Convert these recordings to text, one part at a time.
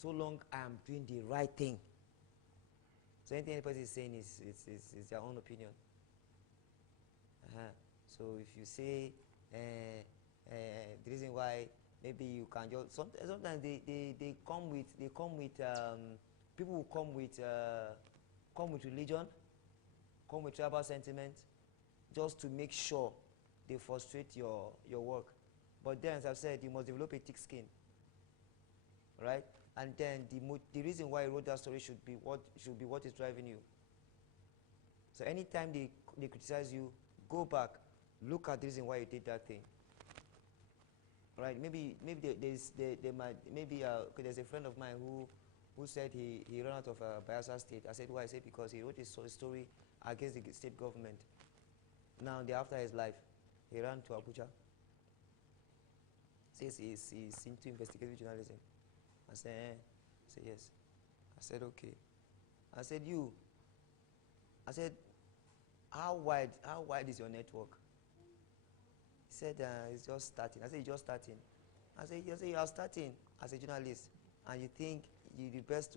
so long I'm doing the right thing. So anything anybody is saying is their own opinion. So if you say the reason why maybe you can just sometimes they come with people will come with religion, come with tribal sentiment, just to make sure they frustrate your work. But then, as I've said, you must develop a thick skin, right? And then the reason why you wrote that story should be what is driving you. So anytime they criticize you, go back, look at the reason why you did that thing. Right? Maybe there's a friend of mine who said he ran out of Bayelsa State. I said why? I said because he wrote his story against the state government. Now, after his life, he ran to Abuja. Says he's into investigative journalism. I said, I said yes. I said okay. I said how wide is your network? He said it's just starting. I said, you're just starting. I said, you are starting as a journalist, and you think the best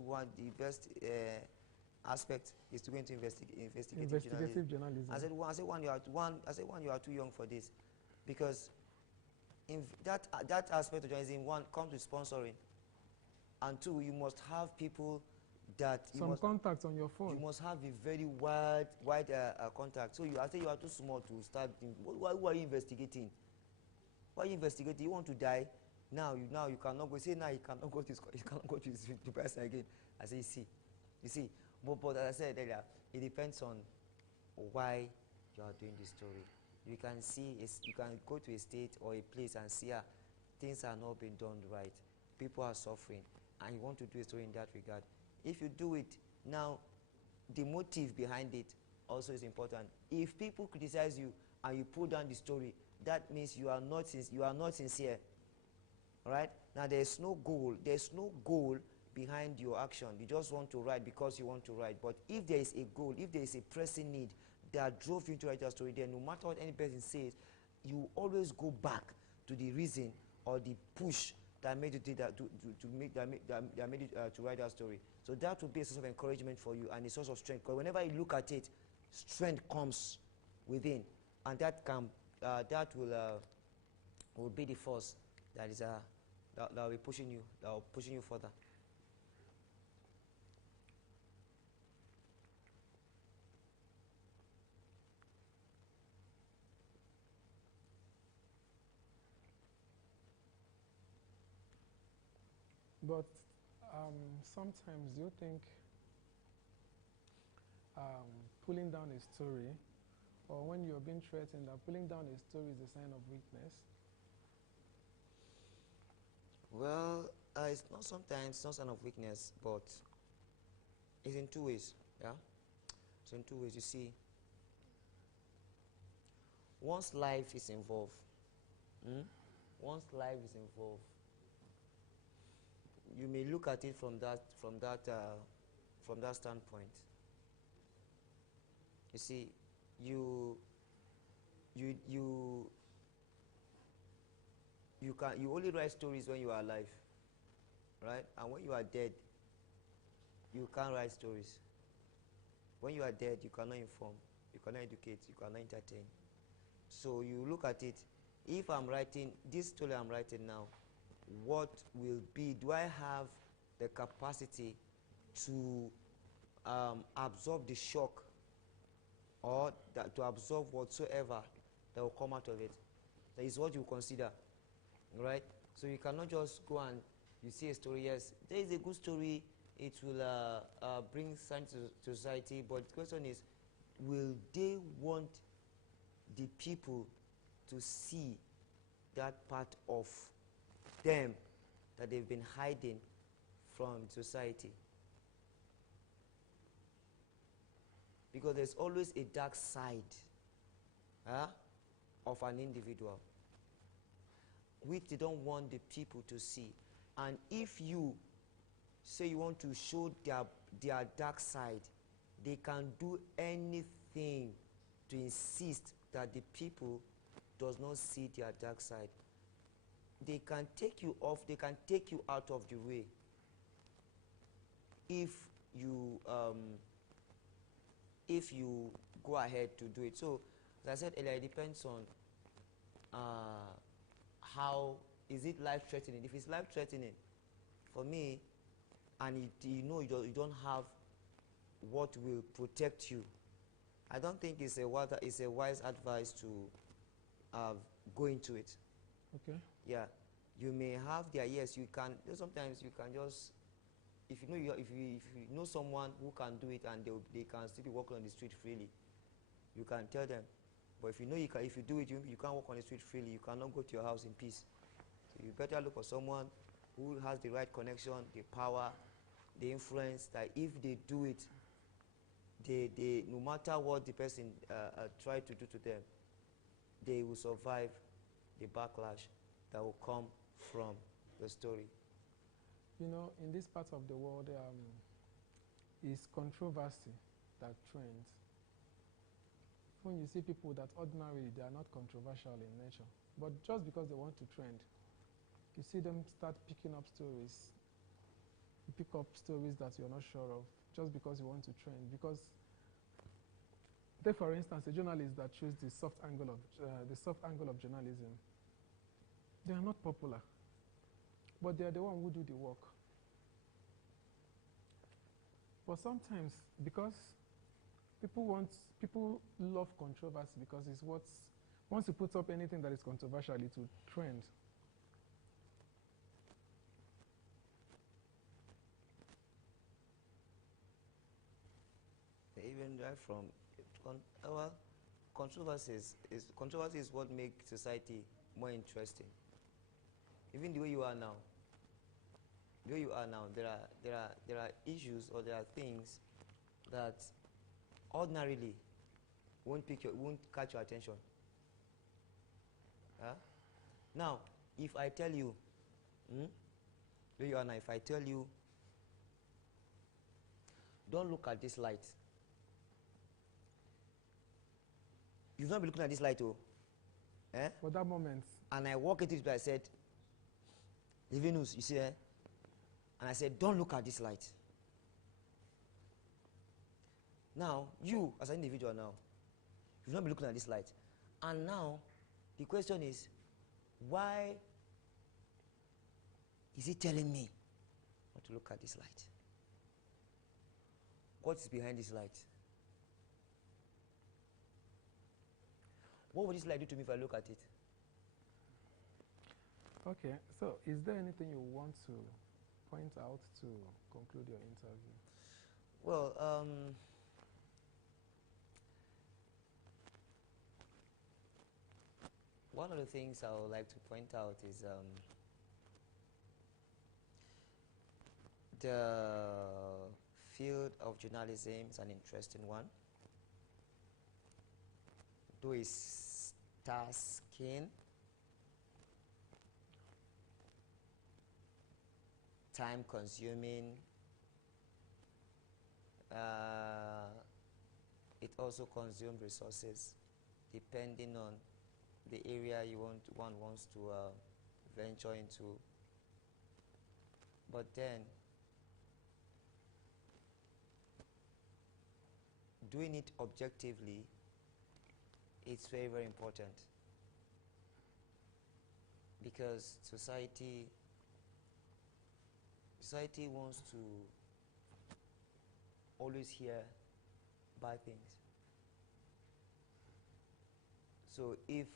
aspect is to go into investigative journalism. I said one you are too young for this, because in that aspect of journalism, one comes with sponsoring, and two, you must have people that contacts on your phone. You must have a very wide contact. So I say you are too small to start. Why are you investigating? Why are you investigating? You want to die now? You cannot go. Say now you cannot go to the person again. I say you see. But as I said earlier, it depends on why you are doing this story. You can go to a state or a place and see things are not being done right. People are suffering, and you want to do a story in that regard. If you do it now, the motive behind it also is important. If people criticize you and you pull down the story, that means you are not sincere. Right? Now there's no goal behind your action. You just want to write because you want to write. But if there is a goal, if there is a pressing need that drove you to write a story, then no matter what any person says, you always go back to the reason or the push that made you do that that made you to write that story. So that will be a source of encouragement for you and a source of strength. Because whenever you look at it, strength comes within, and that will be the force that is that will be pushing you further. But sometimes, do you think pulling down a story, or when you're being threatened, that pulling down a story is a sign of weakness? Well, it's not sometimes not a sign of weakness, but it's in two ways. Yeah, it's in two ways. You see, once life is involved, you may look at it from that standpoint. You see, you only write stories when you are alive, right? And when you are dead, you can't write stories. When you are dead, you cannot inform, you cannot educate, you cannot entertain. So you look at it. If I'm writing this story I'm writing now, what will be, do I have the capacity to absorb the shock, or to absorb whatsoever that will come out of it? That is what you consider, right? So you cannot just go and you see a story, yes, there is a good story, it will bring science to society, but the question is, will they want the people to see that part of them that they've been hiding from society? Because there's always a dark side of an individual which they don't want the people to see. And if you say you want to show their dark side, they can do anything to insist that the people does not see their dark side. They can take you off, they can take you out of the way. if you go ahead to do it. So as I said earlier, it depends on how is it life threatening. If it's life threatening for me, and you know you don't have what will protect you, I don't think it's a wise advice to go into it. Okay. Yeah, you may have their, yes, you can. Sometimes you can just, if you know someone who can do it and they can still be walking on the street freely, you can tell them. But if you know if you do it, you can't walk on the street freely. You cannot go to your house in peace. So you better look for someone who has the right connection, the power, the influence, that if they do it, they no matter what the person try to do to them, they will survive the backlash that will come from the story. You know, in this part of the world, is controversy that trends. When you see people that ordinarily they are not controversial in nature, but just because they want to trend, you see them start picking up stories. You pick up stories that you're not sure of just because you want to trend. Because, take for instance, a journalist that chooses the soft angle of journalism, they are not popular, but they are the one who do the work. But sometimes, because people love controversy because it's once you put up anything that is controversial, it will trend. Even right from controversy is what makes society more interesting. Even the way you are now, there are issues or there are things that ordinarily won't catch your attention. Now, if I tell you, where you are now, if I tell you, don't look at this light. You've not been looking at this light, oh. For that moment. And I walk into it, I said, Livinus, you see, and I said, don't look at this light. Now, you, as an individual now, you've not been looking at this light. And now, the question is, why is he telling me not to look at this light? What is behind this light? What would this light do to me if I look at it? Okay, so is there anything you want to point out to conclude your interview? Well, one of the things I would like to point out is the field of journalism is an interesting one, though it's tasking, time consuming. It also consumes resources depending on the area one wants to venture into. But then, doing it objectively, it's very, very important, because society wants to always hear bad things. So if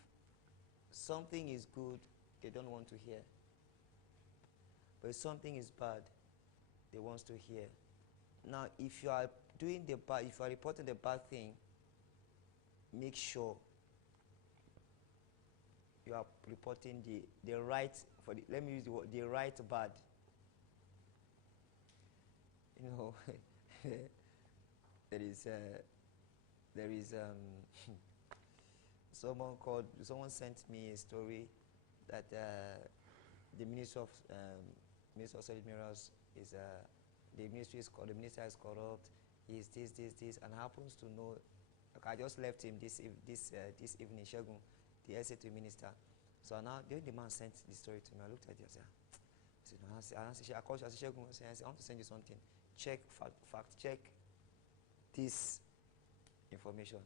something is good, they don't want to hear. But if something is bad, they want to hear. Now, if you are doing the bad, if you are reporting the bad thing, make sure you are reporting the right, let me use the word, the right bad. You know, there is someone sent me a story that the Minister of Solid Minerals is the minister is corrupt. He is this, and happens to know. I just left him this evening, Shegun, the SAT minister. So now the man sent the story to me. I looked at it and said, I called Shegun and said, I want to send you something. fact check this information.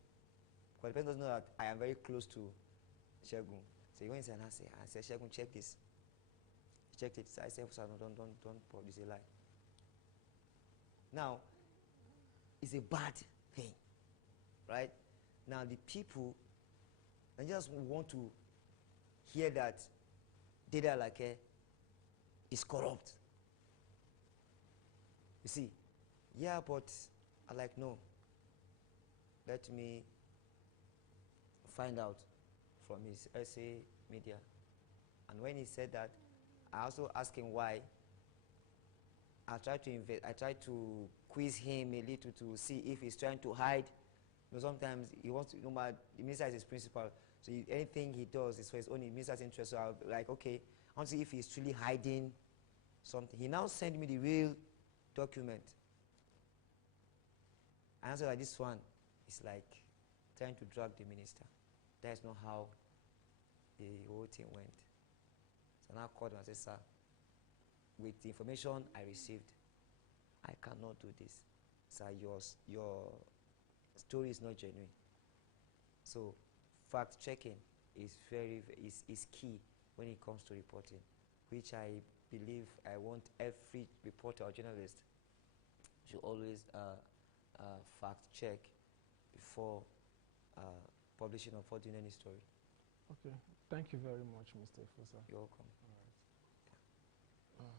Because the person doesn't know that I am very close to Shegun. So he went and I said, Shegun, check this. He checked it. So I said, no, don't publish a lie. Now, it's a bad thing, right? Now the people, they just want to hear that data like is corrupt. You see, yeah, but I like, no. Let me find out from his essay media. And when he said that, I also asked him why. I tried to quiz him a little to see if he's trying to hide. You know, sometimes he wants to, the minister is his principal, so anything he does is for his own minister's interest. So I'll be like, okay, I want to see if he's truly hiding something. He now sent me the real document. I answered that this one is like trying to drag the minister. That is not how the whole thing went. So now I called him and said, sir, with the information I received, I cannot do this. Sir, your story is not genuine. So fact checking is is key when it comes to reporting, which I believe I want every reporter or journalist should always fact check before publishing or doing any story. Okay, thank you very much, Mr. Fosa. You're welcome. All right.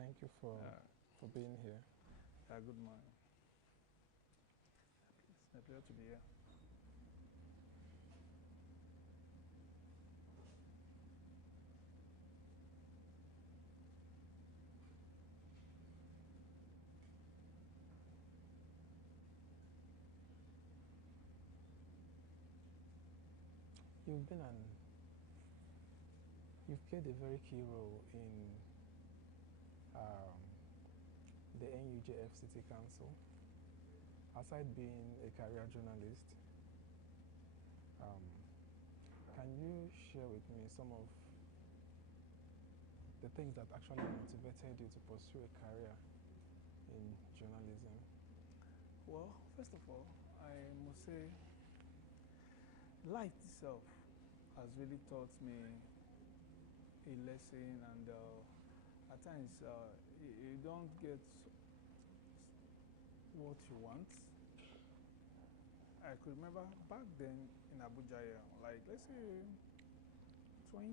Thank you for being here. Good morning. It's a pleasure to be here. You've been you've played a very key role in the NUJF City Council. Aside being a career journalist, can you share with me some of the things that actually motivated you to pursue a career in journalism? Well, first of all, I must say life itself has really taught me a lesson, and at times you don't get what you want. I could remember back then in Abuja, like let's say 20,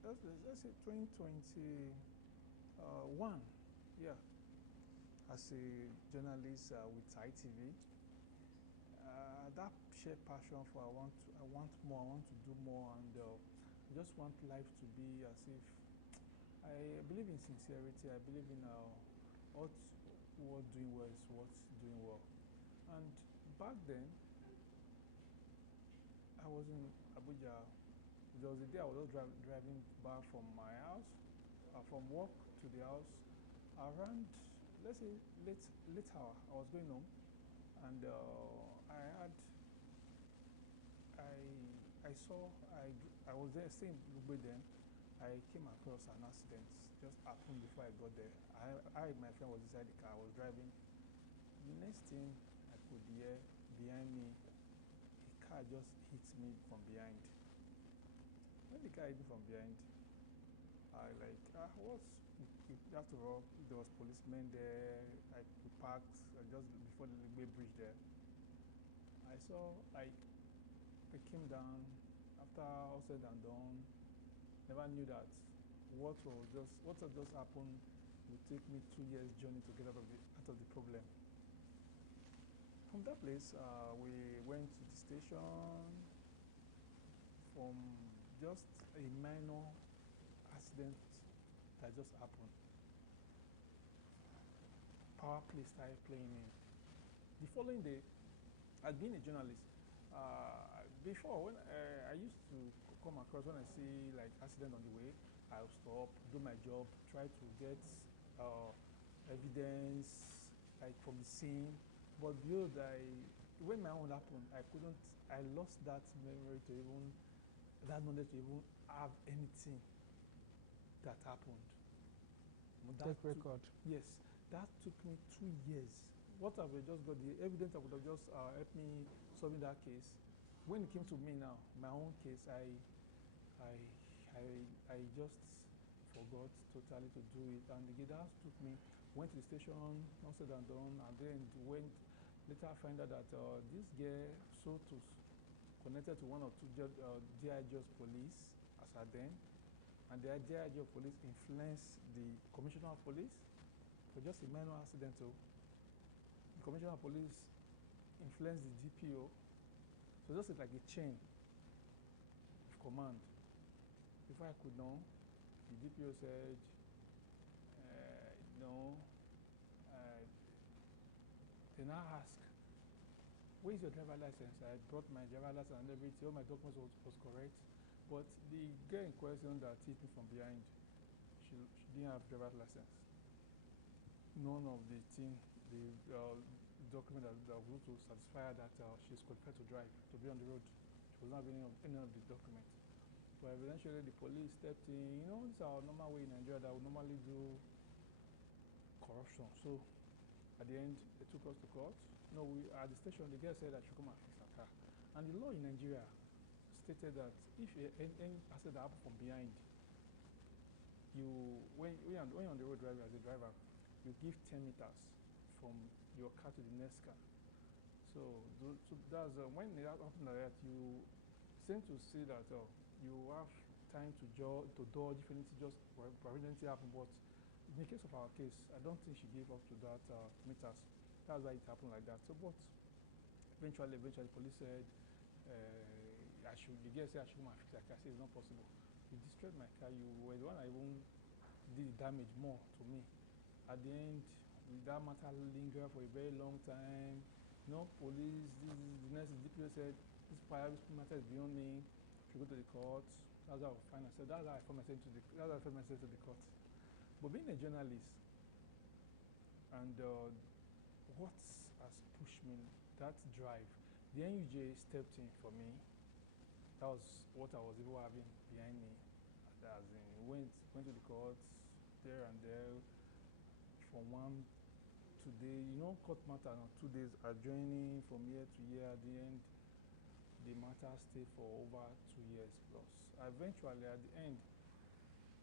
let's say 2021, yeah, as a journalist with ITV. That shared passion for I want more, I want to do more, and I just want life to be as if I believe in sincerity. I believe in what doing well is what's doing well. And back then, I was in Abuja. There was a day I was just driving back from my house, from work to the house, around, let's say, late hour. I was going home, and I was there staying Lugbe then. I came across an accident just happened before I got there. My friend was inside the car. I was driving. The next thing I could hear behind me, a car just hit me from behind. When the car hit me from behind, I like, after all, there was policemen there. We parked just before the Ligbe bridge there. I saw, like, I came down, after all said and done, never knew that what had just happened would take me 2 years journey to get out of the problem. From that place, we went to the station. From just a minor accident that just happened, power play started playing in. The following day, I'd been a journalist. Before, when I used to come across, when I see like accident on the way, I'll stop, do my job, try to get evidence like from the scene. But when my own happened, I lost that memory to even, that knowledge to even have anything that happened. Take record. Yes, that took me 2 years. What have I just got? The evidence that would have just helped me solving that case. When it came to me now, my own case, I just forgot totally to do it. And that took me, went to the station, not said and done, and then later I find out that this girl connected to one or two DIG's police as at then, and the DIG of police influenced the commissioner of police for just a minor accident. The commissioner of police influenced the DPO. So just like a chain of command. Before I could know, the DPO said, no. They now ask, where's your driver license? I brought my driver license and everything. All my documents was correct. But the girl in question that hit me from behind, she didn't have driver's license. None of the document that was to satisfy her that she's qualified to drive, to be on the road. She was not having any of the documents. But eventually the police stepped in. You know, it's our normal way in Nigeria that we normally do corruption. So at the end, they took us to court. No, at the station, the girl said I should come and fix her car. And the law in Nigeria stated that if any accident that happened from behind, when you're on the road driving as a driver, you give 10 meters from your car to the next car. So that's when it happens like that, you seem to see that you have time to dodge if anything just prevent anything happen. But in the case of our case, I don't think she gave up to that meters. That's why it happened like that. So, but eventually, police said, the girl said I should come and fix her car. I said, it's not possible. You destroyed my car. You were the one that even did the damage more to me. At the end, that matter lingered for a very long time. Police, the next DPO said, this matter is beyond me. Should go to the court. That's how I find myself. That's how I found myself to the court. But being a journalist, and what has pushed me, that drive, the NUJ stepped in for me. That was what I was even having behind me. As in, went to the courts there and there from one today. Court matter now 2 days adjourning from year to year. At the end, the matter stayed for over 2 years plus. Eventually, at the end,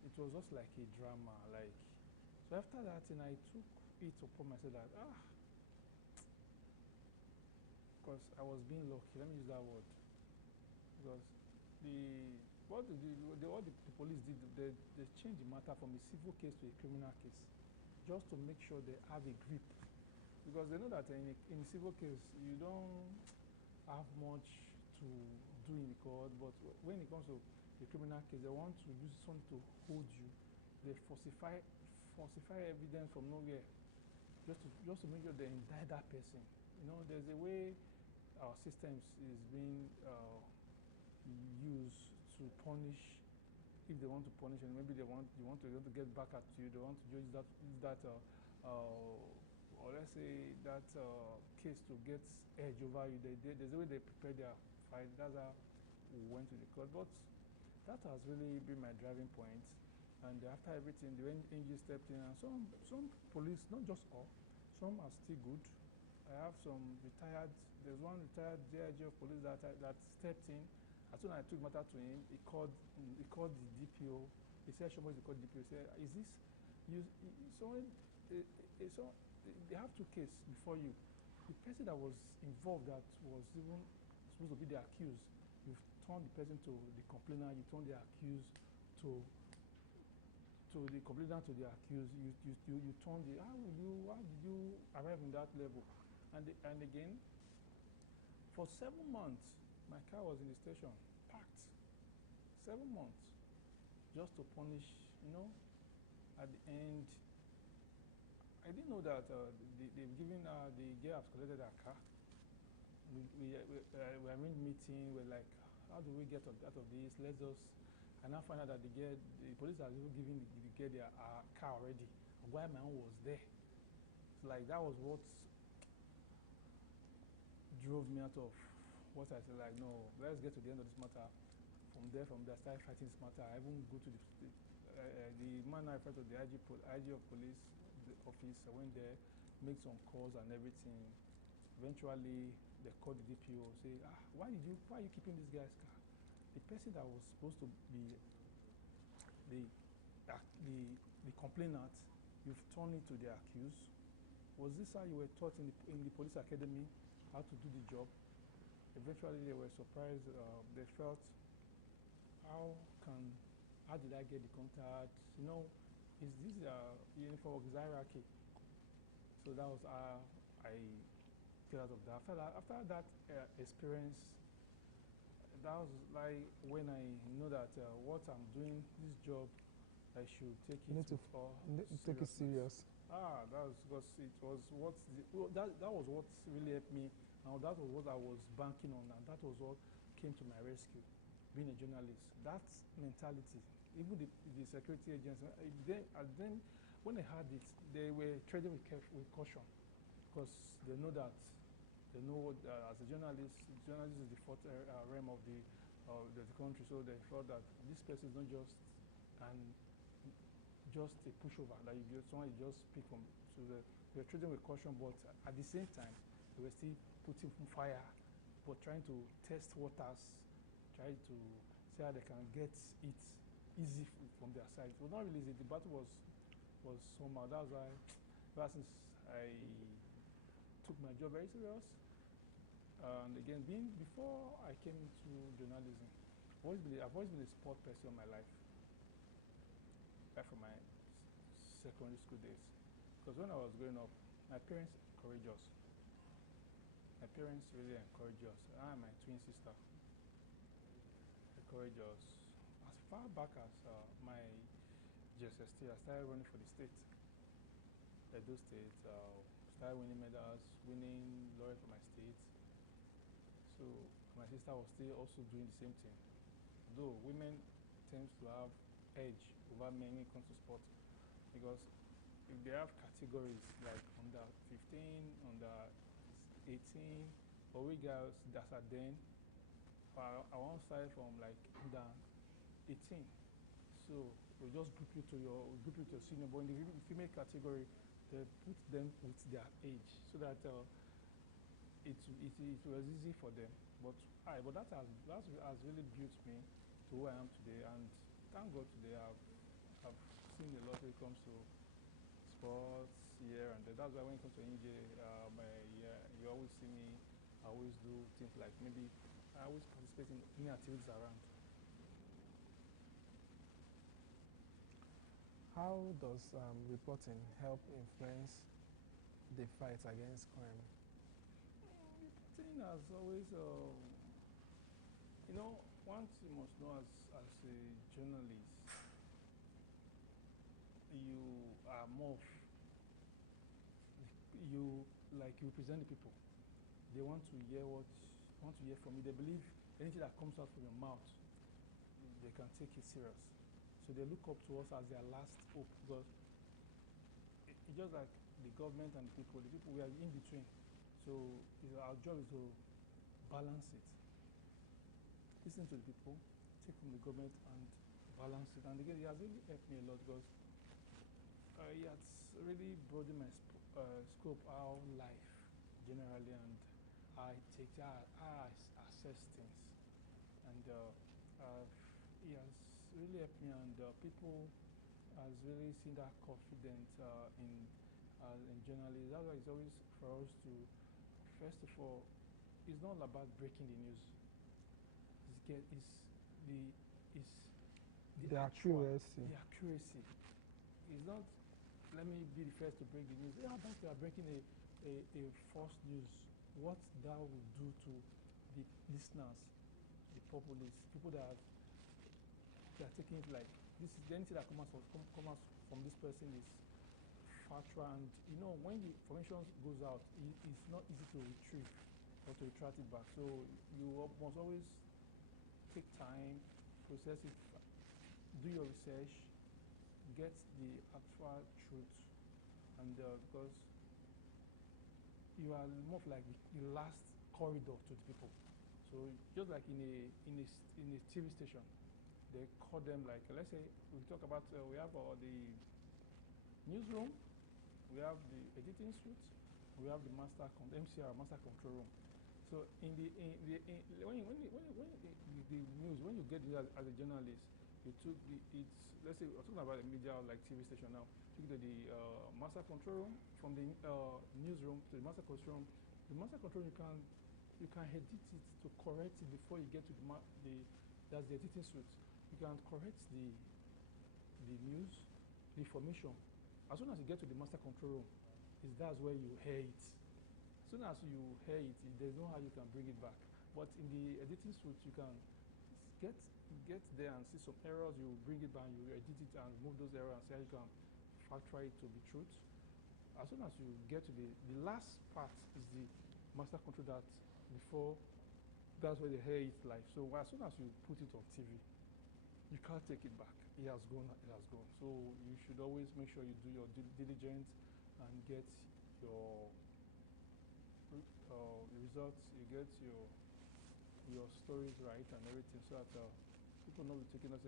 it was just like a drama. So after that, and I took it upon myself that because I was being lucky. Let me use that word. Because what the police did, they changed the matter from a civil case to a criminal case, just to make sure they have a grip. Because they know that in a civil case, you don't have much to do in the court, but when it comes to a criminal case, they want to use something to hold you. They falsify evidence from nowhere, just to make sure they indict that person. There's a way our systems is being used to punish. If they want to punish, and maybe you want to get back at you, they want to use that or let's say that case to get edge over you. There's a way they prepare their fight. That's how we went to the court. But that has really been my driving point. And after everything, the NG stepped in, and some police, not just all, some are still good. I have some retired. There's one retired JIG of police that stepped in. As soon as I took matter to him, he called the DPO. He said, somebody called the DPO. He said, is this they have 2 cases before you. The person that was involved, that was even supposed to be the accused, you've turned the person to the complainant, you turned the accused to the complainant to the accused, you turned how did you arrive in that level? And again, for 7 months, my car was in the station, parked. 7 months, just to punish, at the end. I didn't know that they've given, the girl has collected her car. We arranged meeting, we're like, how do we get out of this? Let's just, and I found out that the police are even giving the girl their car already, while my own was there. So that was what drove me out of what I said, no, let's get to the end of this matter. From there, I started fighting this matter. I even go to the man I referred to, the IG of police, the office. I went there, made some calls and everything. Eventually, they called the DPO, say, why are you keeping this guy's car? The person that was supposed to be the complainant, you've turned it to the accused. Was this how you were taught in the police academy, how to do the job? Eventually, they were surprised. They felt, how did I get the contact? Is this uniform work, is hierarchy? So that was how I got out of that. After that experience, that was like when I know that what I'm doing, this job, I should take it take it serious. That was because it was that was what really helped me. Now that was what I was banking on, and that was what came to my rescue. Being a journalist, that mentality, even the security agents, then when they had it, they were treated with caution, because they know that as a journalist is the fourth realm of the country, so they felt that this person is not just a pushover, like someone you just pick from. So they were treating with caution, but at the same time, they were still putting fire, but trying to test waters, trying to see how they can get it easy from their side. It was not really easy. The battle was somehow. That's why, ever since I took my job very serious, and again, before I came into journalism, I've always been a sport person in my life. Right from my secondary school days. Because when I was growing up, my parents encouraged us. My parents really encouraged us. I and my twin sister encouraged us. As far back as my GSST, I started running for the state. Edo State, started winning medals, winning laureate for my state. So my sister was still also doing the same thing. Though women tend to have edge over men when it comes to sport, because if they have categories like under 15, under 18, but we girls that are then, I won't start from like under 18. So we just group you to your senior, but in the female category, they put them with their age so that it was easy for them. But that has really built me to who I am today, and thank God today I've seen a lot when it comes to sports here and there. That's why when it comes to NJ, you always see me. I always do things like maybe I always participate in any activities around. How does reporting help influence the fight against crime? Reporting has always, one thing you must know as a journalist, you are more of, you represent the people. They want to hear from you. They believe anything that comes out from your mouth, they can take it serious. So they look up to us as their last hope, because it's just like the government and the people we are in between. So our job is to balance it. Listen to the people, take from the government and balance it. And again, it has really helped me a lot, because it has really broadened my scope of life generally, and I assess things. And it has really helped me, and people has really seen that confidence in journalism. That's why it's always for us to, first of all, it's not about breaking the news. It's the accuracy. The accuracy. It's not, let me be the first to break the news. Yeah, but you are breaking a false news. What that will do to the listeners, the populace, people that are taking it like, this is anything that comes out from this person is factual. And when the information goes out, it's not easy to retrieve or to retract it back. So you must always take time, process it, do your research, get the actual truth, and because you are more of like the last corridor to the people. So just like in a TV station, they call them like, let's say we talk about we have the newsroom, we have the editing suite, we have the MCR, master control room. So when you get it as a journalist, let's say we're talking about a media like TV station now. You go to the master control room, from the newsroom to the master control room. The master control room, you can edit it to correct it before you get to that's the editing suite. You can correct the news, the information. As soon as you get to the master control room, that's where you hear it. As soon as you hear it, there's no how you can bring it back. But in the editing suite, you can get there and see some errors. You bring it back, you edit it and remove those errors, and see how you can factor it to be truth. As soon as you get to the last part is the master control, that's where they hear it live. So as soon as you put it on TV, you can't take it back. It has gone. So you should always make sure you do your diligence and get your results, you get your stories right and everything, so that people know you're taking us.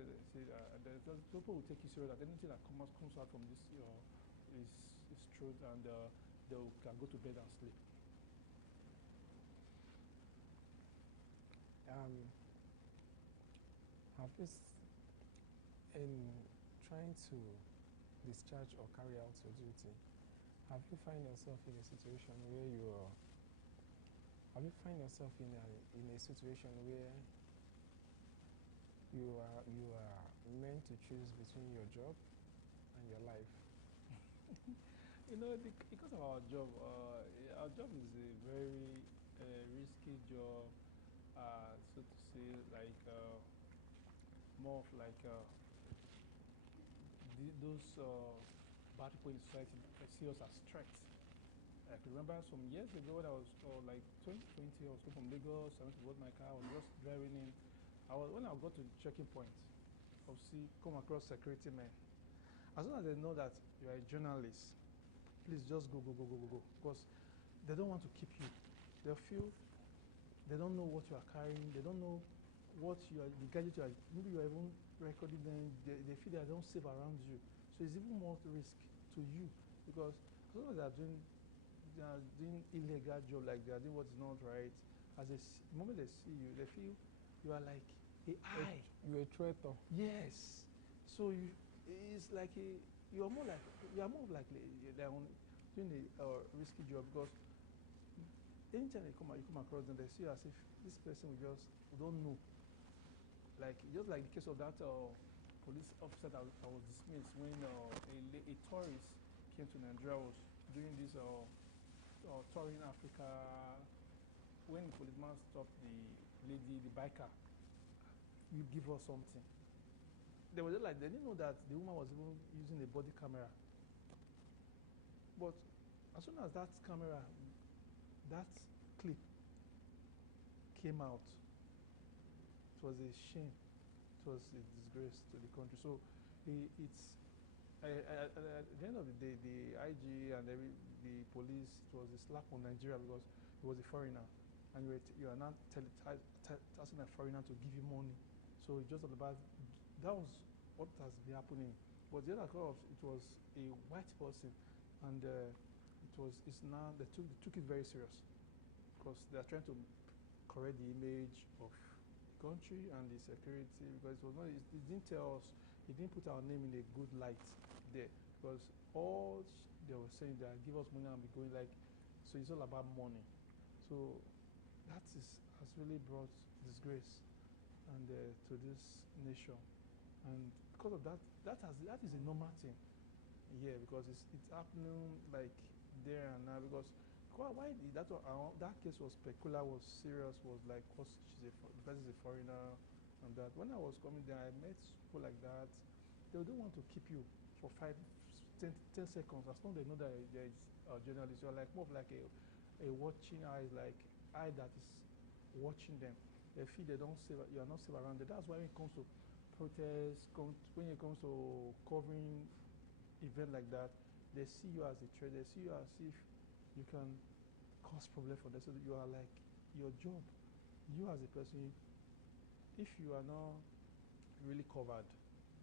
People will take you serious, that anything that comes out from this is truth, and they can go to bed and sleep. Have you, in trying to discharge or carry out your duty, have you find yourself in a situation where have you find yourself in a situation where you are meant to choose between your job and your life? Because of our job is a very risky job, so to say, like more of like those bad people in society see us as threats. I can remember some years ago when I was, like 2020, I was coming from Lagos, I went to board my car, I was just driving in. When I got to the checking point, I'll come across security men. As soon as they know that you are a journalist, please just go, go, go, go, go, go. Because they don't want to keep you. They feel they don't know what you are carrying, they don't know what the gadget you are, maybe you are even recording them, they feel they don't safe around you. So it's even more risk to you because as long as they are doing illegal job, like they are doing what is not right, the moment they see you, they feel you are like a eye. You're a traitor. Yes. So it's like you are more like they're doing a risky job because anytime you come across them, they see you as if this person we don't know. Like just like the case of that police officer that I was dismissed when a tourist came to Nigeria, was doing this touring Africa. When the policeman stopped the biker, you give us something. They were just like, they didn't know that the woman was even using a body camera. But as soon as that clip came out, it was a shame. It was a disgrace to the country. So at the end of the day, the IG and the police, it was a slap on Nigeria because he was a foreigner. And you are not asking a foreigner to give you money. So it's just all about, that was what has been happening. But the other cause, it was a white person, and it's now they took it very serious because they are trying to correct the image of the country and the security because it didn't tell us, it didn't put our name in a good light there because all they were saying that give us money and be going like, so it's all about money. So that has really brought disgrace and to this nation, and because of that, that is a normal thing. Yeah, because it's happening like there and now because why that case was peculiar, was serious, was like because the person is a foreigner and that. When I was coming there, I met people like that. They don't want to keep you for 10 seconds as long as they know that there is a journalist. You're like more of like a watching eye, like eye that is watching them. They feel you are not safe around them. That's why when it comes to protests, when it comes to covering event like that, they see you as a threat. They see you as if you can cause problem for them. So you are like your job. You as a person, if you are not really covered,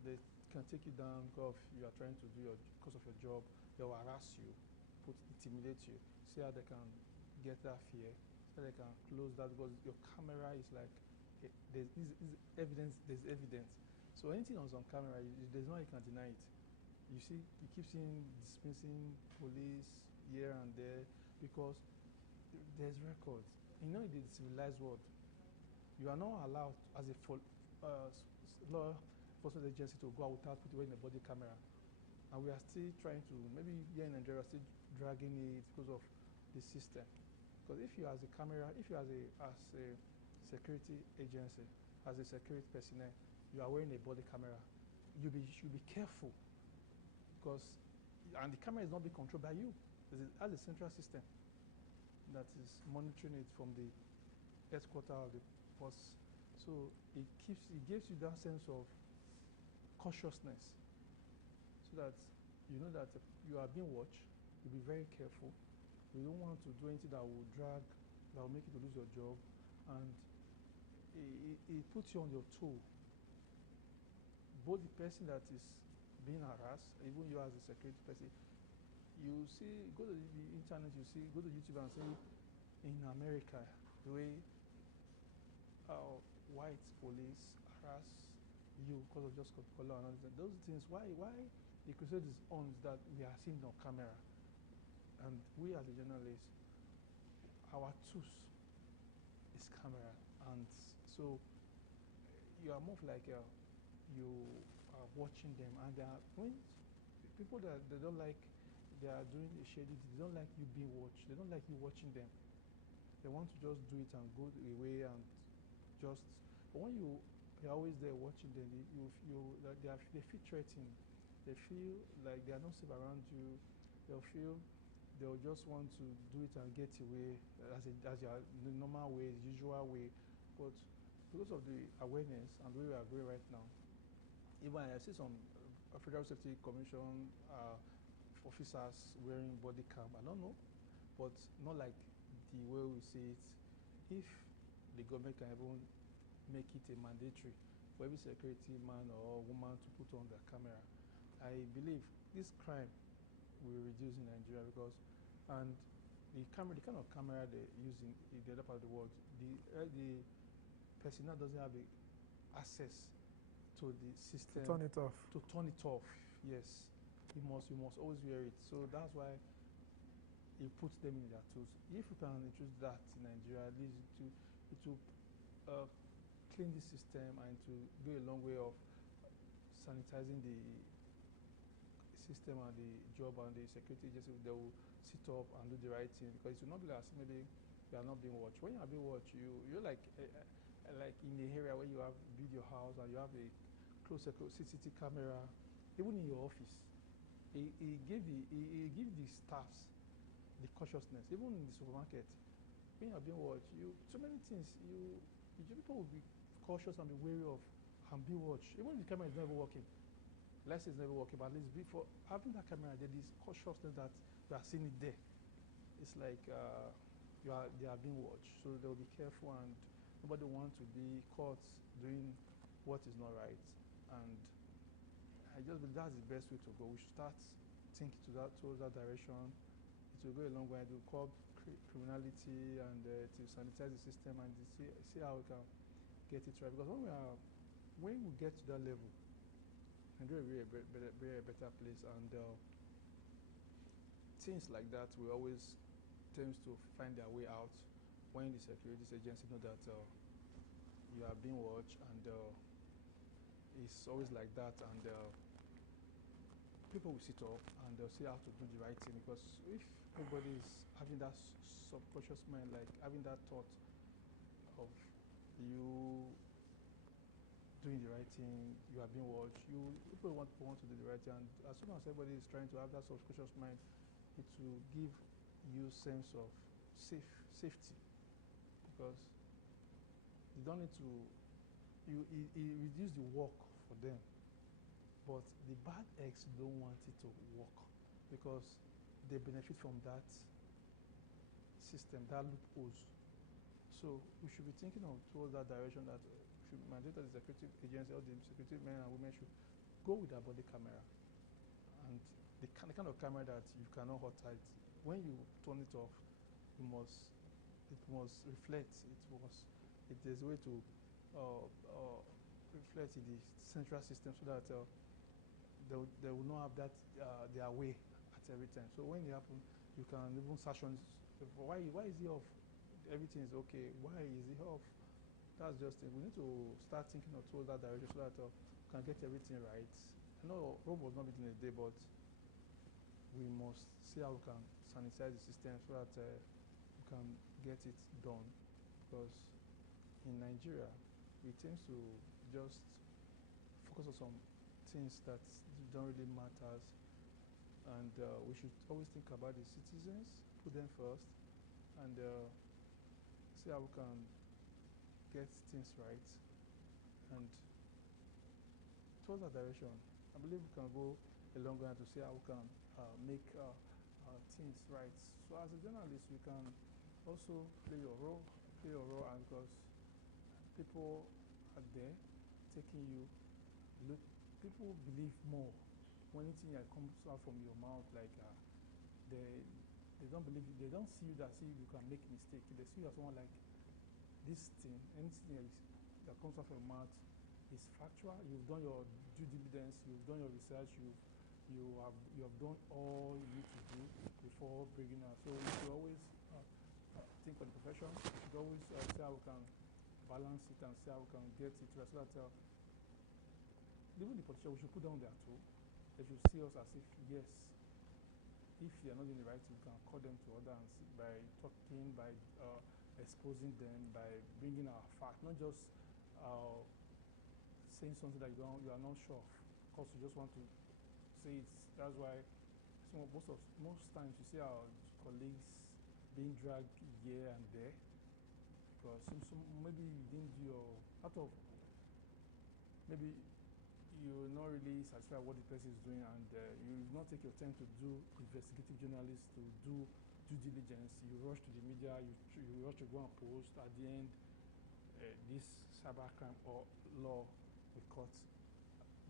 they can take you down because you are trying to do because of your job. They will harass you, intimidate you, see how they can get that fear, so they can close that because your camera is like there's evidence. There's evidence. So anything that's on camera, there's no way you can deny it. You see, you keep seeing dismissing police here and there because there's records. In the civilized world, you are not allowed as a law enforcement agency to go out without putting in a body camera. And we are still trying to, maybe here in Nigeria, still dragging it because of the system. Because if you as a security agency, as a security personnel, you are wearing a body camera, you should be careful and the camera is not being controlled by you. It has a central system that is monitoring it from the headquarters of the force. So it gives you that sense of cautiousness so that you know that you are being watched. You'll be very careful. You don't want to do anything that will make you to lose your job, and it puts you on your toe. Both the person that is being harassed, even you as a security person, you see, go to the internet, go to YouTube and see in America, the way white police harass you because of just color and all that. Those things, why the crusade is on is that we are seen on camera. And we as a journalist, our tools is camera. And so you are more like you are watching them, and when people that they don't like they are doing a shady deed. They don't like you being watched. They don't like you watching them. They want to just do it and go away and just. But when you're always there watching them, like they feel threatened. They feel like they are not safe around you. They'll just want to do it and get away as your normal way, the usual way. But because of the awareness and the way we are going right now, even I see some Federal Safety Commission officers wearing body cam. I don't know, but not like the way we see it. If the government can even make it a mandatory for every security man or woman to put on their camera, I believe this crime will reduce in Nigeria because, and the kind of camera they use in the other part of the world, the person now doesn't have the access to the system. To turn it off. To turn it off, yes. You must always wear it. So that's why it puts them in their tools. If we can introduce that in Nigeria, at least it will clean the system and to go a long way of sanitizing the system and the job and the security agency. They will sit up and do the right thing because it will not be like maybe you are not being watched. When you are being watched, you're like in the area where you have built your house and you have a close CCTV camera, even in your office. He gave the staffs the cautiousness, even in the supermarket. When you are being watched, so many things people will be cautious and be wary of and be watched. Even if the camera is never working, let's say it's never working, but at least before having that camera, there is cautiousness that you are seeing it there. It's like they are being watched, so they will be careful and nobody wants to be caught doing what is not right. And I just believe that's the best way to go. We should start thinking towards that direction. It will go a long way to curb criminality and to sanitize the system and to see how we can get it right. Because when we get to that level, Nigeria will be a better place, and things like that will always tend to find their way out when the security agency know that you are being watched, and it's always like that, and people will sit up and they'll see how to do the right thing. Because if everybody is having that subconscious mind, like having that thought of you doing the right thing, you are being watched, people want to do the right thing, and as soon as everybody is trying to have that subconscious mind, it will give you sense of safety, because you don't need to it reduce the work for them. But the bad eggs don't want it to work because they benefit from that system, that loopholes. So we should be thinking towards that direction, that we should mandate that the security agency or the security men and women should go with their body camera, and the kind of camera that you cannot hot it. When you turn it off, it must reflect. There's a way to reflect in the central system so that they will not have that their way at every time. So when it happens, you can even search on why is it off? Everything is okay. Why is it off? That's just it. We need to start thinking towards that direction so that we can get everything right. I know Rome was not built in a day, but we must see how we can sanitize the system so that we can get it done. Because in Nigeria, we tend to just focus on some things that don't really matter, and we should always think about the citizens, put them first, and see how we can get things right. And towards that direction, I believe we can go a long way to see how we can make things right. So as a journalist, we can also play your role, and because people are there taking you, people believe more when anything that comes out from your mouth, like they don't believe you, they don't see you that you can make mistake. They see you as someone like this thing, anything that comes out from your mouth is factual. You've done your due diligence, you've done your research, you have done all you need to do before bringing out. So we should always think of the profession. We should always see how we can balance it and see how we can get it right. So that even the politicians, we should put down their tool. They should see us as if, yes, if they are not doing the right thing, you can call them to order and see, by talking, by exposing them, by bringing our fact, not just saying something that you are not sure of, because you just want to say it. That's why most times you see our colleagues being dragged here and there because maybe you didn't do your out of maybe you're not really satisfied with what the person is doing, and you not take your time to do investigative journalists, to do due diligence. You rush to the media, you rush to go and post. At the end, this cybercrime or law will court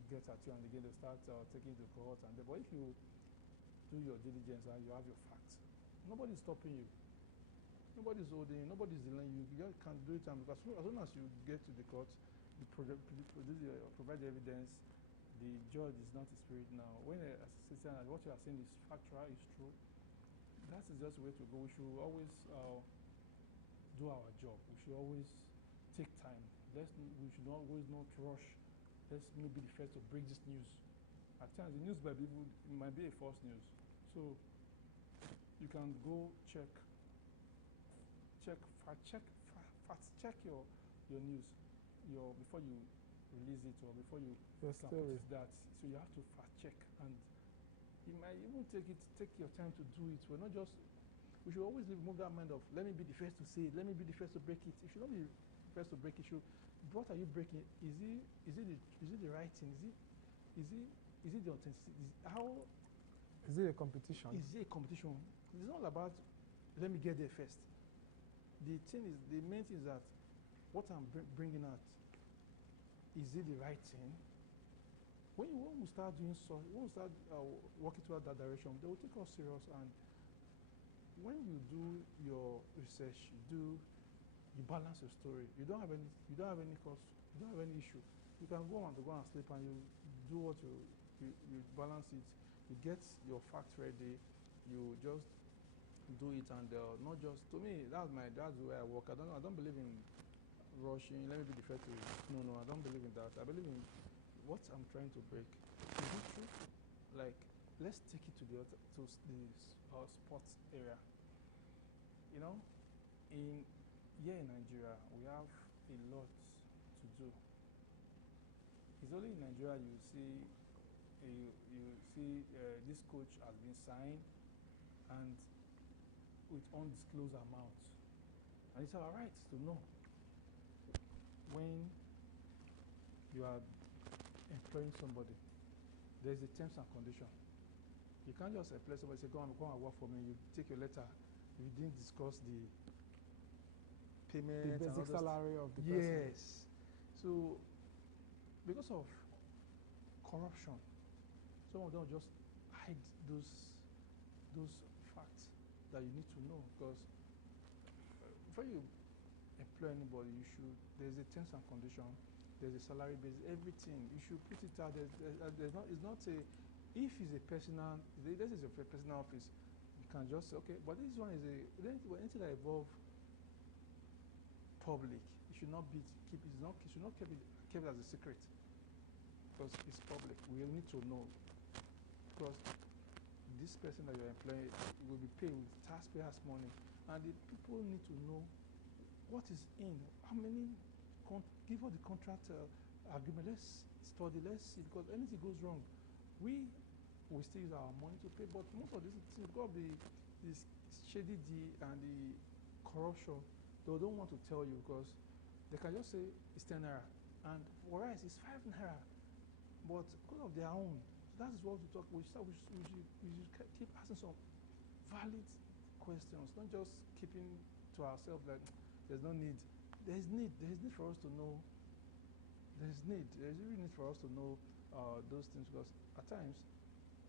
get at you, and again they start taking you to court. But if you do your diligence and you have your facts, nobody's stopping you. Nobody's holding you. Nobody's delaying you. You just can't do it, because as soon as you get to the court, you provide the evidence. The judge is not a spirit now. When what you are saying is factual, is true, that is just the way to go. We should always do our job. We should always take time. We should always not rush. Let's not be the first to break this news. At times, the news by people might be a false news. So you can go fact check your news, before you release it or before you story. That. So you have to fact check, and you might even take your time to do it. We should always remove that mind of let me be the first to say it, let me be the first to break it. It should not be the first to break it. What are you breaking? Is it the right thing? Is it the authenticity? Is it a competition? Is it a competition? It's not about let me get there first. The main thing is that what I'm bringing out, is it the right thing? When we start working toward that direction, they will take us serious. And when you do your research, you balance your story. You don't have any cost. You don't have any issue. You can go and sleep, and you do what you balance it. You get your facts ready. You just do it, and not just to me. That's the way I work. I don't believe in rushing. Let me be the first to. No, I don't believe in that. I believe in what I'm trying to break. Is it true? Like, let's take it to the sports area. You know, here in Nigeria, we have a lot to do. It's only in Nigeria you see this coach has been signed and with undisclosed amounts, and it's our right to know when you are employing somebody. There's a terms and condition. You can't just employ somebody and say, go and work for me. You take your letter. You didn't discuss the payment, the basic salary of the person. Yes. So because of corruption, some of them just hide those facts that you need to know, because before you employ anybody, there's a terms and condition, there's a salary base, everything. You should put it out. It's not a, if it's a personal, this is a personal office, you can just say, okay, but this one is anything that involves public, it should not kept as a secret, because it's public. We need to know, because this person that you're employing will be paid with taxpayers' money, and the people need to know what is in, how many, give us the contract agreement, let's study, let's see, because anything goes wrong, we still use our money to pay. But most of these things, because of this shady deal and the corruption, they don't want to tell you, because they can just say it's 10 naira, and for us it's 5 naira, but because of their own. So that is what we talk. We should keep asking some valid questions, not just keeping to ourselves like there's no need. There's need for us to know. There's really need for us to know those things, because at times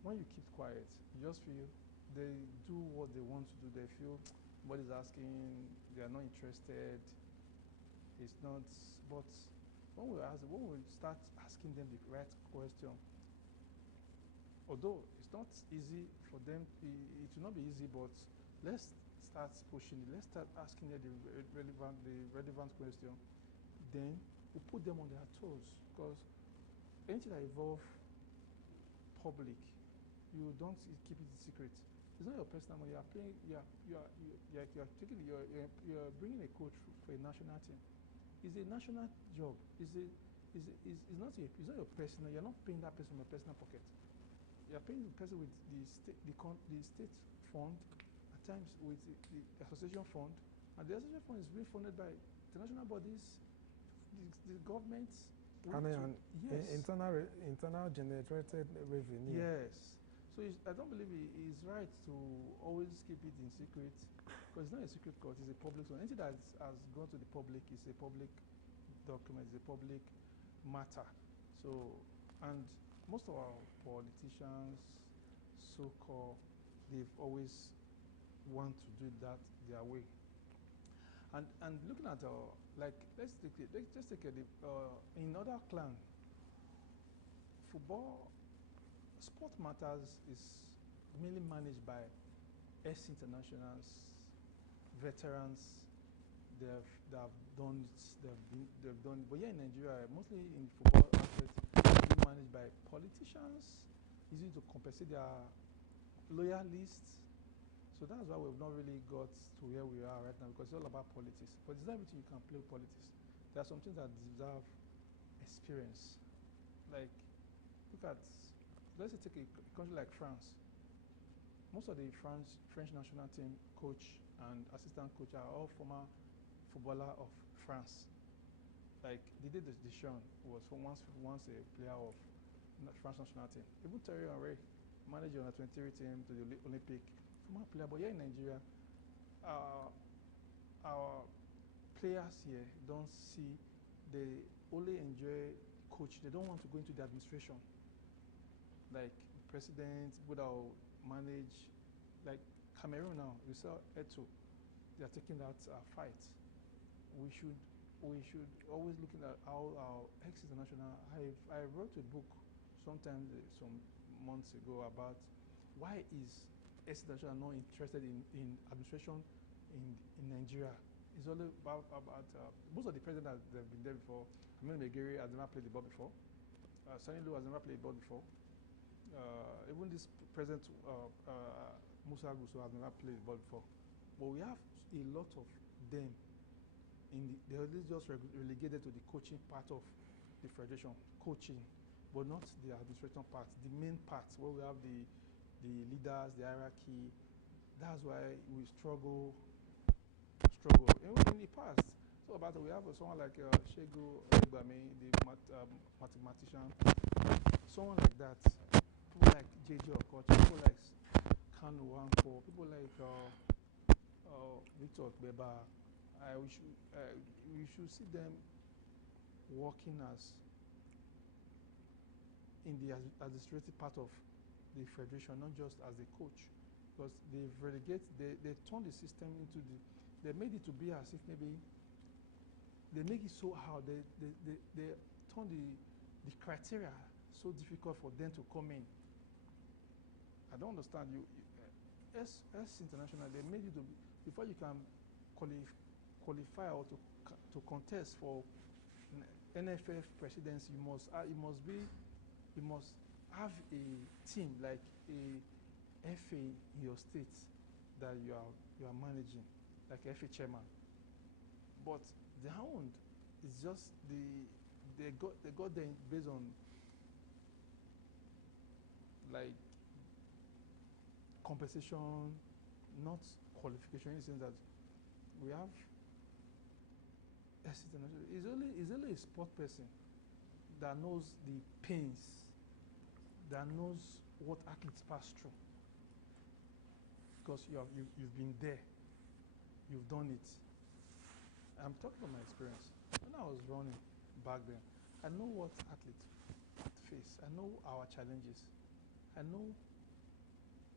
when you keep quiet, you just feel they do what they want to do. They feel nobody's asking, they are not interested. It's not. But when we start asking them the right question, although it's not easy for them, it will not be easy, but let's start pushing it. Let's start asking them the relevant question. Then we put them on their toes, because anything that involves public, you don't keep it a secret. It's not your personal money. You are playing. You are taking. You are bringing a coach for a national team. It's a national job. It's not your personal. You're not paying that person from your personal pocket. You're paying the person with the state fund, at times with the association fund, and the association fund is being funded by international bodies, the governments. And yes. internal generated revenue. Yes. So I don't believe it's right to always keep it in secret, because it's not a secret court, it's a public one. Anything that has gone to the public is a public document, it's a public matter. So, and most of our politicians, so-called, they've always want to do that their way. And looking at like let's take it in other clan, football, sport matters is mainly managed by ex-internationals, veterans. They've done it. They've done it. But here in Nigeria, mostly in football aspects, it's managed by politicians, using to compensate their loyalists. So that's why we've not really got to where we are right now, because it's all about politics. But it's not everything you can play with politics. There are some things that deserve experience. Like, look at, let's say take a country like France. Most of the French national team coach and assistant coach are all former footballer of France. Like Didier Deschamps was once a player of France national team. Even Thierry Henry managed the under-23 team to the Olympic, former player. But here in Nigeria, our players here don't see, they only enjoy coach. They don't want to go into the administration. Like president, people that will manage, like Cameroon now, we saw Eto, they are taking that fight. We should always looking at how our ex-international, I wrote a book some months ago about why is ex-international not interested in administration in Nigeria. It's only about most of the presidents that have been there before. Amin Megere has never played the ball before. Sonny Lu has never played the ball before. Even this president Musa Gusso has never played the ball before. But we have a lot of them they're just relegated to the coaching part of the federation, coaching, but not the administration part, the main part where we have the leaders, the hierarchy. That's why we struggle. Even in the past, so about we have someone like Shegu Egbami, the mathematician, someone like that. People like J.J. Okocha, people like Kanu Wanko, people like Victor Beba. We should see them working as in the administrative part of the federation, not just as a coach, because they turn the system into they made it to be as if maybe they make it so hard. They turn the criteria so difficult for them to come in. I don't understand you. As international, they made it to before you can qualify or to contest for NFF presidency, you must have a team like a FA in your state that you are managing, like a FA chairman. But the hound is just they got there based on like compensation, not qualification, in the sense that we have it's only a sport person that knows the pains, that knows what athletes pass through, because you've been there, you've done it. I'm talking from my experience. When I was running back then, I know what athletes face. I know our challenges. I know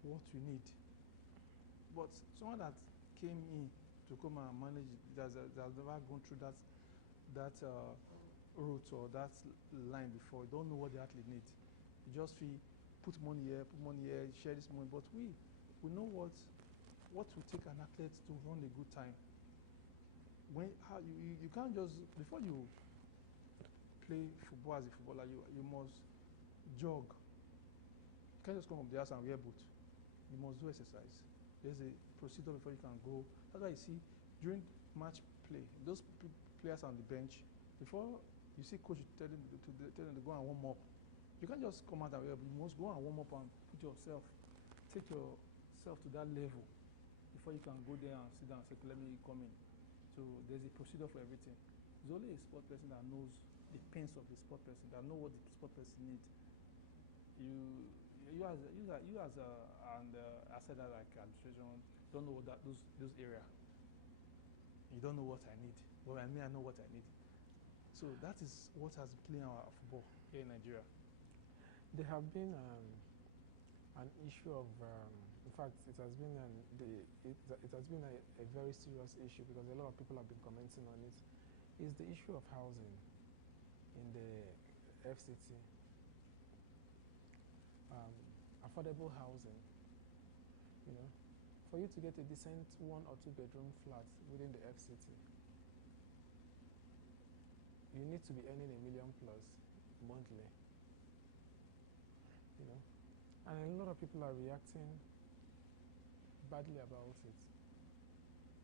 what we need. But someone that came in to come and manage that has never gone through that route or that line before, don't know what the athlete needs. You just feel put money here, share this money. But we know what will take an athlete to run a good time. You can't just, before you play football as a footballer, you must jog. You can't just come from the house and wear boots. you must do exercise. There's a procedure before you can go. That's why you see during match play, those players on the bench, before you see coach tell them to go and warm up. You can't just come out and you must go and warm up and take yourself to that level before you can go there and sit down and say, let me come in. So there's a procedure for everything. There's only a sport person that knows the pains of the sport person, that know what the sport person needs. You as an asset like administration don't know that those area. You don't know what I need. Well, I mean, I know what I need. So that is what has been playing our football here in Nigeria. There have been an issue of, in fact, it has been a very serious issue because a lot of people have been commenting on it. Is the issue of housing in the FCT, affordable housing. You know, for you to get a decent 1 or 2 bedroom flat within the FCT, you need to be earning $1 million plus monthly. You know, and a lot of people are reacting badly about it.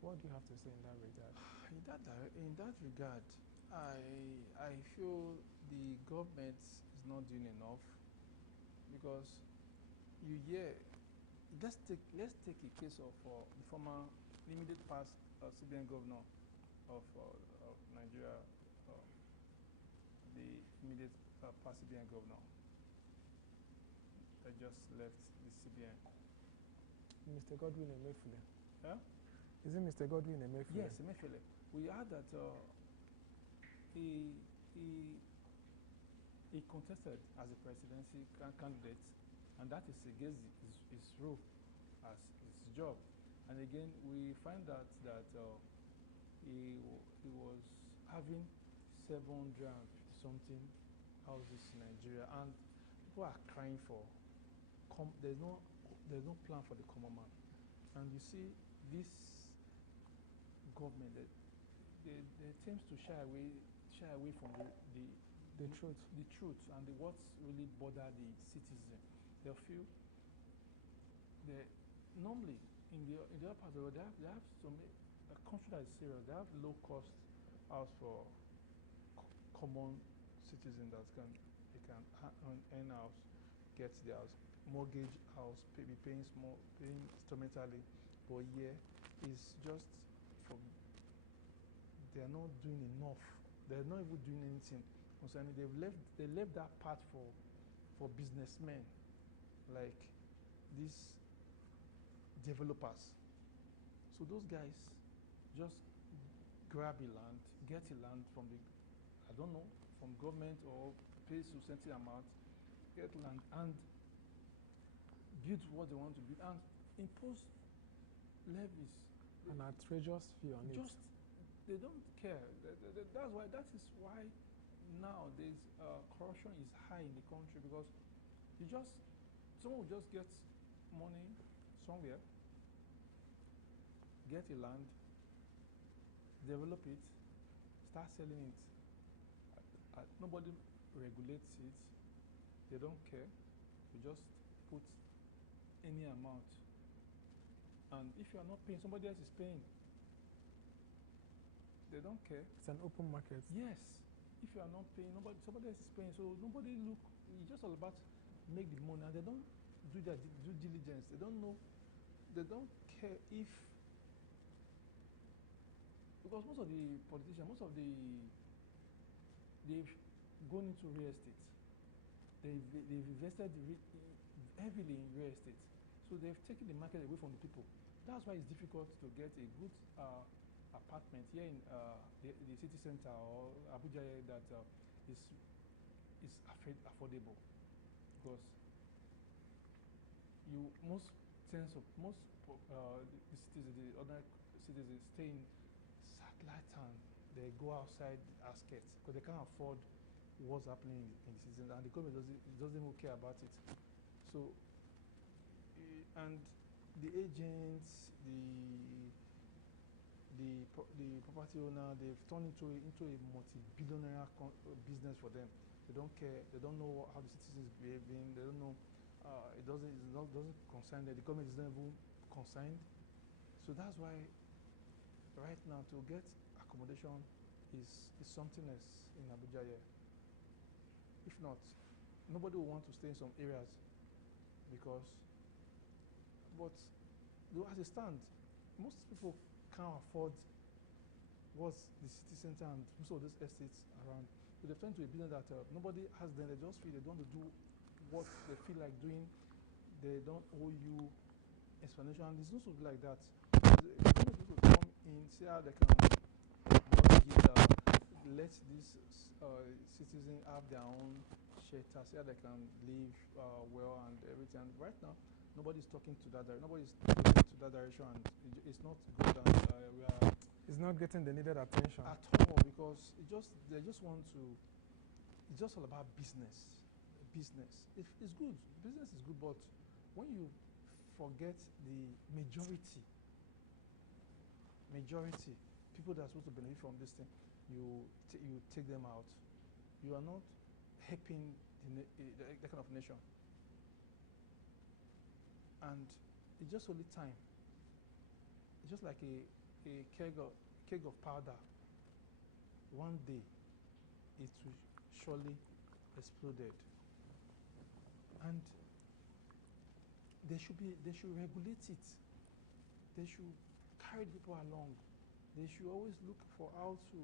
What do you have to say in that regard? In that regard, I feel the government is not doing enough because you hear. Let's take a case of the former immediate past CBN governor of Nigeria, the immediate past CBN governor that just left the CBN. Mr. Godwin Emefiele. Yeah? Is it Mr. Godwin Emefiele? Yes, Emefiele. We heard that he contested as a presidency candidate, and that is against his role as his job. And again, we find out that he was having 700 something houses in Nigeria, and people are crying for. There's no plan for the common man, and you see this government that they tend to shy away from the truth and what's really bother the citizen. They feel normally in the other part of the world they have a country that is serious. They have low cost house for common citizen that they can earn house, get their house, mortgage house, paying instrumentally. But here is just for they are not doing enough. They're not even doing anything concerning. They left that part for businessmen like these developers. So those guys just grab a land, get a land from from government or pay a certain amount, get land and build what they want to build and impose levies. An outrageous fee on it. They don't care. That is why now there's corruption is high in the country because someone will just get money somewhere, get a land, develop it, start selling it. Nobody regulates it. They don't care. They just put any amount. And if you are not paying, somebody else is paying. They don't care. It's an open market. Yes. If you are not paying, somebody else is paying. So nobody look. It's just all about make the money. And they don't do their due diligence. They don't know. They don't care if because most of the politicians, they've gone into real estate. They've invested heavily in real estate. So they've taken the market away from the people. That's why it's difficult to get a good apartment here in the city center or Abuja that is affordable, because most the other citizens stay in satellite town. They go outside outskirts because they can't afford what's happening in the city, and the government doesn't even care about it. So and the agents, the property owner, they've turned into a multi-billionaire business for them. They don't care. They don't know how the citizens is behaving. They don't know doesn't concern them. The government is not even concerned. So that's why right now to get accommodation is something else in Abuja here. If not, nobody will want to stay in some areas because, but as it stands, most people can't afford what's the city center and most of these estates around. So they've turned to a business that nobody has them. They just feel they don't want to do what they feel like doing. They don't owe you explanation. And it's supposed to be like that. It's supposed to come in, see how they can mortgage it, let these citizens have their own shelter, see how they can live well and everything. And right now, nobody's talking to that direction. Nobody's looking to that direction, and it's not good. And we are. It's not getting the needed attention at all because they just want to. It's just all about business. Business. It's good. Business is good, but when you forget the majority, people that are supposed to benefit from this thing, you take them out. You are not helping that kind of nation. And it's just only time. It's just like a keg of powder. One day, it will surely exploded. And they should regulate it. They should carry people along. They should always look for how to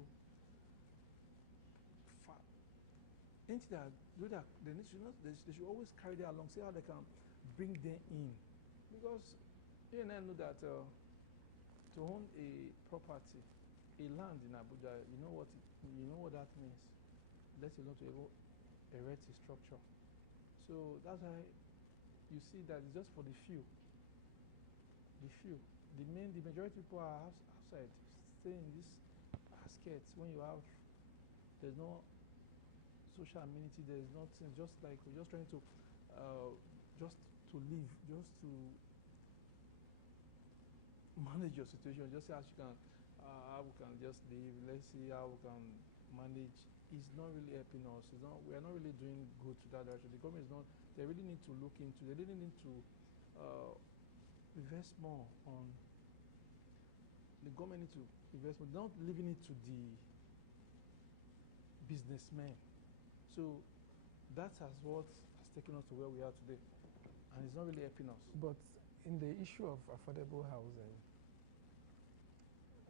they should always carry them along, see how they can bring them in. Because you and I know that to own a property, a land in Abuja, you know what that means. Let alone to erect a structure. So that's why you see that it's just for the few. The few. The majority of people are outside, staying in these baskets. When there's no social amenity, there's nothing. Just like we're just trying to, just to live, just to manage your situation. Just see how we can just live. Let's see how we can manage. It's not really helping us. We are not really doing good to that direction. The government is not. They really need to look into. They really need to invest more on. The government need to invest more, not leaving it to the businessmen. So that has what has taken us to where we are today, and it's not really helping us. But in the issue of affordable housing,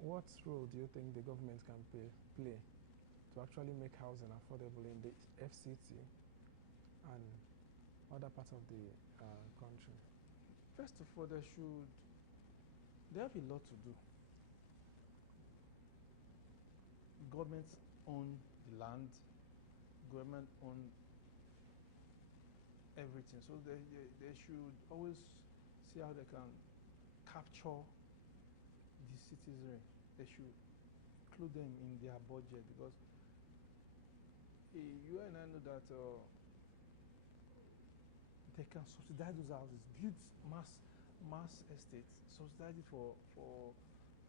what role do you think the government can play to actually make housing affordable in the FCT and other parts of the country? First of all, they have a lot to do. Government own the land, government own everything. So they should always see how they can capture the citizenry. They should include them in their budget because you and I know that they can subsidize those houses, build mass estates, subsidize it for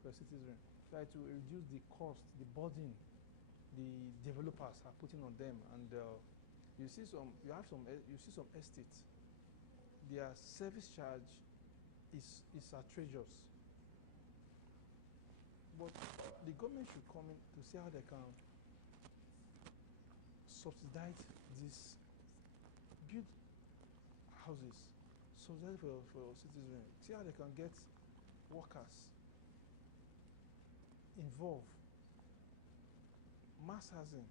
citizens. Try to reduce the cost, the burden the developers are putting on them, and you see some estates. Their service charge is outrageous. But the government should come in to see how they can subsidize these build houses, subsidize for citizens. See how they can get workers involved. Mass housing.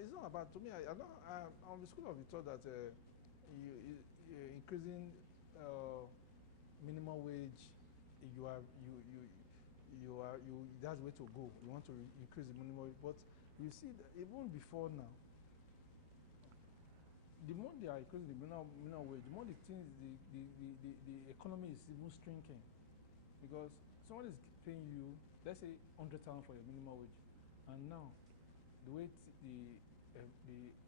It's not about, to me, I'm on the school of the thought that increasing minimum wage, that's the way to go. You want to increase the minimum wage, but you see that even before now, the more they are increasing the minimum wage, the more the economy is even shrinking, because someone is paying you, let's say, 100,000 for your minimum wage, and now the way the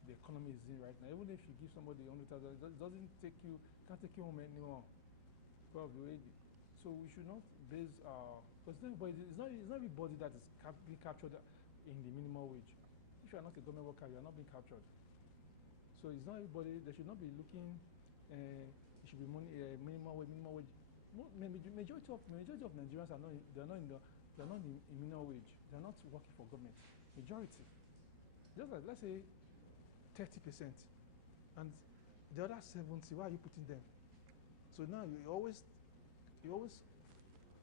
economy is in right now, even if you give somebody 100,000, it can't take you home anymore. Probably. So we should not base because it's not everybody that is being captured in the minimum wage. If you are not a government worker, you are not being captured. So it's not everybody. They should not be looking. It should be money, minimum wage, minimum wage. Majority of Nigerians are not. They're not in the. They're not in minimum wage. They're not working for government. Majority. Just like, let's say 30%, and the other 70. Where are you putting them? So now you always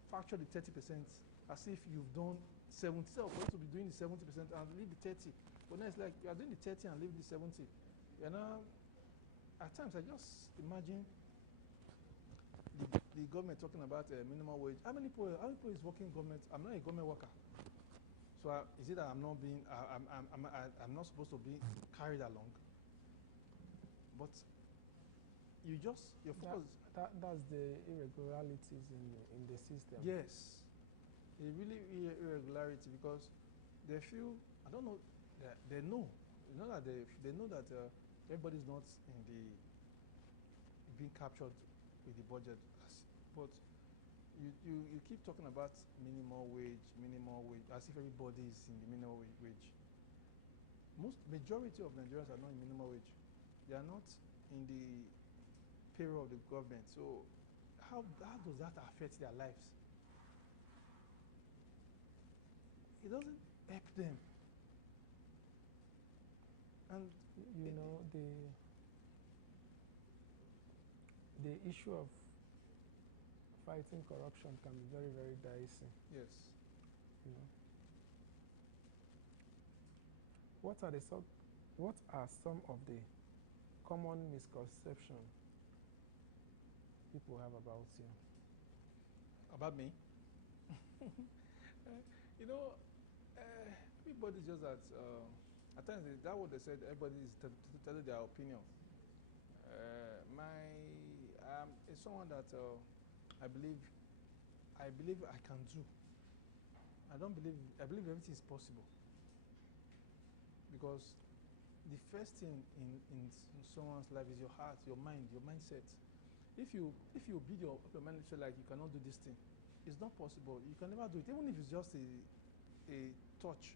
factor the 30% as if you've done 70. So you're supposed to be doing the 70% and leave the 30. But now it's like you are doing the 30 and leave the 70. You know, at times I just imagine the government talking about minimum wage. How many people is working government? I'm not a government worker. So is it that I'm not being, I'm not supposed to be carried along? But your focus. That's the irregularities in the system. Yes, a really irregularity, because they feel, I don't know, they know that everybody's not in the being captured with the budget, but you keep talking about minimum wage, as if everybody is in the minimum wage. Majority of Nigerians are not in minimum wage. They are not in the payroll of the government. So how does that affect their lives? It doesn't help them. And you know, the issue of fighting corruption can be very, very dicey. yes, You know, what are some of the common misconceptions people have about you? about me, you know, everybody just that. At times, that what they said. Everybody is telling their opinion. Is someone that I believe I can do. I believe everything is possible, because the first thing in someone's life is your heart, your mind, your mindset. If you build your mindset like you cannot do this thing, it's not possible. You can never do it, even if it's just a touch.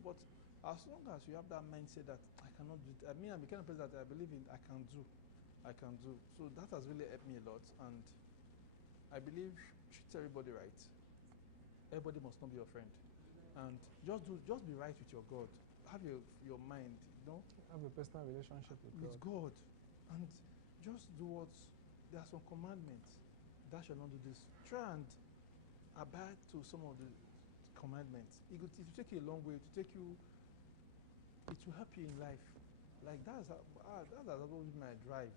But as long as you have that mindset that I cannot do it, I mean, I'm the kind of person that I believe in, I can do. So that has really helped me a lot, and I believe treat everybody right. Everybody must not be your friend, and just be right with your God. Have your mind, Have a personal relationship with God, and just do what. There are some commandments. Thou shalt not do this. Try and abide to some of the commandments. It will take you a long way. It will help you in life. Like that's always my drive.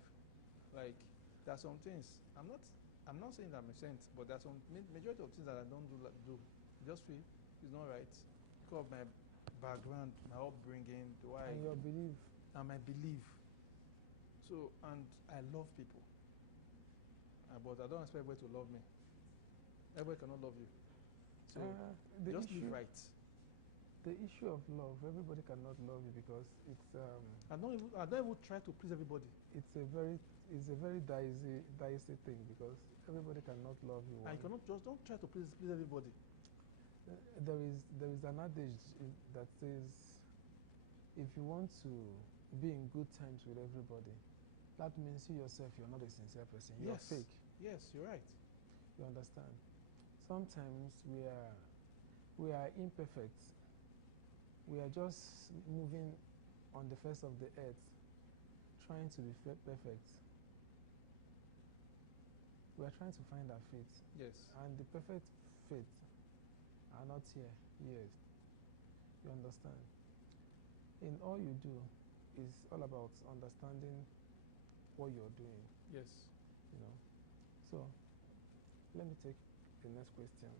Like there are some things I'm not saying that I'm a saint, but there are some majority of things that I don't do. Just feel it's not right because of my background, my upbringing, and your belief. And my belief. So, and I love people, but I don't expect everybody to love me. Everybody cannot love you. So just live right. The issue of love, everybody cannot love you because it's I don't even try to please everybody. It's a very dicey thing because everybody cannot love you. And you cannot don't try to please everybody. There is an adage that says, if you want to be in good times with everybody, that means you yourself, you're not a sincere person. You're fake. Yes, you're right. You understand? Sometimes we are imperfect. We are just moving on the face of the earth, trying to be perfect. We are trying to find our fate. Yes. And the perfect fate are not here yet. You understand? In all you do is all about understanding what you're doing. Yes. You know. So let me take the next question.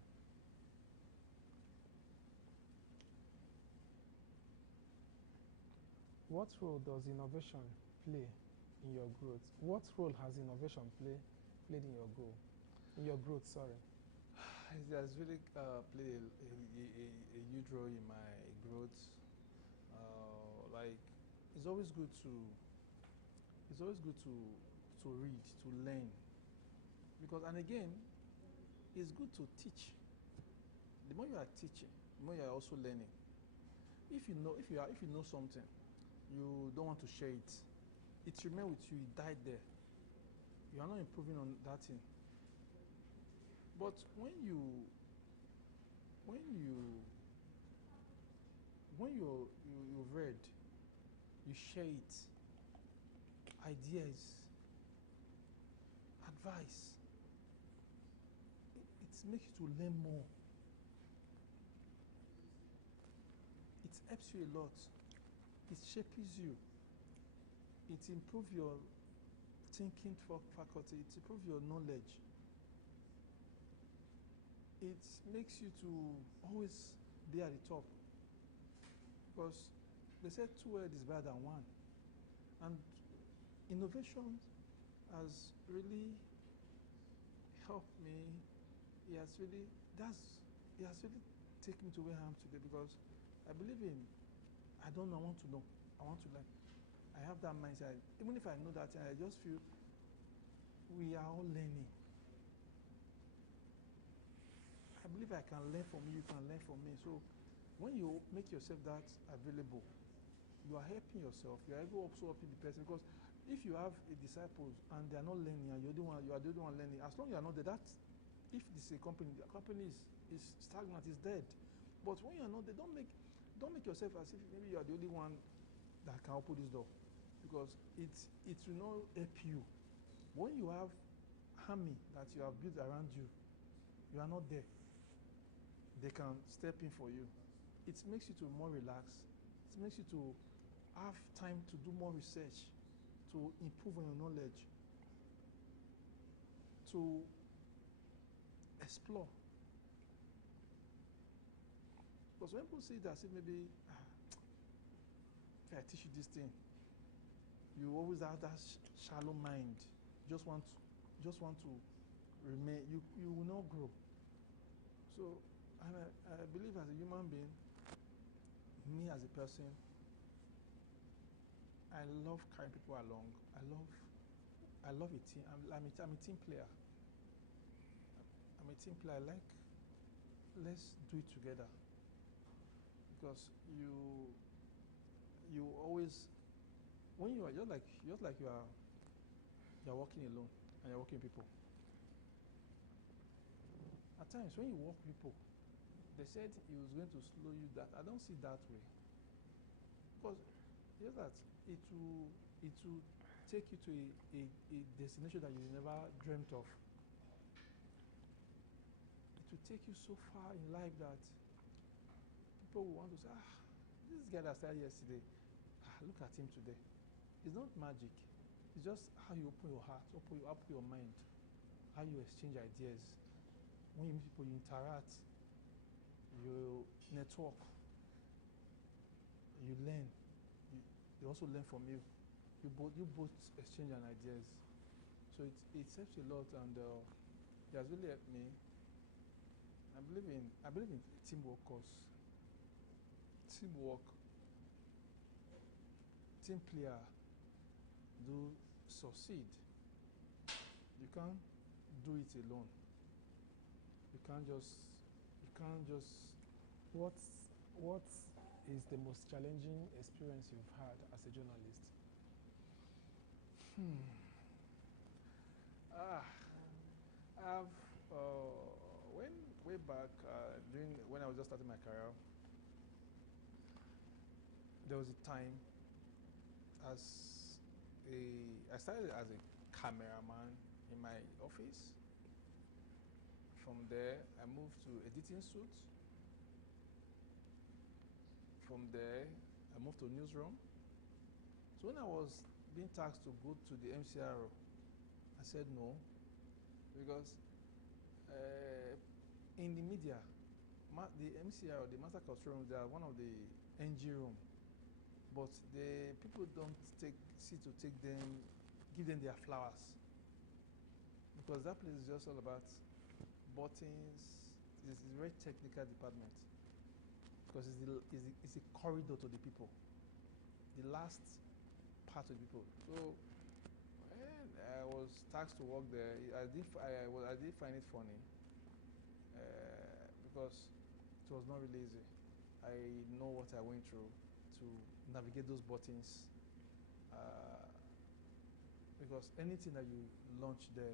What role does innovation play in your growth? What role has innovation played in your growth? Sorry. It has really played a huge role in my growth. Like it's always good to read, to learn, because and again, it's good to teach. The more you are teaching, the more you are also learning. If you know something, you don't want to share it. It remained with you, it died there. You are not improving on that thing. But when you've read, you share it, ideas, advice, it makes you to learn more. It helps you a lot. It shapes you. It improves your thinking faculty. It improves your knowledge. It makes you to always be at the top. Because they said 2 heads is better than 1. And innovation has really helped me. It has really taken me to where I am today, because I believe in, I don't know, I want to know. I want to learn. I have that mindset. Even if I know that, I just feel we are all learning. I believe I can learn from you, you can learn from me. So when you make yourself that available, you are helping yourself. You are also helping the person. Because if you have a disciples and they are not learning, and you are the only one learning, as long as you are not there, if this is a company, the company is stagnant, is dead. But when you are not there, don't make yourself as if maybe you are the only one that can open this door, because it will not help you. When you have army that you have built around you, you are not there. They can step in for you. It makes you to more relaxed. It makes you to have time to do more research, to improve on your knowledge, to explore. Because when people see that, say maybe, if I teach you this thing, you always have that shallow mind. Just want to remain. You will not grow. So, and I believe as a human being, me as a person, I love carrying people along. I love a team. I'm a team player. I'm a team player. Let's do it together. Because you always, when you are just like you're working alone and you're working with people. At times when you work with people, they said it was going to slow you down. I don't see it that way. Because just that it will take you to a destination that you never dreamt of. It will take you so far in life that people will want to say, this guy that started yesterday, look at him today. It's not magic. It's just how you open your heart, open your mind, how you exchange ideas. When you meet people, you interact, you network, you learn. They also learn from you. You both exchange an ideas. So it helps a lot, and it has really helped me. I believe in teamwork, cause teamwork, team player do succeed. You can't do it alone. You can't just. What is the most challenging experience you've had as a journalist? I've way back when I was just starting my career, there was a time I started as a cameraman in my office. From there, I moved to editing suits. From there, I moved to newsroom. So when I was being tasked to go to the MCRO, I said no, because in the media, the MCRO, the Master Control Room, they are one of the NG room, but the people don't give them their flowers, because that place is just all about buttons. It's a very technical department, because it's a corridor to the people, the last part of the people. So when I was tasked to work there, I did find it funny, because it was not really easy. I know what I went through. It to navigate those buttons, because anything that you launch there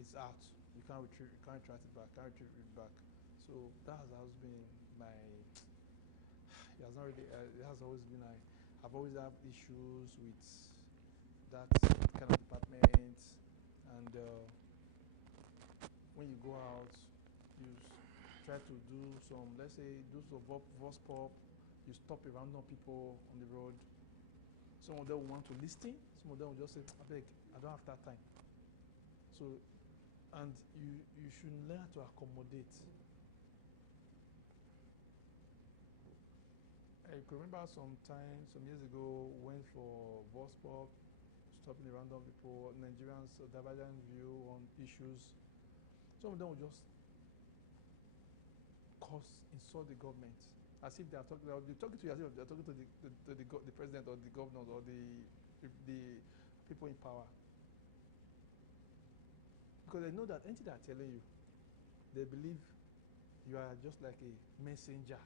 is out. You can't retrieve it back. So that has been my. It has not really. It has always been. I've always had issues with that kind of department, and when you go out, you try to do some, let's say, do some voice pop. You stop a random people on the road. Some of them will want to listen. Some of them will just say, "I beg, I don't have that time." So, and you should learn to accommodate. I can remember some years ago, went for voice pop, stopping the random people, Nigerians, divergent view on issues. Some of them will just insult the government, as if they're talking to you, as if they're talking to the president or the governors or the people in power. Because they know that anything they're telling you, they believe you are just like a messenger.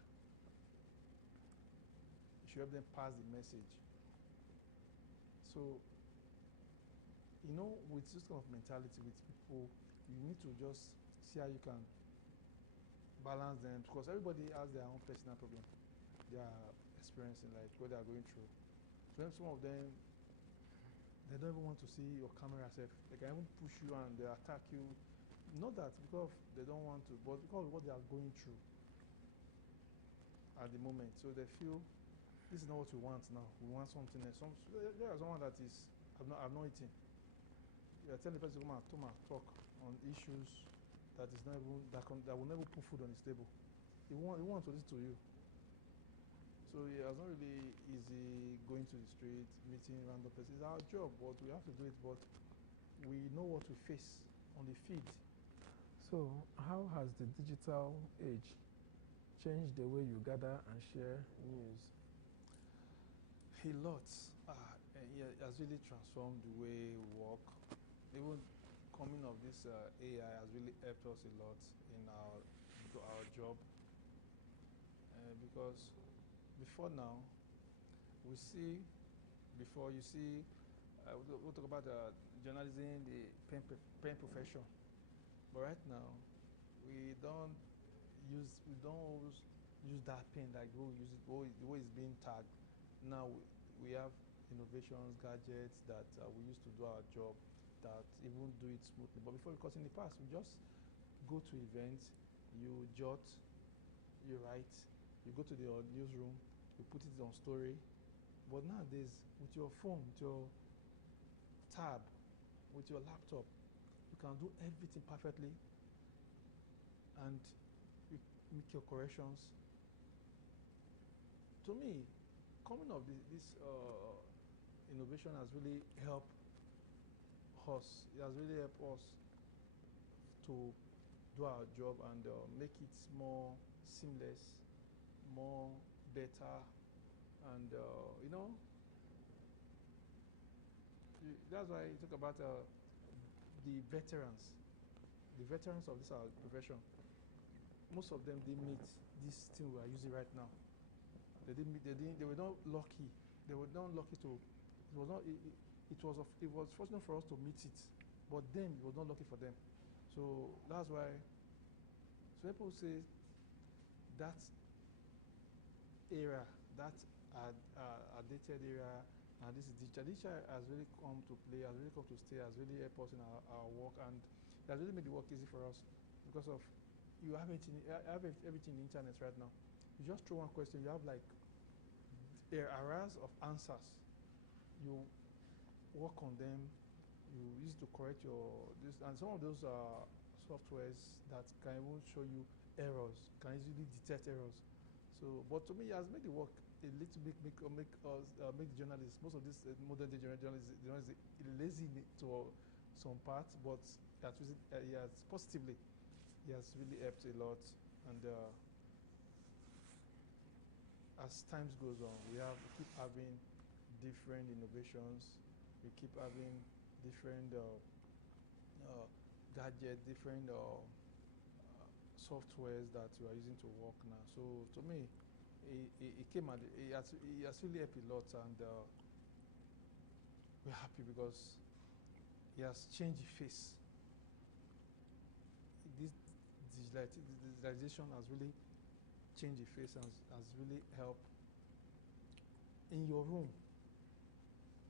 You should help them pass the message. So, with this kind of mentality with people, you need to just see how you can balance them, because everybody has their own personal problem they are experiencing, like what they are going through. So then some of them, they don't even want to see your camera self. They can even push you and they attack you. Not that because they don't want to, but because of what they are going through at the moment. So they feel this is not what we want now. We want something else. There is someone that is I've not eaten. You are telling the person to come and talk on issues that is not even that will never put food on his table. He wants to listen to you. So it's not really easy going to the street, meeting random people. It's our job, but we have to do it. But we know what we face on the feed. So, how has the digital age changed the way you gather and share news? A lot. It has really transformed the way we work. Even coming of this AI has really helped us a lot in our job. Because before now, you see, we'll talk about journalism, the pen profession. But right now, we don't always use that pen like we use it, the way it's being tagged. Now we have innovations, gadgets that we use to do our job that even do it smoothly. But before, because in the past, we just go to events, you jot, you write, you go to the newsroom, you put it on story. But nowadays, with your phone, with your tab, with your laptop, you can do everything perfectly and you make your corrections. To me, coming of this innovation has really helped us. It has really helped us to do our job and make it more seamless, more better, and that's why you talk about the veterans of this our profession. Most of them didn't meet this thing we are using right now. They were not lucky. They were not lucky to. It was fortunate for us to meet it, but them it was not lucky for them. So that's why. So people say that era, that dated era, and this is digital. Digital has really come to play, has really come to stay, has really helped us in our work, and it has really made the work easy for us because of you have everything in the internet right now. You just throw one question, you have like arrays of answers. You work on them, you use to correct and some of those softwares that can even show you errors, can easily detect errors. So, but to me, it has made the work a little bit make journalists, most of these modern day journalists lazy to some parts, but he has positively, he has really helped a lot. And as times goes on, we keep having different innovations. We keep having different gadgets, different softwares that we are using to work now. So to me, he came and he has really helped a lot, and we're happy because he has changed the face. This digitalization has really changed the face and has really helped. In your room,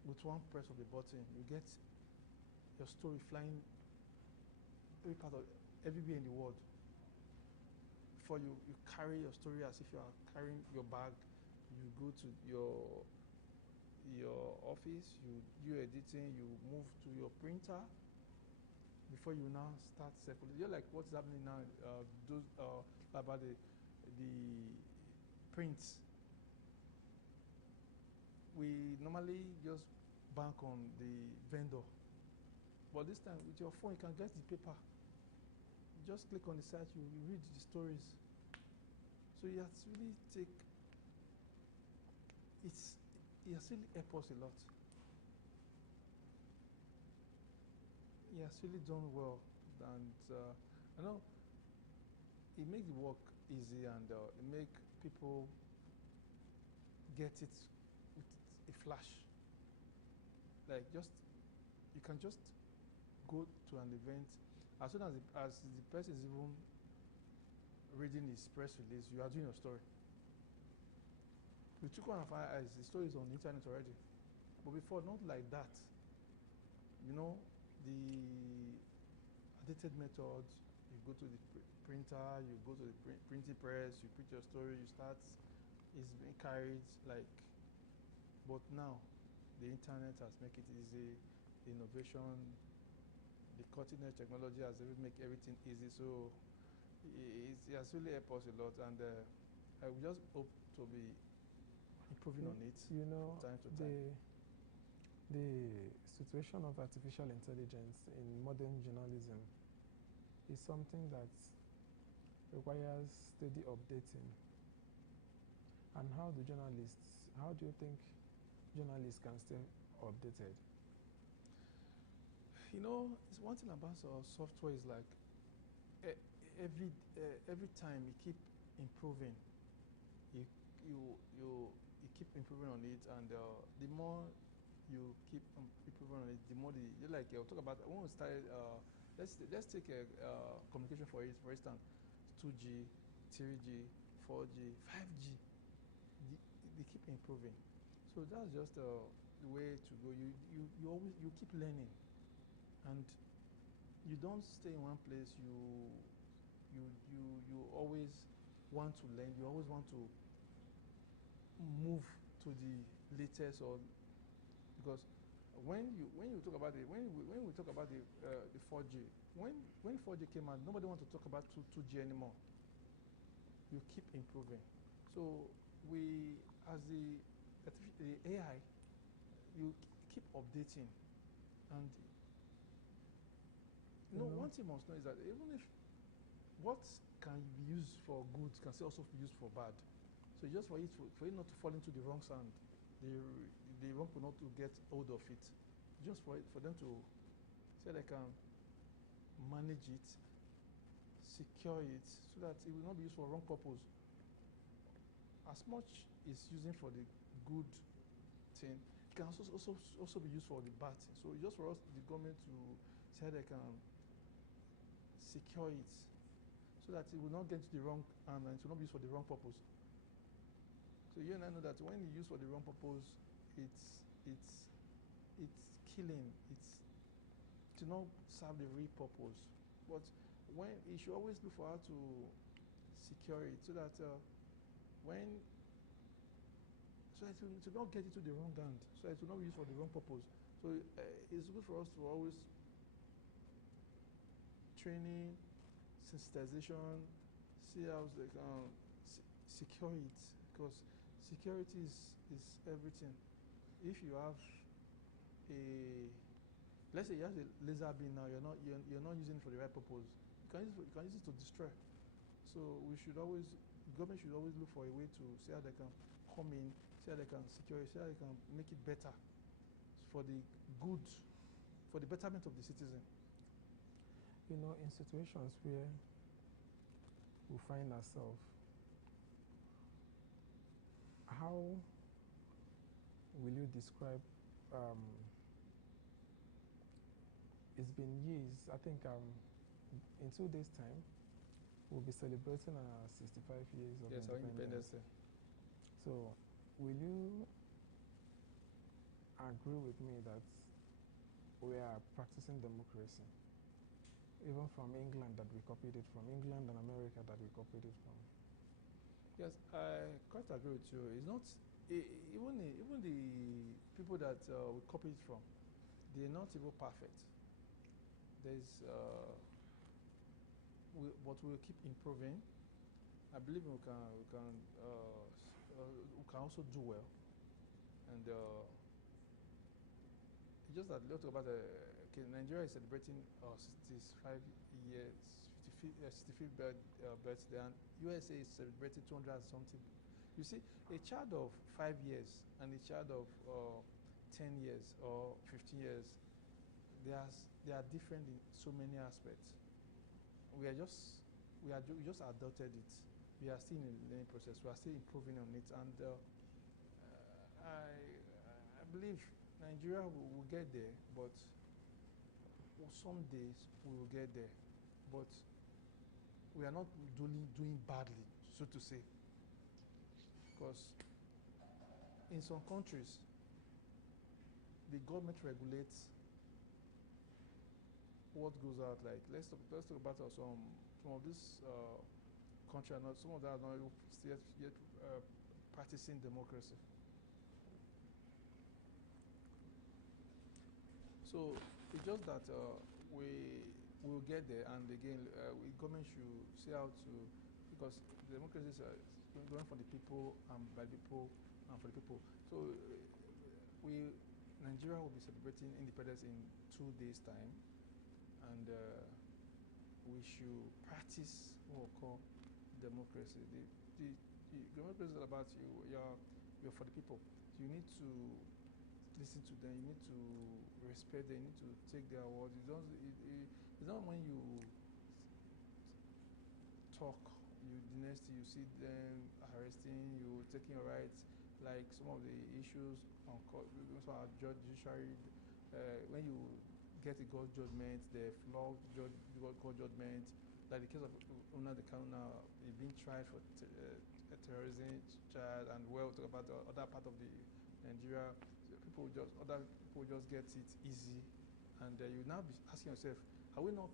with one press of the button, you get your story flying everywhere in the world. Before you carry your story as if you are carrying your bag, you go to your office, you editing, you move to your printer before you now start circulating. You're like what's happening now, about the prints. We normally just bank on the vendor, but this time with your phone you can get the paper. You just click on the site, you read the stories. So it has really it has really helped us a lot. He has really done well, and I know it makes the work easy, and it make people get it with a flash. Like you can just go to an event as soon as the person is even reading his press release, you are doing your story. With 2.5 eyes, the story is on the internet already. But before, not like that. You know, the edited method, you go to the printer, you go to the printing press, you print your story, you start, it's being carried like, but now, the internet has made it easy, the innovation, the cutting edge technology has really made everything easy, so it has really helped us a lot, and I will just hope to be improving on it from time to time. The situation of artificial intelligence in modern journalism is something that requires steady updating. And how do you think journalists can stay updated? You know, it's one thing about software is like every time you keep improving, you keep improving on it, and the more you keep improving on it, the more we'll talk about when we started. Let's take communication for instance, 2G, 3G, 4G, 5G. They keep improving, so that's just the way to go. You always keep learning, and you don't stay in one place. You always want to learn. You always want to move to the latest, or because when you talk about when we talk about the 4G, when 4G came out, nobody wants to talk about 2G anymore. You keep improving. So we, as the AI, you keep updating, and one thing you must know is that even if what can be used for good can also be used for bad. So just for it not to fall into the wrong hand, the wrong people not to get hold of it, just for them to say they can manage it, secure it, so that it will not be used for wrong purpose. As much is using for the good thing, it can also be used for the bad thing. So just for us, the government, to say they can secure it, so that it will not get to the wrong and it will not be used for the wrong purpose. So you and I know that when you use for the wrong purpose, it's killing. To not serve the real purpose. But when you should always look for how to secure it, so that it will not get into the wrong hand, so it will not be used for the wrong purpose. So it's good for us to always training, sensitization, see how they can secure it, because security is everything. If you have let's say you have a laser beam now, you're not using it for the right purpose. You can use it to destroy. So government should always look for a way to see how they can come in, see how they can secure it, see how they can make it better for the good, for the betterment of the citizen. In situations where we find ourselves, how will you describe, it's been years, I think in 2 days' time, we'll be celebrating our 65 years of Yes, our independence. independence day. So, will you agree with me that we are practicing democracy, even from England that we copied it from, England and America that we copied it from? Yes, I quite agree with you. It's not even the people that we copied it from, they're not even perfect. There's but we'll keep improving. I believe we can also do well, and it's just that let's talk about okay, Nigeria is celebrating 65 years, 65th birthday, and USA is celebrating 200 and something. You see, a child of 5 years and a child of 10 years or 15 years, they are different in so many aspects. We just adopted it. We are still in the learning process. We are still improving on it, and I believe Nigeria will get there, but some days we will get there. But we are not doing badly, so to say, because in some countries the government regulates what goes out. Like let's talk about some of these countries. Some of them are not yet practicing democracy. So it's just that we will get there, and again, government should see how to, because democracy is going for the people and by people and for the people. So Nigeria will be celebrating independence in 2 days' time, and we should practice what we call democracy. The democracy is all about you're for the people. You need to listen to them. You need to respect them. You need to take their words. It's not when you talk, the next thing you see them arresting you, taking your rights, like some of the issues on court, our judiciary. When you get a court judgment, they flog court judgment. Like the case of Una de Cana, he's being tried for a terrorism charge, and we'll talk about the other part of the Nigeria. Other people just get it easy, and you now be asking yourself, are we not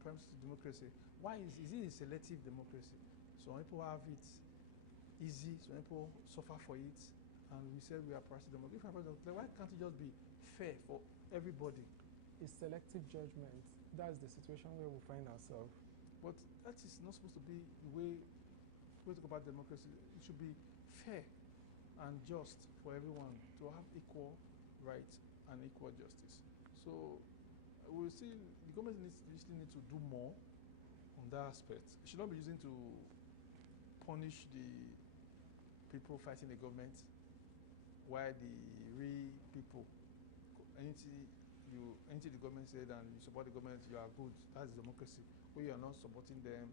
practicing democracy? Why is it a selective democracy? Some people have it easy, some people suffer for it, and we said we are practicing democracy. Why can't it just be fair for everybody? It's selective judgment. That's the situation where we find ourselves. But that is not supposed to be the way we talk about democracy. It should be fair and just for everyone to have equal rights and equal justice. So we'll see the government still need to do more on that aspect. It should not be using to punish the people fighting the government, while the real people, anything the government said and you support the government, you are good. That's democracy. When you are not supporting them,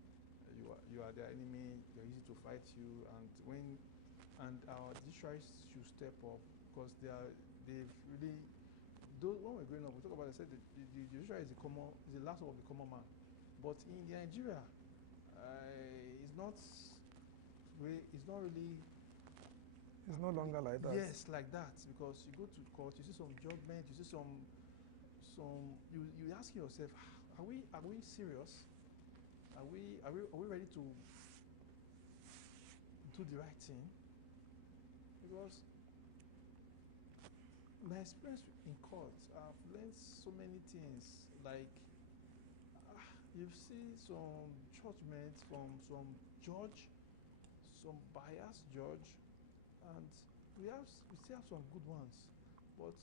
you are their enemy. They're easy to fight you, and our judiciary should step up, because they've really. When we're growing up, we talk about. I said the judiciary is the last of the common man, but in Nigeria, it's not really. It's no longer like that. Yes, like that, because you go to court, you see some judgment, you see some. You ask yourself, are we serious? Are we ready to do the right thing? Because my experience in court, I've learned so many things. Like you see some judgments from some judge, some biased judge, and we still have some good ones. But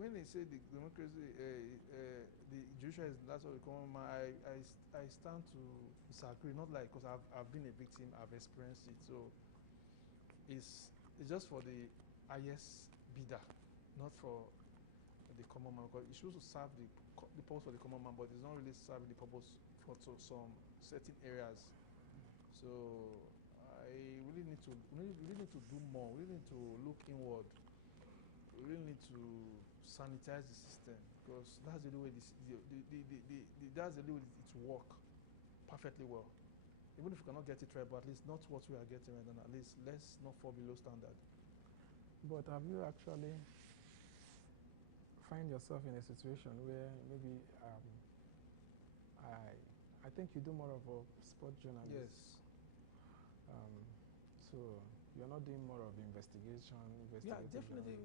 when they say the democracy, the judiciary is that's what we call I stand to disagree. Not like because I've been a victim, I've experienced it. So it's just for the highest bidder, not for the common man. Because it's supposed to serve the purpose for the common man, but it's not really serving the purpose for some certain areas. So I really need to do more. We really need to look inward. We really need to sanitize the system because that's the only way that's the only way it will work perfectly well. Even if we cannot get it right, but at least not what we are getting right now. At least let's not fall below standard. But have you actually find yourself in a situation where maybe I think you do more of a sport journalist? Yes. So you're not doing more of investigation. Yeah, definitely.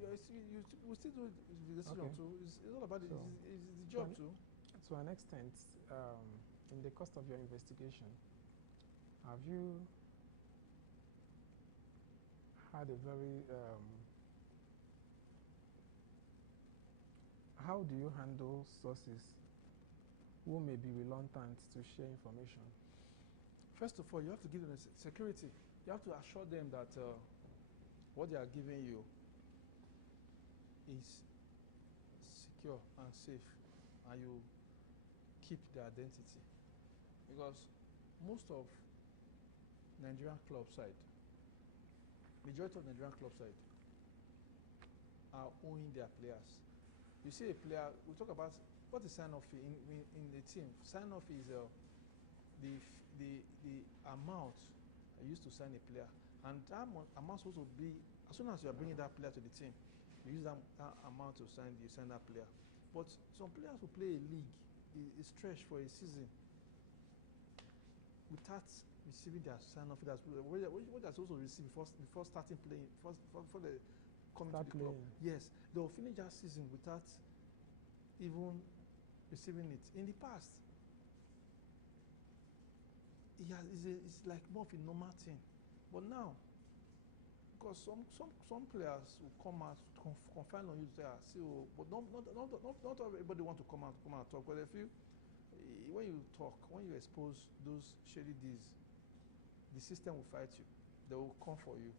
We still do investigation too. It's all about so it's the job too. To an extent, in the course of your investigation, have you had a very how do you handle sources who may be reluctant to share information? First of all, you have to give them security. You have to assure them that what they are giving you is secure and safe, and you keep the identity. Because most of Nigerian club side, majority of Nigerian club side are owing their players. You see a player, we talk about what is sign-off fee in the team. Sign-off fee is the amount used to sign a player, and that amount supposed to be as soon as you are bringing that player to the team, you use that amount to sign that player. But some players who play a league is stretched for a season without receiving their sign-off fee. What they're supposed to receive before starting playing, before they come into the club. Yes, they will finish that season without even receiving it. In the past, it's like more of a normal thing. But now, because some players will come out confide on you, say, but not everybody want to come out and talk. But I feel when you talk, when you expose those shady deeds, the system will fight you. They will come for you.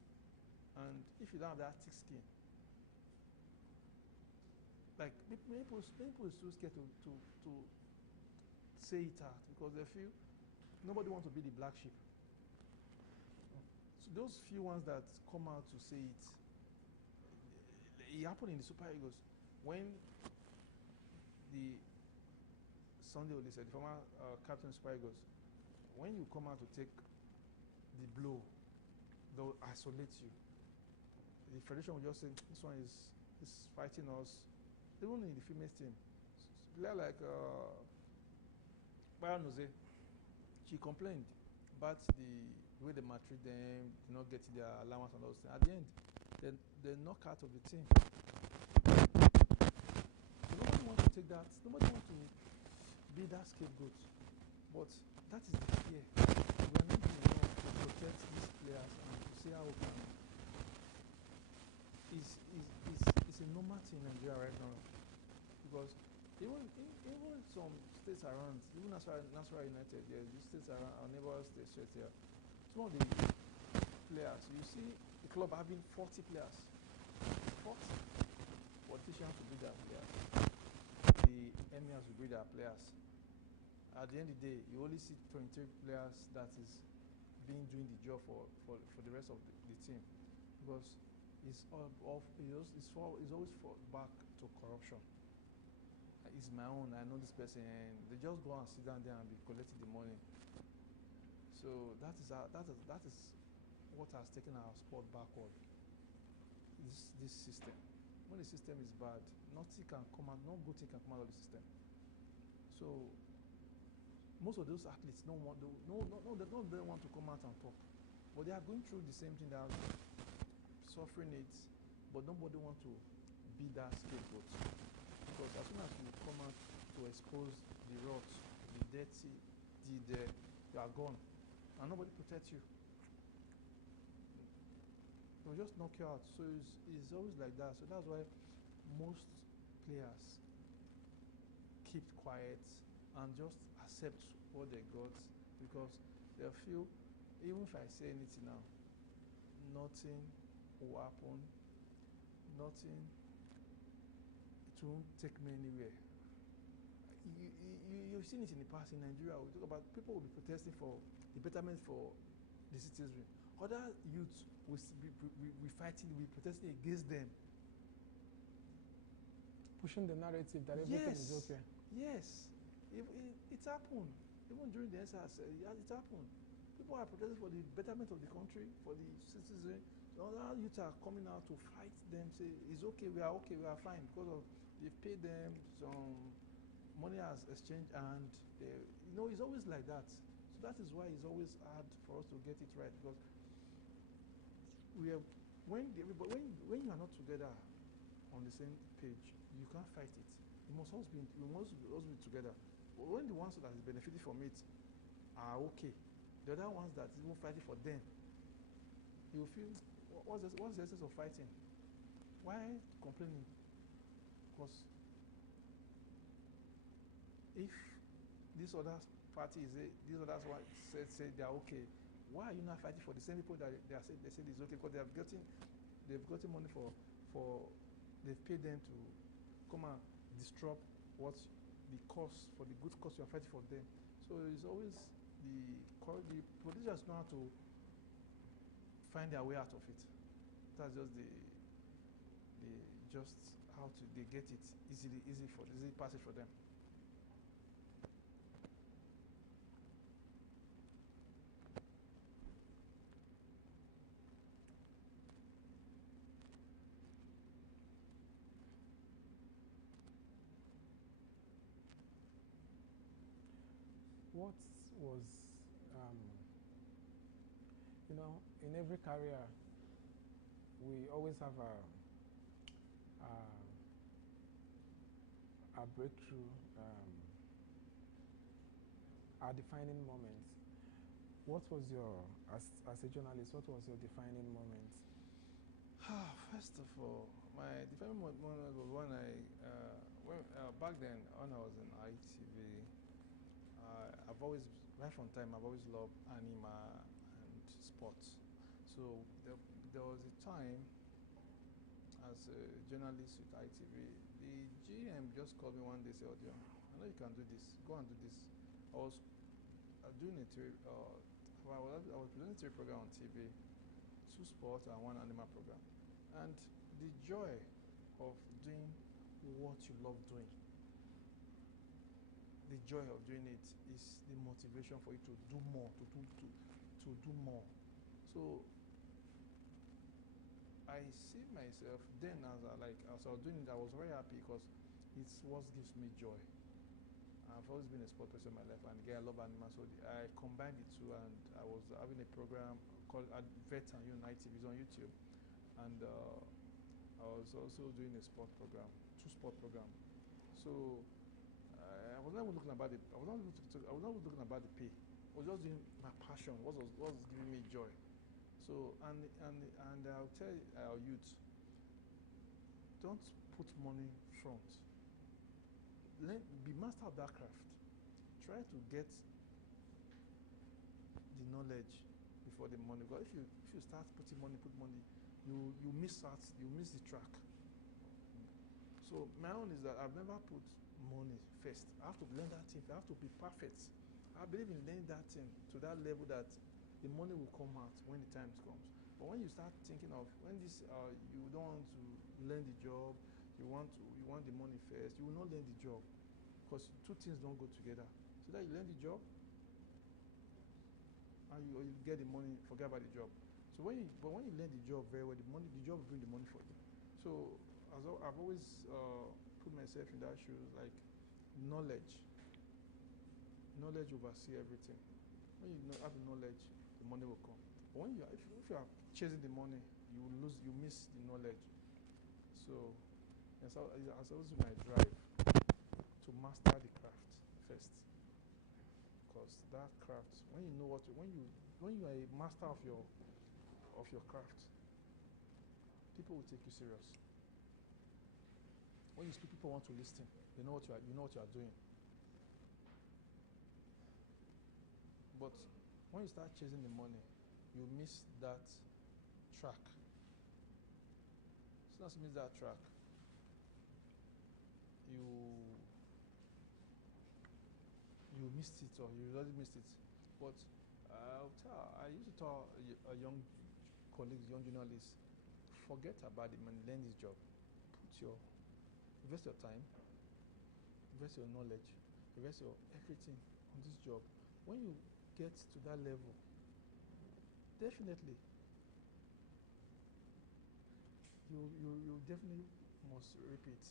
And if you don't have that thick skin, like many people is too scared to say it out because they feel nobody wants to be the black sheep. So those few ones that come out to say it happened in the Super Eagles when the Sunday Oliseh, the former captain of Super Eagles, when you come out to take the blow, they'll isolate you. The federation will just say this one is fighting us. Even in the female team, player like Bayern Jose, she complained about the way they maltreat them, not getting their allowance and those things. At the end, they knock out of the team. So nobody wants to take that. Nobody wants to be that scapegoat. But that is the fear. We are not doing enough to protect these players and to see how we can. It's a normal thing in Nigeria right now. Because even some states around, even Nasarawa United, these states around our neighboring states here, some of the players, you see the club having 40 players, 40 politicians will be their players, the emirs will be their players. At the end of the day, you only see 23 players that is doing the job for the rest of the team, because it's always back to corruption. It's my own, I know this person, and they just go and sit down there and be collecting the money. So that is what has taken our sport backward. This system. When the system is bad, nothing can come out, no good thing can come out of the system. So most of those athletes don't want to come out and talk, but they are going through the same thing. They are suffering it, but nobody wants to be that scapegoat. Because as soon as you come out to expose the rot, the dirty deed there, you are gone. And nobody protects you. They'll just knock you out. So it's always like that. So that's why most players keep quiet and just accept what they got, because they feel even if I say anything now, nothing will happen, nothing. It won't take me anywhere. You've seen it in the past in Nigeria. We talk about people will be protesting for the betterment for the citizens. other youths will be fighting, will be protesting against them. Pushing the narrative that everything is okay. Yes. It's happened. Even during the SRS, it happened. People are protesting for the betterment of the country, for the citizens. Other youths are coming out to fight them, say, it's okay, we are fine, because of they've paid them some money as exchange, and it's always like that. So that is why it's always hard for us to get it right, because when you are not together on the same page, you can't fight it. We must always be together. But when the ones that is benefiting from it are okay, the other ones that is even fighting for them, you feel, what's the essence of fighting? Why complaining? Because if this other party these others say they are okay, why are you not fighting for the same people that they say it's okay? Because they've gotten money they've paid them to come and disrupt what the cause, for the good cause you are fighting for them. So it's always the politicians know how to find their way out of it. That's just they get it easy passage for them. What was, in every career, we always have a breakthrough, a defining moment. What was as a journalist, what was your defining moment? First of all, my defining moment was when back then, when I was in ITV, I've always, right from time, I've always loved anima and sports. So there was a time, as a journalist with ITV, the GM just called me one day, said, "Audio, I know you can do this. Go and do this." I was doing I was presenting a program on TV, 2 sports and 1 animal program, and the joy of doing what you love doing, the joy of doing it is the motivation for you to do more, to do more. So I see myself then as I was doing it, I was very happy because it's what gives me joy. I've always been a sport person in my life, and again, I love animals, so I combined the two, and I was having a program called Vet and ITV, it's on YouTube, and I was also doing a sport program, 2 sport program. So I was not even looking about I was not looking about the pay. I was just doing my passion, what was giving me joy. So and I'll tell our youth, don't put money front. Be master of that craft. Try to get the knowledge before the money. Because if you start putting money, you miss the track. So my own is that I've never put money first. I have to learn that thing. I have to be perfect. I believe in learning that thing to that level that the money will come out when the time comes. But when you start thinking of when you don't want to learn the job, you want the money first, you will not learn the job, because 2 things don't go together. So that you learn the job and you get the money, forget about the job. So when you learn the job very well, the job will bring the money for you. So I've always put myself in that shoes, like knowledge oversee everything. When you have the knowledge, the money will come. But if you are chasing the money, you miss the knowledge. So that's always my drive to master the craft first. Because that craft, when you know when you are a master of your craft, people will take you serious. When you speak, people want to listen. You know what you are doing. But when you start chasing the money, you miss that track. As soon as you miss that track, you missed it, or you already missed it. But I used to tell a young colleagues, young journalists, forget about it, man. Learn this job. Invest your time, invest your knowledge, invest your everything on this job. When you get to that level, definitely, you definitely must repeat.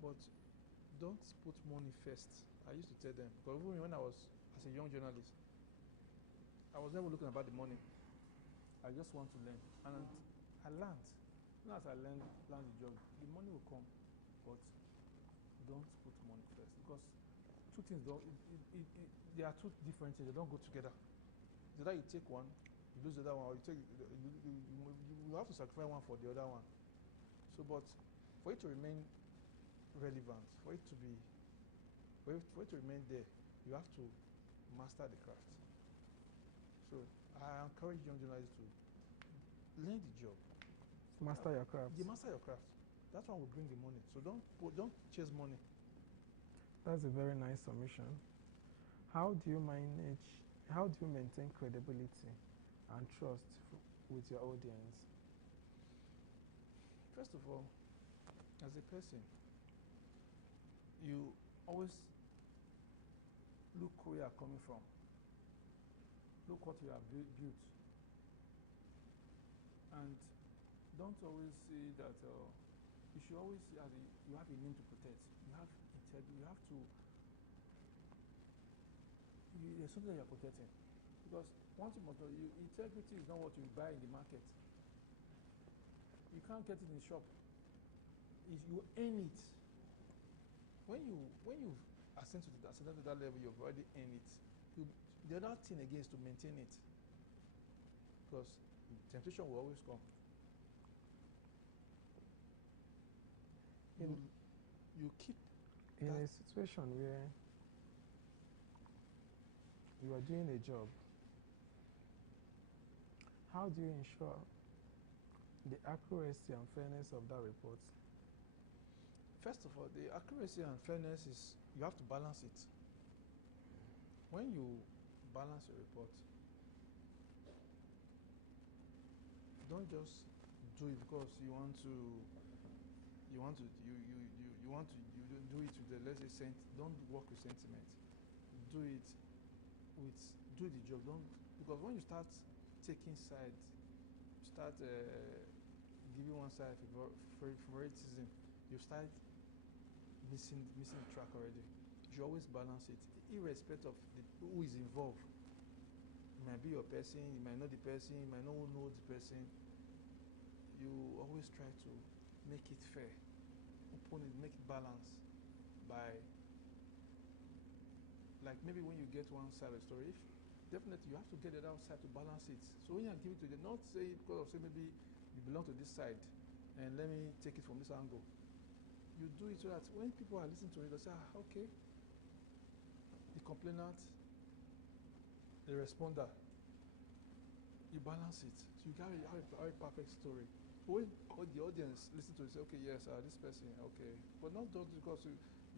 But don't put money first. I used to tell them, because even when I was as a young journalist, I was never looking about the money. I just want to learn, and I learned. Now as I learned the job, the money will come, but don't put money first, because two things don't. They are two different things. They don't go together. Either you take one, you lose the other one, or you have to sacrifice one for the other one. So, but for it to remain relevant, for it to remain there, you have to master the craft. So I encourage young journalists to learn the job. Master your craft. You master your craft. That one will bring the money. So don't chase money. That's a very nice submission. How do you maintain credibility and trust with your audience? First of all, as a person, you always look where you are coming from. Look what you have built. And don't always see that you should always see you have a name to protect. You have integrity. You have to. There's something that you're protecting. Because once you must know, integrity is not what you buy in the market. You can't get it in the shop. You earn it. When you ascend to that level, you've already earned it. The other thing again is to maintain it. Because temptation will always come. You keep in a situation where you are doing a job, how do you ensure the accuracy and fairness of that report? First of all, the accuracy and fairness is you have to balance it. When you balance your report, don't just do it because you don't do it with the, let's say, don't work with sentiment. Do the job. Don't, because when you start taking sides, start giving one side favoritism, you start missing track already. You should always balance it, irrespective of who is involved. It might be your person, you might know the person, you might not know the person. You always try to make it fair, open it, make it balanced by, like maybe when you get one side of the story, definitely you have to get the other side to balance it. So when you give it to them, not say because of say maybe you belong to this side and let me take it from this angle. You do it so that when people are listening to it, they say, okay, the complainant, the responder, you balance it. So you have a perfect story. When the audience listen to it, say, okay, yes, this person, okay. But not just because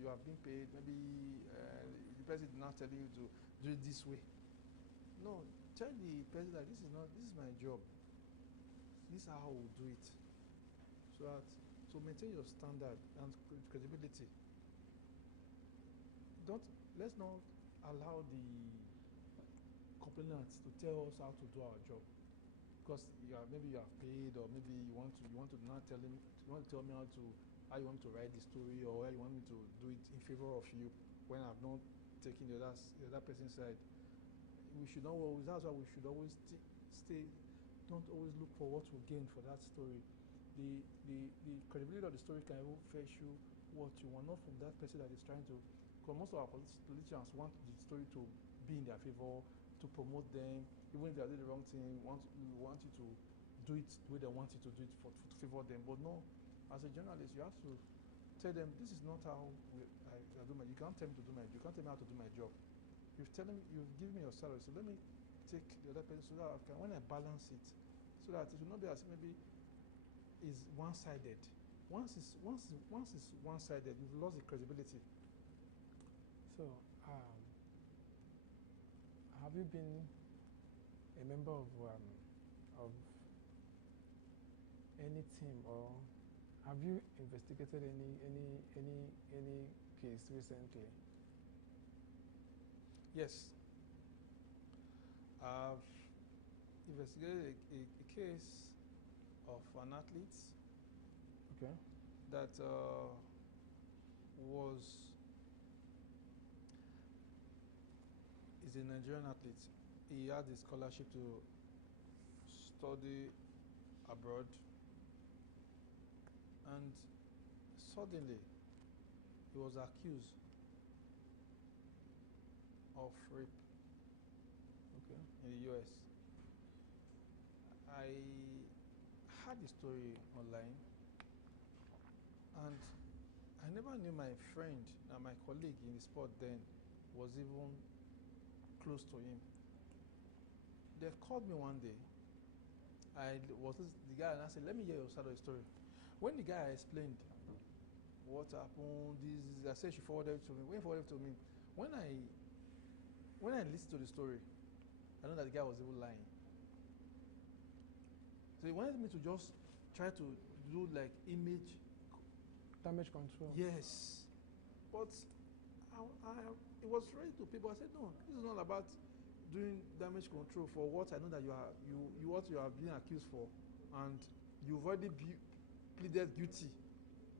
you have been paid, maybe the person is not telling you to do it this way. No, tell the person that this is my job. This is how we do it. So maintain your standard and credibility. Let's not allow the complainants to tell us how to do our job. Because maybe you have paid, or maybe you want to not tell him, you want to tell me how you want me to write the story, or how you want me to do it in favor of you when I've not taken the other person's side. We should not always. That's why we should always stay. Don't always look for what we gain for that story. The credibility of the story can even fetch you what you want, not from that person that is trying to. Because most of our politicians want the story to be in their favor, to promote them, even if they are doing the wrong thing. We want you to do it the way they want you to do it to favor them. But no, as a journalist, you have to tell them this is not how I do my. You can't tell me to do my. You can't tell me how to do my job. You've given me your salary, so let me take the other person so that when I balance it, so that it will not be as if maybe is one-sided. Once it's one-sided, you've lost the credibility. So, have you been a member of any team, or have you investigated any case recently? Yes, I've investigated a case of an athlete Okay. that is a Nigerian athlete. He had a scholarship to study abroad, and suddenly he was accused of rape Okay. in the US. I heard the story online, and I never knew my friend and my colleague in the sport then was even close to him. They called me one day. I was the guy, and I said, "Let me hear your side of the story." When the guy explained what happened, this I said she forwarded it to me. When he forwarded it to me, when I listened to the story, I know that the guy was even lying. So he wanted me to just try to do like image Damage control. Yes, but it was ready to people. I said, no, this is not about doing damage control for what I know that what you have been accused for, and you've already pleaded guilty.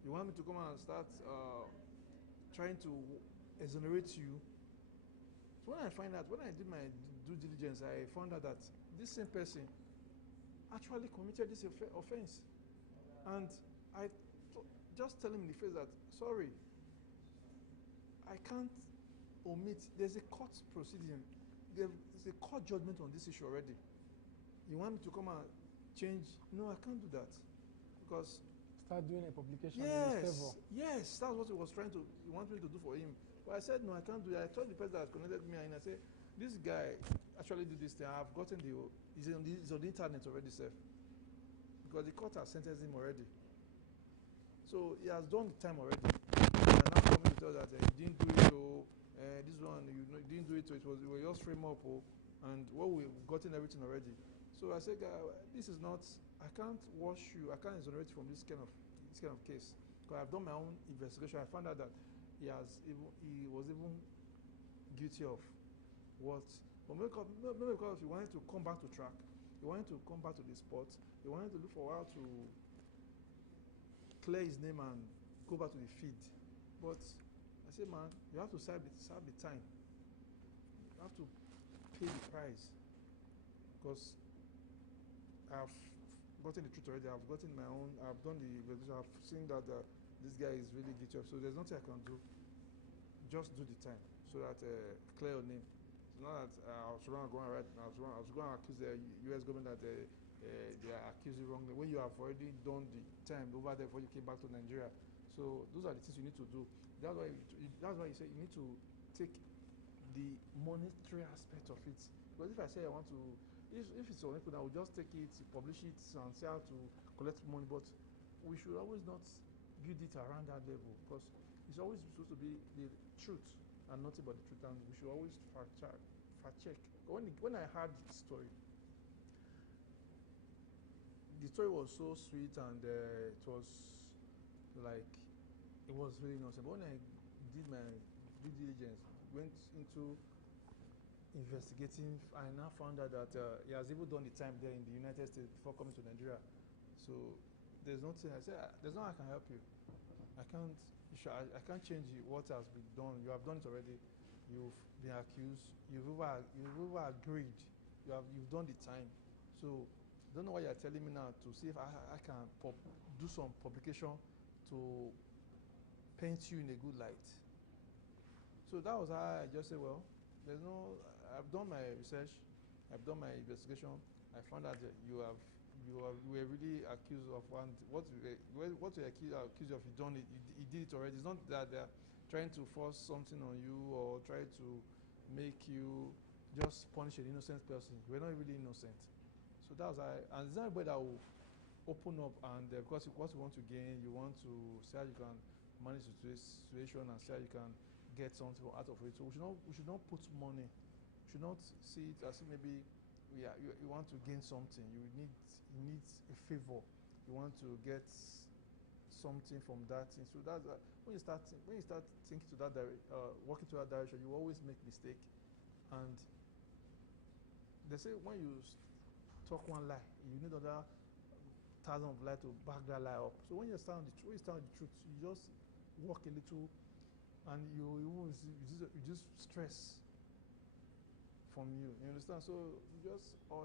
You want me to come and start trying to exonerate you? So when I did my due diligence, I found out that this same person actually committed this offense, and I just tell him in the face that, sorry, I can't omit. There's a court proceeding. There's a court judgment on this issue already. You want me to come and change? No, I can't do that. Because start doing a publication in his favor. Yes, that's what he was trying to, he wanted me to do for him. But I said, no, I can't do that. I told the person that connected me, and I said, this guy actually did this thing. I've gotten he's on the internet already, sir. Because the court has sentenced him already. So he has done the time already. And now coming to tell that he didn't do it, this one, you didn't do it, so it was just frame up, and we've gotten everything already. So I said, this is not, I can't wash you, I can't exonerate you from this kind of case. Because I've done my own investigation. I found out that he was even guilty of what, but maybe because he wanted to come back to track, he wanted to come back to the sport, he wanted to look for a while to clear his name and go back to the field. But I said, man, you have to serve the time. You have to pay the price. Because I've gotten the truth already. I've gotten my own, I've done the investigation. I've seen that this guy is really guilty of. So there's nothing I can do. Just do the time so that clear your name. It's not that I was going to accuse the US government that they are accusing wrongly when you have already done the time over there before you came back to Nigeria. So those are the things you need to do. That's why you say you need to take the monetary aspect of it. Because if I say I want to, if it's Olympic, I will just take it, publish it, and say how to collect money. But we should always not build it around that level, because it's always supposed to be the truth and nothing but the truth, and we should always fact check. When I heard the story was so sweet, and it was like, it was really nice. But when I did my due diligence, went into investigating, I now found out that he has even done the time there in the United States before coming to Nigeria. So there's nothing. I said, there's no I can help you. I can't change what has been done. You have done it already. You've been accused. You've over agreed. You've done the time. So I don't know why you're telling me now to see if I can do some publication to paint you in a good light. So that was how I just said, well, I've done my research, I've done my investigation. I found out that you were really accused of, and what you accused of, you done it, you did it already. It's not that they're trying to force something on you or try to make you just punish an innocent person. We're not really innocent. So that was and there's anybody that will open up, and because what you want to gain, you want to see how you can manage the situation and see how you can get something out of it. So we should not put money. We should not see it as if maybe you want to gain something. You need a favor. You want to get something from that thing. So that's when you start thinking to that working to that direction, you always make mistake. And they say when you talk one lie, you need another thousand of lie to back that lie up. So when you stand on the truth, you just walk a little, and you just stress from you. You understand? So just I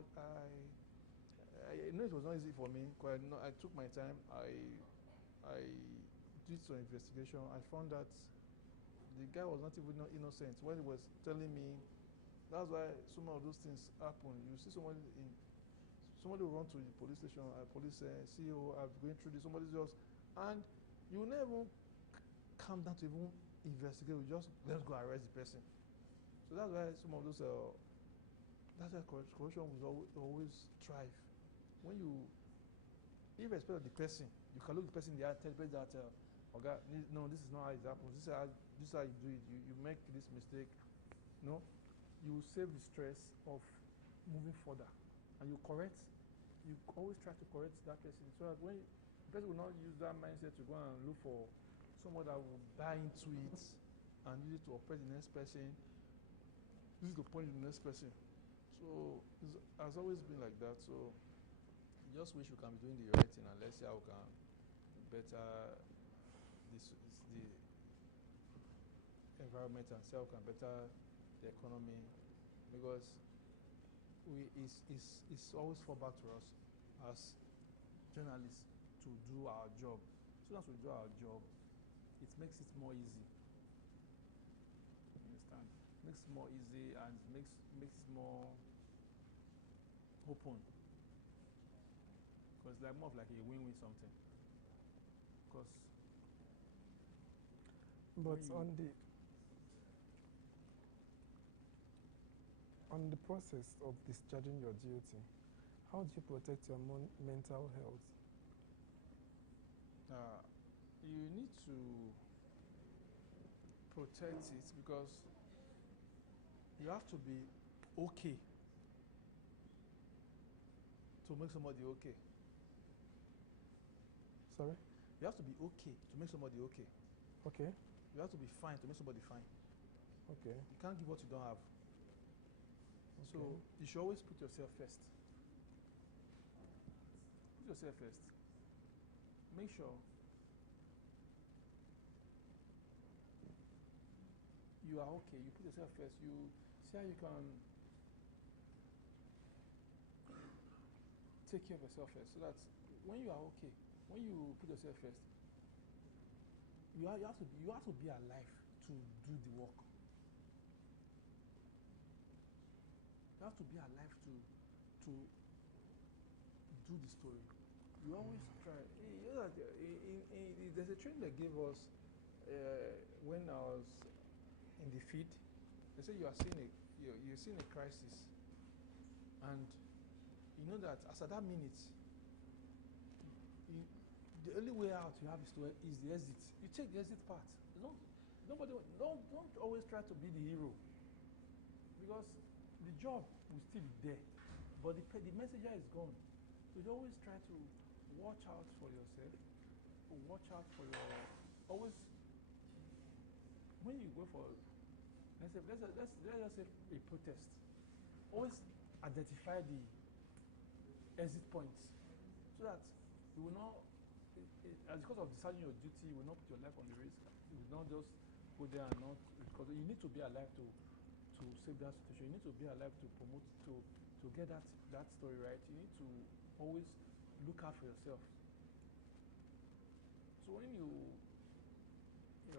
know it was not easy for me. Cause I took my time. I did some investigation. I found that the guy was not even innocent when he was telling me. That's why some of those things happen. You see somebody will run to the police station, police CEO, I'm going through this. Somebody just, and you will never calm down to even investigate. You just let's go arrest the person. So that's why some of those that's why corruption will always thrive. When you, irrespective of the person, you can look the person in the eye, tell the person that, okay, no, this is not how it happens. This is how you do it. You make this mistake. No, you save the stress of moving further, and you always try to correct that person, so that when the person will not use that mindset to go and look for someone that will buy into it and use it to oppress the next person, use it to punish the next person. So it has always been like that. So I just wish we can be doing the right thing, and let's see how we can better the environment and see how we can better the economy, because it's always fall back to us as journalists to do our job. As soon as we do our job, it makes it more easy. You understand? It makes it more easy, and makes it more open. Because it's like more of like a win-win something. Because on the process of discharging your duty, how do you protect your mental health? You need to protect it, because you have to be okay to make somebody okay. Sorry? You have to be okay to make somebody okay. Okay. You have to be fine to make somebody fine. Okay. You can't give what you don't have. Okay. So you should always put yourself first. Put yourself first. Make sure you are okay. You put yourself first. You see how you can take care of yourself first, so that when you are okay, when you put yourself first, you have to be alive to do the work. You have to be alive to do the story. You always try. You know that there's a training they gave us when I was in the field. They say you're seeing a crisis, and you know that as at that minute, the only way out you have is the exit. You take the exit part. Don't always try to be the hero, because the job will still be there, but the messenger is gone. So you always try to watch out for yourself. Watch out for always when you go for, let's just say a protest. Always identify the exit points, so that you will not, as because of discharging your duty, you will not put your life on the risk. You will not just go there and not, because you need to be alive to save that situation. You need to be alive to promote, to get that story right. You need to always look out for yourself. So when you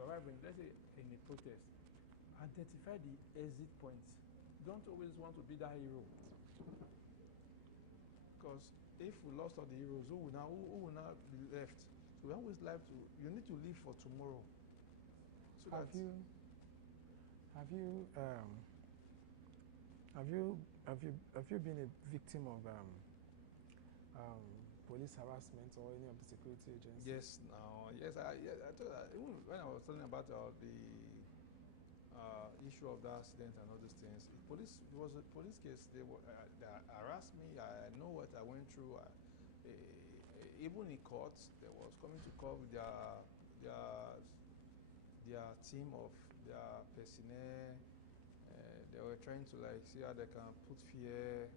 arrive in, let's say, in a protest, identify the exit points. Don't always want to be that hero, because if we lost all the heroes, who will now be left? So we always live to. You need to live for tomorrow. So have you been a victim of police harassment or any of the security agencies? Yes. I told you, even when I was talking about the issue of that accident and all these things. It was a police case. They harassed me. I know what I went through. Even in court, they was coming to court with their team of their personnel. They were trying to like see how they can put fear.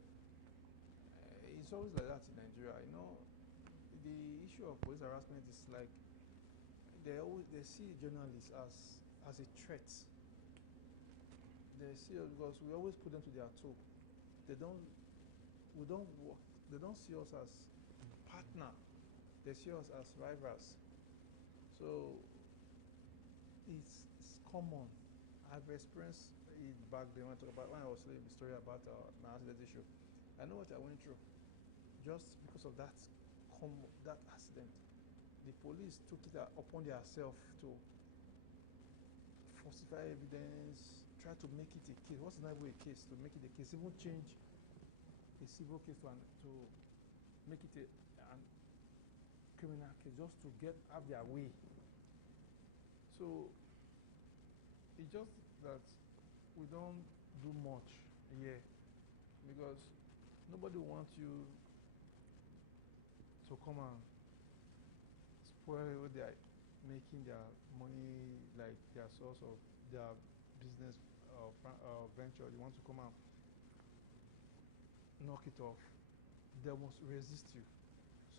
It's always like that in Nigeria. You know, the issue of police harassment is like they see journalists as a threat. They see us because we always put them to their toe. They don't we don't work. They don't see us as partner. They see us as rivals. So it's common. I've experienced it back then when I was telling the story about my accident issue. I know what I went through just because of that accident. The police took it upon themselves to falsify evidence, try to make it a case. What's not even a case? To make it a case, even change a civil case to make it a criminal case, just to have their way. So it's just that we don't do much here because nobody wants you to come and spoil what they are making their money, like their source of their business venture. They want to come and knock it off. They must resist you.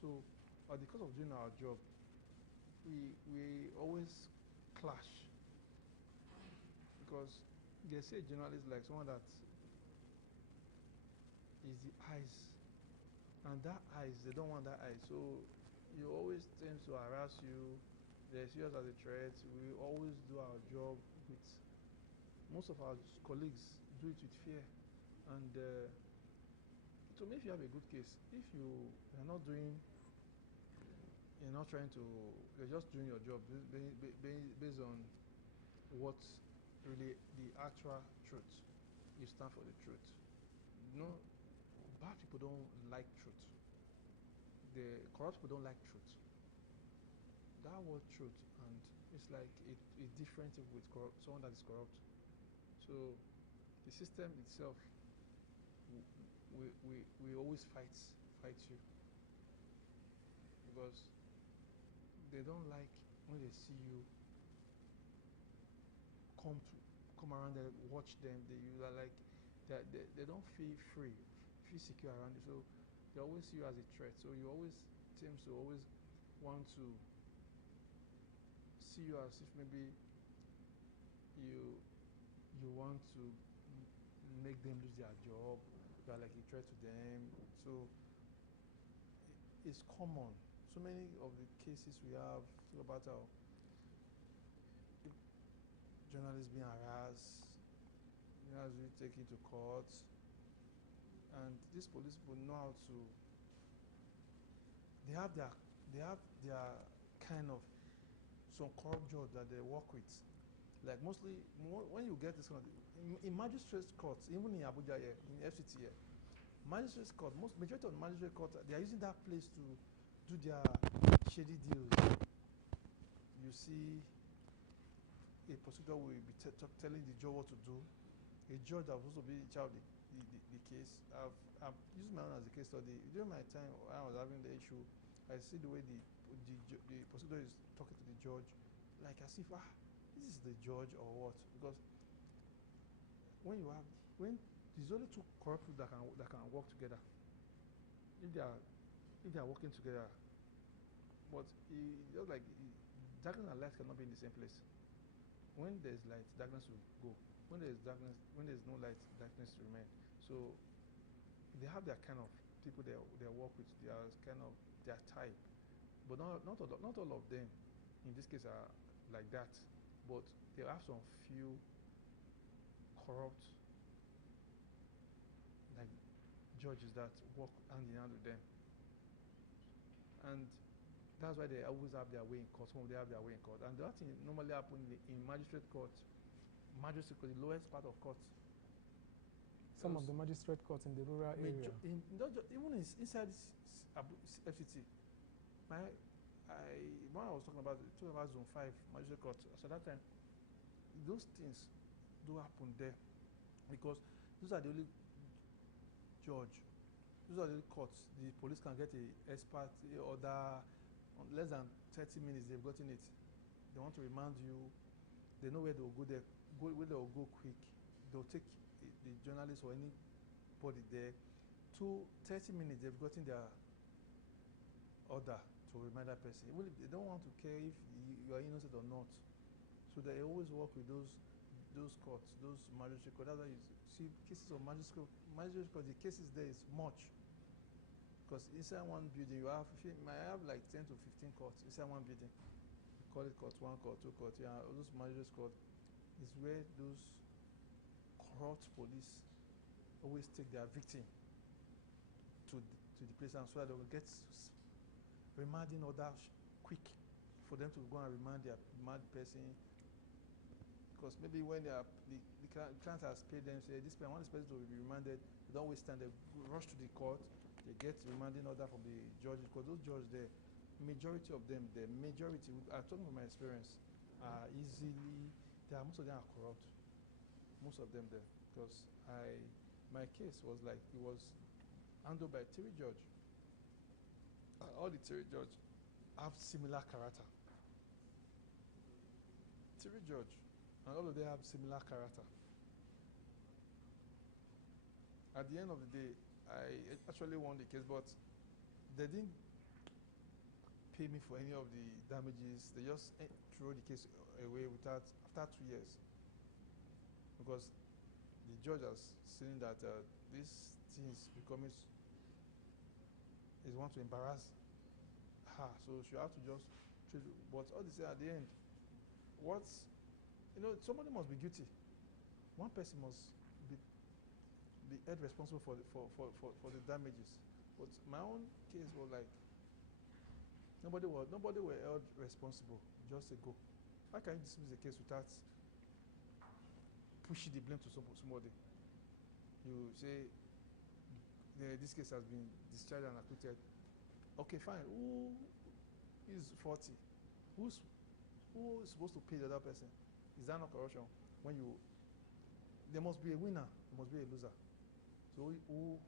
So because of doing our job, we always clash because they say journalist like someone that is the eyes, and that eyes, they don't want that eyes. So you always tend to harass you. They see us as a threat. We always do our job with most of our colleagues do it with fear. And to me, if you have a good case, if you're not trying to, you're just doing your job based on what really the actual truth. You stand for the truth. No, bad people don't like truth. The corrupt people don't like truth. That word truth, and it's like it's different with someone that is corrupt. So the system itself, we always fight you because they don't like when they see you come around and watch them. You are like they don't feel free, feel secure around you. So they always see you as a threat. So you always seems to always want to see you as if maybe you want to make them lose their job. You are like a threat to them. So it's common. So many of the cases we have about our journalists being harassed, journalists being taken to court, and these police people know how to. They have their kind of some corrupt judge that they work with. Like mostly when you get this kind of in magistrate courts, even in Abuja here, in FCT here, magistrate court, majority of magistrate court, they are using that place to do their shady deals. You see a prosecutor will be telling the judge what to do. A judge that was supposed to be in charge of the case. I've used my own as a case study. During my time when I was having the issue, I see the way the prosecutor is talking to the judge, like as if this is the judge or what? Because when there's only two corrupt people that can work together. If they are working together, but just like darkness and light cannot be in the same place. When there's light, darkness will go. When there's no light, darkness will remain. So they have their kind of people they work with. They are kind of their type, but not all of them. In this case, are like that. But they have some few corrupt like judges that work hand in hand with them, and that's why they always have their way in court. Some of them have their way in court, and that thing normally happens in magistrate court. Magistrate court, the lowest part of court. Some of the magistrate courts in the rural area. Even inside FCT, when I was talking about Zone 5 magistrate court, so that time, those things, do happen there, because those are the only judge, those are the only courts the police can get a expert order on less than 30 minutes. They've gotten it. They want to remand you. They know where they'll go there, where they'll go quick. They'll take the journalist or anybody there. 30 minutes, they've gotten their order to remind that person. Even if they don't want to care if you are innocent or not. So they always work with those courts, those magistrate courts. That's why you see cases of magistrate court, the cases there is much. Because inside one building, you might have like 10 to 15 courts inside one building. You call it court 1, court 2, court 3. Yeah, those magistrate courts is where those corrupt police always take their victim to the place, and so that they will get remanding order quick for them to go and remand the person. Because maybe when the client has paid them, say this person, I want this person to be remanded. They don't waste time. They rush to the court. They get remanding order from the judges, because those judges there, majority of them, I'm talking from my experience, are most of them are corrupt. Most of them there, because my case was like, it was handled by 3 judges. All the 3 judges have similar character. 3 judges, and all of them have similar character. At the end of the day, I actually won the case, but they didn't pay me for any of the damages. They just threw the case away after 2 years, because the judge has seen that this thing is becoming want to embarrass her, so she have to just treat it. But all this at the end, somebody must be guilty. One person must be held responsible for the damages. But my own case was like nobody were held responsible. Just say go. Why can't you dismiss the case without pushing the blame to somebody? You say this case has been discharged and acquitted. Okay, fine. Who is 40? Who is supposed to pay the other person? Is that not corruption? There must be a winner. There must be a loser. So who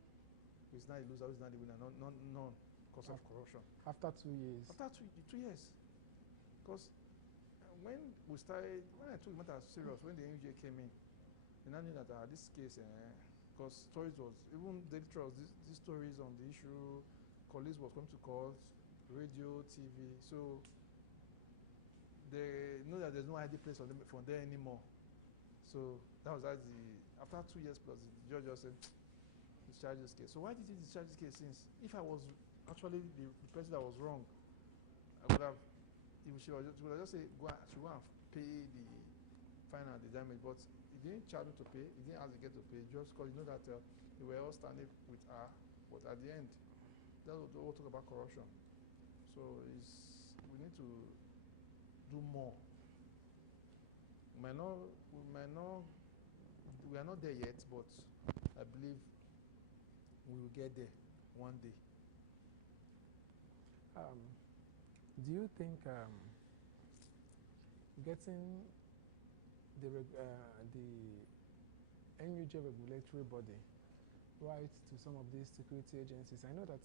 is not a loser? Who is not the winner? None, because of corruption. After 2 years. After 2 years, because when I took the matter serious, when the NUJ came in, and I knew that this case, because stories was, even daily trust, these stories on the issue, colleagues was coming to court, radio, TV, so they know that there's no ID place from there anymore. So that was after 2 years plus, the judge just said, discharge this case. So why did he discharge this case since? If I was actually the person that was wrong, I would have, she would have just said, go and pay the fine and the damage, but he didn't charge me to pay, he didn't ask the girl to pay, just because you know that they were all standing with her, but at the end, that's what we all talk about corruption. So we need to do more. We are not there yet, but I believe we will get there one day. Do you think getting the NUJ regulatory body right to some of these security agencies? I know that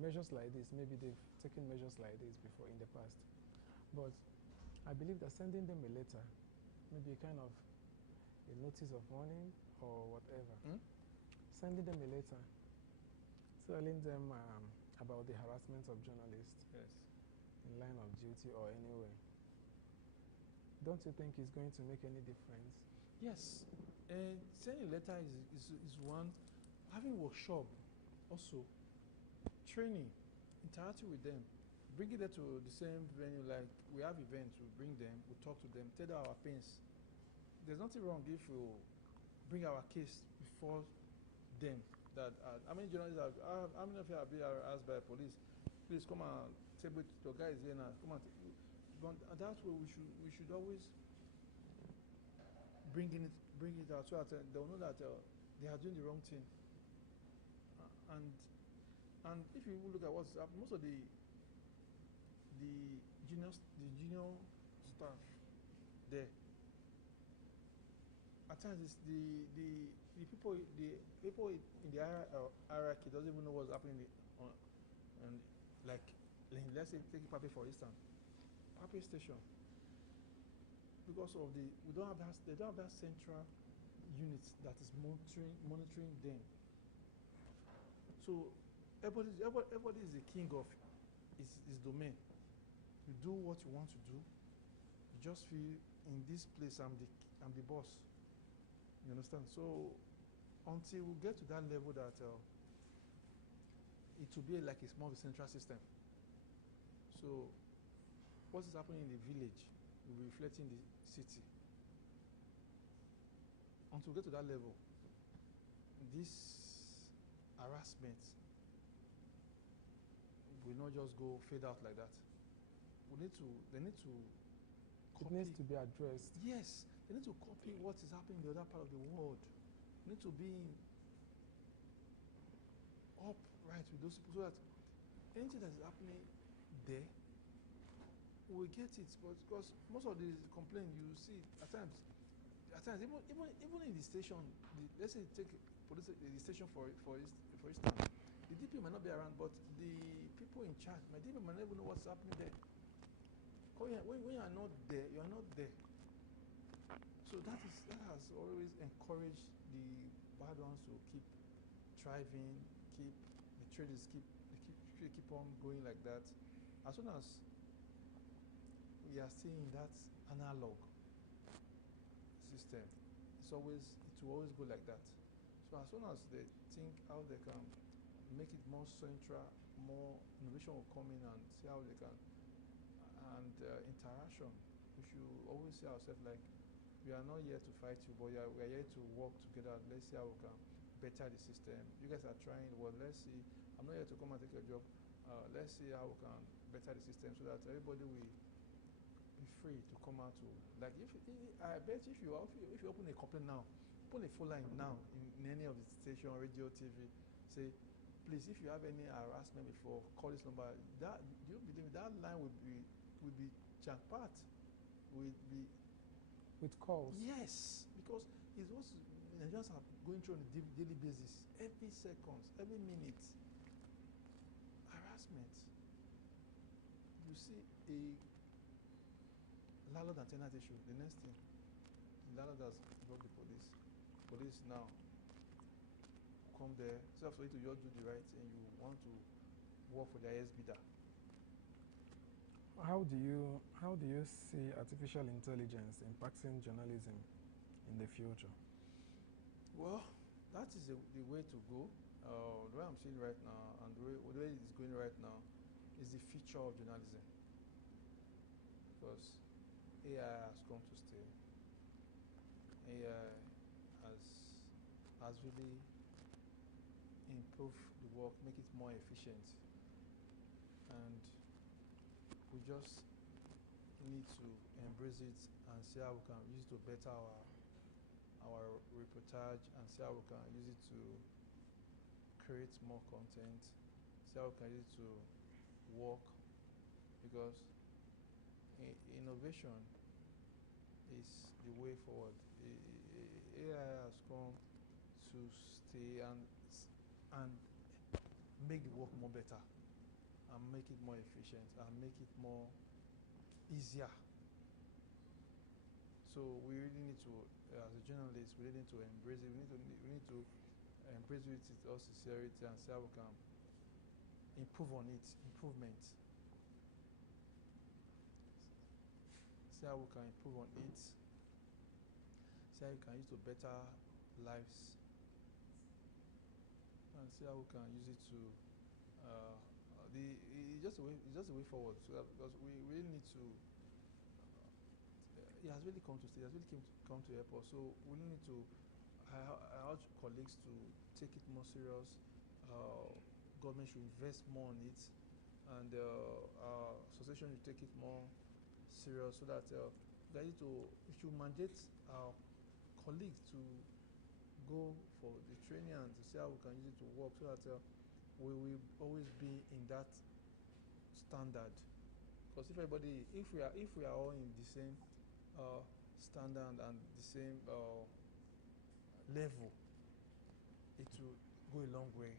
measures like this, maybe they've taken measures like this before in the past, but I believe that sending them a letter, maybe kind of a notice of warning or whatever, sending them a letter telling them about the harassment of journalists, yes, in line of duty or anyway, don't you think it's going to make any difference? Yes, sending a letter is one. Having workshop also, training, interacting with them, bringing them to the same venue. Like we have events, we bring them, we talk to them, tell them our pains. There's nothing wrong if we bring our case before them. That how many journalists how many of you have been asked by police, please come and table it, your guy is here now, come and but that way we should always bring it out, so that they'll know that they are doing the wrong thing. And if you look at what's happening, most of the junior staff there, at times it's the people in the hierarchy doesn't even know what's happening on and like let's say take Pape for instance, Pape station, because of they don't have that central unit that is monitoring them. So everybody is the king of his domain. You do what you want to do. You just feel in this place I'm the boss. You understand? So until we get to that level that it will be like a small central system. So what is happening in the village will be reflecting the city. Until we get to that level, this harassment will not just go fade out like that. They need to It needs to be addressed. Yes, they need to copy what is happening in the other part of the world. They need to be upright with those people so that anything that is happening there, we get it. But because most of the complaint you see at times even in the station, let's say take police the station for instance, the DP might not be around, but the people in charge, my DP might not even know what's happening there. When you are not there, you are not there. So that has always encouraged the bad ones to keep thriving, the traders keep on going like that. As soon as we are seeing that analog system, it will always go like that. So as soon as they think how they can make it more central, more innovation will come in and see how they can. And interaction, we should always see ourselves like we are not here to fight you, but we are here to work together. Let's see how we can better the system. You guys are trying, well, let's see. I'm not here to come and take your job. Let's see how we can better the system so that everybody will be free to come out to. Like I bet if you open a complaint now, open a phone line now in any of the station, radio, TV, say, please, if you have any harassment before, call this number. Do you believe that line will be jam-packed with calls? Yes, because it's what Nigerians are going through on a daily basis. Every second, every minute, harassment. You see a landlord and tenant issue. The next thing, the landlord has brought the police. Police now come there. So for you to just do the right thing, you want to work for the highest bidder. How do you see artificial intelligence impacting journalism in the future? Well, that is the way to go. The way I'm seeing right now and the way it's going right now is the future of journalism. Because AI has come to stay. AI has really improved the work, make it more efficient. And we just need to embrace it and see how we can use it to better our reportage and see how we can use it to create more content, see how we can use it to work, because innovation is the way forward. AI has come to stay and make the work more better and make it more efficient and make it more easier. So we really need to, as a journalist, we really need to embrace it. We need to embrace it with all sincerity and see how we can improve on it, improvement. See how we can improve on it. See how we can use it to better lives. And see how we can use it to it's just a way forward. So because we really need to. It has really come to stay. It has really come to help us. So we need to. I urge colleagues to take it more serious. Government should invest more on it, and our association should take it more serious so that we should mandate our colleagues to go for the training and to see how we can use it to work so that we will always be in that standard. Because if we are all in the same standard and the same level, it will go a long way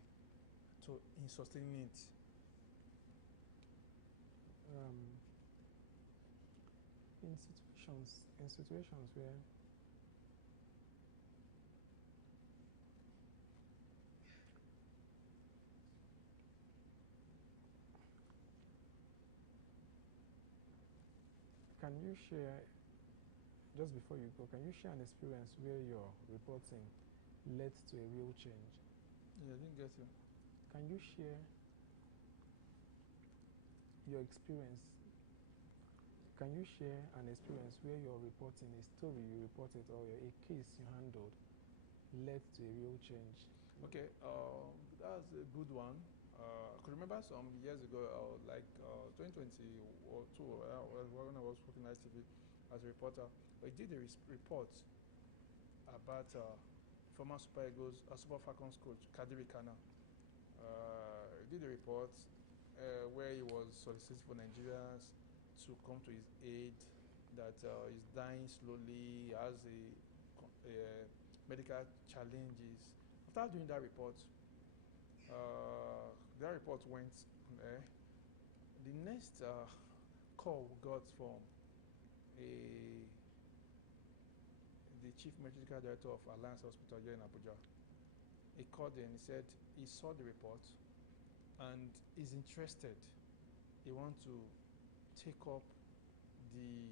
in sustaining it. In situations where can you share, just before you go, can you share an experience where your reporting led to a real change? Yeah, I didn't get you. Can you share your experience? Can you share an experience where your reporting, a story you reported or a case you handled led to a real change? Okay, that's a good one. I could remember some years ago, like 2020 or two, when I was working at ITV as a reporter, I did a report about former Super Eagles, Super Falcons coach, Kadiri Kana. He did a report where he was soliciting for Nigerians to come to his aid, that he's dying slowly, has a medical challenges. After doing that report went on air. The next call we got from the chief medical director of Alliance Hospital here in Abuja. He called in, he said he saw the report and is interested. He wants to take up the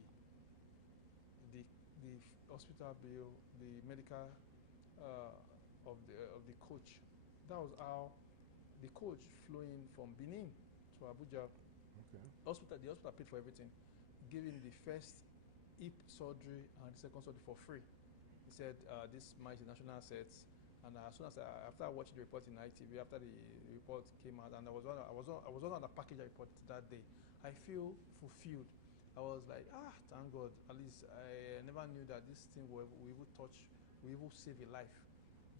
hospital bill, the medical of the coach. That was how the coach flew in from Benin to Abuja. Okay. The hospital paid for everything, gave him the first hip surgery and the second surgery for free. He said, "This match is national assets." And as soon as after I watched the report in ITV, after the report came out, and I was on a package report that day, I feel fulfilled. I was like, thank God. At least I never knew that this thing we will touch, we will save a life.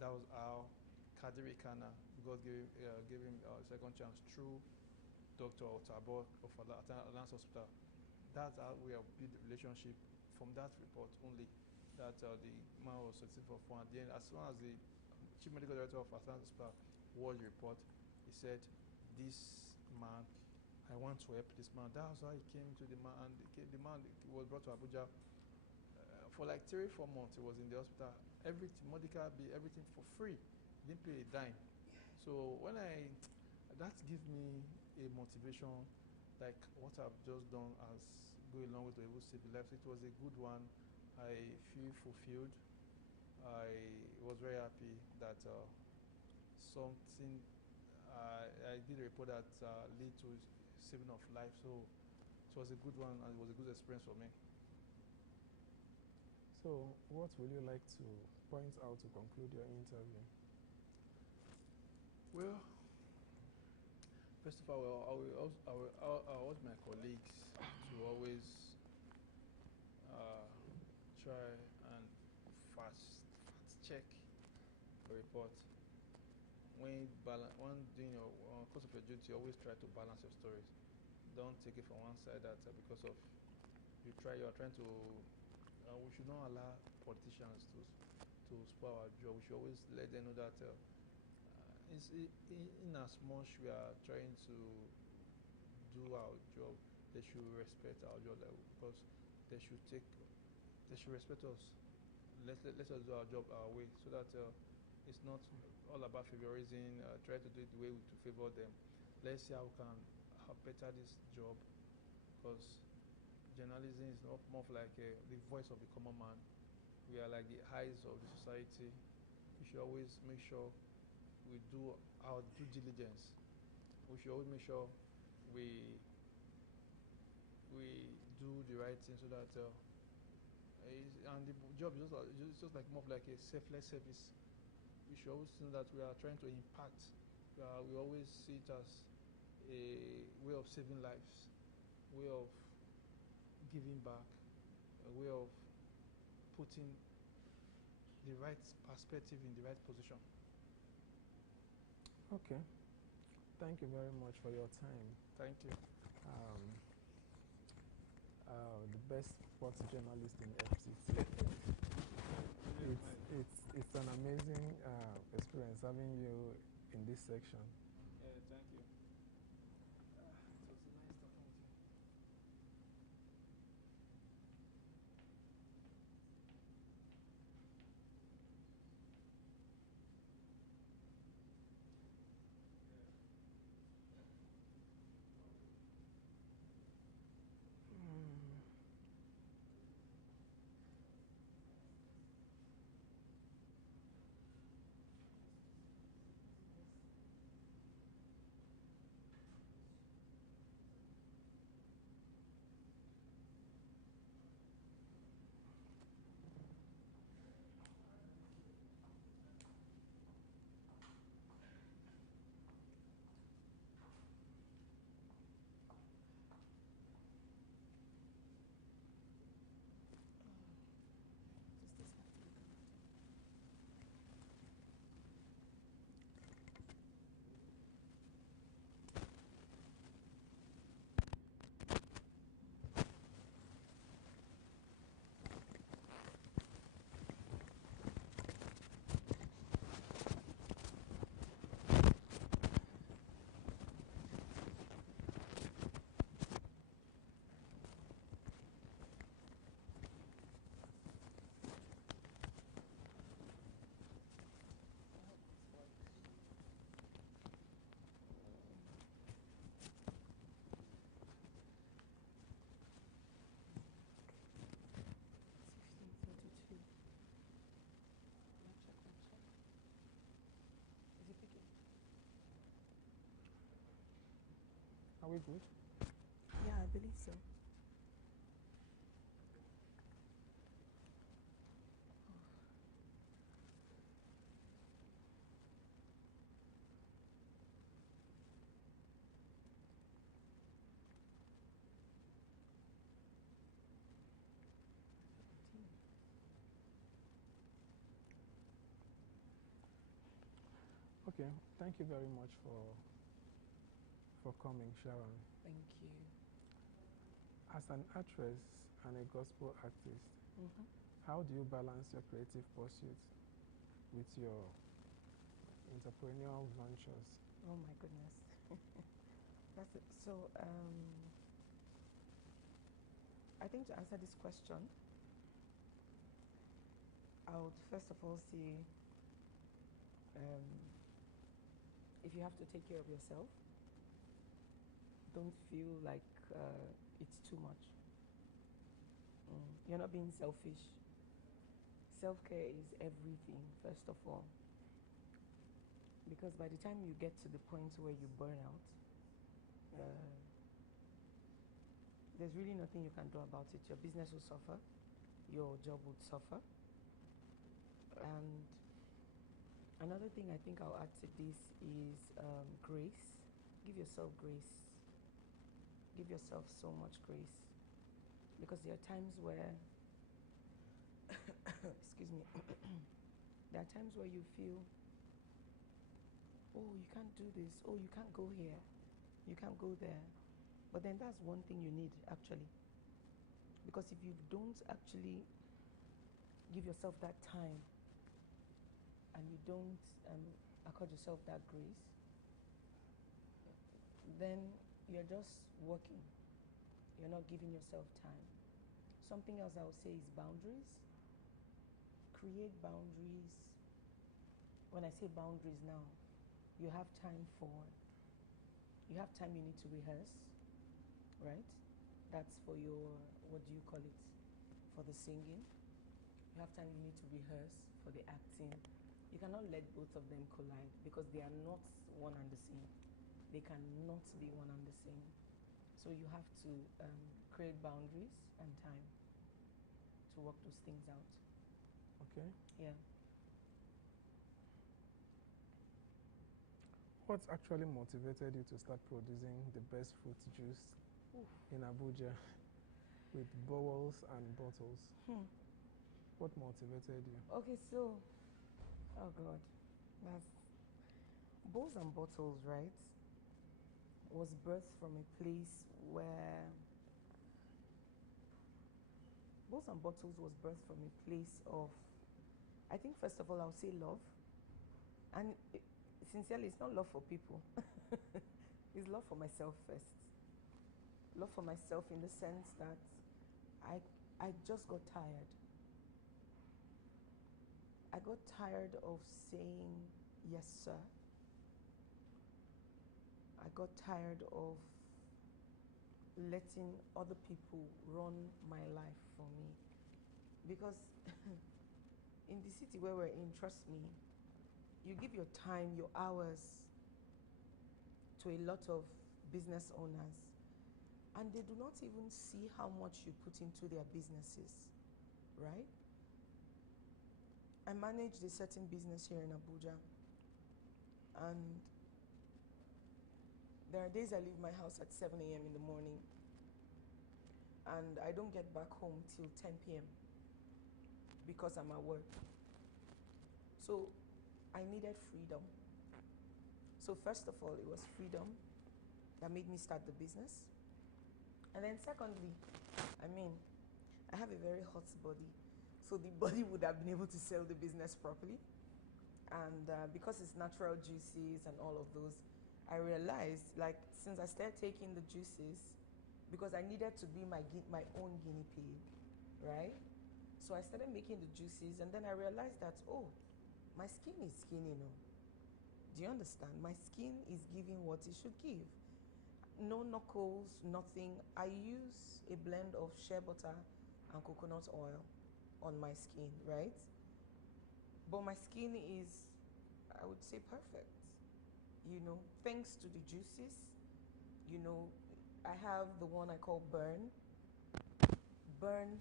That was how Kadiri Kana, God gave him a second chance through Dr. Otabo of Alliance Hospital. That's how we have built the relationship from that report only. That the man was successful for. And then, as soon as the chief medical director of Alliance Hospital watched the report, he said, "This man, I want to help this man." That's how he came to the man. And the man was brought to Abuja. For like 3-4 months, he was in the hospital. Everything, medical bill, everything for free. He didn't pay a dime. So that gives me a motivation, like what I've just done as go along with the able save life. It was a good one. I feel fulfilled. I was very happy that something I did a report that led to saving of life. So it was a good one and it was a good experience for me. So, what will you like to point out to conclude your interview? Well, first of all, I will urge my colleagues to always try and fast check a report. When doing your course of your duty, always try to balance your stories. Don't take it from one side that because of you are trying to. We should not allow politicians to spoil our job. We should always let them know that in as much we are trying to do our job, they should respect our job level, because they should respect us. Let us do our job our way, so that it's not all about favorism. Try to do it the way to favor them. Let's see how we can better this job, because journalism is not more like the voice of the common man. We are like the eyes of the society. We should always make sure we do our due diligence. We should always make sure we do the right thing, so that and the job is just like more like a selfless service. We should always know that we are trying to impact. We always see it as a way of saving lives, way of giving back, a way of putting the right perspective in the right position. Okay. Thank you very much for your time. Thank you. The best sports journalist in FCC. It's an amazing experience having you in this section. Yeah, thank you. It was nice talking with you. Are we good? Yeah, I believe so. Okay, thank you very much for coming, Sharon. Thank you. As an actress and a gospel artist, how do you balance your creative pursuits with your entrepreneurial ventures? Oh my goodness. That's it. So, I think to answer this question, I would first of all say, if you have to take care of yourself, don't feel like it's too much. You're not being selfish. Self-care is everything, first of all. Because by the time you get to the point where you burn out, there's really nothing you can do about it. Your business will suffer, your job would suffer. And another thing I think I'll add to this is grace. Give yourself grace. Give yourself so much grace. Because there are times where, excuse me, there are times where you feel, oh, you can't do this, oh, you can't go here, you can't go there. But then that's one thing you need, actually. Because if you don't actually give yourself that time and you don't accord yourself that grace, then you're just working. You're not giving yourself time. Something else I would say is boundaries. Create boundaries. When I say boundaries now, you have time you need to rehearse, right? That's for your, what do you call it? For the singing. You have time you need to rehearse for the acting. You cannot let both of them collide because they are not one and the same. They cannot be one and the same. So you have to create boundaries and time to work those things out. Okay. Yeah. What's actually motivated you to start producing the best fruit juice in Abuja with bowls and bottles? What motivated you? Okay, so, oh God, that's bowls and bottles, right? Was birthed from a place where bowls and bottles was birthed from a place of I think first of all I'll say love, and sincerely, it's not love for people. It's love for myself first. Love for myself in the sense that I just got tired. I got tired of saying yes, sir. I got tired of letting other people run my life for me. Because in the city where we're in, trust me, you give your time, your hours to a lot of business owners, and they do not even see how much you put into their businesses, right? I managed a certain business here in Abuja, and there are days I leave my house at 7 a.m. in the morning, and I don't get back home till 10 p.m. because I'm at work. So I needed freedom. So first of all, it was freedom that made me start the business. And then secondly, I have a very hot body. So the body would have been able to sell the business properly. And because it's natural juices and all of those, I realized, like, since I started taking the juices, because I needed to be my own guinea pig, right? So I started making the juices, and then I realized that, oh, my skin is skinny now. Do you understand? My skin is giving what it should give. No knuckles, nothing. I use a blend of shea butter and coconut oil on my skin, right? But my skin is, I would say, perfect. Thanks to the juices. I have the one I call Burn. Burn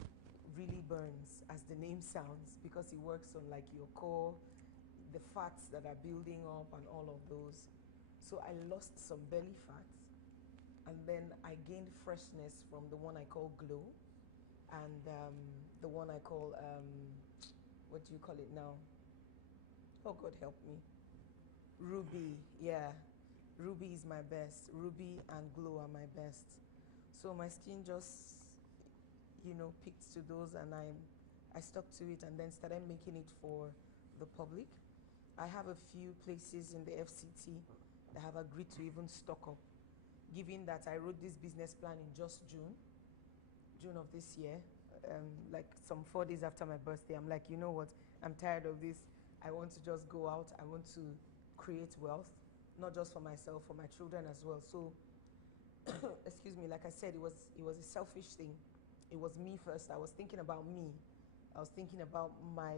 really burns, as the name sounds, because it works on like your core, the fats that are building up and all of those. So I lost some belly fat, and then I gained freshness from the one I call Glow, and the one I call, what do you call it now? Oh, God help me. Ruby, yeah. Ruby is my best. Ruby and Glow are my best. So my skin just, picked to those, and I stuck to it, and then started making it for the public. I have a few places in the FCT that have agreed to even stock up, given that I wrote this business plan in just June of this year, like some 4 days after my birthday. I'm like, you know what? I'm tired of this. I want to just go out. I want to create wealth, not just for myself, for my children as well. So, excuse me, like I said, it was a selfish thing. It was me first. I was thinking about me. I was thinking about my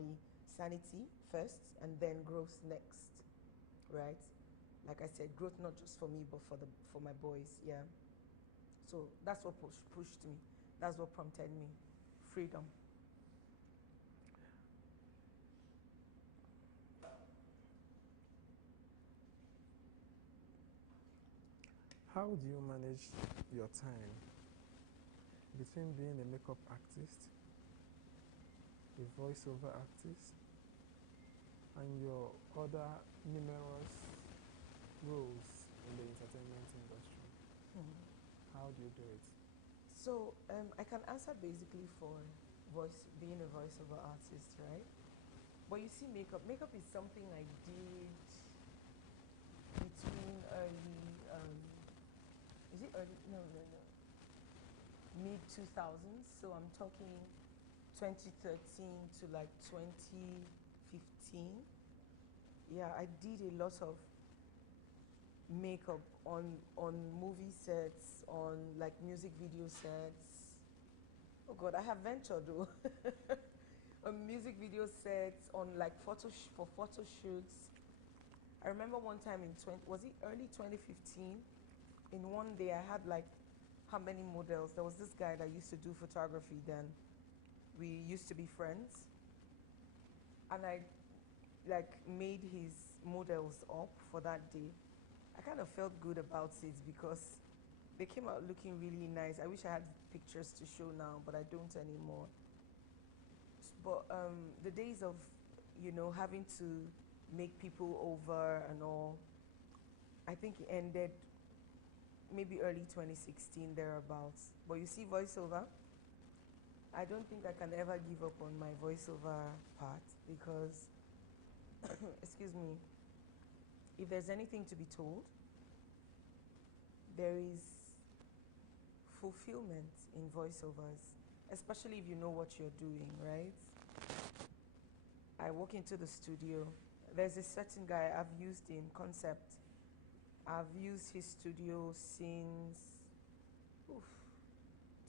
sanity first, and then growth next, right? Like I said, growth not just for me, but for my boys, yeah. So that's what pushed me. That's what prompted me. Freedom. How do you manage your time between being a makeup artist, a voiceover artist, and your other numerous roles in the entertainment industry? How do you do it? So I can answer basically for being a voiceover artist, right? But you see, makeup is something I did between is it early? No. Mid 2000s. So I'm talking 2013 to like 2015. Yeah, I did a lot of makeup on movie sets, on like music video sets. Oh God, I have ventured though. On music video sets, on like for photo shoots. I remember one time was it early 2015? In one day I had like how many models? There was this guy that used to do photography then. We used to be friends. And I like made his models up for that day. I kind of felt good about it because they came out looking really nice. I wish I had pictures to show now, but I don't anymore. But the days of, having to make people over and all, I think it ended maybe early 2016, thereabouts. But you see, voiceover, I don't think I can ever give up on my voiceover part. because, excuse me, if there's anything to be told, there is fulfillment in voiceovers, especially if you know what you're doing, right? I walk into the studio. There's a certain guy I've used in concept. I've used his studio since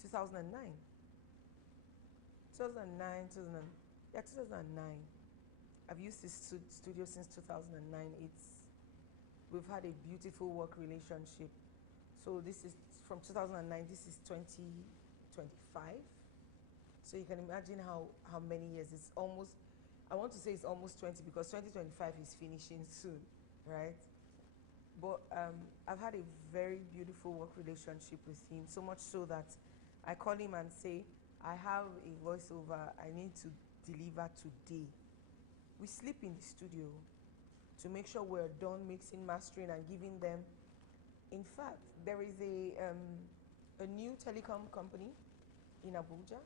2009. 2009. I've used his studio since 2009. We've had a beautiful work relationship. So this is from 2009, this is 2025. So you can imagine how many years. It's almost, I want to say it's almost 20 because 2025 is finishing soon, right? But I've had a very beautiful work relationship with him, so much so that I call him and say, I have a voiceover I need to deliver today. We sleep in the studio to make sure we're done mixing, mastering, and giving them. In fact, there is a new telecom company in Abuja.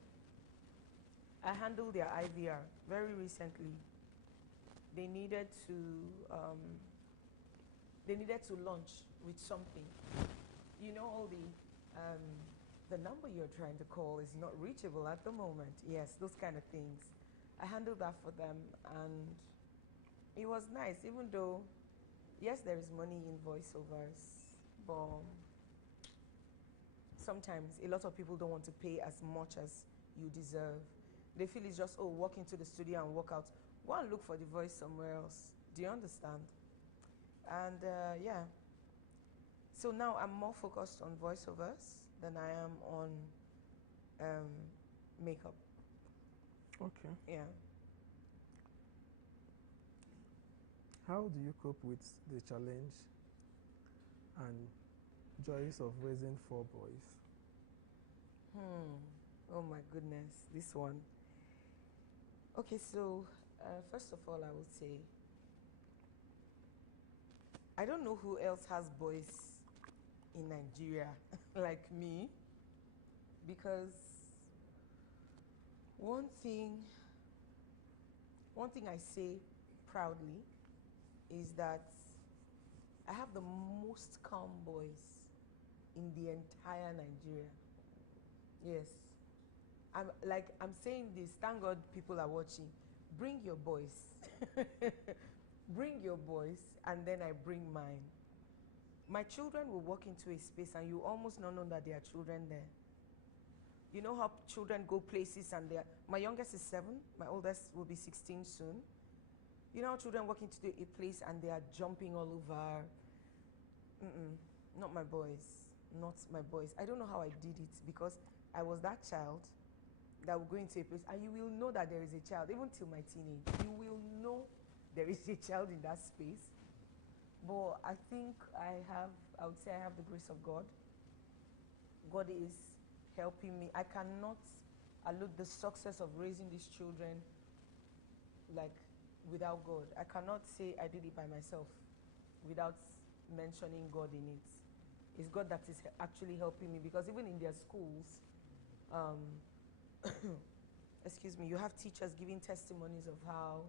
I handled their IVR very recently. They needed to launch with something. You know, all the number you're trying to call is not reachable at the moment. Yes, those kind of things. I handled that for them, and it was nice, even though, yes, there is money in voiceovers, but sometimes a lot of people don't want to pay as much as you deserve. They feel it's just, oh, walk into the studio and walk out. Go and look for the voice somewhere else. Do you understand? And yeah. So now I'm more focused on voiceovers than I am on makeup. Okay. Yeah. How do you cope with the challenge and joys of raising 4 boys? Oh my goodness, this one. Okay, so first of all, I would say, I don't know who else has boys in Nigeria like me, because one thing I say proudly is that I have the most calm boys in the entire Nigeria. Yes. I'm saying this, thank God people are watching. Bring your boys. Bring your boys, and then I bring mine. My children will walk into a space and you almost not know that there are children there. You know how children go places and my youngest is 7, my oldest will be 16 soon. You know how children walk into a place and they are jumping all over. Not my boys. Not my boys. I don't know how I did it, because I was that child that will go into a place and you will know that there is a child, even till my teenage. You will know there is a child in that space. But I think I would say I have the grace of God. God is helping me. I cannot allude the success of raising these children like without God. I cannot say I did it by myself without mentioning God in it. It's God that is actually helping me, because even in their schools, excuse me, you have teachers giving testimonies of how,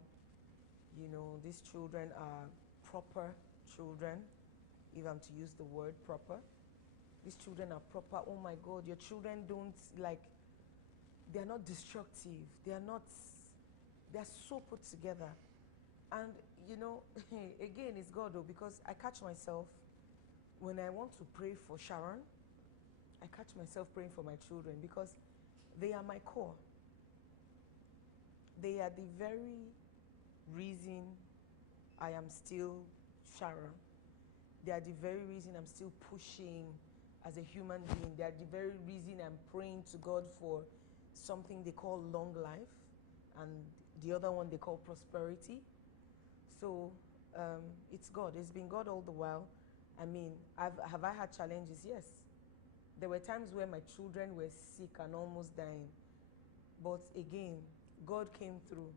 these children are proper children, if I'm to use the word proper. These children are proper. Oh my God, your children they're not destructive. They're so put together. And, again, it's God though, because I catch myself, when I want to pray for Sharon, I catch myself praying for my children, because they are my core. They are the very reason I am still Sharon. They are the very reason I'm still pushing as a human being. They are the very reason I'm praying to God for something they call long life, and the other one they call prosperity. So it's God. It's been God all the while. I mean, have I had challenges? Yes. There were times where my children were sick and almost dying. But again, God came through.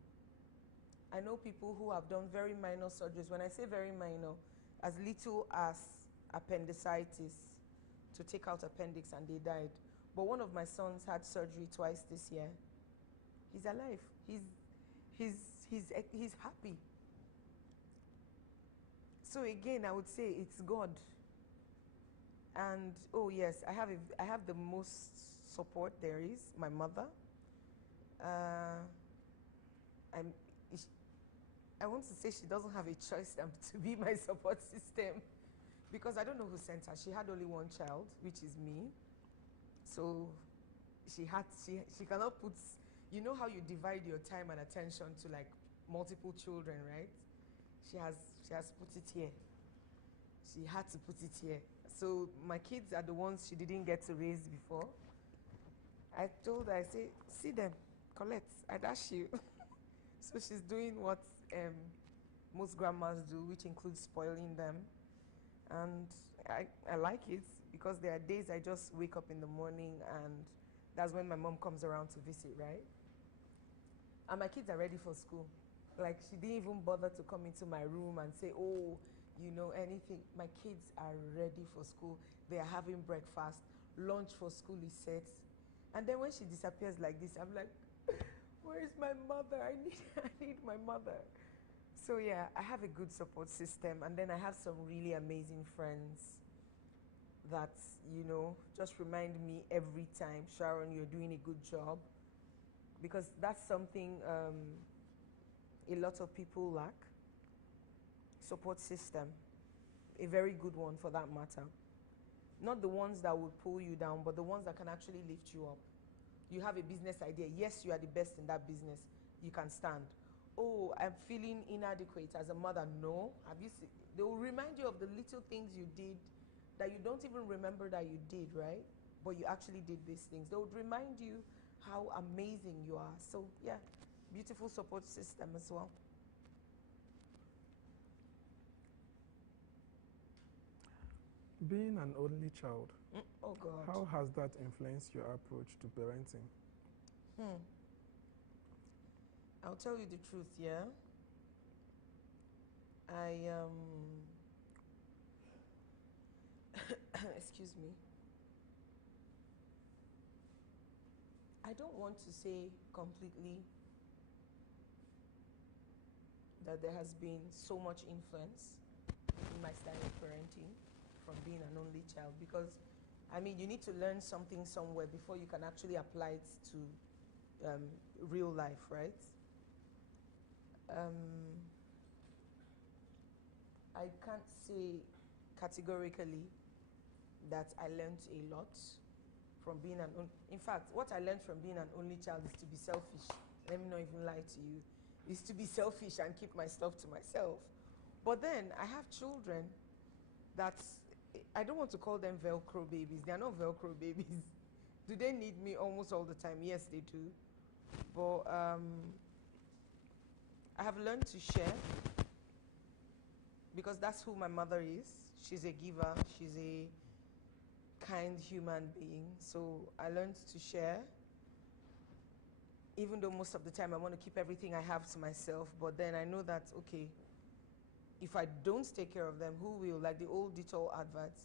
I know people who have done very minor surgeries. When I say very minor, as little as appendicitis, to take out appendix, and they died. But one of my sons had surgery twice this year. He's alive. he's happy. So again, I would say it's God. And oh yes, I have the most support there is, my mother. I'm I want to say she doesn't have a choice than to be my support system, because I don't know who sent her. She had only one child, which is me. So she cannot put, you know how you divide your time and attention to like multiple children, right? She has put it here. She had to put it here. So my kids are the ones she didn't get to raise before. I told her, I say, see them, collect, I dash you. So she's doing what most grandmas do, which includes spoiling them. And I like it, because there are days I just wake up in the morning and that's when my mom comes around to visit, right? And my kids are ready for school. Like, she didn't even bother to come into my room and say, oh, you know, anything. My kids are ready for school. They are having breakfast. Lunch for school is set. And then when she disappears like this, I'm like, where is my mother? I need my mother. So yeah, I have a good support system, and then I have some really amazing friends that, you know, just remind me every time, Sharon, you're doing a good job, because that's something a lot of people lack. Support system, a very good one for that matter. Not the ones that will pull you down, but the ones that can actually lift you up. You have a business idea. Yes, you are the best in that business. You can stand. Oh, I'm feeling inadequate as a mother. No. Have you seen? They will remind you of the little things you did that you don't even remember that you did, right? But you actually did these things. They would remind you how amazing you are. So yeah, beautiful support system as well. Being an only child, Oh God. how has that influenced your approach to parenting? I'll tell you the truth, yeah. Excuse me. I don't want to say completely that there has been so much influence in my style of parenting from being an only child, because I mean, you need to learn something somewhere before you can actually apply it to real life, right? I can't say categorically that I learned a lot from being in fact, what I learned from being an only child is to be selfish. Let me not even lie to you. Is to be selfish and keep my stuff to myself. But then I have children that, I don't want to call them Velcro babies. They are not Velcro babies. Do they need me almost all the time? Yes, they do. But I have learned to share, because that's who my mother is. She's a giver. She's a kind human being. So I learned to share, even though most of the time I want to keep everything I have to myself. But then I know that, okay, if I don't take care of them, who will? Like the old Dettol adverts.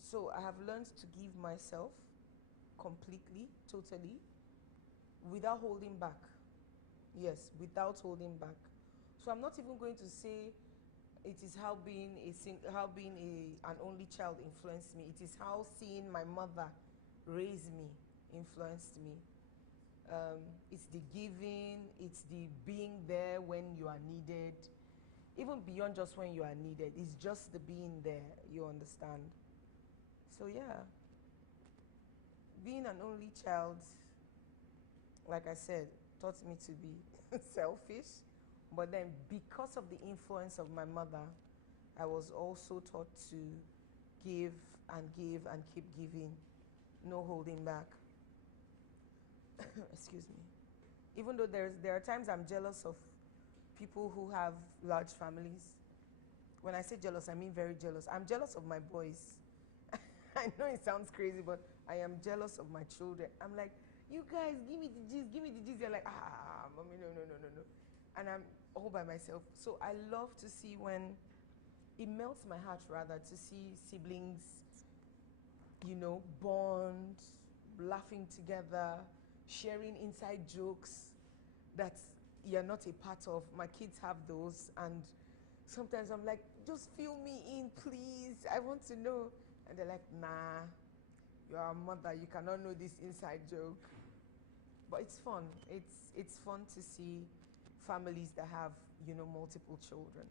So I have learned to give myself completely, totally, without holding back. Yes, without holding back. So I'm not even going to say it is how being an only child influenced me. It is how seeing my mother raise me influenced me. It's the giving, it's the being there when you are needed. Even beyond just when you are needed, it's just the being there, you understand? So yeah, being an only child, like I said, taught me to be selfish. But then because of the influence of my mother, I was also taught to give and keep giving, no holding back. Excuse me. Even though there are times I'm jealous of people who have large families. When I say jealous, I mean very jealous. I'm jealous of my boys. I know it sounds crazy, but I am jealous of my children. I'm like, you guys, give me the gist, give me the gist. They're like, mommy, no. And I'm all by myself. So I love to see when, it melts my heart rather, to see siblings, you know, bond, laughing together, sharing inside jokes that you're not a part of. My kids have those, and sometimes I'm like, just fill me in, please. I want to know. And they're like, nah, you're a mother. You cannot know this inside joke. But it's fun. It's fun to see families that have, multiple children.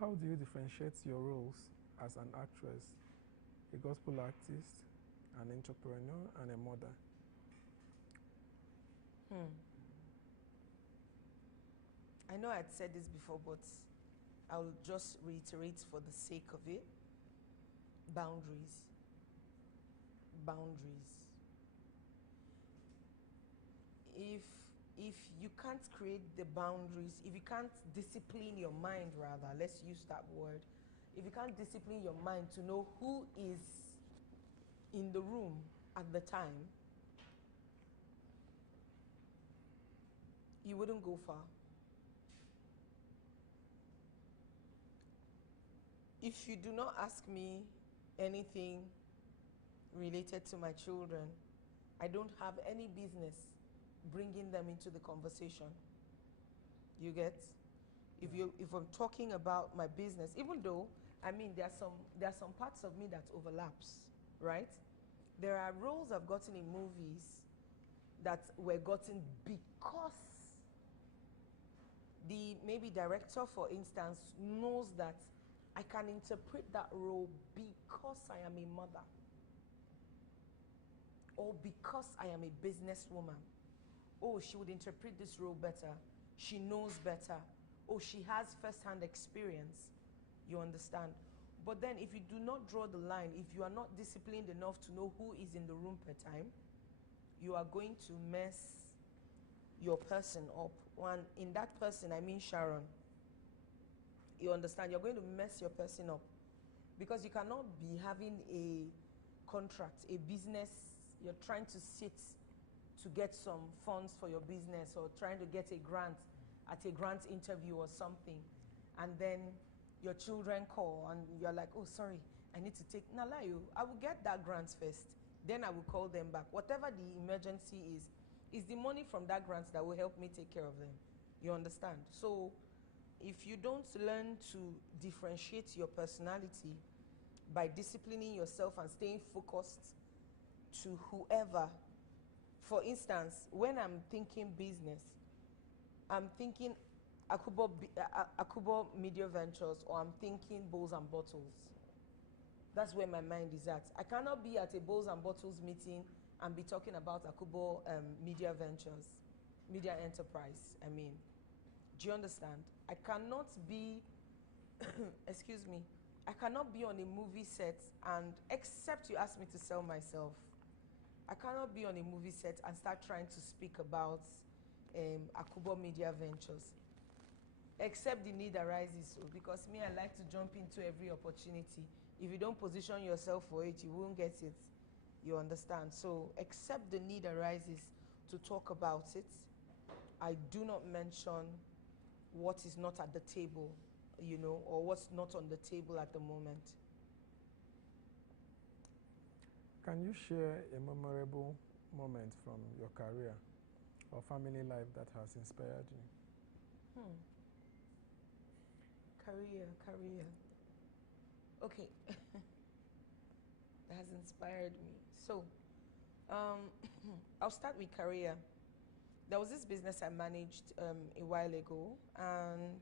How do you differentiate your roles as an actress, a gospel artist, an entrepreneur, and a mother? I know I'd said this before, but I'll just reiterate for the sake of it. Boundaries. Boundaries. If you can't create the boundaries, if you can't discipline your mind, rather, let's use that word. If you can't discipline your mind to know who is in the room at the time, you wouldn't go far. If you do not ask me anything related to my children, I don't have any business bringing them into the conversation. You get? If I'm talking about my business, even though, there are some parts of me that overlaps, right? There are roles I've gotten in movies that were gotten because the maybe director, for instance, knows that I can interpret that role because I am a mother, or because I am a businesswoman. Oh, she would interpret this role better. She knows better. Oh, she has first-hand experience. You understand? But then if you do not draw the line, if you are not disciplined enough to know who is in the room per time, you are going to mess your person up. And in that person, I mean Sharon. You understand? You're going to mess your person up. Because you cannot be having a contract, a business, you're trying to sit to get some funds for your business, or trying to get a grant at a grant interview or something, and then your children call and you're like, oh, sorry, I need to take, Nalayo, I will get that grant first, then I will call them back. Whatever the emergency is the money from that grant that will help me take care of them. You understand? So if you don't learn to differentiate your personality by disciplining yourself and staying focused to whoever, for instance, when I'm thinking business, I'm thinking Akubo Media Ventures, or I'm thinking Bowls and Bottles. That's where my mind is at. I cannot be at a Bowls and Bottles meeting and be talking about Akubo Media Ventures, Media Enterprise, Do you understand? I cannot be, excuse me, I cannot be on a movie set and, except you ask me to sell myself, I cannot be on a movie set and start trying to speak about Akubo Media Ventures. Except the need arises, so because me, I like to jump into every opportunity. If you don't position yourself for it, you won't get it. You understand? So except the need arises to talk about it, I do not mention what is not at the table, or what's not on the table at the moment. Can you share a memorable moment from your career or family life that has inspired you? Career. Okay. That has inspired me. So, I'll start with career. There was this business I managed a while ago, and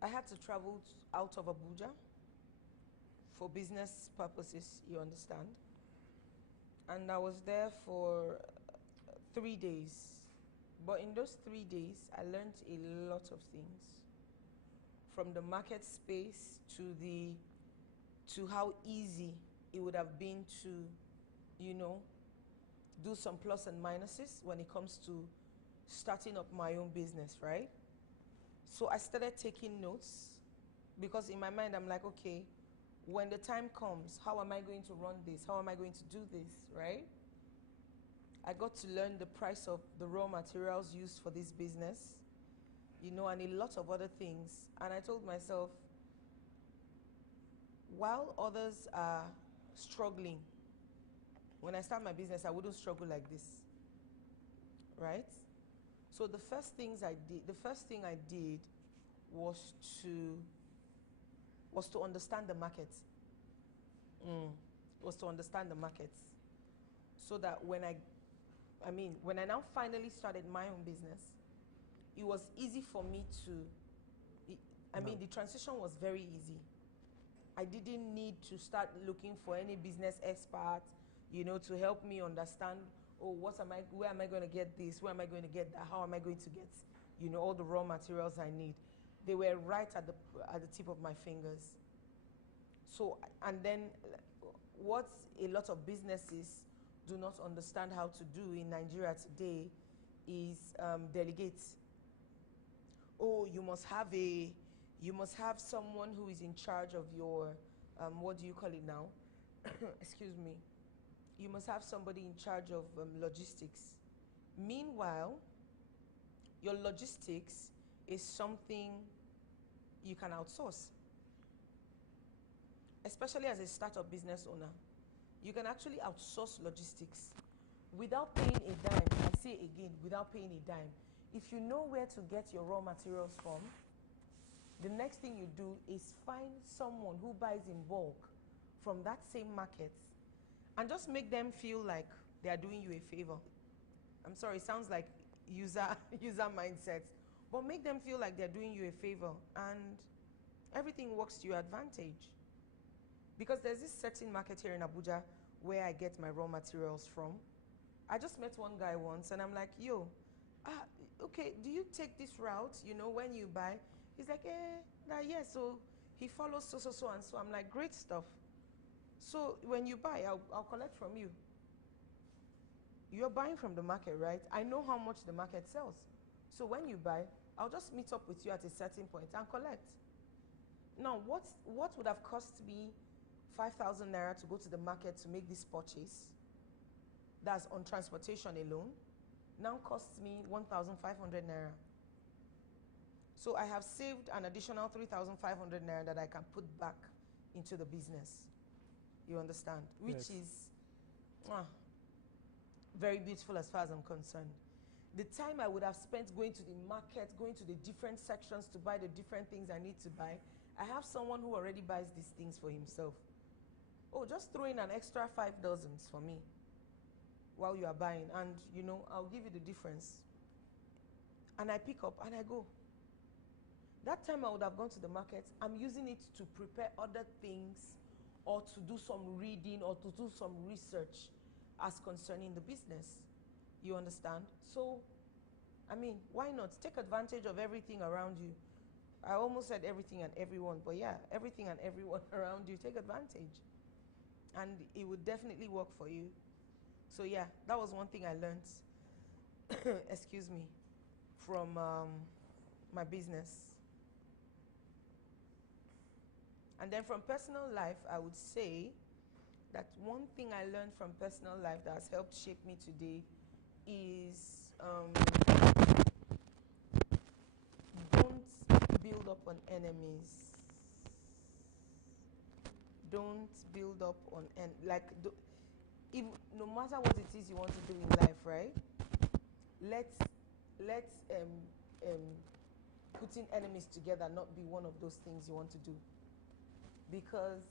I had to travel out of Abuja for business purposes, you understand? And I was there for 3 days. But in those 3 days, I learned a lot of things. From the market space to how easy it would have been to, do some plus and minuses when it comes to starting up my own business, right? So I started taking notes, because in my mind, I'm like, okay, when the time comes, how am I going to run this? How am I going to do this, right? I got to learn the price of the raw materials used for this business, and a lot of other things. And I told myself, while others are struggling when I start my business, I wouldn't struggle like this, right? So the first thing I did was to understand the market. Was to understand the market, so that when I now finally started my own business, it was easy for me to. The transition was very easy. I didn't need to start looking for any business expert, to help me understand, where am I going to get this? Where am I going to get that? How am I going to get, all the raw materials I need? They were right at the tip of my fingers. So, and then what a lot of businesses do not understand how to do in Nigeria today is delegate. You must have someone who is in charge of your, what do you call it now? Excuse me. You must have somebody in charge of logistics. Meanwhile, your logistics is something you can outsource. Especially as a startup business owner, you can actually outsource logistics without paying a dime. I say again, without paying a dime. If you know where to get your raw materials from, the next thing you do is find someone who buys in bulk from that same market and just make them feel like they are doing you a favor. I'm sorry, it sounds like user mindset, but make them feel like they're doing you a favor and everything works to your advantage. Because there's this certain market here in Abuja where I get my raw materials from. I just met one guy once and I'm like, yo, okay, do you take this route, when you buy? He's like, yes. So he follows so and so. I'm like, great stuff. So when you buy, I'll collect from you. You're buying from the market, right? I know how much the market sells. So when you buy, I'll just meet up with you at a certain point and collect. Now, what would have cost me 5,000 naira to go to the market to make this purchase, that's on transportation alone, now costs me 1,500 naira. So I have saved an additional 3,500 naira that I can put back into the business. You understand? Which is very beautiful as far as I'm concerned. The time I would have spent going to the market, going to the different sections to buy the different things I need to buy, I have someone who already buys these things for himself. Just throw in an extra 5 dozens for me while you are buying, and I'll give you the difference. And I pick up and I go. That time I would have gone to the market, I'm using it to prepare other things or to do some reading or to do some research as concerning the business. You understand? So, why not? Take advantage of everything around you. I almost said everything and everyone, but yeah, everything and everyone around you, take advantage. And it would definitely work for you. So yeah, that was one thing I learned, excuse me, from my business. And then from personal life, I would say that one thing I learned from personal life that has helped shape me today is don't build up on enemies. Don't build up on no matter what it is you want to do in life, right? Let putting enemies together not be one of those things you want to do. Because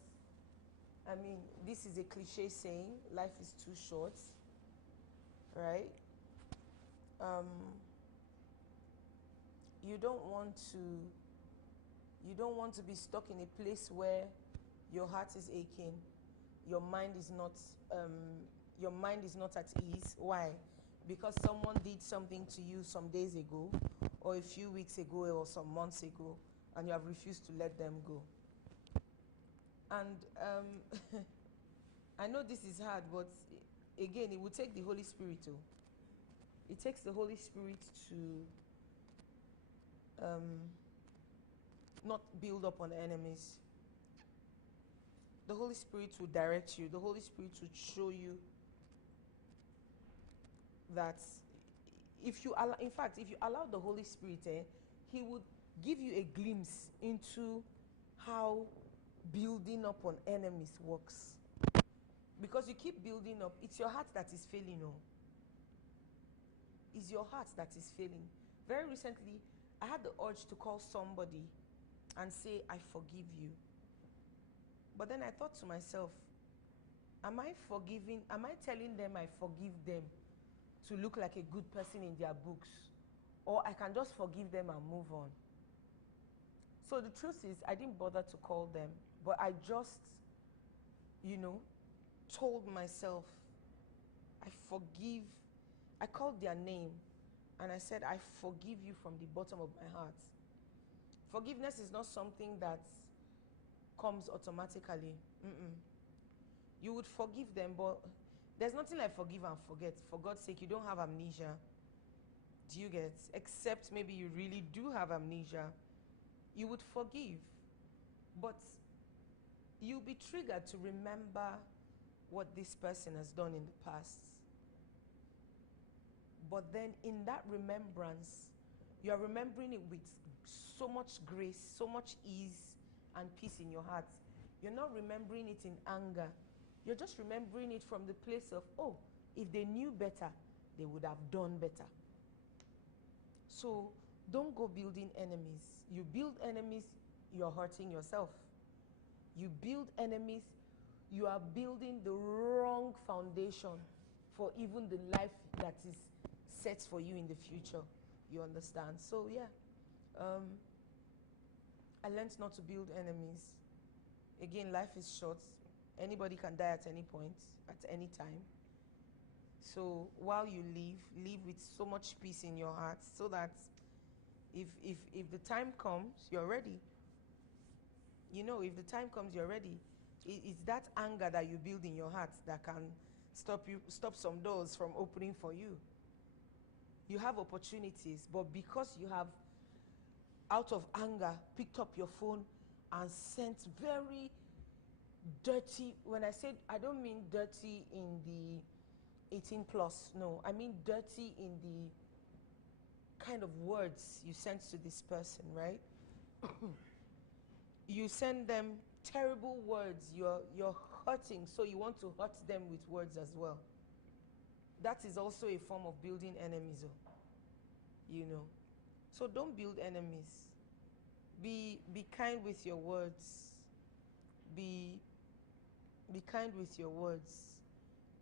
this is a cliche saying, life is too short, right? You don't want to be stuck in a place where your heart is aching, your mind is not at ease. Why? Because someone did something to you some days ago, or a few weeks ago, or some months ago, and you have refused to let them go. And I know this is hard, but again, it will take the Holy Spirit too. It takes the Holy Spirit to not build up on enemies. The Holy Spirit will direct you. The Holy Spirit will show you that if you allow the Holy Spirit, He would give you a glimpse into how building up on enemies works. Because you keep building up. It's your heart that is failing, no? It's your heart that is failing. Very recently, I had the urge to call somebody and say, I forgive you. But then I thought to myself, am I telling them I forgive them to look like a good person in their books? Or I can just forgive them and move on? So the truth is, I didn't bother to call them, but I just, told myself, I forgive. I called their name and I said, I forgive you from the bottom of my heart. Forgiveness is not something that comes automatically. You would forgive them, but there's nothing like forgive and forget. For God's sake, you don't have amnesia. Do you get? Except maybe you really do have amnesia. You would forgive, but you'll be triggered to remember what this person has done in the past. But then in that remembrance, you are remembering it with so much grace, so much ease and peace in your heart. You're not remembering it in anger. You're just remembering it from the place of, oh, if they knew better, they would have done better. So don't go building enemies. You build enemies, you're hurting yourself. You build enemies, you are building the wrong foundation for even the life that is set for you in the future. You understand? So yeah, I learned not to build enemies. Again, life is short. Anybody can die at any point, at any time. So while you live with so much peace in your heart, so that if the time comes, you're ready. If the time comes, you're ready. It's that anger that you build in your heart that can stop some doors from opening for you. You have opportunities, but because you have, out of anger, picked up your phone and sent very dirty, when I said, I don't mean dirty in the 18 plus, no, I mean dirty in the kind of words you sent to this person, right? You send them terrible words, you're hurting, so you want to hurt them with words as well. That is also a form of building enemies, So don't build enemies. Be kind with your words. Be kind with your words,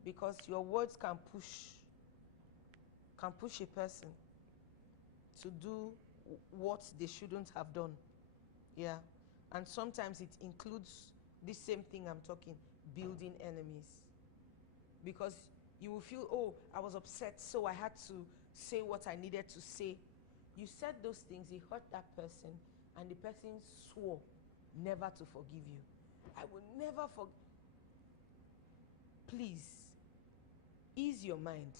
because your words can push a person to do what they shouldn't have done. Yeah. And sometimes it includes the same thing I'm talking, building enemies. Because you will feel, oh, I was upset, so I had to say what I needed to say. You said those things, it hurt that person, and the person swore never to forgive you. I will never forgive. Please, ease your mind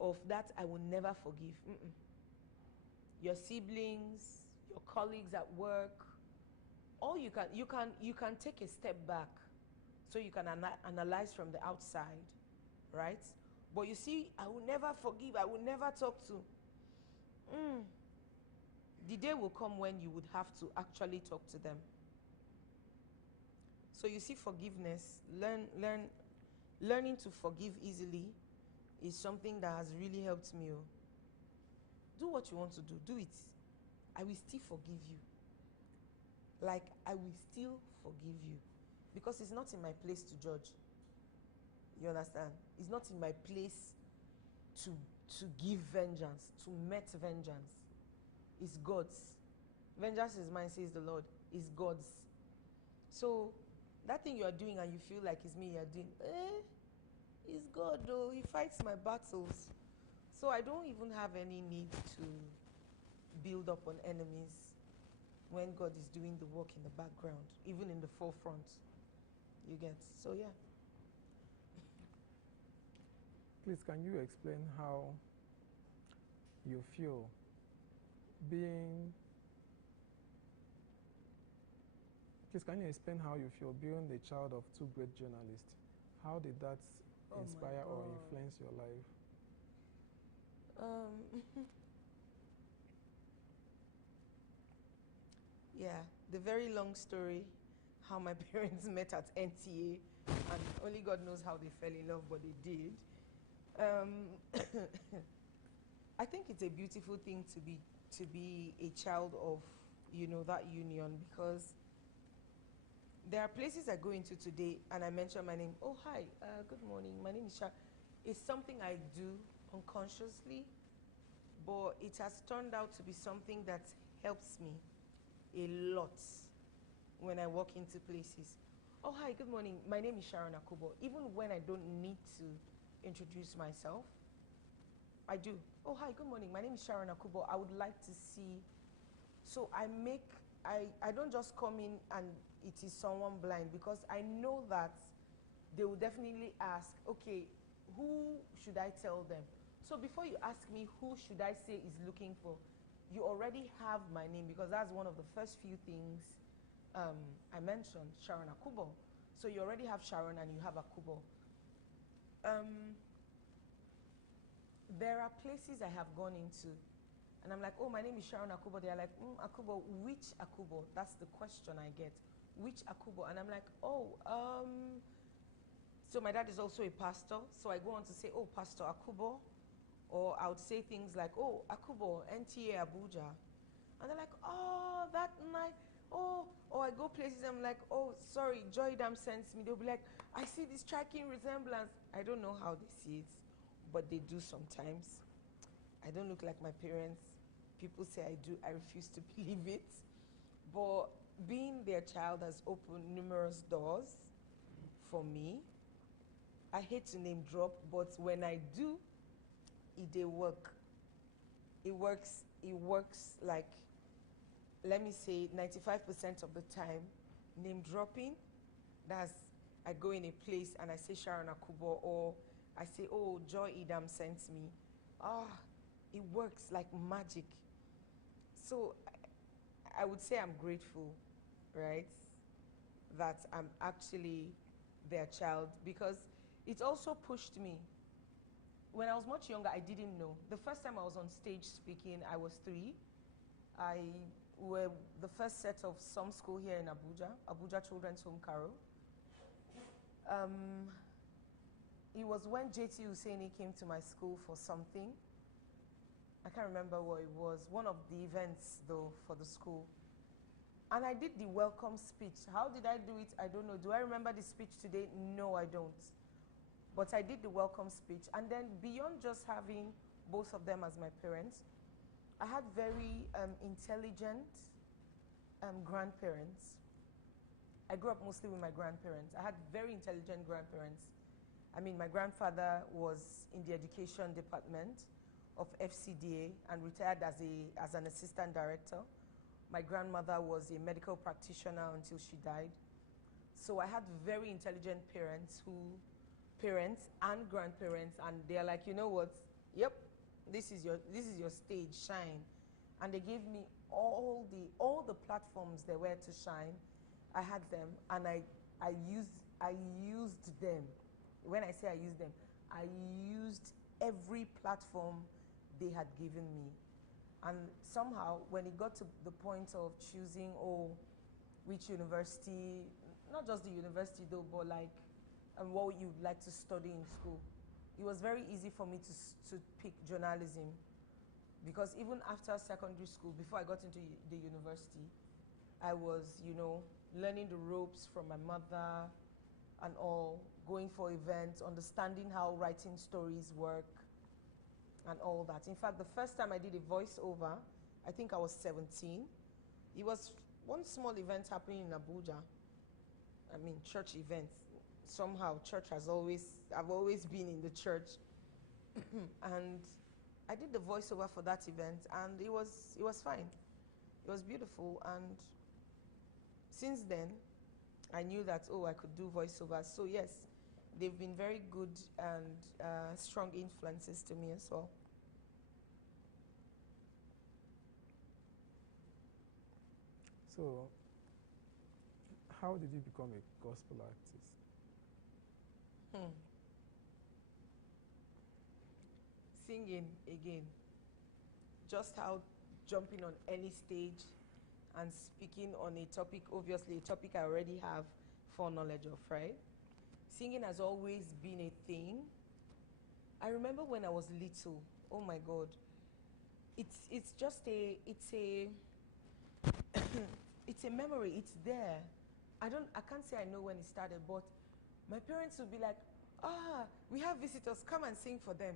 of that I will never forgive. Your siblings, your colleagues at work, or you can take a step back so you can analyze from the outside, right? But you see, I will never forgive, I will never talk to. The day will come when you would have to actually talk to them. So you see, forgiveness, learning to forgive easily is something that has really helped me. Do what you want to do it. I will still forgive you. Like, I will still forgive you, because it's not in my place to judge. You understand? It's not in my place to give vengeance, to met vengeance. It's God's. Vengeance is mine, says the Lord. It's God's. So that thing you are doing and you feel like it's me you're doing, it's God though. He fights my battles. So I don't even have any need to build up on enemies when God is doing the work in the background, even in the forefront. You get? So yeah. Please, can you explain how you feel being... Please, can you explain how you feel being the child of two great journalists? How did that inspire or influence your life? Yeah, the very long story, how my parents met at NTA and only God knows how they fell in love, but they did. I think it's a beautiful thing to be a child of, you know, that union, because there are places I go into today and I mention my name. Oh, hi, good morning. My name is Sha. It's something I do unconsciously, but it has turned out to be something that helps me a lot when I walk into places. Oh, hi, good morning. My name is Sharon Akubo. Even when I don't need to introduce myself, I do. Oh, hi, good morning. My name is Sharon Akubo. I would like to see. So I don't just come in and it is someone blind, because I know that they will definitely ask, okay, who should I tell them? So before you ask me who should I say is looking for, you already have my name, because that's one of the first few things I mentioned, Sharon Akubo. So you already have Sharon and you have Akubo. There are places I have gone into and I'm like, oh, my name is Sharon Akubo. They're like, Akubo, which Akubo? That's the question I get. Which Akubo? And I'm like, oh, so my dad is also a pastor. So I go on to say, oh, Pastor Akubo. Or I would say things like, oh, Akubo, NTA Abuja. And they're like, oh, that night. Oh, or I go places, I'm like, oh, sorry, Joy Dam sends me. They'll be like, I see this striking resemblance. I don't know how they see it, but they do sometimes. I don't look like my parents. People say I do. I refuse to believe it. But being their child has opened numerous doors for me. I hate to name drop, but when I do, it work. It works like, let me say, 95% of the time. Name dropping, that's, I go in a place and I say Sharon Akubo, or I say, oh, Joy Idam sent me. It works like magic. So I would say I'm grateful, right, that I'm actually their child, because it also pushed me. When I was much younger, I didn't know. The first time I was on stage speaking, I was 3. I were the first set of some school here in Abuja Children's Home Carol. It was when JT Husseini came to my school for something. I can't remember what it was. One of the events, though, for the school. And I did the welcome speech. How did I do it? I don't know. Do I remember the speech today? No, I don't. But I did the welcome speech. And then beyond just having both of them as my parents, I had very intelligent grandparents. I grew up mostly with my grandparents. I had very intelligent grandparents. I mean, my grandfather was in the education department of FCDA and retired as an assistant director. My grandmother was a medical practitioner until she died. So I had very intelligent parents and grandparents, and they're like, you know what? Yep, this is your stage, shine. And they gave me all the platforms there were to shine. I had them, and I used them. When I say I used them, I used every platform they had given me. And somehow, when it got to the point of choosing, which university, not just the university though, but like, what you'd like to study in school, it was very easy for me to pick journalism, because even after secondary school, before I got into the university, I was, learning the ropes from my mother and all, going for events, understanding how writing stories work and all that. In fact, the first time I did a voiceover, I think I was 17. It was one small event happening in Abuja. I mean, church events. Somehow, I've always been in the church. And I did the voiceover for that event, and it was fine. It was beautiful, and since then, I knew that, I could do voiceovers. So yes, they've been very good and strong influences to me as well. So, how did you become a gospel artist? Singing again. Just how jumping on any stage and speaking on a topic, obviously a topic I already have foreknowledge of, right? Singing has always been a thing. I remember when I was little, oh my God, it's just a, it's a memory, it's there. I can't say I know when it started, but my parents would be like, we have visitors, come and sing for them.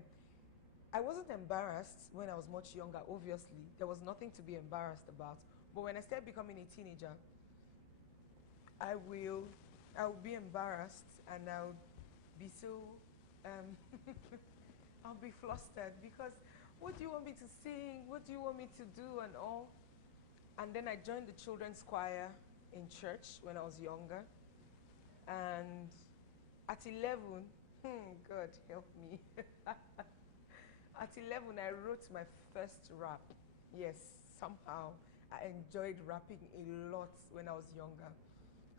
I wasn't embarrassed when I was much younger, obviously. There was nothing to be embarrassed about. But when I started becoming a teenager, I will be embarrassed and I would be so, I'll be flustered because what do you want me to sing? What do you want me to do and all? And then I joined the children's choir in church when I was younger. And at 11, God help me. At 11, I wrote my first rap. Yes, somehow. I enjoyed rapping a lot when I was younger.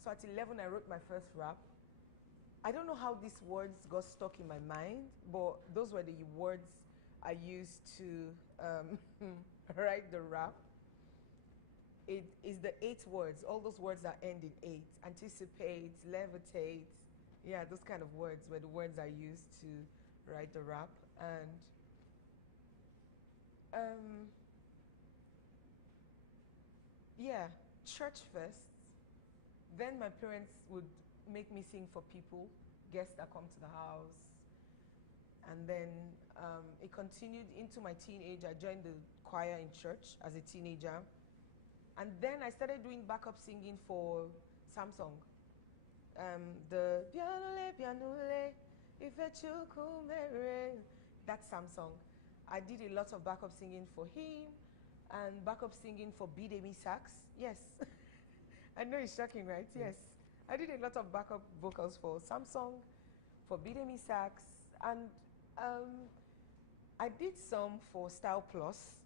So at 11, I wrote my first rap. I don't know how these words got stuck in my mind, but those were the words I used to write the rap. It is the 8 words, all those words that end in 8. Anticipate, levitate. Yeah, those kind of words were the words I used to write the rap. And yeah, church first. Then my parents would make me sing for people, guests that come to the house. And then it continued into my teenage. I joined the choir in church as a teenager. And then I started doing backup singing for Samsung. The pianole, pianole, ifechukumere. That's Samsung. I did a lot of backup singing for him and backup singing for Bidemi Sax. Yes. I know it's shocking, right? Yes. I did a lot of backup vocals for Samsung, for Bidemi Sax, and I did some for Style Plus.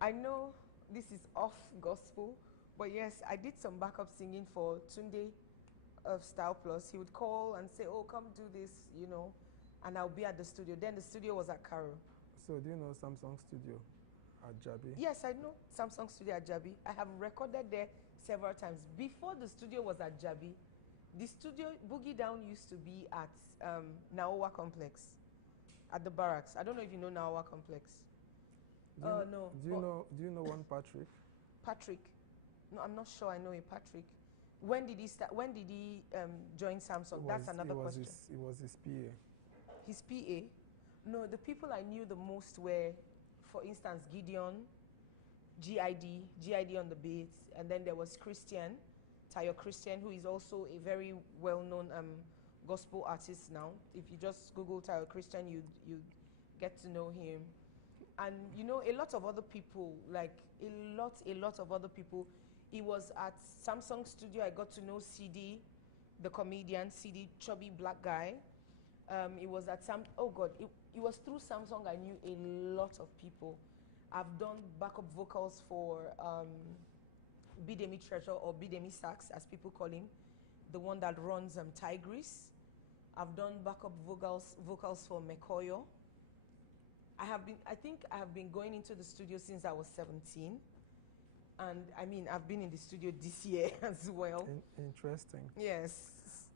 I know this is off gospel, but yes, I did some backup singing for Tunde of Style Plus. He would call and say, oh, come do this, you know, and I'll be at the studio. Then the studio was at Caro. So do you know Samsung Studio at Jabi? Yes, I know Samsung Studio at Jabi. I have recorded there several times. Before the studio was at Jabi, the studio, Boogie Down, used to be at Naowa Complex, at the barracks. I don't know if you know Naowa Complex. No. Do you know one Patrick? Patrick? No, I'm not sure I know a Patrick. When did he start? When did he join Samsung? That's another question. It was his PA. His PA? No, the people I knew the most were, for instance, Gideon, GID on the beats, and then there was Christian, Tayo Christian, who is also a very well-known gospel artist now. If you just Google Tayo Christian, you get to know him. And you know, a lot of other people, like a lot of other people. It was at Samsung Studio I got to know CD, the comedian, CD, chubby black guy. It was at it was through Samsung I knew a lot of people. I've done backup vocals for Bidemi Treasure, or Bidemi Sax, as people call him, the one that runs Tigris. I've done backup vocals for Mekoyo. I think I have been going into the studio since I was 17. And I mean, I've been in the studio this year as well. Interesting. Yes.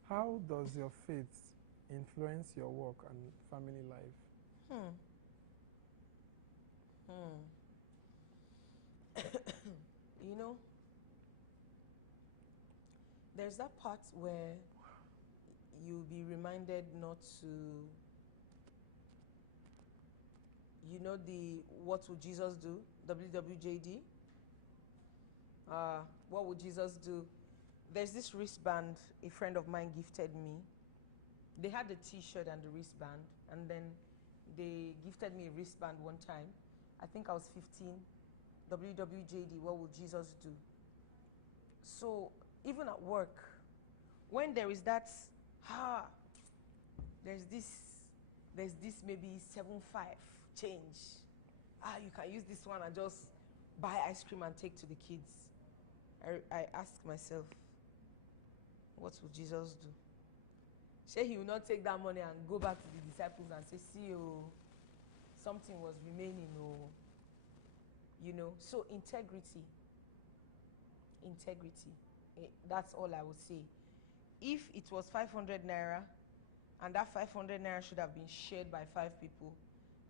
How does your faith influence your work and family life? You know, there's that part where you'll be reminded not to, you know, the What Would Jesus Do? WWJD. What would Jesus do? There's this wristband a friend of mine gifted me. They had the t-shirt and the wristband, and then they gifted me a wristband one time. I think I was 15. WWJD, what would Jesus do? So even at work, when there is that, there's this maybe 7-5 change. You can use this one and just buy ice cream and take to the kids. I ask myself, what would Jesus do? Say he will not take that money and go back to the disciples and say, see, something was remaining, you know. So integrity, that's all I would say. if it was 500 naira and that 500 naira should have been shared by 5 people,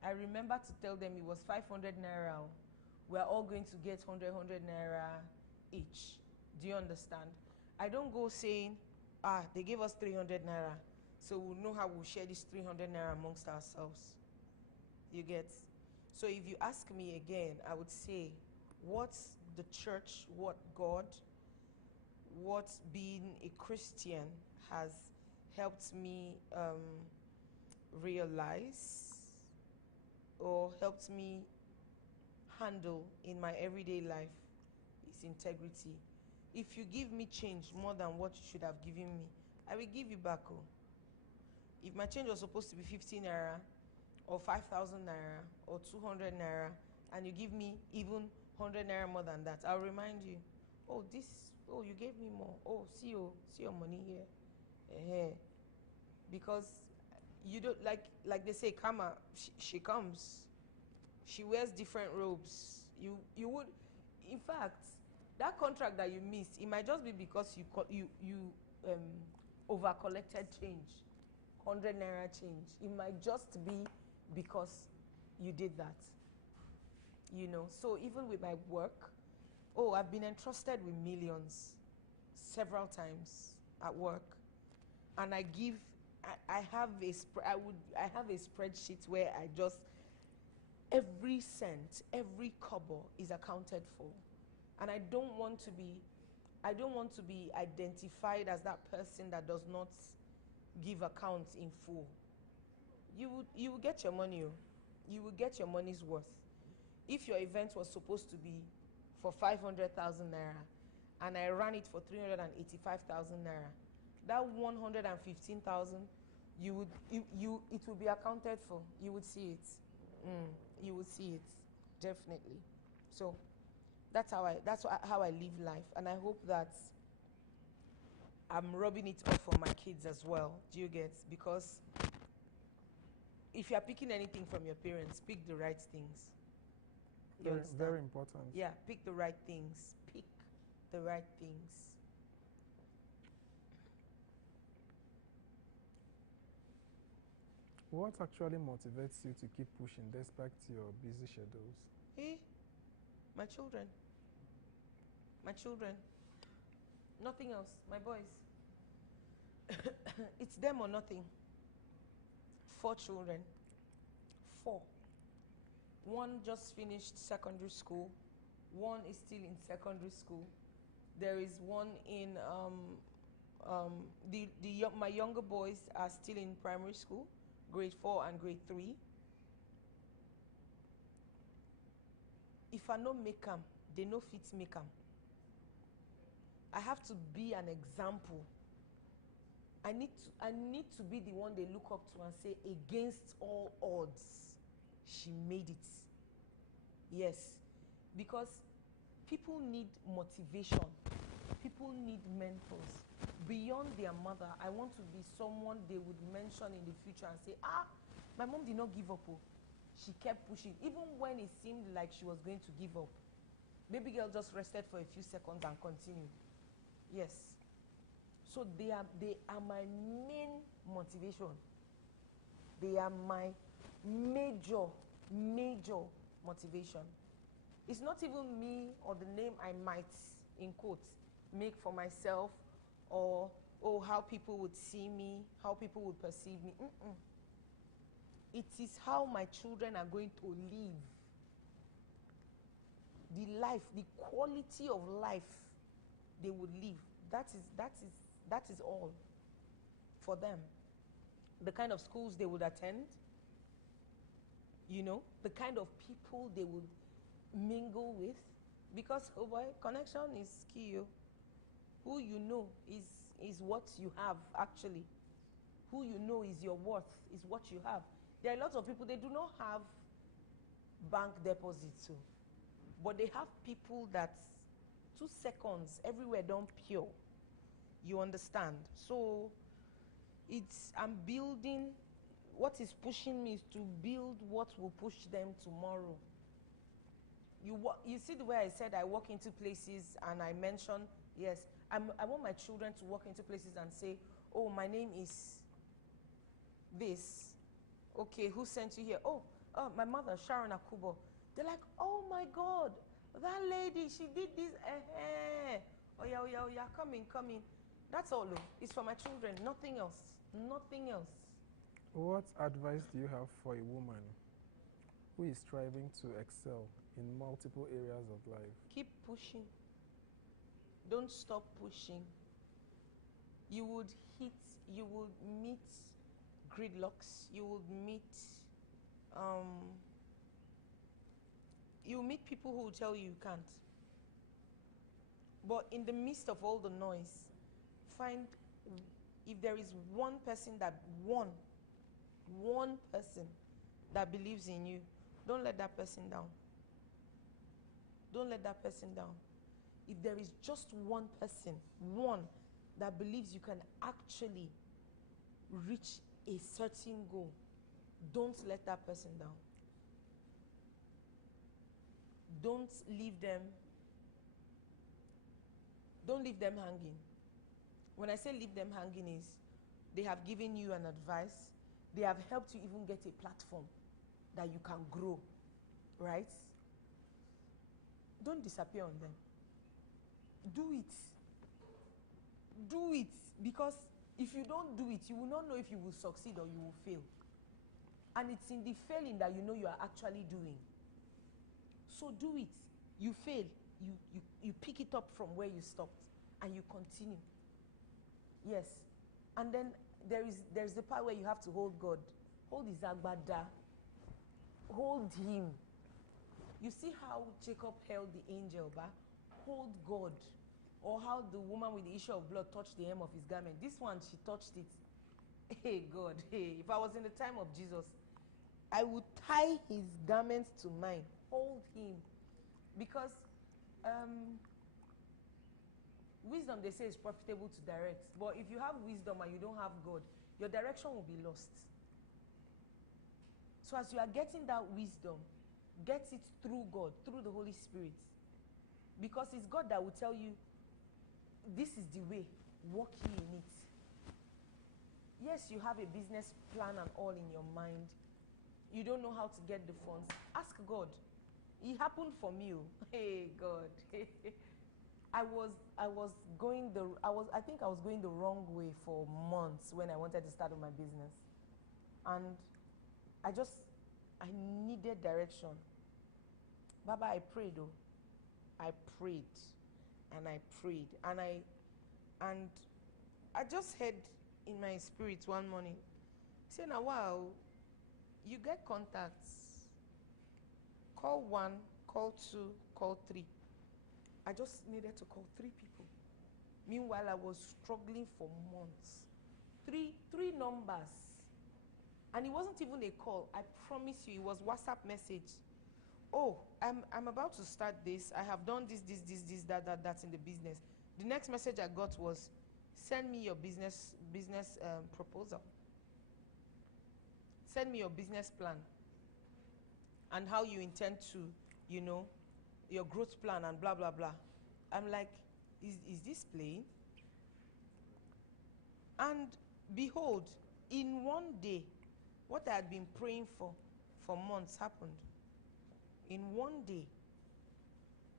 I remember to tell them it was 500 naira. We're all going to get 100 naira each. Do you understand? I don't go saying, they gave us 300 naira, so we'll know how we'll share this 300 naira amongst ourselves. You get? So if you ask me again, I would say, what the church, what God, what being a Christian has helped me realize or helped me handle in my everyday life is integrity. If you give me change more than what you should have given me, I will give you back. Oh. If my change was supposed to be 15 naira or 5,000 naira or 200 naira and you give me even 100 naira more than that, I'll remind you, you gave me more. See your money here. Because you don't, like they say, karma, she comes. She wears different robes. You would, in fact, that contract that you missed, it might just be because you over collected change, 100 naira change. It might just be because you did that. So even with my work, I've been entrusted with millions several times at work, and I have a spreadsheet where I just, every cent, every kobo is accounted for, and I don't want to be identified as that person that does not give accounts in full. You will get your money. You will get your money's worth. If your event was supposed to be for 500,000 naira and I ran it for 385,000 naira, that 115,000, it will be accounted for. You would see it. You will see it, definitely. So that's how I live life, and I hope that I'm rubbing it off for my kids as well. Do you get? Because if you are picking anything from your parents, pick the right things. Very important. Yeah, pick the right things. Pick the right things. What actually motivates you to keep pushing despite your busy schedules? My children. My children. Nothing else. My boys. It's them or nothing. 4 children. 4. One just finished secondary school. One is still in secondary school. There is one in my younger boys are still in primary school, grade 4 and grade 3. If I no make them, they no fit make them. I have to be an example. I need to be the one they look up to and say, against all odds, she made it. Yes, because people need motivation. People need mentors. Beyond their mother, I want to be someone they would mention in the future and say, my mom did not give up. She kept pushing. Even when it seemed like she was going to give up, baby girl just rested for a few seconds and continued. Yes. So they are my main motivation. They are my major motivation. It's not even me or the name I might, in quotes, make for myself, or how people would see me, how people would perceive me. It is how my children are going to live. The life, the quality of life they would live. That is all for them. The kind of schools they would attend, the kind of people they would mingle with, because connection is key. Who you know is what you have, actually. Who you know is your worth, is what you have. There are lots of people, they do not have bank deposits, but they have people that 2 seconds everywhere don't pure. You understand? So I'm building, what is pushing me is to build what will push them tomorrow. You see the way I said I walk into places and I mention, yes, I want my children to walk into places and say, oh, my name is this. Okay, who sent you here? Oh, my mother, Sharon Akubo. They're like, oh my God, that lady, she did this. Oh yeah, come in. That's all. Look, it's for my children, nothing else. Nothing else. What advice do you have for a woman who is striving to excel in multiple areas of life? Keep pushing. Don't stop pushing. You would meet gridlocks. You meet people who will tell you you can't. But in the midst of all the noise, find if there is one person that believes in you, don't let that person down. Don't let that person down. If there is just one person, that believes you can actually reach a certain goal, don't let that person down. Don't leave them hanging. When I say leave them hanging is, they have given you an advice, they have helped you even get a platform that you can grow, right? Don't disappear on them. Do it, because if you don't do it, you will not know if you will succeed or you will fail. And it's in the failing that you know you are actually doing. So do it. You fail, you pick it up from where you stopped and you continue. Yes. And then there's the part where you have to hold God. Hold his agbada. Hold him. You see how Jacob held the angel, hold God. Or how the woman with the issue of blood touched the hem of his garment. This one, she touched it. Hey, God, hey. If I was in the time of Jesus, I would tie his garments to mine. Hold him. Because wisdom, they say, is profitable to direct. But if you have wisdom and you don't have God, your direction will be lost. So as you are getting that wisdom, get it through God, through the Holy Spirit. Because it's God that will tell you, this is the way, walk ye in it. Yes, you have a business plan and all in your mind. You don't know how to get the funds. Ask God. It happened for me. Hey, God. I think I was going the wrong way for months when I wanted to start my business. And I needed direction. Baba, I prayed though. I prayed. And I prayed. And I just heard in my spirit one morning, saying, wow, you get contacts. Call 1, call 2, call 3. I just needed to call 3 people. Meanwhile, I was struggling for months. Three numbers. And it wasn't even a call. I promise you, it was WhatsApp message. Oh, I'm about to start this. I have done this, that in the business. The next message I got was, send me your business proposal. Send me your business plan and how you intend to, your growth plan and blah, blah, blah. I'm like, is this playing? And behold, in one day, what I had been praying for months happened. In one day.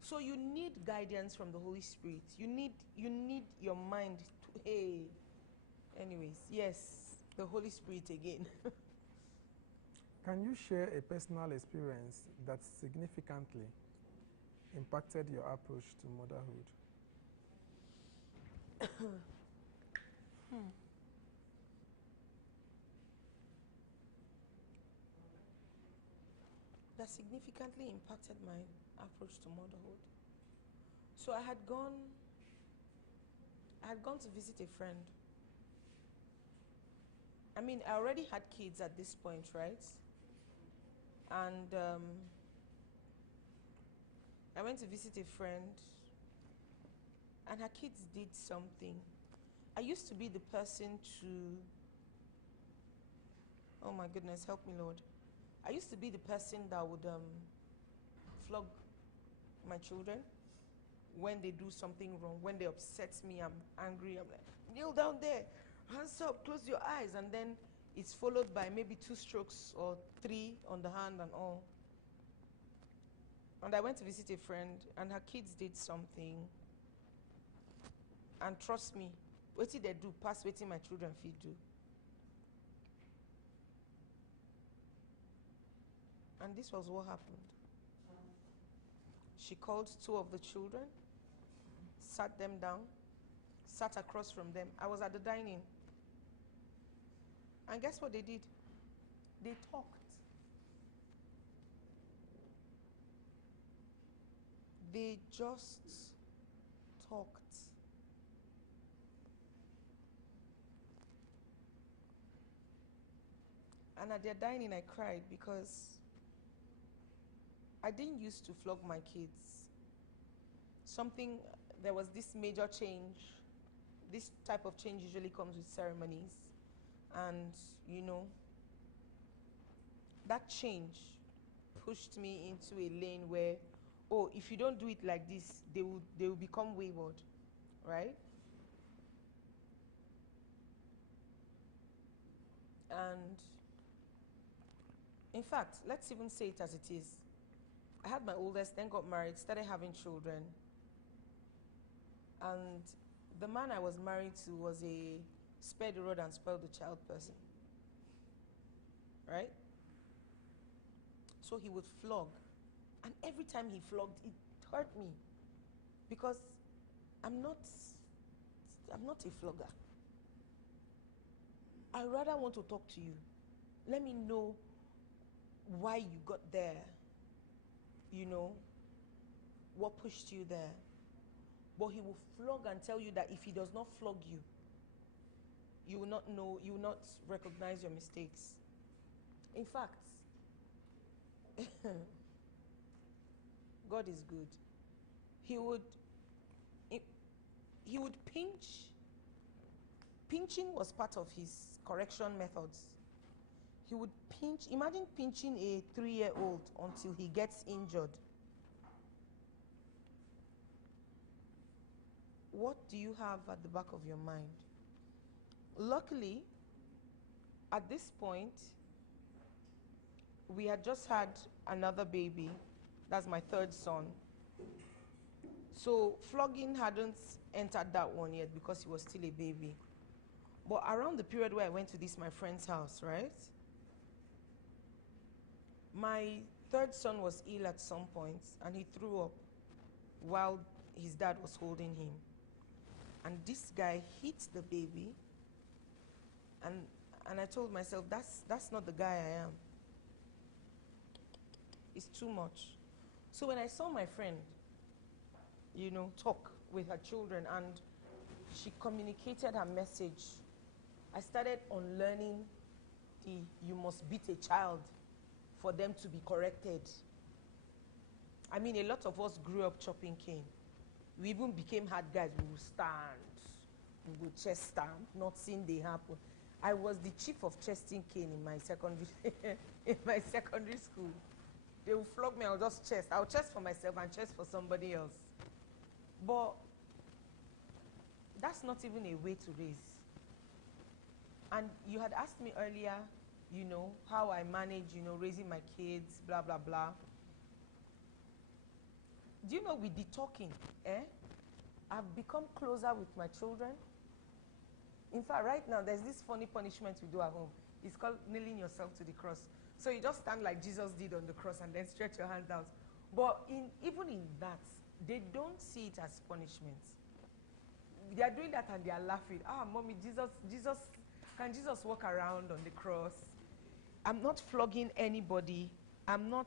So you need guidance from the Holy Spirit. You need your mind to, hey. Anyways, yes, the Holy Spirit again. Can you share a personal experience that significantly impacted your approach to motherhood? That significantly impacted my approach to motherhood. So I had gone to visit a friend. I mean, I already had kids at this point, right? And I went to visit a friend, and her kids did something. I used to be the person to, oh my goodness, help me, Lord. I used to be the person that would flog my children. when they do something wrong, when they upset me, I'm angry, I'm like, kneel down there, hands up, close your eyes, and then it's followed by maybe 2 strokes or 3 on the hand and all. And I went to visit a friend, and her kids did something, and trust me, what did they do? Pass waiting my children fit do. And this was what happened. She called 2 of the children, sat them down, sat across from them. I was at the dining. And guess what they did? They talked. They just talked. And at their dining, I cried because I didn't used to flog my kids. There was this major change. This type of change usually comes with ceremonies. And, that change pushed me into a lane where, if you don't do it like this, they will become wayward, right? And in fact, let's even say it as it is. I had my oldest, then got married, started having children. And the man I was married to was a spare the rod and spoil the child person. Right? So he would flog. And every time he flogged, it hurt me. Because I'm not a flogger. I rather want to talk to you. Let me know why you got there. What pushed you there. But he will flog and tell you that if he does not flog you, you will not know, you will not recognize your mistakes. In fact, God is good. He would pinch. Pinching was part of his correction methods. He would pinch, imagine pinching a 3-year-old until he gets injured. What do you have at the back of your mind? Luckily, at this point, we had just had another baby. That's my 3rd son. So flogging hadn't entered that one yet because he was still a baby. But around the period where I went to my friend's house, right? My 3rd son was ill at some point, and he threw up while his dad was holding him. And this guy hit the baby, and I told myself, that's not the guy I am. It's too much. So when I saw my friend, talk with her children, and she communicated her message, I started unlearning you must beat a child for them to be corrected. I mean, a lot of us grew up chopping cane. We even became hard guys. We would stand, we would chest stamp, nothing they happen. I was the chief of chesting cane in my secondary school. They would flog me, I'll just chest. I'll chest for myself and chest for somebody else. But that's not even a way to raise. And you had asked me earlier, how I manage, raising my kids, blah, blah, blah. Do you know with the talking, I've become closer with my children. In fact, right now, there's this funny punishment we do at home. It's called nailing yourself to the cross. So you just stand like Jesus did on the cross and then stretch your hands out. But even in that, they don't see it as punishment. They are doing that and they are laughing. Mommy, can Jesus walk around on the cross? I'm not flogging anybody. I'm not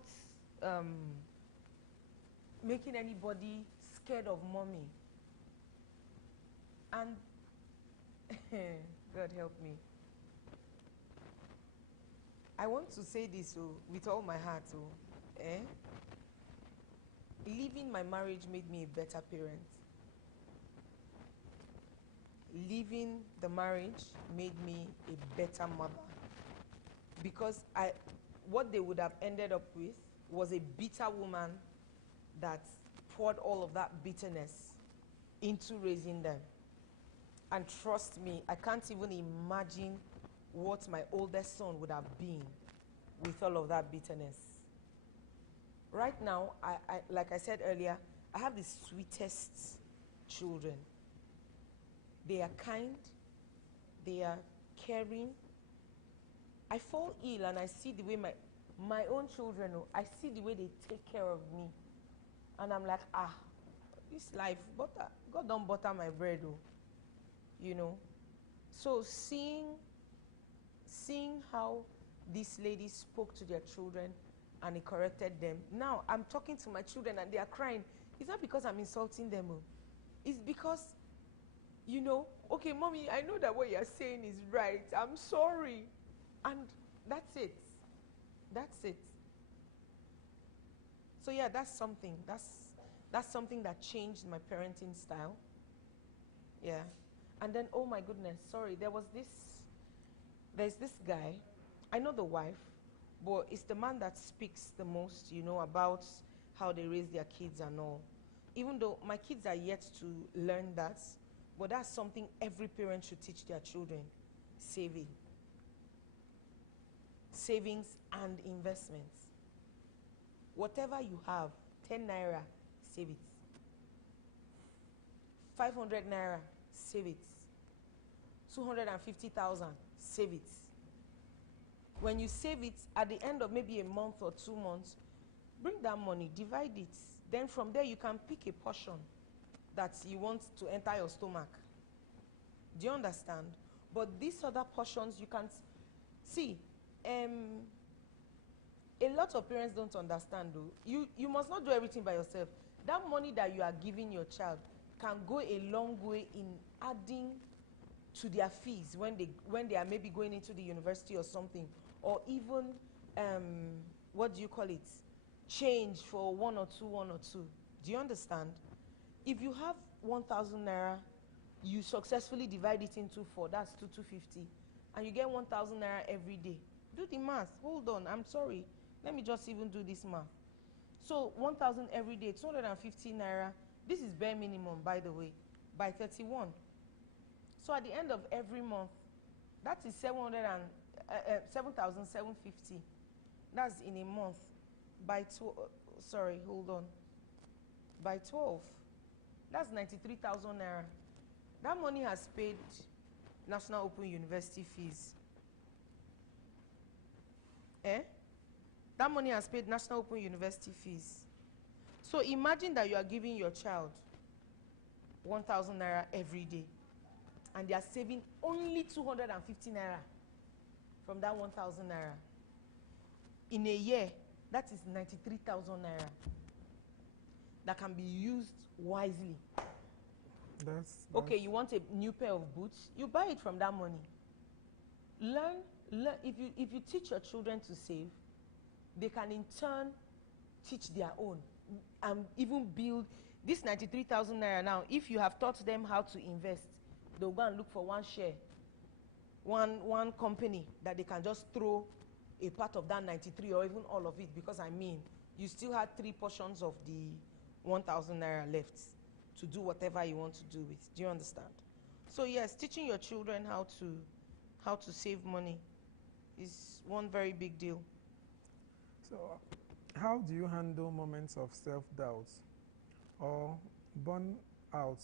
making anybody scared of mommy. And God help me. I want to say this with all my heart. Leaving my marriage made me a better parent. Leaving the marriage made me a better mother. Because what they would have ended up with was a bitter woman that poured all of that bitterness into raising them. And trust me, I can't even imagine what my oldest son would have been with all of that bitterness. Right now, like I said earlier, I have the sweetest children. They are kind, they are caring. I fall ill and I see the way my own children, I see the way they take care of me. And I'm like, this life, butter, God don't butter my bread, you know. So seeing how this lady spoke to their children and it corrected them. Now I'm talking to my children and they are crying. It's not because I'm insulting them. It's because, you know, okay, mommy, I know that what you're saying is right. I'm sorry. And that's it. That's it. So yeah, that's something. That's something that changed my parenting style. Yeah. And then, oh my goodness, sorry, there's this guy. I know the wife, but it's the man that speaks the most, you know, about how they raise their kids and all. Even though my kids are yet to learn that, but that's something every parent should teach their children. Saving. Savings and investments. Whatever you have, 10 naira, save it. 500 naira, save it. 250,000, save it. When you save it, at the end of maybe a month or 2 months, bring that money, divide it. Then from there you can pick a portion that you want to enter your stomach. Do you understand? But these other portions you can see. A lot of parents don't understand though. You must not do everything by yourself. That money that you are giving your child can go a long way in adding to their fees when they are maybe going into the university or something, or even what do you call it, change for one or two. Do you understand? If you have 1,000 naira, you successfully divide it into 4, that's 250, and you get 1,000 naira every day. Do the math. Hold on, I'm sorry, let me just even do this math. So 1,000 every day, 250 naira. This is bare minimum, by the way, by 31. So at the end of every month, that is 7,750. That's in a month. By 12, sorry, hold on. By 12, that's 93,000 naira. That money has paid National Open University fees. That money has paid National Open University fees. So imagine that you are giving your child 1,000 naira every day, and they are saving only 250 naira from that 1,000 naira. In a year, that is 93,000 naira that can be used wisely. That's okay, you want a new pair of boots, you buy it from that money. Learn. If you teach your children to save, they can in turn teach their own and even build this 93,000 naira. Now, if you have taught them how to invest, they'll go and look for one share, one company that they can just throw a part of that 93 or even all of it, because I mean, you still had 3 portions of the 1,000 naira left to do whatever you want to do with. Do you understand? So yes, teaching your children how to save money is one very big deal. So, how do you handle moments of self-doubt or burnout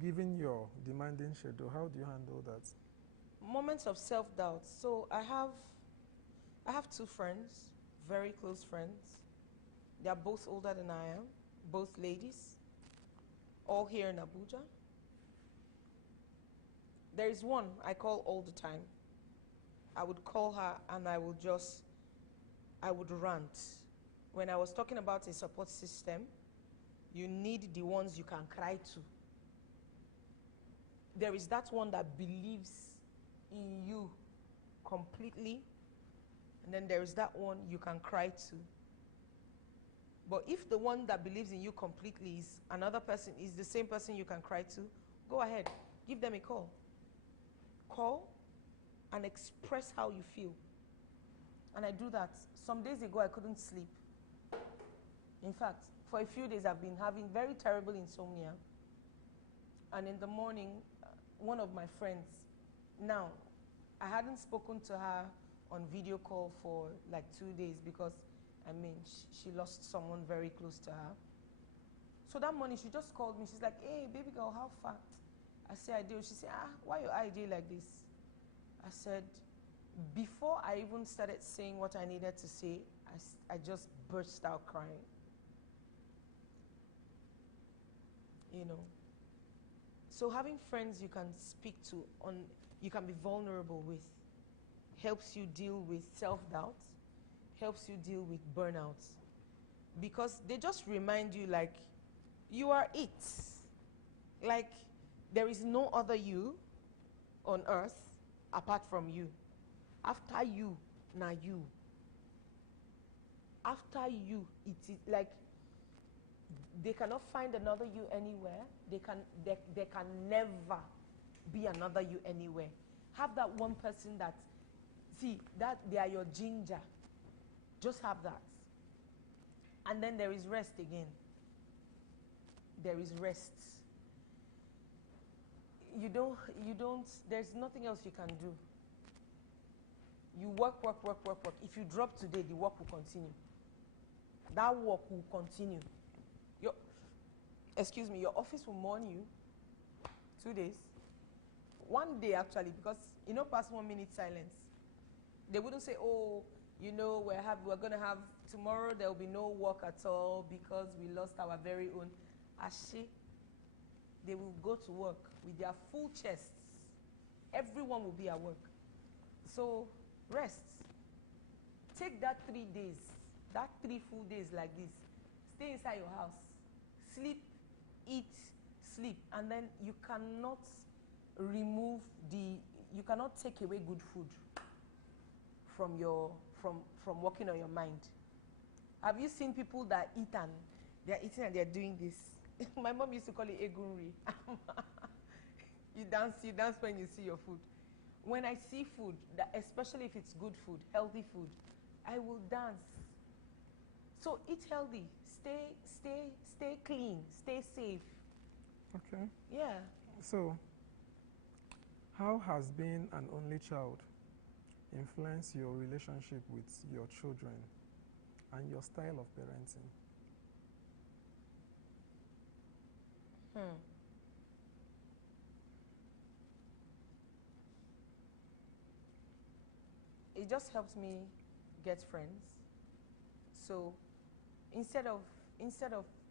given your demanding schedule? How do you handle that? Moments of self-doubt. So I have 2 friends, very close friends. They are both older than I am, both ladies, all here in Abuja. There is one I call all the time. I would call her and I would rant. When I was talking about a support system, you need the ones you can cry to. There is that one that believes in you completely, and then there is that one you can cry to. But if the one that believes in you completely is another person, is the same person you can cry to, go ahead, give them a call. Call and express how you feel. And I do that. Some days ago I couldn't sleep. In fact, For a few days, I've been having very terrible insomnia. And in the morning, one of my friends, now, I hadn't spoken to her on video call for like 2 days because, I mean, she lost someone very close to her. So that morning, she just called me. She's like, hey, baby girl, how far? I said, I do. She said, why your eye like this? I said, before I even started saying what I needed to say, I just burst out crying. You know. So having friends you can speak to, you can be vulnerable with, helps you deal with self-doubt, helps you deal with burnout. Because they just remind you like, you are it. Like, there is no other you on earth apart from you. After you, now you. After you, it is like, they cannot find another you anywhere. There can never be another you anywhere. Have that one person that, see, that they are your ginger. Just have that. And then there is rest again. There is rest. There's nothing else you can do. You work. If you drop today, the work will continue. That work will continue. Your office will mourn you 2 days. 1 day actually, because past 1 minute silence. They wouldn't say, oh, we're going to have, tomorrow there will be no work at all because we lost our very own. Ashe, they will go to work with their full chests. Everyone will be at work. So, rest. Take that 3 days, that 3 full days like this. Stay inside your house. Sleep, eat, sleep. And then you cannot you cannot take away good food from working on your mind. Have you seen people that eat and they're eating and they're doing this? My mom used to call it egunri. You dance when you see your food. When I see food, especially if it's good food, healthy food, I will dance. So eat healthy, stay clean, stay safe. Okay. Yeah. So, how has being an only child influenced your relationship with your children and your style of parenting? It just helps me get friends. So instead of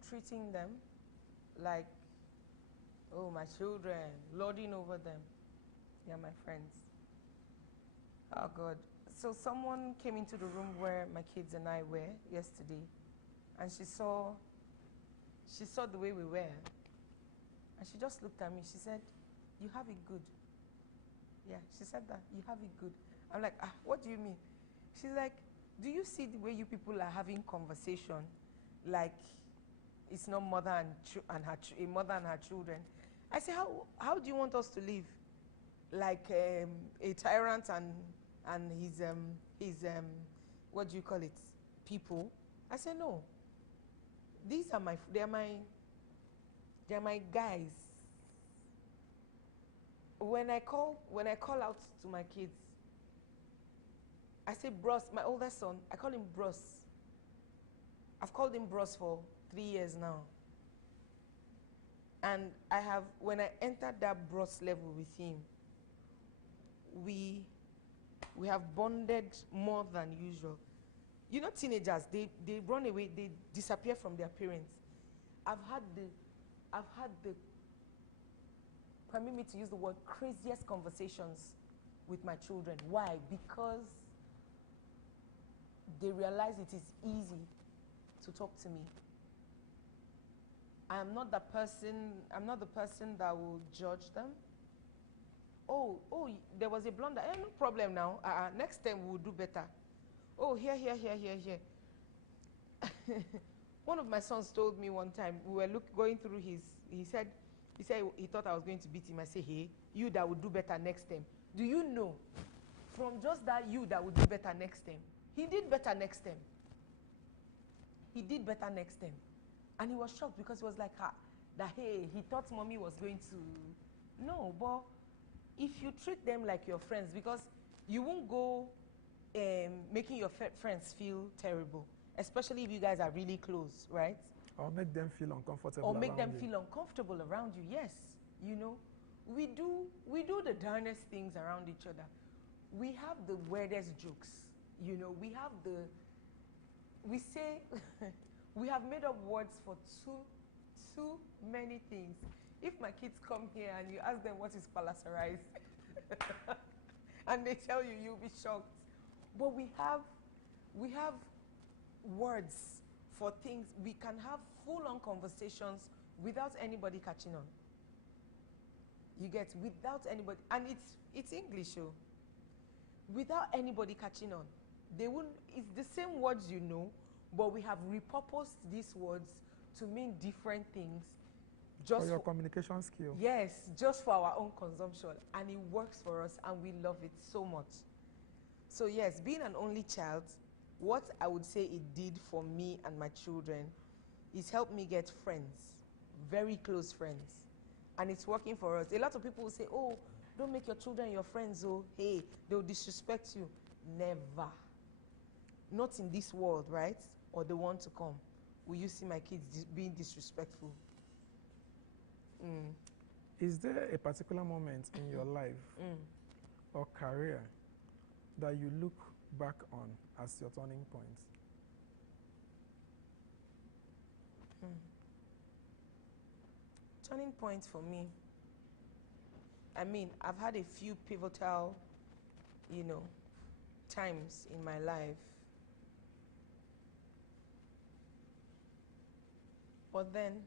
treating them like, oh, my children, lording over them, they're my friends. Oh God. So someone came into the room where my kids and I were yesterday, and she saw the way we were, and she just looked at me. She said, you have it good. Yeah, she said that, you have it good. I'm like, what do you mean? She's like, do you see the way you people are having conversation like it's not mother and a mother and her children? I say, how do you want us to live? Like a tyrant and his what do you call it? People? I say, no. These are they're my guys. When I call out to my kids, I say bros. My oldest son, I call him bros. I've called him bros for 3 years now. And when I entered that bros level with him, we have bonded more than usual. Teenagers, they run away, they disappear from their parents. I've had the permit me to use the word craziest conversations with my children. Why? Because they realize it is easy to talk to me. I'm not the person that will judge them. Oh, there was a blunder. No problem now. Next time we'll do better. Oh, here. One of my sons told me one time, we were going through he said he thought I was going to beat him. I said, hey, you that will do better next time. Do you know, from just that you that will do better next time, he did better next time. He did better next time. And he was shocked because he was like, that hey, he thought mommy was going to. No, but if you treat them like your friends, because you won't go making your friends feel terrible, especially if you guys are really close, right? Or make them feel uncomfortable. Or make them you. feel uncomfortable around you. Yes, you know, we do the darnest things around each other. We have the weirdest jokes. You know, we say we have made up words for too many things. If my kids come here and you ask them what is palacerize, and they tell you, you'll be shocked. But we have words for things. We can have full-on conversations without anybody catching on. You get, without anybody, and it's English, oh. Without anybody catching on. They wouldn't, it's the same words you know, but we have repurposed these words to mean different things. Just for your communication skill. Yes, just for our own consumption. And it works for us, and we love it so much. So yes, being an only child, what I would say it did for me and my children is help me get friends, very close friends. And it's working for us. A lot of people will say, oh, don't make your children your friends, oh, hey, they'll disrespect you. Never. Not in this world, right? Or the one to come. Will you see my kids being disrespectful? Is there a particular moment in your life or career that you look back on as your turning point? Turning point for me. I mean, I've had a few pivotal, you know, times in my life. But then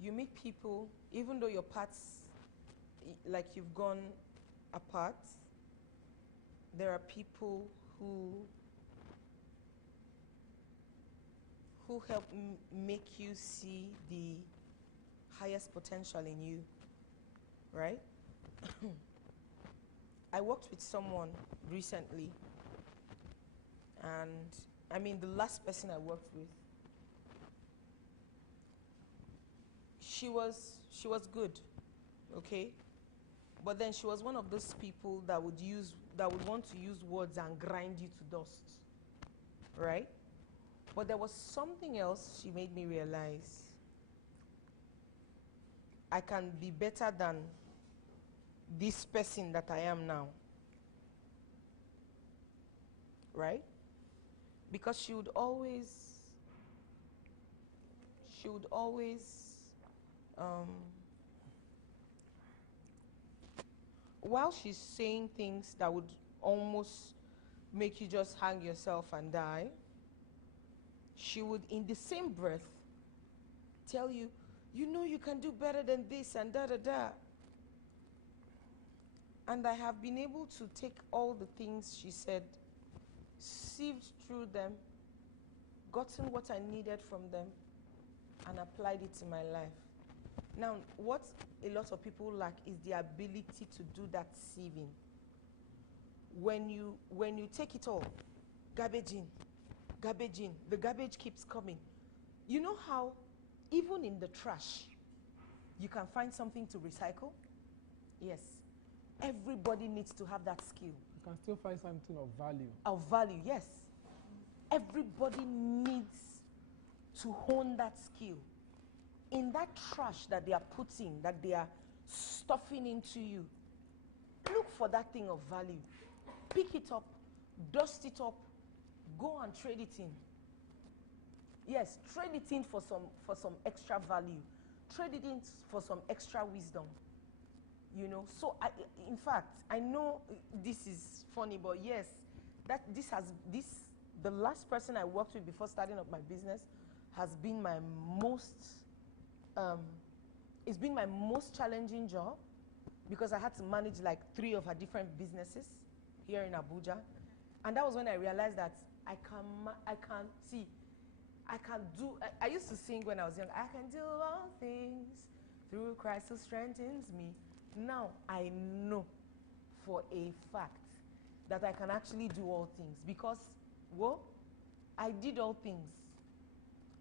you meet people, even though your paths, like you've gone apart, there are people who help make you see the highest potential in you, right? I worked with someone recently, and I mean the last person I worked with, she was good, okay? But then she was one of those people that would want to use words and grind you to dust, right? But there was something else she made me realize. I can be better than this person that I am now, right? Because she would always while she's saying things that would almost make you just hang yourself and die, she would in the same breath tell you, you know you can do better than this and da-da-da. And I have been able to take all the things she said, sieved through them, gotten what I needed from them, and applied it in my life. Now, what a lot of people lack is the ability to do that sieving. When you take it all, garbage in, the garbage keeps coming. You know how even in the trash, you can find something to recycle? Yes. Everybody needs to have that skill. You can still find something of value. Of value, yes. Everybody needs to hone that skill. In that trash that they are putting, that they are stuffing into you, look for that thing of value. Pick it up, dust it up, go and trade it in. Yes, trade it in for some extra value. Trade it in for some extra wisdom. You know, so in fact, I know this is funny, but yes, the last person I worked with before starting up my business has been my most, it's been my most challenging job, because I had to manage like 3 of her different businesses here in Abuja. And that was when I realized that I used to sing when I was young, I can do all things through Christ who strengthens me. Now I know for a fact that I can actually do all things, because, well, I did all things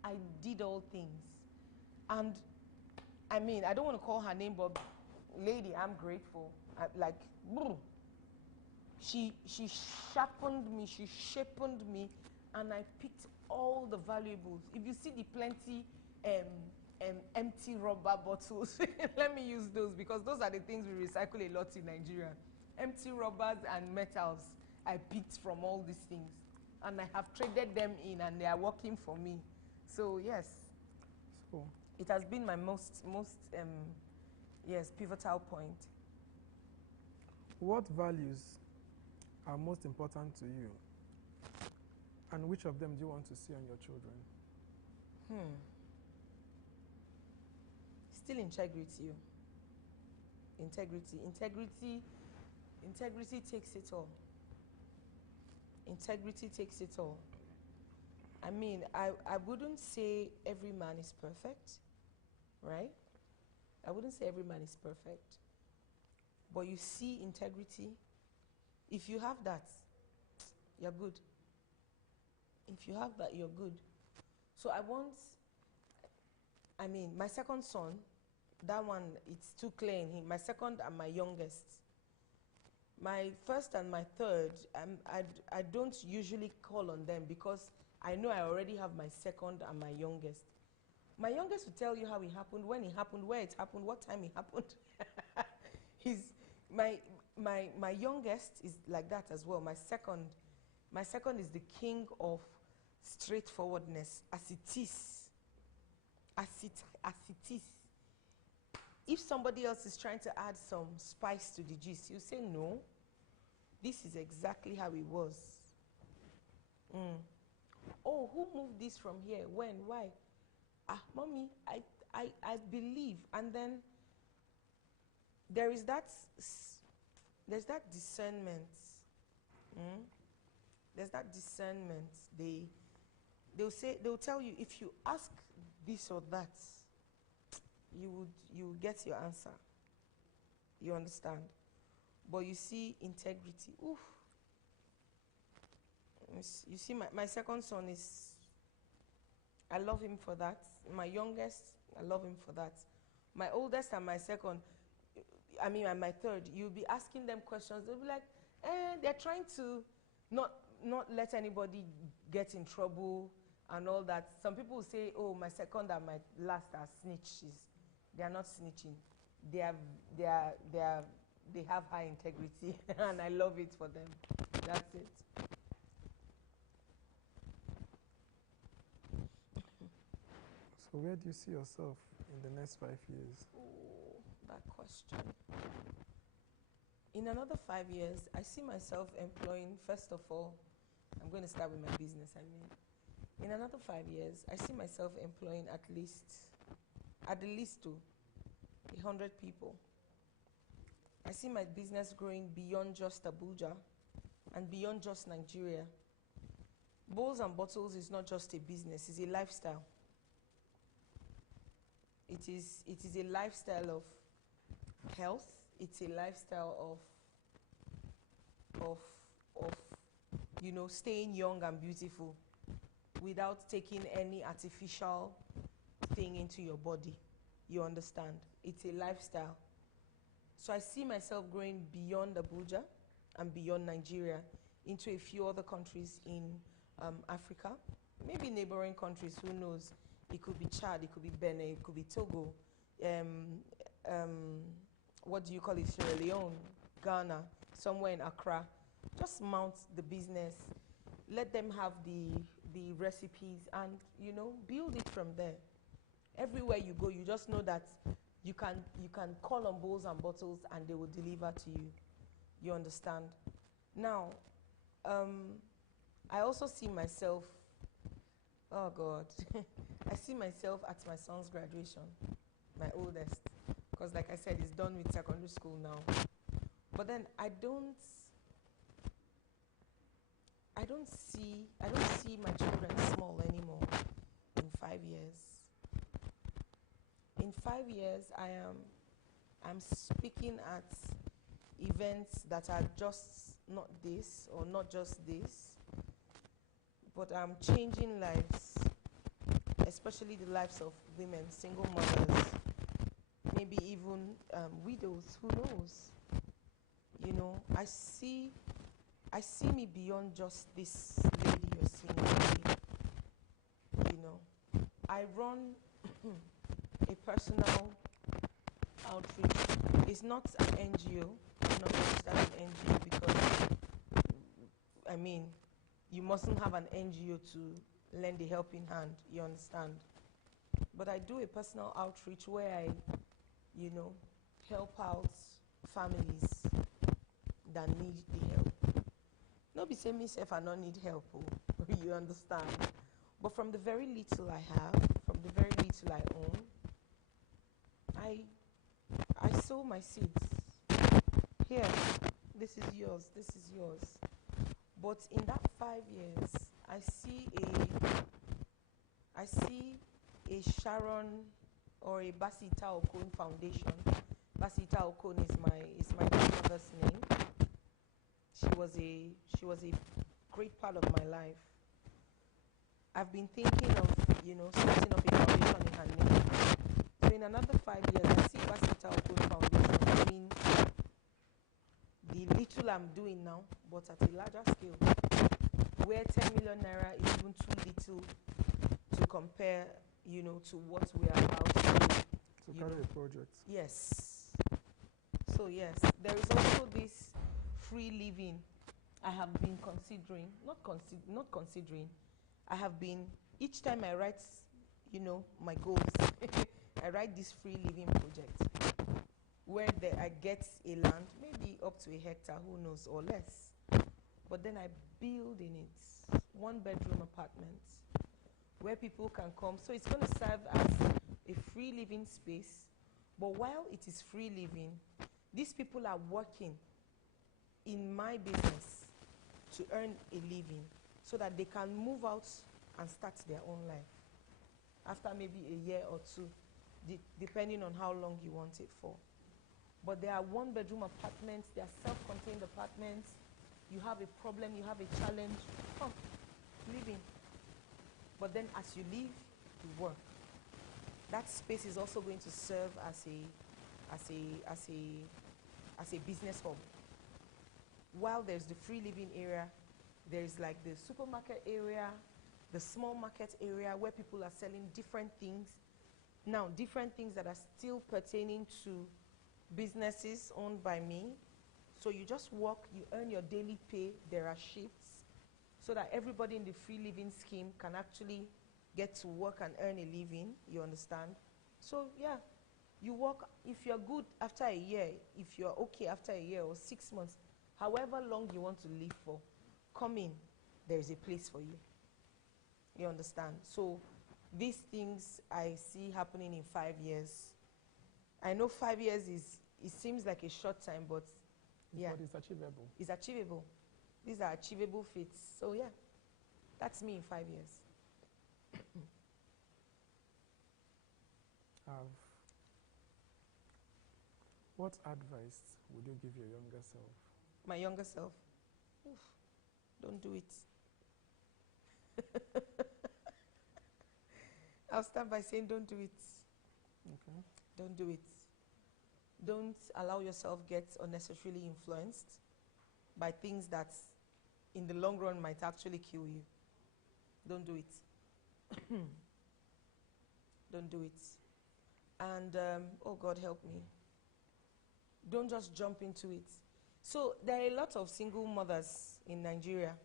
I did all things. And I mean, I don't want to call her name, but lady, I'm grateful. She sharpened me, she sharpened me, and I picked all the valuables. If you see the plenty empty rubber bottles, let me use those because those are the things we recycle a lot in Nigeria. Empty rubbers and metals, I picked from all these things. And I have traded them in and they are working for me. So yes, So, it has been my most pivotal point. what values are most important to you? And which of them do you want to see on your children? Still integrity. Integrity takes it all. Integrity takes it all. I mean, I wouldn't say every man is perfect, right? I wouldn't say every man is perfect. But you see integrity, if you have that, you're good. If you have that, you're good. So my second son, that one, it's too clear in him. My second and my youngest. My first and my third, I don't usually call on them because I know I already have my second and my youngest. My youngest will tell you how it happened, when it happened, where it happened, what time it happened. My youngest is like that as well. My second is the king of straightforwardness, as it is. As it is. If somebody else is trying to add some spice to the gist, you say, no, this is exactly how it was. Oh, who moved this from here? When? Why? Mommy, I believe. And then there's that discernment. There's that discernment. They'll tell you, if you ask this or that, you would get your answer. You understand? But you see integrity. Oof. You see, my second son is, I love him for that. My youngest, I love him for that. My oldest and my second, and my third, you'll be asking them questions. They'll be like, they're trying to not let anybody get in trouble and all that. Some people will say, oh, my second and my last are snitches. They are not snitching. They have high integrity, and I love it for them. That's it. So where do you see yourself in the next 5 years? Oh, that question. In another 5 years, I see myself employing, first of all, I'm going to start with my business, In another 5 years, I see myself employing at the least 100 people. I see my business growing beyond just Abuja and beyond just Nigeria. Bowls and Bottles is not just a business, it's a lifestyle. It is a lifestyle of health. It's a lifestyle of staying young and beautiful without taking any artificial thing into your body. You understand? It's a lifestyle. So I see myself growing beyond Abuja and beyond Nigeria into a few other countries in Africa, maybe neighboring countries, who knows? It could be Chad, it could be Benin, it could be Togo, Sierra Leone, Ghana, somewhere in Accra. Just mount the business, let them have the recipes, and build it from there. Everywhere you go, you just know that you can call on Bowls and Bottles and they will deliver to you. You understand? Now, I also see myself, oh God, I see myself at my son's graduation, my oldest, because like I said, he's done with secondary school now. But then I don't see my children small anymore in 5 years. In 5 years, I'm speaking at events that are just not this or not just this, but I'm changing lives, especially the lives of women, single mothers, maybe even widows, who knows? You know, I see me beyond just this lady you're seeing today. You know, I run a personal outreach. It's not an NGO. I'm not registered an NGO because, I mean, you mustn't have an NGO to lend a helping hand, you understand? But I do a personal outreach where I, you know, help out families that need the help. No be say myself I don't need help, oh, you understand? But from the very little I have, from the very little I own, I sow my seeds. Here, this is yours, this is yours. But in that 5 years, I see a Sharon or a Basita Okon Foundation. Basita Okon is my grandmother's name. She was a great part of my life. I've been thinking of, you know, setting up a foundation in her name. So in another 5 years, I see Basita Okon Foundation. I mean, the little I'm doing now, but at a larger scale, where 10 million naira is even too little to compare, you know, to what we are about to carry a project. Yes. So yes, there is also this free living I have been considering, not considering, I have been, each time I write, you know, my goals, I write this free living project where I get a land, maybe up to a hectare, who knows, or less. But then I build in it 1-bedroom apartments where people can come. So it's going to serve as a free living space. But while it is free living, these people are working in my business to earn a living so that they can move out and start their own life after maybe a year or two, depending on how long you want it for. But there are 1-bedroom apartments, they are self-contained apartments. You have a problem, you have a challenge, come, live in. But then as you leave, you work. That space is also going to serve as a business hub. While there's the free living area, there's like the supermarket area, the small market area where people are selling different things. Now, different things that are still pertaining to businesses owned by me. So you just work, you earn your daily pay, there are shifts, so that everybody in the free living scheme can actually get to work and earn a living, you understand? So yeah, you work, if you're good after a year, if you're okay after a year or 6 months, however long you want to live for, come in, there is a place for you. You understand? So these things I see happening in 5 years. I know 5 years it seems like a short time, but yeah. But it's achievable. It's achievable. These are achievable feats. So yeah, that's me in 5 years. What advice would you give your younger self? My younger self? Oof, don't do it. I'll start by saying don't do it. Okay. Don't do it. Don't allow yourself get unnecessarily influenced by things that in the long run might actually kill you. Don't do it. Don't do it. And, oh God help me, don't just jump into it. So there are a lot of single mothers in Nigeria.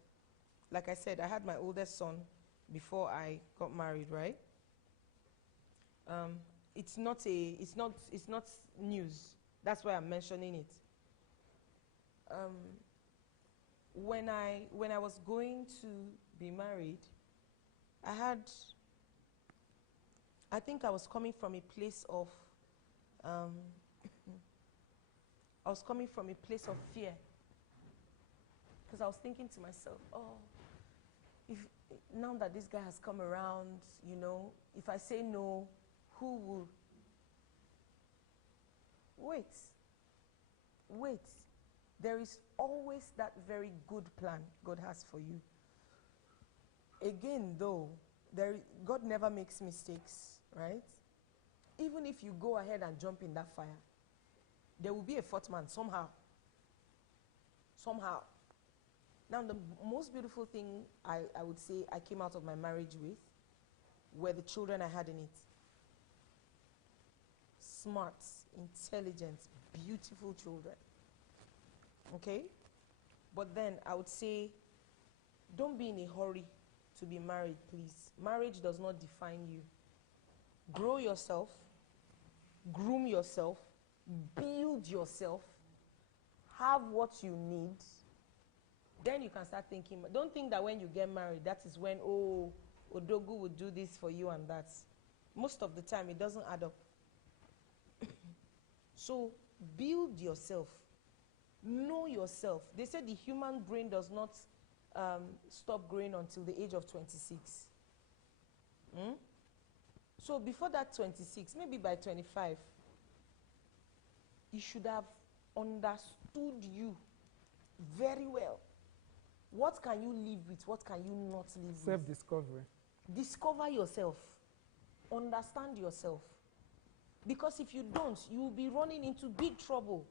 Like I said, I had my oldest son before I got married, right? It's not news. That's why I'm mentioning it. When I was going to be married, I think I was coming from a place of fear, because I was thinking to myself, oh, if now that this guy has come around, you know, if I say no, who will? Wait. There is always that very good plan God has for you. Again, though, God never makes mistakes, right? Even if you go ahead and jump in that fire, there will be a fourth man somehow. Somehow. Now, the most beautiful thing I would say I came out of my marriage with were the children I had in it. Smart, intelligent, beautiful children. Okay? But then I would say, don't be in a hurry to be married, please. Marriage does not define you. Grow yourself, groom yourself, build yourself, have what you need. Then you can start thinking. Don't think that when you get married, that is when, oh, Odogu would do this for you and that. Most of the time, it doesn't add up. So, build yourself. Know yourself. They said the human brain does not stop growing until the age of 26. So, before that 26, maybe by 25, you should have understood you very well. What can you live with? What can you not live with? Self-discovery. Discover yourself. Understand yourself. Because if you don't, you will be running into big trouble.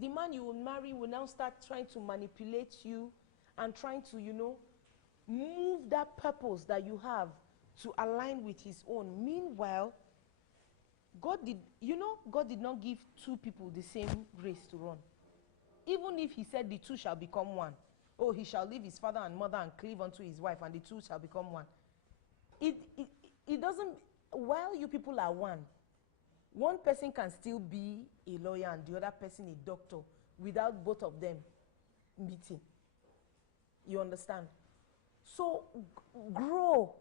The man you will marry will now start trying to manipulate you and trying to, move that purpose that you have to align with his own. Meanwhile, God did not give two people the same race to run. Even if he said the two shall become one. Oh, he shall leave his father and mother and cleave unto his wife, and the two shall become one. It doesn't, while you people are one person can still be a lawyer and the other person a doctor without both of them meeting. You understand? So, grow,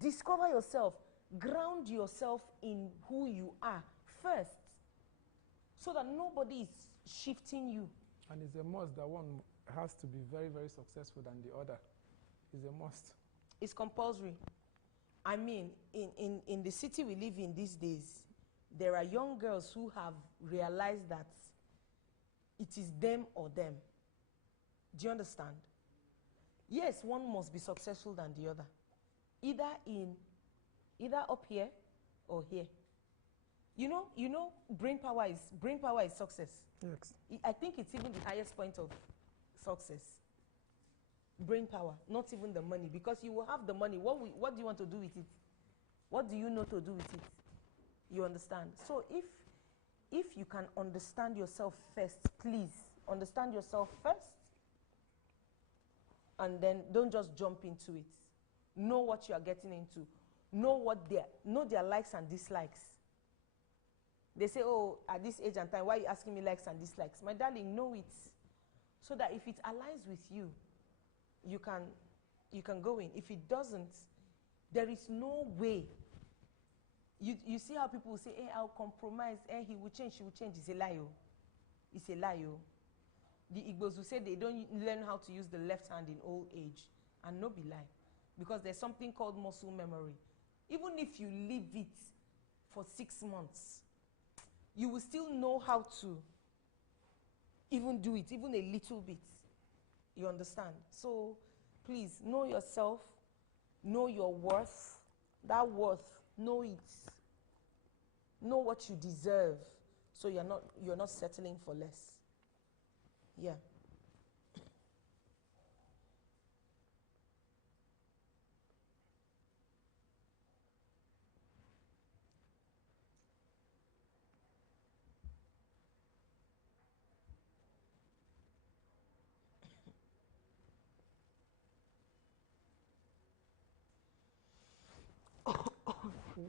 discover yourself, ground yourself in who you are first, so that nobody is shifting you. And it's a must that one has to be very, very successful than the other. It's a must. It's compulsory. I mean, in the city we live in these days, there are young girls who have realized that it is them or them. Do you understand? Yes, one must be successful than the other. Either up here or here. You know, brain power is success. Yes. I think it's even the highest point of success. Brain power, not even the money, because you will have the money. What do you want to do with it? What do you know to do with it? You understand? So if you can understand yourself first, please understand yourself first, and then don't just jump into it. Know what you are getting into. Know their likes and dislikes. They say, oh, at this age and time, why are you asking me likes and dislikes? My darling, know it. So that if it aligns with you, you can go in. If it doesn't, there is no way. You see how people will say, hey, I'll compromise, hey, he will change, she will change. It's a lie. It's a lie. The Igbos will say they don't learn how to use the left hand in old age. And no be lie. Because there's something called muscle memory. Even if you leave it for 6 months, you will still know how to even do it, even a little bit. You understand? So, please, know yourself, know your worth. That worth, know it. Know what you deserve, so you're not settling for less. Yeah.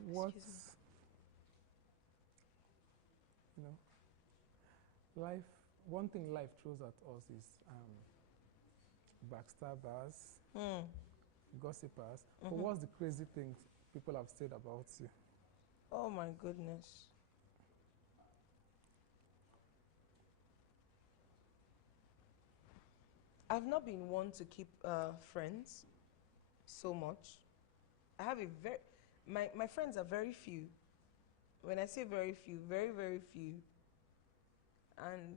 What's, life, one thing life throws at us is backstabbers, gossipers. But what's the crazy things people have said about you? Oh my goodness. I've not been one to keep friends so much. I have my friends are very few. When I say very few, very, very few. And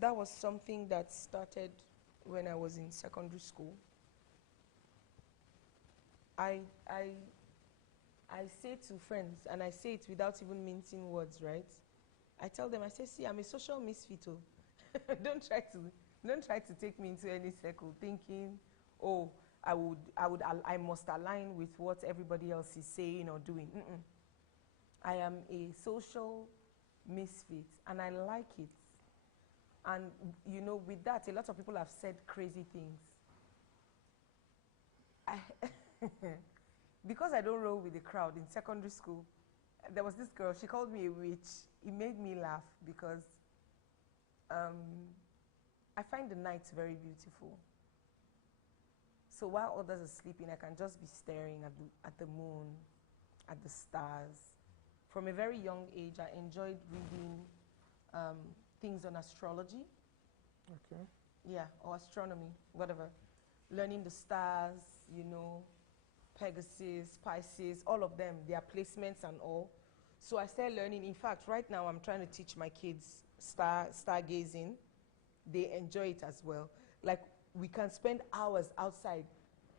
that was something that started when I was in secondary school. I I I say to friends, and I say it without even mincing words, right? I tell them, I say, see, I'm a social misfit. Oh. Don't try to take me into any circle thinking, oh, I must align with what everybody else is saying or doing. Mm-mm. I am a social misfit, and I like it. And you know, with that, a lot of people have said crazy things. Because I don't roll with the crowd in secondary school, there was this girl, she called me a witch. It made me laugh because I find the night very beautiful. So while others are sleeping, I can just be staring at the moon, at the stars. From a very young age, I enjoyed reading things on astrology. Okay. Yeah, or astronomy, whatever. Learning the stars, you know, Pegasus, Pisces, all of them, their placements and all. So I started learning. In fact, right now I'm trying to teach my kids stargazing. They enjoy it as well. Like, we can spend hours outside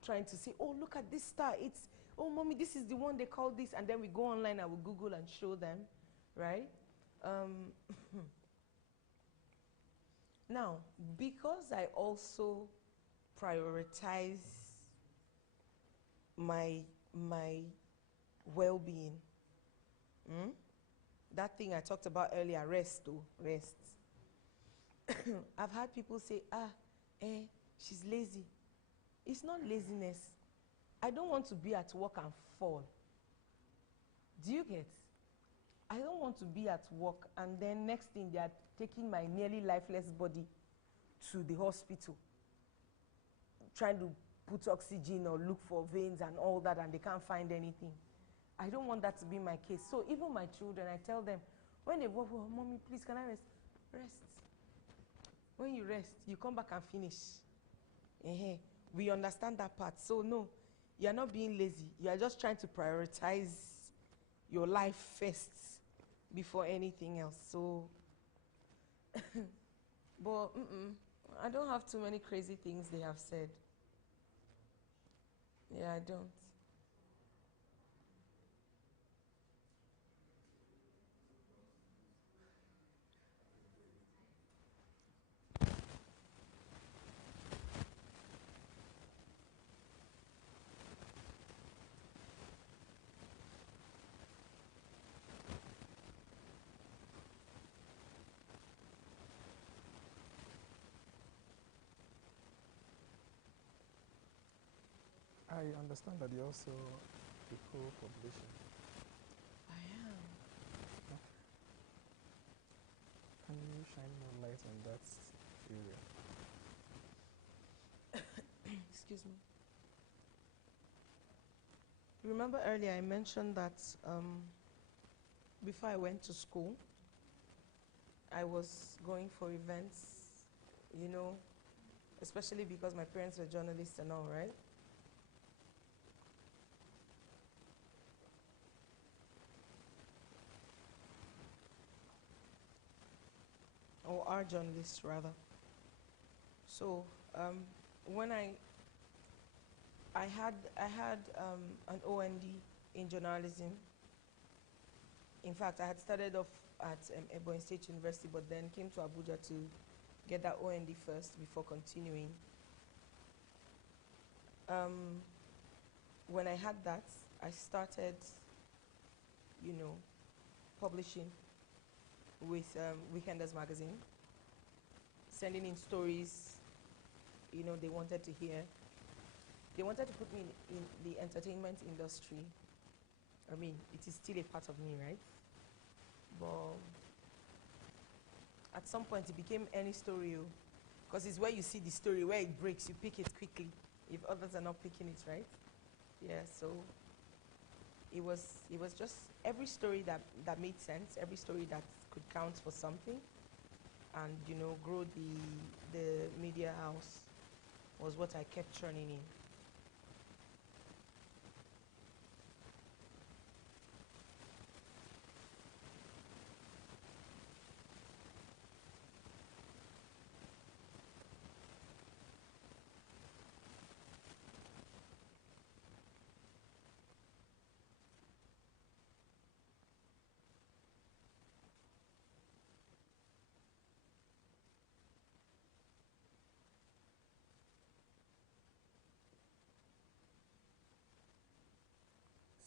trying to see, oh, look at this star. It's, oh, mommy, this is the one they call this. And then we go online and we Google and show them, right? Now, because I also prioritize my well-being, that thing I talked about earlier, rest. I've had people say, she's lazy. It's not laziness. I don't want to be at work and fall. Do you get? I don't want to be at work and then next thing they are taking my nearly lifeless body to the hospital, trying to put oxygen or look for veins and all that, and they can't find anything. I don't want that to be my case. So even my children, I tell them, when they walk, oh, mommy, please, can I rest? Rest. When you rest, you come back and finish. We understand that part. So no, you are not being lazy. You are just trying to prioritize your life first before anything else. So, but I don't have too many crazy things they have said. Yeah, I don't. I understand that you're also a co-publisher. I am. Can you shine more light on that area? Excuse me. Remember earlier I mentioned that before I went to school, I was going for events, you know, especially because my parents were journalists and all, right? Or are journalists rather. So when I had an OND in journalism. In fact, I had started off at Ebonyi State University, but then came to Abuja to get that OND first before continuing. When I had that, I started, you know, publishing with Weekenders magazine, sending in stories, you know, they wanted to hear. They wanted to put me in the entertainment industry. I mean, it is still a part of me, right? But at some point, it became any story, because it's where you see the story, where it breaks, you pick it quickly, if others are not picking it, right? Yeah, so it was just every story that made sense, every story that could count for something, and, you know, grow the media house was what I kept churning in.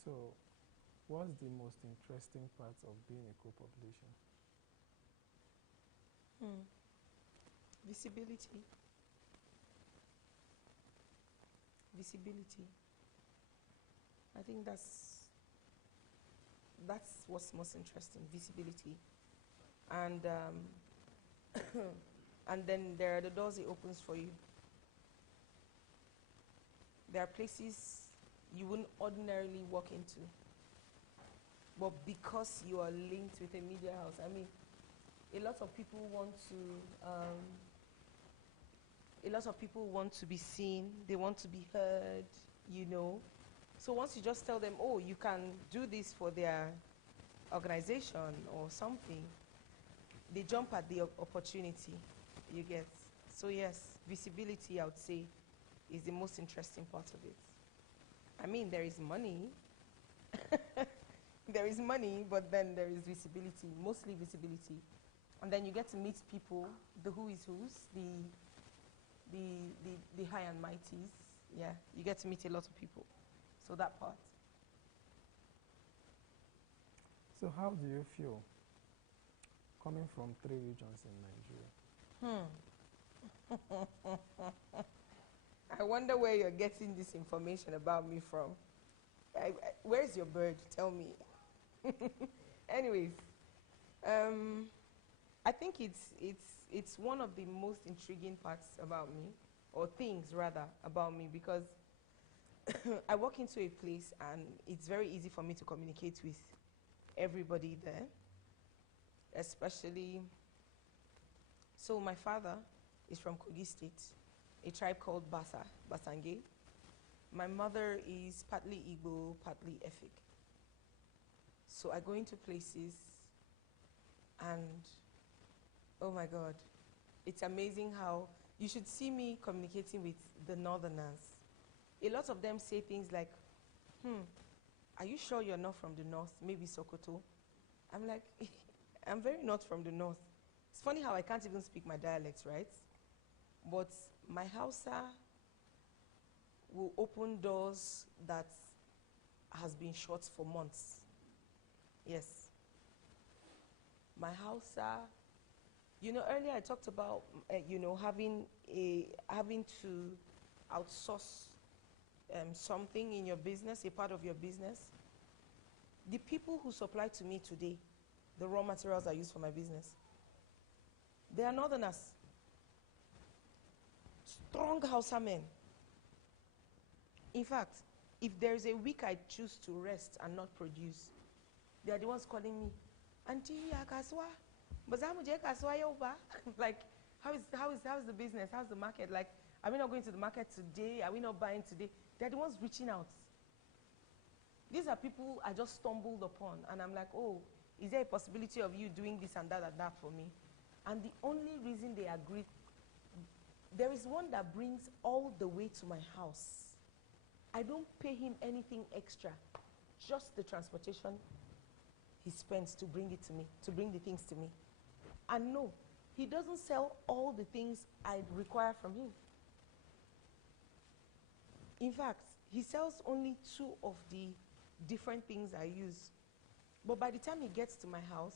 So, what's the most interesting part of being a co-publisher? Visibility. Visibility. I think that's what's most interesting. Visibility, and and then there are the doors it opens for you. There are places you wouldn't ordinarily walk into, but because you are linked with a media house, I mean, a lot of people want to be seen, they want to be heard, you know. So once you just tell them, oh, you can do this for their organization or something, they jump at the opportunity, you get. So yes, visibility, I would say, is the most interesting part of it. I mean, there is money. There is money, but then there is visibility, mostly visibility. And then you get to meet people, the who is who's, the high and mighties. Yeah, you get to meet a lot of people. So that part. So how do you feel coming from 3 regions in Nigeria? I wonder where you're getting this information about me from. Where's your bird? Tell me. Anyways, I think it's one of the most intriguing parts about me, or things rather about me, because I walk into a place and it's very easy for me to communicate with everybody there, especially. So my father is from Kogi State, a tribe called Basange. My mother is partly Igbo, partly Efik. So I go into places and, oh my God, it's amazing how you should see me communicating with the Northerners. A lot of them say things like, are you sure you're not from the north? Maybe Sokoto. I'm like, I'm very not from the north. It's funny how I can't even speak my dialects, right? But my Hausa will open doors that has been shut for months. Yes. My Hausa, you know, earlier I talked about, having to outsource something in your business, a part of your business. The people who supply to me today, the raw materials I use for my business, they are Northerners. Strong Hausa men. In fact, if there's a week I choose to rest and not produce, they are the ones calling me, Auntie, kaswa, bazamuje kaswa yoba. Like, how is the business? How's the market? Like, are we not going to the market today? Are we not buying today? They're the ones reaching out. These are people I just stumbled upon, and I'm like, oh, is there a possibility of you doing this and that for me? And the only reason they agreed, there is one that brings all the way to my house. I don't pay him anything extra, just the transportation he spends to bring it to me, to bring the things to me. And no, he doesn't sell all the things I require from him. In fact, he sells only 2 of the different things I use. But by the time he gets to my house,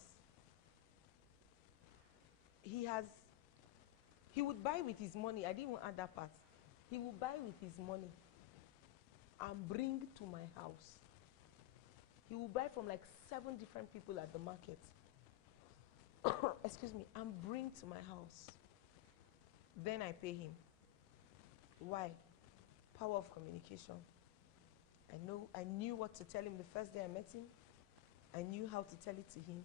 he would buy with his money. I didn't even add that part. He would buy with his money and bring to my house. He will buy from like 7 different people at the market. Excuse me, and bring to my house. Then I pay him. Why? Power of communication. I knew what to tell him the first day I met him. I knew how to tell it to him.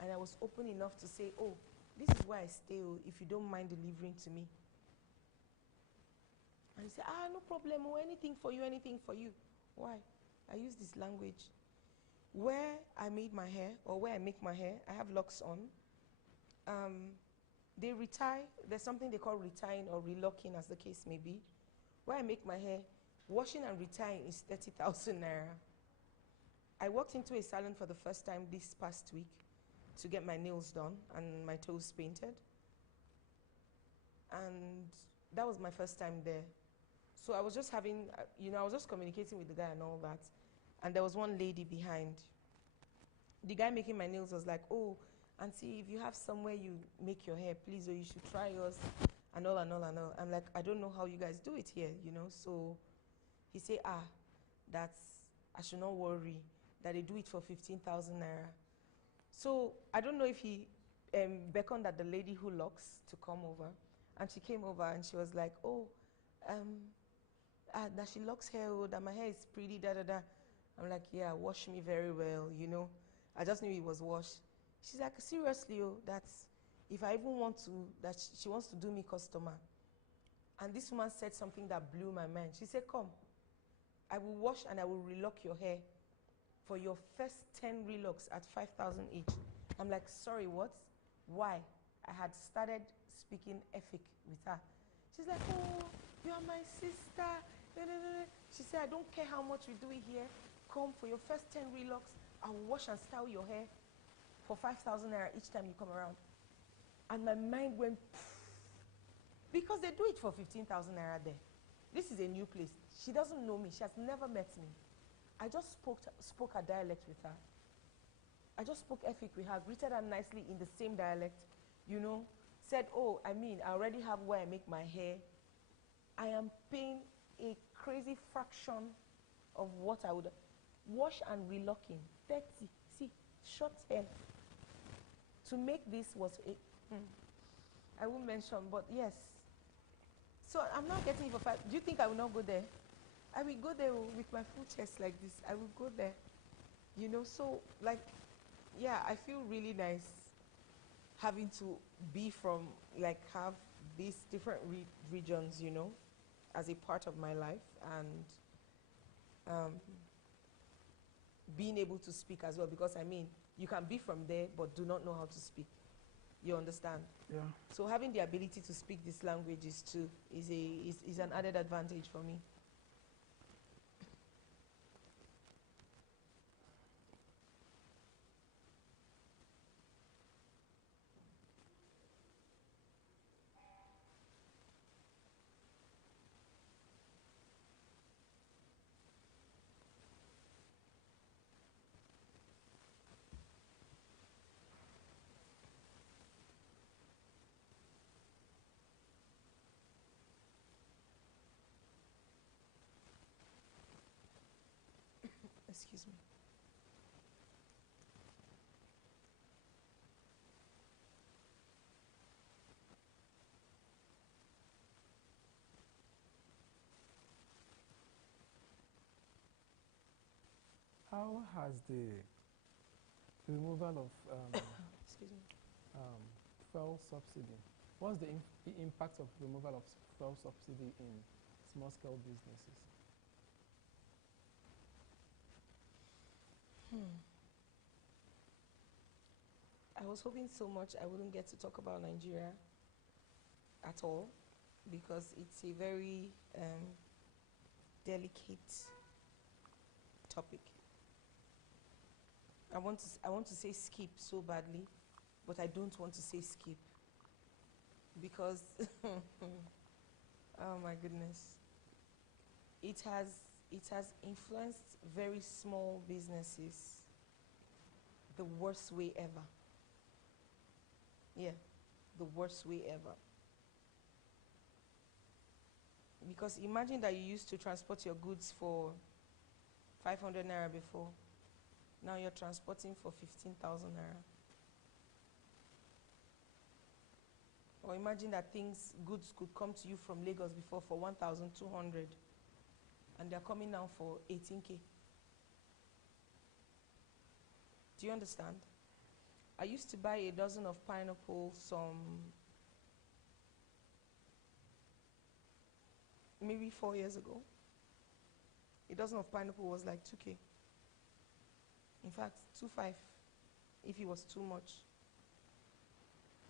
And I was open enough to say, oh, this is where I stay, if you don't mind delivering to me. And he said, no problem, anything for you, anything for you. Why? I use this language. Where I made my hair, or where I make my hair, I have locks on. They retie, there's something they call retying or relocking, as the case may be. Where I make my hair, washing and retying is 30,000 naira. I walked into a salon for the first time this past week to get my nails done and my toes painted. And that was my first time there. So I was just having, I was just communicating with the guy and all that. and there was one lady behind. The guy making my nails was like, oh, auntie, if you have somewhere you make your hair, please, or you should try yours, and all and all and all. I'm like, I don't know how you guys do it here, you know. So he said, that's, I should not worry, that they do it for 15,000 naira. So I don't know if he beckoned at the lady who locks to come over, and she came over and she was like, oh, that she locks hair, oh, that my hair is pretty, da da da. I'm like, yeah, wash me very well, you know. I just knew it was washed. She's like, seriously, oh, that's, if I even want to, that she wants to do me customer. And this woman said something that blew my mind. She said, come, I will wash and I will relock your hair for your first 10 relocks at 5,000 each. I'm like, sorry, what? Why? I had started speaking Efik with her. She's like, oh, you're my sister. She said, I don't care how much we do it here. Come for your first 10 relocks. I will wash and style your hair for 5,000 naira each time you come around. And my mind went, because they do it for 15,000 naira there. This is a new place. She doesn't know me. She has never met me. I just spoke her dialect with her. I just spoke Efik with her, greeted her nicely in the same dialect, you know, said, oh, I mean, I already have where I make my hair. I am paying a crazy fraction of what I would wash and relocking. 30, see, short hair. To make this was I won't mention, but yes. So I'm not getting it for 5. Do you think I will not go there? I will go there with my full chest like this. I will go there. You know, so like, yeah, I feel really nice having to be from, like, have these different regions, you know, as a part of my life, and being able to speak as well, because I mean, you can be from there but do not know how to speak. You understand? Yeah. So having the ability to speak these languages too is an added advantage for me. Excuse me. How has the removal of Excuse me. fuel subsidy, what's the impact of removal of fuel subsidy in small-scale businesses? I was hoping so much I wouldn't get to talk about Nigeria at all, because it's a very delicate topic. I want to say skip so badly, but I don't want to say skip, because oh my goodness, it has influenced very small businesses the worst way ever. Yeah, the worst way ever. Because imagine that you used to transport your goods for 500 naira before. Now you're transporting for 15,000 naira. Or imagine that goods could come to you from Lagos before for 1,200, and they're coming now for 18K. Do you understand? I used to buy a dozen of pineapple maybe 4 years ago. A dozen of pineapple was like 2K. In fact, 2.5 if it was too much.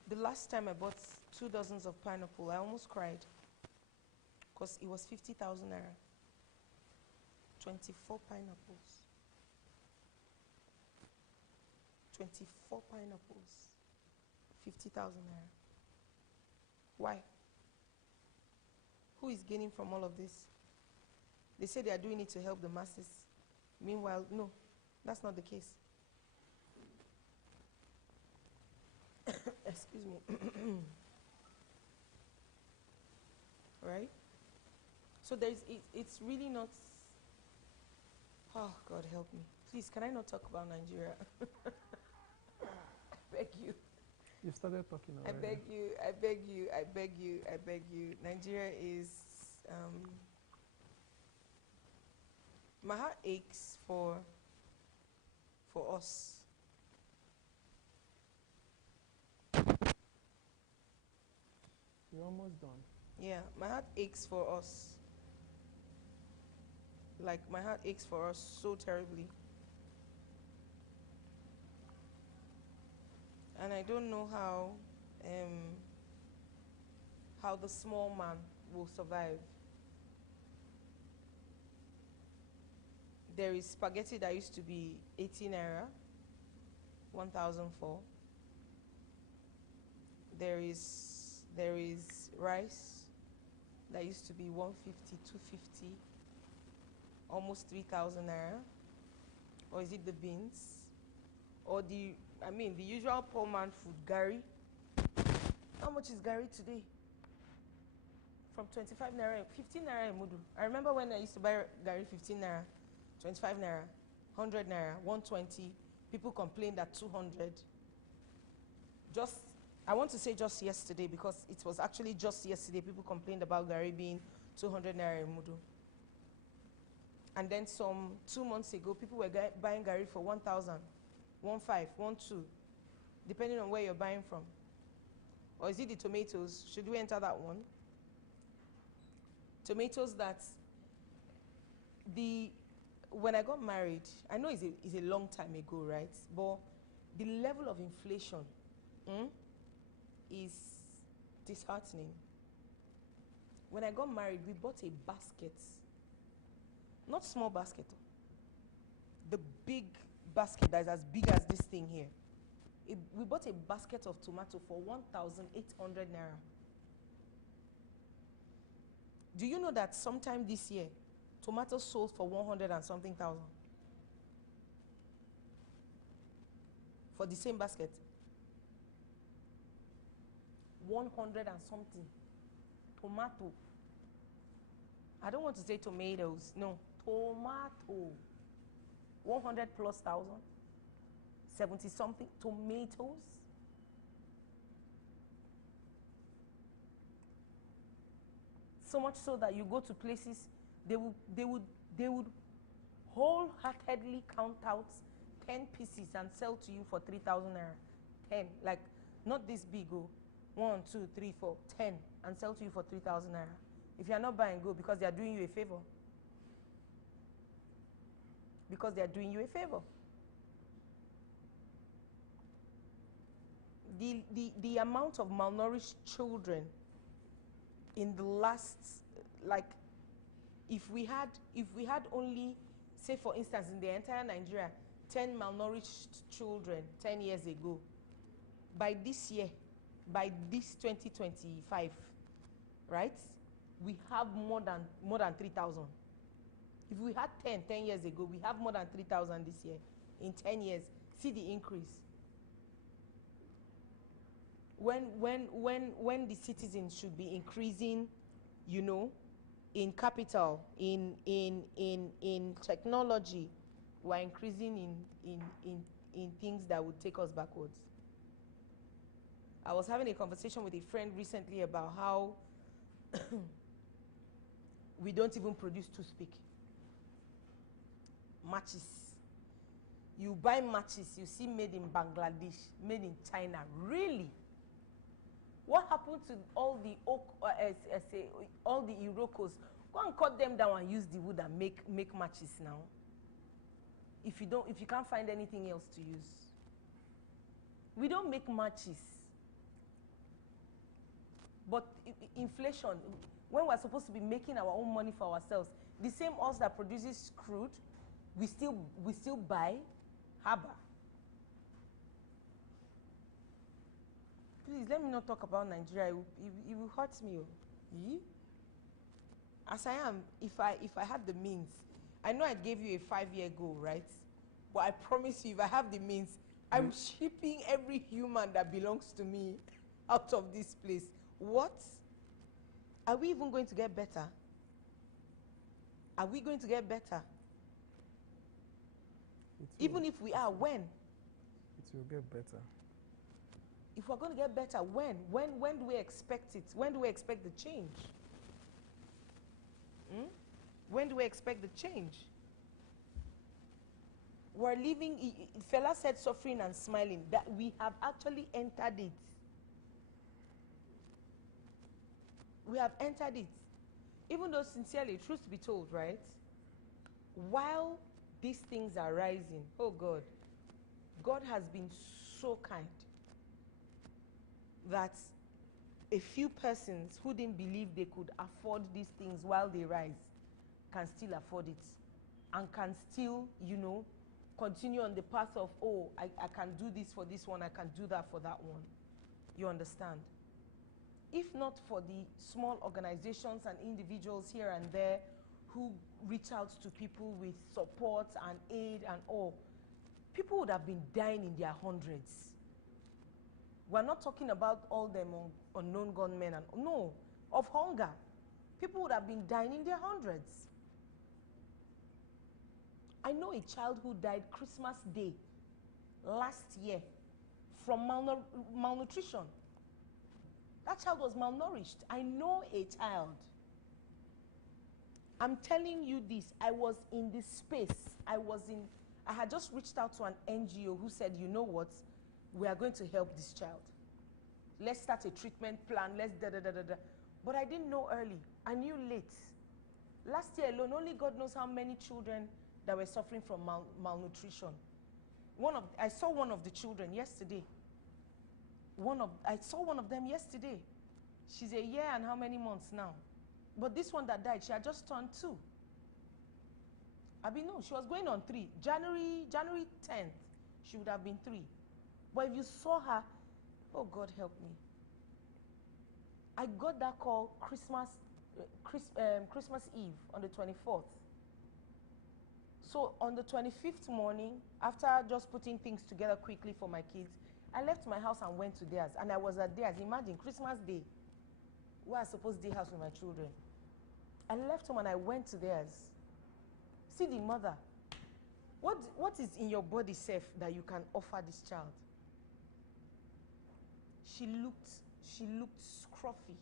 The last time I bought 2 dozens of pineapple, I almost cried, because it was 50,000 naira. 24 pineapples. 24 pineapples. 50,000 naira. Why? Who is gaining from all of this? They say they are doing it to help the masses. Meanwhile, no, that's not the case. Excuse me. Right? So it's really not. Oh, God help me. Please, can I not talk about Nigeria? I beg you. You've started talking I already. beg you, I beg you, I beg you, I beg you. Nigeria is, my heart aches for us. You're almost done. Yeah, my heart aches for us. Like, my heart aches for us so terribly. And I don't know how the small man will survive. There is spaghetti that used to be 18 naira, 1,004. There is rice that used to be 150, 250, almost 3,000 naira. Or is it the beans? Or the usual poor man food, gari. How much is gari today? From 25 naira, 15 naira a mudu. I remember when I used to buy gari 15 naira, 25 naira, 100 naira, 120. People complained at 200. I want to say just yesterday, because it was actually just yesterday people complained about gari being 200 naira a mudu. And then some 2 months ago, people were buying gari for 1,000, 1,500, 1,200, depending on where you're buying from. Or is it the tomatoes? Should we enter that one? Tomatoes that when I got married, I know it's a long time ago, right? But the level of inflation is disheartening. When I got married, we bought a basket. Not small basket. The big basket that is as big as this thing here. We bought a basket of tomato for 1,800 naira. Do you know that sometime this year, tomatoes sold for 100 and something thousand? For the same basket. 100 and something. Tomato. I don't want to say tomatoes. No. Tomato. 100 plus thousand. 70 something. Tomatoes. So much so that you go to places, they would wholeheartedly count out 10 pieces and sell to you for 3,000 naira. 10, like not this big, 1, 2, 3, 4, 10, and sell to you for 3,000 naira. If you are not buying, go, because they are doing you a favor. Because they are doing you a favor. The amount of malnourished children in the last, like, if we had only, say for instance, in the entire Nigeria, 10 malnourished children 10 years ago, by this year, by this 2025, right, we have more than 3,000. If we had 10 years ago, we have more than 3,000 this year. In 10 years, see the increase. When the citizens should be increasing, you know, in capital, in technology, we're increasing in things that would take us backwards. I was having a conversation with a friend recently about how we don't even produce toothpick. Matches. You buy matches, you see made in Bangladesh, made in China. Really? What happened to all the oak, all the Iroquois? Go and cut them down and use the wood and make matches now. If you can't find anything else to use. We don't make matches. But inflation, when we're supposed to be making our own money for ourselves, the same us that produces crude, we still buy haba. Please let me not talk about Nigeria. It will hurt me. As I am, if I had the means, I know I gave you a 5-year goal, right? But I promise you, if I have the means, I'm shipping every human that belongs to me out of this place. What? Are we even going to get better? Are we going to get better? Even if we are, when? It will get better. If we're going to get better, when? When do we expect it? When do we expect the change? When do we expect the change? We're living, Fela said suffering and smiling, that we have actually entered it. We have entered it. Even though sincerely, truth be told, right? While these things are rising, oh God, God has been so kind that a few persons who didn't believe they could afford these things while they rise can still afford it and can still, continue on the path of, oh, I can do this for this one, I can do that for that one. You understand? If not for the small organizations and individuals here and there who reach out to people with support and aid and all, people would have been dying in their hundreds. We're not talking about all them unknown gunmen and no, of hunger. People would have been dying in their hundreds. I know a child who died Christmas Day last year from malnutrition. That child was malnourished. I know a child. I'm telling you this. I was in this space. I had just reached out to an NGO who said, you know what? We are going to help this child. Let's start a treatment plan. Let's da-da-da-da-da. But I didn't know early. I knew late. Last year alone, only God knows how many children that were suffering from malnutrition. I saw one of the children yesterday. I saw one of them yesterday. She's a year and how many months now? But this one that died, she had just turned 2. No, she was going on 3. January 10th, she would have been 3. But if you saw her, oh God help me. I got that call Christmas Eve on the 24th. So on the 25th morning, after just putting things together quickly for my kids, I left my house and went to theirs. And I was at theirs. Imagine, Christmas Day, where I supposed to stay house with my children. I left home and I went to theirs. See the mother. What is in your body, self, that you can offer this child? She looked scruffy.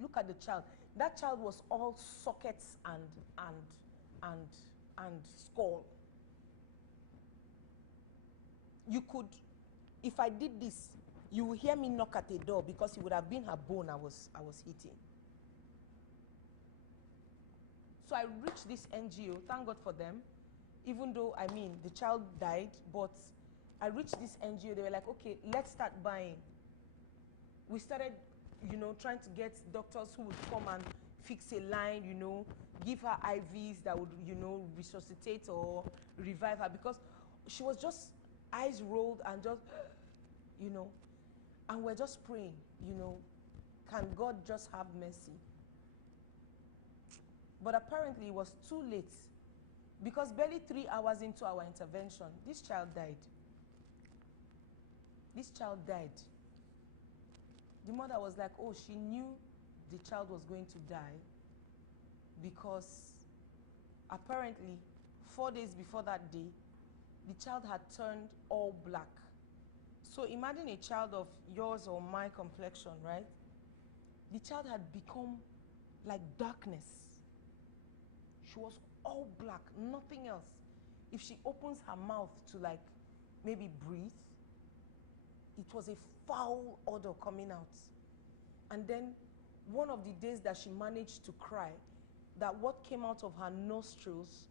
Look at the child. That child was all sockets and skull. You could, if I did this, you will hear me knock at a door because it would have been her bone I was hitting. So I reached this NGO, thank God for them, even though, the child died, but I reached this NGO, they were like, okay, let's start buying. We started, trying to get doctors who would come and fix a line, give her IVs that would, resuscitate or revive her, because she was just eyes rolled and just, and we're just praying, can God just have mercy? But apparently it was too late, because barely 3 hours into our intervention, this child died. This child died. The mother was like, oh, she knew the child was going to die because apparently 4 days before that day, the child had turned all black. So imagine a child of yours or my complexion, right? The child had become like darkness. She was all black, nothing else. If she opens her mouth to like maybe breathe, it was a foul odor coming out. And then one of the days that she managed to cry, that what came out of her nostrils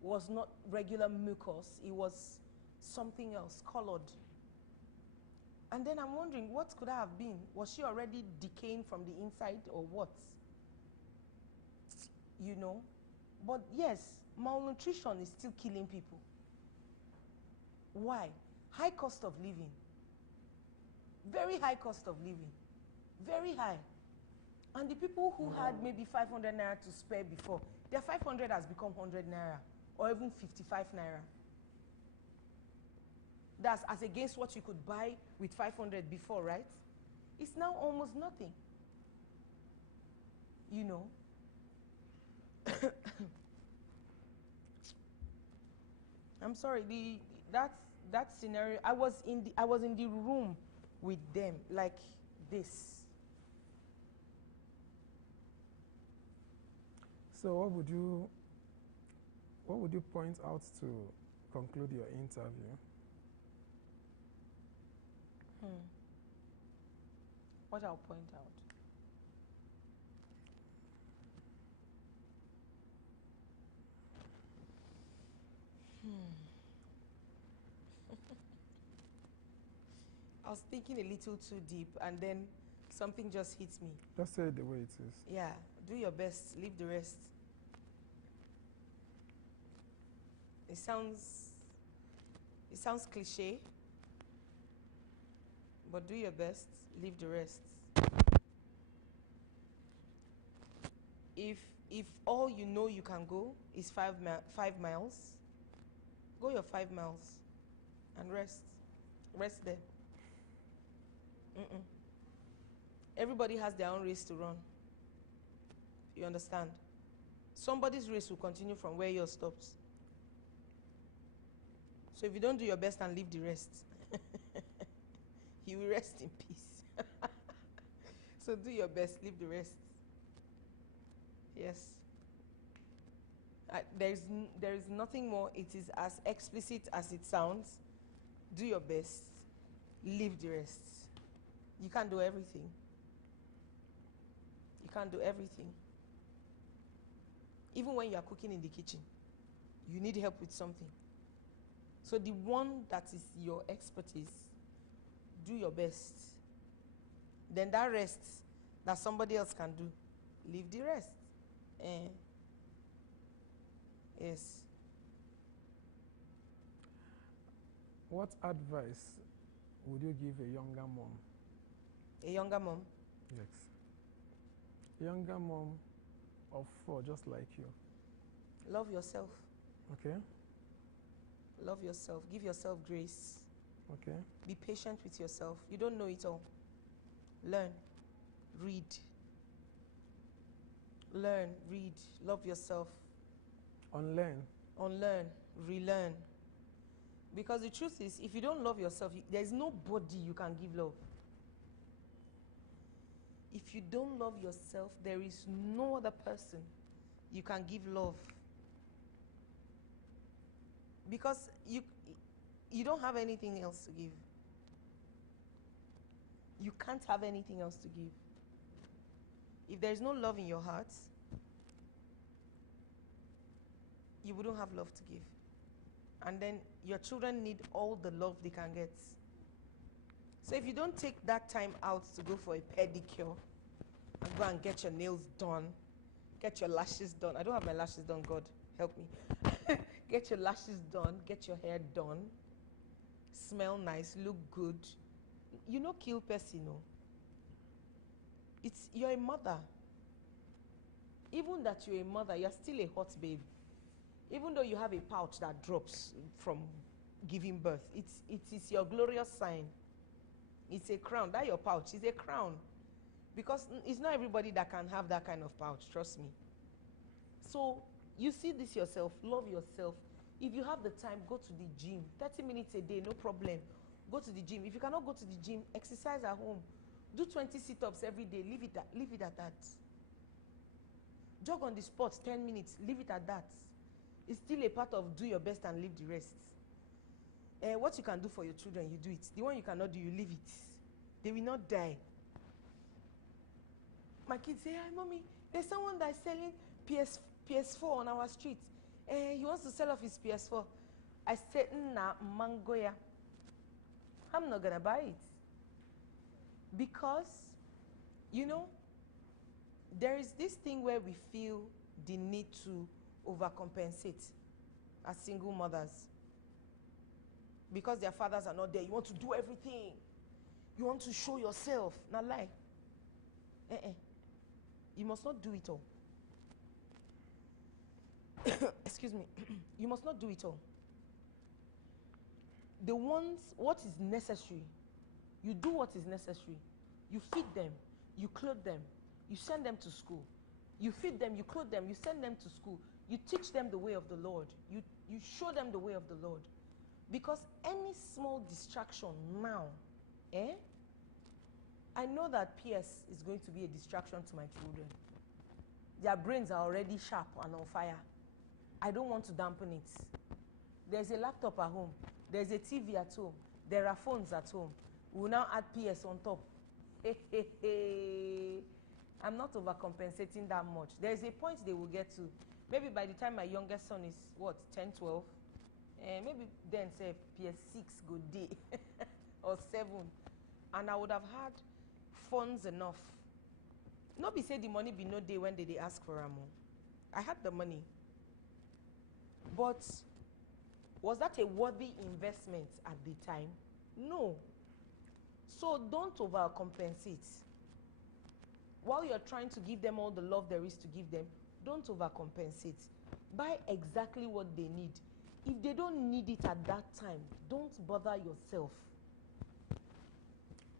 was not regular mucus, it was something else, colored. And then I'm wondering, what could that have been? Was she already decaying from the inside or what? But yes, malnutrition is still killing people. Why? High cost of living. Very high cost of living. Very high. And the people who had maybe 500 naira to spare before, Their 500 has become 100 naira or even 55 naira. That's as against what you could buy with 500 before, right? It's now almost nothing. You know. I'm sorry. That scenario. I was in the room with them like this. So what would you point out to conclude your interview? What I'll point out. I was thinking a little too deep, and then something just hits me. Just say it the way it is. Yeah, do your best, leave the rest. It sounds cliche, but do your best, leave the rest. If all you know you can go is 5 miles, go your 5 miles and rest. Rest there. Everybody has their own race to run. You understand? Somebody's race will continue from where yours stops. So if you don't do your best and leave the rest, you will rest in peace. So do your best, leave the rest. Yes. There is nothing more. It is as explicit as it sounds. Do your best, leave the rest. You can't do everything. You can't do everything. Even when you are cooking in the kitchen, you need help with something. So the one that is your expertise, do your best. Then that rest that somebody else can do, leave the rest. Yes. What advice would you give a younger mom? A younger mom? Yes. A younger mom of 4, just like you. Love yourself. Okay. Love yourself. Give yourself grace. Okay. Be patient with yourself. You don't know it all. Learn. Read. Learn. Read. Love yourself. Unlearn. Unlearn. Relearn. Because the truth is, if you don't love yourself, there's nobody you can give love. If you don't love yourself, there is no other person you can give love. Because you don't have anything else to give. You can't have anything else to give. If there is no love in your heart, you wouldn't have love to give. And then your children need all the love they can get. So if you don't take that time out to go for a pedicure and go and get your nails done, get your lashes done. I don't have my lashes done, God help me. Get your lashes done, get your hair done, smell nice, look good. You know, kill person, no. You're a mother. Even that you're a mother, you're still a hot babe. Even though you have a pouch that drops from giving birth, it is your glorious sign. It's a crown. That your pouch is a crown. Because it's not everybody that can have that kind of pouch, trust me. So you see this yourself, love yourself. If you have the time, go to the gym. 30 minutes a day, no problem. Go to the gym. If you cannot go to the gym, exercise at home. Do 20 sit-ups every day. Leave it at that. Jog on the spot 10 minutes. Leave it at that. It's still a part of do your best and leave the rest. What you can do for your children, you do it. The one you cannot do, you leave it. They will not die. My kids say, "Hi, mommy, there's someone that's selling PS4 on our street. He wants to sell off his PS4. I said, nah, mangoya. I'm not gonna buy it. Because, you know, there is this thing where we feel the need to overcompensate as single mothers. Because their fathers are not there, you want to do everything. You want to show yourself. Now lie. You must not do it all. excuse me, you must not do it all. The ones, what is necessary, you do what is necessary. You feed them, you clothe them, you send them to school. You feed them, you clothe them, you send them to school. You teach them the way of the Lord. You show them the way of the Lord. Because any small distraction now, I know that PS is going to be a distraction to my children. Their brains are already sharp and on fire. I don't want to dampen it. There's a laptop at home. There's a TV at home. There are phones at home. We will now add PS on top. I'm not overcompensating that much. There's a point they will get to. Maybe by the time my youngest son is, 10, 12? Maybe then say PS6 good day or 7. And I would have had funds enough. Not be say the money be no day when they ask for am. I had the money. But was that a worthy investment at the time? No. So don't overcompensate. While you're trying to give them all the love there is to give them, don't overcompensate. Buy exactly what they need. If they don't need it at that time, don't bother yourself.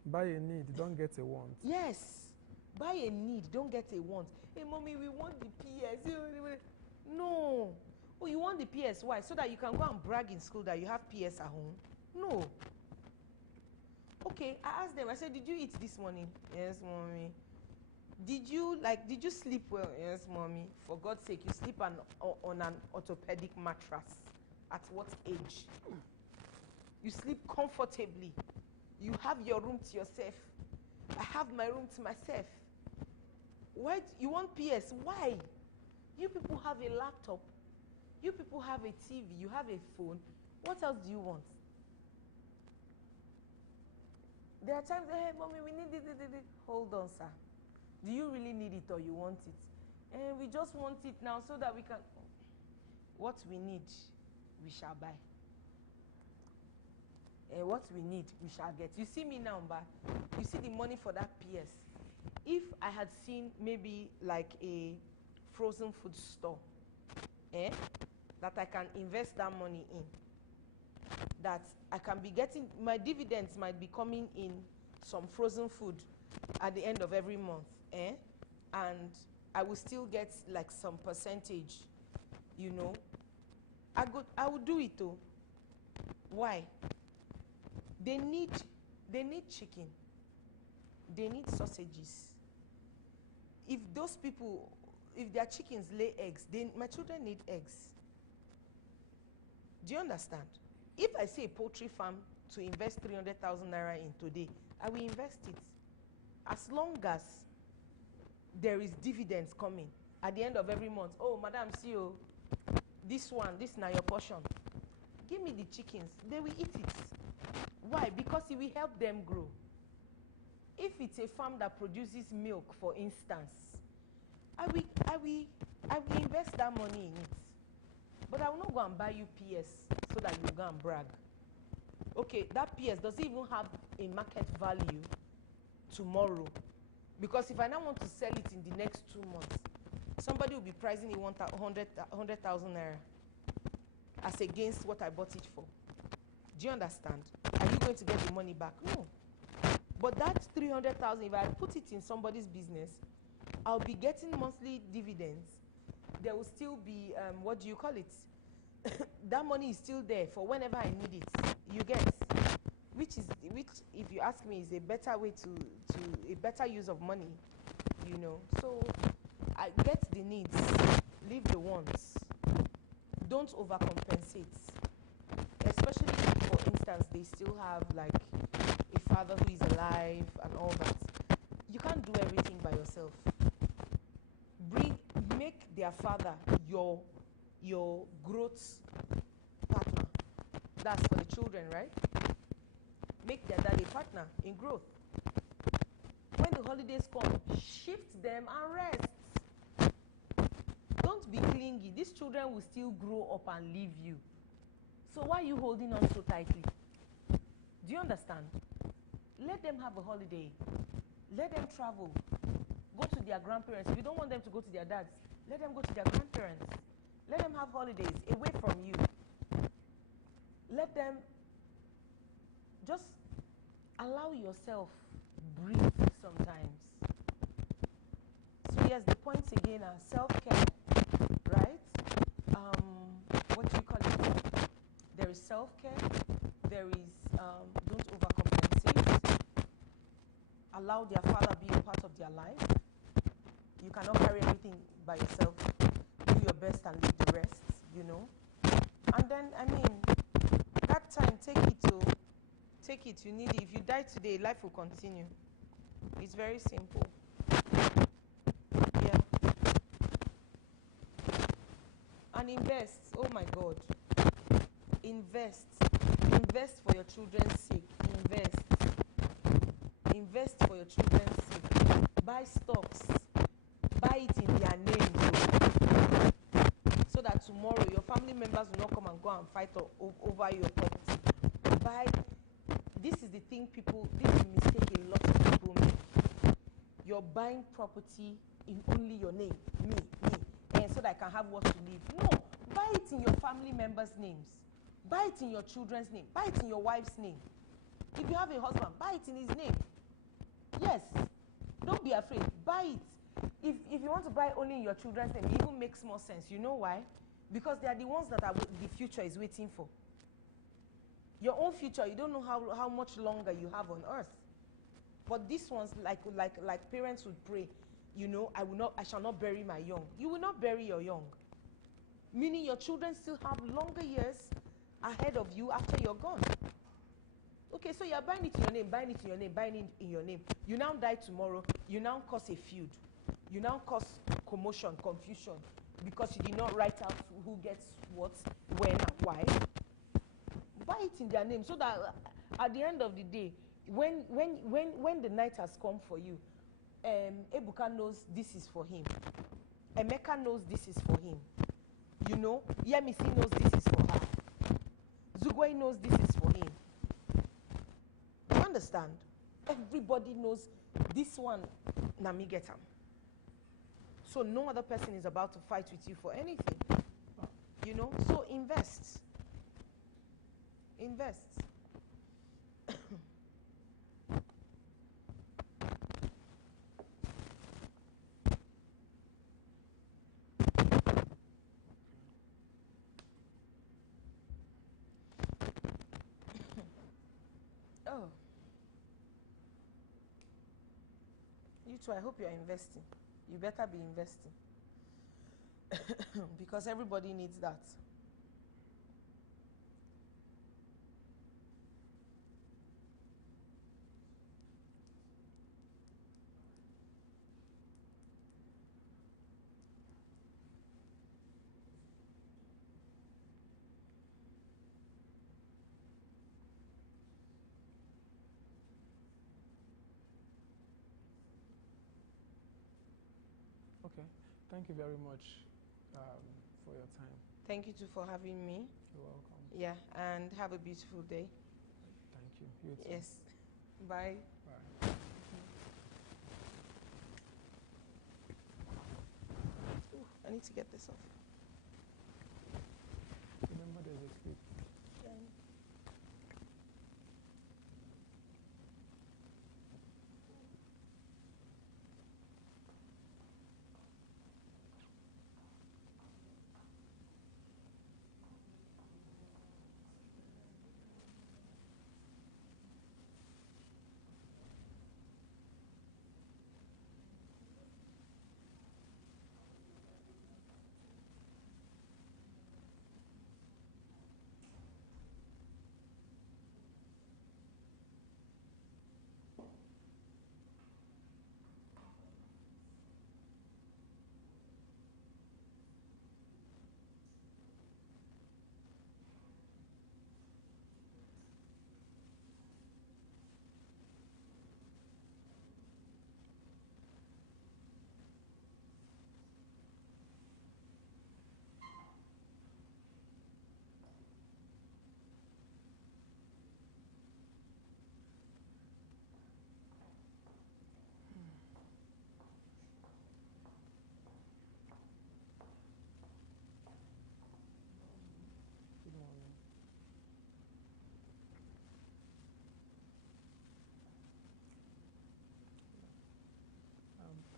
Buy a need, don't get a want. Yes. Buy a need, don't get a want. Hey, mommy, we want the PS. No. Oh, you want the PS? Why? So that you can go and brag in school that you have PS at home? No. Okay, I asked them, I said, did you eat this morning? Yes, mommy. Did you sleep well? Yes, mommy. For God's sake, you sleep on an orthopedic mattress. At what age? You sleep comfortably. You have your room to yourself. I have my room to myself. Why? You want PS? Why? You people have a laptop. You people have a TV. You have a phone. What else do you want? There are times, hey, mommy, we need it. Hold on, sir. Do you really need it or you want it? And we just want it now so that we can. What we need, we shall buy. What we need, we shall get. You see me now, but you see the money for that PS. If I had seen maybe like a frozen food store, that I can invest that money in, that I can be getting, my dividends might be coming in some frozen food at the end of every month, and I will still get like some percentage, you know, I would do it though. Why? They need chicken. They need sausages. If those people, if their chickens lay eggs, my children need eggs. Do you understand? If I say a poultry farm to invest 300,000 naira in today, I will invest it. As long as there is dividends coming at the end of every month. Oh, Madam CEO, this now your portion. Give me the chickens. They will eat it. Why? Because it will help them grow. If it's a farm that produces milk, for instance, I will invest that money in it. But I will not go and buy you PS so that you go and brag. Okay, that PS doesn't even have a market value tomorrow. Because if I now want to sell it in the next 2 months, somebody will be pricing it 100,000 naira as against what I bought it for. Do you understand? Are you going to get the money back? No. But that 300,000, if I put it in somebody's business, I'll be getting monthly dividends. There will still be, what do you call it? That money is still there for whenever I need it. You get? Which, if you ask me, is a better way to a better use of money, you know. So I get the needs, leave the wants. Don't overcompensate. Especially if, for instance, they still have like a father who is alive and all that. You can't do everything by yourself. Make their father your growth partner. That's for the children, right? Make their dad a partner in growth. When the holidays come, shift them and rest. Don't be clingy. These children will still grow up and leave you. So why are you holding on so tightly? Do you understand? Let them have a holiday. Let them travel. Go to their grandparents. If you don't want them to go to their dads, let them go to their grandparents. Let them have holidays away from you. Let them just allow yourself breathe sometimes. So yes, the points again are self-care, right? What do you call it? There is self-care. There is don't overcompensate. Allow their father be a part of their life. You cannot carry everything by yourself. Do your best and leave the rest, you know. And then, I mean, that time, take it, you need it. If you die today, life will continue. It's very simple. Yeah. And invest, oh my God. Invest. Invest for your children's sake. Invest for your children's sake. Buy stocks. Buy it in their names, so that tomorrow your family members will not come and go and fight over your property. This is the thing this is the mistake a lot of people make. You're buying property in only your name, me, and so that I can have what to live. No, buy it in your family members' names. Buy it in your children's name. Buy it in your wife's name. If you have a husband, buy it in his name. Yes, don't be afraid. Buy it. If you want to buy only in your children's name, it even makes more sense. You know why? Because they are the ones that the future is waiting for. Your own future, you don't know how much longer you have on earth. But these ones, like parents would pray, you know, I shall not bury my young. You will not bury your young. Meaning your children still have longer years ahead of you after you're gone. Okay, so you're buying it in your name, buying it in your name, buying it in your name. You now die tomorrow, you now cause a feud. You now cause commotion, confusion, because you did not write out who gets what, when, and why. Buy it in their name, so that at the end of the day, when the night has come for you, Ebuka knows this is for him. Emeka knows this is for him. You know, Yemisi knows this is for her. Zugwai knows this is for him. You understand? Everybody knows this one, Nami get him. So no other person is about to fight with you for anything. You know? So invest. Invest. Oh. You too, I hope you're investing. You better be investing. Because everybody needs that. Okay. Thank you very much for your time. Thank you too for having me. You're welcome. Yeah, and have a beautiful day. Thank you. You too. Yes. Bye. Bye. Ooh, I need to get this off. Remember, there's a script.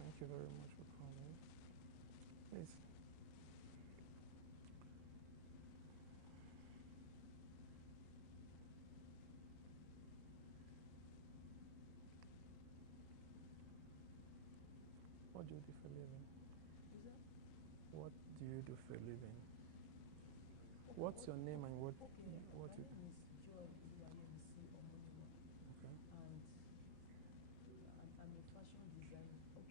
Thank you very much for coming. Please. What do you do for a living? Is that? What do you do for a living? What's your name and what? Okay, What my you? name is Joy Oluwayemisi Omoniwa, Okay. and I'm a fashion designer. Okay.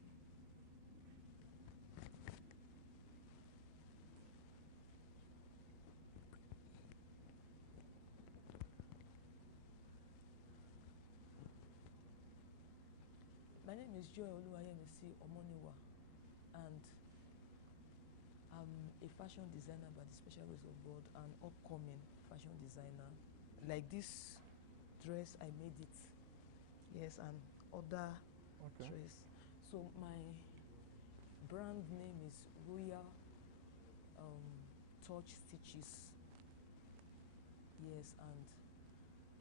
My name is Joy Oluwayemisi Omoniwa, and I'm a fashion designer by the special grace of God, an upcoming fashion designer. Like this dress, I made it. Yes, and other Okay. dress. So my brand name is Royal Touch Stitches. Yes, and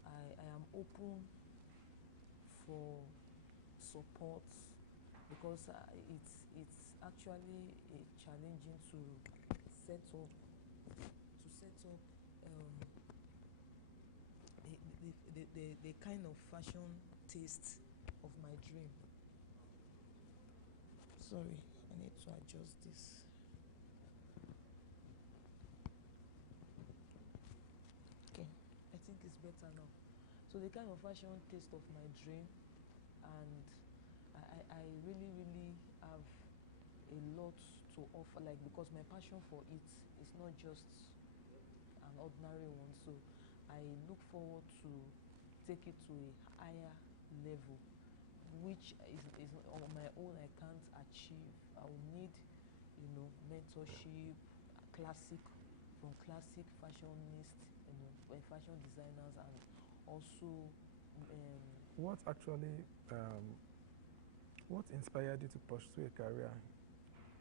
I am open for support because it's actually challenging to set up the kind of fashion taste of my dream. Sorry, I need to adjust this. Okay, I think it's better now. So the kind of fashion taste of my dream, and I really, really have a lot to offer, like, because my passion for it is not just an ordinary one. So I look forward to take it to a higher level, which is on my own I can't achieve. I will need, mentorship, classic from classic fashionists, fashion designers, and also What actually, what inspired you to pursue a career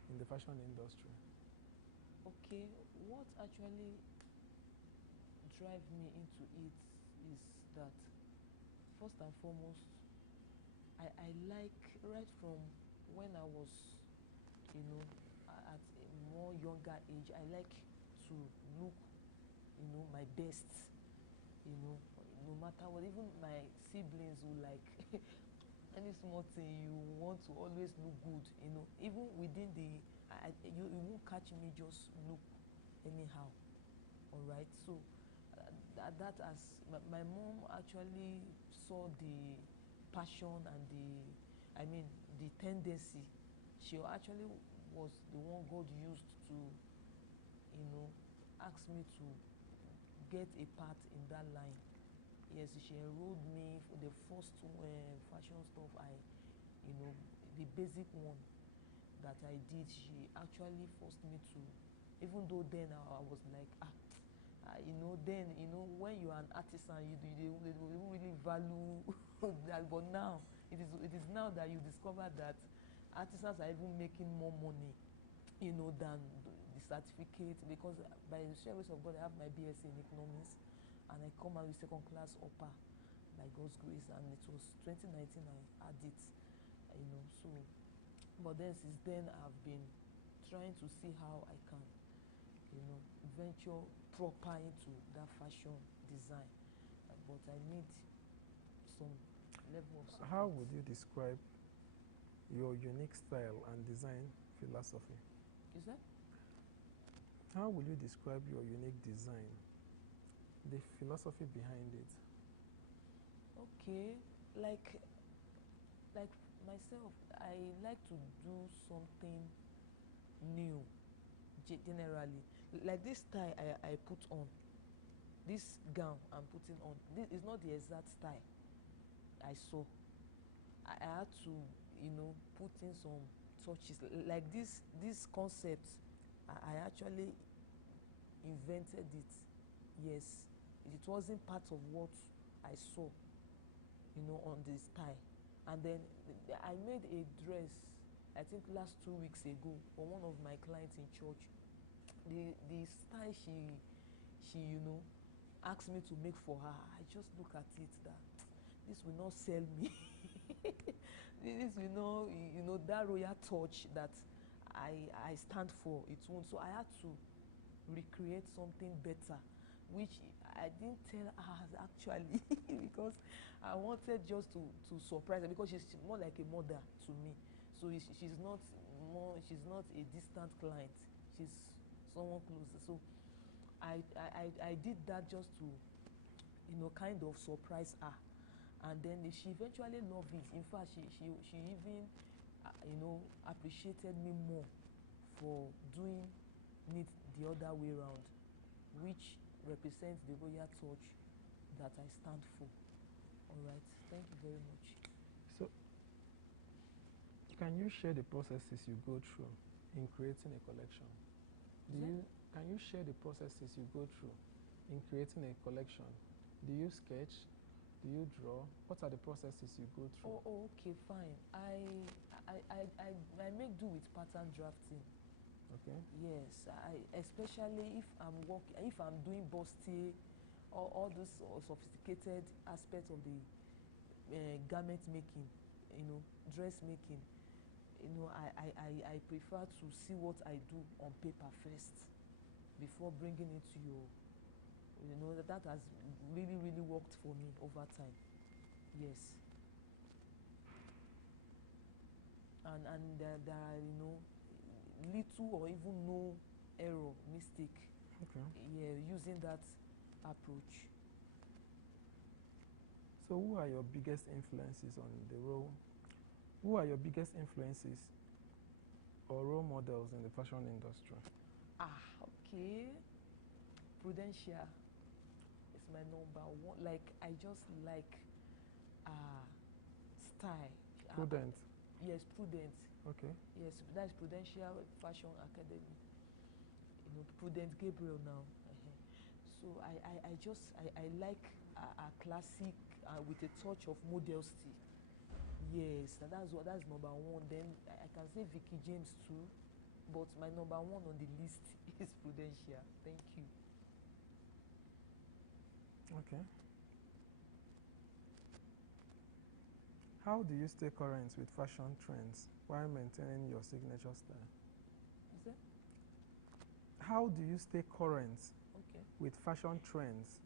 in the fashion industry? okay, what actually drive me into it is that, first and foremost, I like, right from when I was, at a more younger age, I like to look, my best, no matter what. Even my siblings will like any small thing, you want to always look good, even within the, you won't catch me just look anyhow. All right, so that as my mom actually saw the passion and the tendency. She actually was the one God used to, ask me to get a part in that line. Yes, she enrolled me for the first fashion stuff. The basic one that I did, she actually forced me to, even though then I was like, then, when you are an artisan, they don't really value that. But now, it is now that you discover that artisans are even making more money, than the certificate. Because by the sheer grace of God, I have my BSc in economics, and I come out with second class upper by God's grace, and it was 2019 I had it, so. But then since then, I've been trying to see how I can, venture proper into that fashion design. But I need some level of support. How would you describe your unique style and design philosophy? Is that? How will you describe your unique design, the philosophy behind it? Okay, like myself, I like to do something new, generally. Like this tie I put on, this gown I'm putting on, this is not the exact style I saw. I had to, put in some touches. Like this concept, I actually invented it. Yes, it wasn't part of what I saw, on this tie. And then I made a dress, I think last 2 weeks ago, for one of my clients in church. The style she asked me to make for her, I just look at it that this will not sell me. this, that royal touch that I stand for, it won't. So I had to recreate something better, which I didn't tell her actually because I wanted just to surprise her, because she's more like a mother to me. So she's not a distant client. She's someone closer. So I did that just to kind of surprise her, and then she eventually loved it. In fact, she even appreciated me more for doing it the other way around, which represents the royal touch that I stand for. All right, thank you very much. So, can you share the processes you go through in creating a collection? Can you share the processes you go through in creating a collection? Do you sketch? Do you draw? What are the processes you go through? Oh, okay, fine. I make do with pattern drafting. Okay. Yes, especially if I'm doing bustier, all those sophisticated aspects of the garment making, dress making. I prefer to see what I do on paper first before bringing it to you. That has really, really worked for me over time. Yes. And there are, little or even no error, mistake. Okay. Yeah, using that approach. So who are your biggest influences on the role? Who are your biggest influences or role models in the fashion industry? Okay. Prudential is my number one. Like, I just like style. Prudent. Yes, Prudent. Okay. Yes, that's Prudential Fashion Academy. Prudent Gabriel now. So I like a classic with a touch of modesty. Yes, that's number one. Then I can say Vicky James too, but my number one on the list is Prudential. Thank you. Okay. How do you stay current with fashion trends while maintaining your signature style? Is that? How do you stay current with fashion trends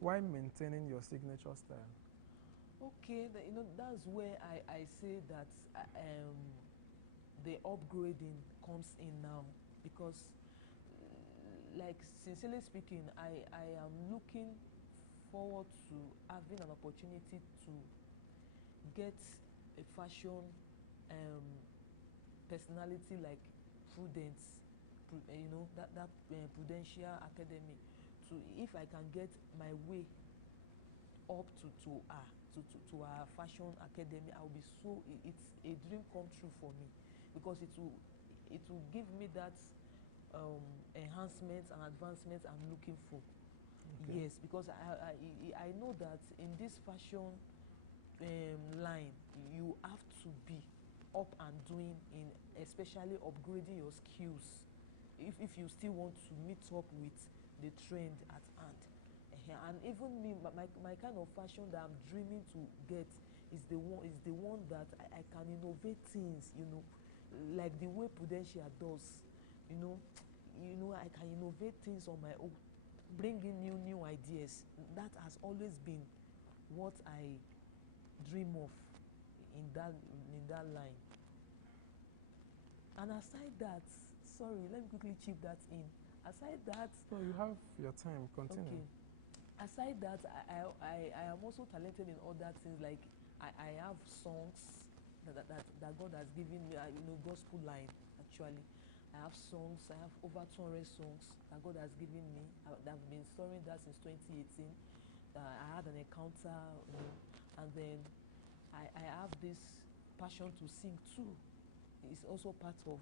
while maintaining your signature style? Okay, that's where I say that the upgrading comes in now, because like, sincerely speaking, I am looking forward to having an opportunity to get a fashion personality like Prudence, that Prudential Academy. So if I can get my way up to our fashion academy, I'll be so, it's a dream come true for me, because it will give me that enhancement and advancement I'm looking for. Okay. Yes, because I know that in this fashion line, you have to be up and doing, in especially upgrading your skills if you still want to meet up with the trend at hand. And even me, my kind of fashion that I'm dreaming to get is the one that I can innovate things, like the way Prudential does. I can innovate things on my own, bring in new ideas. That has always been what I dream of in that line. And aside that, sorry, let me quickly chip that in. Aside that, no, you have your time. Continue. Okay. Aside that, I am also talented in other things. Like, I have songs that God has given me, gospel line actually. I have songs, I have over 200 songs that God has given me. I've been storing that since 2018. I had an encounter, and then I have this passion to sing too. It's also part of,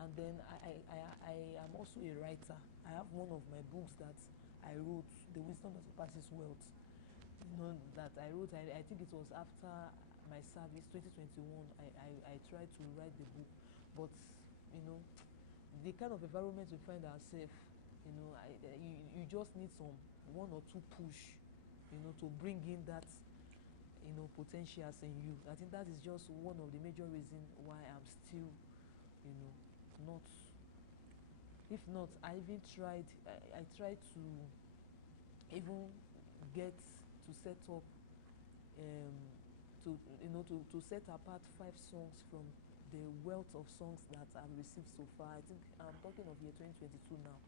and then I am also a writer. I have one of my books that I wrote, The Wisdom That Surpasses Wealth. That I wrote, I think it was after my service, 2021. I tried to write the book, but the kind of environment we find ourselves, you just need some one or two push, to bring in that potentials in you. I think that is just one of the major reasons why I'm still, not. If not, I even tried. I tried to even get to set up, to set apart 5 songs from the wealth of songs that I've received so far. I think I'm talking of year 2022 now,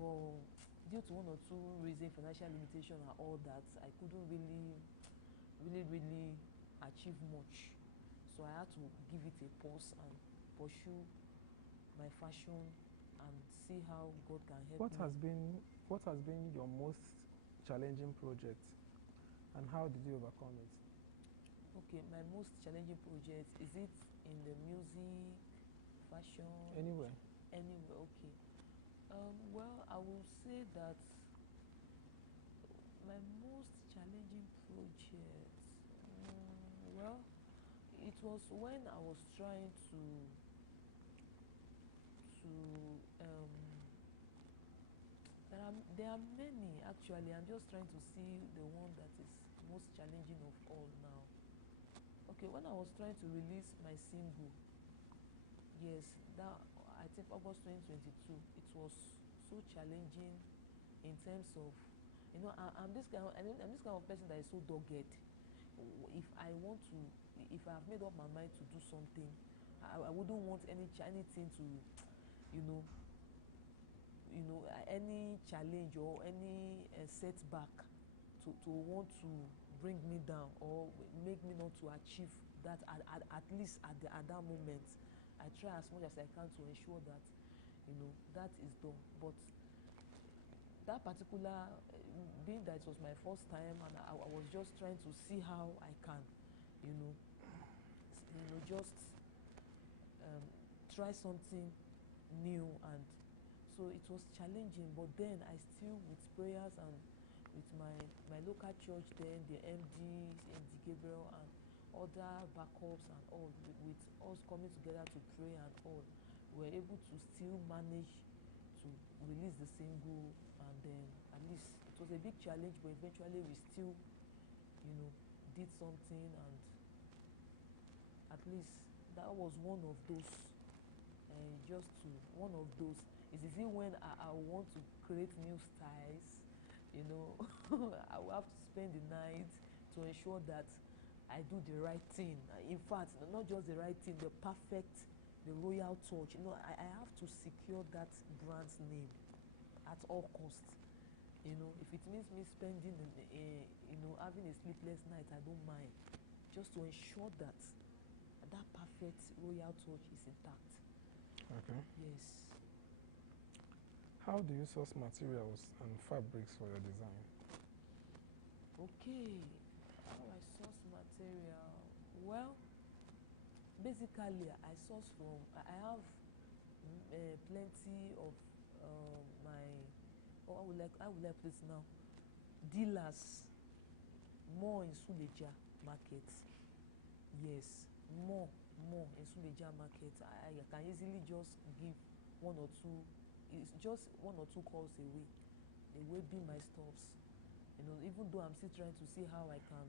but due to one or two reasons, financial limitation and all that, I couldn't really achieve much. So I had to give it a pause and pursue my fashion and see how God can help What me. what has been your most challenging project, and how did you overcome it? Okay, my most challenging project, is it in the music, fashion? Anywhere. Anywhere, okay. Well, I will say that my most challenging project, well, it was when I was trying to there are many actually. I'm just trying to see the one that is most challenging of all now. Okay, when I was trying to release my single, yes, that I think August 2022, it was so challenging in terms of, I'm this kind of, I'm this kind of person that is so dogged. If I want to, if I have made up my mind to do something, I wouldn't want anything to, any challenge or any setback to want to bring me down or make me not to achieve that at least at that moment. I try as much as I can to ensure that that is done. But that particular, being that it was my first time and I was just trying to see how I can, just try something new, and so it was challenging. But then I still, with prayers and with my local church, then the MD, Gabriel, and other backups and all, with us coming together to pray and all, we were able to still manage to release the single. And then at least it was a big challenge, but eventually we still did something, and at least that was one of those, just to one of those. It's easy when I want to create new styles, I will have to spend the night to ensure that I do the right thing. In fact, not just the right thing, the royal touch. I have to secure that brand's name at all costs. If it means me spending, having a sleepless night, I don't mind, just to ensure that that perfect royal touch is intact. Okay. Yes. How do you source materials and fabrics for your design? Okay, how I source material? Well, basically I source from, I have plenty of my, how would I put it now, dealers, more in Suleja market. Yes, more in Suleja market. I can easily just give one or two, it's just one or two calls away. They will be my stuffs. Even though I'm still trying to see how I can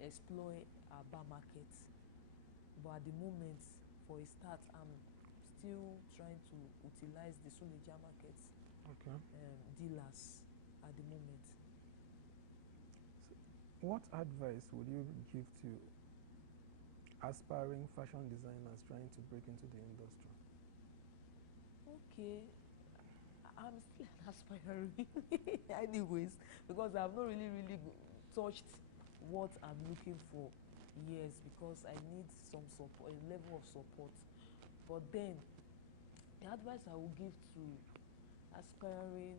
explore Aba market, but at the moment, for a start, I'm still trying to utilize the Suleja market dealers at the moment. So what advice would you give to aspiring fashion designers trying to break into the industry? Okay, I'm still an aspiring anyways, because I've not really touched what I'm looking for. Yes, because I need some support, a level of support. But then the advice I will give to aspiring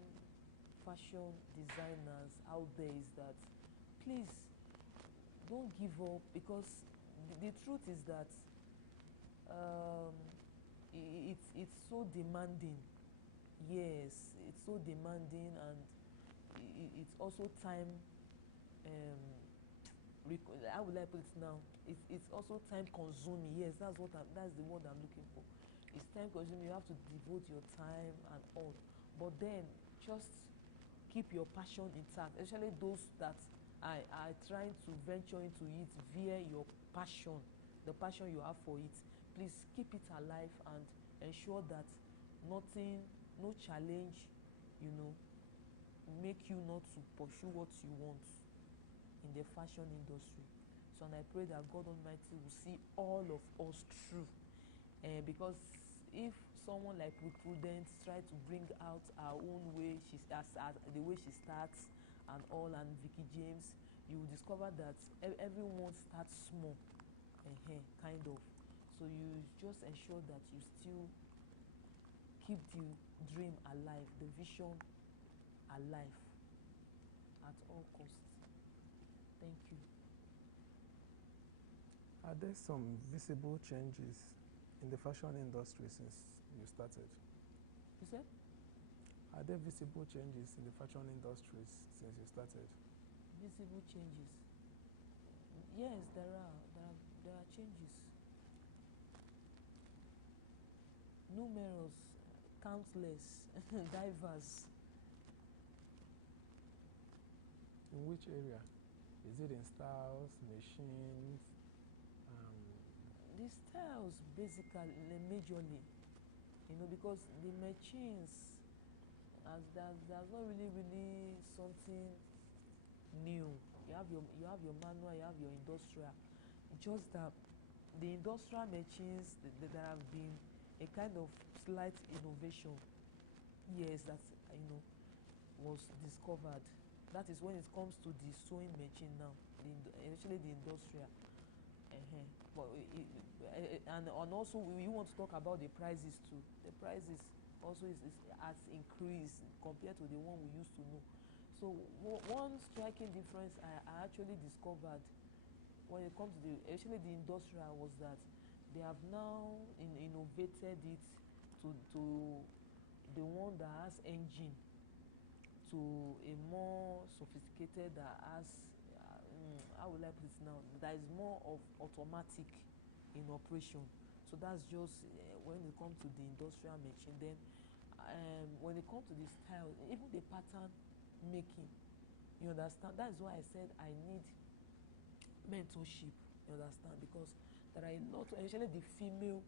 fashion designers out there is that, please don't give up, because the truth is that it's so demanding. Yes, it's so demanding, and it's also time, how will I put it now? It's also time consuming. Yes, that's the word I'm looking for. It's time consuming. You have to devote your time and all. But then just keep your passion intact, especially those that I trying to venture into it via your passion, the passion you have for it. Please keep it alive and ensure that nothing, no challenge, you know, make you not to pursue what you want in the fashion industry. So, and I pray that God Almighty will see all of us through, because if someone like Prudence try to bring out her own way, as the way she starts and all, and Vicky James, you will discover that everyone starts small, kind of. So you just ensure that you still keep the dream alive, the vision alive at all costs. Thank you. Are there some visible changes in the fashion industry since you started? You said? Are there visible changes in the fashion industry since you started? Visible changes? Yes, there are changes. Numerous, countless, diverse. In which area? Is it in styles, machines? The styles, basically, majorly, because the machines, there's not really something new. You have your manual, you have your industrial. Just that the industrial machines, there have been a kind of slight innovation, yes, that was discovered. That is when it comes to the sewing machine now, especially the industrial. But and also we want to talk about the prices too. The prices also has increased compared to the one we used to know. So one striking difference I actually discovered when it comes to especially the industrial, was that they have now innovated it to the one that has engine, to a more sophisticated that has how will I put it now, that is more of automatic in operation. So that's just when it comes to the industrial machine. Then when it comes to the style, even the pattern making, you understand, that's why I said I need mentorship, you understand, because there are a lot, especially the female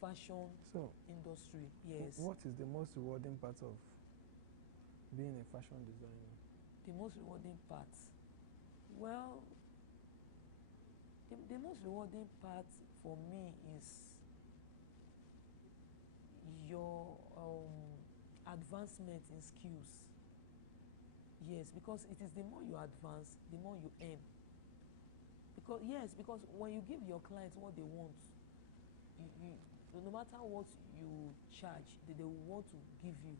fashion industry. Yes. What is the most rewarding part of being a fashion designer? The most rewarding part? Well, the most rewarding part for me is your advancement in skills. Yes, because it is the more you advance, the more you earn. Because when you give your clients what they want, no matter what you charge, they will want to give you,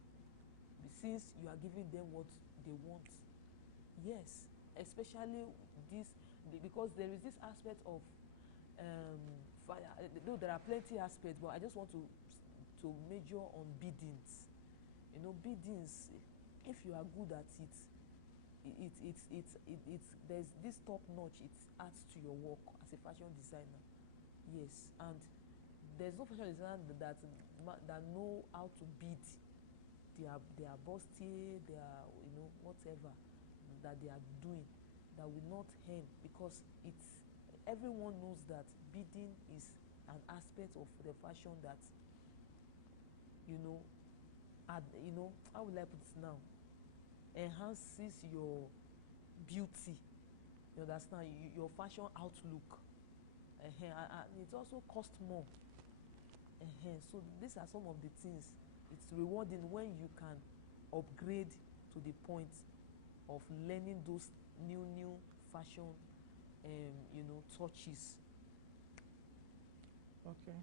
since you are giving them what they want. Yes, especially this, because there is this aspect of though there are plenty aspects, but I just want to major on biddings. Biddings, if you are good at it, there's this top notch, it adds to your work as a fashion designer. Yes, and there's no fashion designer that know how to bid their bustier, their whatever that they are doing, that will not earn, because everyone knows that bidding is an aspect of the fashion that how will I put it now, enhances your beauty, you understand, your fashion outlook, and it also costs more. So these are some of the things. It's rewarding when you can upgrade to the point of learning those new fashion touches. Okay.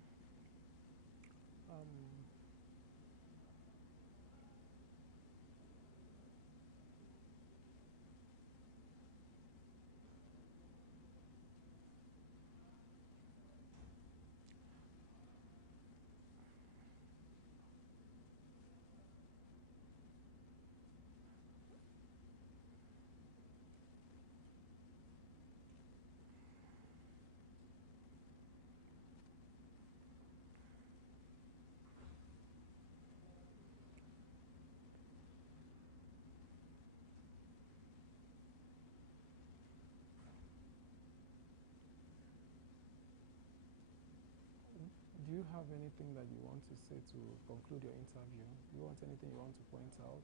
you have anything that you want to say to conclude your interview? You want anything you want to point out?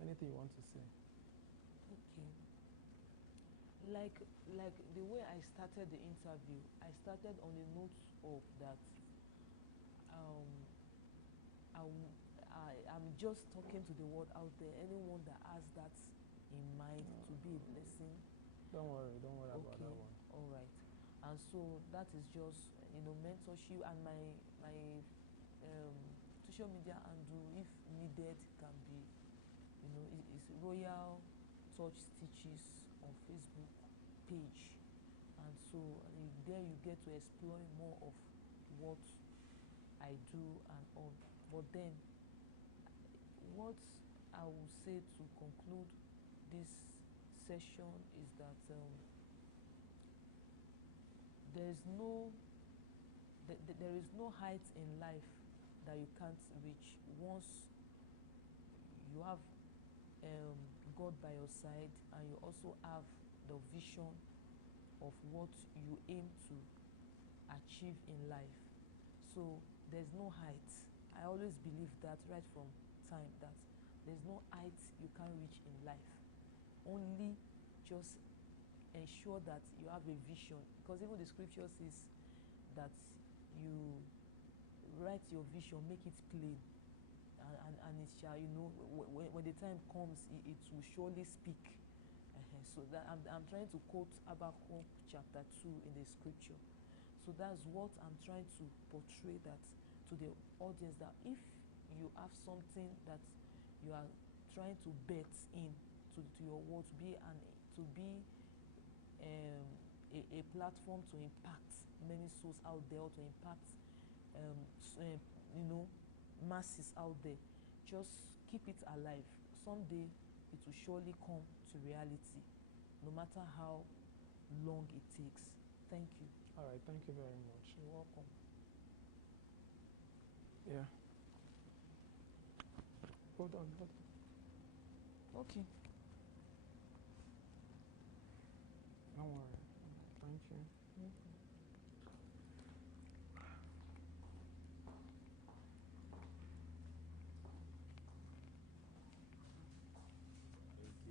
Anything you want to say? Okay. Like the way I started the interview, I started on a note of that um, I'm just talking to the world out there. Anyone that has that in mind to be a blessing. Don't worry about that one. All right. And so that is just mentorship, and my social media handle, if needed, can be it's Royal Touch Stitches on Facebook page, and so there you get to explore more of what I do and all. But then, what I will say to conclude this session is that there is no height in life that you can't reach once you have God by your side, and you also have the vision of what you aim to achieve in life. So there's no height. I always believe that right from time, that there's no height you can reach in life. Only just ensure that you have a vision, because even the scripture says that you write your vision, make it plain, and it shall, when the time comes, it will surely speak. So that I'm trying to quote Habakkuk chapter 2 in the scripture. So that's what I'm trying to portray, that to the audience, that if you have something that you are trying to bet in to your world, to be a platform to impact many souls out there, or to impact masses out there, just keep it alive. Someday it will surely come to reality, no matter how long it takes. Thank you. All right, thank you very much. You're welcome. Yeah. Hold on. Okay. Don't worry. Thank you.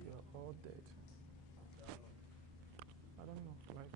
You're all dead. I don't know. Like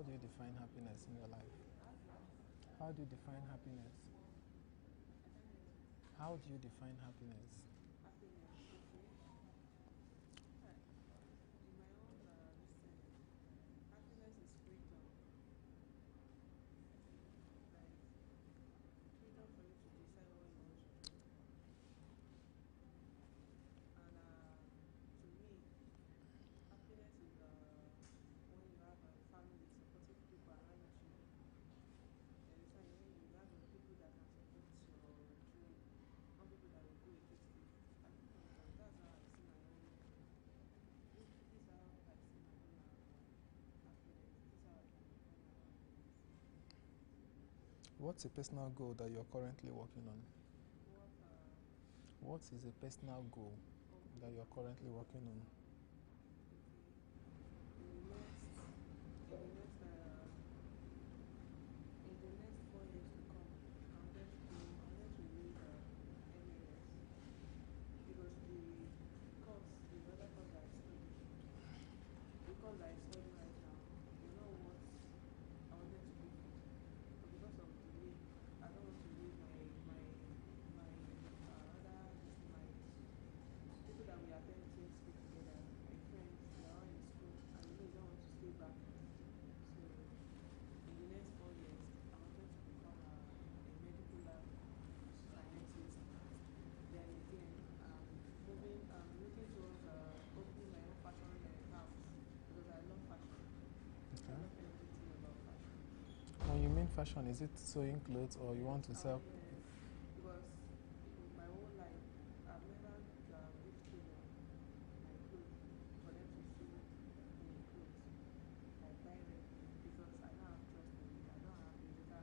How do you define happiness in your life? How do you define happiness? How do you define happiness? Happiness, okay. Right. In my own listening, happiness is freedom. Like freedom for you to decide what you want to do. And to me, happiness is when you have a family, supportive people around you. You understand? When you have people that can support your dream, not people that will go against it. At this point in time, that's how I see my own. This is how I see my own happiness. This is how I can define my own happiness. What's a personal goal that you're currently working on? What What is a personal goal that you're currently working on? okay. In the next 4 years to come, I'm going to leave MAS because the other course that I study, the course that I study right now, is not what I wanted to be for. But because of delay, I don't want to leave other my people that we attend team school together, my friends, they are all in school, and you don't want to stay back. So in the next 4 years, I wanted to become a medical lab scientist. Then again, I'm looking towards opening my own fashion house because I love fashion. I Okay. love everything about fashion. When you mean fashion, is it sewing clothes or you want to sell? Yes, because in my whole life, I've never give tailor my clothes for them to sew me clothes. I buy ready made because I don't have trust in it. I don't have physical.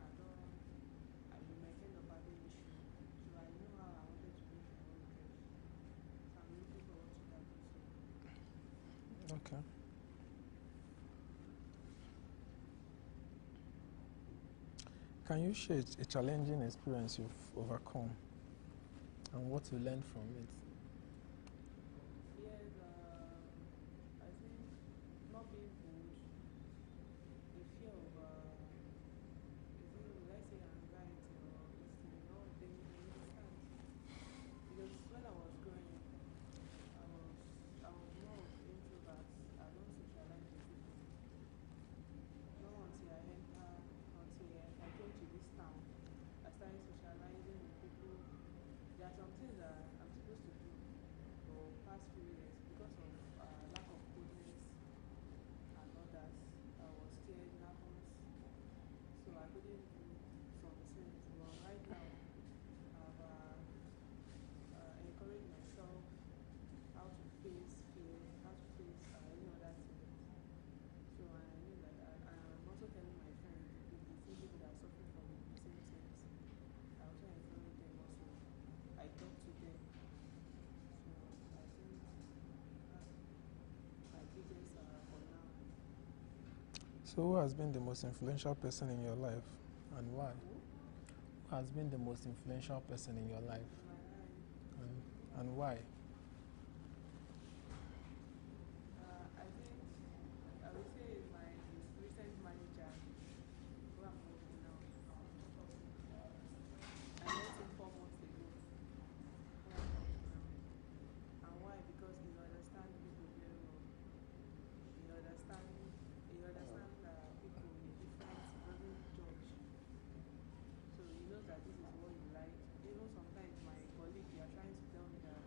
You might end up having issue. So I know how I wanted to make my own dress. So I'm looking forward to that also. Okay. Can you share a challenging experience you've overcome and what you learned from it? Yes, I think not being bold, the fear of, is it, will I say anxiety or this thing, you understand? Because when I was growing up, I was more of introvert. I don't socialize with people. Not until I came to this town, I started socializing with people. There are some things that I'm supposed to do for past few years because of lack of boldness and others. I was scared, nervous, so I couldn't do some things. But right now, I've encouraged myself how to face fear, how to face any other things. So I know that I'm also telling my friends, the same people that are suffering from the same things. I also encourage them also. I talk to them. So I think that's my biggest for now. So, who has been the most influential person in your life and why? Who? Who has been the most influential person in your life In my life, and why? I think I would say is my recent manager where I'm working now. I met him 4 months ago where I'm working now. And why? Because he understands people very well. He understands people in a different. He doesn't judge. So he knows that this is what you like. Even sometimes my colleague, they are trying to tell me that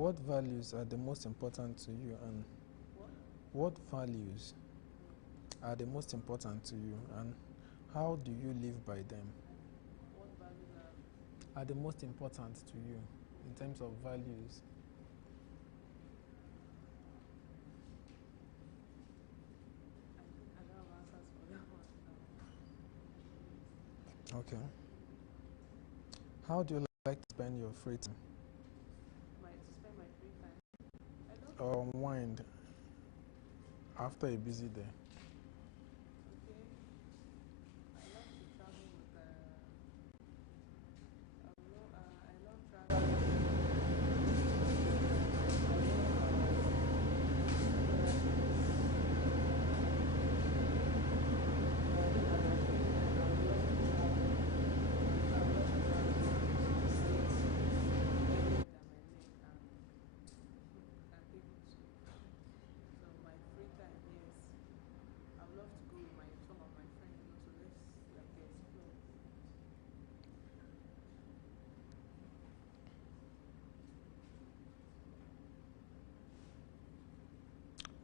What values are the most important to you, and what values are the most important to you, and how do you live by them? What values Are the most important to you in terms of values? I think I don't have answers for that one now. Okay. How do you like to spend your free time To spend my free time. I love or unwind after a busy day? okay. I love to travel with I love traveling. So my free time, yes, I would love to go with some of my friends, so let's like explore.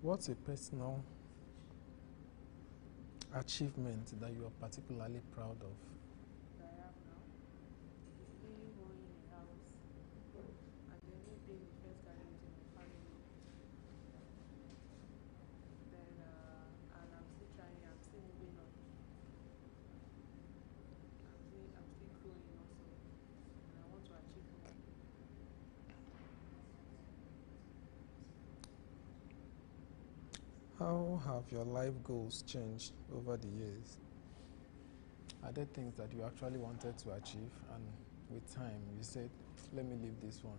What's a personal achievement that you are particularly proud of? That I have now is me owning a house and then me being the first graduate in my family. Then and I'm still trying, I'm still moving on. I'm still growing also, and I want to achieve more. How have your life goals changed over the years? Are there things that you actually wanted to achieve, and with time you said, let me leave this one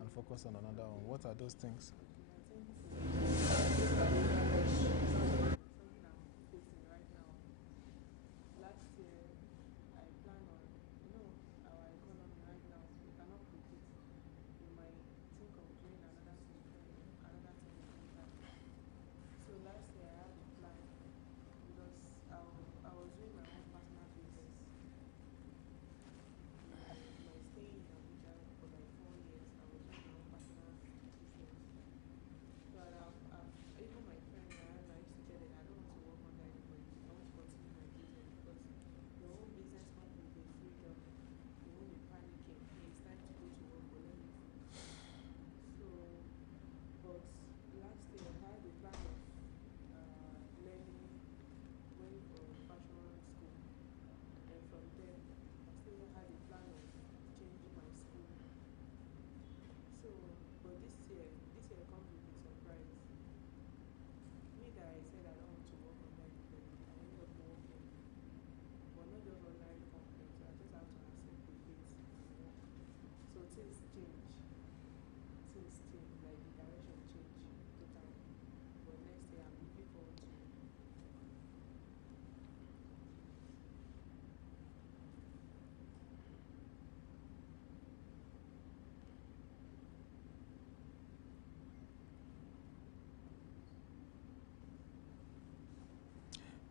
and focus on another one? What are those things? Okay, I think something I'm facing right now. Last year, I plan on, our economy right now, you cannot predict. You might think of doing another thing before you know, another thing will enter. So last year I had a plan because I was doing my own personal business. My staying in Abuja for like 4 years, I was doing my own personal business. So even my friends around, I used to tell them I don't want to work under anybody. I want to continue my business because your own business comes with a freedom. You won't be panicking. Hey, it's time to go to work, but let me finish. So, but last year I had a plan of learning, going for fashion school. Then from there, I still had a plan of changing my school. So, but this year comes with a surprise. Me that I said I don't want to work under anybody, I end up working, but not just ordinary company. So I just have to accept the fate and work. So things change. Things change, like the direction change totally. But next year I'm looking forward to it.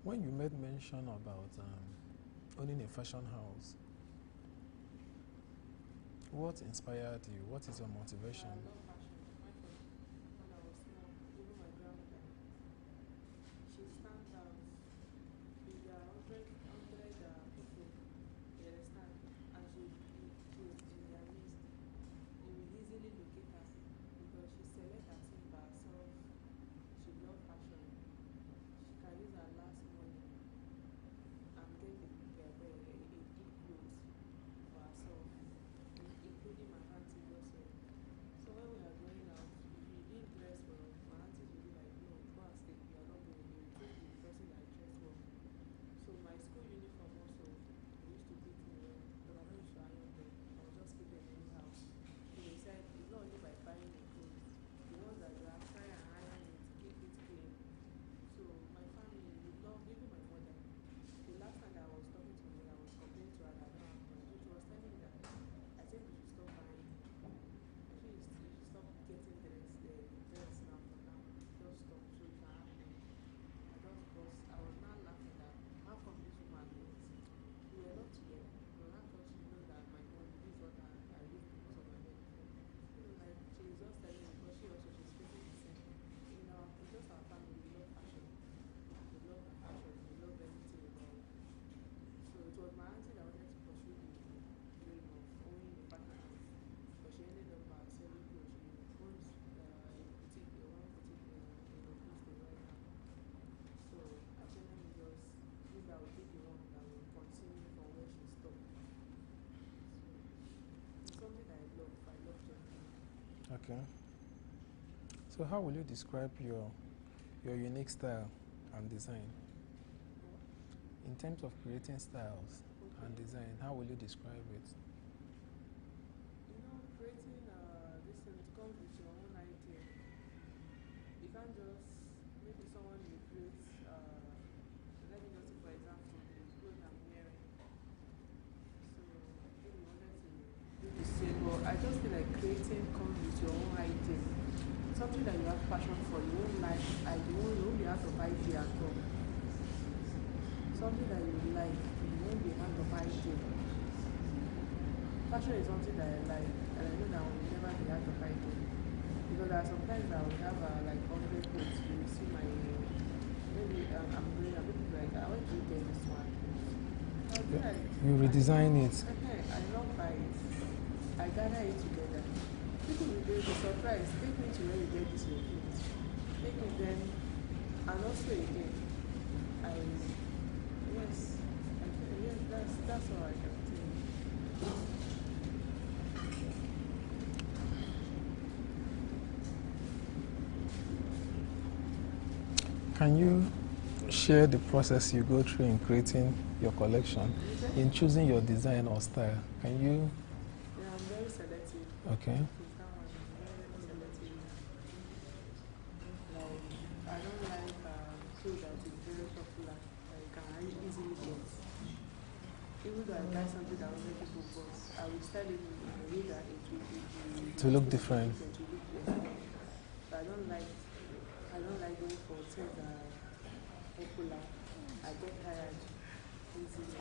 When you made mention about owning a fashion house, what inspired you? What is your motivation? I love fashion. Right from when I was small, even my grandmother, she stands out. If there are hundred people, you understand, and she's in their midst, you will easily locate her because she select her thing by herself. She love fashion. She can use her last money and get a good clothes for herself, including my aunties also. So when we So how will you describe your unique style and design? In terms of creating styles and design, how will you describe it? Creating this thing comes with your own idea. You can't just, maybe someone will create, let me just say for example, the clothes I'm wearing. So maybe you wanted to do the same, but I just feel like creating comes with your own idea. Something that you have passion for, you won't like, and you won't be out of idea at all. Something that you like, you won't be out of idea. Fashion is something that I like, and I know that I will never be out of idea. Because there are sometimes I will have like 100 clothes. You will see my, maybe I'm doing, and people be like, where did you get this one? I'll be like, You redesign it. I don't buy it. I gather it together. People will be surprised. Take me to where you get this your clothes. Take me then, and also again, yes, that's all I can tell you. Can you share the process you go through in creating your collection, in choosing your design or style? Can you? Yeah, I'm very selective. Okay. That one is very selective. Like, I don't like clothes that is very popular, that you can easily get. Even though I buy something that other people bought, I will style it in a way that it will be To look different. to look different. So I don't like going for things that are popular. I get tired easily.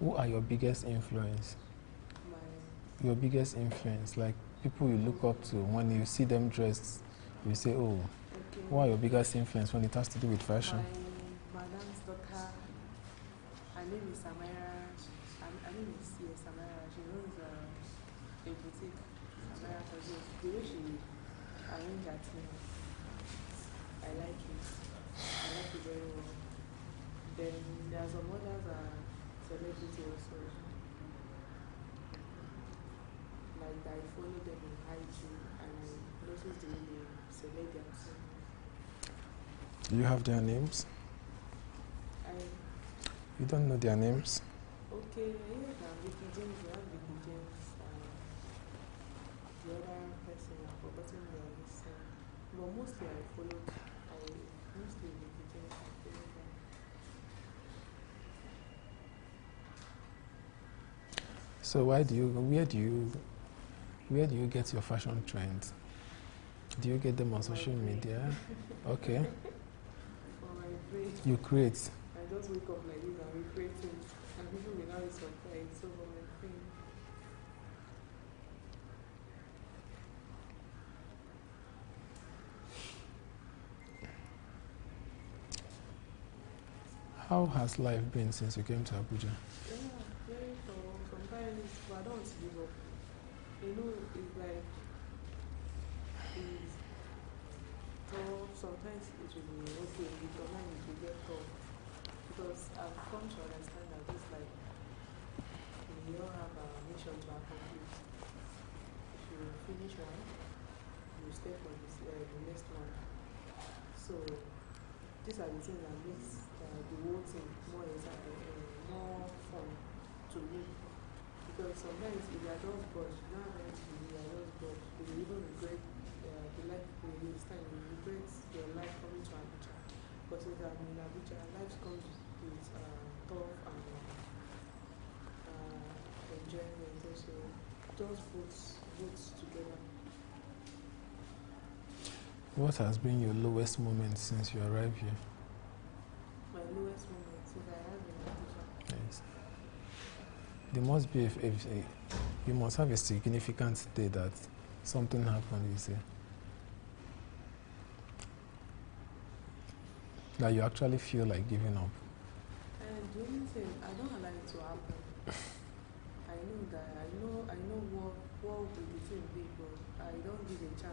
Who are your biggest influence? Your biggest influence, like people you look up to, when you see them dressed, you say, oh, Okay. who are your biggest influence when it has to do with fashion? My madame's daughter, her name is Samira. Her name is Samira. She owns a boutique, Samira Cosmetics. The way she arranged her things, I like it. I like it very well. Then there are some others celebrity also. Like I follow them on IG and I notice the way they select their things. Do you have their names? You don't know their names? Okay, yeah, Vicky James, we have Vicky James. The other person, I've forgotten their name. But mostly I followed, mostly Vicky James, I followed them. So where do you get your fashion trends? Do you get them on social media? Okay. For my brain. You create. I just wake up like this and we create things. And people will now be surprised. So for my brain. How has life been since you came to Abuja? Yeah, very tough. Sometimes, but I don't want to give up. It's like, it's tough. Sometimes it will be okay. Sometimes it will get tough. Because I've come to understand that this life, we all have a mission to accomplish. If you finish one, you stay for the next one. So these are the things that makes the whole thing more more fun to me. Because sometimes if you are just bored, you don't have anything to do, you are just bored. You will even regret the life you live. You regret your life coming to Abuja. But since I'm in Abuja, life comes with tough and enjoyment also. Just both together. What has been your lowest moment since you arrived here? My lowest moment since I arrived in Abuja. Yes. There must be you must have a significant day that something happened, you say. That you actually feel like giving up. And the only thing, I don't allow it to happen. I know that, I know what will the thing be, but I don't give a chance.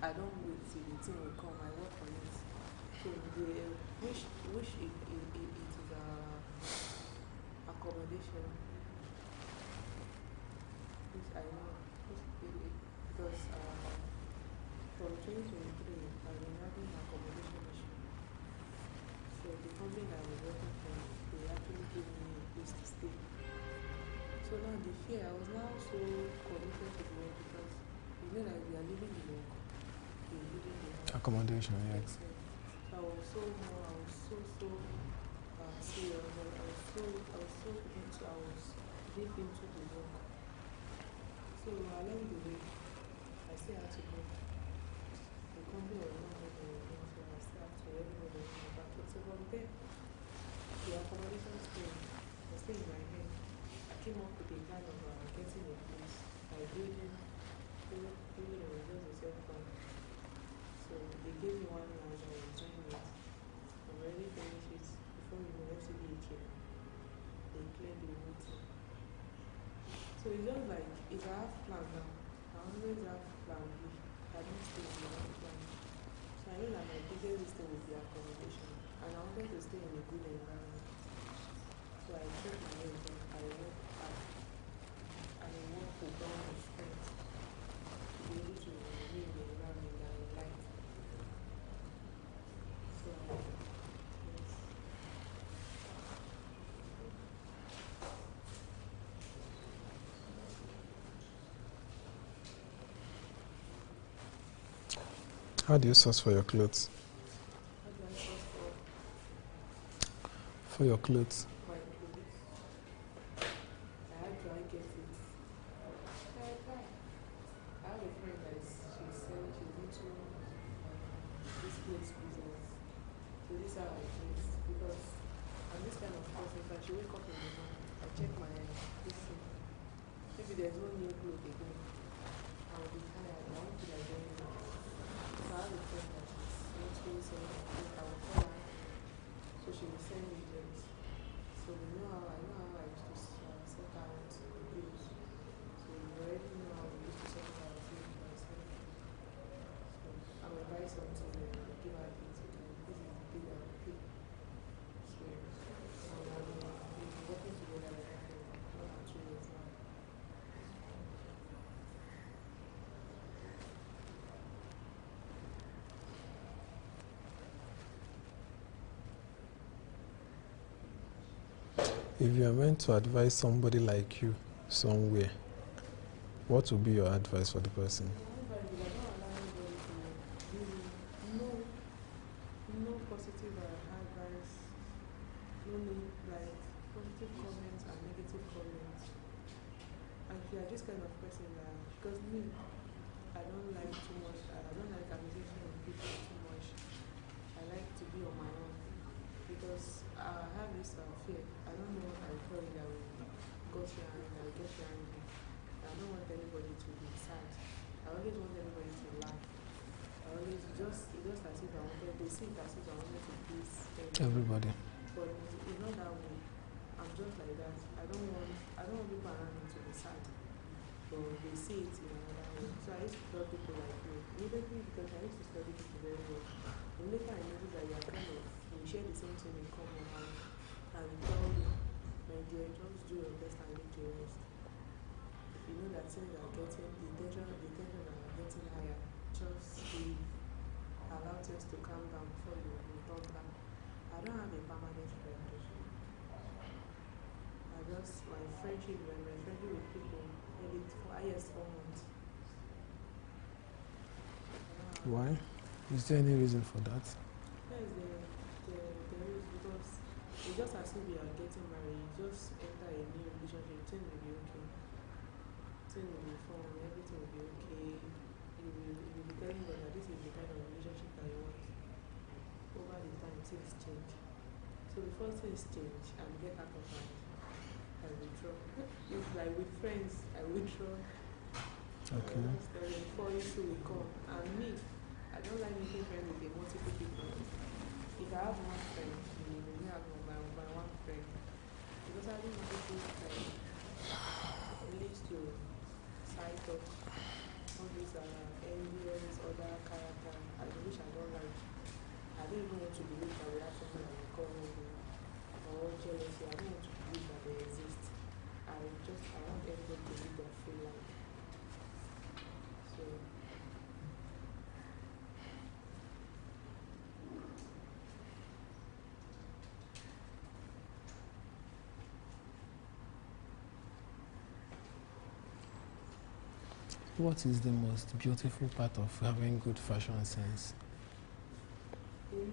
I don't wait till the thing will come, I work on it. So which it is accommodation, which I know, because from 2023 I've been having accommodation issue. So the company that I was working for, they actually gave me a place to stay. So now the fear, I was now so committed to the work because you know that we are leaving the work, we're leaving the house. Accommodation, yes. So I was so serious. I was deep into the work. So along the way, I still had to go. The company was not moving again, so I still had to everybody was in back. So from there, the accommodation thing was still in my head. I came up with a plan of getting a place by building was just a self-fund. So they gave me 1 house, I was doing it. I'm already finished it before you know FCDA came. They cleared the whole thing. So it's just like, if I have plan now, I always have plan B. I don't stay in my own plan. So I know that my biggest thing will be accommodation. And I wanted to stay in a good environment. So I took my head down, I work hard, and I work with all my strength to be able to be in the environment that I like. So yes. How do you source for your clothes? How do I source For your clothes? my clothes? How do I get it? I try. I have a friend that she's into this place business. So this is how I do it. Because I'm this kind of person, if I should wake up in the morning, I check my this thing. Maybe there's no new clothes again. I will be tired. I won't feel like doing it. So I have a friend that she's into selling clothes. I will call her. So she will send me clothes. So I know how I used to sort out the clothes. So you already know how we used to sort out our clothes by selling. So I will buy something and I will give her this. Okay, this is the pay that I will pay. So we've been working together like that for 1 or 2 years now. If you are meant to advise somebody like you somewhere, what would be your advice for the person? My advice is I don't allow anybody to give me no positive advice, no like positive comments and negative comments. And if you are this kind of person that, because me, I don't like too much, I don't like accusation of people too much. I like to be on my own because I have this fear. I don't know, I feel that I will get you angry. I don't want anybody to be sad. I always want everybody to laugh. It's just as if they see it as if I wanted to please Everybody. but it's not that way. I'm just like that. I don't want people around me to be sad. But they see it in another way. So I used to tell people like you, immediately because I used to study people very well. And later I noticed that you share the same thing in common and tell you, my dear, just do your best and leave the rest. If you know that things are getting the tension are getting higher, just leave. Allow things to calm down before you return back. I don't have a permanent friend. My friendship with people, maybe for highest 4 months. Why? Is there any reason for that? Yes, there is because it's just as if you are getting married, you just enter a new relationship, things will be okay. Things will be fun, everything will be okay. You'll be telling God that this is the kind of relationship that you want. Over the time, things change. So before things change and get out of hand, I withdraw. It's like with friends, I withdraw. Okay. Before issue will come. And me, I don't like making friends with multiple people. If I have one friend, you will have my one friend. Because I don't want people leads to side talk. All these envy, all these other What is the most beautiful part of having good fashion sense? You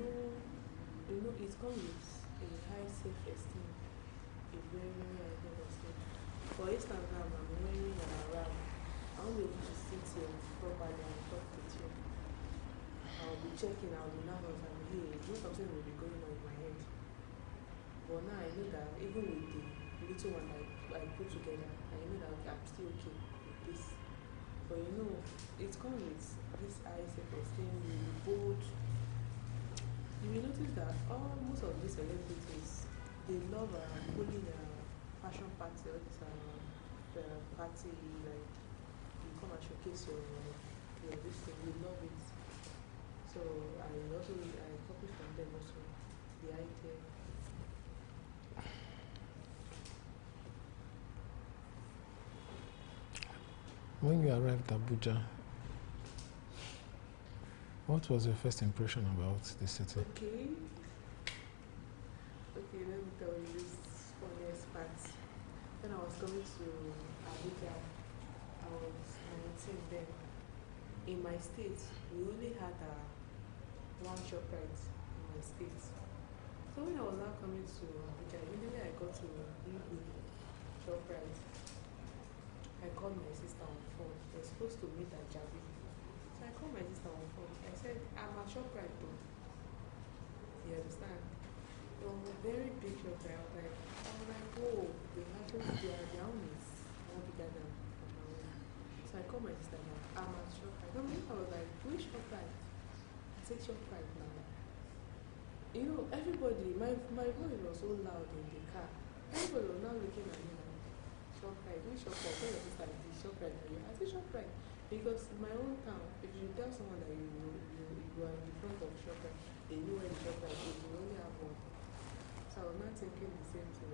know, it comes with a high self-esteem, a very, very high self-esteem. For instance, now I'm wearing an wrap. I won't be able to sit here properly and talk with you. I'll be checking, I'll be nervous, and hey, something will be going on in my head. But now I know that even with the little one I put together, I know that okay, I'm still okay with this. But it comes with this high self-esteem, you'll be bold. You will notice that most of these celebrities, they love holding a fashion party, all this party, like you come and showcase your this thing, you love it. So I copy from them also, the idea. When you arrived at Abuja, what was your first impression about the city? Okay, let me tell you this funniest part. When I was coming to Abuja, I was 19 then. In my state, we only had one ShopRite in my state. So when I was now coming to Abuja, immediately I got to Igbo ShopRite. I called my sister on phone. We were supposed to meet at Jabi. So I called my sister on phone. I said, I'm at ShopRite though. You understand? It was a very big ShopRite. I was like, whoa, their own is more bigger than my own. So I called my sister now. I'm at ShopRite. I was like, which ShopRite? I said ShopRite now. Everybody, my voice was so loud in the car. Everybody was now looking at me like, ShopRite, which ShopRite? Tell your sister the ShopRite. I said ShopRite. Because in my own town, if you tell someone that you are in the front of ShopRite, they know where the ShopRite is, you only have one. So I was not thinking the same thing.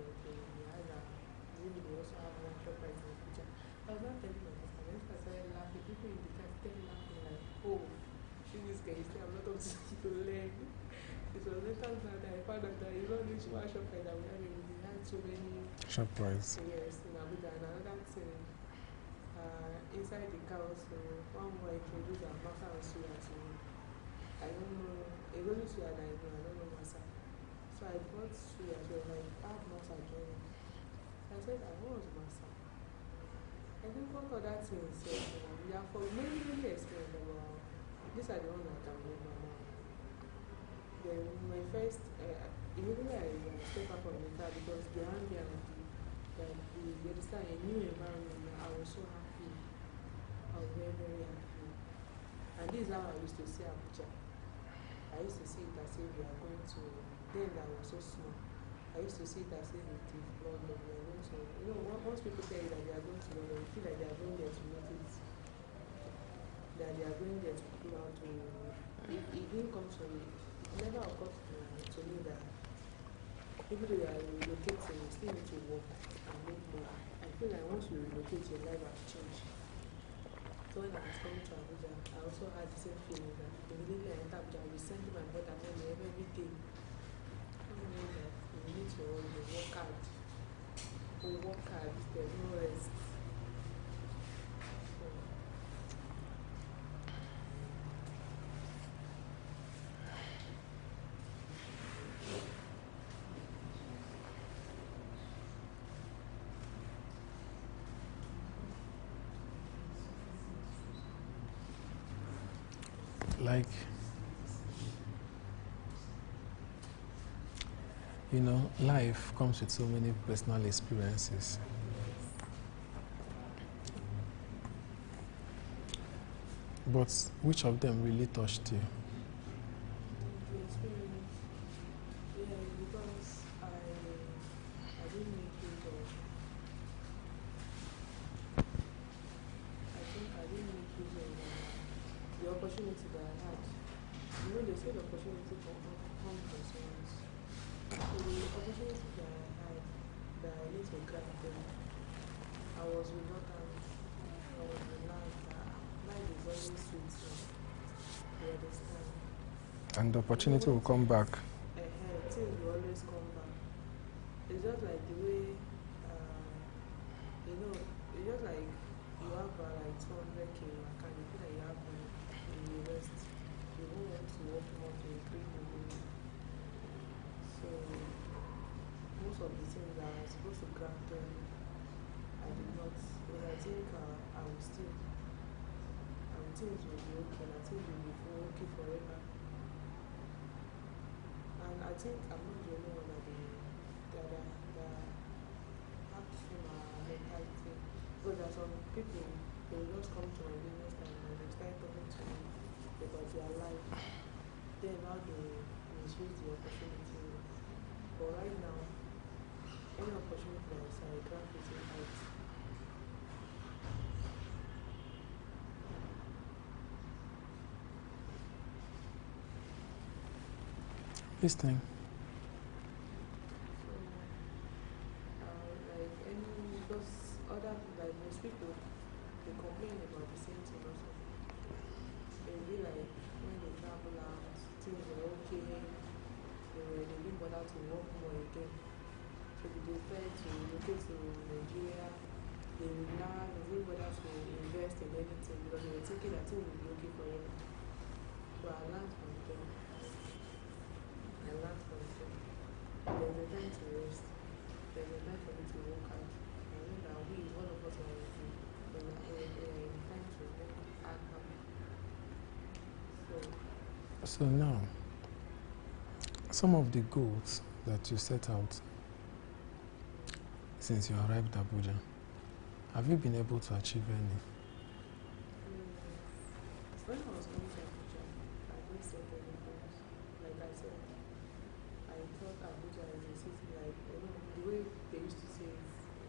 Maybe they also have one ShopRite in the future. I was not telling my sister. Then I started laughing. People in the car started laughing like, oh, this guy is still a lot of things to learn. It was later that I found out that it's not this one ShopRite that we had. We had so many ShopRites. Yes, in Abuja. And another thing, inside the car also, one more introduced Masa and Suya to me. I don't know, it's only Suya that I don't know Masa. So I bought Suya, she was like, I have Masa joining. So I said, I want Masa. I think what other things, we are for many, many experiences about, these are the ones I can remember now. Then my first, immediately I step up on the car because the ambience, you understand, a new environment, I was so happy. I was very, very happy. And this is how I used to see Abuja. I used to see it as if we are going to, then I was so small. I used to see it as if it is London. We are going to, once people tell you that they are going to London, you feel like they are going there to make it. That they are going there to do how to, it didn't come to me. It never occurred to me that even though you are relocating, you still need to work and make money. I feel like once you relocate, your life has changed. So when I was coming to Abuja, I also had the same feeling that immediately I entered Abuja, I was sending my brother money every day. I know that you need to work hard. Work hard, there's no rest. So, Like, life comes with so many personal experiences. But which of them really touched you? the experience, yeah, because I didn't make use of, I think I didn't make use of the opportunity that I had. They say the opportunity comes from someone. So the opportunity that I had, that I need to grab them, I was reluctant, I was relaxed, life is always sweet, you understand? And the opportunity will come back. Things will always come back. It's just like the way, it's just like you have like 200K think you'll be okay forever. And I think I'm not the only one that have the same mentality. Because there are some people, they will just come to my business time and they start talking to me about their life. Then how they misuse the opportunity. But right now, any opportunity that is, I grab it in height. Listening. Like any, because other, like most people, they complain about the same thing also. They'll be like, when they travel out, things were okay, they didn't bother to work more again. So they prefer to relocate to Nigeria. They relax, they didn't bother to invest in anything because they were thinking that things will be okay forever. So I learned from them. There's a time to rest. There's a time for me to work out. I know that all of us are in time to work hard now. So now, some of the goals that you set out since you arrived at Abuja, have you been able to achieve any? When I was coming to Abuja, I didn't set any goals. Like I said, I thought Abuja is a city like, the way they used to say,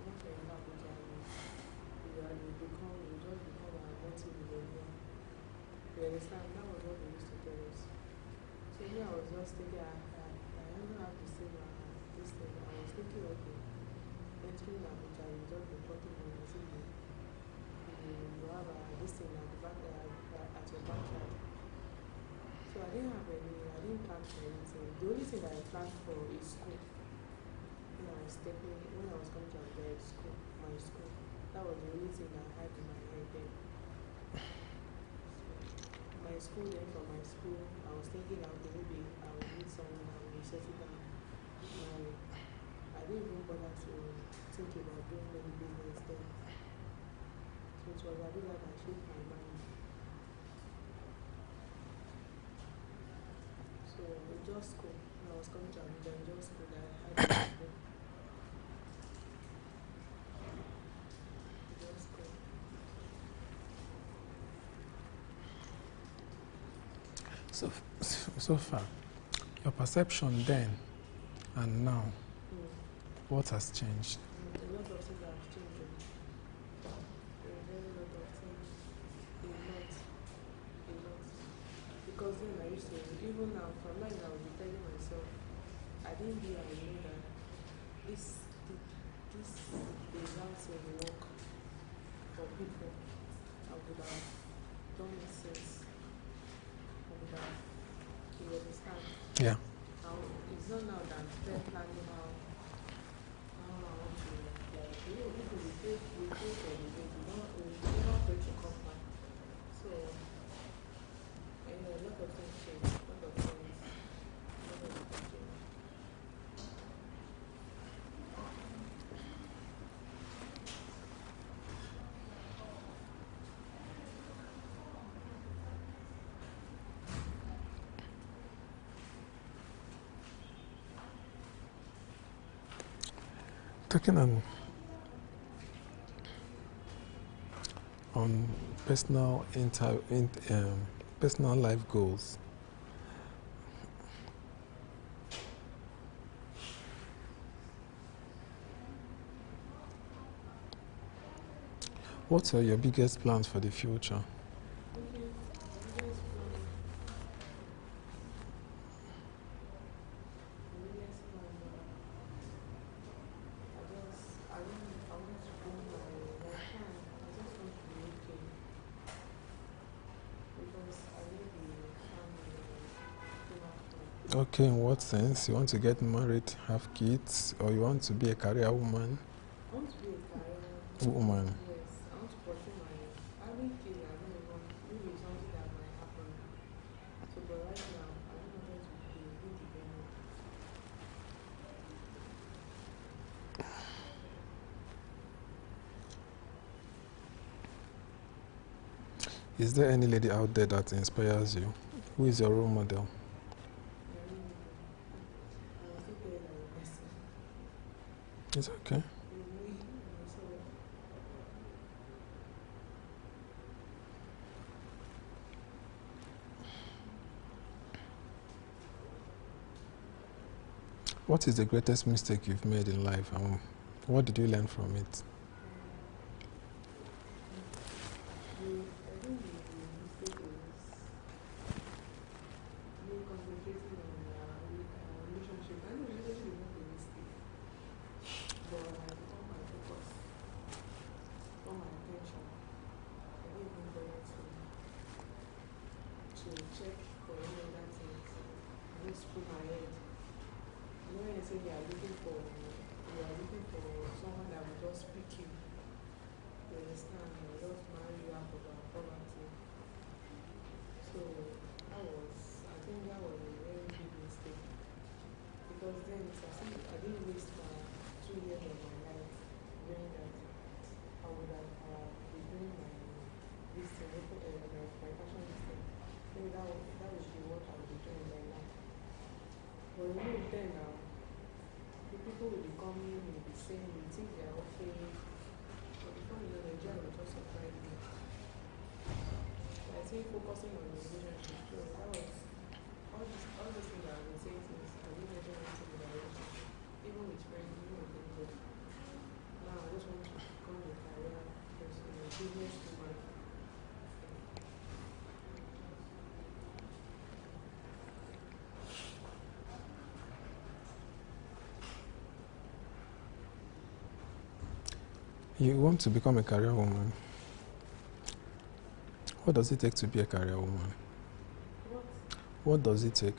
once you're in Abuja, you just become a multi-millionaire. You understand? That was what they used to tell us. So me, I was just thinking, I don't have to say this thing. I was thinking, okay, entering Abuja, you just be talking on the city. You have this thing at the back, at your backyard. So I didn't plan for anything. The only thing that I planned for is school. When I was coming to Abuja, my school. That was the only thing that I had in my head then. My school, then from my school, I was thinking that okay, maybe I will meet someone, I will settle down, marry. I didn't even bother to think about doing any business then. So it was Abuja that shaped my mind. So just school. When I was coming to Abuja, just school that I had to do. Just school. So far, your perception then and now, what has changed? A lot of things have changed. A very lot of things. A lot. Because then I used to, even now, sometimes I would be telling myself, I didn't know that this is how things work for people. I would have done it since. I would have, you understand? Yeah. It's not now that I'm still planning how I want to, like, people we pray for the day, we never pray to come back. So, a lot of things change, a lot of things change. Talking on personal personal life goals. What are your biggest plans for the future? Okay, in what sense? You want to get married, have kids, or you want to be a career woman? I want to be a career Woman. Yes, I want to pursue having kids. I don't know, maybe it's something that might happen. So, but right now, I don't know how to be independent. Is there any lady out there that inspires you? Who is your role model? It's okay. What is the greatest mistake you've made in life, and what did you learn from it? You want to become a career woman. What does it take to be a career woman? What does it take?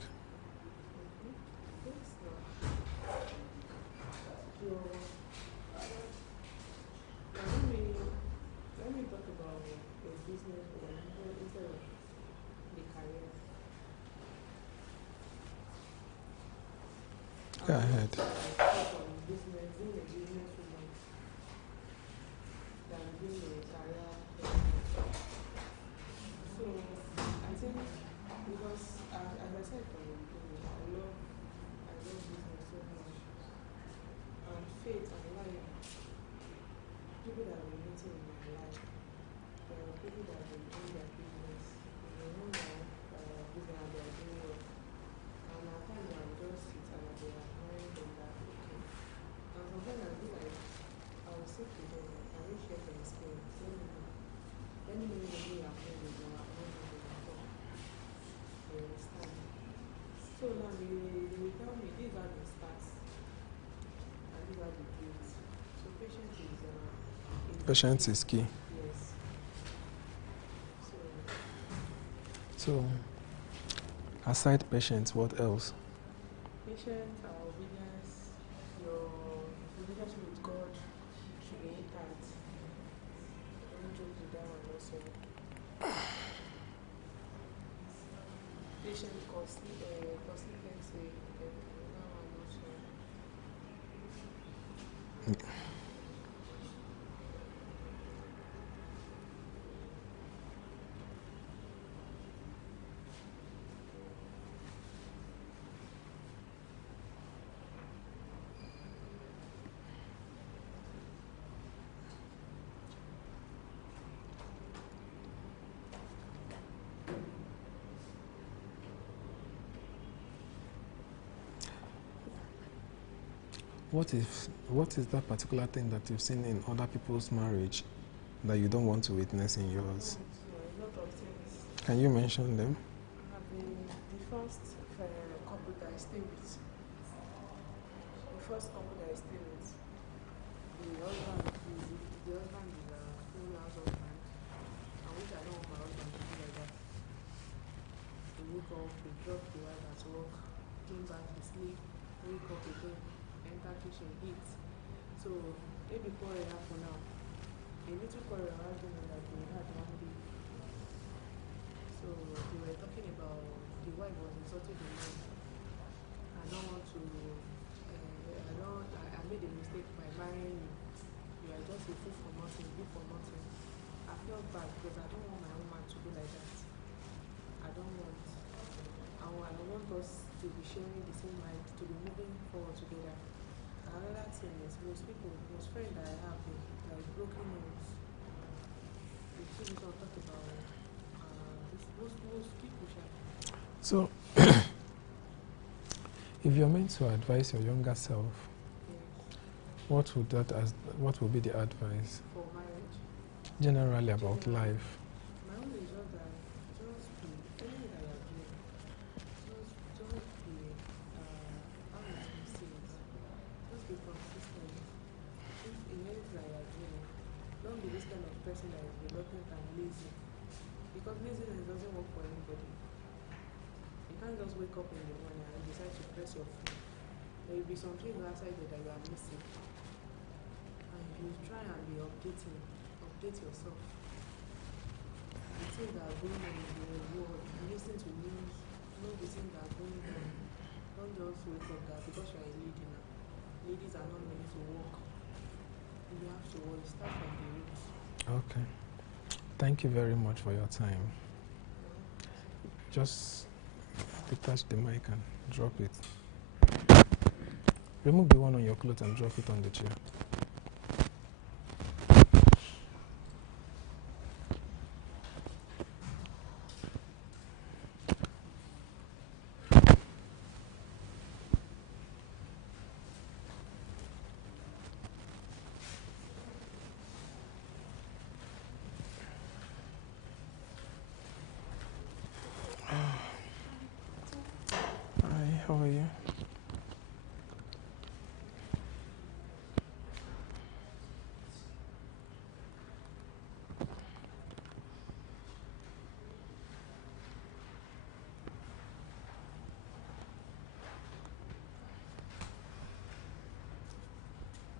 Go ahead. Patience is key. So, aside patience, what else? Patience, obedience, your relationship with God should be intact. Don't joke with that one also. Patience, consistency, that one also. What is that particular thing that you've seen in other people's marriage that you don't want to witness in yours? A lot of things. Can you mention them? I've been the first couple that I stay with. The first couple that I stay with, the husband is a full house husband. I wish I don't want my husband to be like that. He wake up, he drop the wife at work, came back, he sleep, wake up again, enter kitchen, eat. So maybe quarrel happen now. A little quarrel happened that they had one day. So they were talking about the wife was insulting the man. I don't want to. I made a mistake by marrying you. You are just a fool for nothing, good for nothing. I felt bad because I don't want my woman to go sharing the same mind, to be moving forward together. Another thing is most people, most friends that I have, they are broken homes. The two people talk about most people shall. So, if you're meant to advise your younger self, Yes. what would be the advice For marriage. generally about Generally. life? My own is just that just be anything that you're doing. Just be how will I say it? Just be consistent. If in anything that you're doing, don't be this kind of person that is reluctant and lazy. Because laziness doesn't work for anybody. You can't just wake up in the morning and decide to press your phone. There will be some things outside there that you are missing. And you try and be update yourself. The things that are going on in the world, listen to news, know the things that are going on. Don't just wake up that because you are a lady now. Ladies are not meant to work. You have to work. Start from the roots. Okay. Thank you very much for your time. Just detach the mic and drop it. Remove the one on your clothes and drop it on the chair. Hi, how are you?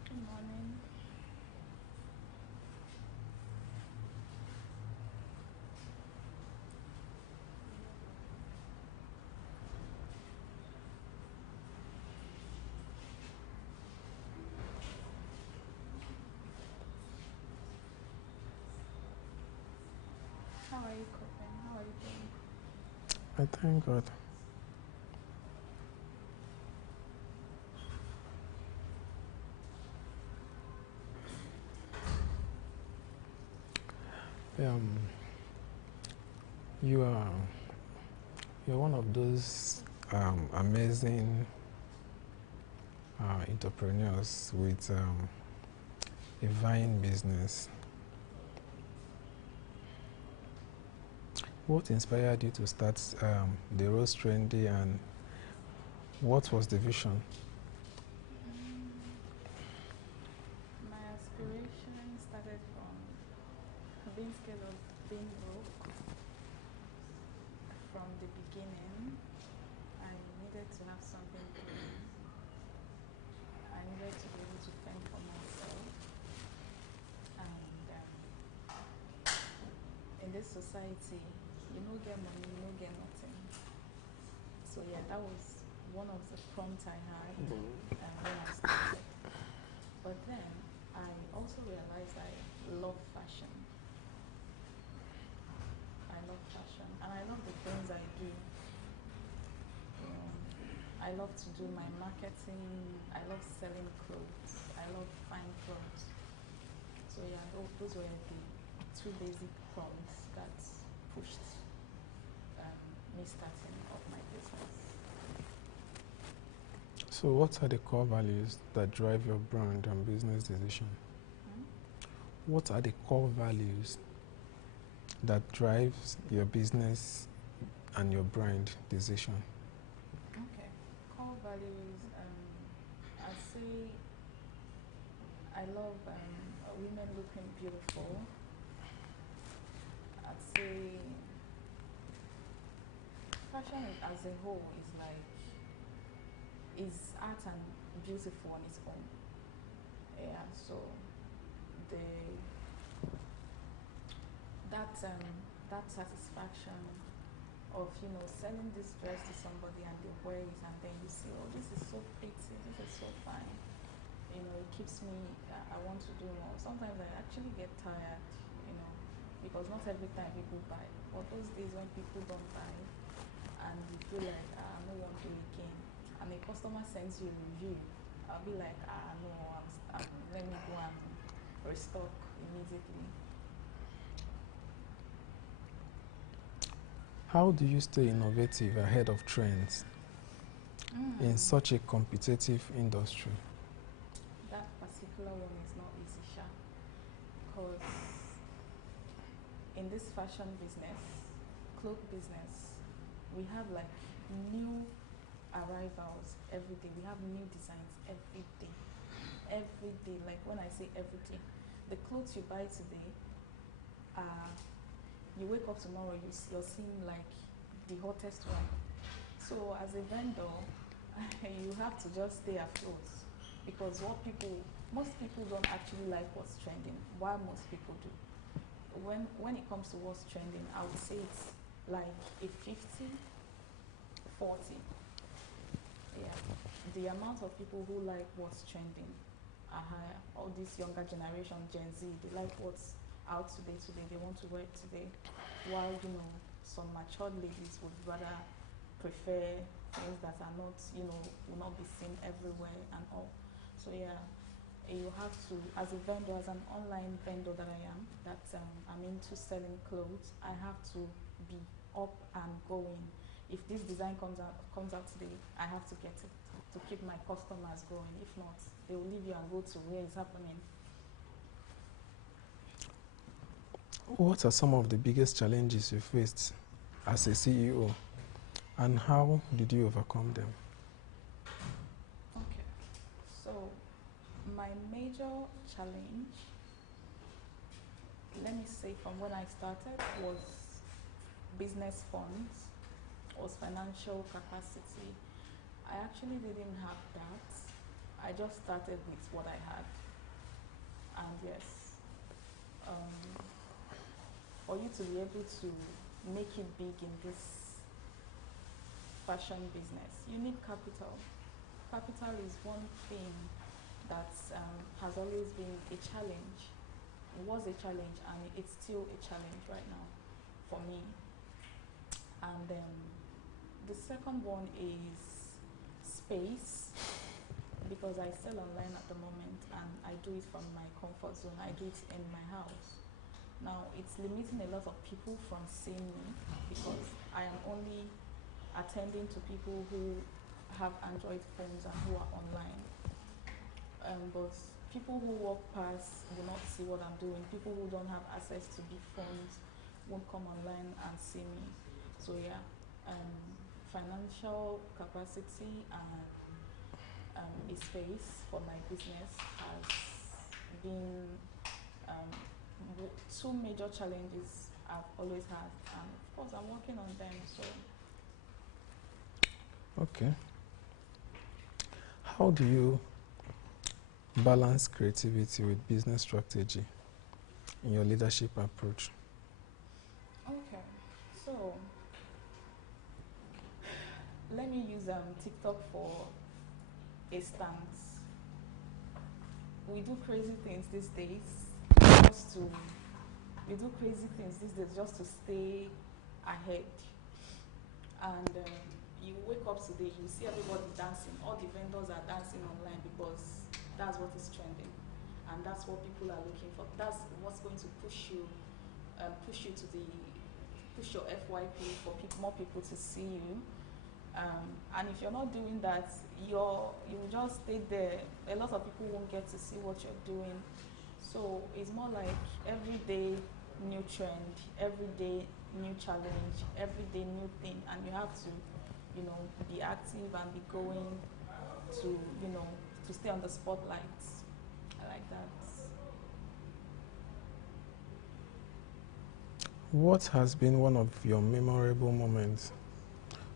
Good morning. How are you coping? How are you doing? I thank God. You are you're one of those amazing entrepreneurs with a vying business. What inspired you to start the Rose Trendy, and what was the vision? My aspiration started from being scared of being broke. From the beginning, I needed to have something doing. I needed to be able to fend for myself. And in this society, you don't get money, you don't get nothing. So yeah, that was one of the prompts I had when I started. But then I also realized I love fashion. I love fashion, and I love the things I do. I love to do my marketing. I love selling clothes. I love fine clothes. So yeah, those were the two basic prompts that pushed me starting up my business. So what are the core values that drive your brand and business decision? What are the core values that drives your business and your brand decision? Okay, core values. I'd say I love women looking beautiful. I'd say fashion as a whole is art and beautiful on its own. Yeah, so that satisfaction of selling this dress to somebody and they wear it and then you see, oh, this is so pretty, this is so fine. It keeps me. I want to do more. Sometimes I actually get tired, because not every time people buy. But those days when people don't buy, and you feel like I no want to do again, and a customer sends you a review, I'll be like, no, let me go and restock immediately. How do you stay innovative ahead of trends in such a competitive industry? That particular one is not easy, Sha, because in this fashion business, cloth business, we have like new arrivals every day. We have new designs every day. Every day, like when I say every day, the clothes you buy today, you wake up tomorrow, you're seeing like the hottest one. So as a vendor, you have to just stay afloat, because most people don't actually like what's trending, while most people do. When it comes to what's trending, I would say it's like a 50-40. Yeah, the amount of people who like what's trending are higher. All this younger generation, Gen Z, they like what's out today. They want to wear it today. While, some matured ladies would rather prefer things that are not, will not be seen everywhere and all. So yeah, you have to, as a vendor, as an online vendor that I am, that I'm into selling clothes, I have to be up and going. If this design comes out today, I have to get it to keep my customers going. If not, they will leave you and go to where it's happening. What are some of the biggest challenges you faced as a CEO, and how did you overcome them? Okay, so my major challenge, let me say from when I started, was business funds, was financial capacity. I actually didn't have that. I just started with what I had. And yes, for you to be able to make it big in this fashion business, you need capital. Capital is one thing that has always been a challenge. It was a challenge, and it's still a challenge right now for me. And the second one is space, because I sell online at the moment and I do it from my comfort zone. I do it in my house. Now, it's limiting a lot of people from seeing me, because I am only attending to people who have Android phones and who are online. But people who walk past will not see what I'm doing. People who don't have access to big phones won't come online and see me. So yeah, financial capacity and a space for my business has been two major challenges I've always had, and of course I'm working on them. So okay, how do you balance creativity with business strategy in your leadership approach? okay, so let me use TikTok for a stance. We do crazy things these days just to stay ahead. And you wake up today, you see everybody dancing. All the vendors are dancing online because that's what is trending, and that's what people are looking for. That's what's going to push your FYP for more people to see you. And if you're not doing that, you will just stay there. A lot of people won't get to see what you're doing. So it's more like every day new trend, every day new challenge, every day new thing, and you have to, be active and be going to, to stay on the spotlight. I like that. What has been one of your memorable moments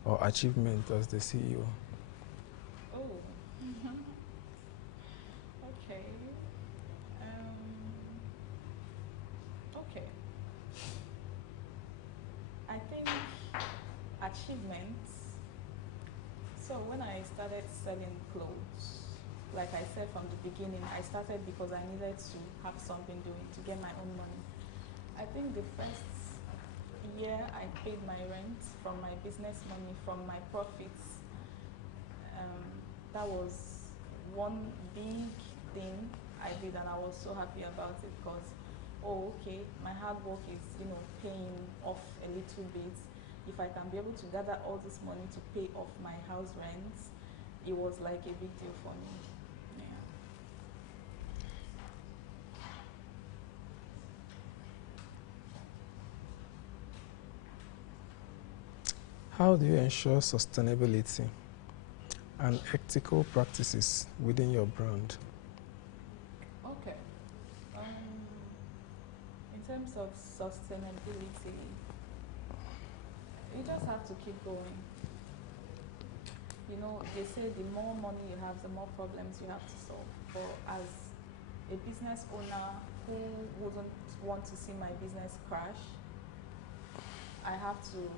or achievement as the CEO? Oh, okay. Okay. I think achievements. So when I started selling clothes, like I said from the beginning, I started because I needed to have something doing to get my own money. I think the first year I paid my rent from my business money, from my profits. That was one big thing I did, and I was so happy about it because, oh, okay, my hard work is, paying off a little bit. If I can be able to gather all this money to pay off my house rent, it was like a big deal for me. Yeah. How do you ensure sustainability and ethical practices within your brand? Okay. In terms of sustainability, you just have to keep going. They say the more money you have, the more problems you have to solve. But as a business owner who wouldn't want to see my business crash, I have to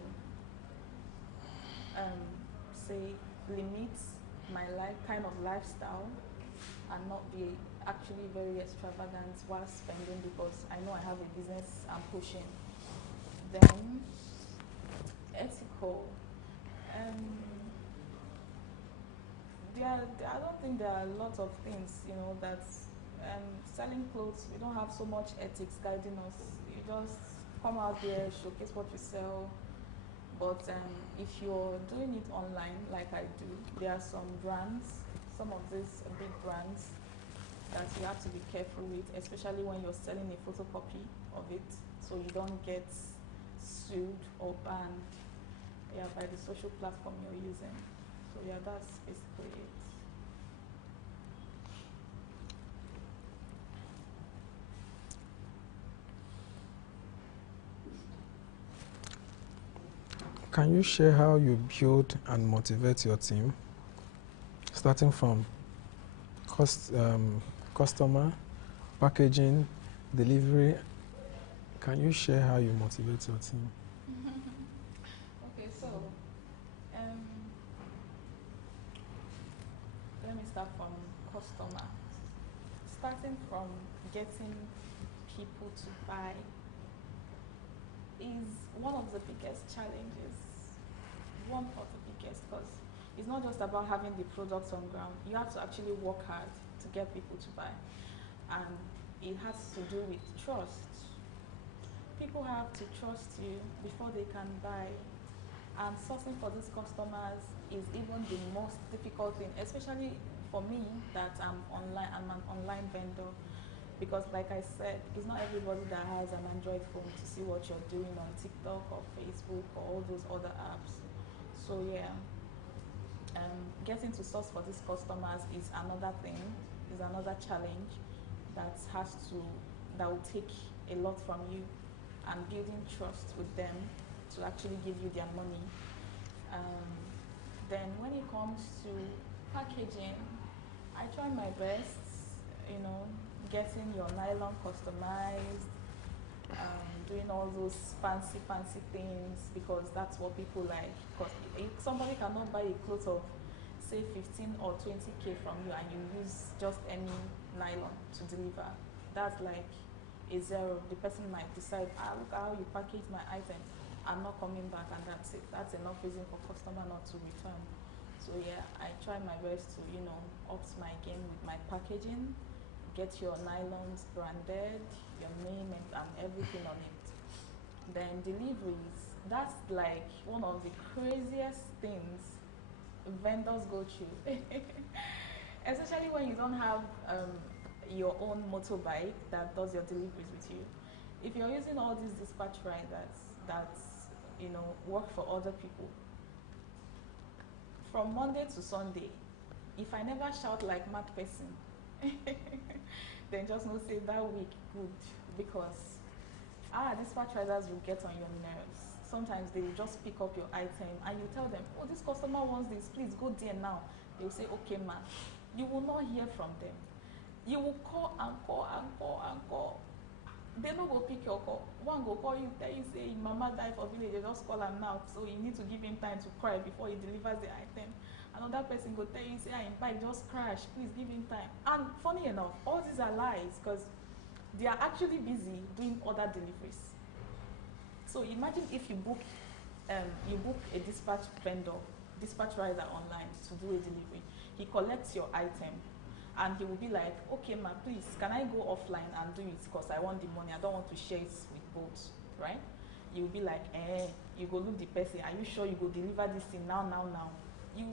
say limit my kind of lifestyle and not be actually very extravagant while spending, because I know I have a business I'm pushing. Then ethical. I don't think there are a lot of things, that selling clothes, we don't have so much ethics guiding us. You just come out there, showcase what you sell. But if you're doing it online, like I do, there are some brands, some of these big brands that you have to be careful with, especially when you're selling a photocopy of it, so you don't get sued or banned by the social platform you're using. So that's basically it. Can you share how you build and motivate your team, starting from customer, packaging, delivery? Can you share how you motivate your team? Okay, so let me start from customer. Starting from getting people to buy is one of the biggest challenges. One of the biggest, because it's not just about having the products on ground. You have to actually work hard to get people to buy. And it has to do with trust. People have to trust you before they can buy. And sourcing for these customers is even the most difficult thing, especially for me that I'm an online vendor. Because like I said, it's not everybody that has an Android phone to see what you're doing on TikTok or Facebook or all those other apps. So getting to source for these customers is another thing, is another challenge that will take a lot from you, and building trust with them to actually give you their money. Then when it comes to packaging, I try my best, getting your nylon customized, doing all those fancy things, because that's what people like. Because if somebody cannot buy a cloth of, say, 15 or 20K from you, and you use just any nylon to deliver, that's like a zero. The person might decide, look how you package my item, I'm not coming back, and that's it. That's enough reason for customer not to return. So I try my best to, up my game with my packaging, get your nylons branded, your name and everything on it. Then deliveries, that's like one of the craziest things vendors go through. Especially when you don't have your own motorbike that does your deliveries with you. If you're using all these dispatch riders that work for other people, from Monday to Sunday, if I never shout like mad person, then just know say that week good, because dispatch riders will get on your nerves. Sometimes they will just pick up your item and you tell them, oh, this customer wants this, please go there now. They will say, okay, ma. You will not hear from them. You will call and call and call and call. They no go pick your call. One go call you, tell you say mama died for village, they just call him now, so you need to give him time to cry before he delivers the item. Another person go tell you, say him bike just crashed, please give him time. And funny enough, all these are lies, because they are actually busy doing other deliveries. So imagine if you book a dispatch vendor dispatch rider online to do a delivery. He collects your item, and he will be like, okay, ma, please, can I go offline and do it? Because I want the money. I don't want to share it with both, right? You will be like, you go look the person. Are you sure you go deliver this thing now? We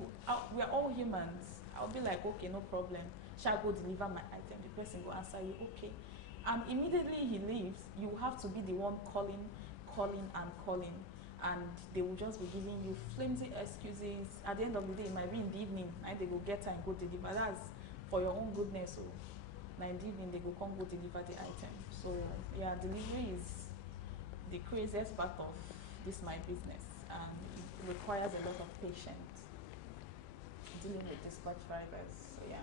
are all humans. I'll be like, okay, no problem. Shall I go deliver my item? The person will answer you, okay. And immediately he leaves, you have to be the one calling, and they will just be giving you flimsy excuses. At the end of the day, it might be in the evening, and they will get and go deliver. That's for your own goodness. So, now in the evening, they will come go deliver the item. So, yeah, delivery is the craziest part of this my business, and it requires a lot of patience dealing with dispatch drivers. So, yeah.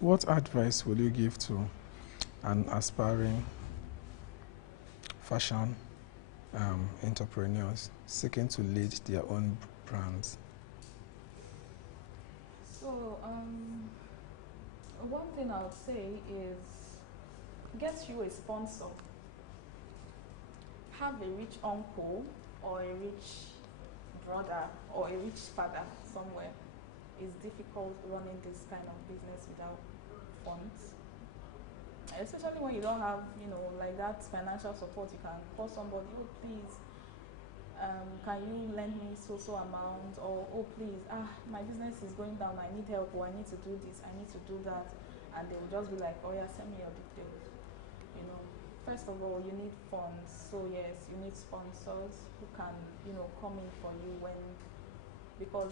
What advice will you give to an aspiring fashion entrepreneurs seeking to lead their own brands? So, one thing I would say is get you a sponsor. Have a rich uncle or a rich brother or a rich father somewhere. It's difficult running this kind of business without funds. Especially when you don't have, like that financial support. You can call somebody, oh please, can you lend me so amount, or oh please, my business is going down, I need help, or I need to do this, I need to do that, and they will just be like, oh yeah, send me your details. First of all, you need funds. So yes, you need sponsors who can, come in for you because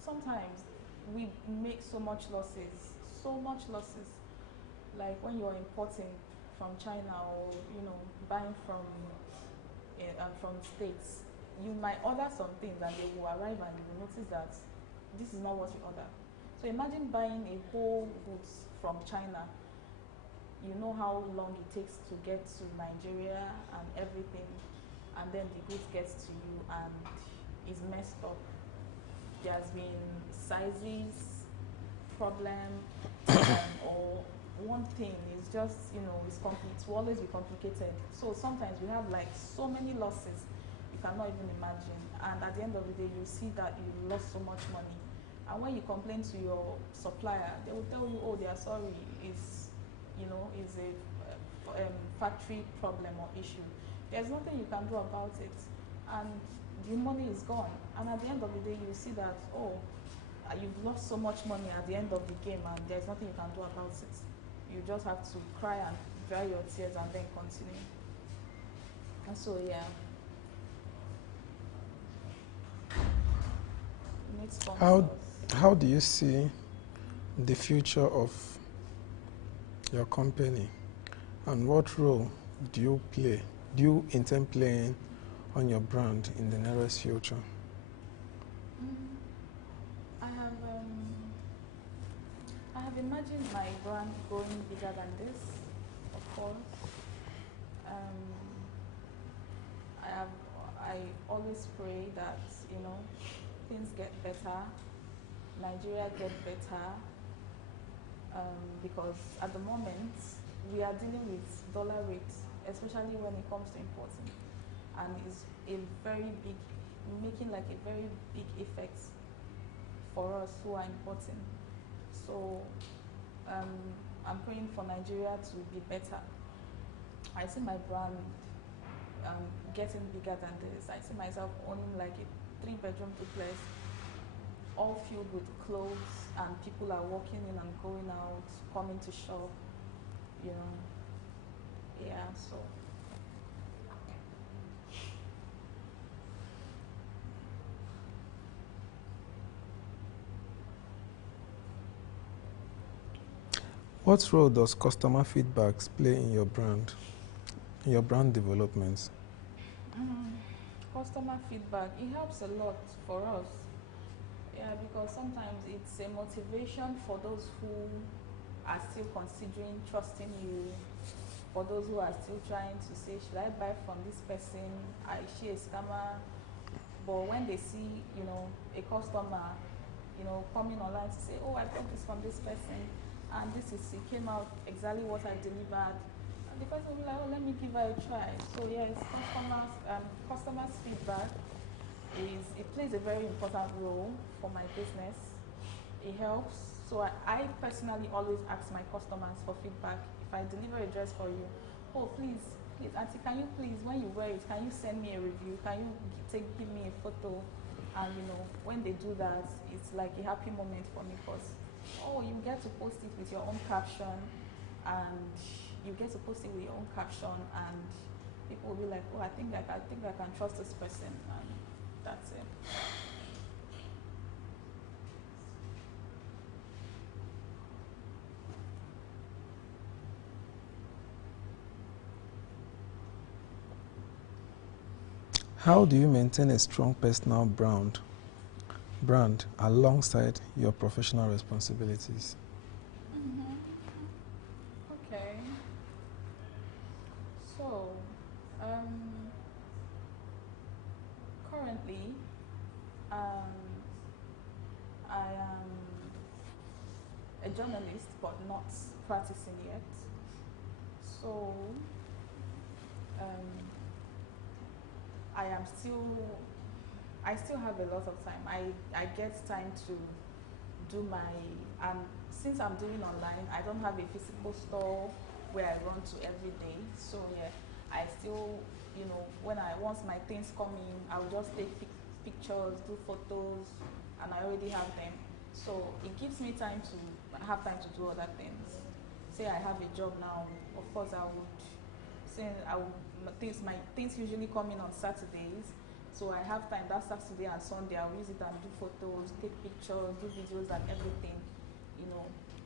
sometimes we make so much losses. Like when you're importing from China or buying from States, you might order some things and they will arrive and you will notice that this is not what you order. So imagine buying a whole goods from China. You know how long it takes to get to Nigeria and everything, and then the goods gets to you and is messed up. There's been sizes problem, or one thing is just, it will always be complicated. So sometimes we have like so many losses you cannot even imagine. And at the end of the day, you see that you lost so much money. And when you complain to your supplier, they will tell you, oh, they are sorry, it's a factory problem or issue. There's nothing you can do about it. And the money is gone. And at the end of the day, you see that, you've lost so much money at the end of the game, and there's nothing you can do about it. You just have to cry and dry your tears and then continue. And so, yeah. You need sponsors. How do you see the future of your company, and what role do you intend playing on your brand in the nearest future? I have imagined my brand growing bigger than this, of course. I always pray that, things get better, Nigeria get better, because at the moment, we are dealing with dollar rates, especially when it comes to importing. And it's making like a very big effect for us who are importing. So I'm praying for Nigeria to be better. I see my brand getting bigger than this. I see myself owning like a 3-bedroom duplex, all filled with clothes, and people are walking in and going out, coming to shop, Yeah, so. What role does customer feedback play in your brand development? Customer feedback, it helps a lot for us. Yeah, because sometimes it's a motivation for those who are still considering trusting you, for those who are still trying to say, should I buy from this person? Is she a scammer? But when they see, a customer, coming online to say, oh, I bought this from this person, and it came out exactly what I delivered. And the person will be like, oh, let me give her a try. So yes, customers' feedback it plays a very important role for my business. It helps. So I personally always ask my customers for feedback. If I deliver a dress for you, oh please, auntie, can you please, when you wear it, can you send me a review? Can you give me a photo? And when they do that, it's like a happy moment for me because, oh, you get to post it with your own caption, and people will be like, oh, I think I can trust this person, and that's it. How do you maintain a strong personal brand alongside your professional responsibilities? Mm-hmm. Okay. So, currently, I am a journalist, but not practicing yet. So, um, I still have a lot of time. I get time to do and since I'm doing online, I don't have a physical store where I run to every day. So yeah, I still, once my things come in, I'll just take pictures, do photos, and I already have them. So it gives me time to have time to do other things. Say I have a job now, of course my things usually come in on Saturdays. So I have time that Saturday and Sunday, I'll use it and do photos, take pictures, do videos and everything,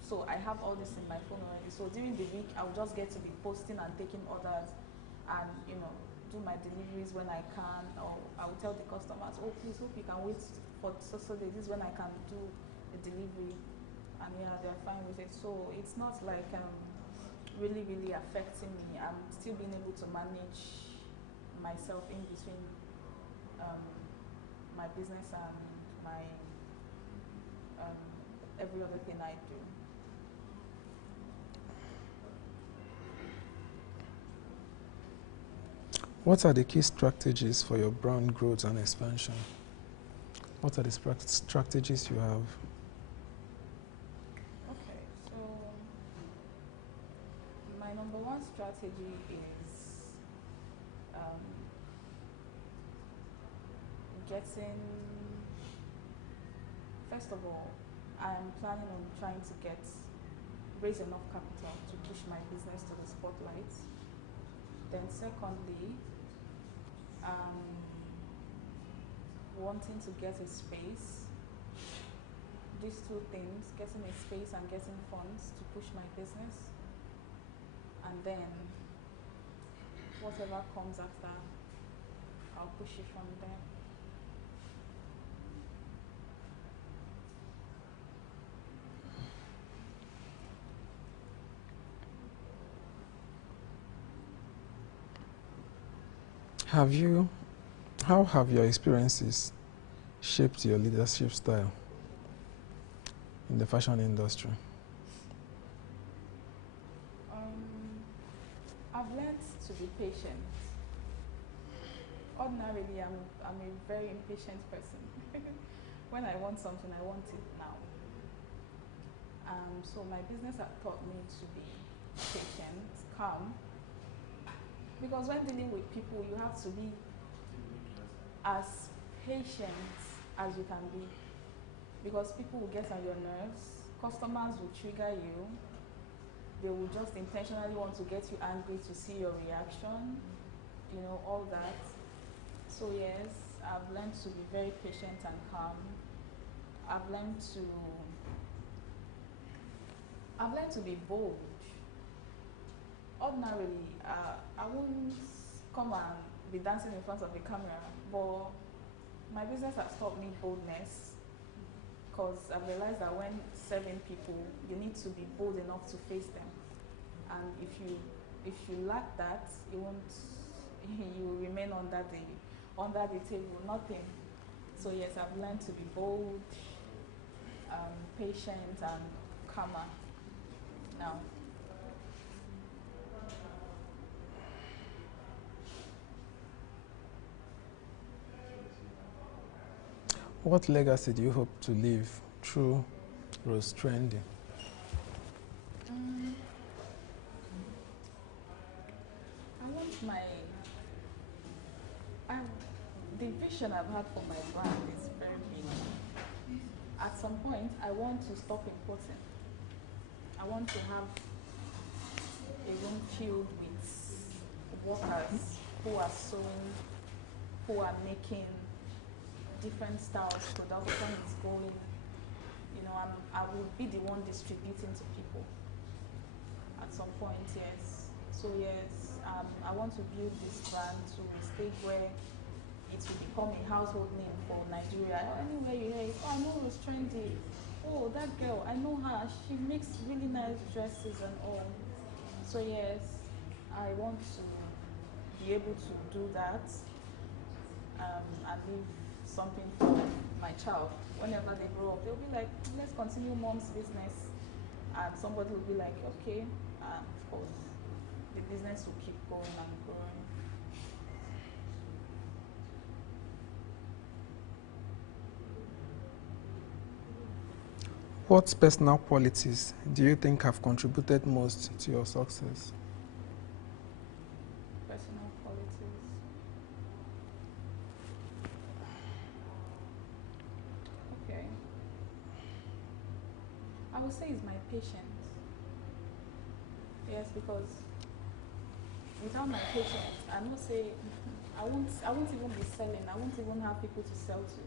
So I have all this in my phone already. So during the week, I'll just get to be posting and taking orders and, do my deliveries when I can, or I will tell the customers, oh, please hope you can wait for so this is when I can do the delivery. And yeah, they're fine with it. So it's not like really, really affecting me. I'm still being able to manage myself in between my business and my every other thing I do. What are the key strategies for your brand growth and expansion? What are the strategies you have? Okay, so my number one strategy is first of all, I'm planning on trying to raise enough capital to push my business to the spotlight. Then secondly, wanting to get a space. These two things, getting a space and getting funds to push my business. And then whatever comes after, I'll push it from there. How have your experiences shaped your leadership style in the fashion industry? I've learned to be patient. Ordinarily, I'm a very impatient person. When I want something, I want it now. So my business has taught me to be patient, calm. Because when dealing with people, you have to be as patient as you can be. Because people will get on your nerves, customers will trigger you, they will just intentionally want to get you angry to see your reaction, all that. So yes, I've learned to be very patient and calm. I've learned to be bold. Ordinarily, I won't come and be dancing in front of the camera, but my business has taught me boldness, because I've realized that when serving people, you need to be bold enough to face them. And if you lack that, you will remain under the table, nothing. So yes, I've learned to be bold, patient and calmer now. What legacy do you hope to leave through Rose Trendy? I want the vision I've had for my brand is very big. At some point, I want to stop importing. I want to have a room filled with workers who are sewing, who are making different styles. Production is going. You know, I will be the one distributing to people. At some point, yes. So yes, I want to build this brand to a stage where it will become a household name for Nigeria. Anywhere you hear it, oh, I know it's trendy. Oh, that girl, I know her. She makes really nice dresses and all. So yes, I want to be able to do that and leave something for my child. Whenever they grow up, they'll be like, let's continue mom's business. And somebody will be like, okay, of course, the business will keep going and growing. What personal qualities do you think have contributed most to your success? Personal qualities. Okay. I would say it's my patience. Yes, because without my patience, I know say I won't even be selling. I won't even have people to sell to.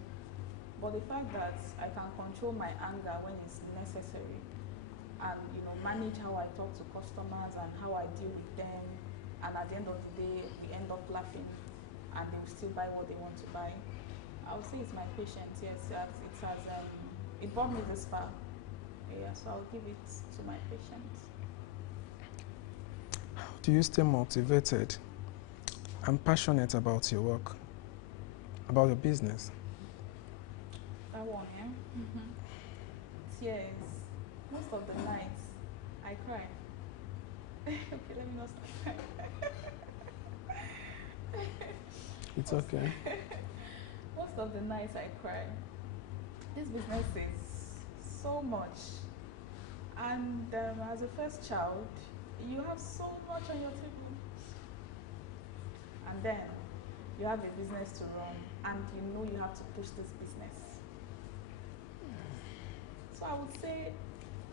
But the fact that I can control my anger when it's necessary, and manage how I talk to customers and how I deal with them, and at the end of the day we end up laughing, and they will still buy what they want to buy. I would say it's my patience. Yes, it brought me this far. Yeah, so I'll give it to my patience. How do you stay motivated and passionate about your work, about your business? That one, yeah? Tears. Most of the nights, I cry. Okay, let me not start crying. It's okay. Most of the nights I cry. This business is so much. And as a first child, you have so much on your table. And then you have a business to run, and you have to push this business. So I would say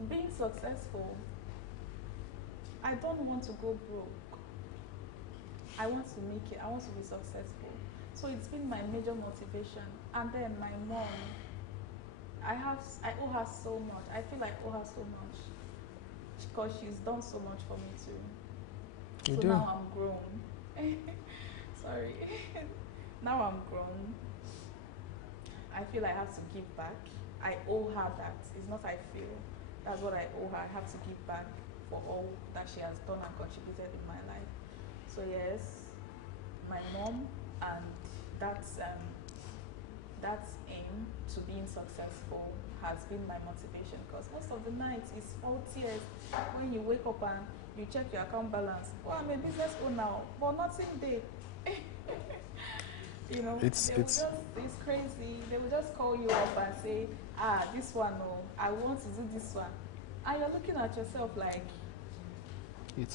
being successful, I don't want to go broke. I want to make it, I want to be successful. So it's been my major motivation. And then my mom, I owe her so much. I feel like I owe her so much because she's done so much for me too. You so do. Now I'm grown. Sorry. Now I'm grown. I feel I have to give back. I owe her that. It's not I feel. That's what I owe her. I have to give back for all that she has done and contributed in my life. So yes, my mom, and that's aim to being successful has been my motivation, because most of the nights is all tears when you wake up and you check your account balance. Oh, I'm a business owner, but nothing there. It's crazy. They will just call you up and say, this one, I want to do this one. And you're looking at yourself like,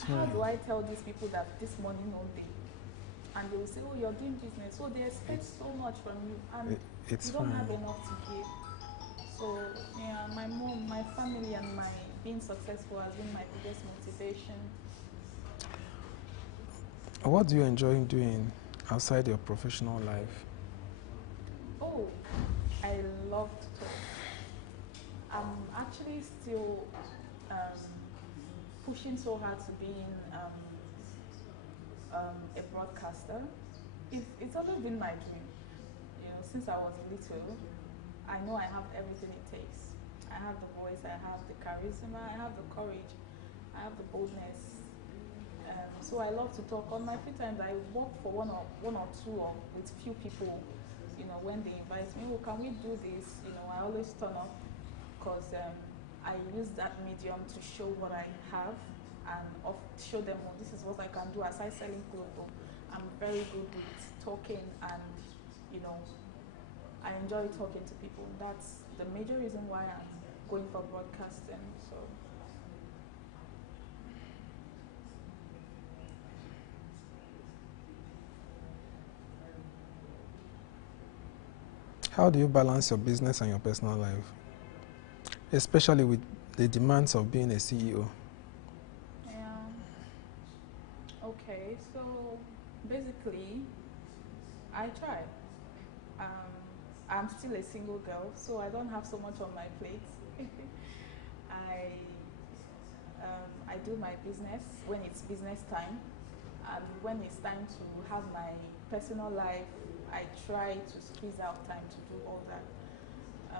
how do I tell these people that this money no day? And they will say, oh, you're doing business. So they expect so much from you, and you don't have enough to give. So yeah, my mom, my family, and my being successful has been my biggest motivation. What do you enjoy doing outside your professional life? Oh, I love to talk. I'm actually still pushing so hard to being a broadcaster. It's always been my dream. Since I was little, I know I have everything it takes. I have the voice, I have the charisma, I have the courage, I have the boldness. So I love to talk. On my free time, I work for one or two or with few people. When they invite me, oh, can we do this? I always turn up. because I use that medium to show what I have and show them, oh, this is what I can do aside selling clothes. Oh, I'm very good with talking, and you know, I enjoy talking to people. That's the major reason why I'm going for broadcasting. So How do you balance your business and your personal life, especially with the demands of being a CEO? yeah, okay. So basically, I try. Um, I'm still a single girl, so I don't have so much on my plate. I I do my business when it's business time, and when it's time to have my personal life, I try to squeeze out time to do all that.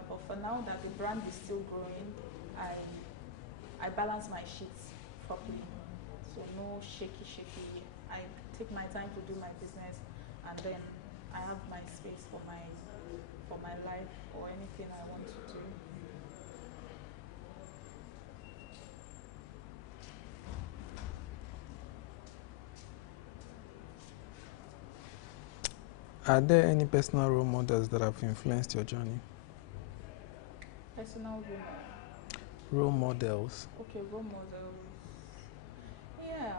But for now that the brand is still growing, I balance my sheets properly. So no shaky. I take my time to do my business, and then I have my space for my life or anything I want to do. Are there any personal role models that have influenced your journey? Personal women. Role models. Okay, role models. Yeah.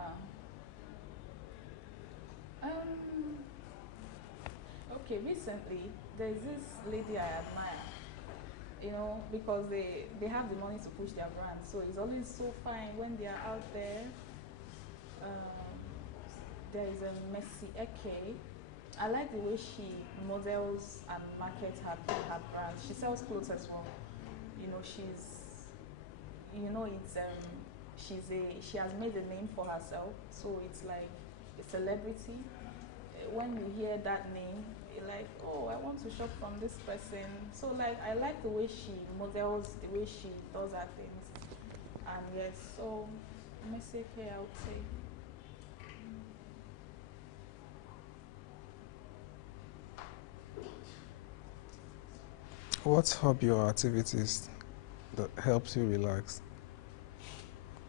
Okay, recently there's this lady I admire, you know, because they have the money to push their brand. So it's always so fine when they are out there. Um, there is a Messi Eke. I like the way she models and markets her brand. She sells clothes as well. You know, she has made a name for herself. So it's like a celebrity. When you hear that name, you're like, oh, I want to shop from this person. So like, I like the way she models, the way she does her things. And yes, so Messi Eke, I would say. What hobby or activities that helps you relax?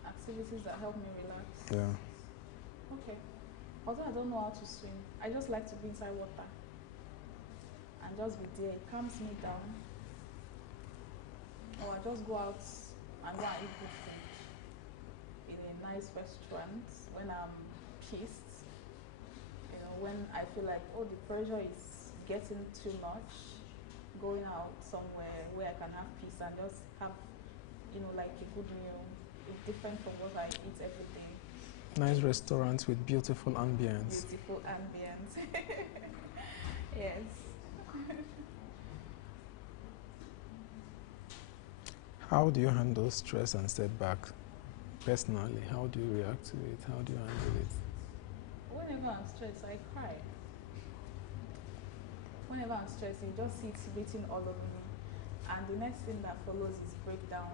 Activities that help me relax. Yeah. Okay. Although I don't know how to swim, I just like to be inside water and just be there. It calms me down. Or I just go out and go and eat good food in a nice restaurant when I'm pissed. You know, when I feel like, oh, the pressure is getting too much, going out somewhere where I can have peace and just have, you know, like a good meal. It's different from what I eat every day. Nice restaurants with beautiful ambience. Beautiful ambience. Yes. How do you handle stress and setback? Personally, how do you react to it? How do you handle it? Whenever I'm stressed, I cry. Whenever I'm stressed, you just see it written all over me. And the next thing that follows is breakdown.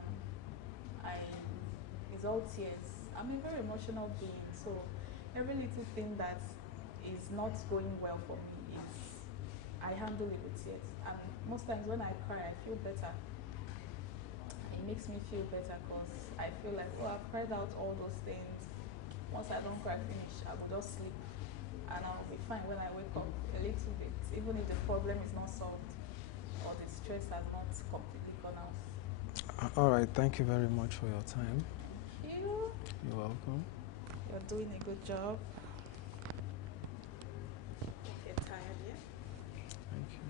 It's all tears. I'm a very emotional being, so every little thing that is not going well for me I handle it with tears. And most times when I cry, I feel better. It makes me feel better because I feel like, oh, I've cried out all those things. Once I don't cry finish, I will just sleep. And I'll be fine when I wake up a little bit, even if the problem is not solved or the stress has not completely gone out. All right, thank you very much for your time. Thank you. You're welcome. You're doing a good job. Get tired, yeah? Thank you.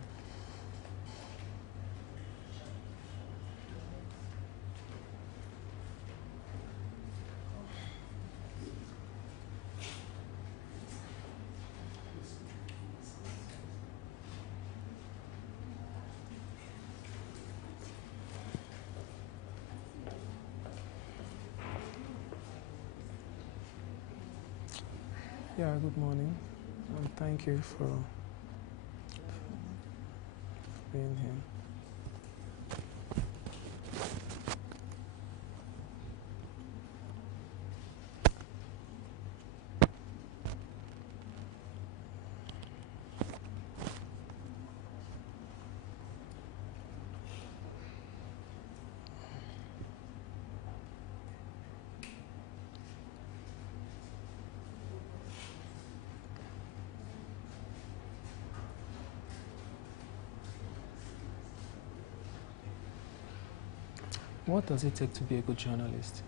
Yeah, good morning. And thank you for being here. What does it take to be a good journalist?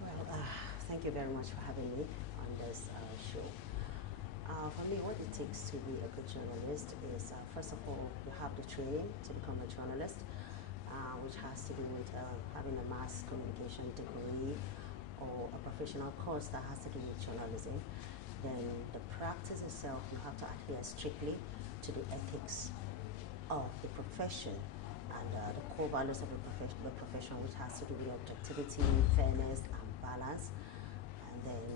Well, thank you very much for having me on this show. For me, what it takes to be a good journalist is, first of all, you have the training to become a journalist, which has to do with having a mass communication degree or a professional course that has to do with journalism. Then the practice itself, you have to adhere strictly to the ethics of the profession and the core values of the profession, which has to do with objectivity, fairness, and balance. And then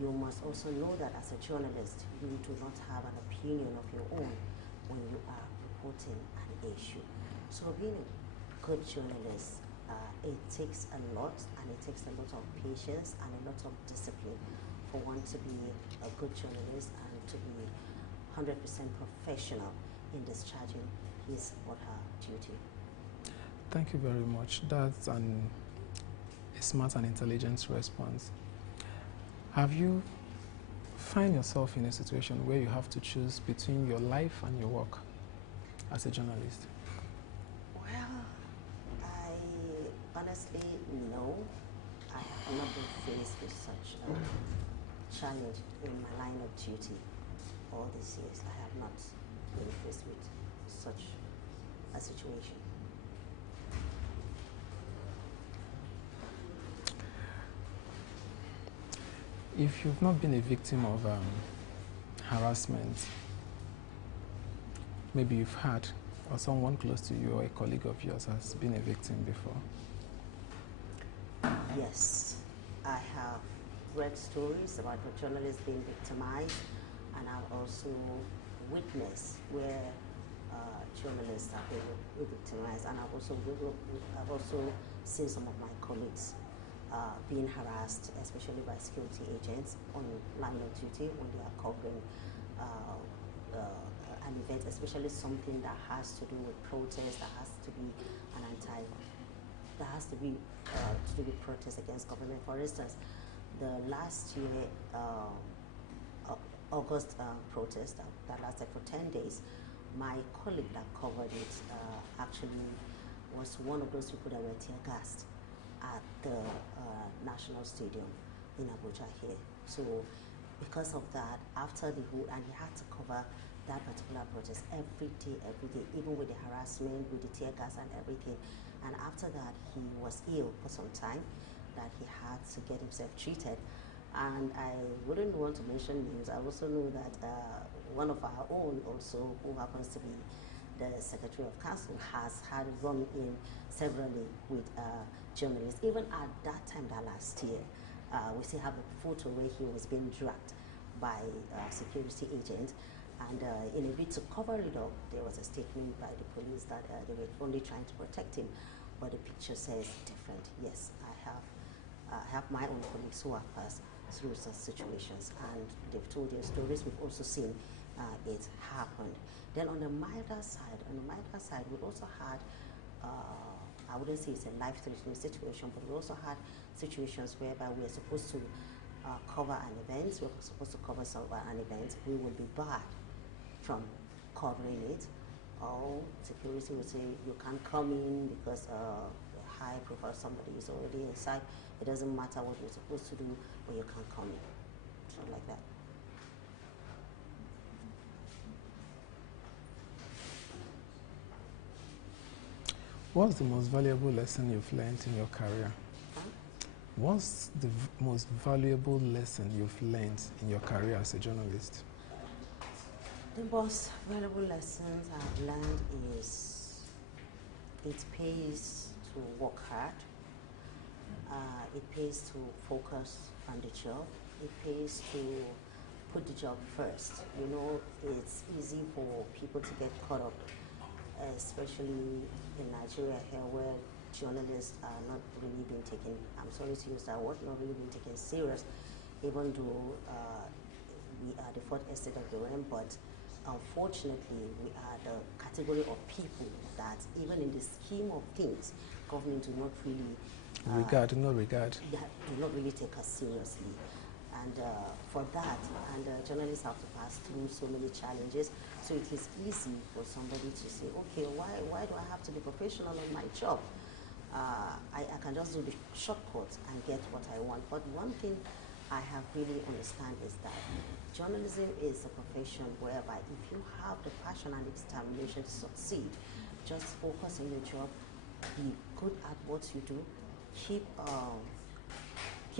you must also know that as a journalist, you do not have an opinion of your own when you are reporting an issue. So being a good journalist, it takes a lot, and it takes a lot of patience and a lot of discipline for one to be a good journalist and to be 100% professional in discharging his or her duty. Thank you very much. That's a smart and intelligent response. Have you find yourself in a situation where you have to choose between your life and your work as a journalist? Well, I honestly, no. I have not been faced with such a challenge in my line of duty all these years. I have not been faced with such a situation. If you've not been a victim of harassment, maybe you've had, or someone close to you or a colleague of yours has been a victim before. Yes, I have read stories about journalists being victimized, and I've also witnessed where journalists have been victimized, and I've also seen some of my colleagues being harassed, especially by security agents on line of duty when they are covering an event, especially something that has to do with protest, that has to be to do with protest against government. For instance, the last year August protest that lasted for 10 days, my colleague that covered it actually was one of those people that were tear gassed at the National Stadium in Abuja here. So because of that, after the whole, and he had to cover that particular protest every day, even with the harassment, with the tear gas and everything. And after that, he was ill for some time, that he had to get himself treated. And I wouldn't want to mention names. I also know that one of our own also, who happens to be the Secretary of Council, has had run-in severally with journalists. Even at that time, that last year, we still have a photo where he was being dragged by security agents. And in a bid to cover it up, there was a statement by the police that they were only trying to protect him, but the picture says different. Yes, I have my own colleagues who have passed through such situations, and they've told their stories. We've also seen it happened. Then on the milder side, we also had, I wouldn't say it's a life-threatening situation, but we also had situations whereby we are supposed to cover an event, we're supposed to cover an event, we will be barred from covering it. Or security will say you can't come in because high profile somebody is already inside. It doesn't matter what you're supposed to do, but you can't come in. Something like that. What's the most valuable lesson you've learned in your career? Huh? What's the most valuable lesson you've learned in your career as a journalist? The most valuable lessons I've learned is it pays to work hard. It pays to focus on the job. It pays to put the job first. You know, it's easy for people to get caught up, especially in Nigeria here, where journalists are not really being taken, I'm sorry to use that word, not really being taken serious, even though we are the fourth estate of the realm, but unfortunately, we are the category of people that, even in the scheme of things, government do not really regard. yeah, do not really take us seriously. And for that, and journalists have to pass through so many challenges. So it is easy for somebody to say, okay, why do I have to be professional on my job? I can just do the shortcut and get what I want. But one thing I have really understand is that journalism is a profession whereby if you have the passion and the determination to succeed, just focus on your job, be good at what you do, keep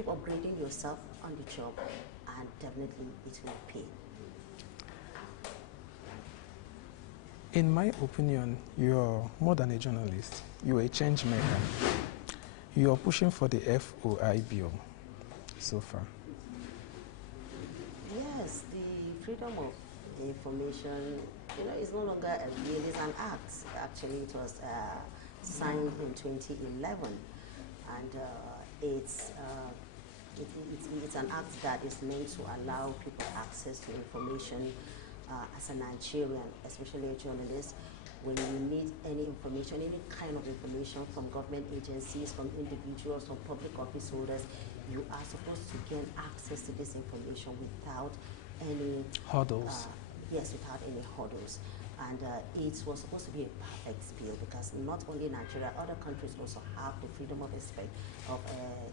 upgrading yourself on the job, and definitely it will pay. In my opinion, you're more than a journalist. You're a change maker. You're pushing for the FOI bill so far. Yes, the freedom of information, is no longer a bill, it's an act. Actually, it was signed in 2011, and it's an act that is meant to allow people access to information. As a Nigerian, especially a journalist, when you need any information, any kind of information from government agencies, from individuals, from public office holders, you are supposed to gain access to this information without any hurdles. Yes, without any hurdles. And it was supposed to be a perfect bill because not only Nigeria, other countries also have the Freedom of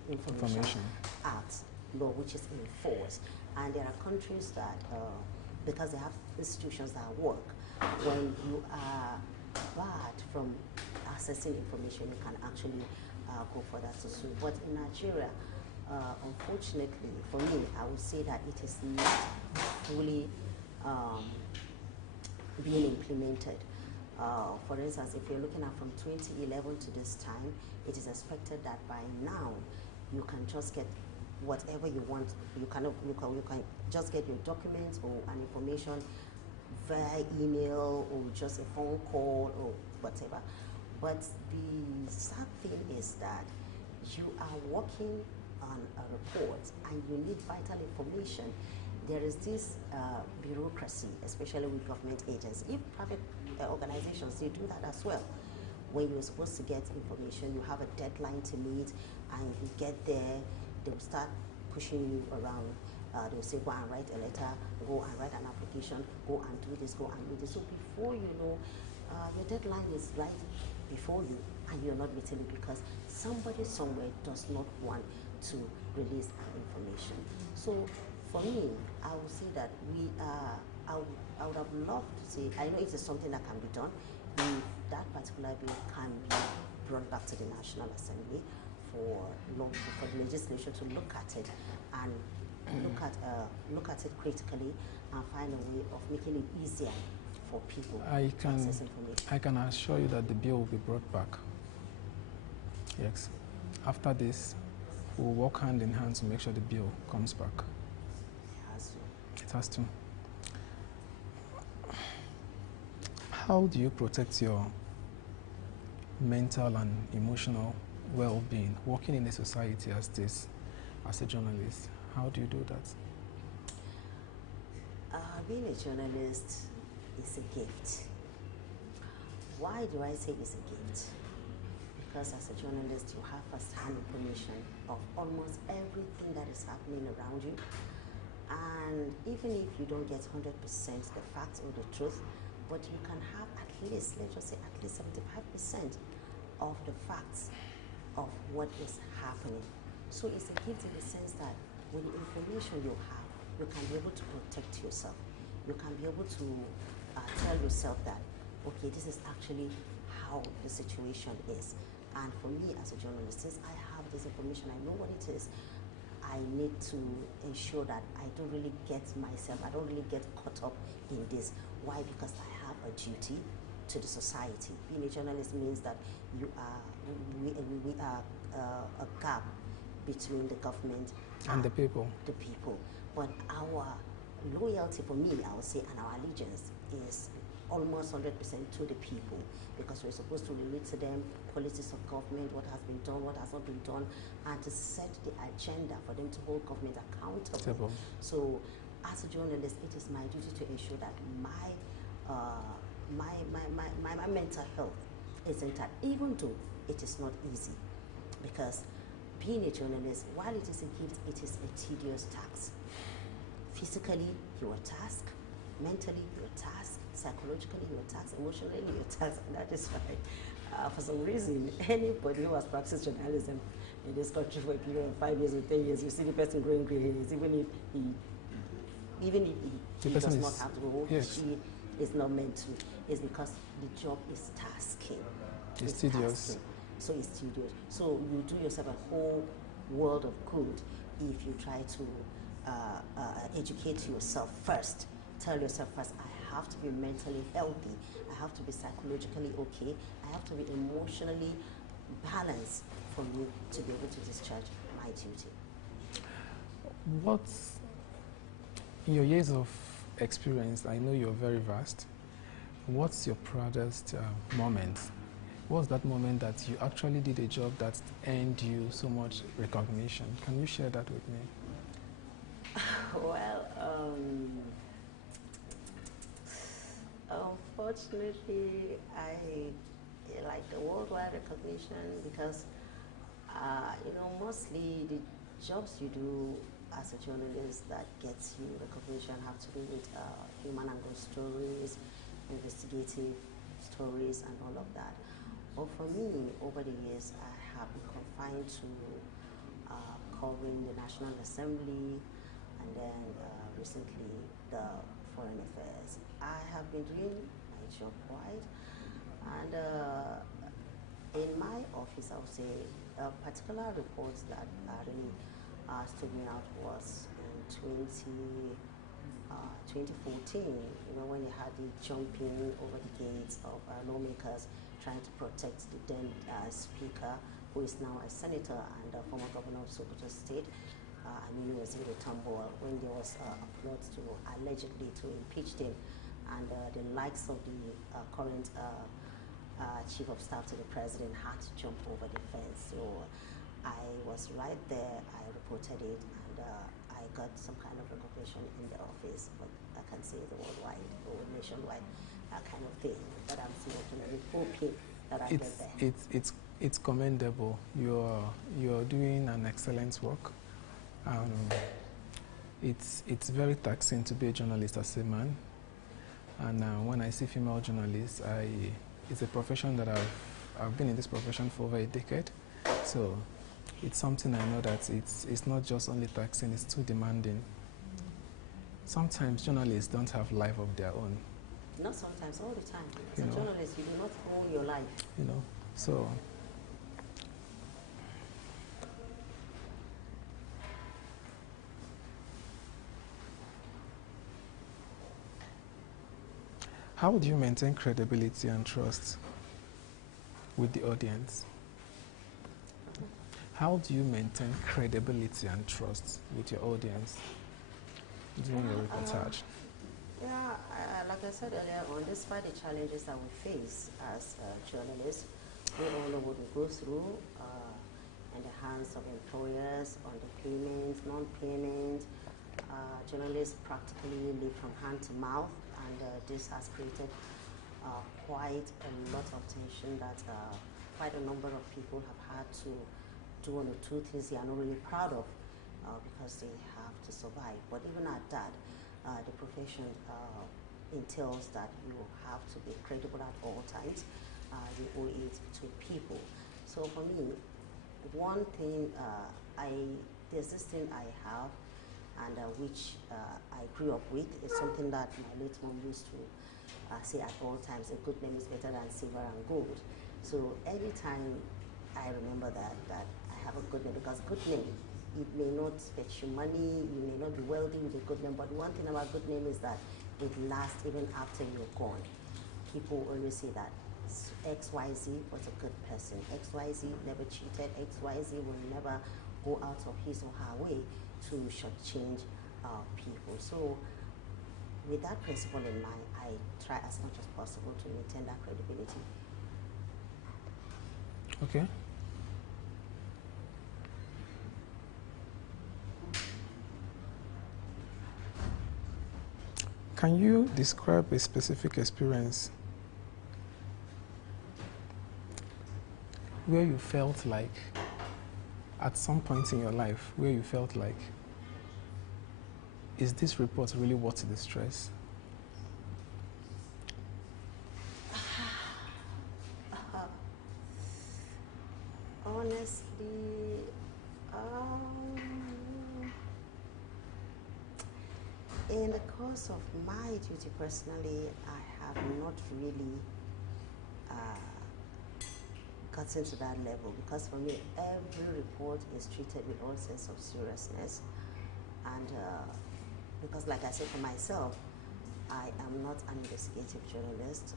Information Act law, which is enforced. And there are countries that, because they have institutions that work, when you are barred from accessing information, you can actually go for that to sue. But in Nigeria, unfortunately, for me, I would say that it is not fully being implemented. For instance, if you're looking at from 2011 to this time, it is expected that by now you can just get whatever you want. You can just get your documents or an information via email or just a phone call or whatever. But the sad thing is that you are working on a report and you need vital information. There is this bureaucracy, especially with government agents. If private organizations, they do that as well. When you're supposed to get information, you have a deadline to meet, and you get there, they'll start pushing you around. They'll say, go and write a letter, go and write an application, go and do this, go and do this. So before you know, your deadline is right before you, and you're not meeting it because somebody somewhere does not want to release that information. So for me, I would say that I would have loved to say, I know it is something that can be done, if that particular bill can be brought back to the National Assembly for the legislature to look at it and look at it critically and find a way of making it easier for people to access information. I can assure you that the bill will be brought back. Yes. After this, we'll work hand in hand to make sure the bill comes back. It has to. It has to. How do you protect your mental and emotional well-being working in a society as this, as a journalist? How do you do that? Being a journalist is a gift. Why do I say it's a gift? Because as a journalist, you have first-hand information of almost everything that is happening around you. And even if you don't get 100% the facts or the truth, but you can have at least, let's just say at least 75% of the facts of what is happening. So it's a gift in the sense that with the information you have, you can be able to protect yourself. You can be able to tell yourself that, okay, this is actually how the situation is. And for me as a journalist, since I have this information, I know what it is, I need to ensure that I don't really get caught up in this. Why? Because I have a duty to the society. Being a journalist means that we are a gap between the government and the people. But our loyalty, for me, I would say, and our allegiance is almost 100% to the people, because we're supposed to relate to them policies of government, what has been done, what has not been done, and to set the agenda for them to hold government accountable. So as a journalist, it is my duty to ensure that my mental health is intact, even though it is not easy, because being a journalist, while it is a gift, it is a tedious task. Physically, you are tasked. Mentally, you are tasked. Psychologically, you are tasked. Emotionally, you are tasked. And that is why, for some reason, anybody who has practiced journalism in this country for a period of 5 years or 10 years, you see the person growing gray hairs, even if he does not have to go, yes. she is not meant to. It's because the job is tasking. It's tedious. Tasking. So it's tedious. So you do yourself a whole world of good if you try to educate yourself first. Tell yourself first, I have to be mentally healthy. I have to be psychologically okay. I have to be emotionally balanced for me to be able to discharge my duty. What's, in your years of experience, I know you're very vast, what's your proudest moment? What's that moment that you actually did a job that earned you so much recognition? Can you share that with me? Well, unfortunately, I like the worldwide recognition because, mostly the jobs you do as a journalist that gets you recognition have to do with human angle stories, investigative stories, and all of that. But for me, over the years, I have been confined to covering the National Assembly and then recently the Foreign Affairs. I have been doing my job right, and in my office, I would say particular reports that really stood me out was in 2014, when they had the jumping over the gates of lawmakers trying to protect the then speaker, who is now a senator and a former governor of Sokoto State. Aminu Waziri Tambuwal, when there was a plot to allegedly to impeach him, and the likes of the current chief of staff to the president had to jump over the fence. So I was right there, I reported it, and I got some kind of recognition in the office, but I can say the worldwide or nationwide kind of thing. But I'm still hoping that I get there. It's commendable. You're doing an excellent work. It's very taxing to be a journalist as a man, and when I see female journalists, it's a profession that I've been in this profession for over a decade, so it's something I know that it's not just only taxing, it's too demanding. Sometimes journalists don't have life of their own. Not sometimes, all the time. As a journalist, you do not own your life. So how do you maintain credibility and trust with the audience? How do you maintain credibility and trust with your audience during your reportage? Like I said earlier on, despite the challenges that we face as journalists, we all know what we go through in the hands of employers, on the payments, non-payment. Journalists practically live from hand to mouth, and this has created quite a lot of tension that quite a number of people have had to do one or two things they are not really proud of because they have to survive. But even at that, the profession entails that you have to be credible at all times. You owe it to people. So for me, one thing, there's this thing I have, and which I grew up with, is something that my late mom used to say at all times: a good name is better than silver and gold. So every time I remember that I have a good name, because good name, it may not fetch you money, you may not be wealthy with a good name, but one thing about good name is that it lasts even after you're gone. People always say that XYZ was a good person, XYZ never cheated, XYZ will never go out of his or her way to shortchange people. So with that principle in mind, I try as much as possible to maintain that credibility. Okay. Can you describe a specific experience where you felt like at some point in your life where you felt like, is this report really worth the stress? Honestly, in the course of my duty personally, I have not really gotten to that level, because for me, every report is treated with all sense of seriousness. And because, like I said, for myself, I am not an investigative journalist.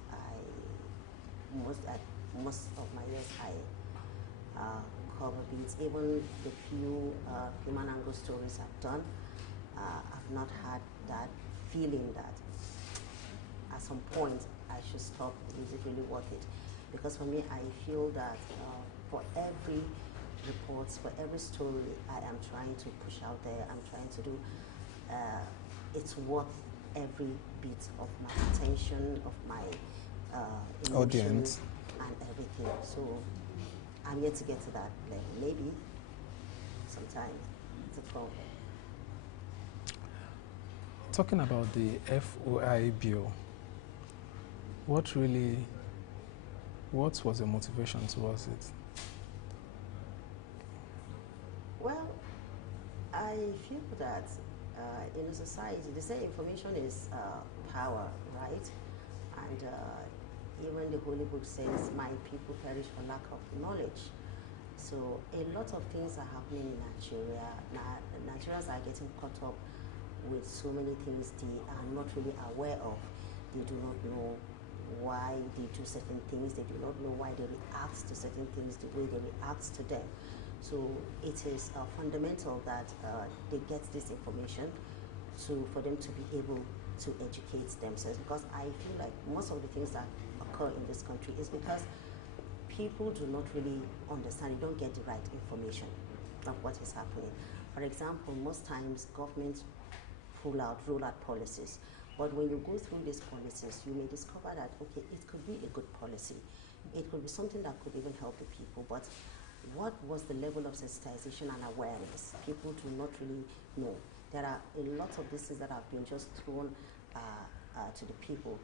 Most of my years, I cover beats. Even the few human angle stories I've done, I've not had that feeling that at some point I should stop. Is it really worth it? Because for me, I feel that for every report, for every story I am trying to push out there, I'm trying to do, it's worth every bit of my attention, of my Audience. and everything. So I'm yet to get to that level. Maybe sometime to come. Talking about the FOI bill, what was the motivation towards it? Well, I feel that in a society, they say information is power, right? And even the Holy Book says, my people perish for lack of knowledge. So a lot of things are happening in Nigeria. Nigerians are getting caught up with so many things they are not really aware of. They do not know why they do certain things. They do not know why they react to certain things the way they react to them. So it is fundamental that they get this information for them to be able to educate themselves, because I feel like most of the things that occur in this country is because people do not really understand, they don't get the right information of what is happening. For example, most times governments roll out policies, but when you go through these policies, you may discover that, okay, it could be a good policy, it could be something that could even help the people, but what was the level of sensitization and awareness? People do not really know. There are a lot of these things that have been just thrown to the people.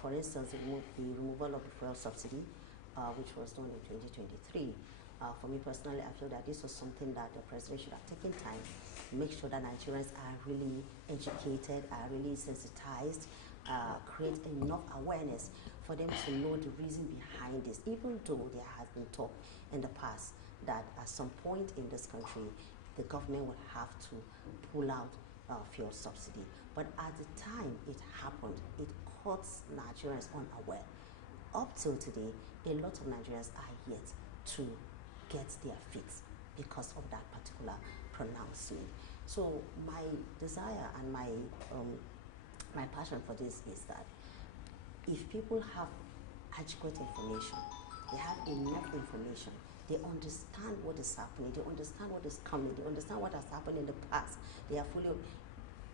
For instance, the removal of the fuel subsidy, which was done in 2023. For me personally, I feel that this was something that the president should have taken time, make sure that Nigerians are really educated, are really sensitized, create enough awareness for them to know the reason behind this, even though there has been talk in the past that at some point in this country, the government will have to pull out fuel subsidy. But at the time it happened, it caught Nigerians unaware. Up till today, a lot of Nigerians are yet to get their fix because of that particular pronouncement. So my desire and my passion for this is that if people have adequate information, they have enough information, they understand what is happening, they understand what is coming, they understand what has happened in the past, they are fully,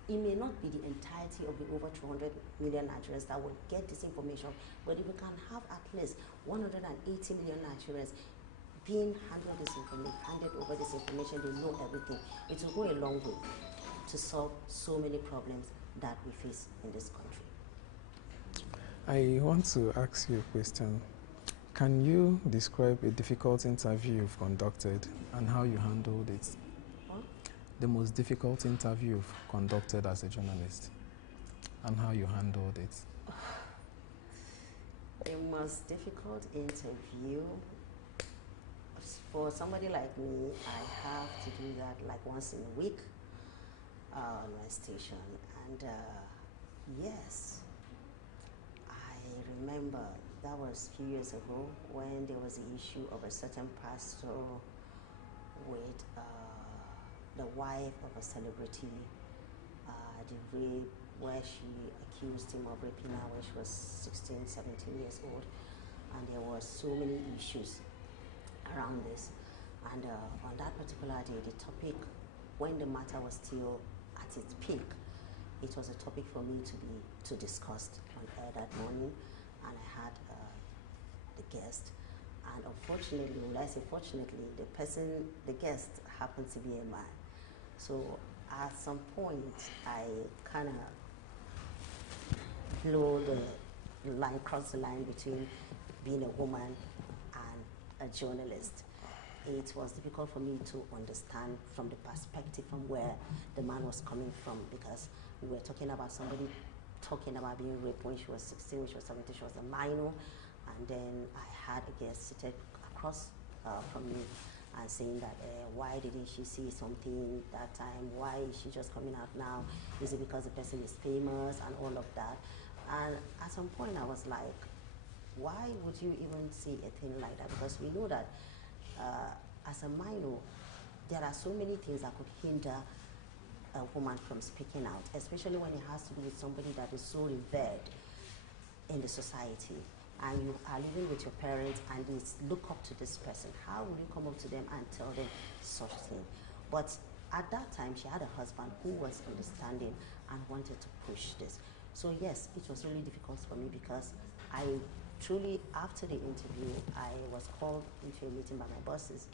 it may not be the entirety of the over 200 million Nigerians that will get this information, but if we can have at least 180 million Nigerians being handed over this information, they know everything, it will go a long way to solve so many problems that we face in this country. I want to ask you a question. Can you describe a difficult interview you've conducted and how you handled it? What? The most difficult interview you've conducted as a journalist and how you handled it. The most difficult interview, for somebody like me, I have to do that like once in a week on my station. And yes, I remember that was a few years ago when there was the issue of a certain pastor with the wife of a celebrity, the rape, where she accused him of raping her when she was 16, 17 years old. And there were so many issues around this. And on that particular day, the topic, when the matter was still at its peak, it was a topic for me to discuss on air that morning. And I had the guest, And unfortunately, when I say fortunately, the guest happened to be a man. So at some point, I kind of blew the line, crossed the line between being a woman and a journalist. It was difficult for me to understand from the perspective from where the man was coming from, because we were talking about somebody talking about being raped when she was 16, when she was 17, she was a minor, and then I had a guest seated across from me and saying that why didn't she see something that time? Why is she just coming out now? Is it because the person is famous and all of that? And at some point I was like, why would you even see a thing like that? Because we know that as a minor, there are so many things that could hinder a woman from speaking out, especially when it has to do with somebody that is so revered in the society, and you are living with your parents and they look up to this person. How will you come up to them and tell them such thing? But at that time, she had a husband who was understanding and wanted to push this. So yes, it was really difficult for me, because I truly, after the interview, I was called into a meeting by my bosses,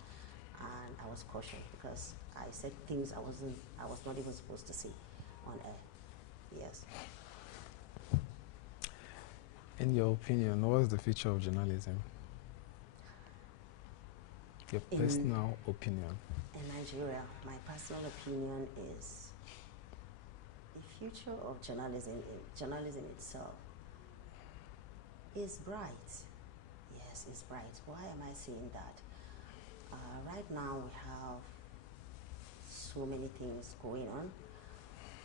and I was cautious because I said things I was not even supposed to say on air. Yes. In your opinion, what is the future of journalism? Your personal opinion. In Nigeria, my personal opinion is the future of journalism itself is bright. Yes, it's bright. Why am I saying that? Right now we have so many things going on,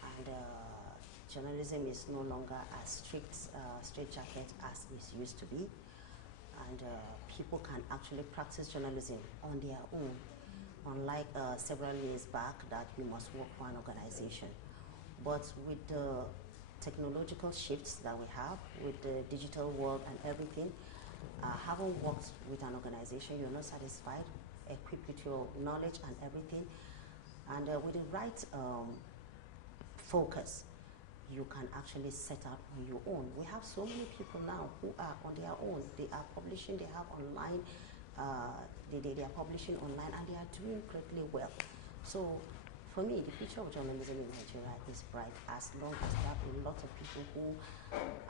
and journalism is no longer as straitjacket as it used to be, and people can actually practice journalism on their own, unlike several years back that you must work for an organization. But with the technological shifts that we have, with the digital world and everything, having worked with an organization, you're not satisfied, equipped with your knowledge and everything, and with the right focus, you can actually set out on your own. We have so many people now who are on their own. They are publishing, they have online, they are publishing online, and they are doing greatly well. So for me, the future of journalism in Nigeria is bright, as long as there are a lot of people who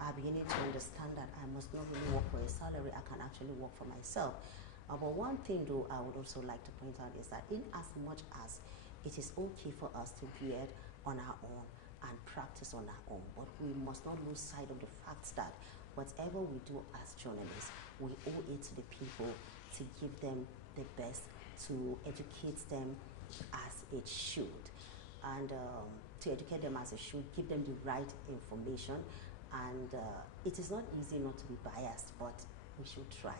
are beginning to understand that I must not really work for a salary, I can actually work for myself. But one thing though I would also like to point out is that in as much as it is okay for us to veer on our own and practice on our own, but we must not lose sight of the fact that whatever we do as journalists, we owe it to the people to give them the best, to educate them as it should, and to educate them as it should, give them the right information, and it is not easy not to be biased, but we should try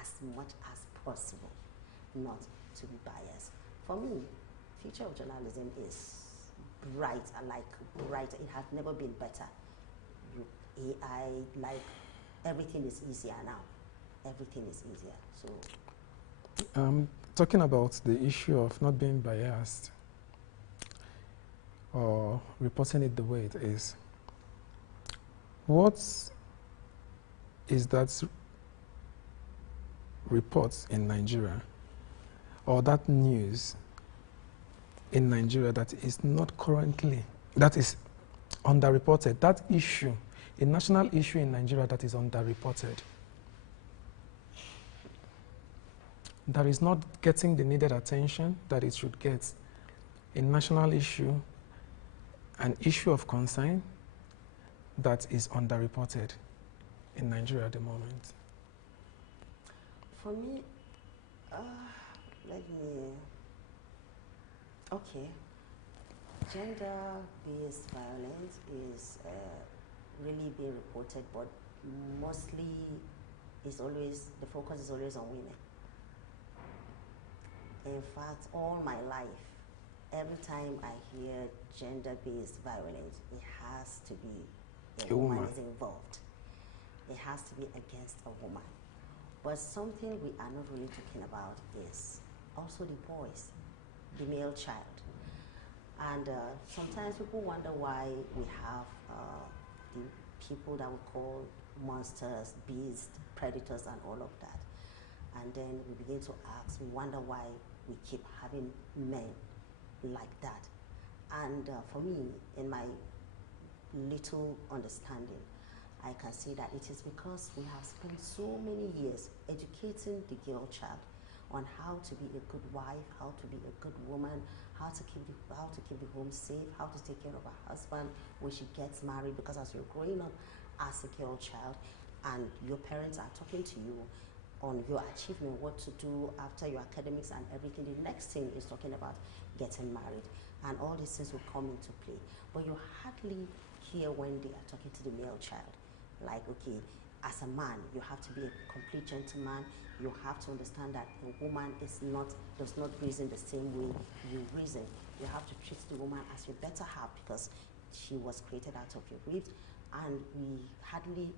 as much as possible not to be biased. For me, future of journalism is bright, bright. It has never been better. AI, like, everything is easier now. Everything is easier. So talking about the issue of not being biased or reporting it the way it is, what is that report in Nigeria or that news in Nigeria that is not currently, that is underreported, that issue, a national issue in Nigeria that is underreported, that is not getting the needed attention that it should get, a national issue, an issue of concern that is underreported in Nigeria at the moment? for me, okay, gender-based violence is really being reported, but mostly the focus is always on women. In fact, all my life, every time I hear gender-based violence, it has to be a woman is involved. It has to be against a woman. But something we are not really talking about is also the boys, the male child. And sometimes people wonder why we have the people that we call monsters, beasts, predators, and all of that. And then we begin to ask, we wonder why we keep having men like that. And for me, in my little understanding, I can see that it is because we have spent so many years educating the girl child on how to be a good wife, how to be a good woman, how to keep the home safe, how to take care of her husband when she gets married. Because as you're growing up as a girl child and your parents are talking to you on your achievement, what to do after your academics and everything, the next thing is talking about getting married, and all these things will come into play. But you hardly hear when they are talking to the male child, like, okay, as a man, you have to be a complete gentleman. You have to understand that a woman does not reason the same way you reason. You have to treat the woman as your better half because she was created out of your ribs. And we hardly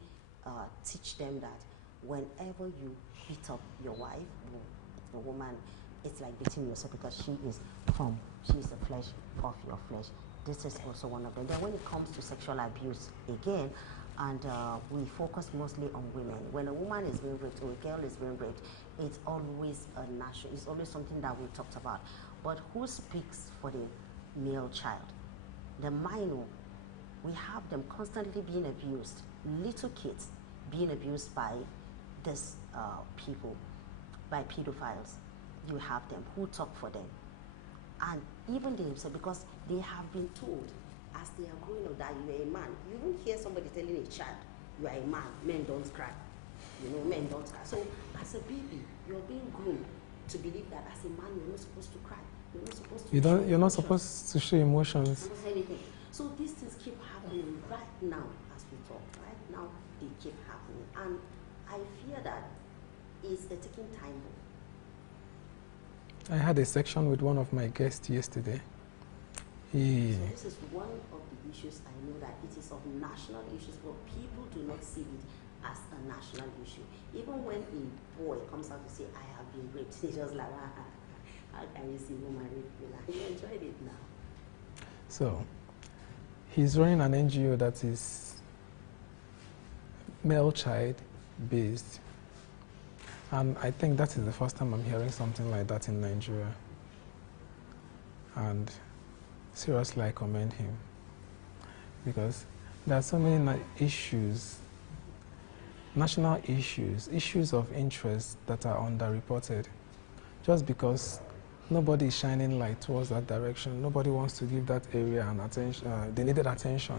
teach them that whenever you beat up your wife, the woman, it's like beating yourself because she is the flesh of your flesh. This is also one of them. Then when it comes to sexual abuse, again, and we focus mostly on women. When a woman is being raped or a girl is being raped, it's always it's always something that we talked about. But who speaks for the male child? The minor. We have them constantly being abused. Little kids being abused by these people, by pedophiles. You have them who talk for them. And even they themselves, because they have been told as they are growing up that you are a man. You don't hear somebody telling a child, you are a man, men don't cry. Men don't cry. So as a baby, you're being groomed to believe that as a man, you're not supposed to cry. You're not supposed to you're not supposed to show emotions. Not anything. So these things keep happening right now as we talk. Right now, they keep happening. And I fear that it's a ticking time bomb. I had a section with one of my guests yesterday. So this is one of the issues. I know that it is of national issues, but people do not see it as a national issue. Even when a boy comes out to say, I have been raped, he's just like, how can you see woman rape me? Like, you enjoyed it now. So, he's running an NGO that is male child based. And I think that is the first time I'm hearing something like that in Nigeria. And seriously, I commend him. Because there are so many issues, national issues of interest that are underreported. Just because nobody is shining light towards that direction. Nobody wants to give that area an attention, the needed attention,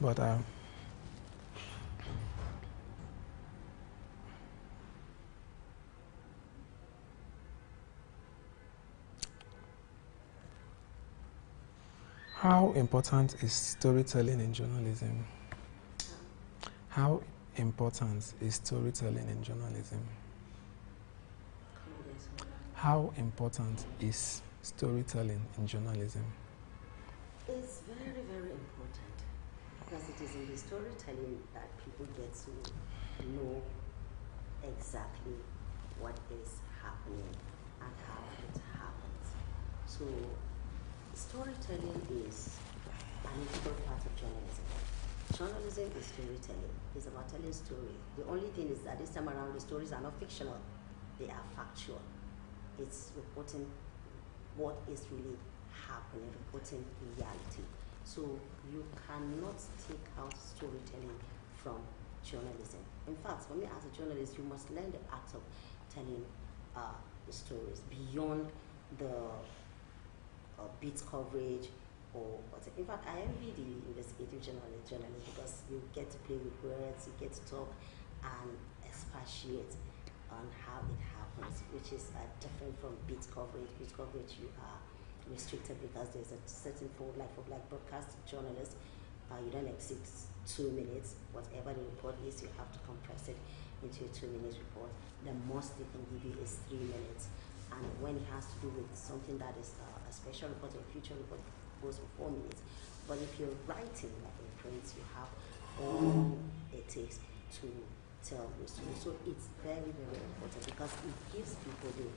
But how important is storytelling in journalism? How important is storytelling in journalism? How important is storytelling in journalism? It's very, very important because it is in the storytelling that people get to know exactly what is happening and how it happens. So storytelling is an integral part of journalism. Journalism is storytelling. It's about telling stories. The only thing is that this time around the stories are not fictional. They are factual. It's reporting what is really happening, reporting reality. So you cannot take out storytelling from journalism. In fact, for me as a journalist, you must learn the art of telling the stories beyond the beat coverage or whatever. In fact, I envy the investigative journalists because you get to play with words, you get to talk and expatiate on how it happens, which is different from beat coverage. Beat coverage, you are restricted because there's a certain like for black broadcast journalists, you don't exceed 2 minutes. Whatever the report is, you have to compress it into a 2-minute report. The most they can give you is 3 minutes. And when it has to do with something that is a special report or a future report, goes for 4 minutes. But if you're writing like in print, you have all it takes to tell the story. So it's very, very important because it gives people the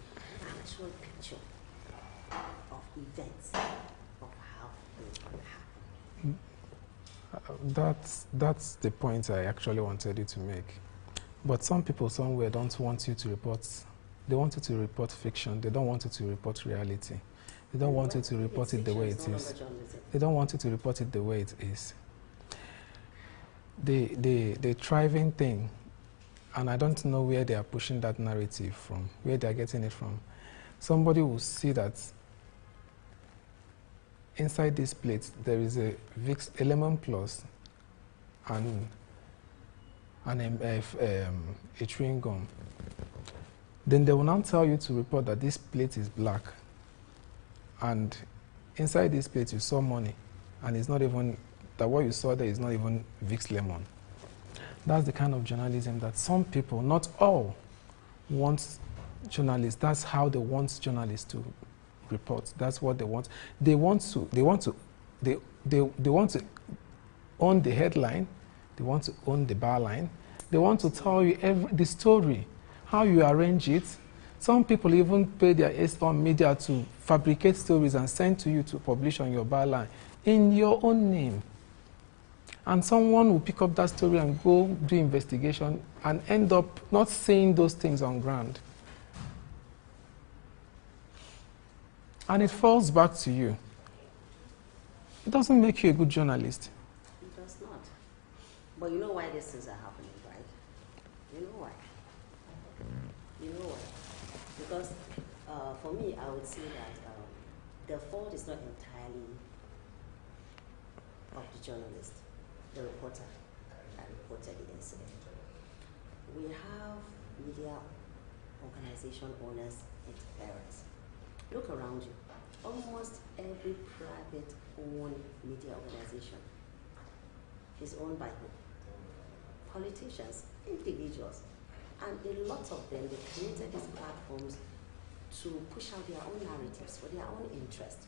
actual picture of events, of how things will happen. That's the point I actually wanted you to make. But some people somewhere don't want you to report. They want you to report fiction. They don't want you to report reality. They don't want you to report it the way it is. They don't want you to report it the way it is. The thriving thing, and I don't know where they are pushing that narrative from, where they are getting it from. Somebody will see that inside this plate there is a lemon plus and a chewing gum. Then they will now tell you to report that this plate is black, and inside this plate you saw money, and it's not even that what you saw there is not even Vicks lemon. That's the kind of journalism that some people, not all, want journalists. That's how they want journalists to report. That's what they want. They want to own the headline. They want to own the byline. They want to tell you the story, how you arrange it. Some people even pay their on media to fabricate stories and send to you to publish on your byline in your own name. And someone will pick up that story and go do investigation and end up not saying those things on ground. And it falls back to you. It doesn't make you a good journalist. It does not. But you know why these things are happening, right? You know why? You know why? Because for me, I would say that the fault is not entirely of the journalist, the reporter that reported the incident. We have media organization owners, interference. Look around you. Almost every private-owned media organization is owned by who? Politicians, individuals. And a lot of them, they created these platforms to push out their own narratives for their own interest.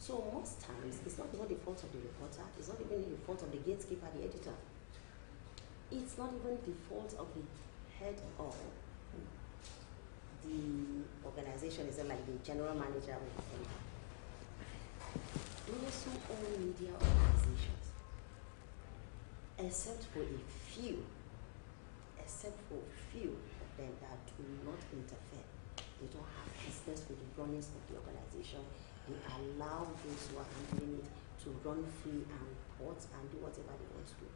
So most times, it's not even the fault of the reporter, it's not even the fault of the gatekeeper, the editor. It's not even the fault of the head of the organization, is like the general manager of the center. Those who own media organizations, except for a few of them that do not interfere, they don't have business with the runnings of the organization. They allow those who are handling it to run free and report and do whatever they want to do.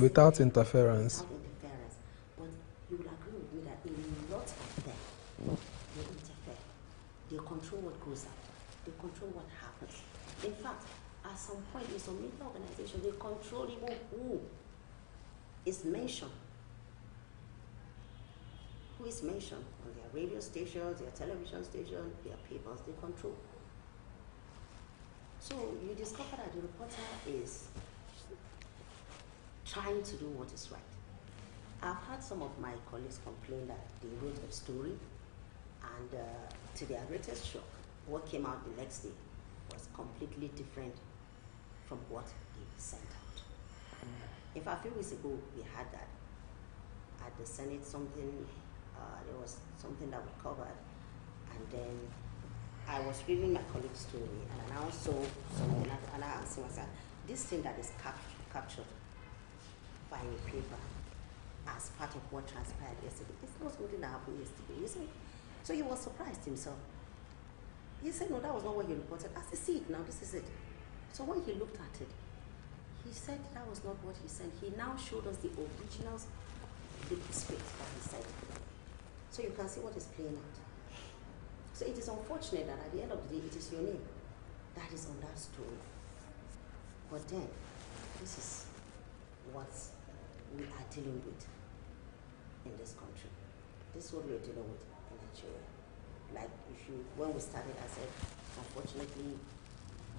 Without interference. Without interference. But you will agree with me that a lot of them, they interfere. They control what goes out. They control what happens. In fact, at some point in some media organization, they control even who is mentioned. Who is mentioned on their radio stations, their television stations, their papers, they control. So you discover that the reporter is trying to do what is right. I've had some of my colleagues complain that they wrote a story and to their greatest shock, what came out the next day was completely different from what they sent out. In fact, a few weeks ago, we had that at the Senate, there was something that we covered, and then I was reading my colleague's story, and I now saw something, and I asked him, I said, this thing that is captured by a paper as part of what transpired yesterday, it's not something that happened yesterday, you see? So he was surprised himself. He said, no, that was not what he reported. I said, see it now, this is it. So when he looked at it, he said that was not what he said. He now showed us the originals, the script that he said. So you can see what is playing out. So it is unfortunate that at the end of the day, it is your name that is on that story. But then, this is what we are dealing with in this country. This is what we are dealing with in Nigeria. Like when we started, I said, unfortunately,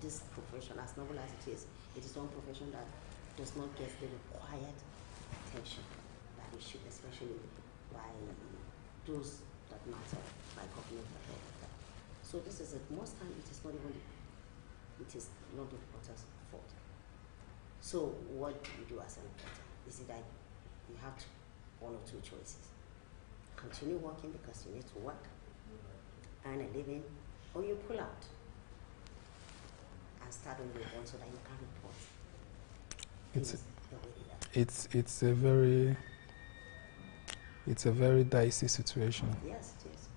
this profession, as noble as it is one profession that does not get the required attention that it should, especially by those that matter, by government and all of that. So this is it. Most time it is not the reporter's fault. So what do you do as a reporter? Is it that you have one or two choices? Continue working because you need to work, earn a living, or you pull out and start on your own so that you can report. It's a very It's a very dicey situation. Yes, it is.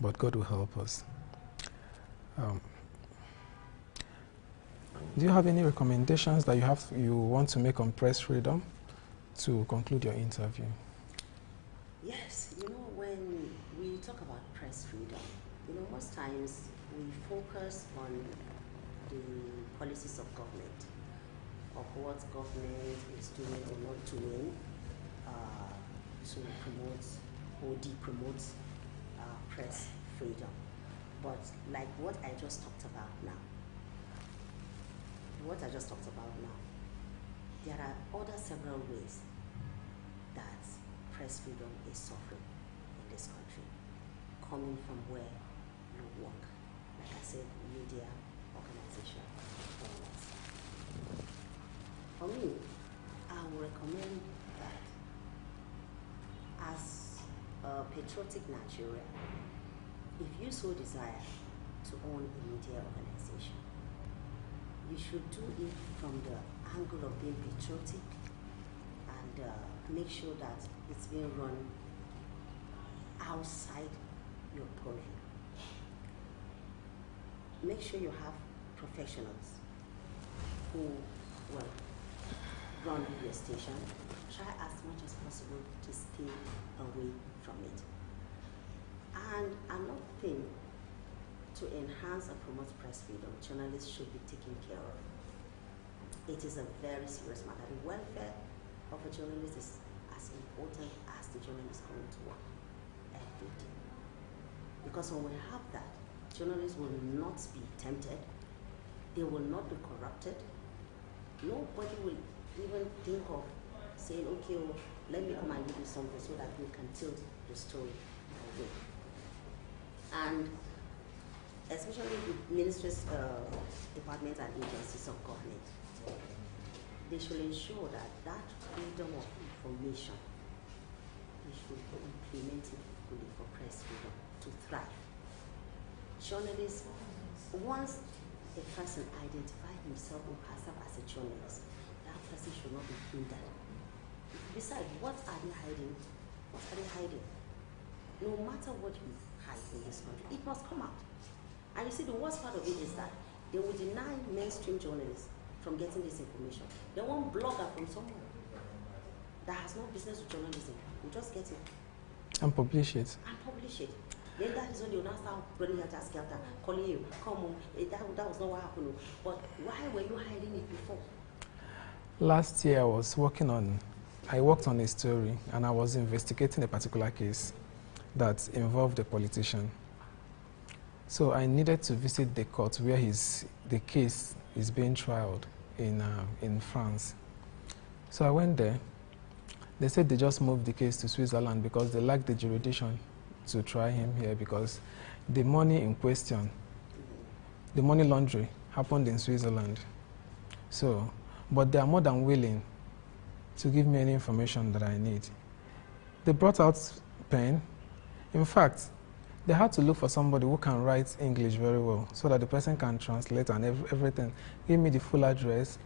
But God will help us. Do you have any recommendations that you want to make on press freedom to conclude your interview? Yes, you know, when we talk about press freedom, you know, most times we focus on the policies of government, of what government is doing or not doing to promote or de-promote press freedom. But like what I just talked about now, there are other several ways that press freedom is suffering in this country, coming from where you work. Like I said, media, organization, owners. For me, I would recommend that as a patriotic Nigerian, if you so desire to own a media organization, you should do it from the angle of being patriotic and make sure that it's being run outside your purview. Make sure you have professionals who will run your station. Try as much as possible to stay away from it. And another thing, to enhance and promote press freedom, journalists should be taken care of. It is a very serious matter. The welfare of a journalist is as important as the journalist coming to work every day. Because when we have that, journalists will not be tempted, they will not be corrupted. Nobody will even think of saying, okay, well, let me come and give you something so that we can tilt the story away. And especially the ministries, departments and agencies of government, they should ensure that that freedom of information, they should implement it fully for press freedom to thrive. Journalists, once a person identifies himself or herself as a journalist, that person should not be hindered. Besides, what are they hiding? What are they hiding? No matter what you hide in this country, it must come out. And you see, the worst part of it is that they will deny mainstream journalists from getting this information. They want blogger from somewhere that has no business with journalism will just get it. And publish it. And publish it. Then that is when you now start running at us, calling you, come on, that was not what happened. But why were you hiding it before? Last year I worked on a story and I was investigating a particular case that involved a politician. So I needed to visit the court where the case is being trialed in France. So I went there. They said they just moved the case to Switzerland because they lacked the jurisdiction to try him here because the money in question, the money laundering, happened in Switzerland. So, but they are more than willing to give me any information that I need. They brought out pen. In fact, they had to look for somebody who can write English very well so that the person can translate and everything. Give me the full address.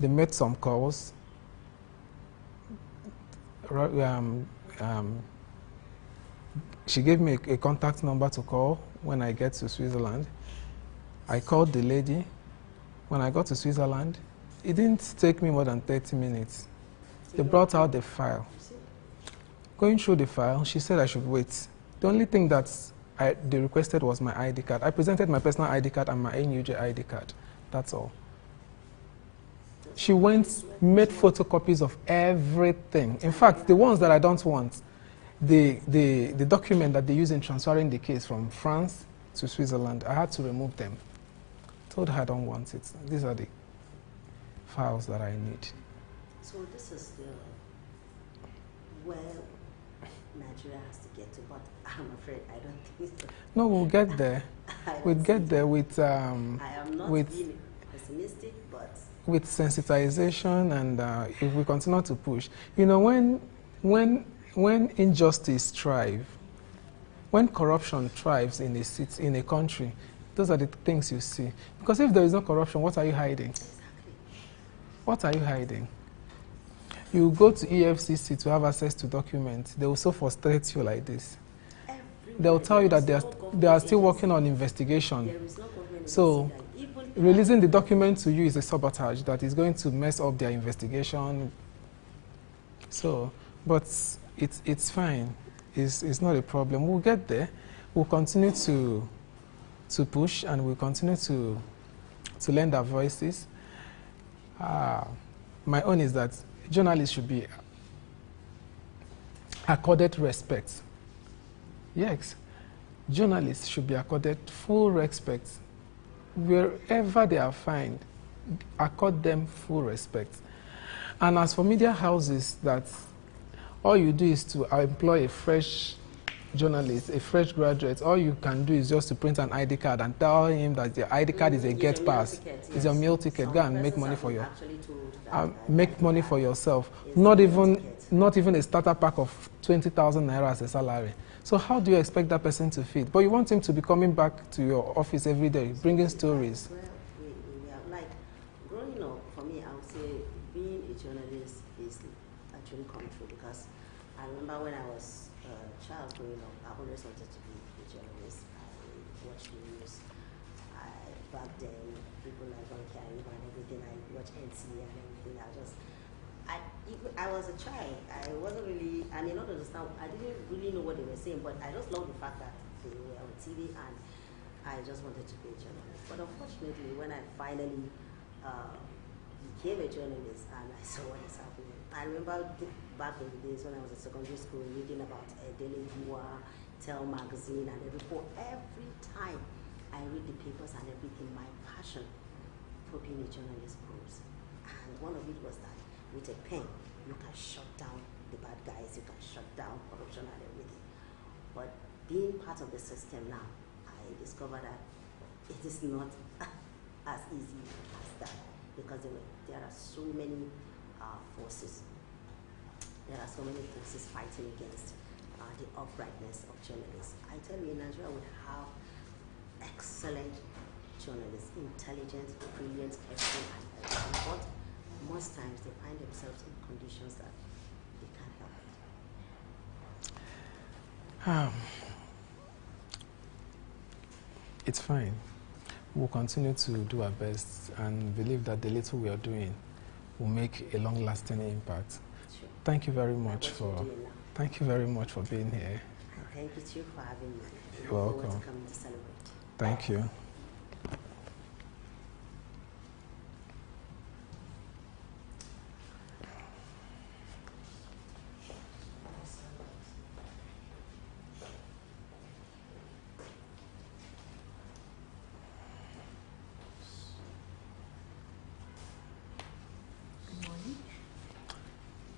They made some calls. She gave me a contact number to call when I get to Switzerland. I called the lady. When I got to Switzerland, it didn't take me more than 30 minutes. They brought out the file. Going through the file, she said I should wait. The only thing that they requested was my ID card. I presented my personal ID card and my NUJ ID card. That's all. She went, made photocopies of everything. In fact, the ones that I don't want, the document that they use in transferring the case from France to Switzerland, I had to remove them. Told her I don't want it. These are the files that I need. So this is where Nigeria has to get to, but I'm afraid I don't think so. No, we'll get there. We'll get there with I am not being pessimistic, but with sensitization and if we continue to push. You know, when injustice thrives, when corruption thrives in a city, in a country, those are the things you see. Because if there is no corruption, what are you hiding? exactly. What are you hiding? You go to EFCC to have access to documents. They will so frustrate you like this. They will tell you that they are still working on investigation. There is no government So, agency, like even releasing the document to you is a sabotage that is going to mess up their investigation. So, but it's fine. It's not a problem. We'll get there. We'll continue to push, and we'll continue to lend our voices. My own is that journalists should be accorded respect. Yes, journalists should be accorded full respect. Wherever they are found, accord them full respect. And as for media houses, that all you do is to employ a fresh journalist, a fresh graduate. All you can do is just to print an ID card and tell him that the ID card is a get pass. It's a meal ticket. Go and make money for your make money for yourself. Not even a starter pack of 20,000 naira as a salary. So how do you expect that person to feed? But you want him to be coming back to your office every day, bringing stories. Well, we are like growing up. For me, I would say being a journalist is actually come true, because I remember when I was a child growing up, I always wanted to be a journalist. I watched the news. Back then, people like Don Carey and everything. I watched NC and everything. I was a child. I wasn't really, and in order to understand, I didn't really know what they were saying, but I just loved the fact that they were on TV, and I just wanted to be a journalist. But unfortunately, when I finally became a journalist and I saw what is happening, I remember back in the days when I was in secondary school reading about Daily Noir, Tell magazine, and every time I read the papers and everything, my passion for being a journalist grows. And one of it was that with a pen, you can shut down the bad guys, you can shut down corruption and everything. But being part of the system now, I discovered that it is not as easy as that, because there are so many forces. There are so many forces fighting against the uprightness of journalists. I tell you, in Nigeria we have excellent journalists, intelligent, brilliant, careful, and everything. But most times they find themselves in conditions that they can't help it. It's fine. We'll continue to do our best and believe that the little we are doing will make a long-lasting impact. Sure. Thank you very much for being here. Thank you too for having me. You're welcome. To come to celebrate. Thank you.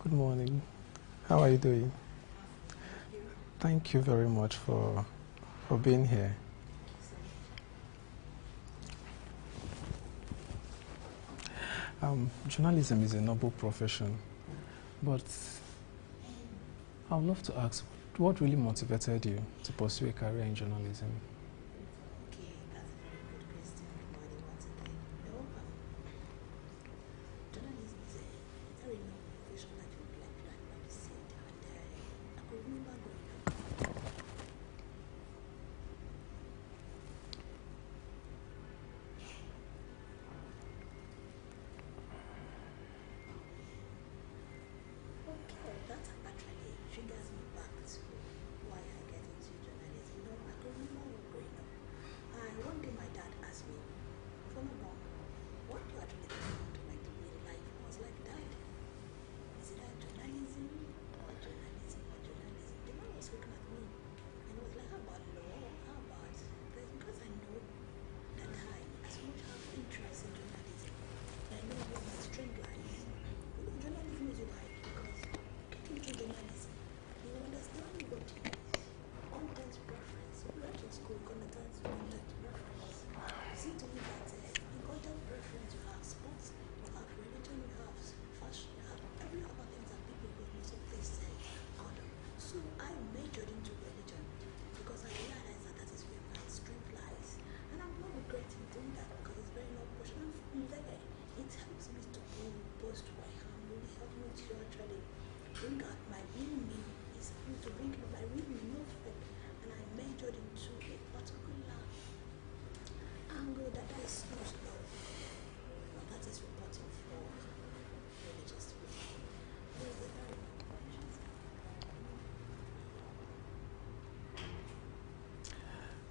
Good morning. How are you doing? Thank you very much for being here. Journalism is a noble profession, but I would love to ask, what really motivated you to pursue a career in journalism?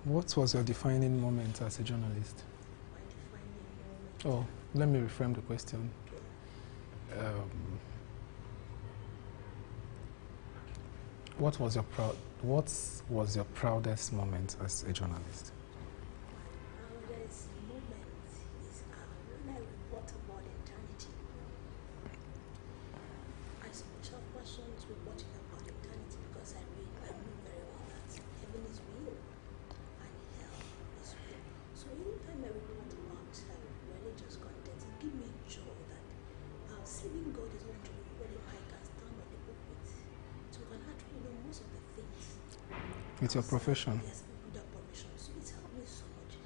What was your defining moment as a journalist? My defining moment. Oh, let me reframe the question. What was your proudest moment as a journalist? My proudest moment is when I report about eternity. I switch off passions reporting about eternity because I know very well that heaven is real and hell is real. So anytime I report about religious content, it gives me joy that serving God is not really where I can stand on the pulpit. So you can actually know most of the things. It's your profession. Yes, with that profession. So it's helped me so much.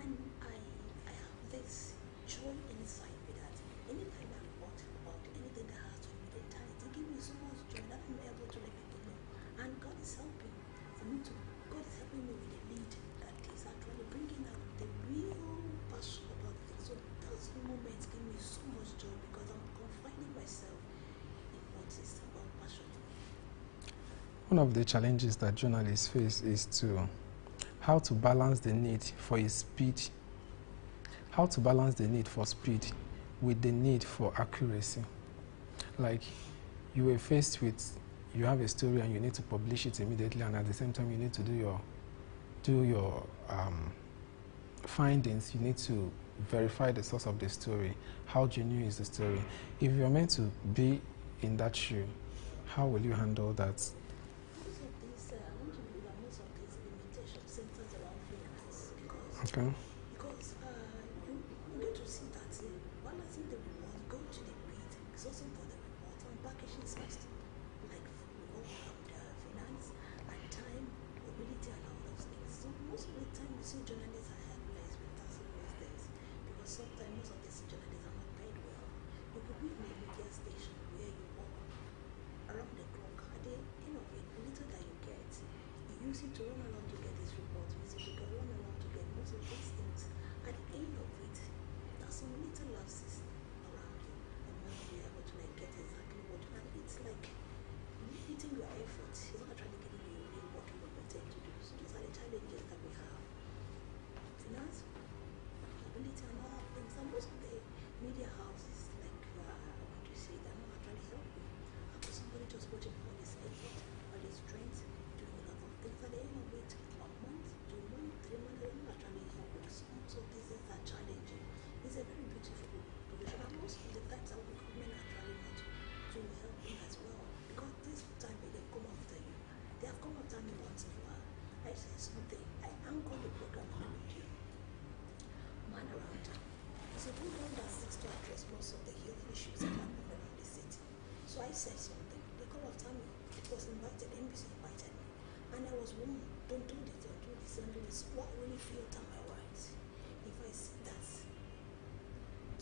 And I have this joy inside me that anytime I report about anything that has to do with eternity, it gives me so much joy that I'm able to let people know. And God is helping me with the lead that is actually bringing out the real passion about things. So those moments give me so much joy because I'm confining myself in what is about passion. One of the challenges that journalists face is how to balance the need for speed with the need for accuracy. Like, you were faced with, you have a story and you need to publish it immediately, and at the same time you need to do your findings. You need to verify the source of the story. How genuine is the story? If you're meant to be in that shoe, how will you handle that? Most of these limitations centers around finance because Okay. You get to see that balancing the report, going to the beat, sourcing for the report, and packaging first, like finance and time, mobility, and all those things. So most of the time, you see journalists are helpless with tackling those things because sometimes most of these journalists are not paid well. You could be in a media station where you work around the clock. At the end of it, the little that you get, you use it to run around to get this report, you use it to run around to get most of these things. At the end of it, there's some little lapses around you and you will be able to get exactly what you want. It's like limiting your effort. It's not actually giving you really what you were meant to do. So these are the challenges that we have. Finance, mobility, and other things. And most of the media houses, like what you say, they're not actually helping. How could somebody just put in all this effort, all this strength, doing a lot of things at the end of it, 1 month, 2 months, 3 months, they're not actually helping. So this is a challenging. It's a very beautiful profession, and most of the times our government are trying not to help them as well. Because this time they come after you. They have come after me once in a while. I say something, I anchor the program on the radio. Man around town. It's a program that seeks to address most of the health issues that happen around the city. So I said something. They call after me. It was invited, NBC invited me. And I was warned, don't do this, don't do this, don't do this. What really filter my words? If I see that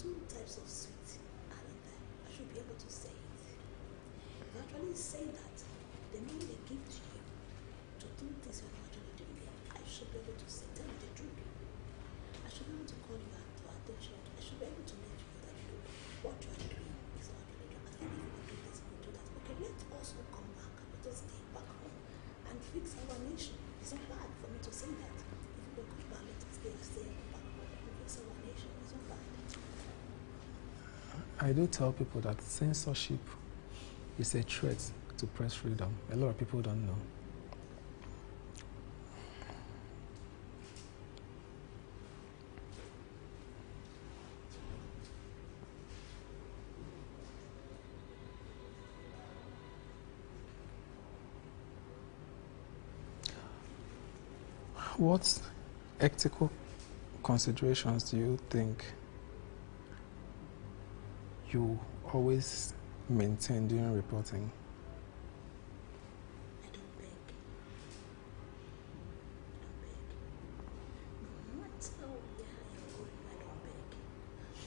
2 types of sweet are in there, I should be able to say it. If I actually say that, the money they give to you to do this you're not actually doing it, I should be able to say, tell me the truth. I should be able to call you to attention. I should be able to let you know that what you are doing is not actually doing. I think if you do this, you do that. Okay, let's also come back. Let us stay back home and fix our nation. It's not bad for me to say that. If you come back, let us stay back home and fix our nation. It's not bad. I do tell people that censorship is a threat to press freedom. A lot of people don't know. What ethical considerations do you think you always maintain during reporting? I don't beg. No matter where I am going, I don't beg.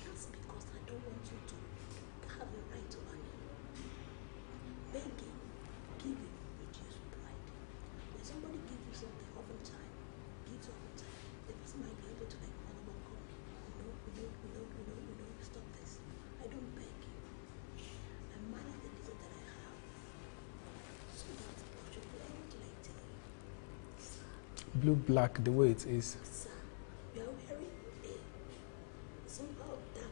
That's because I don't want you to have a right over me. Begging, giving, reduce pride. When somebody gives you something, oftentimes, the person might be able to come. Stop this. I don't beg. I manage the little that I have. blue-black the way it is. Sir, you are wearing somehow that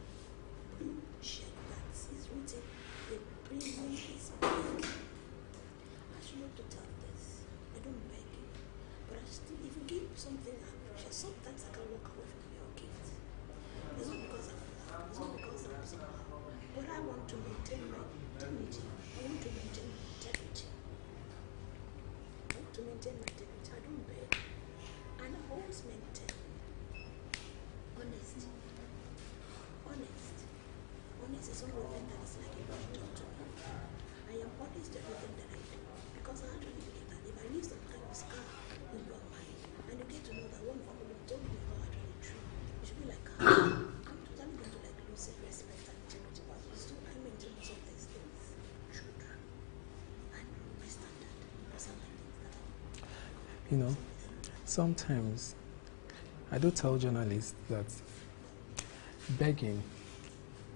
blue shirt that is written, the prison is big. I should not to tell this. I don't beg you. But I still, if you give something I appreciate, sometimes I can walk away from your gift. It's not because I'm somehow. But I want to maintain my dignity. I want to maintain my integrity. I want to maintain my dignity. I don't beg. And I always maintain honesty. Honest is one of the things that is like a doctor to me. I am honest to everything that I do. Because I actually believe that if I leave some kind of scar in your mind and you get to know that one family told me is not actually true, you should be like, I'm totally going to like lose self-respect and integrity. But still I maintain most of these things. True. And my standard. Because I'm like things that I You know, sometimes I do tell journalists that begging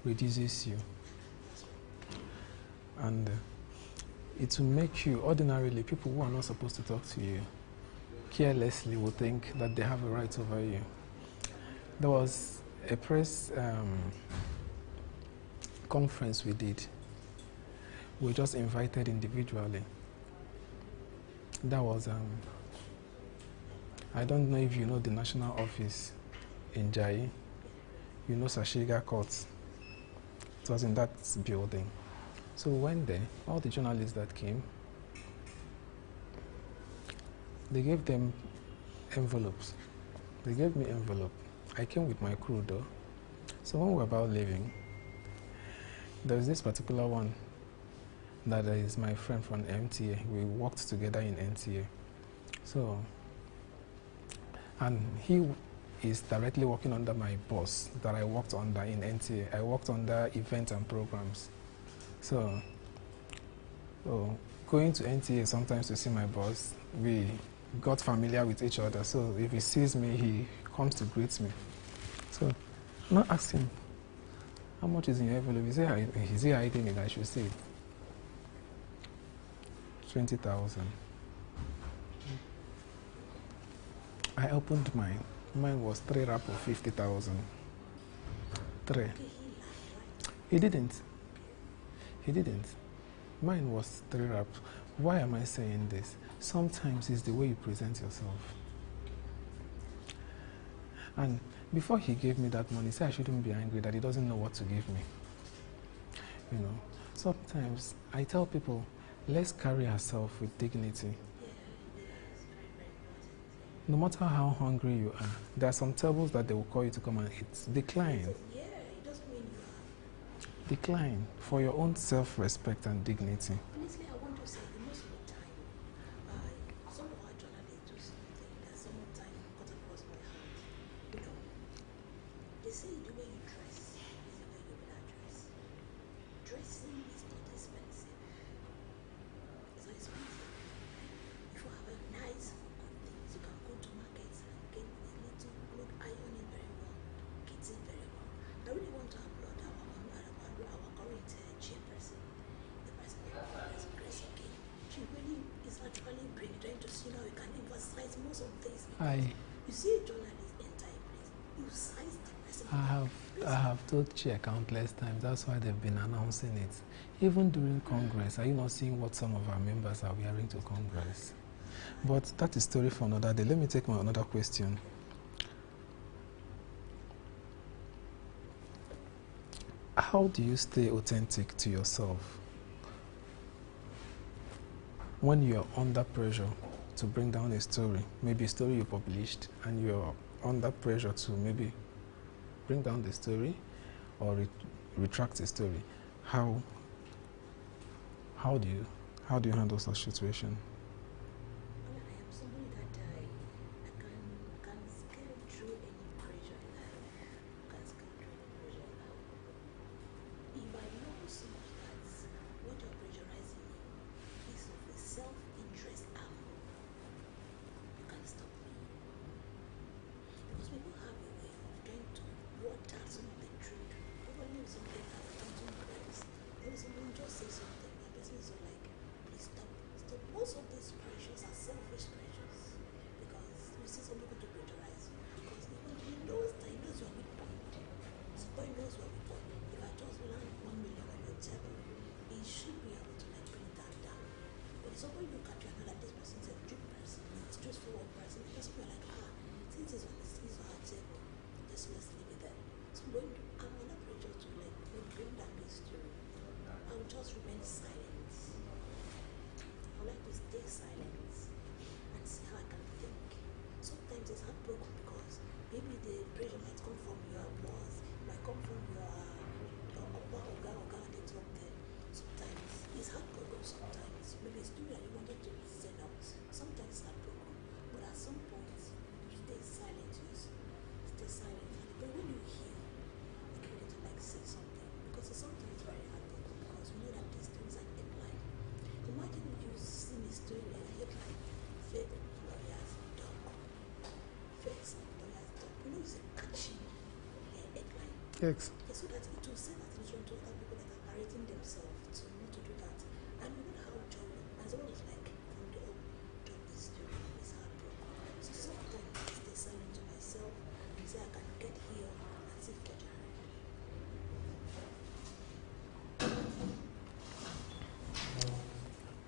reduces you, and it will make you, ordinarily, people who are not supposed to talk to you carelessly will think that they have a right over you. There was a press conference we did. We were just invited individually. That was, I don't know if you know the national office in Jai. You know Sashiga Court. It was in that building. So we went there, all the journalists that came, they gave them envelopes. They gave me envelope. I came with my crew though. So when we were about leaving, there was this particular one that is my friend from MTA. We worked together in MTA. So, and he is directly working under my boss that I worked under in NTA. I worked under events and programs. So going to NTA sometimes to see my boss, we got familiar with each other. So if he sees me, he comes to greet me. So not ask him, how much is in your envelope? Is he hiding it? I should see it. 20,000. I opened mine. Mine was 3 wrap of 50,000. 3. He didn't. Mine was 3 wrap. Why am I saying this? Sometimes it's the way you present yourself. And before he gave me that money, he said I shouldn't be angry that he doesn't know what to give me. You know, sometimes I tell people, let's carry ourselves with dignity. No matter how hungry you are, there are some tables that they will call you to come and eat. Decline. Yeah, it doesn't mean you are. Decline for your own self-respect and dignity. Honestly, I want to say that most of the time, some of our journalists do something that sometimes cut across my heart. You know, they say the way you dress is the way you will address. Dressing is not expensive. It's not expensive. If you have a nice good things, you can go to markets and get a little good iron it very well, get it very well. I really want to applaud our current chairperson, the president, Grace again. She really is actually trying to see how you can emphasize most of things. You see a journalist enter a place, you size the person. I have told Chair countless times, that's why they've been announcing it. Even during Congress, are you not seeing what some of our members are wearing to Congress? But that is story for another day. Let me take another question. How do you stay authentic to yourself when you're under pressure to bring down a story? Maybe a story you published and you're under pressure to maybe bring down the story or retract the story. How do you handle such situation? I am somebody that I can scale through any pressure in life. If I know so much that what you're pressurizing me is of a self-interest angle, you can stop me. Because people have a way of trying to water some of the truth. Probably something that comes to grace. Then someone just say something, and the person is so like, please stop. Most of Yes. Okay, so that it will send attention to other people that are narrating themselves to not to do that. And you know how job, and someone was like, from the old job is heartbroken. So sometimes I stay silent to myself and say I can get here and see forgery.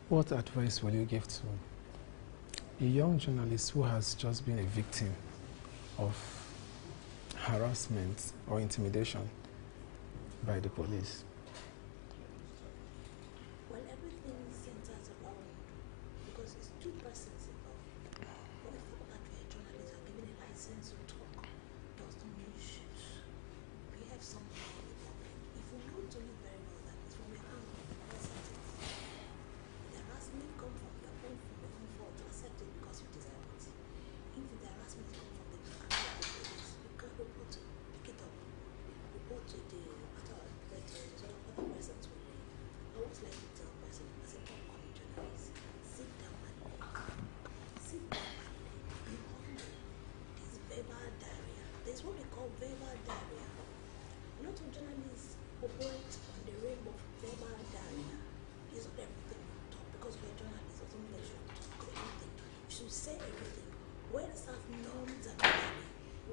What advice will you give to a young journalist who has just been a victim of harassment or intimidation by the police? Well, everything centers around, because it's two persons involved. But the fact that you're a journalist and given a license to talk doesn't mean you should behave somehow in public. If you know to you very well that it's from your angle, accept it. If the harassment come from your own fault, accept it because you deserve it. If the harassment come from the angle of the police, you can report it, pick it up, report to the other persons will leave. I always like to tell person as a upcoming journalist, sit down and learn. Sit down and learn. Be humble. This verbal diarrhea. There's what we call verbal diarrhea. A lot of journalists operate on the realm of verbal diarrhea. It's not everything you talk because you're a journalist doesn't mean that you should talk everything. You should say everything. Words have norms and value.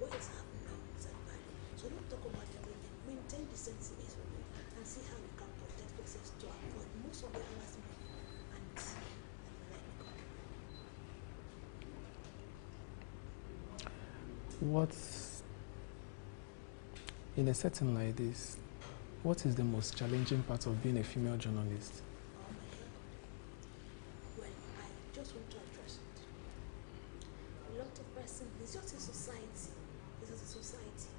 Words have norms and value. So don't talk about everything. Maintain decency and see how you can protect yourselves to avoid most of the harassment and What, in a setting like this, what is the most challenging part of being a female journalist? oh my God. Well, I just want to address it. A lot of persons, it's just a society. It's just a society.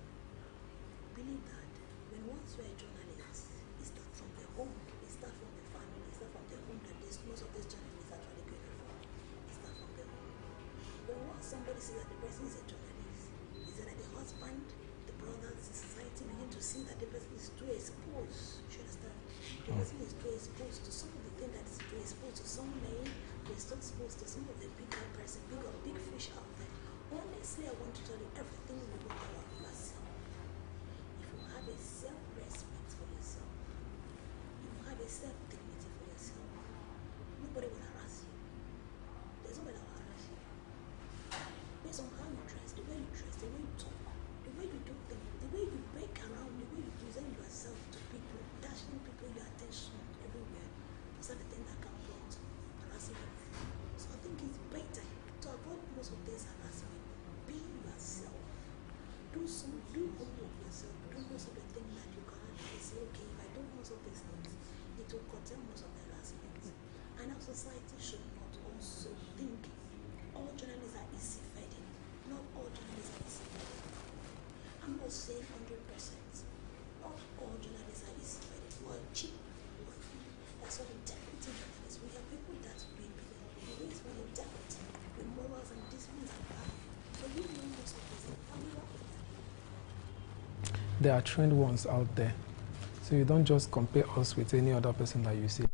Believe that when once you're a journalist, it starts from the home, it starts from the family, it starts from the home that most of these journalists are actually going for. It starts from the home. When once somebody says that the person is a journalist, is that the husband, the brothers, the society begin to see that the person is too exposed. You understand? The person is too exposed to some of the things that is too exposed to some men, to is too exposed to some of the bigger person, big fish out there. Honestly, I want to tell you everything will go about yourself. If you have a self-respect for yourself, if you have a self-dignity for yourself, nobody will harass you. There's nobody that will harass you. Based on how you dress, the way you dress, the way you talk, the way you do things, the way you break around, the way you present yourself to people, dashing people your attention everywhere. Those are the things that can prompt harassment. So I think it's better to avoid most of this harassment. Be yourself. Do homework yourself. Do most of the things that you can actually say, okay, if I do most of these things, it will curtail most of the harassment. And our society should not also think all journalists are easy fed. Not all journalists are easy fed. I'm not saying 100%. Not all journalists are easy fed or cheap. That's what integrity journalists. We have people that behave with integrity, with morals and disciplines and value. So you know most of this and we work with them. There are trained ones out there. So you don't just compare us with any other person that you see.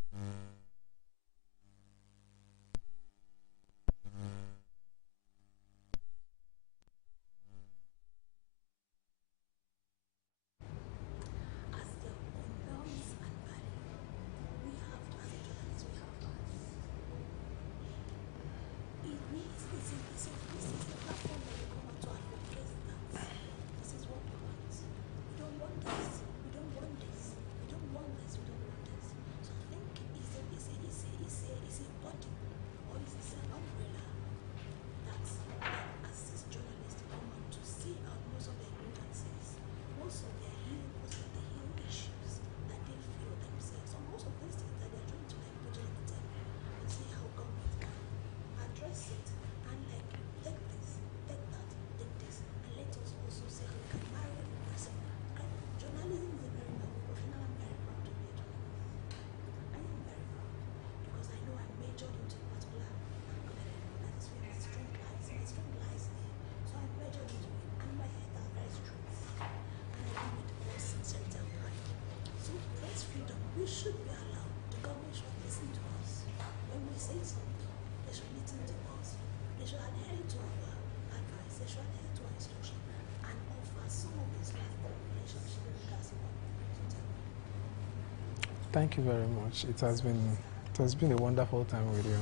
As their own norms and value, we have to, as a journalist, we have ours. It's a platform that we come out to advocate that this is what we want. We don't want this. We don't want this. We don't want this. We don't want this. So I think Thank you very much. It has been a wonderful time with you.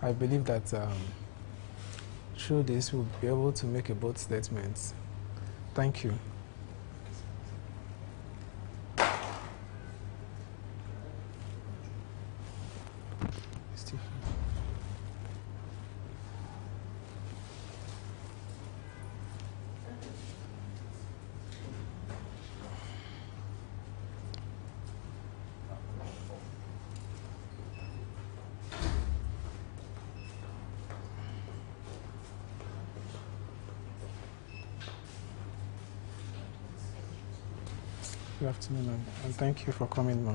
I believe that through this we'll be able to make a bold statement. Thank you. Good afternoon, and thank you for coming, ma'am.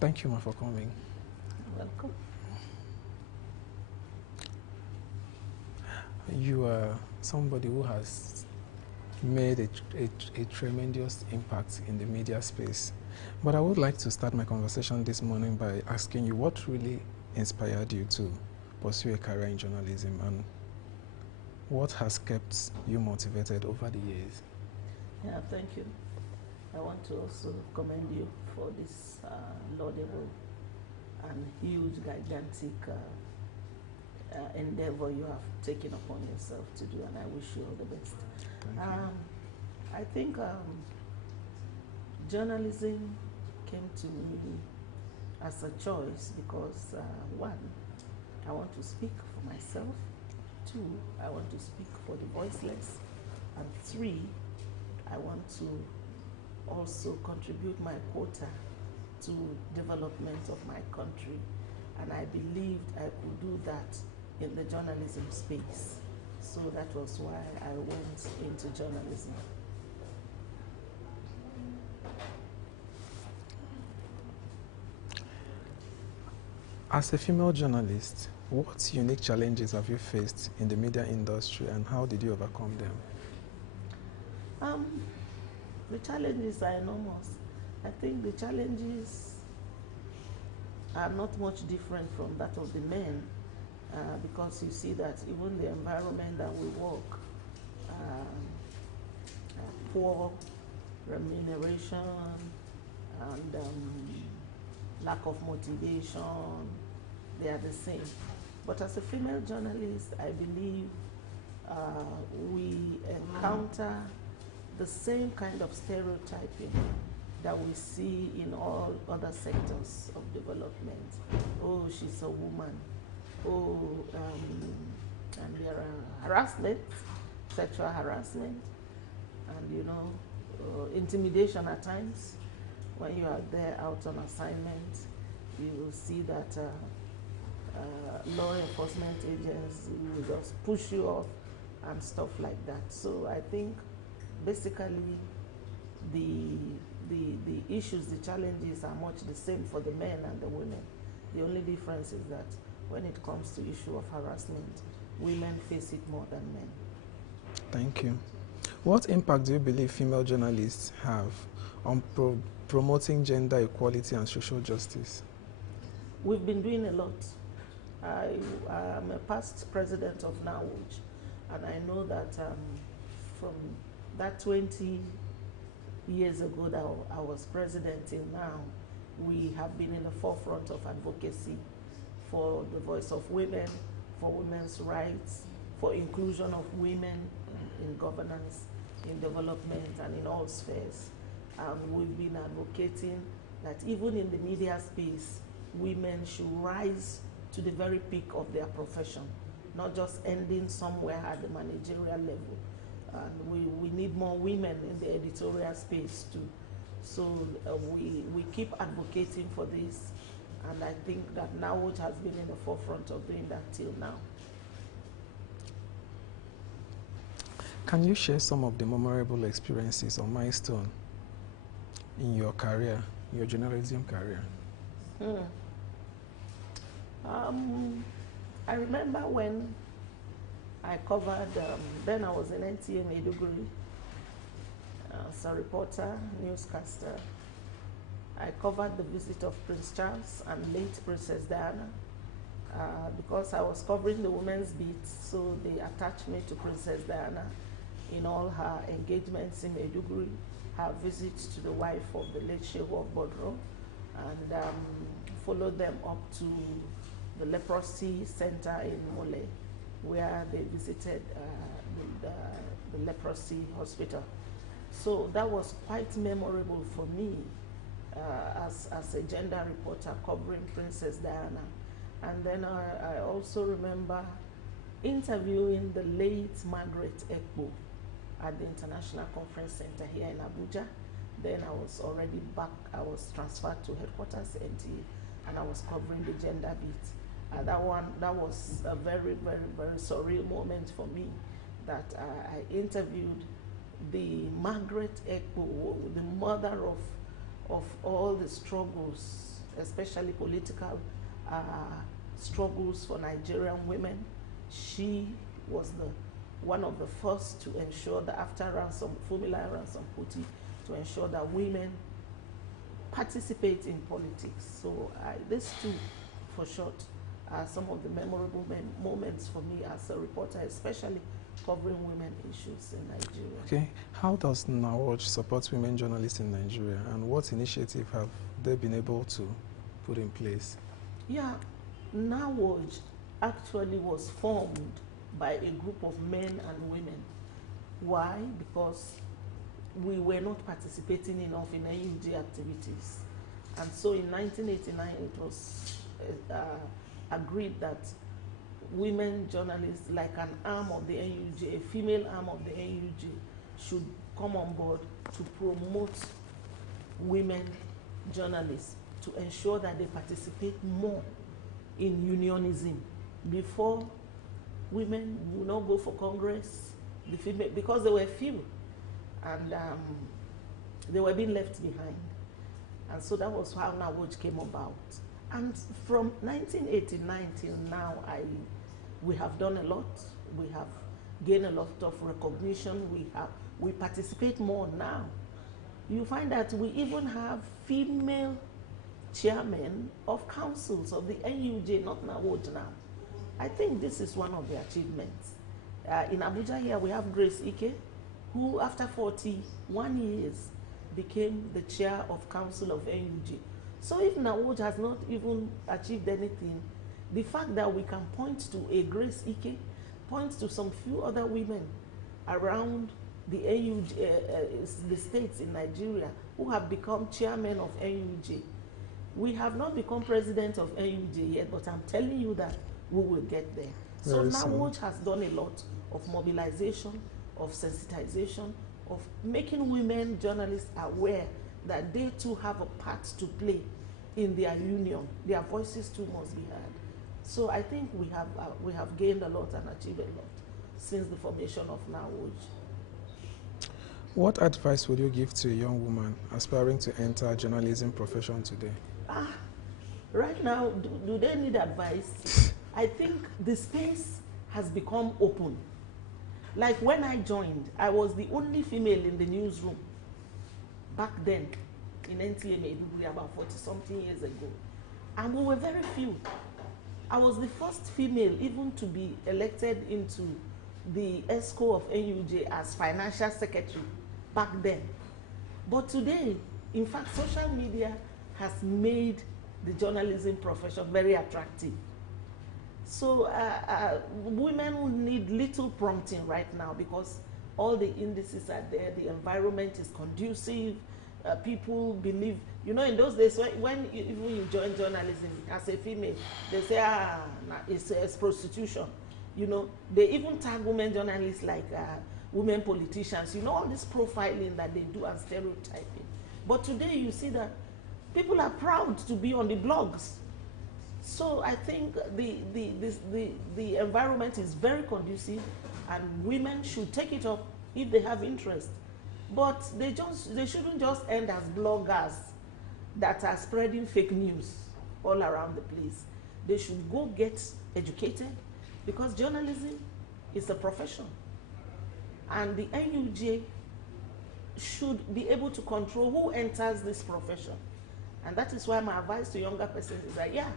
Thank you, ma, for coming. Welcome. You are somebody who has made a tremendous impact in the media space. But I would like to start my conversation this morning by asking you what really inspired you to pursue a career in journalism, and what has kept you motivated over the years? Yeah, thank you. I want to also commend you for this laudable and huge, gigantic endeavor you have taken upon yourself to do, and I wish you all the best. I think journalism came to me as a choice because, one, I want to speak for myself. Two, I want to speak for the voiceless. And three, I want to also contribute my quota to development of my country. And I believed I could do that in the journalism space. So that was why I went into journalism. As a female journalist, what unique challenges have you faced in the media industry, and how did you overcome them? The challenges are enormous. I think the challenges are not much different from that of the men, because you see that even the environment that we work, poor remuneration and lack of motivation, they are the same. But as a female journalist, I believe we encounter the same kind of stereotyping that we see in all other sectors of development. Oh, she's a woman. Oh, and there are harassment, sexual harassment, and intimidation at times. When you are there out on assignment, you will see that law enforcement agents will just push you off and stuff like that. So I think basically the issues, the challenges are much the same for the men and the women. The only difference is that when it comes to issue of harassment, women face it more than men. Thank you. What impact do you believe female journalists have on promoting gender equality and social justice? We've been doing a lot. I am a past president of NAWUJ, and I know that from that 20 years ago that I was president till now, we have been in the forefront of advocacy for the voice of women, for women's rights, for inclusion of women in governance, in development, and in all spheres. We've been advocating that even in the media space, women should rise to the very peak of their profession, not just ending somewhere at the managerial level. And we need more women in the editorial space too. So we keep advocating for this, and I think that NAWUJ has been in the forefront of doing that till now. Can you share some of the memorable experiences or milestones in your career, your journalism career? I remember when I covered, then I was in NTA Maiduguri as a reporter, newscaster. I covered the visit of Prince Charles and late Princess Diana because I was covering the women's beat, so they attached me to Princess Diana in all her engagements in Maiduguri, her visits to the wife of the late Shehu of Bodro, and followed them up to the leprosy center in Mole, where they visited the leprosy hospital. So that was quite memorable for me as a gender reporter covering Princess Diana. And then I also remember interviewing the late Margaret Ekpo at the International Conference Center here in Abuja. Then I was already back, I was transferred to headquarters NTA, and I was covering the gender beat. That was a very, very, very surreal moment for me, that I interviewed the Margaret Ekpo, the mother of all the struggles, especially political struggles for Nigerian women. She was one of the first to ensure that after Fumila Ransom Kuti, to ensure that women participate in politics. So these two, for short, are some of the memorable moments for me as a reporter, especially covering women issues in Nigeria. Okay, how does NAWOJ support women journalists in Nigeria, and what initiative have they been able to put in place? Yeah, NAWOJ actually was formed by a group of men and women. Why? Because we were not participating enough in NUJ activities. And so in 1989, it was agreed that women journalists, like an arm of the NUJ, a female arm of the NUJ, should come on board to promote women journalists, to ensure that they participate more in unionism. Before, women would not go for Congress, because they were few, and they were being left behind. And so that was how NAWOJ came about. And from 1989 till now, we have done a lot. We have gained a lot of recognition. We participate more now. You find that we even have female chairmen of councils of the NUJ, not NAWOJ now. I think this is one of the achievements. In Abuja here, we have Grace Ike, who after 41 years became the chair of council of NUJ. So if NAWOJ has not even achieved anything, the fact that we can point to a Grace Ike, point to some few other women around the NUJ, the states in Nigeria, who have become chairmen of NUJ. We have not become president of NUJ yet, but I'm telling you that we will get there. So NAWOJ has done a lot of mobilization, of sensitization, of making women journalists aware that they too have a part to play in their union. Their voices too must be heard. So I think we have gained a lot and achieved a lot since the formation of NAWOJ. What advice would you give to a young woman aspiring to enter journalism profession today? Right now, do they need advice? I think the space has become open. Like when I joined, I was the only female in the newsroom back then in NTA Maiduguri about 40-something years ago. And we were very few. I was the first female even to be elected into the ESCO of NUJ as financial secretary back then. But today, in fact, social media has made the journalism profession very attractive. So women will need little prompting right now because all the indices are there, the environment is conducive, people believe, you know, in those days when you join journalism as a female, they say, it's prostitution. You know, they even tag women journalists like women politicians, you know, all this profiling that they do and stereotyping. But today you see that people are proud to be on the blogs. So I think the environment is very conducive and women should take it up if they have interest. But they shouldn't just end as bloggers that are spreading fake news all around the place. They should go get educated, because journalism is a profession. And the NUJ should be able to control who enters this profession. And that is why my advice to younger persons is that, yeah,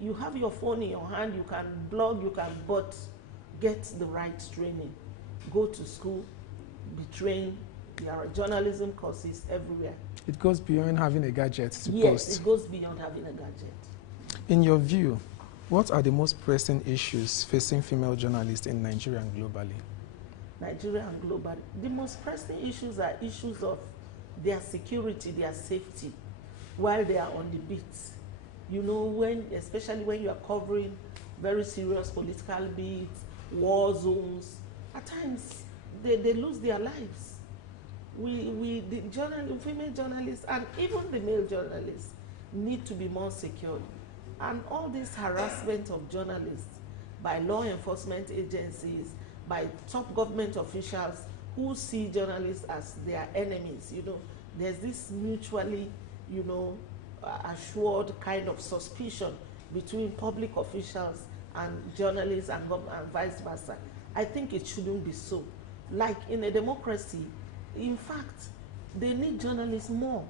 you have your phone in your hand, you can blog, but get the right training. Go to school, be trained. There are journalism courses everywhere. It goes beyond having a gadget to post. Yes, it goes beyond having a gadget. In your view, what are the most pressing issues facing female journalists in Nigeria and globally? Nigeria and globally. The most pressing issues are issues of their security, their safety, while they are on the beat. You know, especially when you are covering very serious political beats, war zones, at times they lose their lives. The female journalists and even the male journalists need to be more secured. And all this harassment of journalists by law enforcement agencies, by top government officials who see journalists as their enemies, you know, there's this mutually, you know, assured kind of suspicion between public officials and journalists and vice versa. I think it shouldn't be so. Like in a democracy, in fact, they need journalists more.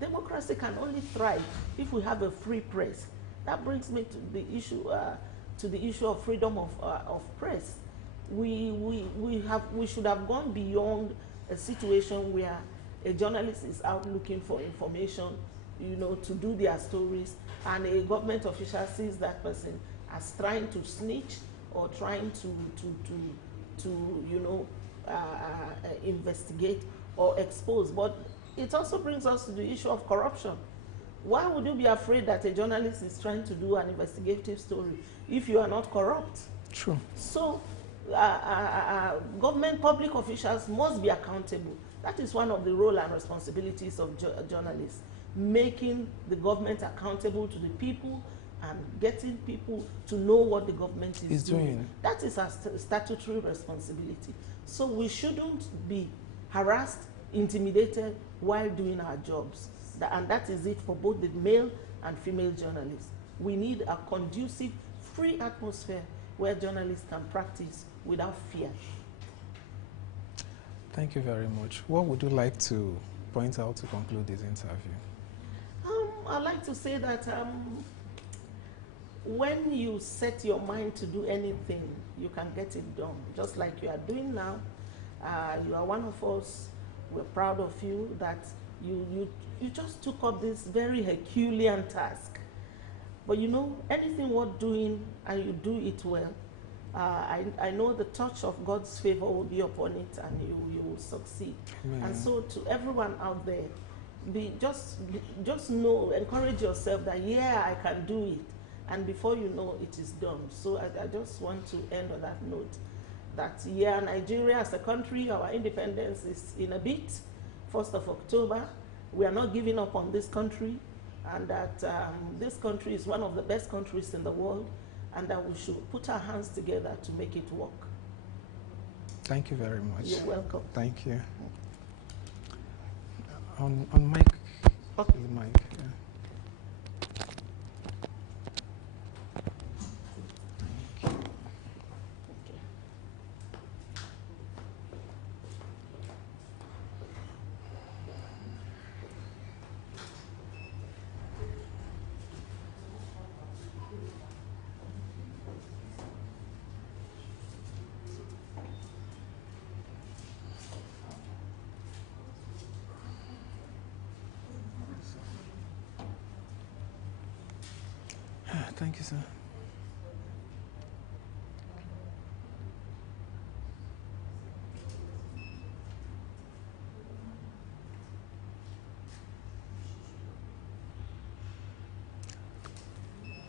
Democracy can only thrive if we have a free press. That brings me to the issue of freedom of press. We should have gone beyond a situation where a journalist is out looking for information, you know, to do their stories, and a government official sees that person as trying to snitch or trying to you know, investigate or expose. But it also brings us to the issue of corruption. Why would you be afraid that a journalist is trying to do an investigative story if you are not corrupt? True. So government, public officials must be accountable. That is one of the role and responsibilities of journalists, making the government accountable to the people and getting people to know what the government is doing. That is our statutory responsibility. So we shouldn't be harassed, intimidated while doing our jobs. And that is it for both the male and female journalists. We need a conducive, free atmosphere where journalists can practice without fear. Thank you very much. What would you like to point out to conclude this interview? I'd like to say that when you set your mind to do anything, you can get it done. Just like you are doing now. You are one of us. We're proud of you that you just took up this very Herculean task. But you know, anything worth doing and you do it well, I know the touch of God's favor will be upon it and you will succeed. And so to everyone out there, just know, encourage yourself that, yeah, I can do it. And before you know, it is done. So I just want to end on that note. That, yeah, Nigeria as a country, our independence is in a bit, 1st of October. We are not giving up on this country, and that this country is one of the best countries in the world, and that we should put our hands together to make it work. Thank you very much. You're welcome. Thank you. On mic. Okay. The mic. Yeah. Thank you, sir.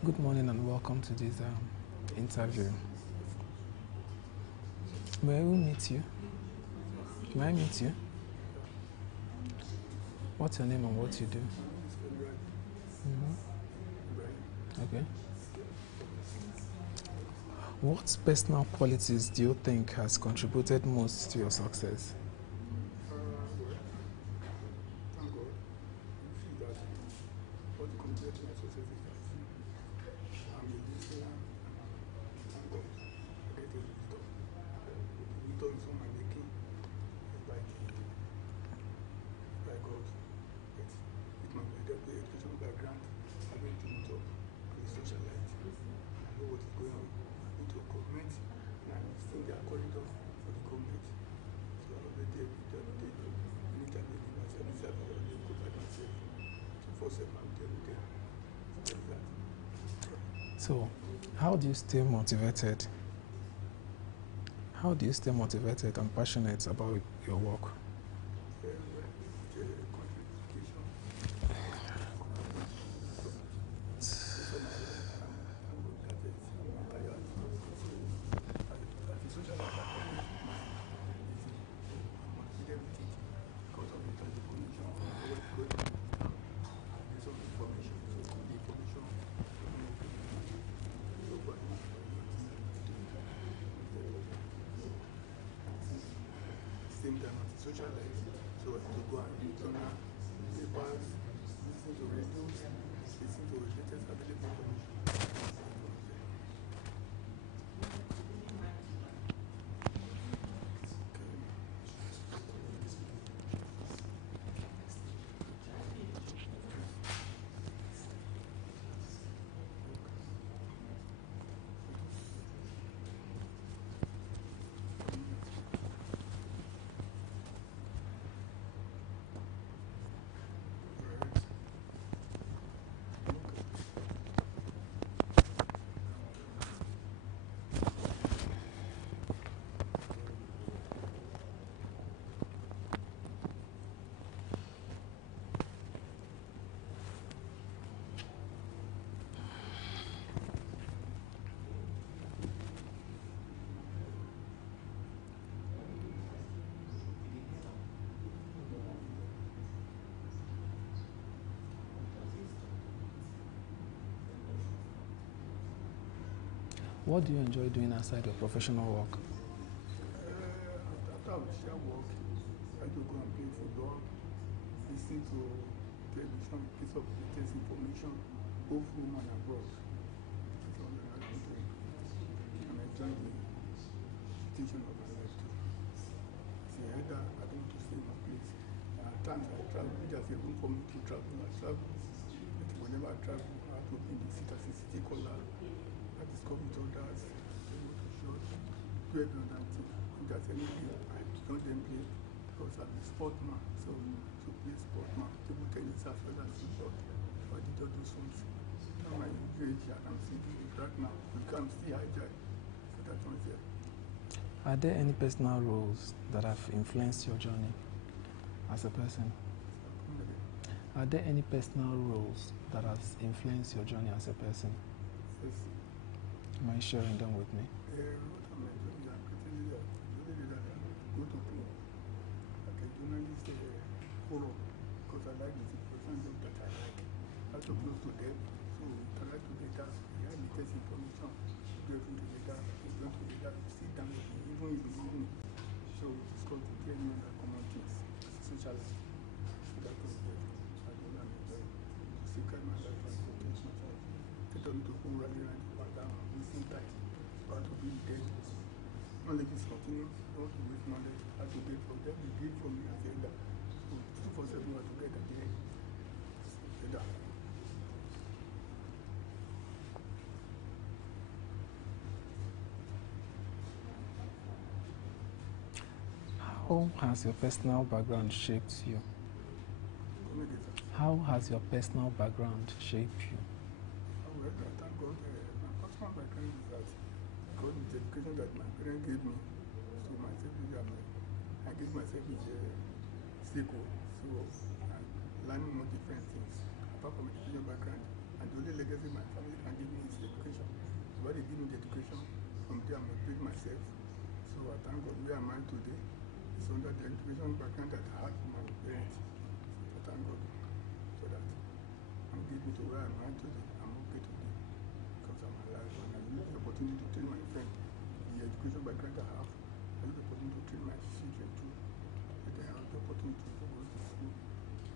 Good morning and welcome to this interview. May I meet you? May I meet you? What's your name and what you do? Okay. What personal qualities do you think has contributed most to your success? government and sing their corridor for the government. So I was there with them. Anytime they need myself, they go by myself. 24/7, I'm there with them. Like that. So, how do you stay motivated? How do you stay motivated and passionate about your work? Same time as social life, so I have to go and read journal, papers, listen to radios, listen to the latest available information. What do you enjoy doing outside your professional work? After we share work, I do go and play football, listen to television, piece of latest information, both home and abroad. That's all I do. And I enjoy the situation of my life too. See, either I don't want to stay in my place. At times I travel, there's a room for me to travel. I travel, but whenever I travel, I have to be in the city as a city caller. I discover with others, I go to church, do every other thing. If there's anything, I don't then play because I'm a sportsman. So to play sportsman, table tennis as well as football. So I did all those ones. Now my age, and I'm sitting right now. We can't see agile. So that's one here. Are there any personal roles that have influenced your journey as a person? Are there any personal roles that has influenced your journey as a person? Yes. Mind sharing them with me? What am I doing? I'm pretty go to play. Like a journalist forum because I like the situation job that I like. I'm so close to them, so I like to get that. I have the test information, do everything together, explain together, sit down with me, even in the evening. So we discuss to tell me other common things, social life. So that was good. I do not enjoy it. Secret my life and protect myself. They told me to go running around the back down, listen tight. But to be dead. Knowledge is continuous. Don't to waste knowledge. As you get from them, you get from me as a elder. So 247 we are together there. Together. How has your personal background shaped you? How has your personal background shaped you? Well, I thank God. My personal background is that God with the education that my parents gave me. So myself is I gave myself with a sequel. So I'm learning more different things apart from education background. And the only legacy my family can give me is education. So when they give me the education, from there I'm build myself. So I thank God where am I today. It's under the education background that I had from my parents. So I thank God for that. And give me to where am I today. I'm okay today because I'm alive and I use the opportunity to train my friend. The education background I have, I use the opportunity to train my children too. And I have the opportunity to go to school.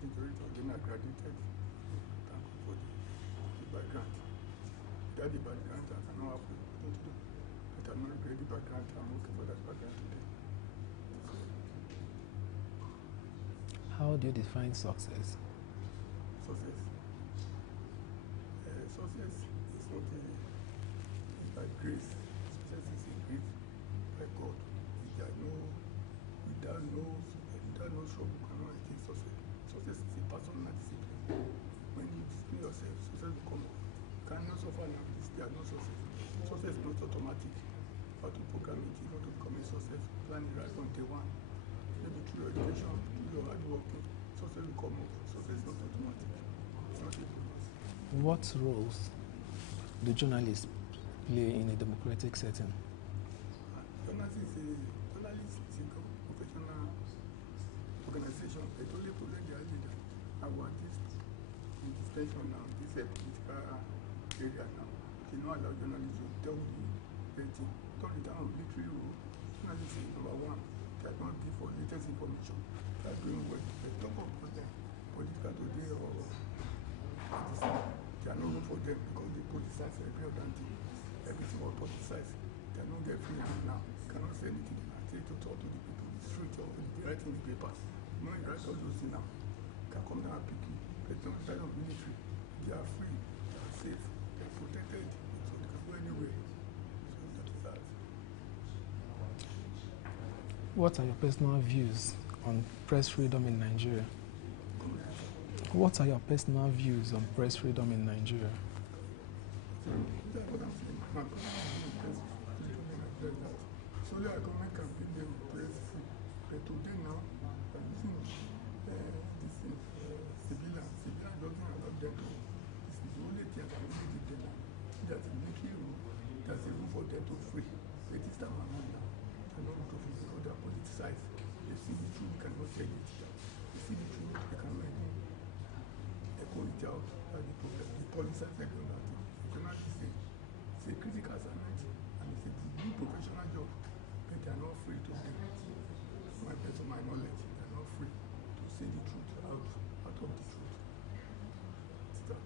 Majority of them are graduated. Thank you for the background. Without the background, I cannot have the opportunity to do. But I'm not regret the background. I'm okay for that background today. How do you define success? Success. Success is not a, it's by grace. Success is a without no struggle, you cannot achieve success. Success is a personal discipline. When you discipline yourself, success will come up. You cannot suffer now, there are no success. Success is not automatic. You have to program it, you want to become a success. Plan it right from day one. Maybe through your education, through your hard working, success will come up. Success is not automatic. It's not a bonus. What roles do journalists play in a democratic setting? Journalist is a professional organization that only protect their leader. Our dispensation now, this political area now, they don't allow journalists to tell the thing. Turn it down military rule. Journalists is number one. They are not give for latest information. They are doing well. There's no more for them. Political today or this, they are no room for them because they politicize every other thing. Everything was politicized. They don't get free hand now. You cannot say anything. I say to talk to the people, the street or the writing the papers. You know, you write all those things now. You can come down and pick you. But don't try of military. They are free. They are safe. They are protected. So they can go anywhere. So that is that. What are your personal views on press freedom in Nigeria? What are your personal views on press freedom in Nigeria? That's what I'm saying. My personal view is press freedom. Solely our government can bring them press free. But today now, I'm using this thing, civilian. Civilian doesn't allow them to. This is the only thing that can really give them now. That's a military rule. That's a rule for them to free. But this time around now, they're not to free because they're politicized. They see the truth, they cannot say it. They see the truth, they cannot even echo it out. That's the problem. The politicize every other thing. Journalists it's a critical assignment and it's a good professional job, but they are not free to do it. My best of my knowledge, they are not free to say the truth out of the truth. It's that.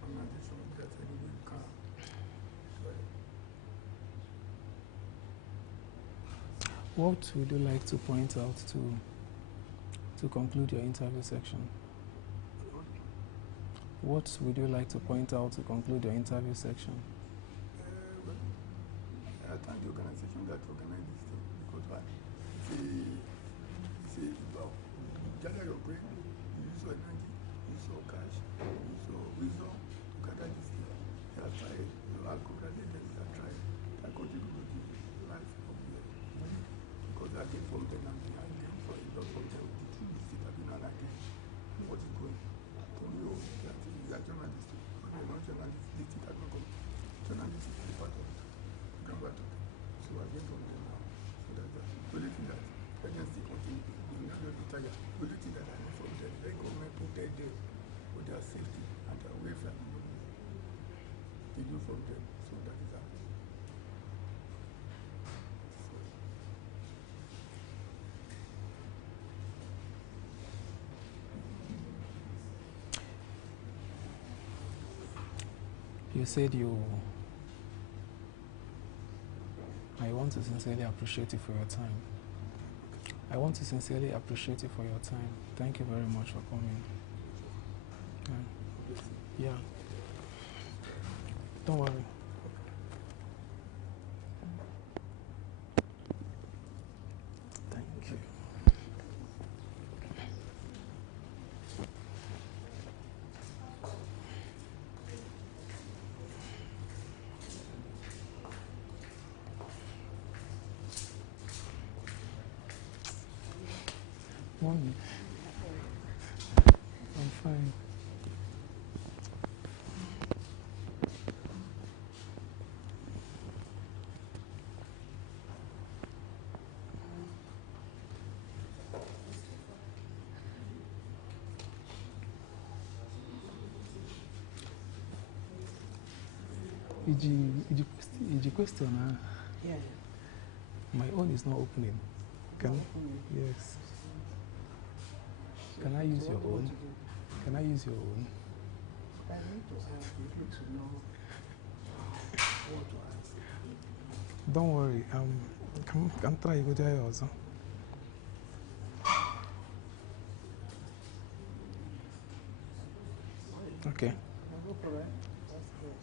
I'm not sure that anyway you can. What would you like to point out to conclude your interview section? What would you like to point out to conclude your interview section? I thank the organization that organized this thing because it's about gather your brain, you use your energy, you use your cash, you use your wisdom to gather this thing. They have tried, I congratulate them, they have tried, I contribute to the life of the because I came from them and I came from a lot from them. The truth is that I've been on again. What is going to me? They are journalists. When they're not journalists, they think I don't come. Journalists is a part of it. You can part of it. So I went on them now. So that's that. The only thing that agency continue, they will never retire. The only thing that I know from them, the government protect them for their safety and their welfare. They do from them. So that is that. You said I want to sincerely appreciate you for your time. I want to sincerely appreciate you for your time. Thank you very much for coming. Yeah. Don't worry. Thank you. Morning. I'm fine. Is the question? Yeah. My own is not opening. Yes. Can I use your own? Can I use your own? I need to ask you to know what to ask. Don't worry. Can try go there also. Okay. No problem. That's good.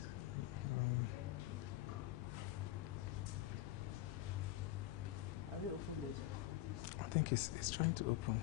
I think it's trying to open.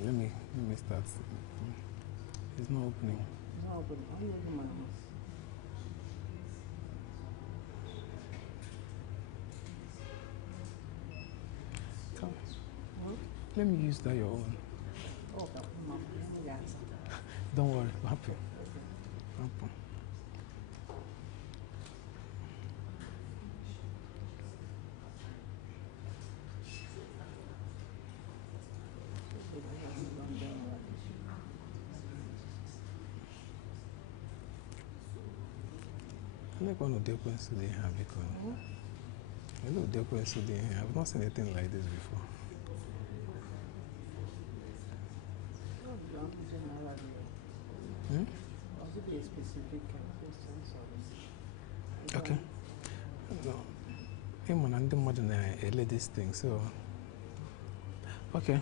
Let me start. It's not opening. No, but only the mamas. Come. Let me use that your own. Oh, but mama, let me answer. Don't worry, happy. Happy. Like one of the questions they have because I know the questions they have. I've not seen anything like this before. Okay. No. I'm not more than a ladies thing, so okay.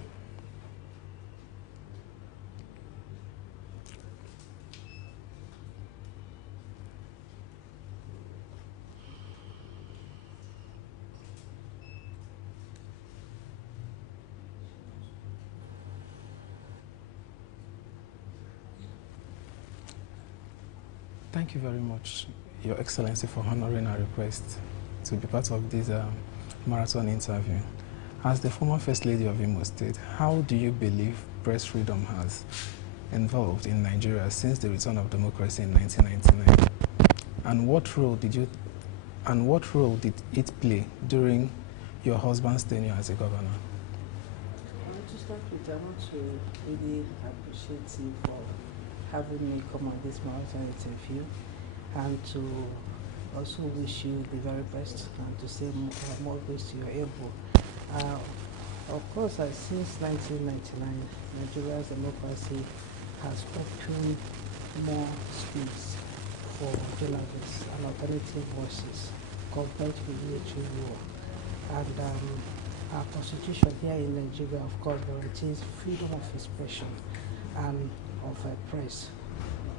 Thank you very much, Your Excellency, for honoring our request to be part of this marathon interview. As the former First Lady of Imo State, how do you believe press freedom has evolved in Nigeria since the return of democracy in 1999? And what role did it play during your husband's tenure as a governor? To start with, I want to really appreciate you for having me come on this marathon interview, and to also wish you the very best and to say more grace to your elbow. Of course, since 1999, Nigeria's democracy has opened more space for journalists and alternative voices compared to military rule. And our constitution here in Nigeria, of course, guarantees freedom of expression and of press.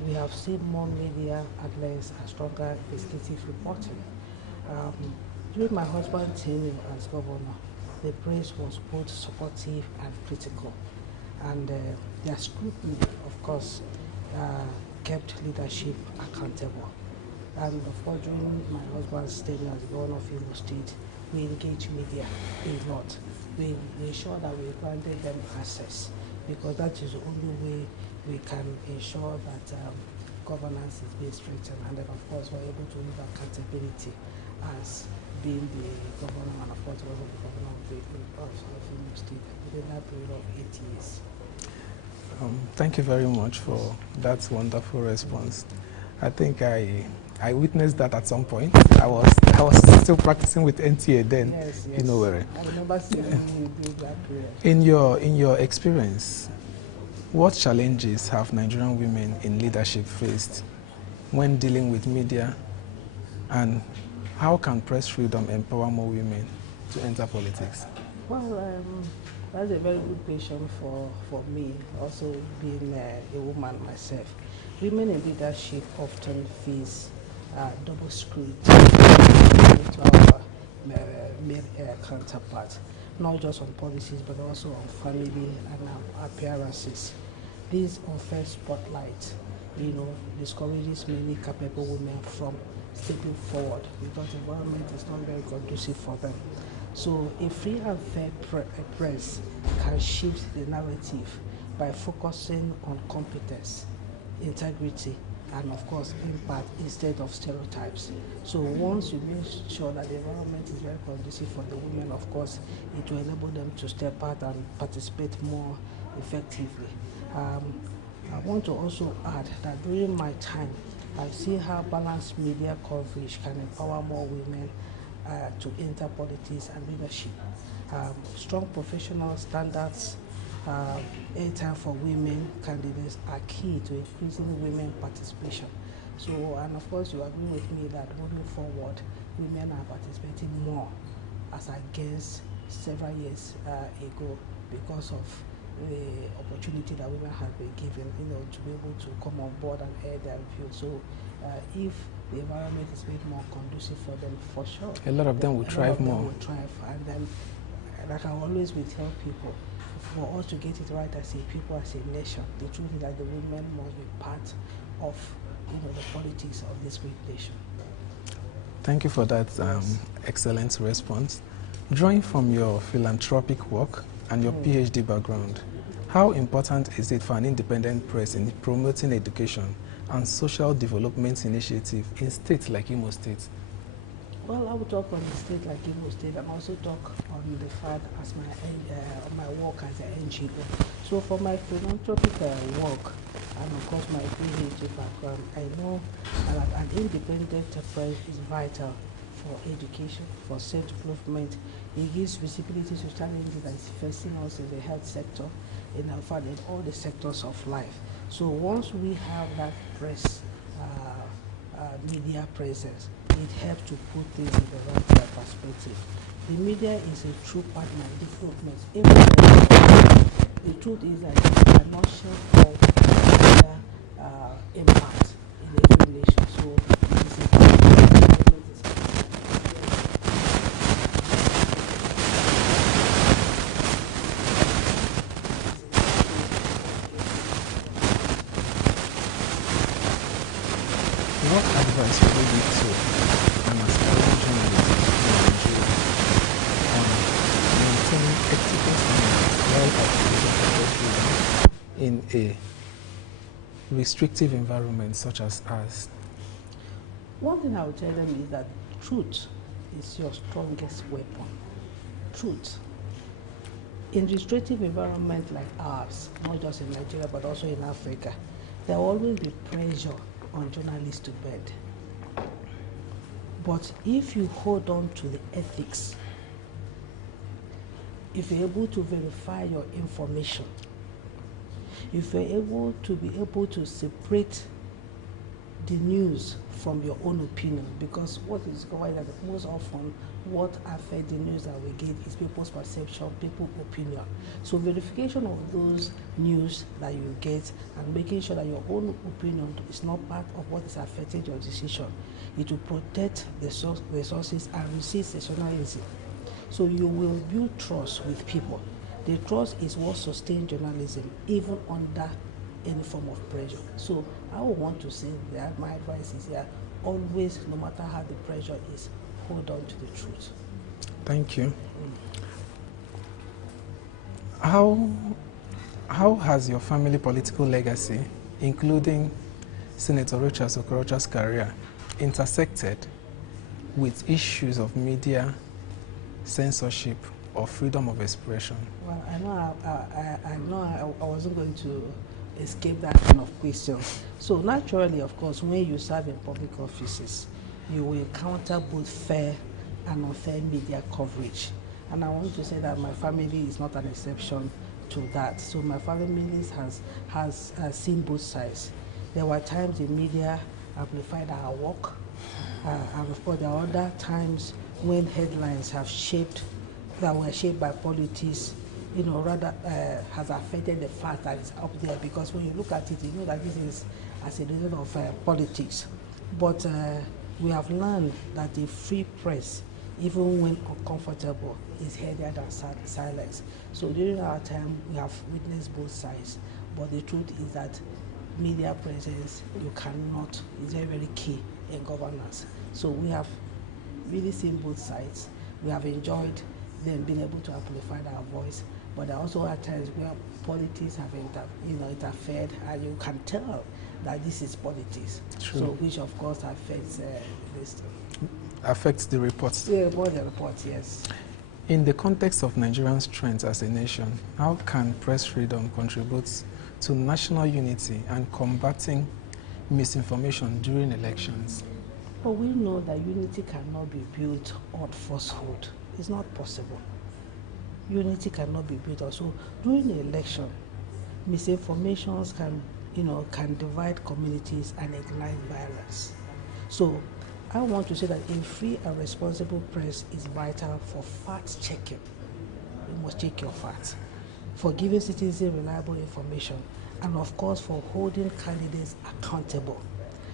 We have seen more media outlets and stronger investigative reporting. During my husband's tenure as governor, the press was both supportive and critical, and their scrutiny, of course, kept leadership accountable. And of course, during my husband's tenure as governor of Imo State, we engaged media a lot. We ensured that we granted them access, because that is the only way we can ensure that governance is being strengthened, and then of course we're able to have accountability as being the governor, and of course also the governor of Imo State within that period of 8 years. Thank you very much for that wonderful response. I think I witnessed that at some point. I was still practicing with NTA then. Yes. You know where. I remember seeing you do that period. In your experience, what challenges have Nigerian women in leadership faced when dealing with media, and how can press freedom empower more women to enter politics? Well, that's a very good question for me, also being a woman myself. Women in leadership often face double scrutiny to our male counterparts, not just on policies but also on family and appearances. This unfair spotlight, discourages many capable women from stepping forward because the environment is not very conducive for them. So a free and fair press can shift the narrative by focusing on competence, integrity, and of course impact instead of stereotypes. So once you make sure that the environment is very conducive for the women, of course it will enable them to step out and participate more effectively. I want to also add that during my time, I see how balanced media coverage can empower more women to enter politics and leadership. Strong professional standards, airtime for women candidates are key to increasing women participation. So, and of course, you agree with me that moving forward, women are participating more as against several years ago because of the opportunity that women have been given, to be able to come on board and air their views. So, if the environment is made more conducive for them, for sure, a lot of them will thrive more. Will thrive, and then, like I always will tell people, for us to get it right as a people, as a nation, the truth is that the women must be part of, the politics of this great nation. Thank you for that excellent response. Drawing from your philanthropic work and your PhD background, how important is it for an independent press in promoting education and social development initiative in states like Imo State? Well, I will talk on the state like Imo State and also talk on the fact as my work as an NGO. So for my philanthropic work and of course my PhD background, I know that an independent press is vital for education, for self-development. It gives visibility to challenges that is facing us in the health sector, in all the sectors of life. So once we have that press, media presence, it helps to put things in the right perspective. The media is a true partner in development. The truth is that it cannot share all media impact in every nation. So it is a what advice would you give to an aspiring journalist in Nigeria on maintaining ethical standards while in a restrictive environment such as ours? One thing I would tell them is that truth is your strongest weapon. Truth. In restrictive environment like ours, not just in Nigeria but also in Africa, there will always be pressure on journalists to bed. But if you hold on to the ethics, if you're able to verify your information, if you're able to separate the news from your own opinion, because what is discovered that most often what affects the news that we get is people's perception, people's opinion. So verification of those news that you get and making sure that your own opinion is not part of what is affecting your decision, it will protect the sources and resist sensationalism. So you will build trust with people. The trust is what sustains journalism, even under any form of pressure. So I would want to say that my advice is that always, no matter how the pressure is, hold on to the truth. Thank you. How has your family political legacy, including Senator Rochas Okorocha's career, intersected with issues of media censorship or freedom of expression? Well, I know I wasn't going to escape that kind of question. So naturally, of course, when you serve in public offices, you will encounter both fair and unfair media coverage. And I want to say that my family is not an exception to that. So my family has seen both sides. There were times the media amplified our work, and of course there are other times when headlines have were shaped by politics, has affected the fact that it's up there, because when you look at it, you know that this is as a result of politics. But we have learned that the free press, even when uncomfortable, is heavier than silence. So during our time, we have witnessed both sides. But the truth is that media presence, is very, very key in governance. So we have really seen both sides. We have enjoyed them being able to amplify our voice. But there are also at times where politics have interfered, and you can tell that this is politics. True. So which of course affects this. Affects the reports. Yeah, more the reports, yes. In the context of Nigerian strength as a nation, how can press freedom contribute to national unity and combating misinformation during elections? But we know that unity cannot be built on falsehood. It's not possible. Unity cannot be built on. So during the election, misinformations can divide communities and ignite violence. So I want to say that a free and responsible press is vital for fact checking. You must check your facts. For giving citizens reliable information, and of course for holding candidates accountable.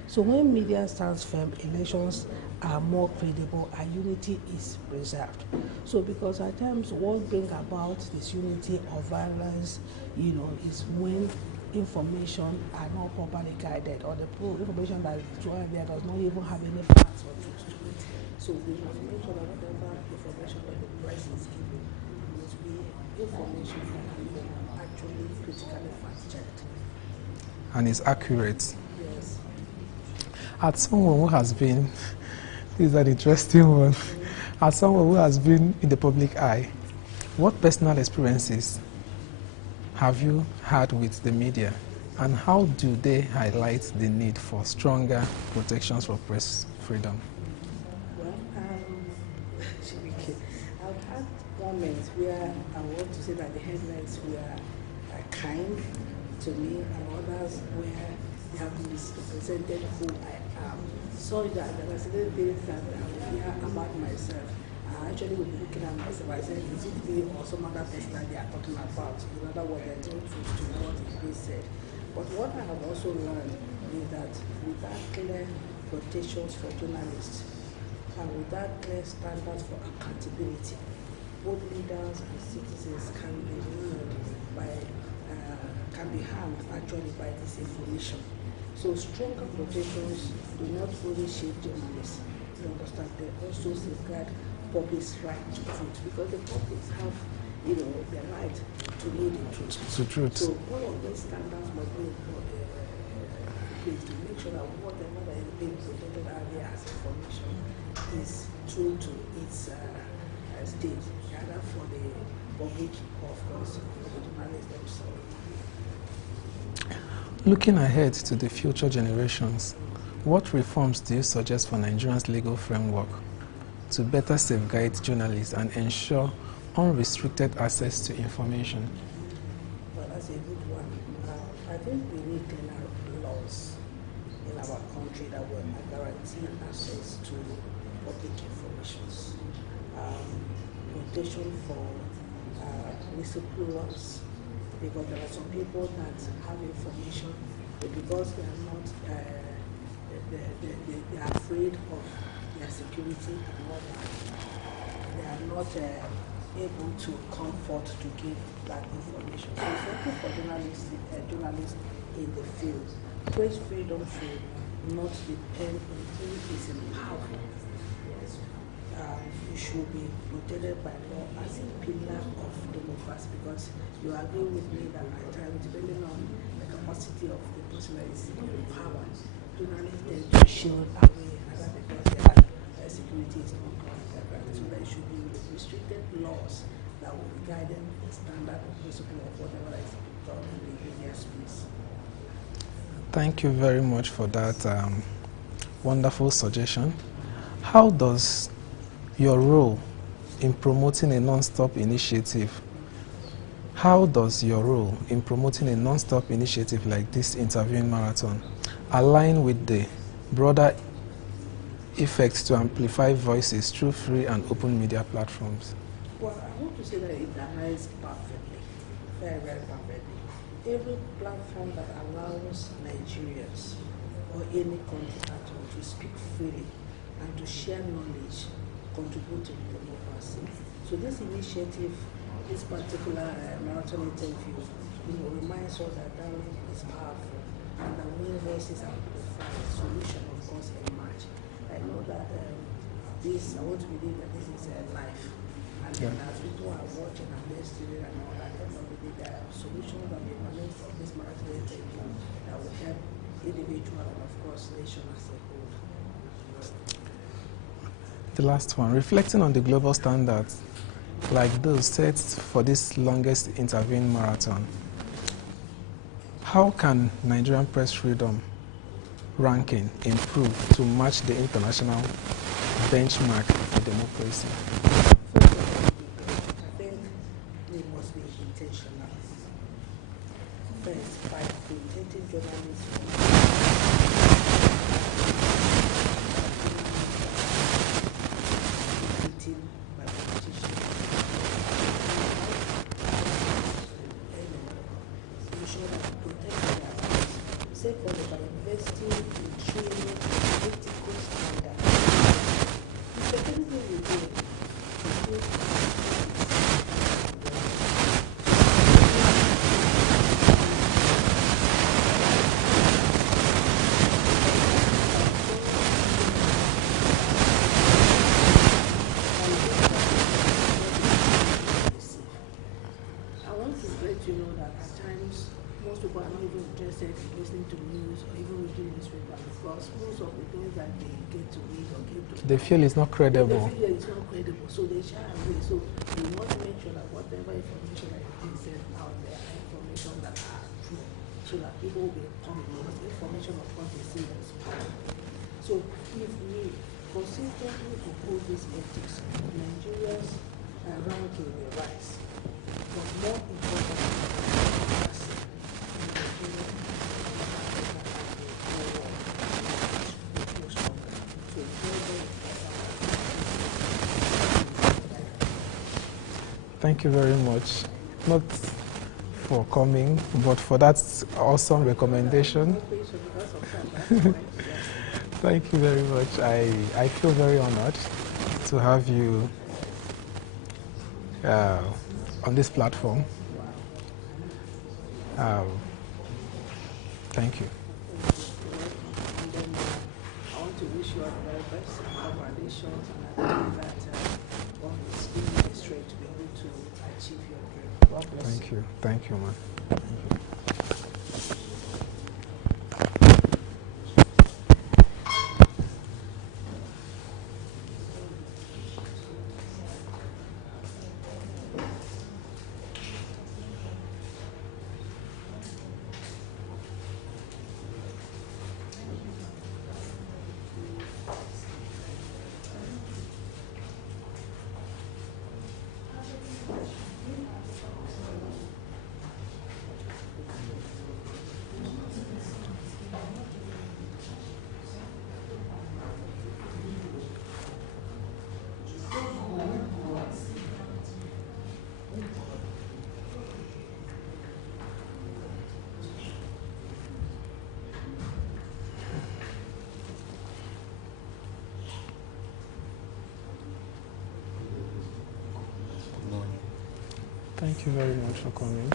So when media stands firm, elections are more credible and unity is preserved. So because at times what brings about this unity or violence, is when information are not properly guided, or the information that is thrown there does not even have any facts or truth to it. So we must make sure that whatever information that the press is giving must be information that can be actually critically fact-checked. And is accurate. Yes. As someone who has been, this is an interesting one, as someone who has been in the public eye, what personal experiences have you had with the media, and how do they highlight the need for stronger protections for press freedom? Well, I've had moments where I want to say that the headlines were kind to me, and others where they have misrepresented who I am. So that there are certain things that I hear about myself. I actually will be looking at myself. I said, is it me or some other person that they are talking about? In other words, they're doing truth to what is being said. But what I have also learned is that without clear protections for journalists and without clear standards for accountability, both leaders and citizens can be harmed actually by disinformation. So stronger protections do not only shape journalists, you understand, they also safeguard public's right to truth, because the public have, the right to know the truth. The truth. So all of these standards must be place to make sure that whatever that is being presented out there as information is true to its state, either for the public or, of course, for the journalists themselves. Looking ahead to the future generations, what reforms do you suggest for Nigeria's legal framework to better safeguard journalists and ensure unrestricted access to information? Well, that's a good one. I think we need cleaner laws in our country that will guarantee access to public information. Protection for whistleblowers, because there are some people that have information, but because they are not, they are afraid of their security and all that, they are not able to come forth to give that information. So it's something for journalists in the field. Press freedom should not depend on who is in power. You should be protected by law as a pillar of democracy, because you agree with me that at times, depending on the capacity of the person that is in power, journalists tend to shield away either because their security is not guaranteed. So there should be restricted laws that will be guiding the standard and principle of whatever is done in the media space. Thank you very much for that wonderful suggestion. How does your role in promoting a non-stop initiative, like this interviewing marathon align with the broader effect to amplify voices through free and open media platforms? Well, I want to say that it aligns perfectly, very, very perfectly. Every platform that allows Nigerians or any country at all to speak freely and to share knowledge contribute to democracy. So this initiative, this particular marathon interview, reminds us that dialogue is powerful, and that when voices are amplified, solution of course emerge. I know that I want to believe that this is life, and then as people are watching and listening and all that, I believe there are solutions that will emerge from this marathon interview that will help individual and of course nation as a whole. The last one, reflecting on the global standards like those set for this longest interviewing marathon, how can Nigerian press freedom ranking improve to match the international benchmark for democracy? First of all, I think we must be intentional. First, by protecting journalism, by politicians, we should protect their rights. Second, by investing in training ethical standards. It's everything we do. We do I want to let you know that at times most people are not even interested in listening to news or even reading newspaper because most of the things that they get to read or get to They feel it's not credible. They feel it's not credible, so they shy away. So we want to make sure that whatever information that is being sent out there are information that are true, so that people will be informed. Because information, of course, they see as power. So if we consistently uphold these ethics, Nigeria's ranking will rise. But more importantly, democracy in Nigeria will grow stronger. So it's very important. Thank you very much. Not for coming, but for that awesome recommendation. Thank you very much. I feel very honored to have you on this platform. Thank you. And then I want to wish you all the very best. Congratulations, and I think that one is really straight to be able to achieve your dream. God bless you. Thank you. Thank you, man. Thank you. Thank you very much for coming.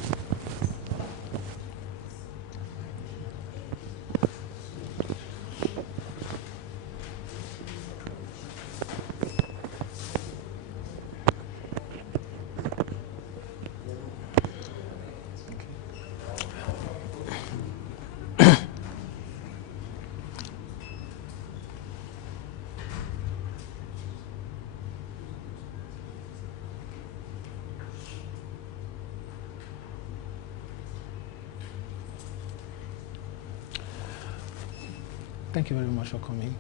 Thank you very much for coming.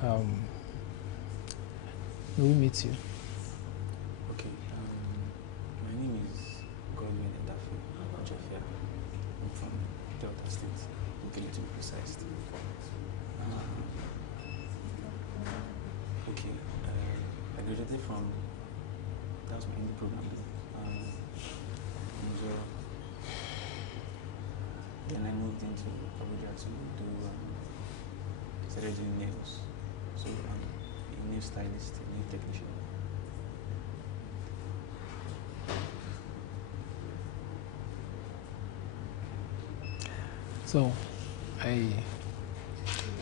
Will we meet you? Okay. My name is Godwin Edafe Ojofia. I'm from Delta State, okay, to be precise. Okay. I graduated from, that's my Hindi program. Then I moved into Abuja to do, started doing nails. So I'm a nail stylist, a nail technician. So,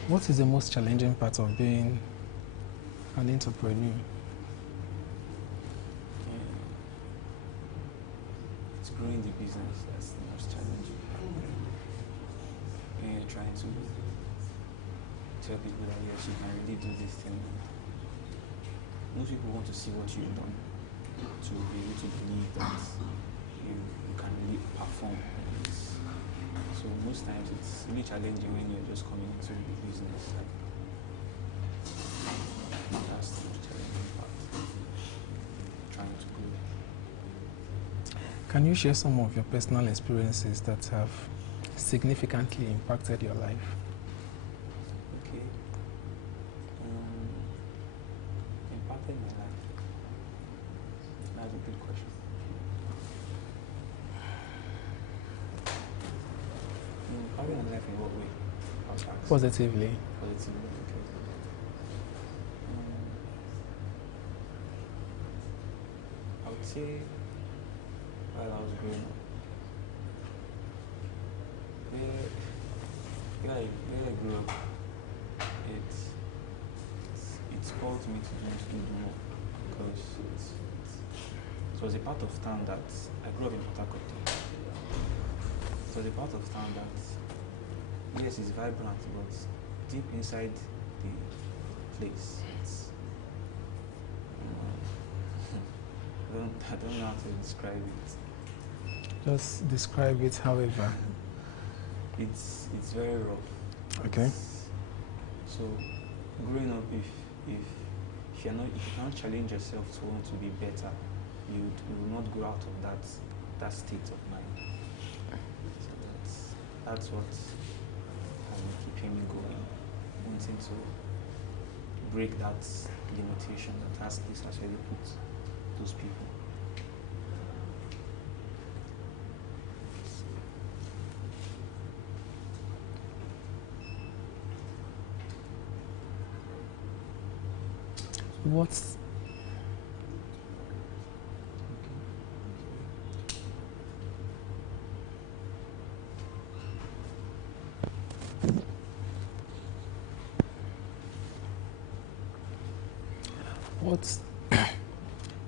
what is the most challenging part of being an entrepreneur? It's growing the business, that's the most challenging. Trying to tell people that yes, you can really do this thing. Most people want to see what you've done to be able to believe that you can really perform in this So most times it's really challenging when you're just coming into the business. Like, that's the challenging part. Trying to grow. Can you share some of your personal experiences that have significantly impacted your life? Okay. Impacted my life. That's a good question. Impacted my life in what way? Positively. Positively, okay. I would say while I was growing up, where I grew up, it spurred me to do more because it was a part of town that I grew up in Port Harcourt. It was a part of town that, yes, it's vibrant, but deep inside the place, I don't know how to describe it. Just describe it, however. It's very rough. Okay. So growing up, if you can't challenge yourself to want to be better, you will not grow out of that state of mind. So that's what has been keeping me going, wanting to break that limitation that has actually put those people.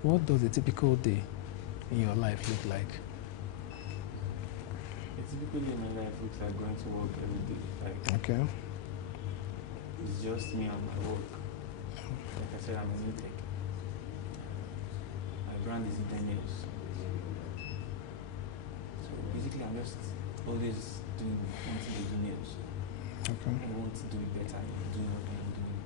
What does a typical day in your life look like? A typical day in my life looks like going to work every day. Like, okay. It's just me and my work. Like I said, I'm a new tech. My brand is Livinus. So basically, I'm just always wanting to do nails. Okay. I want to do it better. Do what I'm doing.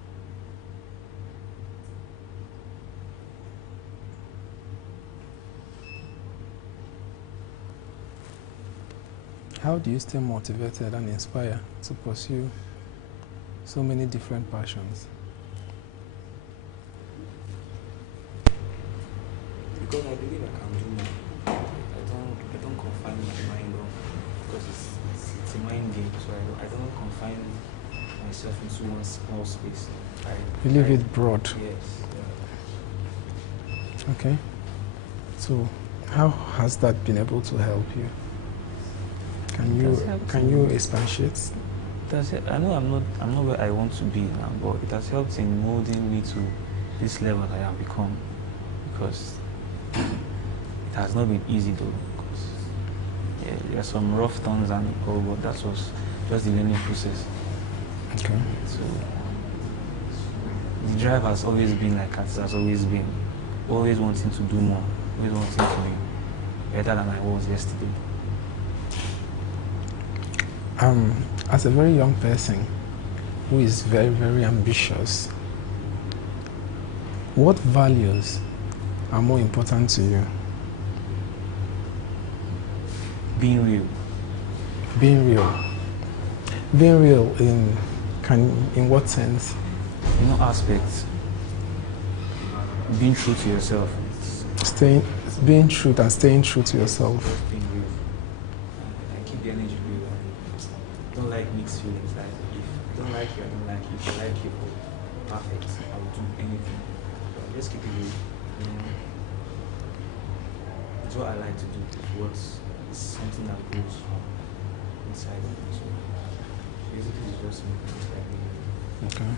How do you stay motivated and inspired to pursue so many different passions? Because I believe I can do more. I don't confine my mind on, because it's a mind game, so I don't confine myself into one small space. You leave it broad. Yes. Yeah. Okay. So how has that been able to help you? Can you expatiate? I know I'm not where I want to be now, but it has helped in molding me to this level that I have become, because it has not been easy though. Because there are some rough turns and all, but that was just the learning process. Okay. So the drive has always been like it has always been, always wanting to do more, always wanting to be better than I was yesterday. As a very young person who is very, very ambitious, what values are more important to you? Being real. Being real. Being real in what sense? In all aspects. Being true to yourself. Being true and staying true to yourself. Being real. And keep the energy real. Don't like mixed feelings. Like if you don't like you, I don't like you. If I like you, perfect. I will do anything. But just keep it real. It's what I like to do. It's something that goes inside of me. So basically, it's just me. Okay.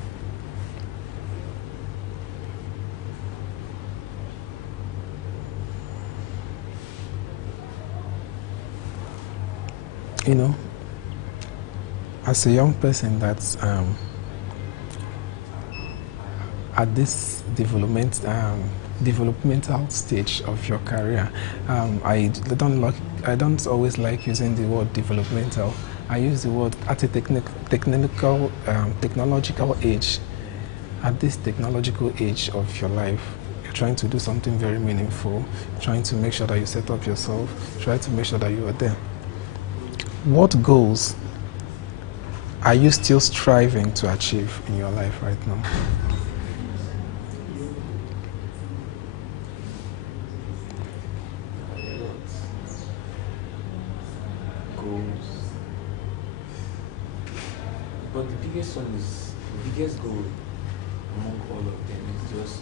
You know, as a young person that's at this development developmental stage of your career. I don't always like using the word developmental. I use the word at a technological age. At this technological age of your life, you're trying to do something very meaningful, trying to make sure that you set up yourself, try to make sure that you are there. What goals are you still striving to achieve in your life right now? Goals. But the biggest goal among all of them is just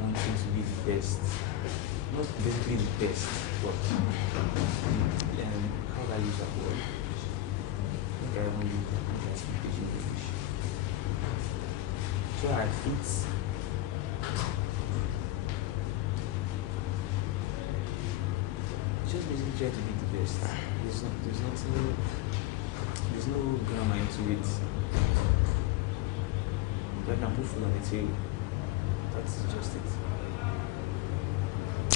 wanting to be the best. Not basically the best, but how do I use that word? I think I haven't used that in English. So I fit. Just basically try to be the best. There's no grammar into it. But I can put food on the table. That's just it.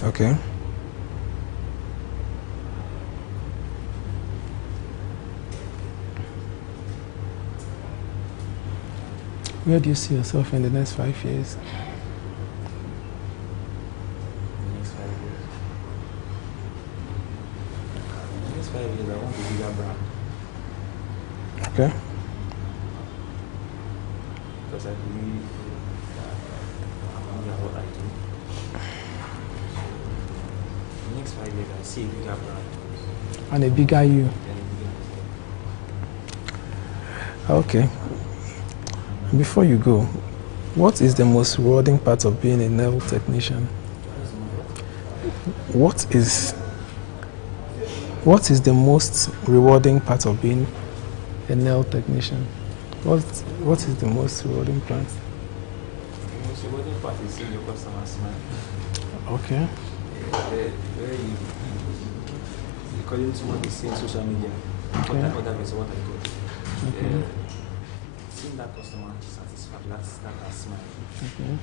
Okay. Where do you see yourself in the next 5 years? The next 5 years. The next 5 years, I want a bigger brand. Okay. Because I believe that what I do. The next 5 years, I see a bigger brand. And a bigger you. Okay. Before you go, what is the most rewarding part of being a nail technician? What is the most rewarding part of being a nail technician? What is the most rewarding part? The most rewarding part is seeing your customer smile. Okay. Where you according to what they see on social media, Okay. what I do. Okay. Seeing that customer satisfied, that smile. Okay.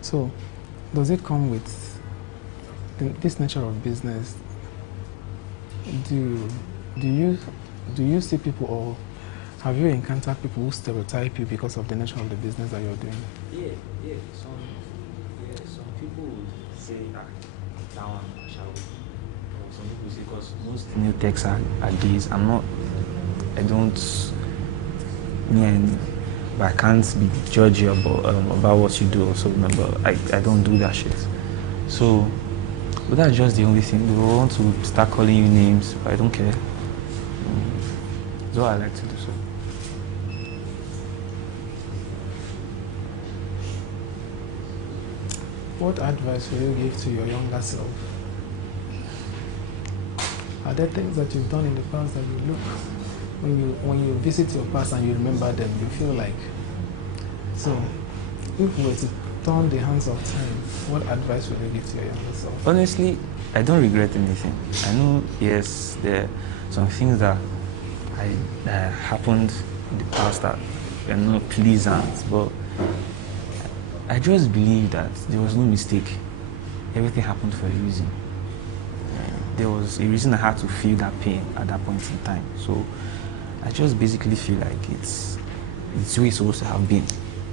So, does it come with this nature of business? Do you see people, or have you encountered people who stereotype you because of the nature of the business that you're doing? Yeah. Some people would say that one shall. Some people say because most new techs are gays. But I can't be judgy about what you do also, but I don't do that shit. So, but that's just the only thing. They will want to start calling you names, but I don't care. That's what I like to do. So. What advice will you give to your younger self? Are there things that you've done in the past that you look, when you visit your past and you remember them, you feel like, so if we were to turn the hands of time, what advice would you give to your younger self? Honestly, I don't regret anything. I know, yes, there are some things that happened in the past that were not pleasant, but I just believe that there was no mistake. Everything happened for a reason. There was a reason I had to feel that pain at that point in time. So I just basically feel like it's the way it's supposed to have been.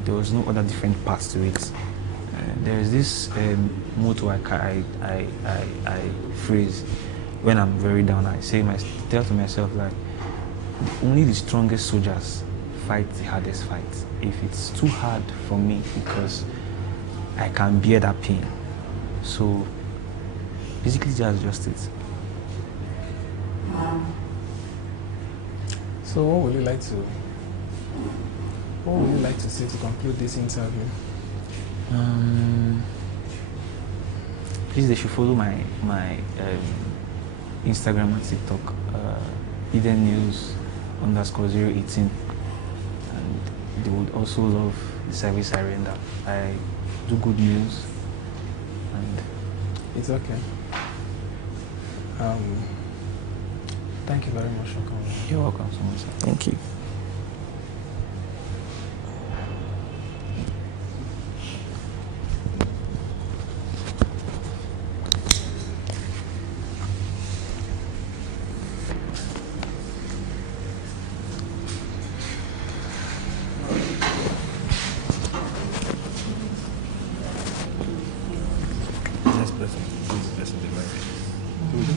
There was no other different paths to it. There is this motto I phrase when I'm very down. I tell to myself like, only the strongest soldiers fight the hardest fight. If it's too hard for me, because I can bear that pain. So basically that's just it. So what would you like to say to conclude this interview? Please, they should follow my Instagram and TikTok, Eden News _018, and they would also love the service I render. I do good news, and it's okay. Thank you very much for coming. You're welcome so much. Thank you.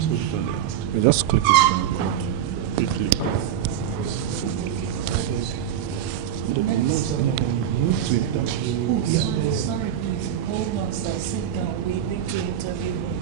You just click it. Quickly. Sorry, please. Hold on, sir. Sit down. We need to interview him.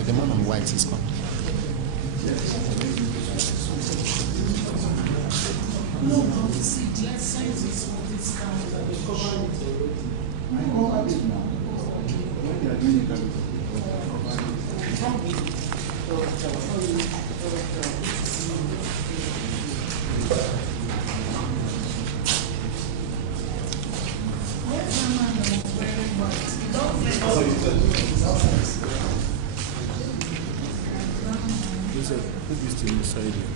The man on white is coming. Put this thing inside here.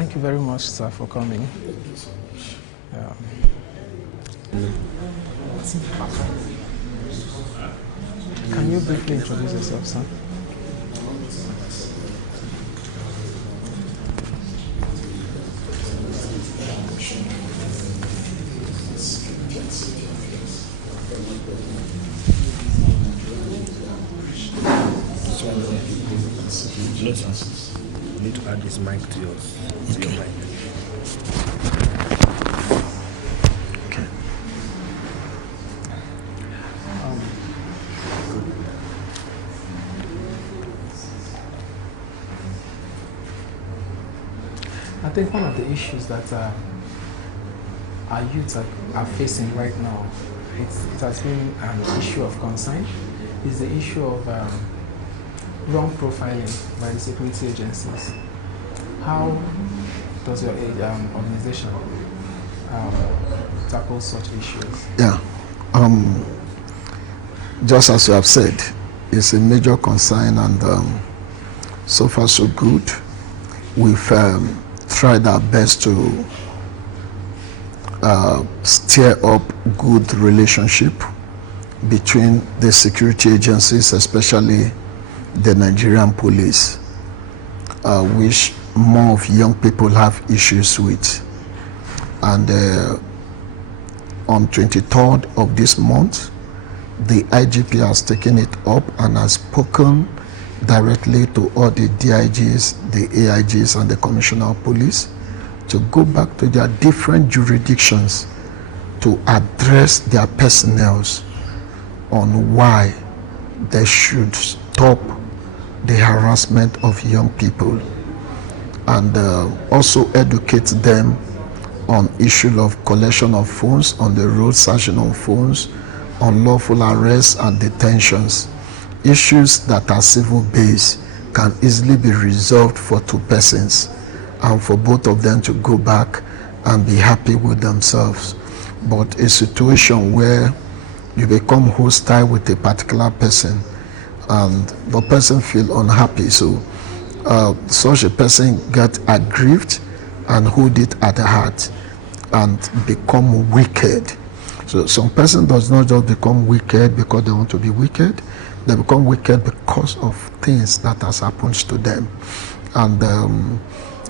Thank you very much, sir, for coming. Can you briefly introduce yourself, sir? No, sir. You need to add this mic to yours. To your mic. Okay. I think one of the issues that our youth are facing right now, it has been an issue of concern, is the issue of wrong profiling by the security agencies. How does your organization tackle such issues? Yeah, just as you have said, it's a major concern, and so far so good. We've tried our best to steer up good relationship between the security agencies, especially the Nigerian police, which more of young people have issues with. And on 23rd of this month, the IGP has taken it up and has spoken directly to all the DIGs, the AIGs, and the Commissioner of Police to go back to their different jurisdictions to address their personnel on why they should stop the harassment of young people, and also educate them on issue of collection of phones on the road, searching of phones, unlawful arrests and detentions. Issues that are civil based can easily be resolved for two persons, and for both of them to go back and be happy with themselves. But a situation where you become hostile with a particular person and the person feel unhappy, so such a person get aggrieved and hold it at the heart and become wicked. So some person does not just become wicked because they want to be wicked. They become wicked because of things that has happened to them. And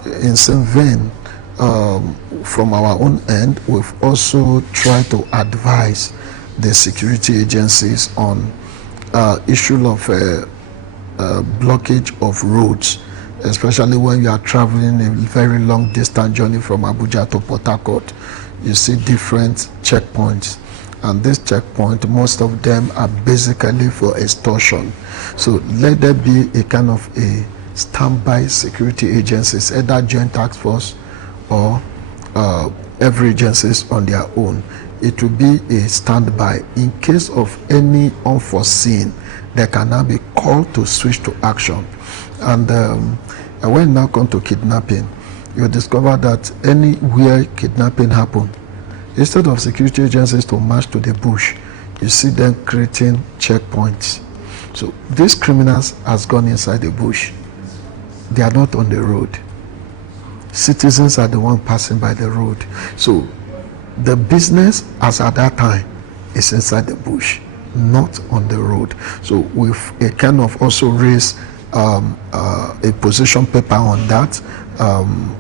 in same vein, from our own end, we've also tried to advise the security agencies on issue of blockage of roads, especially when you are traveling a very long distance journey from Abuja to Port Harcourt. You see different checkpoints, and this checkpoint, most of them are basically for extortion. So let there be a kind of a standby security agencies, either joint task force or every agencies on their own. It will be a standby in case of any unforeseen. They can now be called to switch to action. And when you now come to kidnapping, you discover that anywhere kidnapping happen, instead of security agencies to march to the bush, you see them creating checkpoints. So these criminals has gone inside the bush. They are not on the road. Citizens are the one passing by the road. So the business as at that time is inside the bush, not on the road. So we've kind of also raised a position paper on that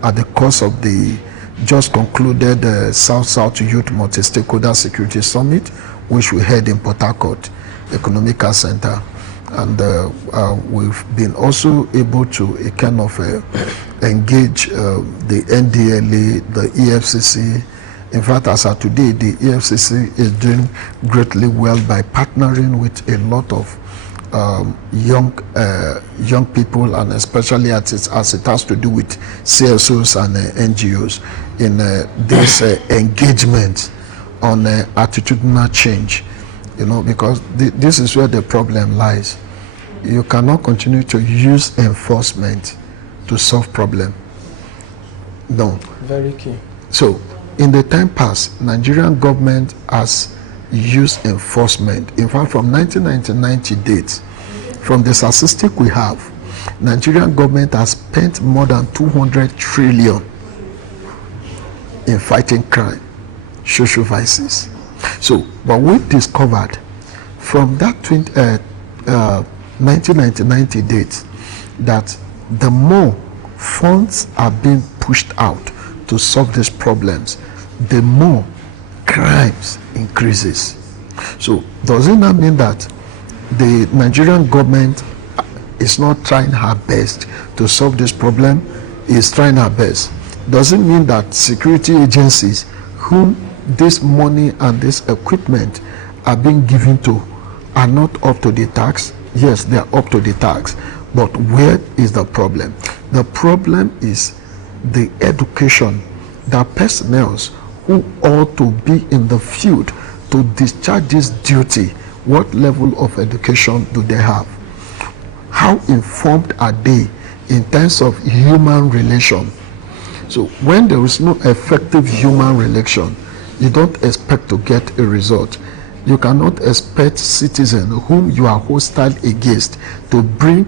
at the course of the just concluded South-South Youth Multi-Stakeholder Security Summit, which we held in Port Harcourt Economical Center. And we've been also able to kind of engage the NDLA, the EFCC. In fact, as of today, the EFCC is doing greatly well by partnering with a lot of young people, and especially as it has to do with CSOs and NGOs in this engagement on attitudinal change. You know, because this is where the problem lies. You cannot continue to use enforcement to solve problem. No. Very key. So, in the time past, Nigerian government has used enforcement. In fact, from 1999 to date, from the statistic we have, Nigerian government has spent more than 200 trillion in fighting crime, social vices. So, but we discovered from that 1990 date that the more funds are being pushed out to solve these problems, the more crimes increases. So doesn't that mean that the Nigerian government is not trying her best to solve this problem? Is trying her best. Doesn't mean that security agencies whom this money and this equipment are being given to are not up to the task. Yes, they are up to the task, but where is the problem? The problem is the education, the personnel who ought to be in the field to discharge this duty. What level of education do they have? How informed are they in terms of human relation? So when there is no effective human relation, you don't expect to get a result. You cannot expect citizens whom you are hostile against to bring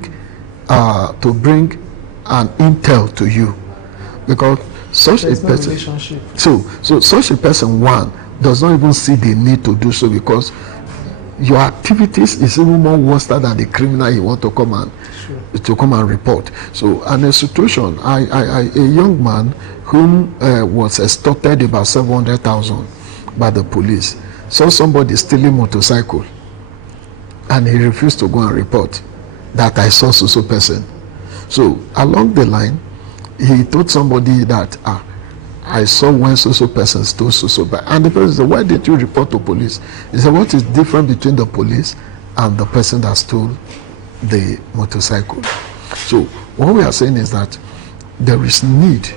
an intel to you, because such There's a no person. relationship. So such a person, one, does not even see the need to do so, because your activities is even more worse than the criminal you want to come and report. So, and a situation, a young man whom was extorted about 700,000 by the police, saw somebody stealing motorcycle, and he refused to go and report that I saw so person. So along the line, he told somebody that I saw when so person stole so, and the person said, why did you report to police? He said, what is different between the police and the person that stole the motorcycle? So what we are saying is that there is need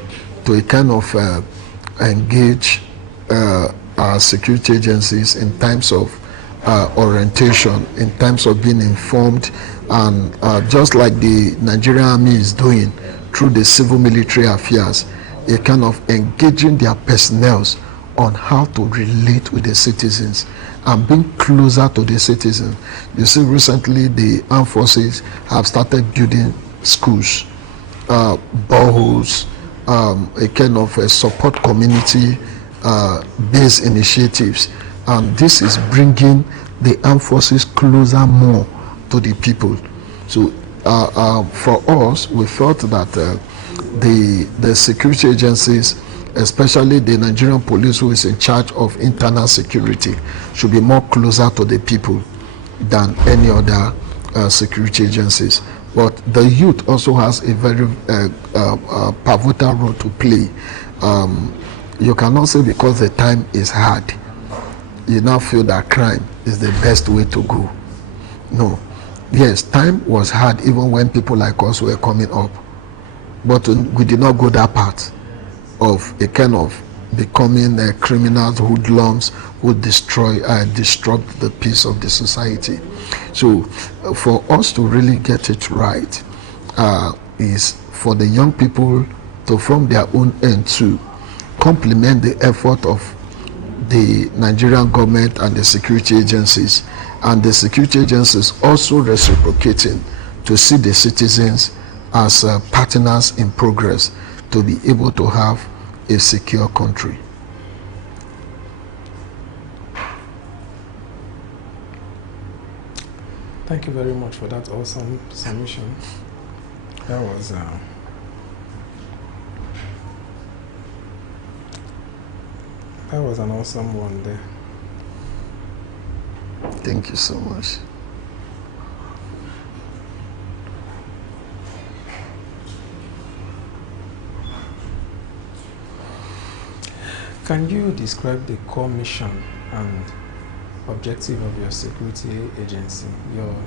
to a kind of engage our security agencies in terms of orientation, in terms of being informed, and just like the Nigerian Army is doing through the civil military affairs, a kind of engaging their personnel on how to relate with the citizens and being closer to the citizens. You see, recently the armed forces have started building schools, boreholes, a kind of a support community based initiatives, and this is bringing the armed forces closer more to the people. So for us, we felt that the security agencies, especially the Nigerian police, who is in charge of internal security, should be more closer to the people than any other security agencies. But the youth also has a very pivotal role to play. You cannot say because the time is hard, you now feel that crime is the best way to go. No. Yes, time was hard even when people like us were coming up, but we did not go that path of a kind of becoming criminals, hoodlums who disrupt the peace of the society. So for us to really get it right is for the young people to, from their own end, to complement the effort of the Nigerian government and the security agencies, and the security agencies also reciprocating to see the citizens as partners in progress to be able to have a secure country. Thank you very much for that awesome submission. That was an awesome one there. Thank you so much. Can you describe the core mission and objective of your security agency,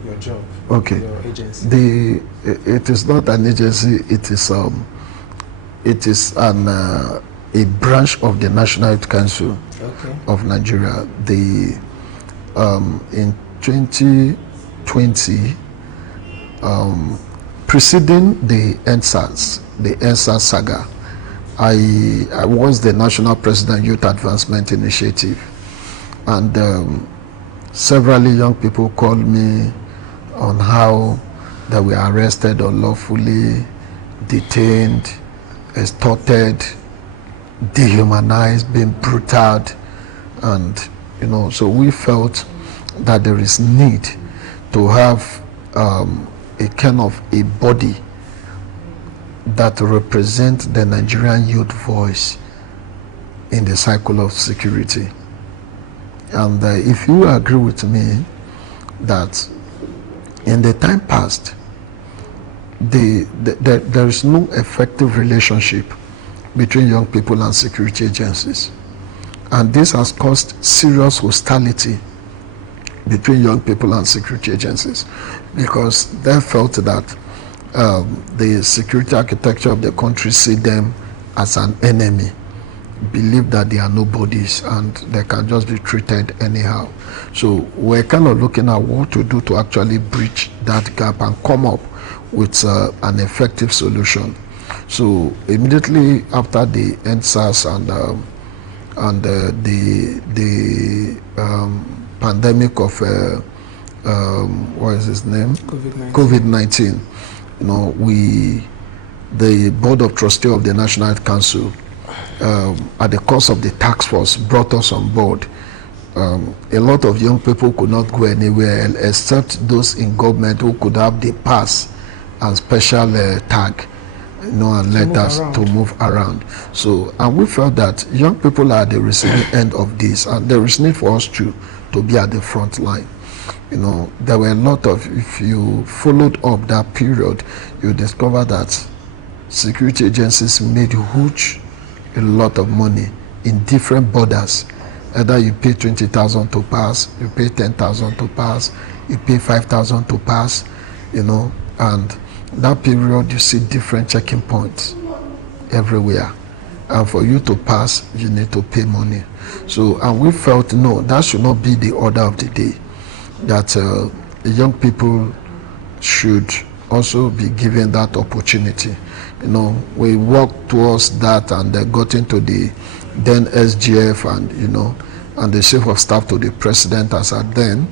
your job, okay, your agency? It is not an agency. It is a branch of the National Youth Council of Nigeria. In 2020, preceding the NSAS saga, I was the National President Youth Advancement Initiative, and several young people called me on how they were arrested unlawfully, detained, extorted, dehumanized, being brutaled, and so we felt that there is need to have a kind of a body that represent the Nigerian youth voice in the cycle of security. And if you agree with me that in the time past, there is no effective relationship between young people and security agencies. And this has caused serious hostility between young people and security agencies, because they felt that the security architecture of the country see them as an enemy, believe that they are nobodies and they can just be treated anyhow. So we're kind of looking at what to do to actually bridge that gap and come up with an effective solution. So immediately after the EndSARS and the pandemic of what is his name? COVID-19. The Board of Trustees of the National Health Council, at the course of the task force, brought us on board. A lot of young people could not go anywhere except those in government who could have the pass and special tag, and letters to move around. So, and we felt that young people are at the receiving end of this, and there is need for us to be at the front line. There were a lot of, if you followed up that period, you discover that security agencies made a lot of money in different borders. Either you pay 20,000 to pass, you pay 10,000 to pass, you pay 5,000 to pass, and that period you see different checking points everywhere. And for you to pass, you need to pay money. So, and we felt, no, that should not be the order of the day, that young people should also be given that opportunity. We worked towards that and got into the then SGF and the chief of staff to the president as at then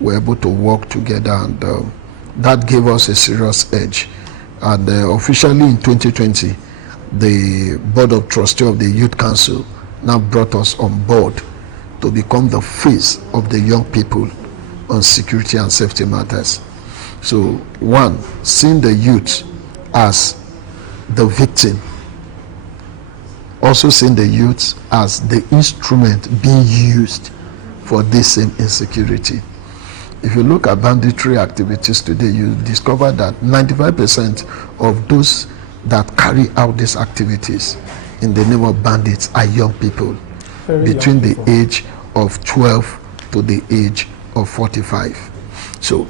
were able to work together, and that gave us a serious edge. And officially in 2020, the Board of Trustees of the Youth Council now brought us on board to become the face of the young people on security and safety matters. So, one, seeing the youth as the victim, also seeing the youth as the instrument being used for this same insecurity. If you look at banditry activities today, you discover that 95% of those that carry out these activities in the name of bandits are young people, between the age of 12 to the age of 45. So,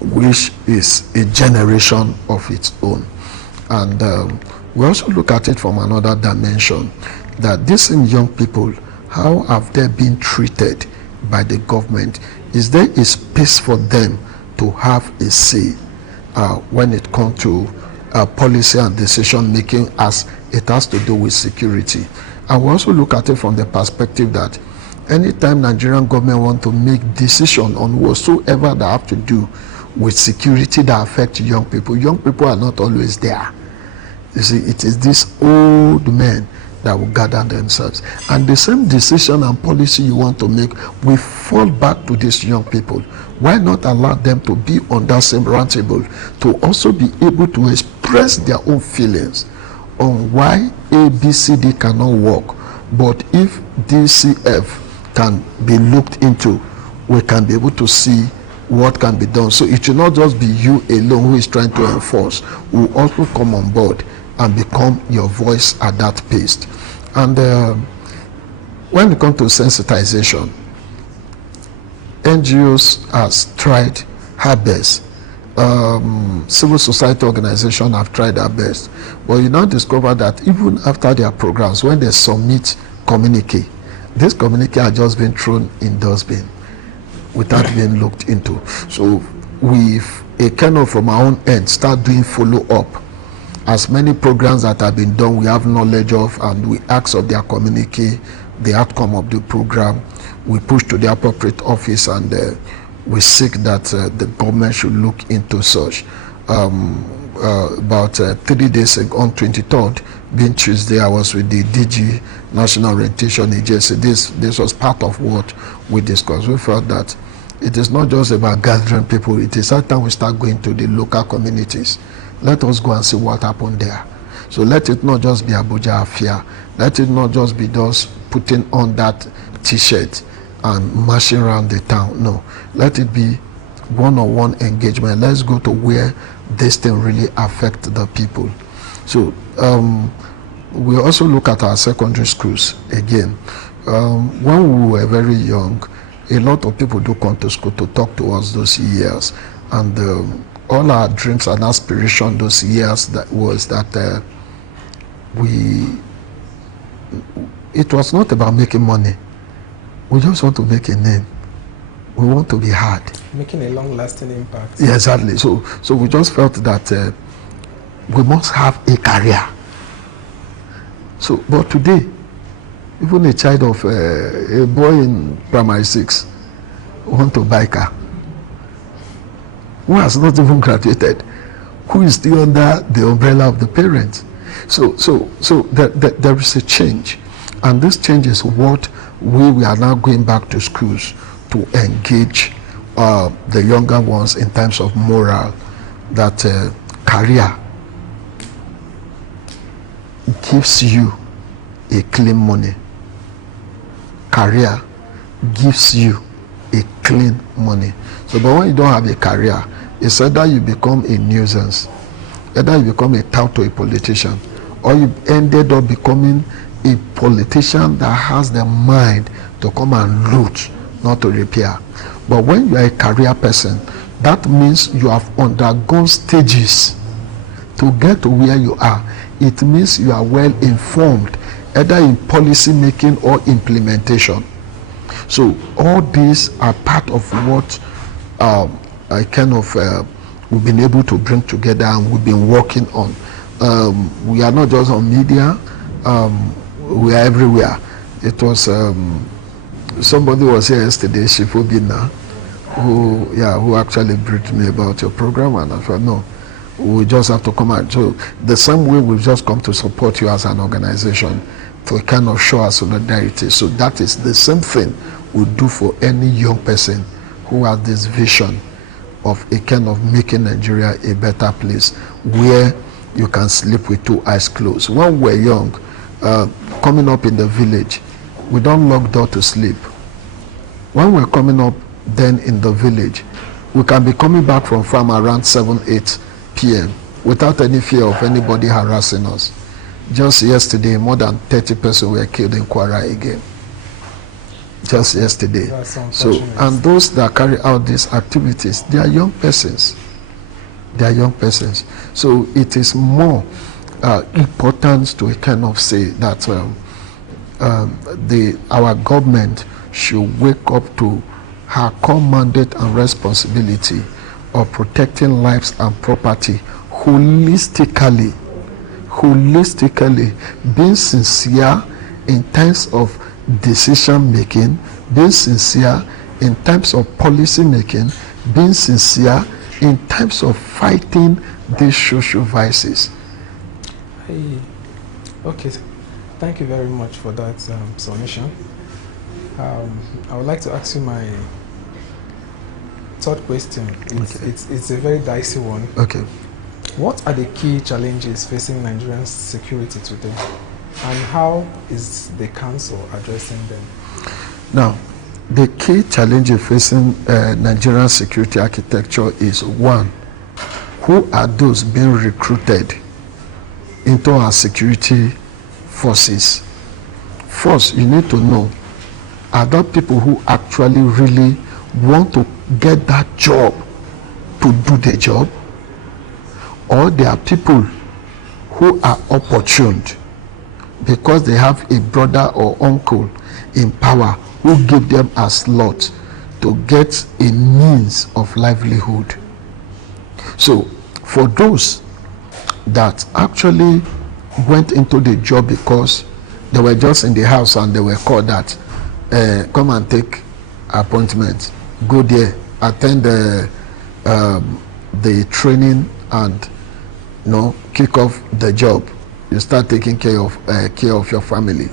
which is a generation of its own. And we also look at it from another dimension, that these young people, how have they been treated by the government? Is there a space for them to have a say when it comes to policy and decision making as it has to do with security? And we also look at it from the perspective that anytime Nigerian government want to make decision on whatsoever that have to do with security that affect young people are not always there. You see, it is these old men that will gather themselves. And the same decision and policy you want to make will fall back to these young people. Why not allow them to be on that same round table to also be able to express their own feelings on why ABCD cannot work, but if DCF can be looked into, we can be able to see what can be done. So it should not just be you alone who is trying to enforce. We will also come on board and become your voice at that pace. And when it comes to sensitization, NGOs has tried her best. Civil society organizations have tried their best. But you now discover that even after their programs, when they submit communique, this communique are just been thrown in dustbin without being looked into. So we've kind of from our own end start doing follow-up. As many programs that have been done, we have knowledge of, and we ask of their communique, the outcome of the program. We push to the appropriate office, and we seek that the government should look into such. About 3 days ago, on 23rd, being Tuesday, I was with the DG, National Orientation Agency. This was part of what we discussed. We felt that it is not just about gathering people. It is time we start going to the local communities. Let us go and see what happened there. So let it not just be Abuja affair. Let it not just be those putting on that T-shirt and marching around the town. No, let it be one-on-one engagement. Let's go to where this thing really affect the people. So we also look at our secondary schools again. When we were very young, a lot of people do come to school to talk to us those years, and all our dreams and aspirations those years that was that it was not about making money. We just want to make a name. We want to be heard. Making a long-lasting impact. Yeah, exactly. So we just felt that we must have a career. So, but today, even a child of a boy in primary 6 want to buy a car, who has not even graduated, who is still under the umbrella of the parents. So there is a change, and this change is what we are now going back to schools to engage the younger ones in terms of moral, that career gives you a clean money. Career gives you a clean money. So, but when you don't have a career, it's either you become a nuisance, either you become a tout to a politician, or you ended up becoming a politician that has the mind to come and loot, not to repair. But when you are a career person, that means you have undergone stages to get to where you are. It means you are well informed, either in policy making or implementation. So all these are part of what we've been able to bring together, and we've been working on. We are not just on media, we are everywhere. It was somebody was here yesterday, Shifobina, who actually briefed me about your program, and I thought, no, we just have to come out. So the same way we've just come to support you as an organization to kind of show our solidarity. So that is the same thing we do for any young person who has this vision of a kind of making Nigeria a better place where you can sleep with 2 eyes closed. When we're young, coming up in the village, we don't lock door to sleep. When we're coming up then in the village, we can be coming back from farm around 7, 8 p.m. without any fear of anybody harassing us. Just yesterday, more than 30 persons were killed in Kwara again. Just yesterday. So, and those that carry out these activities, they are young persons. They are young persons. So it is more important to kind of say that our government should wake up to her core mandate and responsibility of protecting lives and property holistically, being sincere in terms of decision making, being sincere in terms of policy making, being sincere in terms of fighting these social vices. Okay, thank you very much for that submission. I would like to ask you my third question. It's a very dicey one. Okay. What are the key challenges facing Nigerian security today, and how is the council addressing them? Now, the key challenges facing Nigerian security architecture is, one, who are those being recruited into our security forces? First, you need to know, are there people who actually really want to get that job to do the job? Or there are people who are opportuned because they have a brother or uncle in power who give them a slot to get a means of livelihood. So for those that actually went into the job because they were just in the house and they were called that, come and take appointment, go there, attend the training and kick off the job, you start taking care of your family.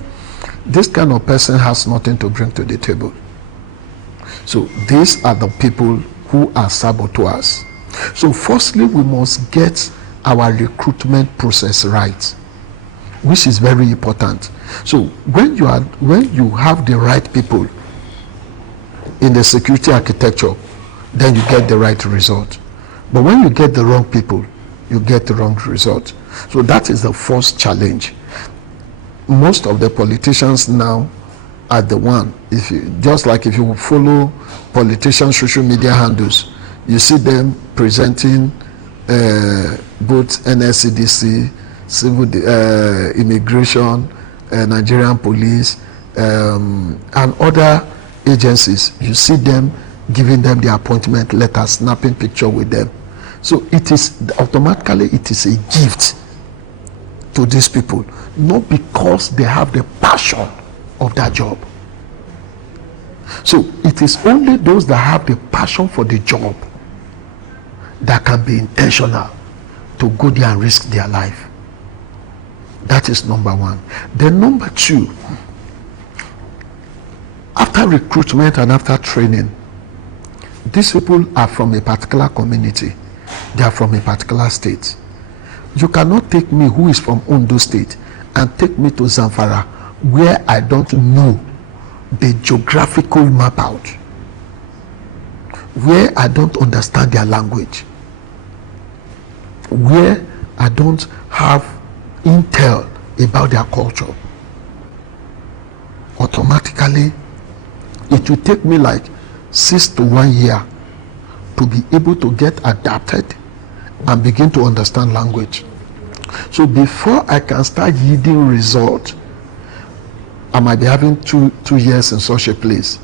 This kind of person has nothing to bring to the table. So these are the people who are saboteurs. So firstly, we must get our recruitment process right, which is very important. So when you have the right people in the security architecture, then you get the right result. But when you get the wrong people, you get the wrong result. So that is the first challenge. Most of the politicians now are the one, if you follow politicians' social media handles, you see them presenting both NSCDC, civil immigration, Nigerian police, and other agencies. You see them giving them the appointment letter, snapping picture with them. So it is automatically a gift to these people, not because they have the passion of that job. So it is only those that have the passion for the job that can be intentional to go there and risk their life. That is number one. Then number two, after recruitment and after training, these people are from a particular community. They are from a particular state. You cannot take me who is from Ondo State and take me to Zamfara where I don't know the geographical map out, where I don't understand their language, where I don't have intel about their culture. Automatically, it will take me like 6 to 1 year to be able to get adapted and begin to understand language. So before I can start yielding result, I might be having two years in such a place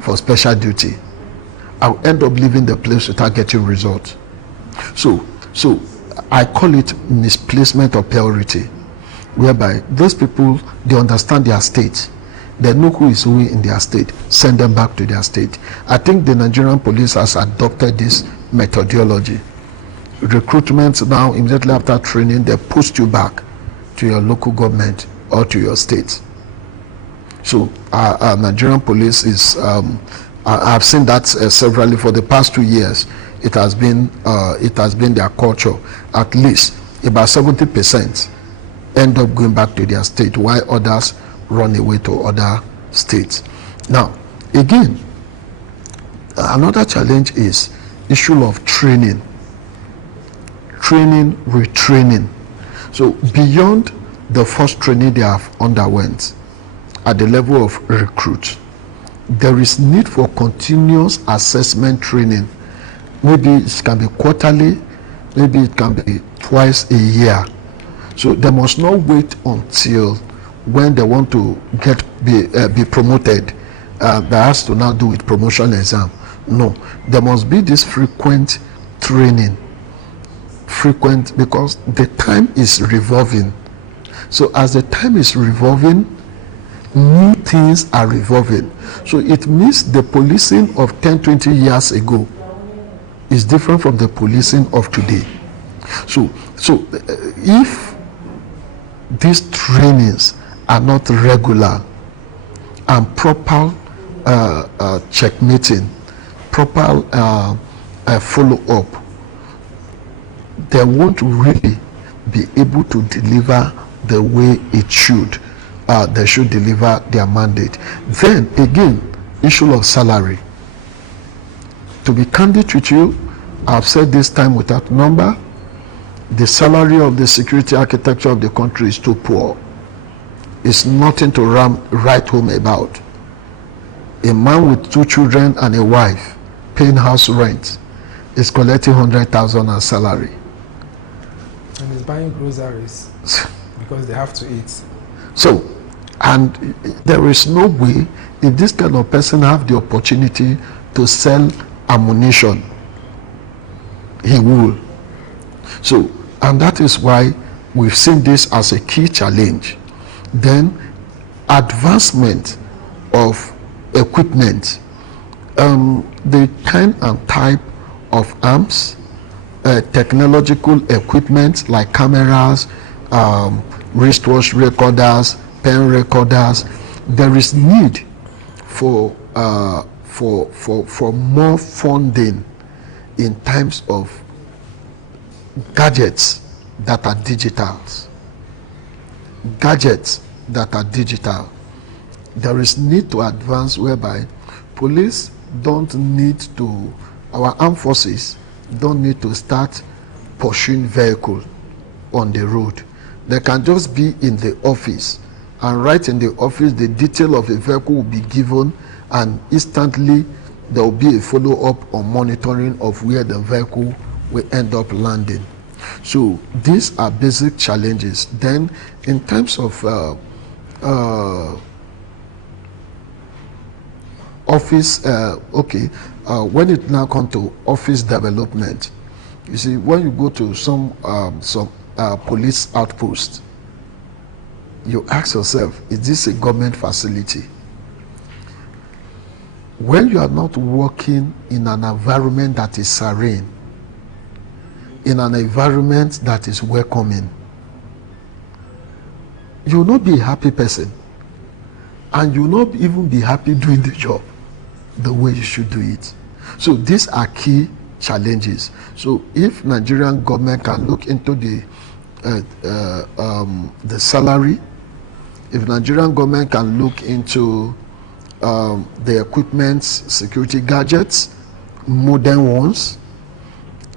for special duty. I'll end up leaving the place without getting result. So I call it misplacement of priority, whereby those people, they understand their state, they know who is who in their state, send them back to their state. I think the Nigerian police has adopted this methodology. Recruitment now, immediately after training, they post you back to your local government or to your state. So our Nigerian police is, I've seen that severally for the past 2 years. It has been their culture. At least about 70% end up going back to their state, while others run away to other states. Now, again, another challenge is issue of training, retraining. So beyond the first training they have underwent at the level of recruit, there is need for continuous assessment training. Maybe it can be quarterly, maybe it can be twice a year. So they must not wait until when they want to be promoted, that has to now do with promotion exam. No, there must be this frequent training, because the time is revolving. So as the time is revolving, new things are revolving. So it means the policing of 10-20 years ago is different from the policing of today. So if these trainings are not regular and proper checkmating, proper follow-up, they won't really be able to deliver the way it should. They should deliver their mandate. Then again, issue of salary. To be candid with you, I've said this time without number, the salary of the security architecture of the country is too poor. It's nothing to write home about. A man with 2 children and a wife paying house rent is collecting 100,000 as salary. And he's buying groceries because they have to eat. So, and there is no way, if this kind of person have the opportunity to sell ammunition, he will. So, and that is why we've seen this as a key challenge. Then advancement of equipment, the kind and type of arms, technological equipment like cameras, wristwatch recorders, pen recorders. There is need for more funding in terms of gadgets that are digital. Gadgets that are digital. There is need to advance whereby police don't need to, our armed forces don't need to start pursuing vehicles on the road. They can just be in the office, and right in the office the detail of a vehicle will be given, and instantly there will be a follow-up on monitoring of where the vehicle will end up landing. So these are basic challenges. Then in terms of office, when it now comes to office development, you see, when you go to some police outpost, you ask yourself, is this a government facility? When you are not working in an environment that is serene, in an environment that is welcoming, you will not be a happy person, and you will not even be happy doing the job the way you should do it. So these are key challenges. So if Nigerian government can look into the salary, if Nigerian government can look into the equipment, security gadgets, modern ones,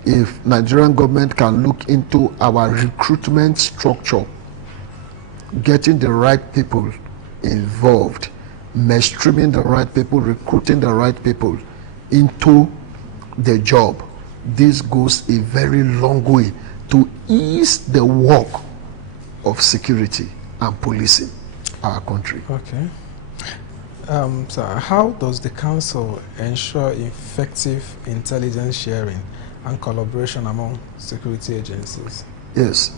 if Nigerian government can look into our recruitment structure, getting the right people involved, mainstreaming the right people, recruiting the right people into the job, this goes a very long way to ease the work of security and policing our country. Okay. So how does the council ensure effective intelligence sharing and collaboration among security agencies? Yes.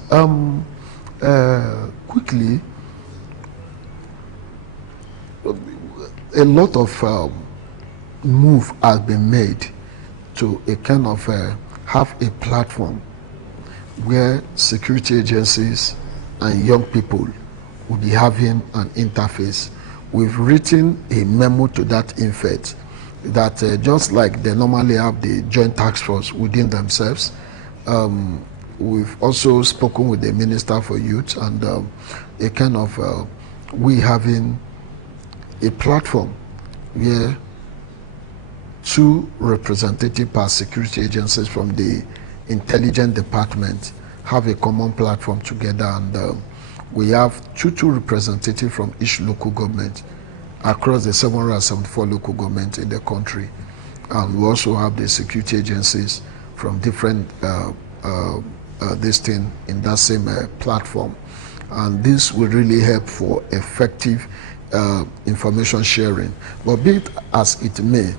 Quickly, a lot of move has been made to a kind of have a platform where security agencies and young people will be having an interface. We've written a memo to that effect, that just like they normally have the joint task force within themselves, we've also spoken with the Minister for Youth, and a kind of we having a platform where 2 representatives per security agencies from the intelligence department have a common platform together, and we have two representatives from each local government across the 774 local governments in the country, and we also have the security agencies from different this thing in that same platform, and this will really help for effective information sharing. But be it as it may,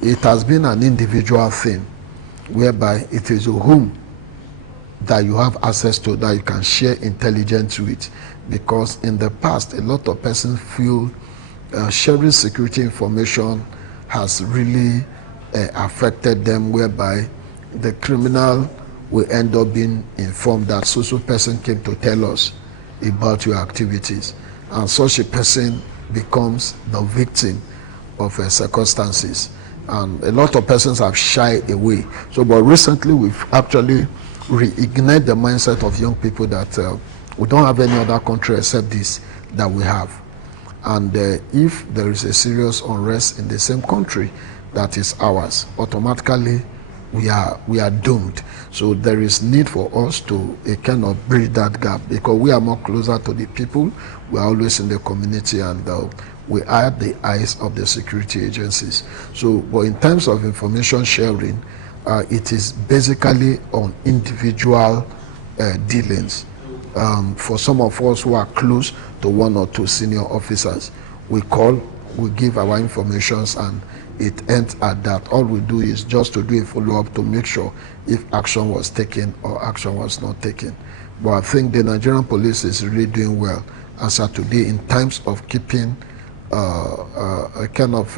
it has been an individual thing whereby it is a home that you have access to, that you can share intelligence with, because in the past a lot of persons feel sharing security information has really affected them, whereby the criminal will end up being informed that so person came to tell us about your activities, and such a person becomes the victim of circumstances, and a lot of persons have shied away. So but recently we've actually reignite the mindset of young people that we don't have any other country except this that we have, and if there is a serious unrest in the same country that is ours, automatically we are doomed. So there is need for us to kind of bridge that gap, because we are more closer to the people, we are always in the community, and we are the eyes of the security agencies. So but in terms of information sharing, it is basically on individual dealings. For some of us who are close to 1 or 2 senior officers, we call, we give our informations, and it ends at that. All we do is just to do a follow-up to make sure if action was taken or action was not taken. But I think the Nigerian police is really doing well as of today in terms of keeping a kind of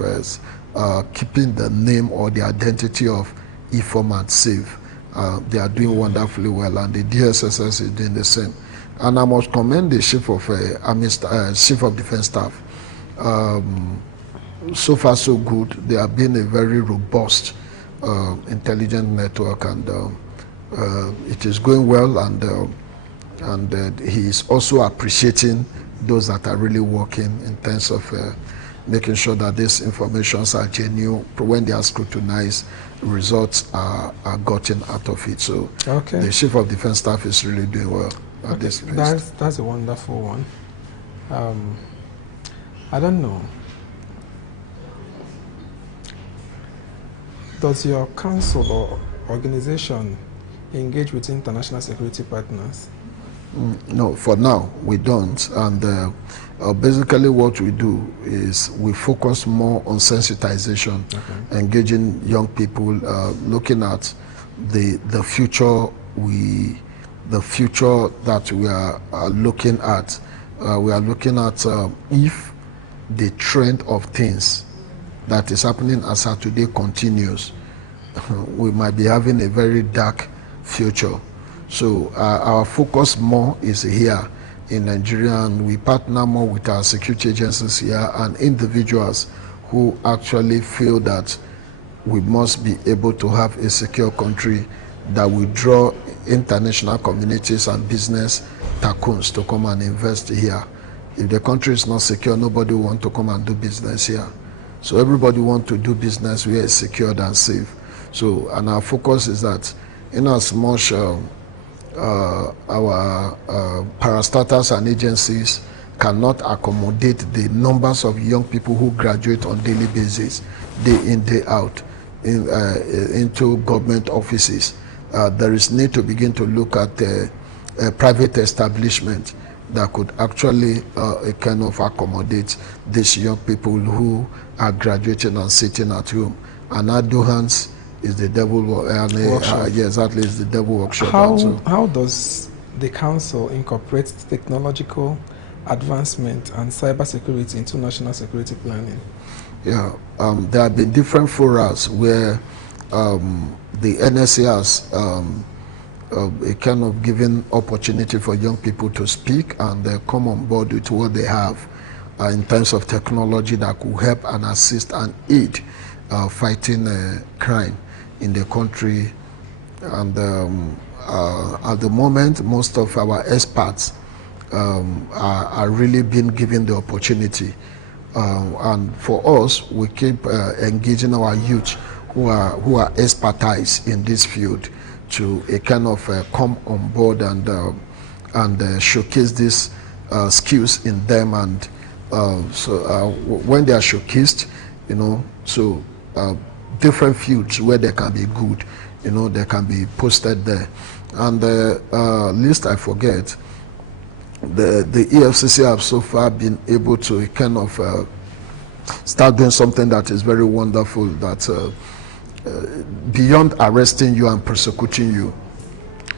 keeping the name or the identity of informant safe. They are doing wonderfully well, and the DSSS is doing the same. And I must commend the Chief of Chief of Defense Staff. So far, so good. They have been a very robust, intelligent network, and it is going well. And he is also appreciating those that are really working in terms of making sure that these informations are genuine. When they are scrutinized, results are gotten out of it. So the Chief of Defense Staff is really doing well at this place. That's a wonderful one. I don't know. Does your council or organization engage with international security partners? No, for now we don't. And basically what we do is we focus more on sensitization, engaging young people, looking at the future that we are looking at. We are looking at if the trend of things that is happening as of today continues, we might be having a very dark future. So our focus more is here in Nigeria, and we partner more with our security agencies here and individuals who actually feel that we must be able to have a secure country that will draw international communities and business tycoons to come and invest here. If the country is not secure, nobody will want to come and do business here. So everybody wants to do business where it's secured and safe. So, and our focus is that in as much our parastatals and agencies cannot accommodate the numbers of young people who graduate on daily basis, day in, day out, into government offices. There is need to begin to look at private establishment that could actually kind of accommodate these young people who are graduating and sitting at home. And idle hands is the devil workshop. Yes, at least the devil workshop. How does the council incorporate technological advancement and cybersecurity into national security planning? Yeah, there have been different forums where the NSA has a kind of given opportunity for young people to speak and come on board with what they have in terms of technology that could help and assist and aid fighting crime in the country. And at the moment, most of our experts are really being given the opportunity. And for us, we keep engaging our youth who are expertise in this field to a kind of come on board and showcase these skills in them. And so when they are showcased, you know, so different fields where they can be good, you know, they can be posted there. And least I forget, the EFCC have so far been able to kind of start doing something that is very wonderful, that beyond arresting you and persecuting you,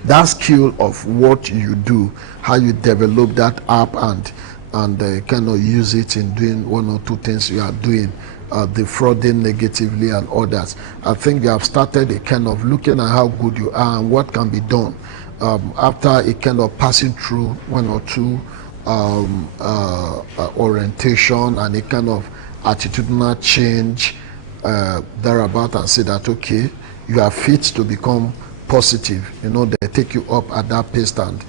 that skill of what you do, how you develop that app and kind of use it in doing one or two things you are doing, defrauding negatively and others. I think they have started a kind of looking at how good you are and what can be done after a kind of passing through one or two orientation and a kind of attitudinal change thereabout, and say that, okay, you are fit to become positive. You know, they take you up at that pace, and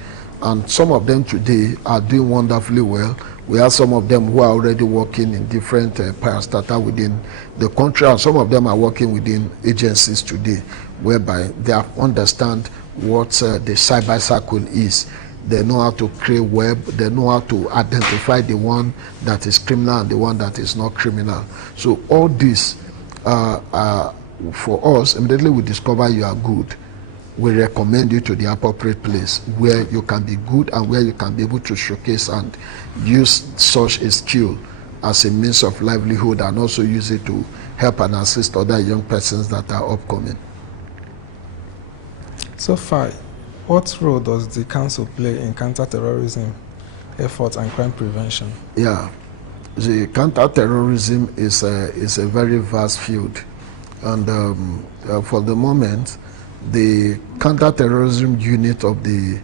some of them today are doing wonderfully well. We have some of them who are already working in different parastatal within the country, and some of them are working within agencies today, whereby they understand what the cyber circle is. They know how to create web, they know how to identify the one that is criminal and the one that is not criminal. So all this, for us, immediately we discover you are good, we recommend you to the appropriate place where you can be good and where you can be able to showcase and use such a skill as a means of livelihood, and also use it to help and assist other young persons that are upcoming. So far, what role does the council play in counter-terrorism efforts and crime prevention? Yeah, the counter-terrorism is a very vast field, and for the moment, the counter-terrorism unit of the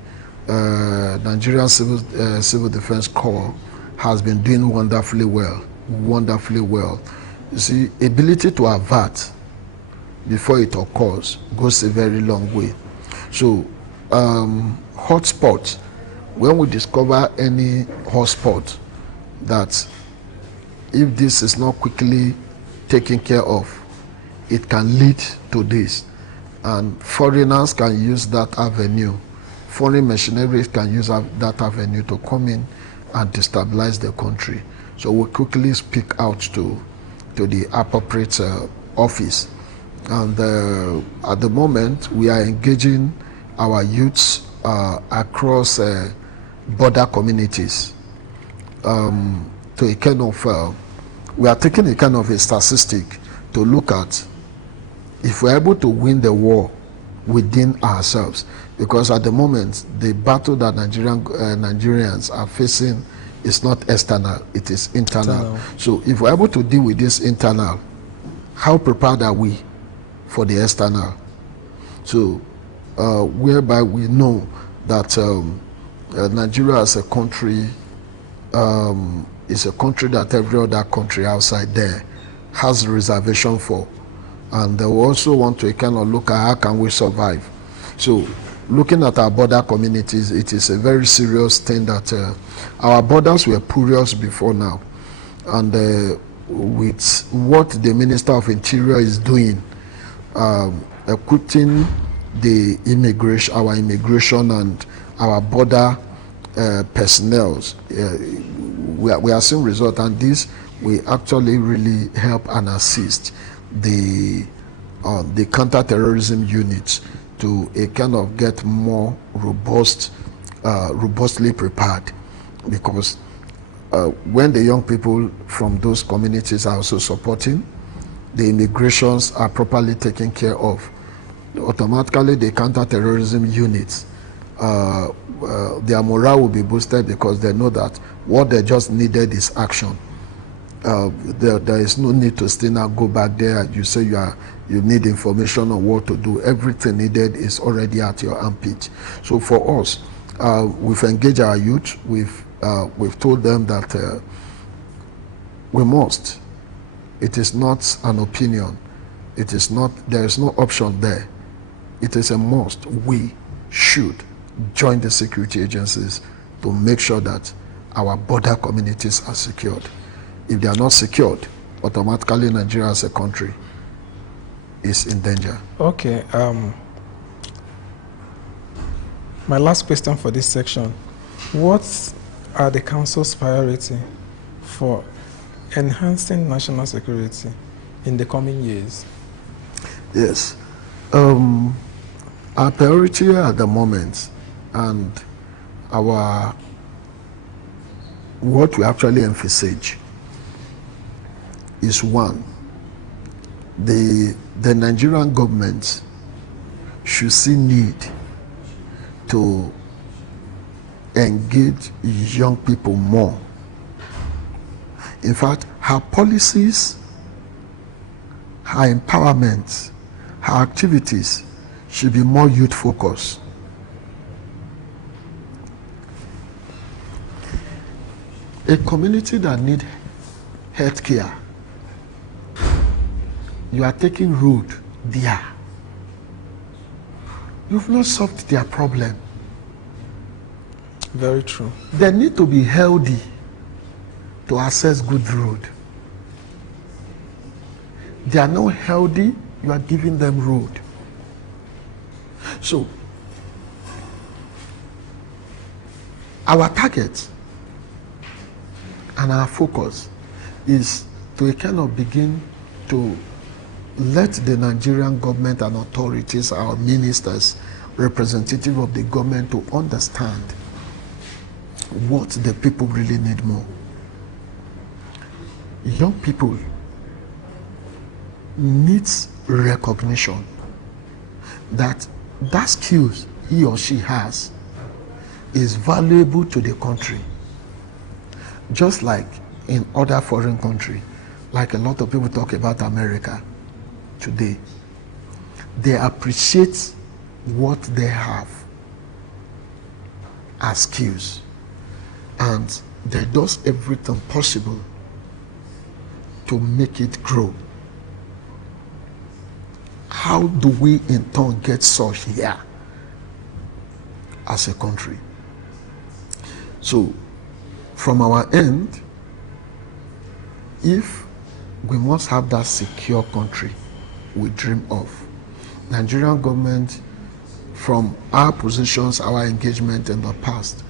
Nigerian Civil Defense Corps has been doing wonderfully well. You see, ability to avert before it occurs goes a very long way. So, hotspots, when we discover any hotspot that if this is not quickly taken care of, it can lead to this. And foreigners can use that avenue. Foreign machinery can use that avenue to come in and destabilize the country. So we quickly speak out to the appropriate office. And at the moment, we are engaging our youths across border communities to a kind of, we are taking a kind of a statistic to look at if we're able to win the war within ourselves. Because at the moment, the battle that Nigerians are facing is not external, it is internal. So if we're able to deal with this internal, how prepared are we for the external? So whereby we know that Nigeria as a country is a country that every other country outside there has reservation for. And they will also want to kind of look at how can we survive. So looking at our border communities, it is a very serious thing that our borders were porous before now. And with what the Minister of Interior is doing, equipping the immigration, our immigration and our border personnel, we are seeing results, and this will actually really help and assist the counter-terrorism units to a kind of get more robustly prepared, because when the young people from those communities are also supporting, the immigrations are properly taken care of, automatically the counter-terrorism units, their morale will be boosted because they know that what they just needed is action. There is no need to still now go back there. You say you need information on what to do. Everything needed is already at your armpit. So for us, we've engaged our youth. We've told them that we must. It is not an opinion. It is not. There is no option there. It is a must. We should join the security agencies to make sure that our border communities are secured. If they are not secured, automatically Nigeria as a country is in danger. Okay. My last question for this section. What are the Council's priority for enhancing national security in the coming years? Yes. Our priority at the moment and what we actually emphasize is one, the Nigerian government should see need to engage young people more. In fact, her policies, her empowerment, her activities should be more youth focused. A community that needs health care, you are taking road there. You've not solved their problem. Very true. They need to be healthy to access good road. They are not healthy, you are giving them road. So, our target and our focus is to kind of begin to let the Nigerian government and authorities, our ministers, representative of the government, to understand what the people really need more. Young people needs recognition that skills he or she has is valuable to the country. Just like in other foreign countries, like a lot of people talk about America today, they appreciate what they have. are skills, and they does everything possible to make it grow. How do we in turn get such here as a country? So from our end, if we must have that secure country we dream of, Nigerian government, from our positions, our engagement in the past,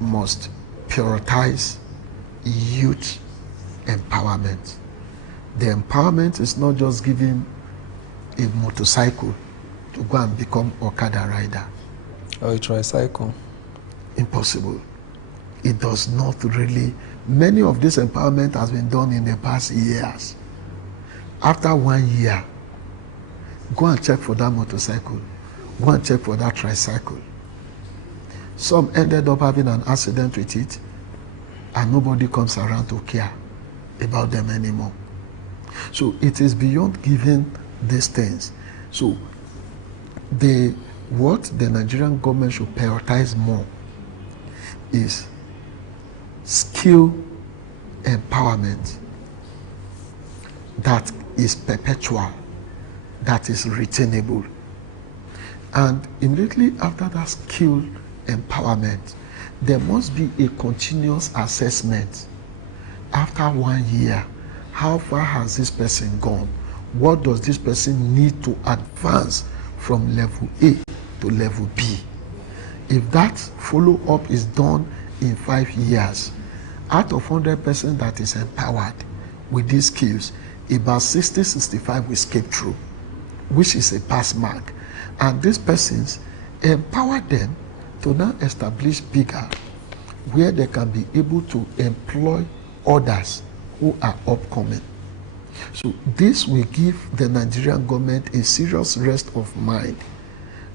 must prioritize youth empowerment. The empowerment is not just giving a motorcycle to go and become Okada rider. Or a tricycle. Impossible. It does not really. Many of this empowerment has been done in the past years. After 1 year, go and check for that motorcycle. Go and check for that tricycle. Some ended up having an accident with it, and nobody comes around to care about them anymore. So it is beyond giving these things. So what the Nigerian government should prioritize more is skill empowerment that is perpetual, that is retainable. And immediately after that skill empowerment, there must be a continuous assessment. After 1 year, how far has this person gone? What does this person need to advance from level A to level B? If that follow-up is done in 5 years, out of 100% that is empowered with these skills, about 60-65 will escape through, which is a pass mark. And these persons, empower them to now establish bigger, where they can be able to employ others who are upcoming. So this will give the Nigerian government a serious rest of mind.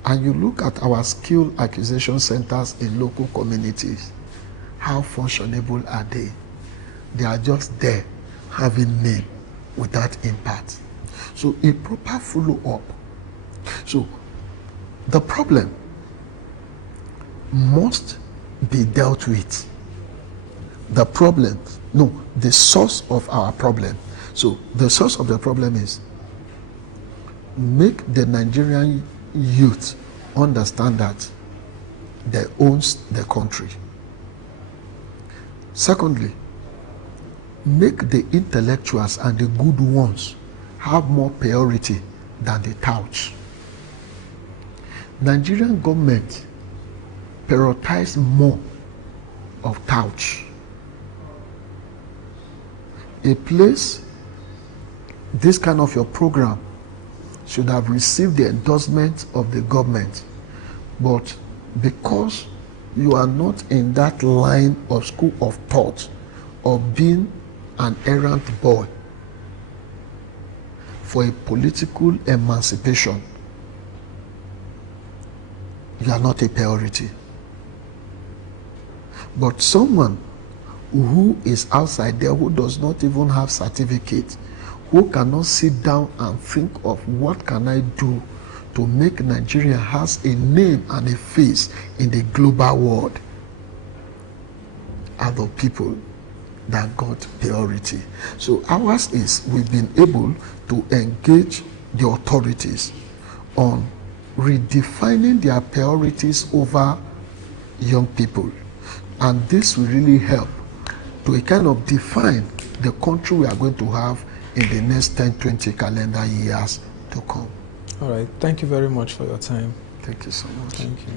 And you look at our skill acquisition centers in local communities, how functionable are they? They are just there, having name without impact. So a proper follow-up. So the problem must be dealt with. The source of our problem. So the source of the problem is make the Nigerian youth understand that they own the country. Secondly, make the intellectuals and the good ones have more priority than the touts. Nigerian government prioritize more of touts. A place, this kind of your program should have received the endorsement of the government, but because you are not in that line of school of thought of being an errant boy for a political emancipation, you are not a priority. But someone who is outside there, who does not even have certificate, who cannot sit down and think of what can I do to make Nigeria has a name and a face in the global world, are the people that got priority. So ours is, we've been able to engage the authorities on redefining their priorities over young people. And this will really help to kind of define the country we are going to have in the next 10-20 calendar years to come. All right. Thank you very much for your time. Thank you so much. Thank you.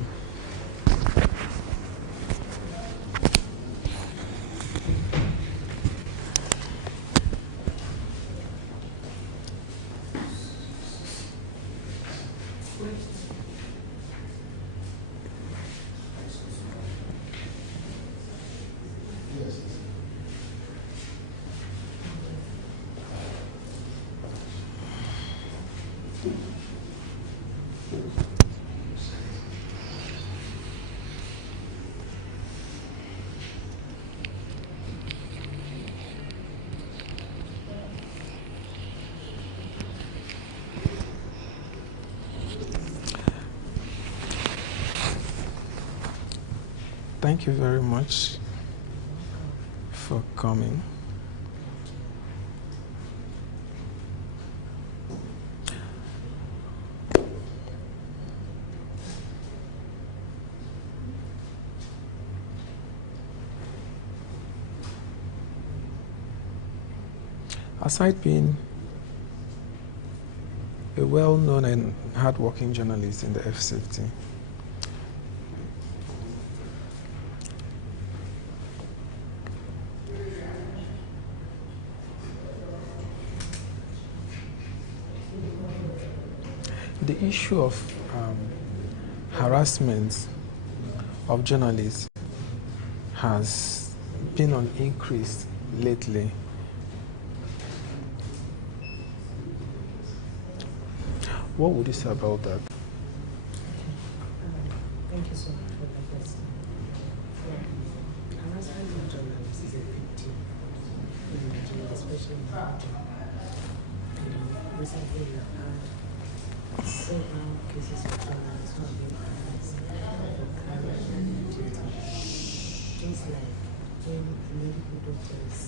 Thank you very much for coming. Aside being a well-known and hard-working journalist in the FCT, the issue of harassment of journalists has been on increase lately. What would you say about that? Thank you so much for the question. Harassment of journalists is a big deal in Nigeria, especially in Nigeria. Recently, we have had several cases of journalists who have been harassed for carrying their duty. Just like when a medical doctor is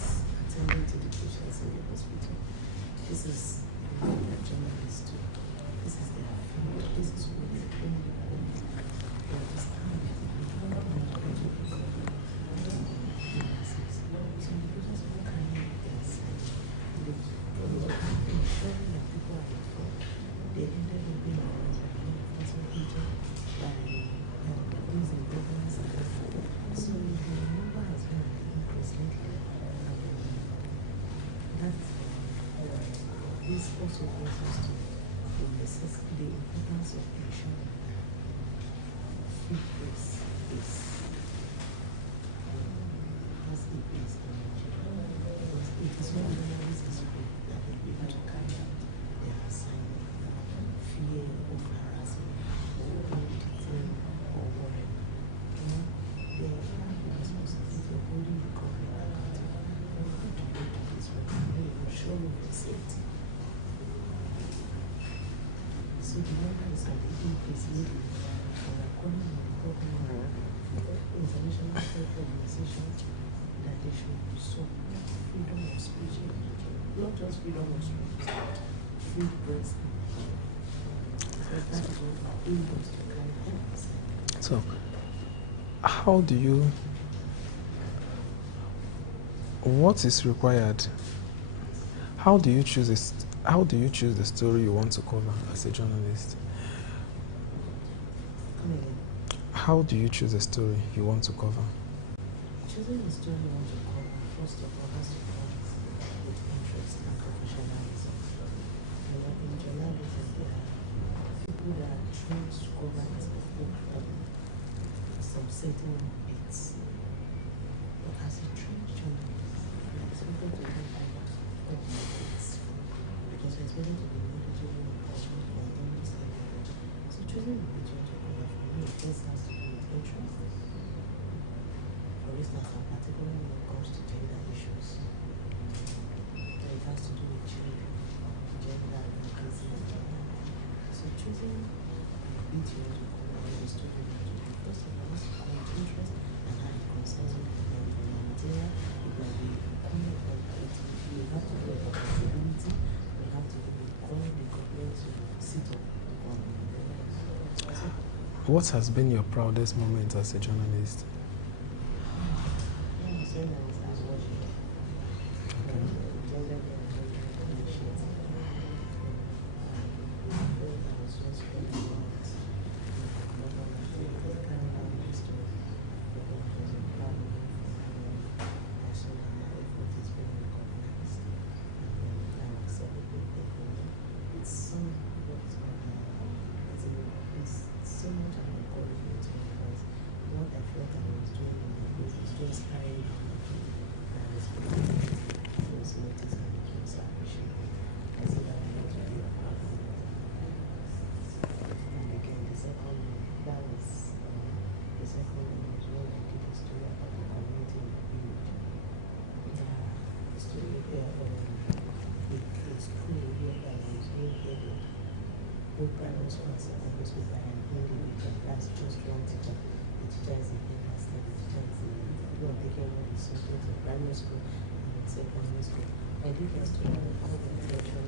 attending to the patients in the hospital. This is what the journalists do. This is their field. This is what they do. They understand that they don't want to do because of some people just want to carry their side. Ensuring that people are informed. They ended up being hospital by using governance and so the number has been increased lately. This also brings us to the importance of ensuring that free press is as it is in Nigeria. Because it is when journalists is free that they will be able to carry out their assignment, fear of harassment, or detained, or whatever. They have the responsibility of holding the government accountable. We're going to go to this work and we will show you for safety. So the number is at the increase lately, and according to the government, international health organizations, that they should support freedom of speech in Nigeria. Not just freedom of speech, free press. So that is what our aim was to carry out. So, how do you, what is required? How do you choose this? How do you choose the story you want to cover as a journalist? How do you choose the story you want to cover? Choosing the story you want to cover, first of all, has to come with interest and professionalism. In journalism, there are people that are trained to cover a specific some certain bits. But as a trained journalist, you are expected to do all the bits. Because you're expected to be knowledgeable and passionate and understand it. So choosing the bit you want to cover for me, this has to do with interest. For instance, and particularly when it comes to gender issues. It has to do with children, gender advocacy and gender. So choosing the bit you want to cover is to do with first of all, it's about interest and how it concerns you. In Nigeria, it might be you have to do with accountability. What has been your proudest moment as a journalist? That's just one teacher. The teacher is a headmaster, the curriculum is something to primary school and secondary school. I did that to call the attention of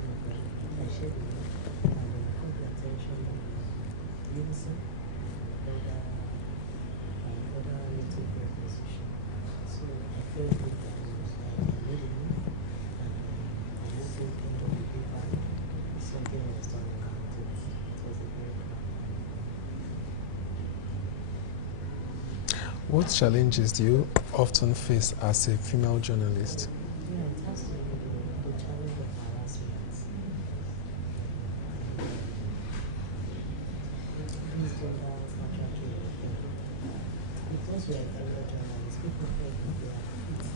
I shared with you, and call the attention of unison, other native preposition. So I felt good that I made a move, and I just think it would be bad. Something I was done about it. It was a very proud. What challenges do you often face as a female journalist? Yeah, it has to do with the challenge of harassment. Please don't ask natural because we are fellow journalists, people feel that they are fit, that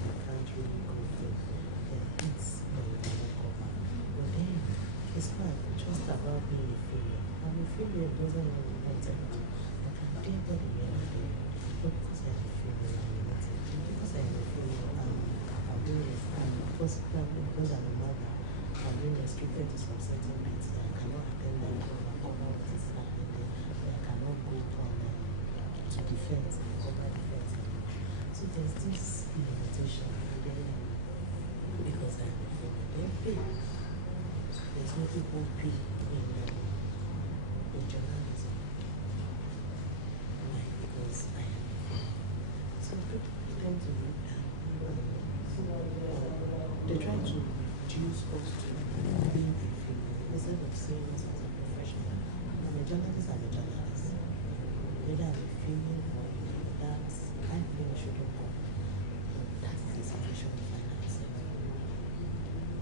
they can't really go through their hits when they don't cover. But then, it's not just about being a failure. And a failure doesn't mean nothing. I can dare but the end of the day. But because I am a failure, I'm nothing. Because I am a failure, I'm doing it. Because I'm a mother, I'm being restricted to some certain bits that I cannot attend them or cover what is happening there. That I cannot go from to defense and cover defense. So there's this limitation because I am a failure. Then pay. There's no equal pay in journalism. Why? Because I am. So people tend to look down. They try to reduce us to being a failure instead of seeing us as a professional. I'm a journalist, I'm a journalist. Whether I'm a female or that, I think shouldn't come. That is the situation we find ourselves.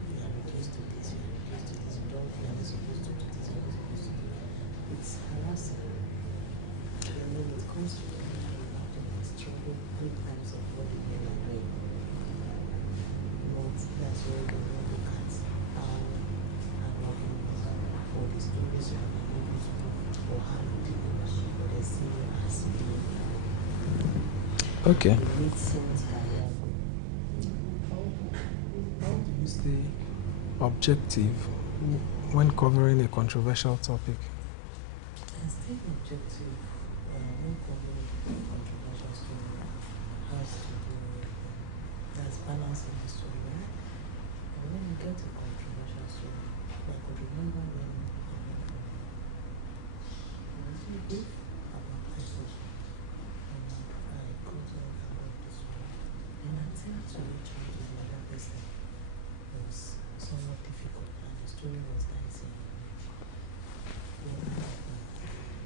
We are reduced to this, we are reduced to this, we don't feel we're supposed to do this, we're not supposed to do that. It's harassing. And when it comes to the struggle, great times of what the men are doing. That's where they look at how hardworking or the stories you have been able to do or how you did it, but they see you as being. Okay. How do you stay objective when covering a controversial topic? I stay objective when covering a controversial story has to do with that's balancing the story. When you get a controversial story, I could remember when brief about ISIS, and I got on about the story. And I tend to reach out to the other person. It was somewhat difficult, and the story was dicey.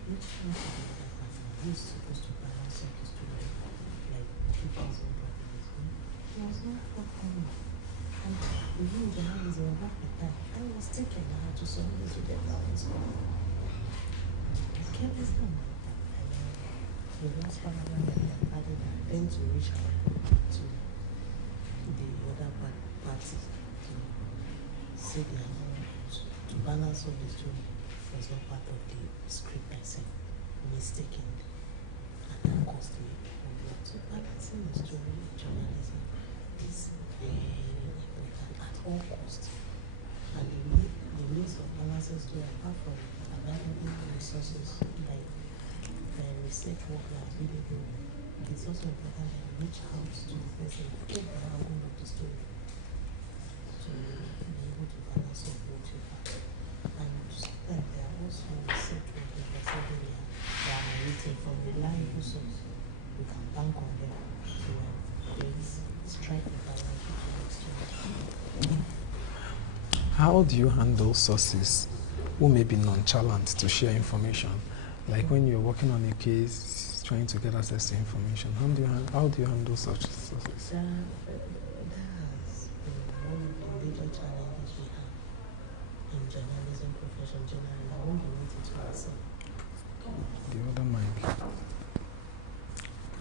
Each time to the other person, who's supposed to balance up the story, like keep his own properties. It was not forthcoming. And the journalism of Africa, I was thinking how to solve this with them now in school. Careless number. The last paragraph that I added, I tend to reach out to the other party to say they are to balance all the story was not part of the script I said, mistakenly. And that cost me. So balancing the story in journalism is very at all costs. And the means of balancing story, apart from available resources like research work that we do, it's also important that you reach out to the person who get the angle of the story to be able to balance up both your parts. And sometimes there are also research work that are written from reliable source. You can bank on them to strike the balance between the story. How do you handle sources who may be nonchalant to share information? Like when you're working on a case, trying to get access to information, how do you handle such sources? That's one of the major challenges we have in journalism profession generally. I won't relate it to myself. The other mic.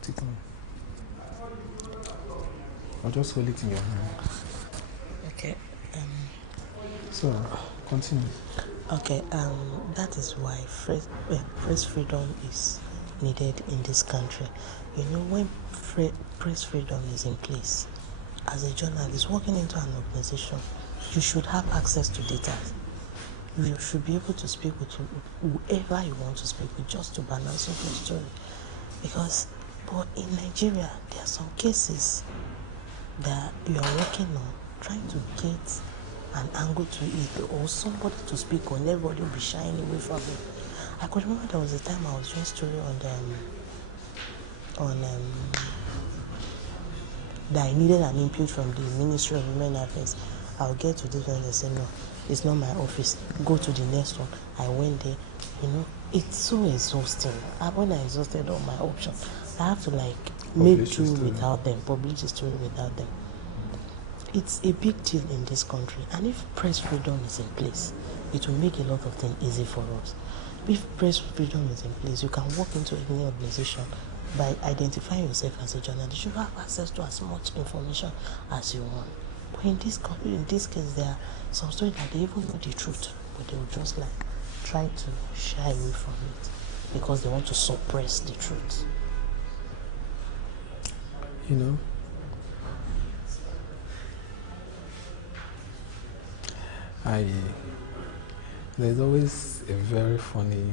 Put it on. Or just hold it in your hand. Okay. So, continue. Okay, that is why press freedom is needed in this country. You know, when press freedom is in place, as a journalist working into an organization, you should have access to data. You should be able to speak with whoever you want to speak with just to balance up your story. Because But in Nigeria, there are some cases that you are working on, trying to get an angle to it or somebody to speak on, everybody will be shying away from it. I could remember there was a time I was doing a story that I needed an input from the Ministry of Women Affairs. I'll get to this one and they say, no, it's not my office. Go to the next one. I went there. It's so exhausting. When I exhausted all my options, I have to make do without them, publish the story without them. It's a big deal in this country. And if press freedom is in place, it will make a lot of things easy for us. If press freedom is in place, you can walk into any organization by identifying yourself as a journalist. You have access to as much information as you want. But in this country, in this case, there are some stories that they even know the truth, but they will just try to shy away from it because they want to suppress the truth. There's always a very funny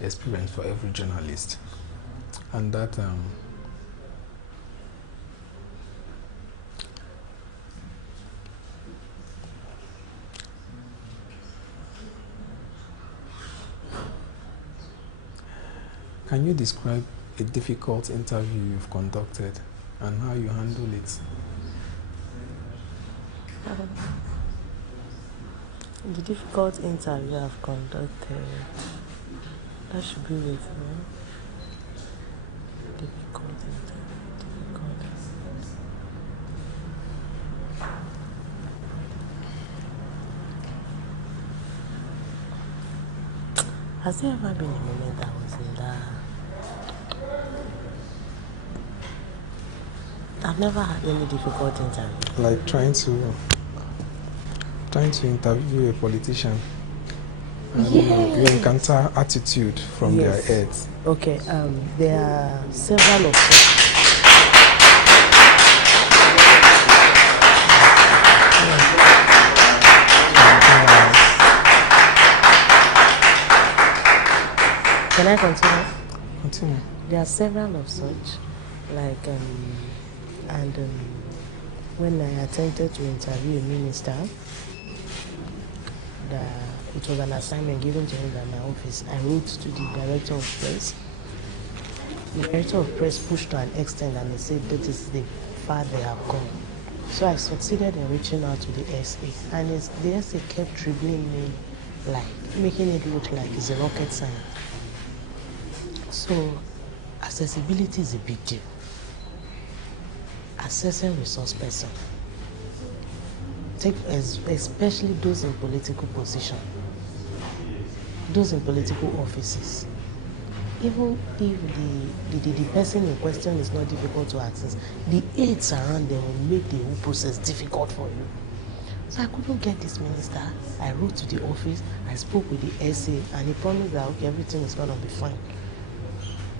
experience for every journalist, and that can you describe a difficult interview you've conducted and how you handle it? The difficult interview I've conducted, that should be with me. Difficult interview. Has there ever been a moment I was in that? I've never had any difficult interview. Like trying to interview a politician and you encounter attitude from their heads. Okay, there are several of them. Can I continue? Continue. There are several of such, when I attempted to interview a minister, it was an assignment given to me by my office. I wrote to the director of press. The director of press pushed to an extent and they said that is the far they have gone. So I succeeded in reaching out to the SA, and the SA kept dribbling me, making it look like it's a rocket science. So accessibility is a big deal. Assessing resource person. Especially those in political position, those in political offices. Even if the person in question is not difficult to access, the aides around them will make the whole process difficult for you. So I couldn't get this minister. I wrote to the office, I spoke with the SA, and he promised that everything is going to be fine.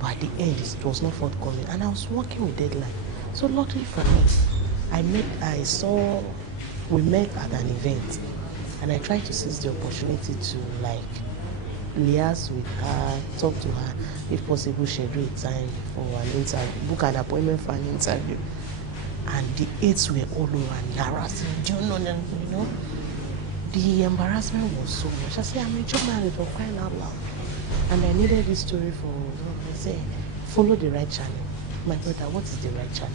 But at the end, it was not forthcoming, and I was working with deadline. So luckily for me, we met at an event, and I tried to seize the opportunity to liaise with her, talk to her, if possible schedule a time for an interview, book an appointment for an interview. And the aides were all over and harassing. Do you know? The embarrassment was so much. I said, I'm a journalist for crying out loud. And I needed this story for, I said, follow the right channel. My brother, what is the right channel?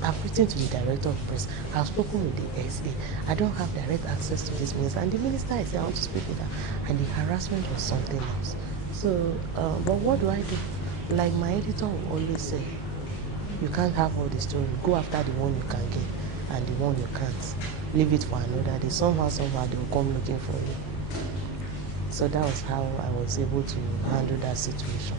I've written to the director of press. I've spoken with the SA. I don't have direct access to this minister. And the minister, I said, I want to speak with her. And the harassment was something else. So, but what do I do? Like my editor will always say, you can't have all the story. Go after the one you can get, and the one you can't, leave it for another day. Somehow they will come looking for you. So that was how I was able to handle that situation.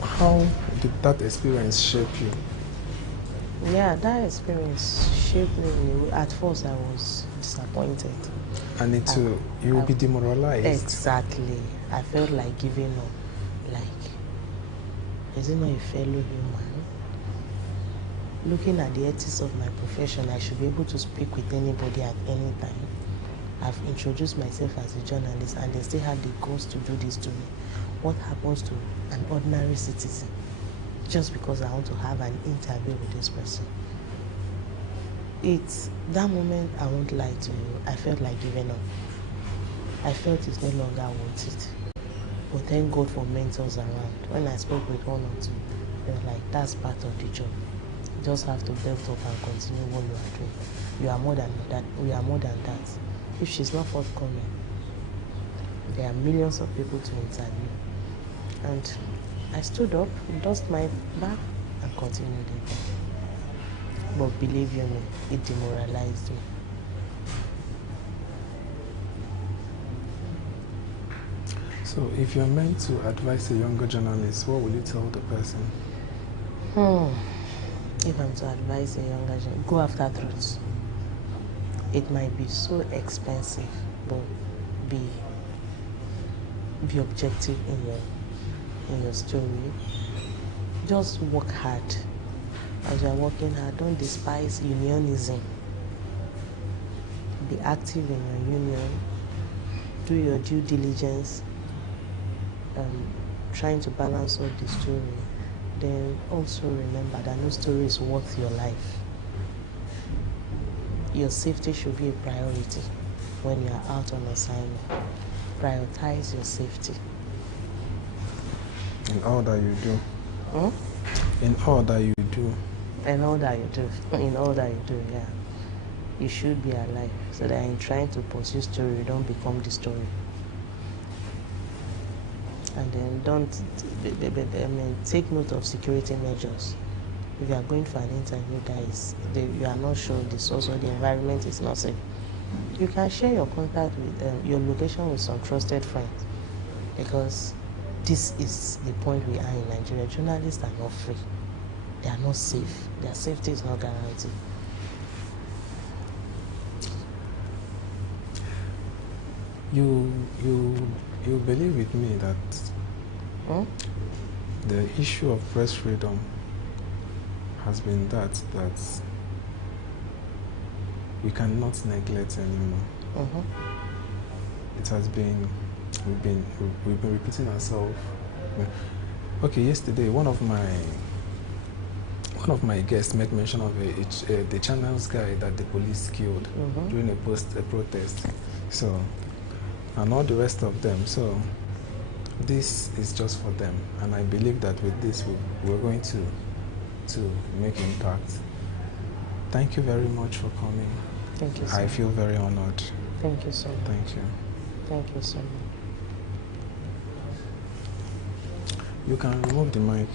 How did that experience shape you? Yeah, that experience shaped me. At first, I was disappointed. And you will be demoralized. Exactly. I felt like giving up. Is it not a fellow human? Looking at the ethics of my profession, I should be able to speak with anybody at any time. I've introduced myself as a journalist and they still have the guts to do this to me. What happens to an ordinary citizen just because I want to have an interview with this person? It's that moment, I won't lie to you, I felt like giving up. I felt it's no longer worth it. But thank God for mentors around. When I spoke with one or two, they were like, that's part of the job. You just have to belt up and continue what you are doing. You are more than that. We are more than that. If she's not forthcoming, there are millions of people to interview. And I stood up, lost my back, and continued it. But believe you me, it demoralized me. So if you're meant to advise a younger journalist, what will you tell the person? If I'm to advise a younger journalist, go after truth. It might be so expensive, but be objective in your story. Just work hard. As you're working hard, don't despise unionism. Be active in your union. Do your due diligence. Trying to balance out the story. Then also remember that no story is worth your life. Your safety should be a priority when you are out on assignment. Prioritize your safety. In all that you do. In all that you do. In all that you do. In all that you do, yeah. You should be alive so that in trying to pursue story, you don't become the story. And then don't, take note of security measures. If you are going for an interview you are not sure the source or the environment is not safe, you can share your contact with your location with some trusted friends, because this is the point we are in Nigeria. Journalists are not free. They are not safe. Their safety is not guaranteed. You believe with me that the issue of press freedom has been that we cannot neglect anymore. It has been, we've been repeating ourselves. Okay, yesterday one of my guests made mention of the channels guy that the police killed during a protest. So, and all the rest of them. So this is just for them, and I believe that with this we're going to make impact. Thank you very much for coming. Thank you so much. I feel very honored. Thank you so much. Thank you. Thank you so much. You can remove the mic.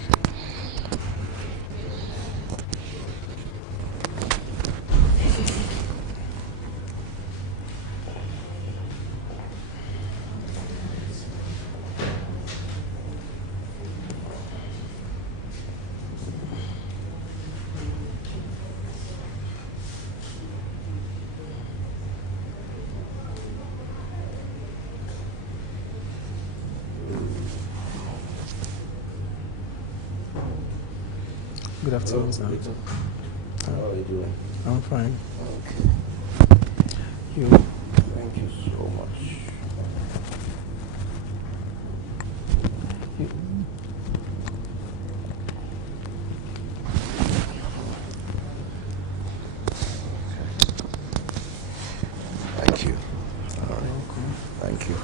Good afternoon, sir. How are you doing? I'm fine. Okay. You? Thank you so much. Thank you. Thank you.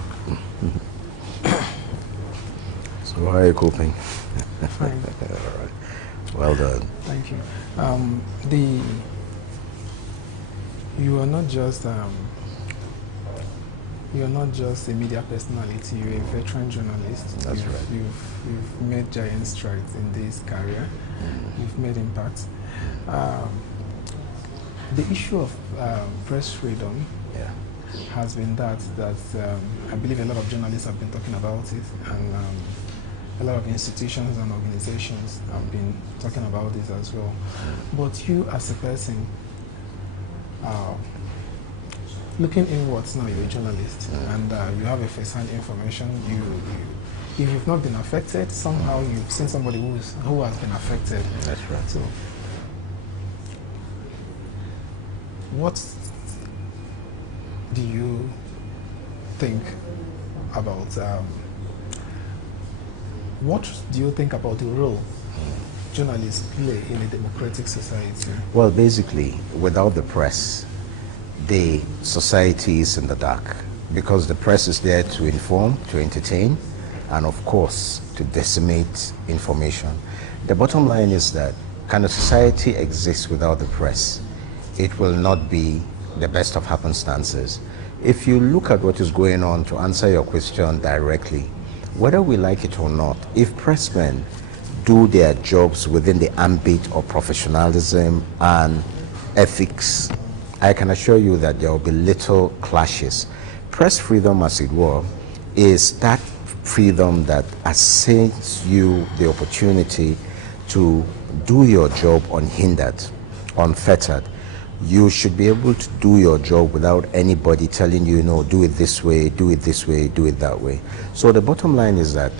So how are you coping? Fine. All right. Well done. Thank you. You are not just a media personality. You're a veteran journalist. That's right. You've made giant strides in this career. You've made impact. The issue of press freedom has been that I believe a lot of journalists have been talking about it, and a lot of institutions and organizations have been talking about this as well. But you as a person, looking inwards now, you're a journalist, and you have a first-hand information. If you've not been affected, somehow you've seen somebody who has been affected. That's right. So, what do you think about what do you think about the role journalists play in a democratic society? Well, basically, without the press, the society is in the dark, because the press is there to inform, to entertain, and of course, to disseminate information. The bottom line is that can a society exist without the press? It will not be the best of happenstances. If you look at what is going on, to answer your question directly, whether we like it or not, if pressmen do their jobs within the ambit of professionalism and ethics, I can assure you that there will be little clashes. Press freedom, as it were, is that freedom that assigns you the opportunity to do your job unhindered, unfettered. You should be able to do your job without anybody telling you, no, do it this way, do it this way, do it that way. So the bottom line is that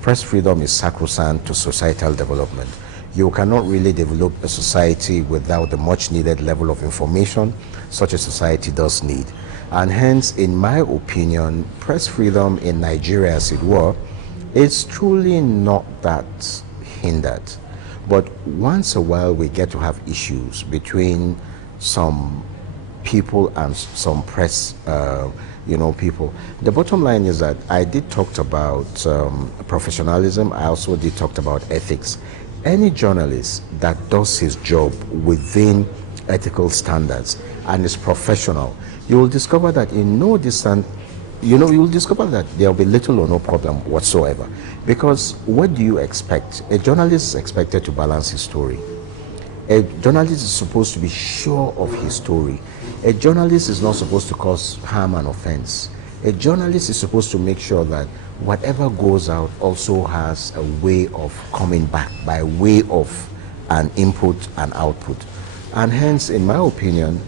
press freedom is sacrosanct to societal development. You cannot really develop a society without the much needed level of information such a society does need. And hence, in my opinion, press freedom in Nigeria, as it were, is truly not that hindered. But once a while, we get to have issues between some people and some press, people. The bottom line is that I did talk about professionalism. I also did talk about ethics. Any journalist that does his job within ethical standards and is professional, you will discover that in no distant, you will discover that there will be little or no problem whatsoever. Because what do you expect? A journalist is expected to balance his story. A journalist is supposed to be sure of his story. A journalist is not supposed to cause harm and offense. A journalist is supposed to make sure that whatever goes out also has a way of coming back by way of an input and output. And hence, in my opinion,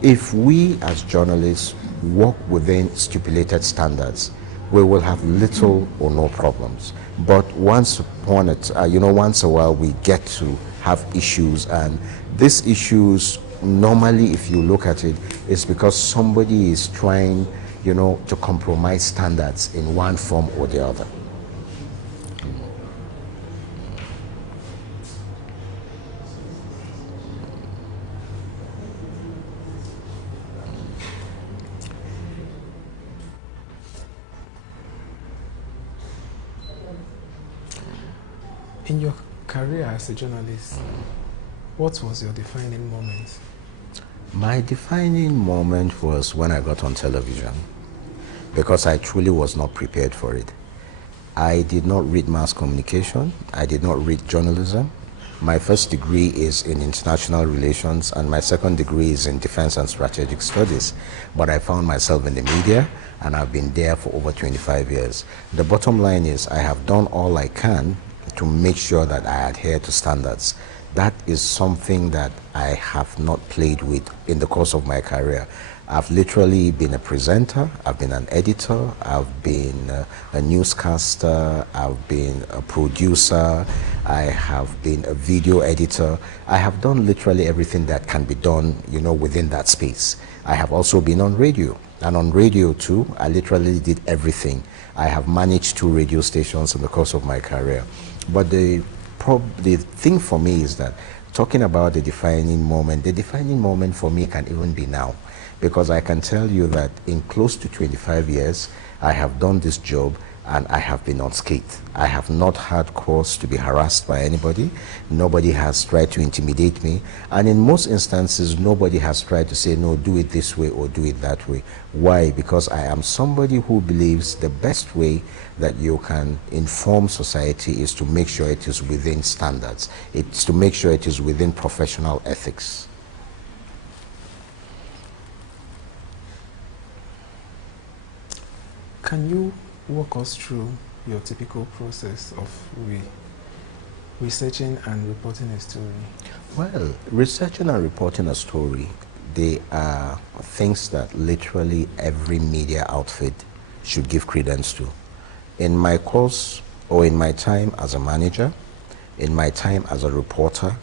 if we as journalists work within stipulated standards, we will have little or no problems. But once upon it, once a while, we get to have issues, and these issues normally, if you look at it, is because somebody is trying, to compromise standards in one form or the other. In your career as a journalist, what was your defining moment? My defining moment was when I got on television, because I truly was not prepared for it. I did not read mass communication. I did not read journalism. My first degree is in international relations, and my second degree is in defense and strategic studies. But I found myself in the media, and I've been there for over 25 years. The bottom line is I have done all I can to make sure that I adhere to standards. That is something that I have not played with in the course of my career. I've literally been a presenter, I've been an editor, I've been a newscaster, I've been a producer, I have been a video editor. I have done literally everything that can be done, within that space. I have also been on radio, and on radio too, I literally did everything. I have managed 2 radio stations in the course of my career. But the thing for me is that talking about the defining moment for me can even be now. Because I can tell you that in close to 25 years, I have done this job and I have been unscathed. I have not had cause to be harassed by anybody. Nobody has tried to intimidate me. And in most instances, nobody has tried to say, no, do it this way or do it that way. Why? Because I am somebody who believes the best way that you can inform society is to make sure it is within standards. It's to make sure it is within professional ethics. Can you walk us through your typical process of researching and reporting a story? Well, researching and reporting a story, they are things that literally every media outfit should give credence to. In my course, or in my time as a manager, in my time as a reporter,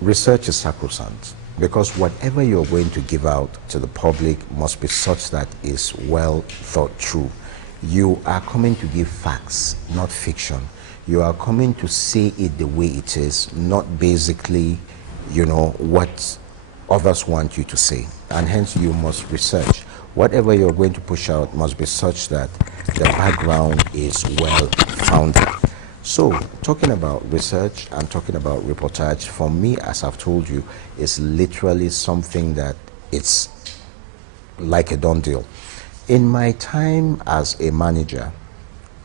research is sacrosanct. because whatever you're going to give out to the public must be such that is well thought through. You are coming to give facts, not fiction. You are coming to say it the way it is, not basically, you know, what others want you to say. And hence you must research. Whatever you're going to push out must be such that the background is well founded. So, talking about research and talking about reportage, for me, as I've told you, is literally something that it's like a done deal. In my time as a manager,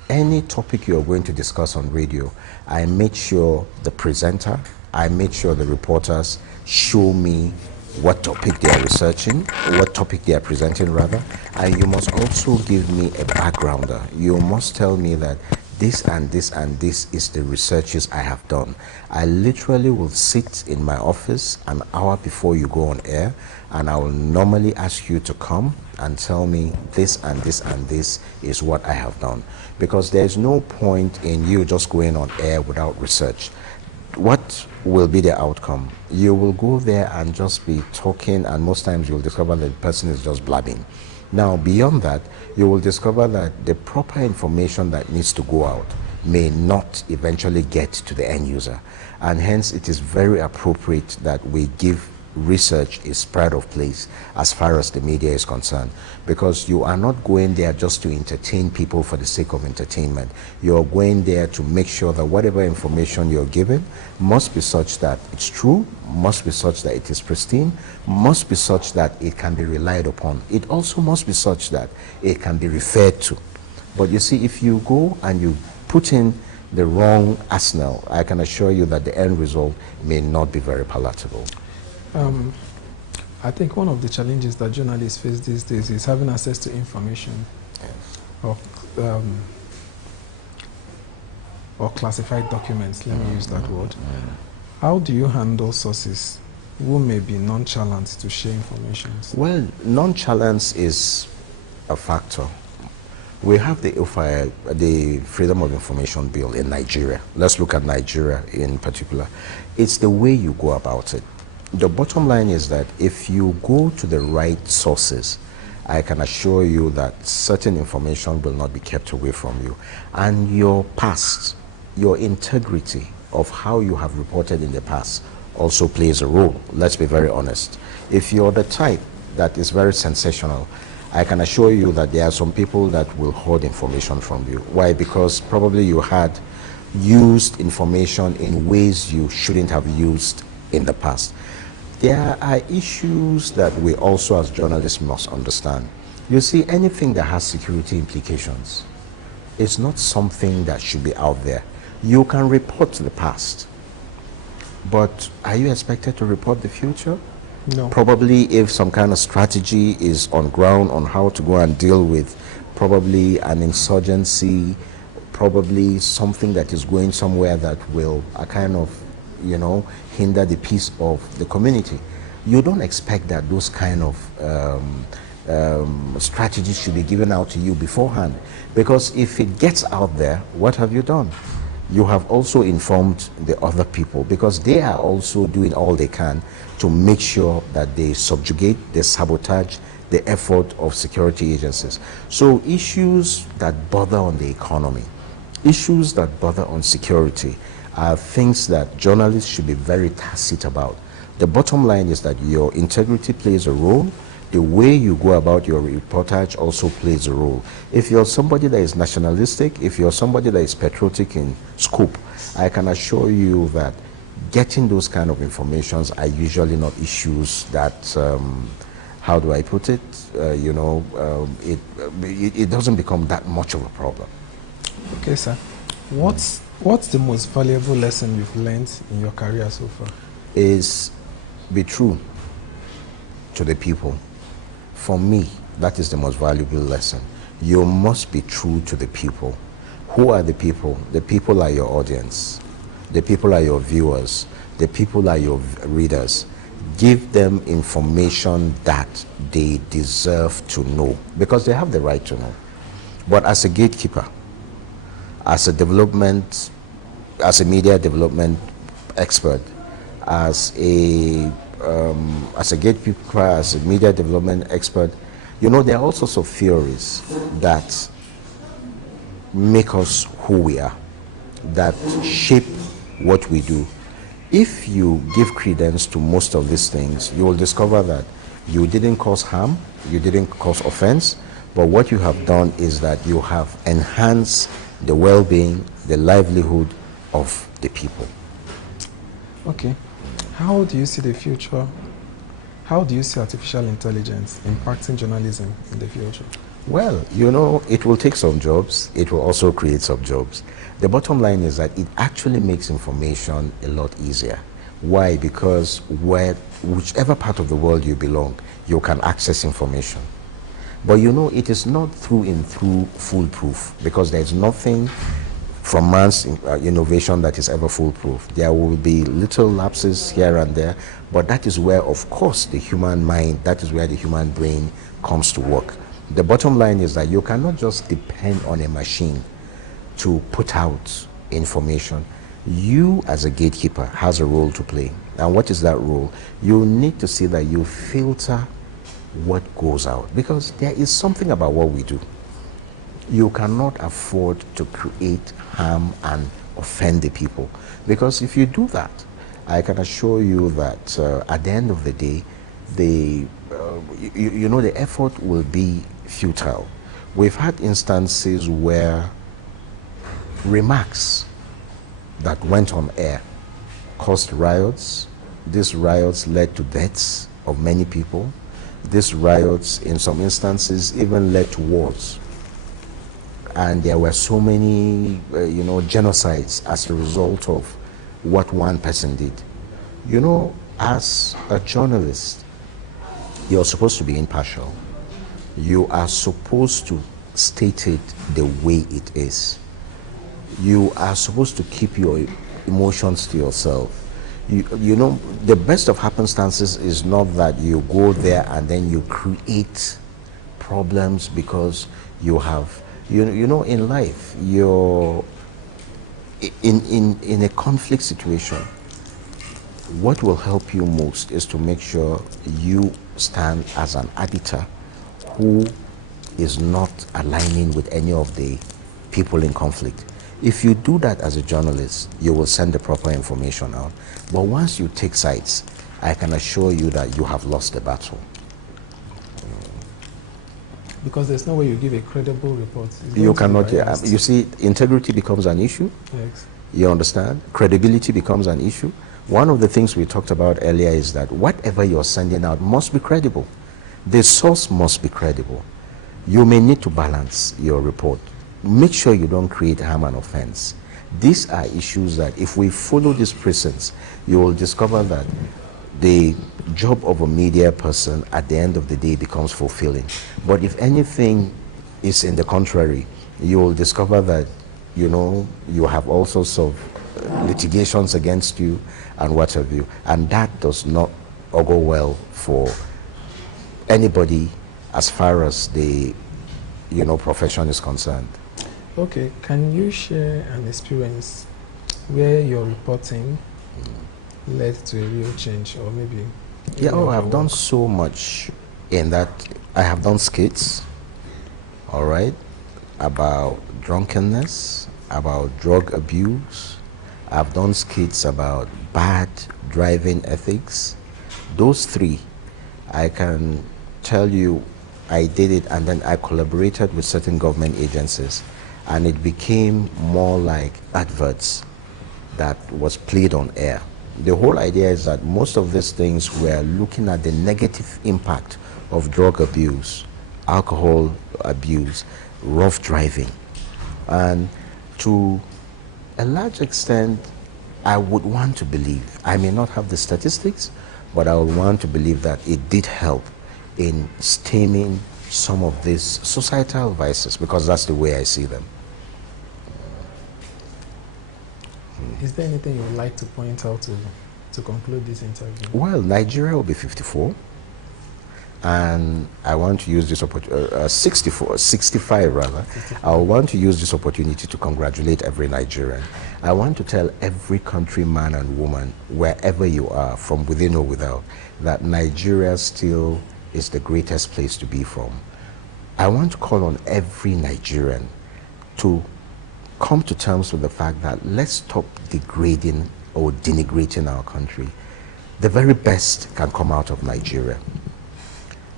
any topic you're going to discuss on radio, I make sure the presenter, I make sure the reporters show me what topic they are researching, what topic they are presenting rather, and you must also give me a backgrounder. You must tell me that this and this and this is the researches I have done. I literally will sit in my office an hour before you go on air, and I will normally ask you to come and tell me this and this and this is what I have done. Because there is no point in you just going on air without research. What will be the outcome? You will go there and just be talking, and most times you'll discover that the person is just blabbing. Now, beyond that, you will discover that the proper information that needs to go out may not eventually get to the end user. And hence, it is very appropriate that we give research its pride of place as far as the media is concerned, because you are not going there just to entertain people for the sake of entertainment. You're going there to make sure that whatever information you're given must be such that it's true, must be such that it is pristine, must be such that it can be relied upon. It also must be such that it can be referred to. But you see, if you go and you put in the wrong arsenal, I can assure you that the end result may not be very palatable. I think one of the challenges that journalists face these days is having access to information, or classified documents, let me use that word. How do you handle sources who may be nonchalant to share information? Well, nonchalance is a factor. We have the Freedom of Information Bill in Nigeria. Let's look at Nigeria in particular. It's the way you go about it. The bottom line is that if you go to the right sources, I can assure you that certain information will not be kept away from you. And your past, your integrity of how you have reported in the past also plays a role. Let's be very honest. If you're the type that is very sensational, I can assure you that there are some people that will hoard information from you. Why? Because probably you had used information in ways you shouldn't have used in the past. There are issues that we also as journalists must understand. You see, anything that has security implications is not something that should be out there. You can report the past, but are you expected to report the future? No. Probably if some kind of strategy is on ground on how to go and deal with probably an insurgency, probably something that is going somewhere that will kind of, you know, hinder the peace of the community. You don't expect that those kind of strategies should be given out to you beforehand, because if it gets out there, what have you done? You have also informed the other people, because they are also doing all they can to make sure that they subjugate, they sabotage the effort of security agencies. So issues that bother on the economy, issues that bother on security, are things that journalists should be very tacit about. The bottom line is that your integrity plays a role. The way you go about your reportage also plays a role. If you're somebody that is nationalistic, if you're somebody that is patriotic in scope, I can assure you that getting those kind of informations are usually not issues that, how do I put it, it doesn't become that much of a problem. Okay, sir. What's the most valuable lesson you've learned in your career so far? Is be true to the people. For me, that is the most valuable lesson. You must be true to the people. Who are the people? The people are your audience. The people are your viewers. The people are your readers. Give them information that they deserve to know, because they have the right to know. But as a gatekeeper, as a media development expert, as a as a gatekeeper, as a media development expert, you know, there are all sorts of theories that make us who we are, that shape what we do. If you give credence to most of these things, you will discover that you didn't cause harm, you didn't cause offense, but what you have done is that you have enhanced the well-being, the livelihood of the people. Okay. How do you see the future? How do you see artificial intelligence impacting journalism in the future? Well, you know, it will take some jobs. It will also create some jobs. The bottom line is that it actually makes information a lot easier. Why? Because whichever part of the world you belong, you can access information. But you know, it is not through and through foolproof, because there is nothing from man's innovation that is ever foolproof. There will be little lapses here and there, but that is where, of course, the human mind, that is where the human brain comes to work. The bottom line is that you cannot just depend on a machine to put out information. You, as a gatekeeper, has a role to play. And what is that role? You need to see that you filter what goes out, because there is something about what we do. You cannot afford to create harm and offend the people, because if you do that, I can assure you that at the end of the day, you know, the effort will be futile. We've had instances where remarks that went on air caused riots. These riots led to deaths of many people. These riots, in some instances, even led to wars. And there were so many, you know, genocides as a result of what one person did. You know, as a journalist, you're supposed to be impartial. You are supposed to state it the way it is. You are supposed to keep your emotions to yourself. You know, the best of happenstances is not that you go there and then you create problems because you have, you know, in life, you're in a conflict situation. What will help you most is to make sure you stand as an arbiter who is not aligning with any of the people in conflict. If you do that as a journalist, you will send the proper information out. But once you take sides, I can assure you that you have lost the battle. Because there's no way you give a credible report. You cannot. You see, integrity becomes an issue. Yes. You understand? Credibility becomes an issue. One of the things we talked about earlier is that whatever you're sending out must be credible. The source must be credible. You may need to balance your report. Make sure you don't create harm and offense. These are issues that if we follow these precepts, you will discover that the job of a media person at the end of the day becomes fulfilling. But if anything is in the contrary, you will discover that, you know, you have all sorts of litigations against you and what have you. And that does not augur well for anybody as far as the, you know, profession is concerned. Okay, can you share an experience where your reporting led to a real change, or maybe? Yeah, I've done so much in that. I have done skits, all right, about drunkenness, about drug abuse. I've done skits about bad driving ethics. Those three, I can tell you, I did it, and then I collaborated with certain government agencies, and it became more like adverts that was played on air. The whole idea is that most of these things were looking at the negative impact of drug abuse, alcohol abuse, rough driving. And to a large extent, I would want to believe, I may not have the statistics, but I would want to believe that it did help in stemming some of these societal vices, because that's the way I see them. Is there anything you would like to point out to conclude this interview? Well, Nigeria will be 54. And I want to use this opportunity, 65 rather. 65. I want to use this opportunity to congratulate every Nigerian. I want to tell every countryman and woman, wherever you are, from within or without, that Nigeria still is the greatest place to be from. I want to call on every Nigerian to come to terms with the fact that let's stop degrading or denigrating our country. The very best can come out of Nigeria.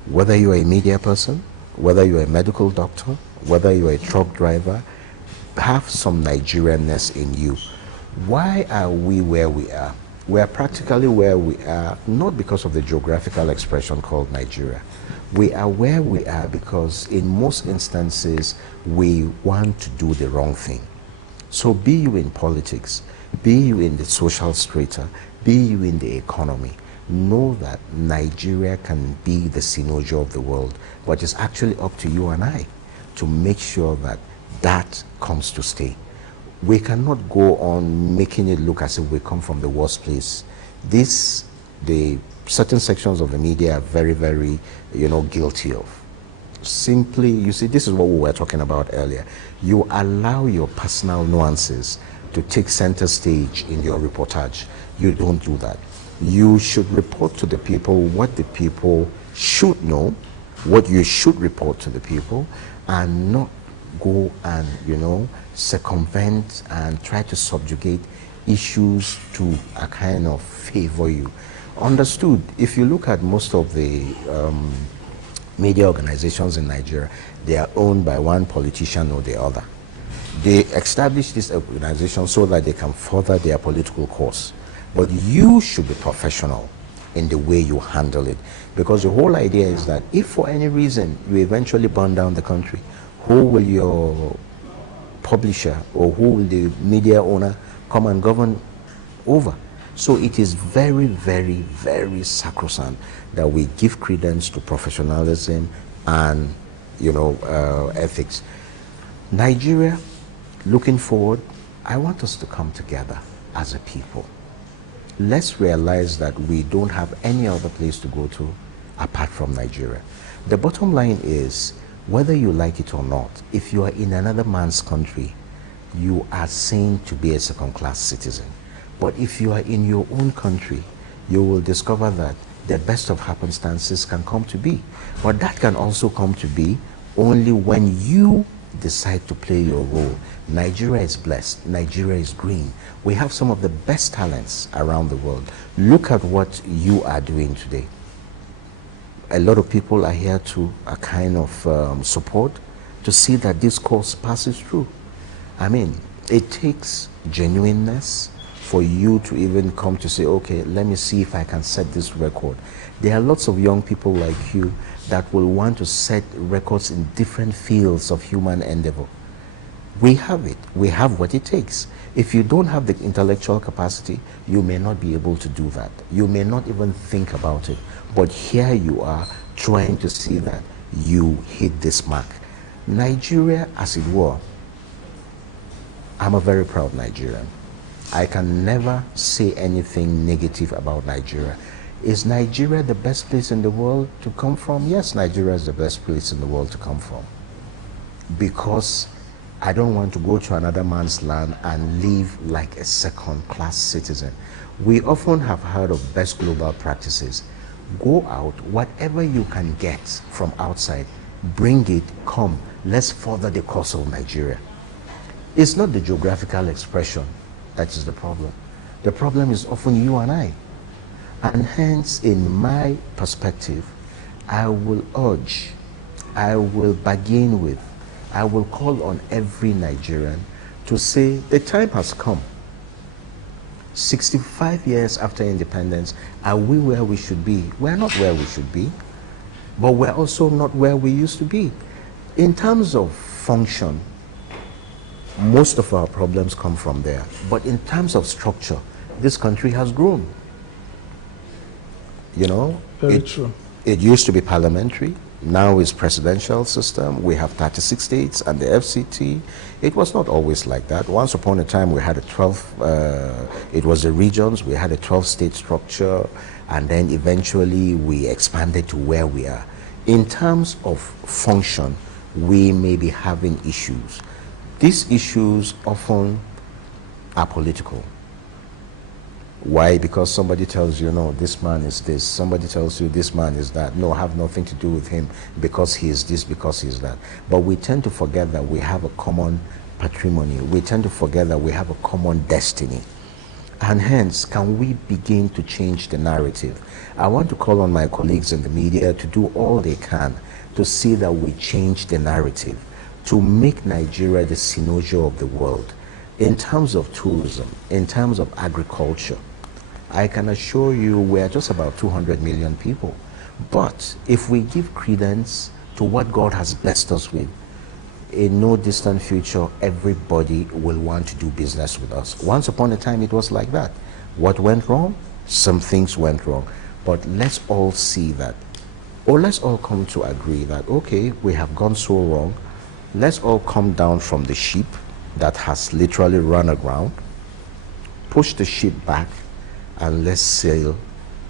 Whether you are a media person, whether you are a medical doctor, whether you are a truck driver, have some Nigerianness in you. Why are we where we are? We are practically where we are, not because of the geographical expression called Nigeria. We are where we are because in most instances, we want to do the wrong thing. So be you in politics, be you in the social strata, be you in the economy, know that Nigeria can be the synergy of the world, but it's actually up to you and I to make sure that that comes to stay. We cannot go on making it look as if we come from the worst place. Certain sections of the media are very, very, guilty of. Simply, you see, this is what we were talking about earlier. You allow your personal nuances to take center stage in your reportage. You don't do that. You should report to the people what the people should know, what you should report to the people, and not go and, circumvent and try to subjugate issues to a kind of favor you. Understood, if you look at most of the media organizations in Nigeria, they are owned by one politician or the other. They establish this organization so that they can further their political course. But you should be professional in the way you handle it. Because the whole idea is that if for any reason you eventually burn down the country, who will your publisher or who will the media owner come and govern over? So it is very, very, very sacrosanct that we give credence to professionalism and, ethics. Nigeria, looking forward, I want us to come together as a people. Let's realize that we don't have any other place to go to apart from Nigeria. The bottom line is, whether you like it or not, if you are in another man's country, you are seen to be a second-class citizen. But if you are in your own country, you will discover that the best of happenstances can come to be. But that can also come to be only when you decide to play your role. Nigeria is blessed. Nigeria is green. We have some of the best talents around the world. Look at what you are doing today. A lot of people are here to a kind of support to see that this course passes through. I mean, it takes genuineness for you to even come to say, okay, let me see if I can set this record. There are lots of young people like you that will want to set records in different fields of human endeavor. We have it. We have what it takes. If you don't have the intellectual capacity, you may not be able to do that. You may not even think about it. But here you are trying to see that you hit this mark. Nigeria, as it were, I'm a very proud Nigerian. I can never say anything negative about Nigeria. Is Nigeria the best place in the world to come from? Yes, Nigeria is the best place in the world to come from. Because I don't want to go to another man's land and live like a second-class citizen. We often have heard of best global practices. Go out, whatever you can get from outside, bring it, come. Let's further the cause of Nigeria. It's not the geographical expression that is the problem. The problem is often you and I. And hence, in my perspective, I will urge, I will bargain with, I will call on every Nigerian to say the time has come. 65 years after independence, are we where we should be? We're not where we should be, but we're also not where we used to be. In terms of function, most of our problems come from there. But in terms of structure, this country has grown. Very true. It used to be parliamentary. Now it's presidential system. We have 36 states and the FCT. It was not always like that. Once upon a time, we had it was the regions. We had a 12-state structure. and then eventually we expanded to where we are. In terms of function, we may be having issues. These issues often are political. Why? Because somebody tells you, no, this man is this. Somebody tells you this man is that. No, have nothing to do with him because he is this, because he is that. But we tend to forget that we have a common patrimony. We tend to forget that we have a common destiny. And hence, can we begin to change the narrative? I want to call on my colleagues in the media to do all they can to see that we change the narrative, to make Nigeria the cynosure of the world. In terms of tourism, in terms of agriculture, I can assure you we are just about 200 million people. But if we give credence to what God has blessed us with, in no distant future, everybody will want to do business with us. Once upon a time, it was like that. What went wrong? Some things went wrong. But let's all see that, or let's all come to agree that, okay, we have gone so wrong. Let's all come down from the ship that has literally run aground, push the ship back, and let's sail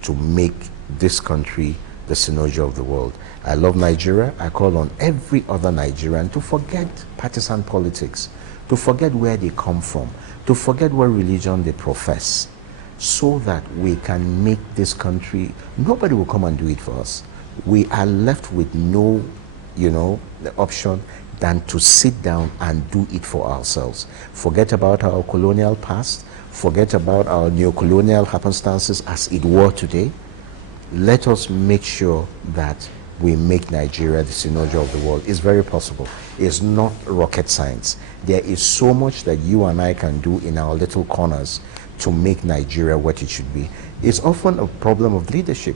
to make this country the cynosure of the world. I love Nigeria. I call on every other Nigerian to forget partisan politics, to forget where they come from, to forget what religion they profess, so that we can make this country, nobody will come and do it for us. We are left with no, the option than to sit down and do it for ourselves. Forget about our colonial past, forget about our neo-colonial happenstances as it were today. Let us make sure that we make Nigeria the cynosure of the world. It's very possible. It's not rocket science. There is so much that you and I can do in our little corners to make Nigeria what it should be. It's often a problem of leadership.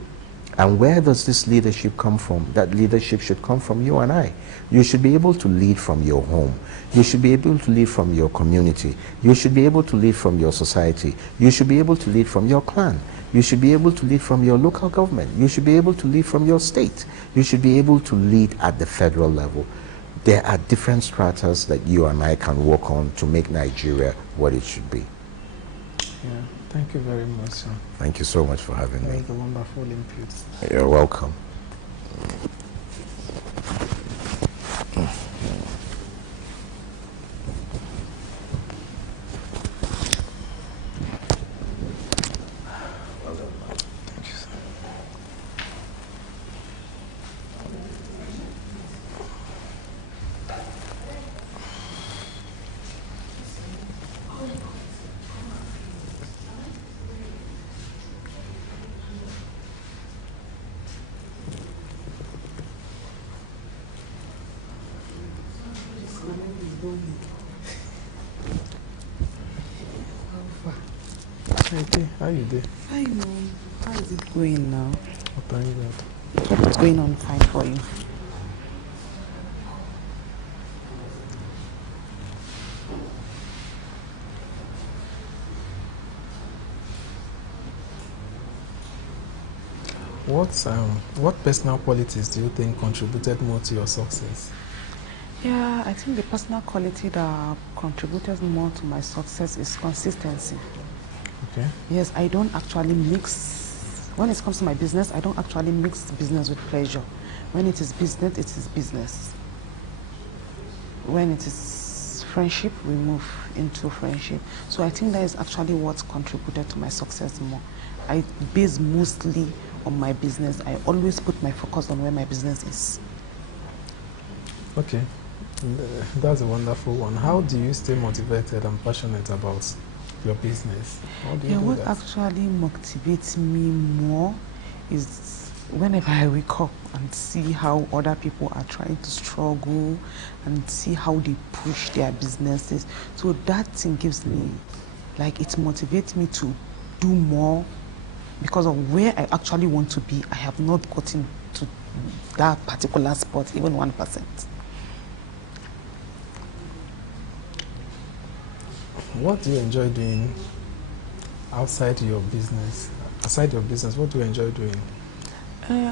And where does this leadership come from? That leadership should come from you and I. You should be able to lead from your home. You should be able to lead from your community. You should be able to lead from your society. You should be able to lead from your clan. You should be able to lead from your local government. You should be able to lead from your state. You should be able to lead at the federal level. There are different stratas that you and I can work on to make Nigeria what it should be. Yeah, thank you very much, sir. Thank you so much for having me. That was a wonderful input. You're welcome. Okay, how you doing? Hi, Mom. How is it going now? What are you doing? Hope it's going on fine for you. What personal qualities do you think contributed more to your success? Yeah, I think the personal quality that contributed more to my success is consistency. Okay. Yes, I don't actually mix, when it comes to my business, I don't actually mix business with pleasure. When it is business, it is business. When it is friendship, we move into friendship. So I think that is actually what contributed to my success more. I base mostly on my business. I always put my focus on where my business is. Okay, that's a wonderful one. How do you stay motivated and passionate about your business? How do you do what that? actually motivates me more is whenever I wake up and see how other people are trying to struggle and see how they push their businesses. So that thing gives me, like, it motivates me to do more because of where I actually want to be. I have not gotten to that particular spot, even 1%. What do you enjoy doing outside your business? Aside your business, what do you enjoy doing?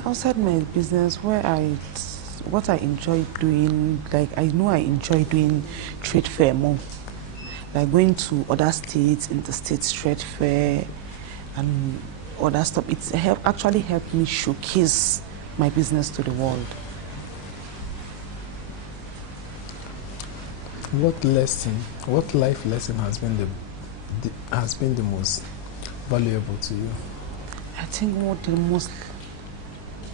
Outside my business, what I enjoy doing, like, I know I enjoy doing trade fair more. Like going to other states, interstate trade fair, and other stuff. It's actually helped me showcase my business to the world. What life lesson has been the most valuable to you? I think what the most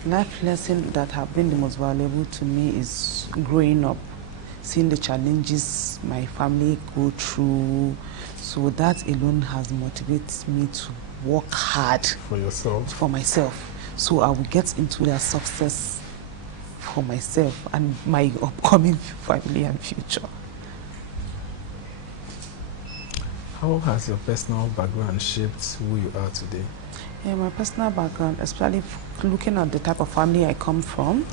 life lesson that have been the most valuable to me is growing up, seeing the challenges my family go through. So that alone has motivated me to work hard for myself. So I will get into that success for myself and my upcoming family and future. How has your personal background shaped who you are today? Yeah, my personal background, especially looking at the type of family I come from,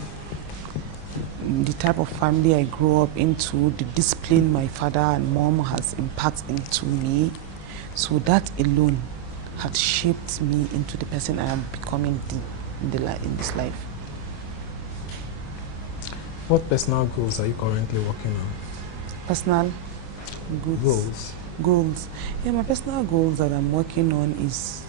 the type of family I grew up into, the discipline my father and mom has impacted into me. So that alone had shaped me into the person I am becoming in this life. What personal goals are you currently working on? Personal goals. Yeah, my personal goals that I'm working on is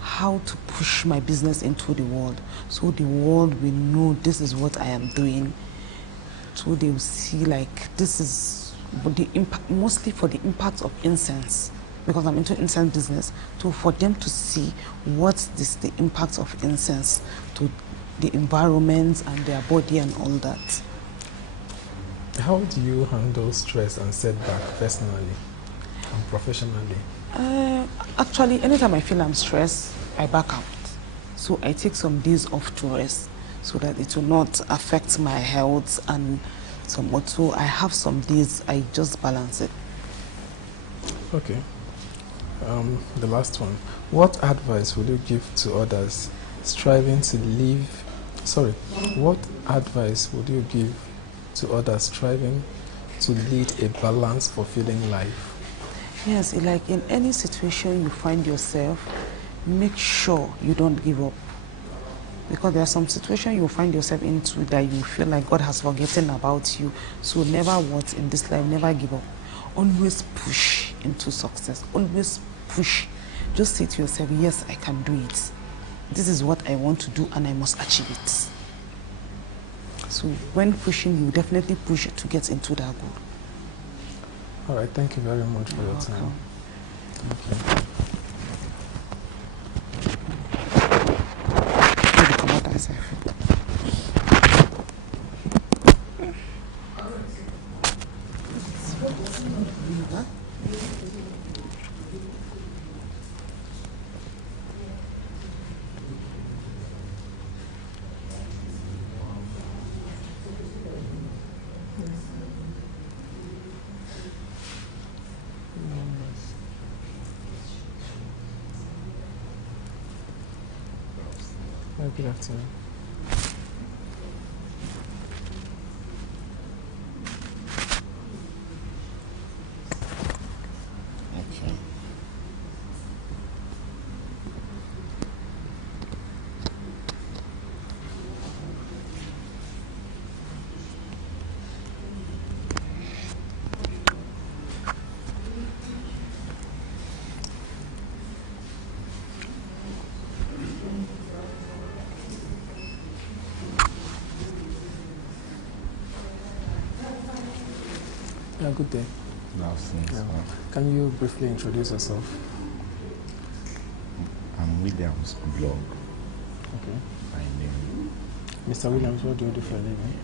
how to push my business into the world, so the world will know this is what I am doing. So they will see like this is the impact, mostly for the impact of incense, because I'm into incense business. So for them to see what is the impact of incense to the environment and their body and all that. How do you handle stress and setback personally and professionally? Actually, anytime I feel I'm stressed, I back out. So I take some days off to rest so that it will not affect my health and somewhat. So I have some days I just balance it. Okay. The last one. What advice would you give to others striving to live? What advice would you give to others striving to lead a balanced, fulfilling life? Yes, like in any situation you find yourself, make sure you don't give up. Because there are some situations you find yourself into that you feel like God has forgotten about you. So never what in this life, never give up. Always push into success. Always push. Just say to yourself, yes, I can do it. This is what I want to do and I must achieve it. So when pushing, you definitely push to get into that goal. All right, thank you very much for your time. Thank you. Good afternoon. Okay. Yeah, good day. Can you briefly introduce yourself? I'm Williams Blog. Okay. My name. Mr. Williams, what do you do for a living?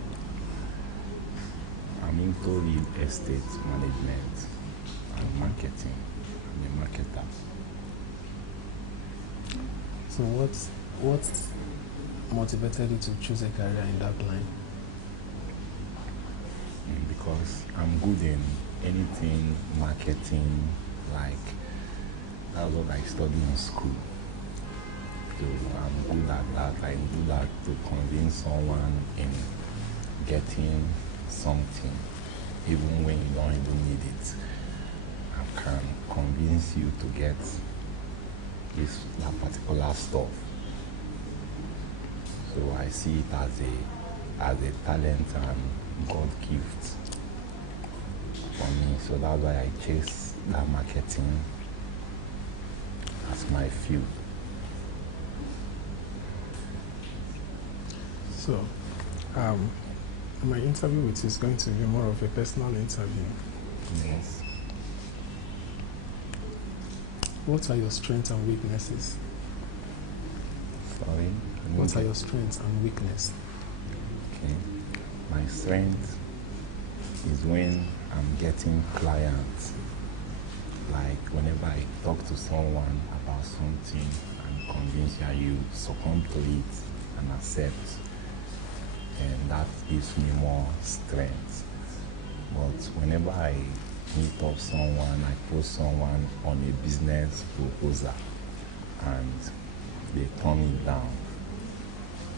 I'm into real estate management and marketing. I'm a marketer. So what motivated you to choose a career in that line? Because I'm good in anything marketing, like that's what I studied in school. So I'm good at that. I'm good at to convince someone in getting something, even when you don't even need it. I can convince you to get that particular stuff. So I see it as a talent and God gift for me. So that's why I chase that marketing as my field. So, my interview with you is going to be more of a personal interview. Yes. What are your strengths and weaknesses? Sorry. What are your strengths and weakness? Okay. My strength is when I'm getting clients. Like whenever I talk to someone about something, I'm convinced that you succumb to it and accept, and that gives me more strength. But whenever I meet up someone, I post someone on a business proposal and they turn it down,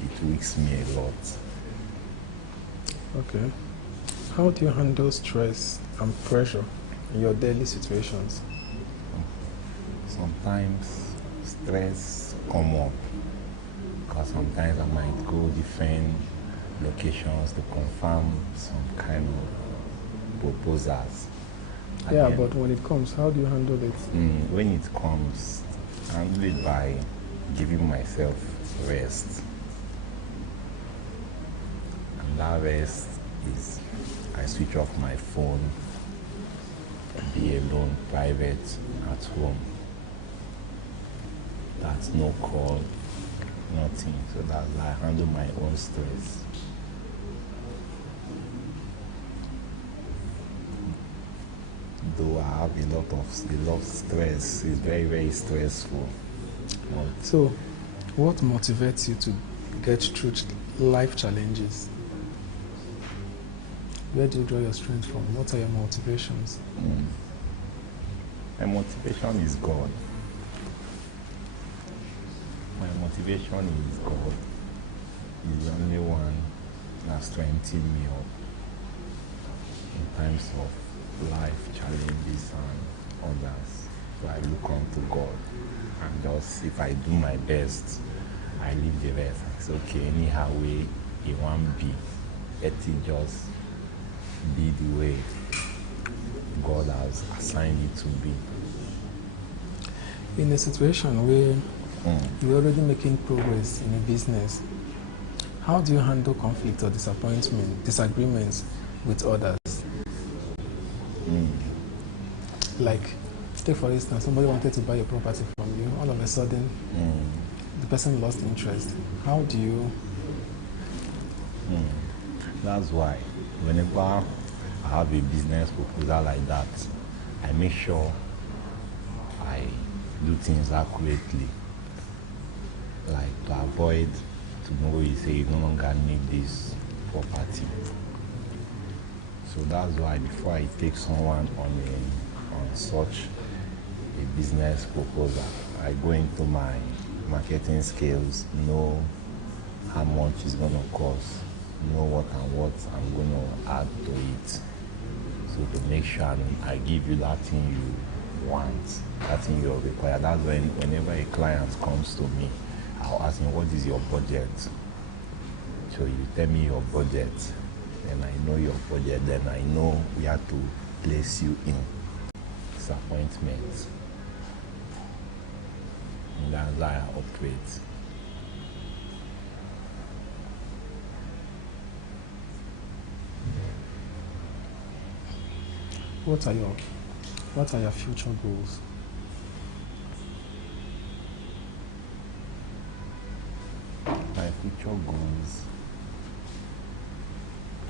it weaks me a lot. Okay. How do you handle stress and pressure in your daily situations? Sometimes stress come up because sometimes I might go different locations to confirm some kind of proposals. Yeah, but when it comes, how do you handle it? When it comes, I handle it by giving myself rest. And that rest is I switch off my phone, be alone, private, at home. That's no call, nothing. So that's how I handle my own stress. Though I have a lot of stress, it's very, very stressful. So, what motivates you to get through life challenges? Where do you draw your strength from? What are your motivations? My motivation is God. My motivation is God. He's the only one that strengthens me up in times of life challenges and others. So I look unto God, and just if I do my best, I leave the rest. It's okay, anyhow way it won't be. Let it just be the way God has assigned it to be. In a situation where you're already making progress in a business, how do you handle conflict or disagreements with others? Like, take for instance, somebody wanted to buy a property from you, all of a sudden, the person lost interest. How do you? That's why whenever I have a business proposal like that, I make sure I do things accurately. Like to avoid tomorrow you say you no longer need this property. So that's why before I take someone on such a business proposal, I go into my marketing skills, know how much it's going to cost, know what I'm going to add to it. So to make sure I give you that thing you want, that thing you require. That's whenever a client comes to me, I'll ask him, what is your budget? So you tell me your budget, then I know your budget, then I know where to place you in disappointments. And that's how I operate. What are your future goals? My future goals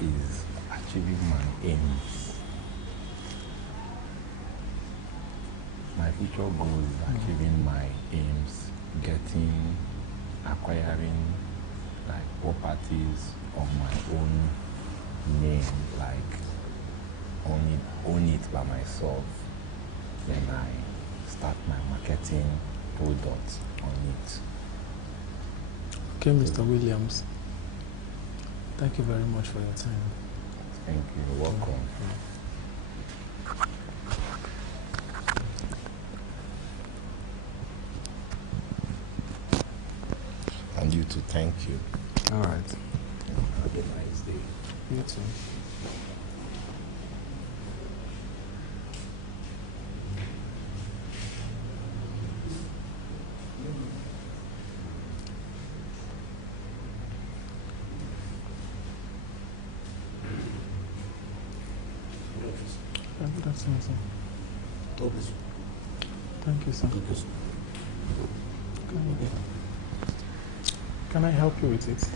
is achieving my aims. My future goal is achieving my aims, acquiring like properties of my own name, like own it by myself. Then I start my marketing products on it. Okay, Mr. Williams. Thank you very much for your time. Thank you. You're welcome. And you too. Thank you. All right. Have a nice day. You too. Good afternoon, sir. God bless you. Thank you, sir. Thank you, sir. Can I help you with it?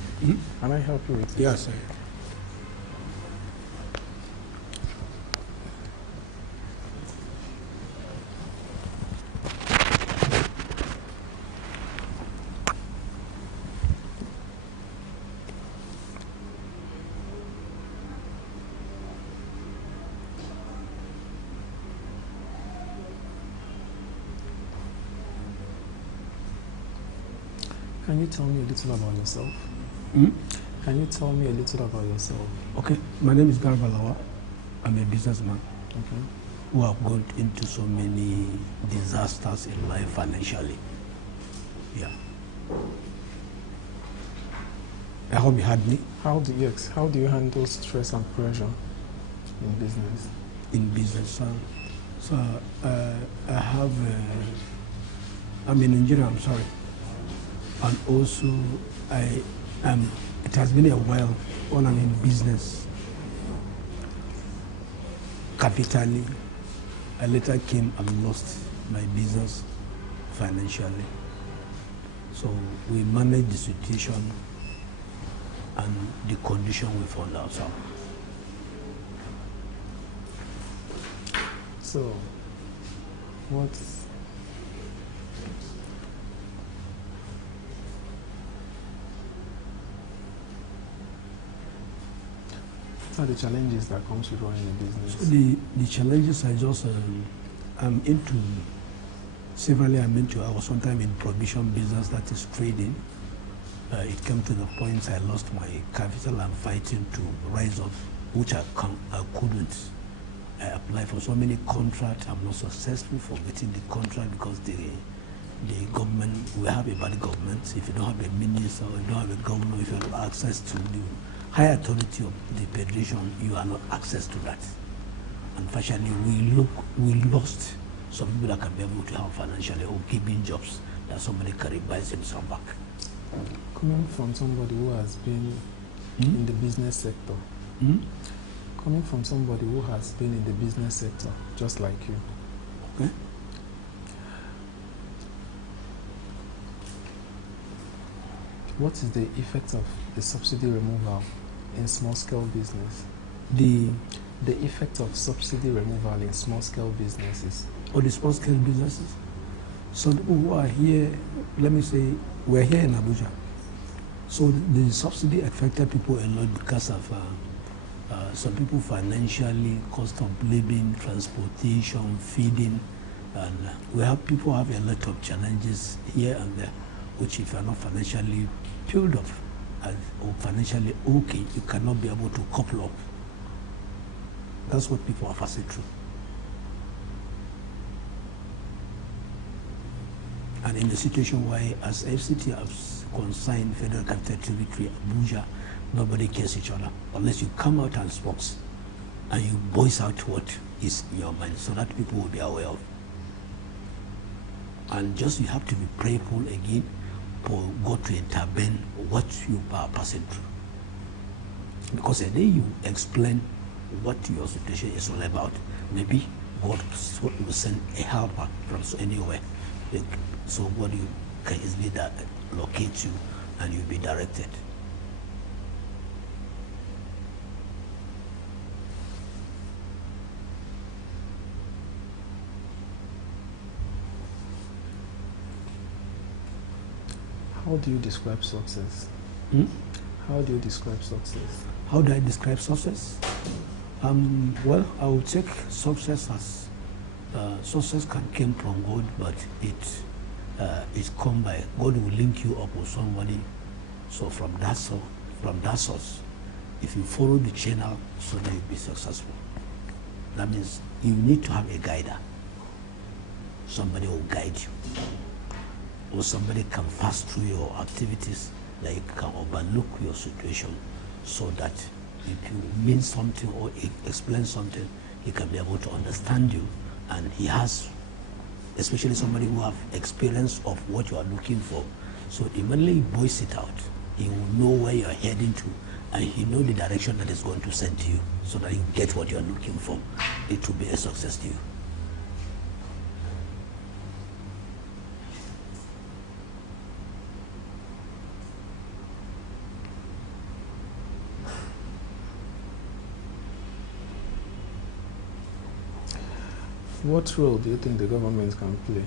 Can I help you with it? Yes, sir. Can you tell me a little about yourself? Can you tell me a little about yourself? Okay, my name is Garba Lawa. I'm a businessman Okay. who have gone into so many disasters in life financially. Yeah. I hope you heard me. How do you handle stress and pressure in business? In business. I have, I'm in Nigeria, I'm sorry. And also, it has been a while on and in business. Capitally, I later came and lost my business financially. So we managed the situation and the condition we found ourselves. So, what are the challenges that comes with running a business? So the challenges are just, I'm into, severally I'm into, I was sometime in provision business, that is trading. It came to the point I lost my capital. I'm fighting to rise up, which I couldn't. I applied for so many contracts. I'm not successful for getting the contract because the government, we have a bad government. If you don't have a minister or you don't have a governor, if you have access to the higher authority of the federation, you are not access to that. Unfortunately, we lost some people that can be able to help financially or giving jobs that somebody can revise himself back. Coming from somebody who has been in the business sector, coming from somebody who has been in the business sector, just like you, okay. What is the effect of the subsidy removal in small-scale business? The effect of subsidy removal in small-scale businesses. Or the small-scale businesses? So people who are here, let me say, we're here in Abuja. So the subsidy affected people a lot because of some people financially, cost of living, transportation, feeding, and people have a lot of challenges here and there, which if you're not financially built up or financially okay, you cannot be able to couple up. That's what people are passing through. And in the situation where, as FCT has consigned Federal Capital Territory, Abuja, nobody cares each other unless you come out and speak and you voice out what is in your mind so that people will be aware of. And just you have to be prayerful again for God to intervene what you are passing through. Because the day you explain what your situation is all about, maybe God will send a helper from anywhere. Somebody can easily locate you and you'll be directed. How do you describe success? How do you describe success? How do I describe success? Well, I would take success as success can come from God, but it's come by God will link you up with somebody. So from that source, if you follow the channel, so that you'll be successful. That means you need to have a guider. Somebody will guide you. Or somebody can pass through your activities, that you can overlook your situation, so that if you mean something or explain something, he can be able to understand you, and he has, especially somebody who have experience of what you are looking for. So immediately you voice it out, he will know where you are heading to, and he knows the direction that is going to send to you so that you get what you're looking for, it will be a success to you. What role do you think the government can play?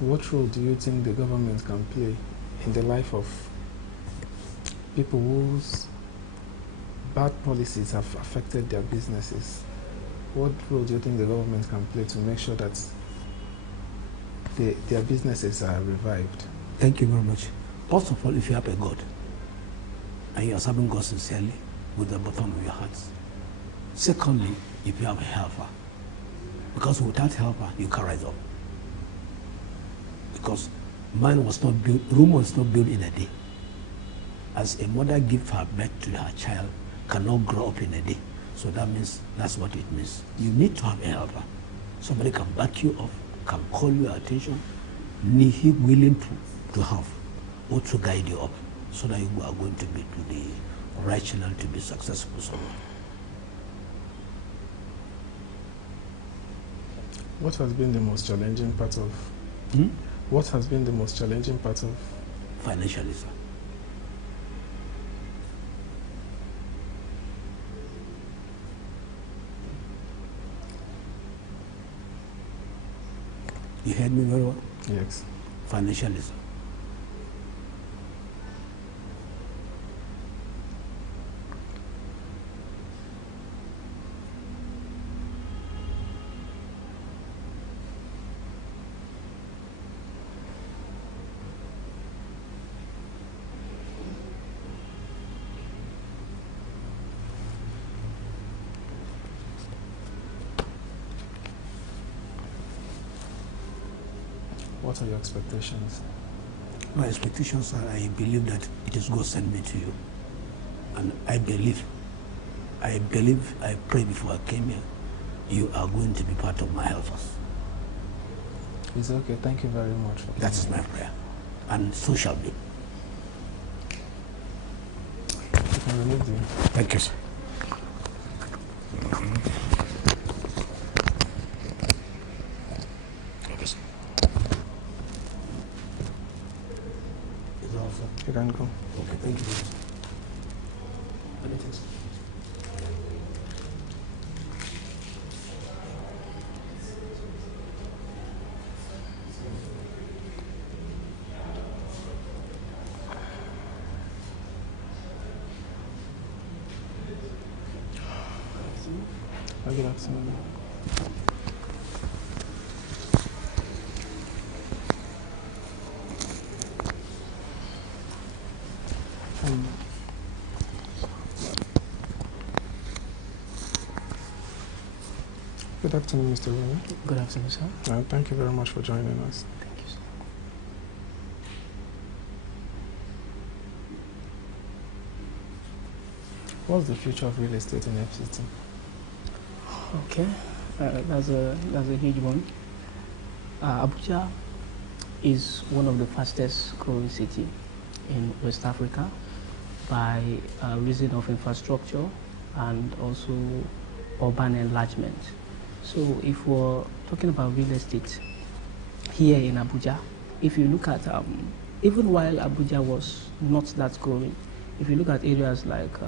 What role do you think the government can play in the life of people whose bad policies have affected their businesses? What role do you think the government can play to make sure that their businesses are revived? Thank you very much. First of all, if you have a God, and you are serving God sincerely with the bottom of your heart. Secondly, if you have a helper, because without helper, you can't rise up. Because man was not built, Rome was not built in a day. As a mother gives her birth to her child, cannot grow up in a day. So that means, that's what it means. You need to have a helper. Somebody can back you up, can call your attention, he willing to have or to guide you up so that you are going to be to the right channel to be successful somewhere. What has been the most challenging part of what has been the most challenging part of financially, sir? You heard me very well? Yes. Financially, sir. What are your expectations? My expectations are, I believe that it is God sent me to you. And I pray before I came here, you are going to be part of my helpers. It's okay. Thank you very much. That is my prayer. And so shall be. You can remove the... Thank you, sir. You can go. Okay, thank you very much. Good afternoon. Good afternoon, Mr. Rowan. Good afternoon, sir. Thank you very much for joining us. Thank you, sir. What's the future of real estate in FCT? Okay, that's a huge one. Abuja is one of the fastest growing city in West Africa by reason of infrastructure and also urban enlargement. So if we're talking about real estate here in Abuja, if you look at, even while Abuja was not that growing, if you look at areas like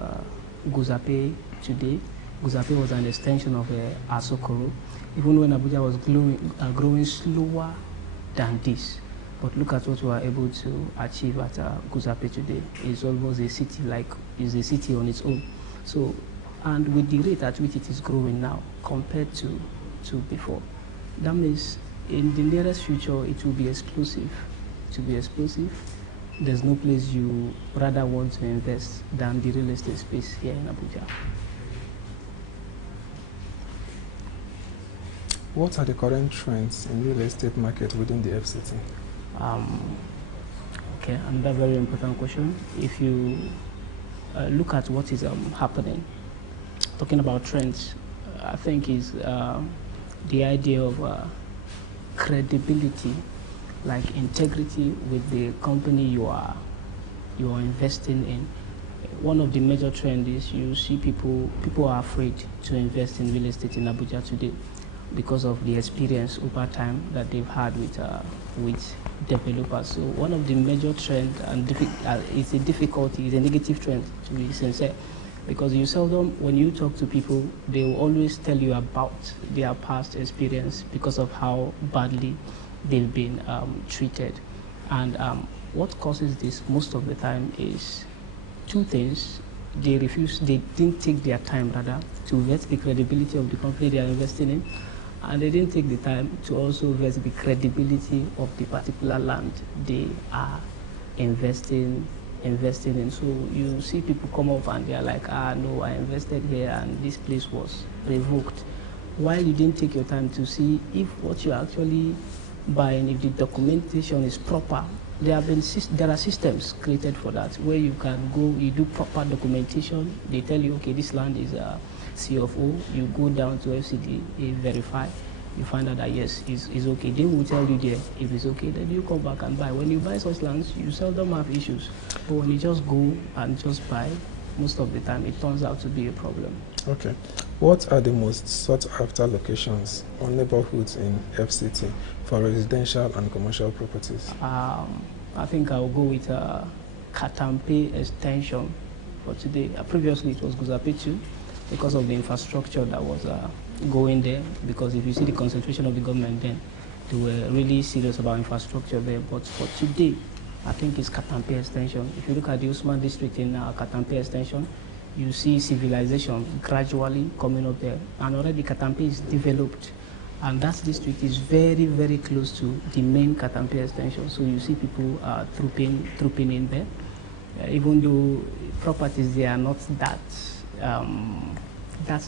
Guzape today, Guzape was an extension of Asokoro, even when Abuja was growing slower than this. But look at what we are able to achieve at Guzape today. It's almost a city is a city on its own. So, and with the rate at which it is growing now compared to before, that means in the nearest future it will be explosive. It will be explosive. There's no place you rather want to invest than the real estate space here in Abuja. What are the current trends in real estate market within the FCT? Okay, another very important question. If you look at what is happening, talking about trends, I think is the idea of credibility, like integrity with the company you are investing in. one of the major trends is you see people are afraid to invest in real estate in Abuja today because of the experience over time that they've had with developers. So one of the major trends, and it's a difficulty, it's a negative trend, to be sincere, because you seldom, when you talk to people, they will always tell you about their past experience because of how badly they've been treated. And what causes this most of the time is two things. They didn't take their time rather to vet the credibility of the company they are investing in, and they didn't take the time to also vet the credibility of the particular land they are investing in. So you see people come up and they're like, no, I invested here and this place was revoked, while you didn't take your time to see if what you're actually buying, if the documentation is proper. There are systems created for that, where you can go, you do proper documentation. They tell you, okay, this land is a CFO. You go down to FCD, verify, you find out that yes, it's okay. They will tell you there if it's okay. Then you come back and buy. When you buy such lands, you seldom have issues. But when you just go and just buy, most of the time it turns out to be a problem. Okay. What are the most sought after locations or neighborhoods in FCT for residential and commercial properties? I think I'll go with Katampe extension for today. Previously it was Guzape 2 because of the infrastructure that was going there, because if you see the concentration of the government then, they were really serious about infrastructure there. But for today, I think it's Katampe extension. If you look at the Usman district in Katampe extension, you see civilization gradually coming up there, and already Katampe is developed, and that district is very, very close to the main Katampe extension. So you see people trooping in there, even though properties they are not that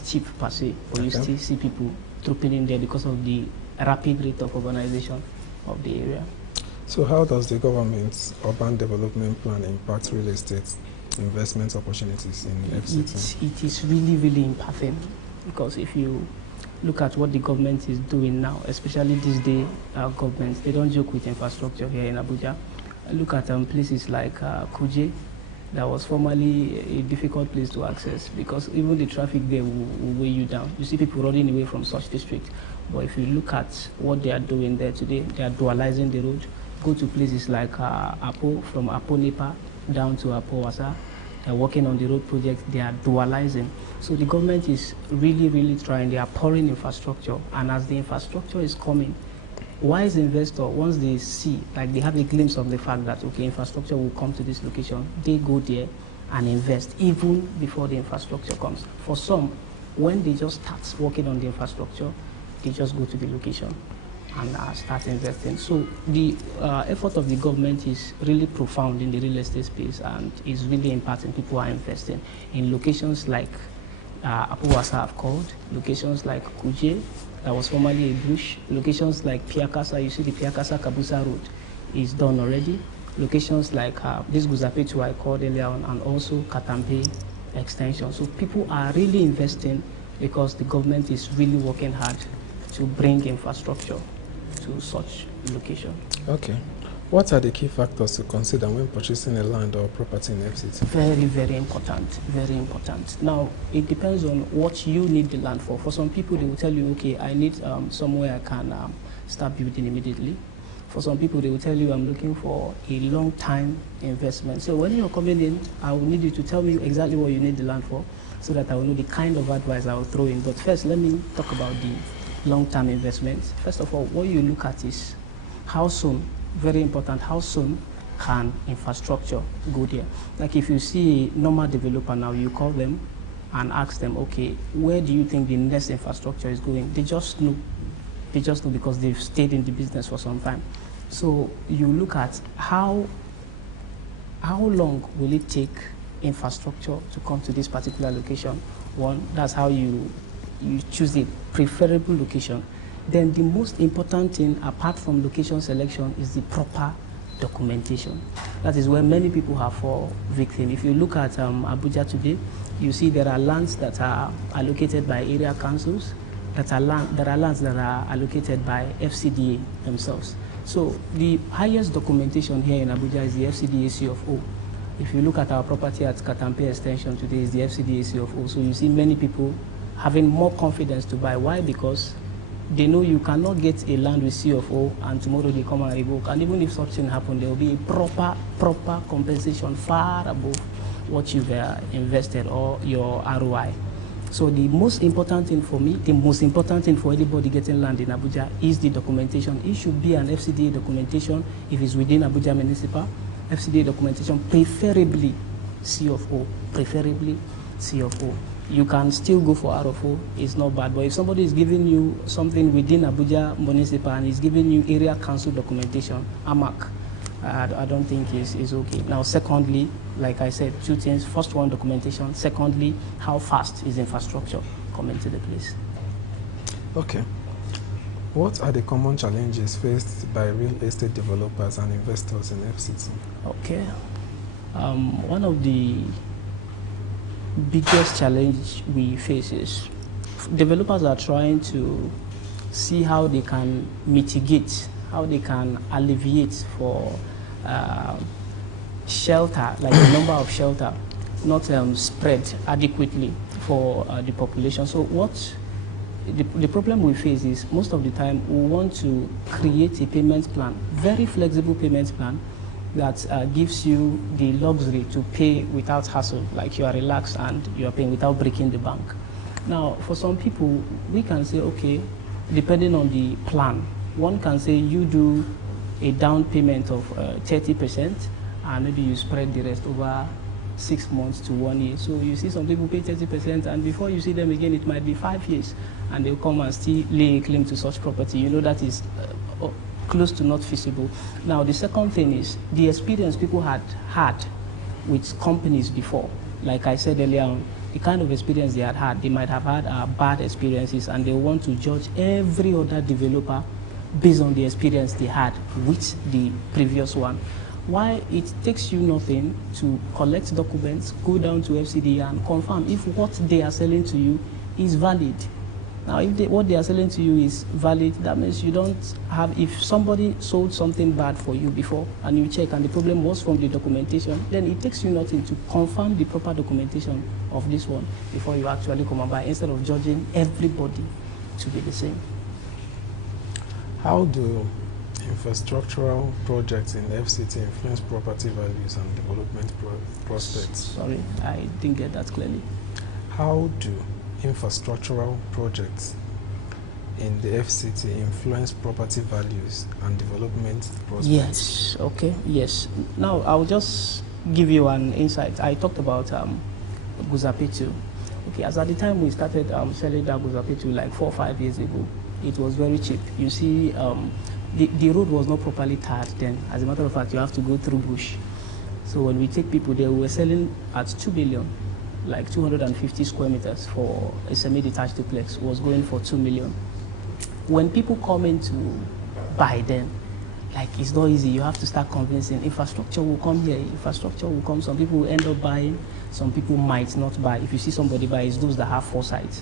cheap per se, but you still see people trooping in there because of the rapid rate of urbanization of the area. So how does the government's urban development plan impact real estate investment opportunities in FCT? It is really, really impacting, because if you look at what the government is doing now, especially these days, governments, they don't joke with infrastructure here in Abuja. Look at places like Kuje, that was formerly a difficult place to access, because even the traffic there will weigh you down. You see people running away from such district. But if you look at what they are doing there today, they are dualizing the road. Go to places like Apo, from Apo Nipa down to Apo Wasa. They're working on the road project. They are dualizing. So the government is really, really trying. They are pouring infrastructure. And as the infrastructure is coming, wise investor, once they see, like they have a glimpse of the fact that, okay, infrastructure will come to this location, they go there and invest even before the infrastructure comes. For some, when they just start working on the infrastructure, they just go to the location and start investing. So the effort of the government is really profound in the real estate space, and is really impacting. People are investing in locations like Apuwasa, I've called, locations like Kuje, that was formerly a bush, locations like Piakasa. You see the Piakasa Kabusa road is done already. Locations like this Guzape 2 I called earlier on, and also Katampe extension. So people are really investing because the government is really working hard to bring infrastructure to such location. Okay. What are the key factors to consider when purchasing a land or property in FCT? Very, very important. Very important. Now, it depends on what you need the land for. For some people, they will tell you, okay, I need somewhere I can start building immediately. For some people, they will tell you, I'm looking for a long-time investment. So when you're coming in, I will need you to tell me exactly what you need the land for, so that I will know the kind of advice I will throw in. But first, let me talk about the long-term investments. First of all, what you look at is how soon, very important, how soon can infrastructure go there? Like if you see a normal developer now, you call them and ask them, okay, where do you think the next infrastructure is going? They just know. They just know because they've stayed in the business for some time. So you look at how long will it take infrastructure to come to this particular location? One, that's how you choose the preferable location. Then the most important thing, apart from location selection, is the proper documentation. That is where many people have fallen victim. If you look at Abuja today, you see there are lands that are allocated by area councils, there are lands that are allocated by FCDA themselves. So the highest documentation here in Abuja is the FCDA CFO. If you look at our property at Katampe Extension today, is the FCDA CFO. So you see many people having more confidence to buy. Why? Because they know you cannot get a land with CFO and tomorrow they come and revoke. And even if something happens, there will be a proper compensation far above what you've invested or your ROI. So the most important thing for me, the most important thing for anybody getting land in Abuja is the documentation. It should be an FCDA documentation if it's within Abuja Municipal. FCDA documentation, preferably CFO, preferably CFO. You can still go for RFO, it's not bad. But if somebody is giving you something within Abuja Municipal and is giving you area council documentation, AMAC, I don't think is okay. Now, secondly, like I said, two things. First one, documentation. Secondly, how fast is infrastructure coming to the place? Okay. What are the common challenges faced by real estate developers and investors in FCT? Okay. One of the biggest challenge we face is developers are trying to see how they can mitigate, how they can alleviate for shelter, like the number of shelter not spread adequately for the population. So what the problem we face is most of the time we want to create a payment plan, very flexible payment plan that gives you the luxury to pay without hassle, like you are relaxed and you are paying without breaking the bank. Now, for some people, we can say, okay, depending on the plan, one can say you do a down payment of 30% and maybe you spread the rest over 6 months to 1 year. So you see some people pay 30% and before you see them again, it might be 5 years and they'll come and still lay a claim to such property. You know that is close to not feasible. Now, the second thing is the experience people had with companies before. Like I said earlier on, the kind of experience they had, they might have had bad experiences and they want to judge every other developer based on the experience they had with the previous one. Why it takes you nothing to collect documents, go down to FCDA and confirm if what they are selling to you is valid. Now, if what they are selling to you is valid, that means you don't have, if somebody sold something bad for you before and you check and the problem was from the documentation, then it takes you nothing to confirm the proper documentation of this one before you actually come and buy, instead of judging everybody to be the same. How do infrastructural projects in FCT influence property values and development prospects? Sorry, I didn't get that clearly. How do infrastructural projects in the FCT influence property values and development prospects? Yes, okay, yes. Now, I'll just give you an insight. I talked about Guzapitu. Okay, as at the time we started selling that Guzapitu like 4 or 5 years ago, it was very cheap. You see, the road was not properly tarred then. As a matter of fact, you have to go through bush. So when we take people there, we were selling at 2 billion. Like 250 square meters for a semi-detached duplex was going for 2 million. When people come in to buy them, like it's not easy. You have to start convincing. Infrastructure will come here. Infrastructure will come. Some people will end up buying. Some people might not buy. If you see somebody buy, it's those that have foresight.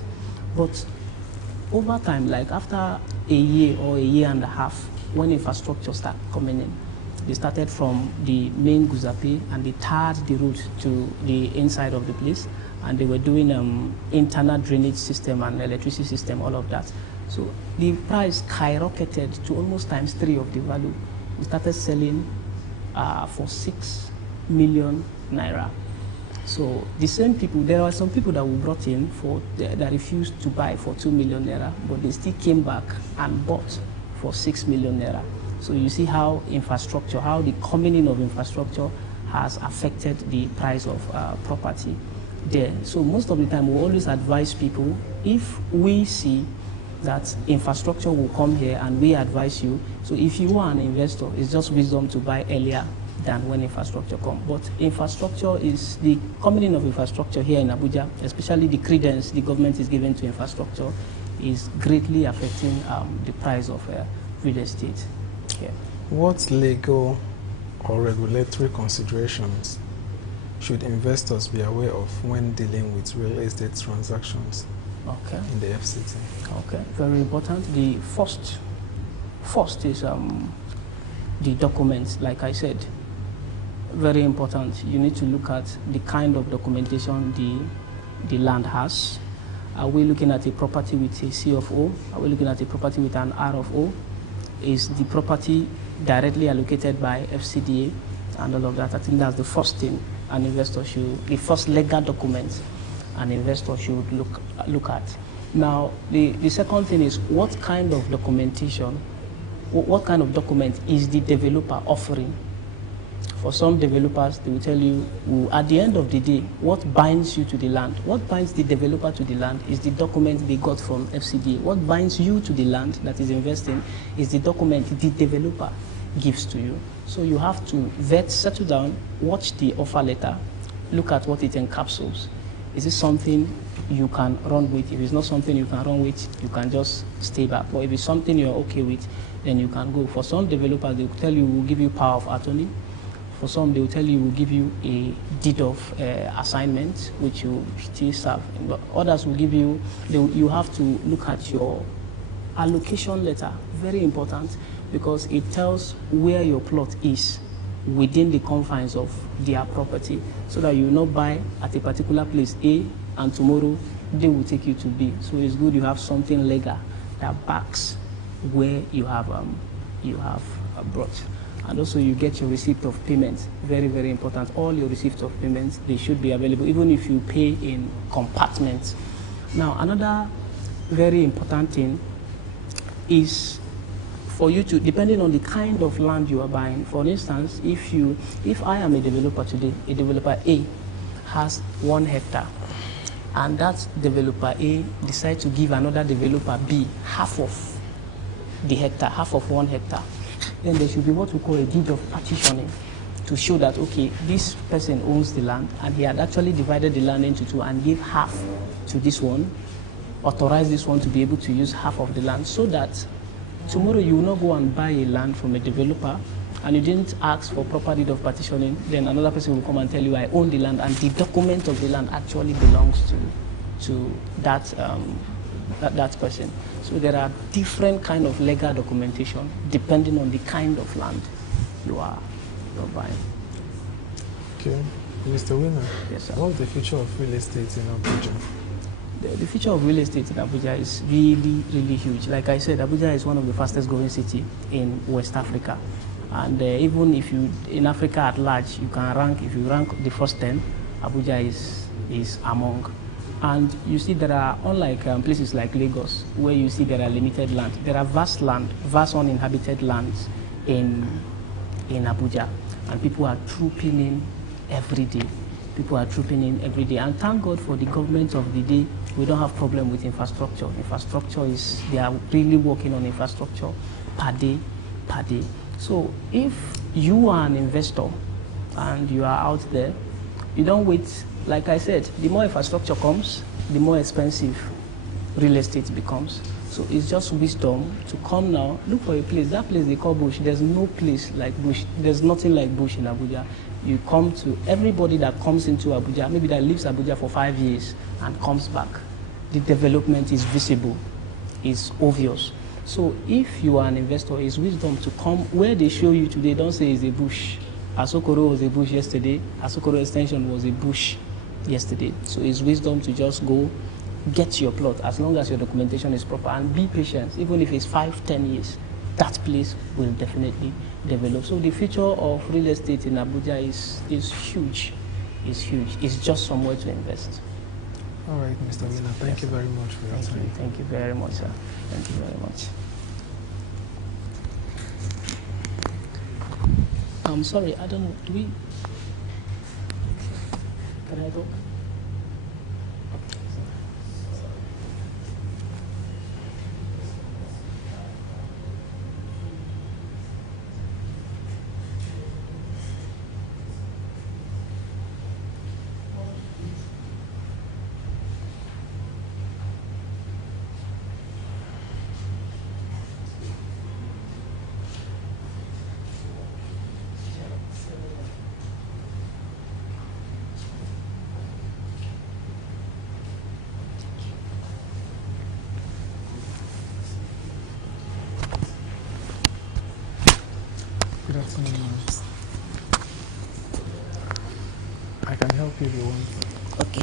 But over time, like after a year or a year and a half, when infrastructure started coming in, they started from the main Guzape and they tarred the route to the inside of the place, and they were doing internal drainage system and electricity system, all of that. So the price skyrocketed to almost ×3 of the value. We started selling for 6 million naira. So the same people, there were some people that we brought in that refused to buy for 2 million naira, but they still came back and bought for 6 million naira. So you see how infrastructure, how the coming in of infrastructure has affected the price of property there. So most of the time we always advise people, if we see that infrastructure will come here and we advise you, so if you are an investor, it's just wisdom to buy earlier than when infrastructure comes. But infrastructure is, the coming in of infrastructure here in Abuja, especially the credence the government is giving to infrastructure, is greatly affecting the price of real estate. Yeah. What legal or regulatory considerations should investors be aware of when dealing with real estate transactions in the FCT? Okay, very important. The first is the documents. Like I said, very important. You need to look at the kind of documentation the land has. Are we looking at a property with a C of O? Are we looking at a property with an R of O? Is the property directly allocated by FCDA and all of that? I think that's the first thing an investor should, the first legal document an investor should look at. Now, the second thing is what kind of documentation, what kind of document is the developer offering? For some developers, they will tell you, at the end of the day, what binds you to the land, what binds the developer to the land is the document they got from FCDA. What binds you to the land that is investing is the document the developer gives to you. So you have to vet, settle down, watch the offer letter, look at what it encapsulates. Is it something you can run with? If it's not something you can run with, you can just stay back. But if it's something you're okay with, then you can go. For some developers, they will tell you, we'll give you power of attorney. For some, they will tell you, we'll give you a deed of assignment, which you still serve. But others will give you, you have to look at your allocation letter, very important, because it tells where your plot is within the confines of their property, so that you will not buy at a particular place A, and tomorrow they will take you to B. So it's good you have something legal that backs where you have brought. And also you get your receipt of payment, very, very important. All your receipts of payments, they should be available, even if you pay in compartments. Now, another very important thing is for you to, depending on the kind of land you are buying. For instance, if I am a developer today, a developer A has 1 hectare, and that developer A decides to give another developer B half of the hectare, half of 1 hectare, then there should be what we call a deed of partitioning to show that, okay, this person owns the land and he had actually divided the land into 2 and gave half to this one, authorized this one to be able to use half of the land, so that tomorrow you will not go and buy a land from a developer and you didn't ask for proper deed of partitioning, then another person will come and tell you, I own the land, and the document of the land actually belongs to that person. So there are different kind of legal documentation depending on the kind of land you're buying. Okay, Mr. Winner. Yes, sir. What's the future of real estate in Abuja? The future of real estate in Abuja is really, really huge. Like I said, Abuja is one of the fastest growing cities in West Africa. And even if you, in Africa at large, you can rank, if you rank the first 10, Abuja is among. And you see there are, unlike places like Lagos, where you see there are limited land, there are vast uninhabited lands in Abuja. And people are trooping in every day. People are trooping in every day. And thank God for the government of the day, we don't have problem with infrastructure. Infrastructure is, they are really working on infrastructure per day. So if you are an investor and you are out there, you don't wait. Like I said, the more infrastructure comes, the more expensive real estate becomes. So it's just wisdom to come now, look for a place. That place they call Bush, there's no place like Bush. There's nothing like Bush in Abuja. You come to, everybody that comes into Abuja, maybe that leaves Abuja for 5 years and comes back, the development is visible, is obvious. So if you are an investor, it's wisdom to come where they show you today. Don't say it's a bush. Asokoro was a bush yesterday. Asokoro extension was a bush yesterday. So it's wisdom to just go get your plot as long as your documentation is proper, and be patient. Even if it's 5-10 years, that place will definitely develop. So the future of real estate in Abuja is huge. It's huge. It's just somewhere to invest. All right, Mr. Wheeler, thank you very much for your time. Thank you very much, sir. Thank you very much. I'm sorry, I don't know. Can I talk? Good afternoon. you if you want. Okay.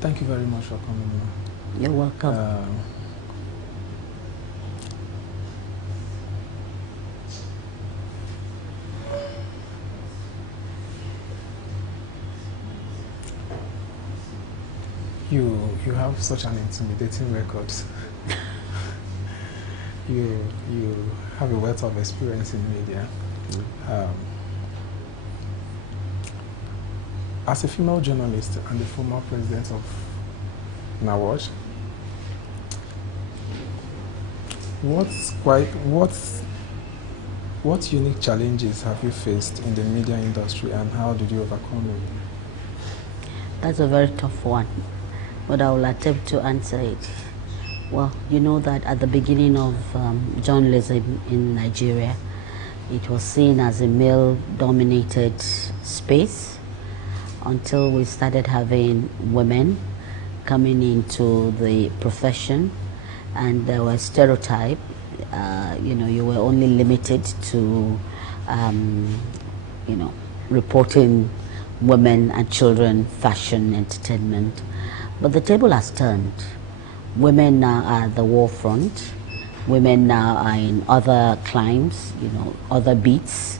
Thank you very much for coming here. You're welcome. You have such an intimidating record. you have a wealth of experience in media. As a female journalist and the former president of NAWAJ, what unique challenges have you faced in the media industry and how did you overcome it? That's a very tough one, but I will attempt to answer it. Well, you know that at the beginning of journalism in Nigeria, it was seen as a male-dominated space until we started having women coming into the profession, and there were stereotypes. You were only limited to, reporting women and children, fashion, entertainment. But the table has turned. Women now are at the warfront. Women now are in other climes, other beats,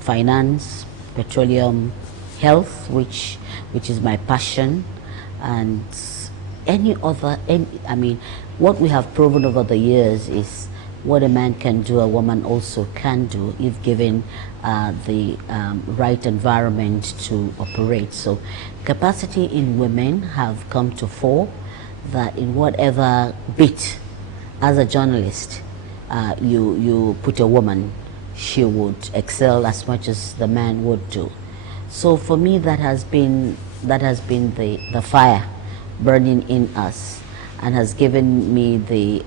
finance, petroleum, health, which is my passion, and what we have proven over the years is what a man can do, a woman also can do if given the right environment to operate. So capacity in women have come to fore, that in whatever bit as a journalist you put a woman, she would excel as much as the man would do. So for me, that has been the fire burning in us, and has given me the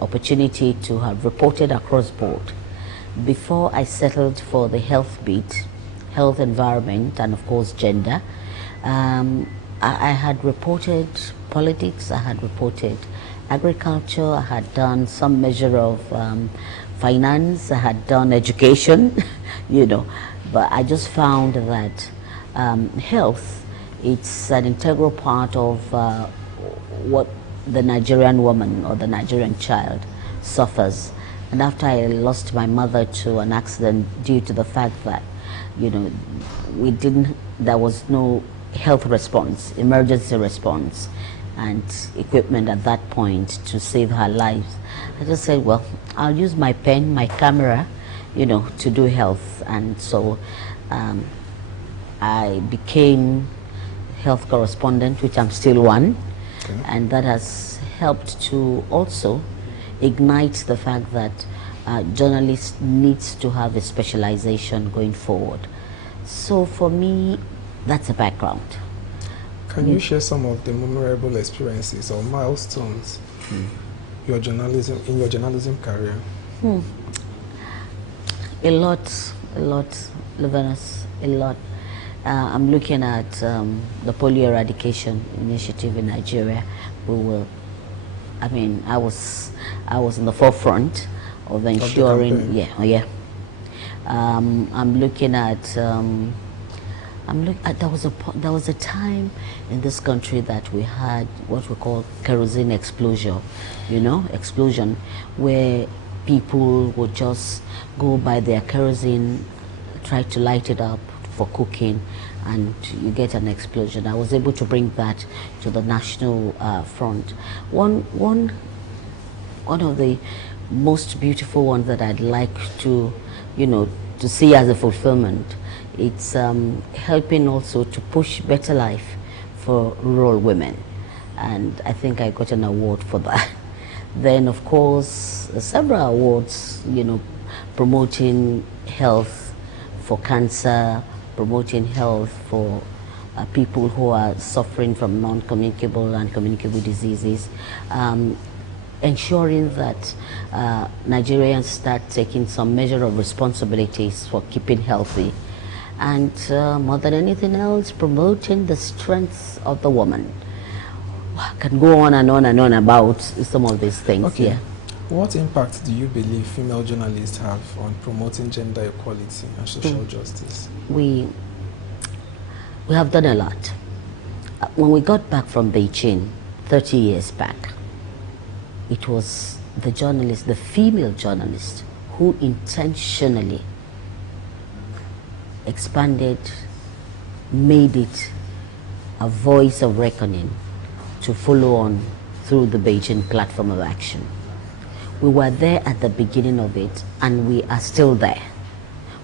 opportunity to have reported across board. Before I settled for the health beat, health, environment, and of course gender, I had reported politics, I had reported agriculture, I had done some measure of finance, I had done education, but I just found that health, it's an integral part of what the Nigerian woman or the Nigerian child suffers. And after I lost my mother to an accident due to the fact that, there was no health response, emergency response, and equipment at that point to save her life, I just said, well, I'll use my pen, my camera, to do health. And so I became health correspondent, which I'm still one. Okay. And that has helped to also ignite the fact that journalists needs to have a specialization going forward. So for me, that's a background. Can you share some of the memorable experiences or milestones in your journalism career? A lot, Livinus, a lot. I'm looking at the polio eradication initiative in Nigeria. I was in the forefront of ensuring. I'm looking at. There was a time in this country that we had what we call kerosene explosion, explosion, where people would just go by their kerosene, try to light it up for cooking, and you get an explosion. I was able to bring that to the national front. One of the most beautiful ones that I'd like to, to see as a fulfillment, it's helping also to push better life for rural women, and I think I got an award for that. Then, of course, several awards, promoting health for cancer, promoting health for people who are suffering from non-communicable and communicable diseases, ensuring that Nigerians start taking some measure of responsibilities for keeping healthy, and more than anything else, promoting the strengths of the woman. I can go on and on and on about some of these things. Okay. Yeah. What impact do you believe female journalists have on promoting gender equality and social justice? We have done a lot. When we got back from Beijing 30 years back, it was the journalist, the female journalist, who intentionally expanded, made it a voice of reckoning to follow on through the Beijing platform of action. We were there at the beginning of it, and we are still there,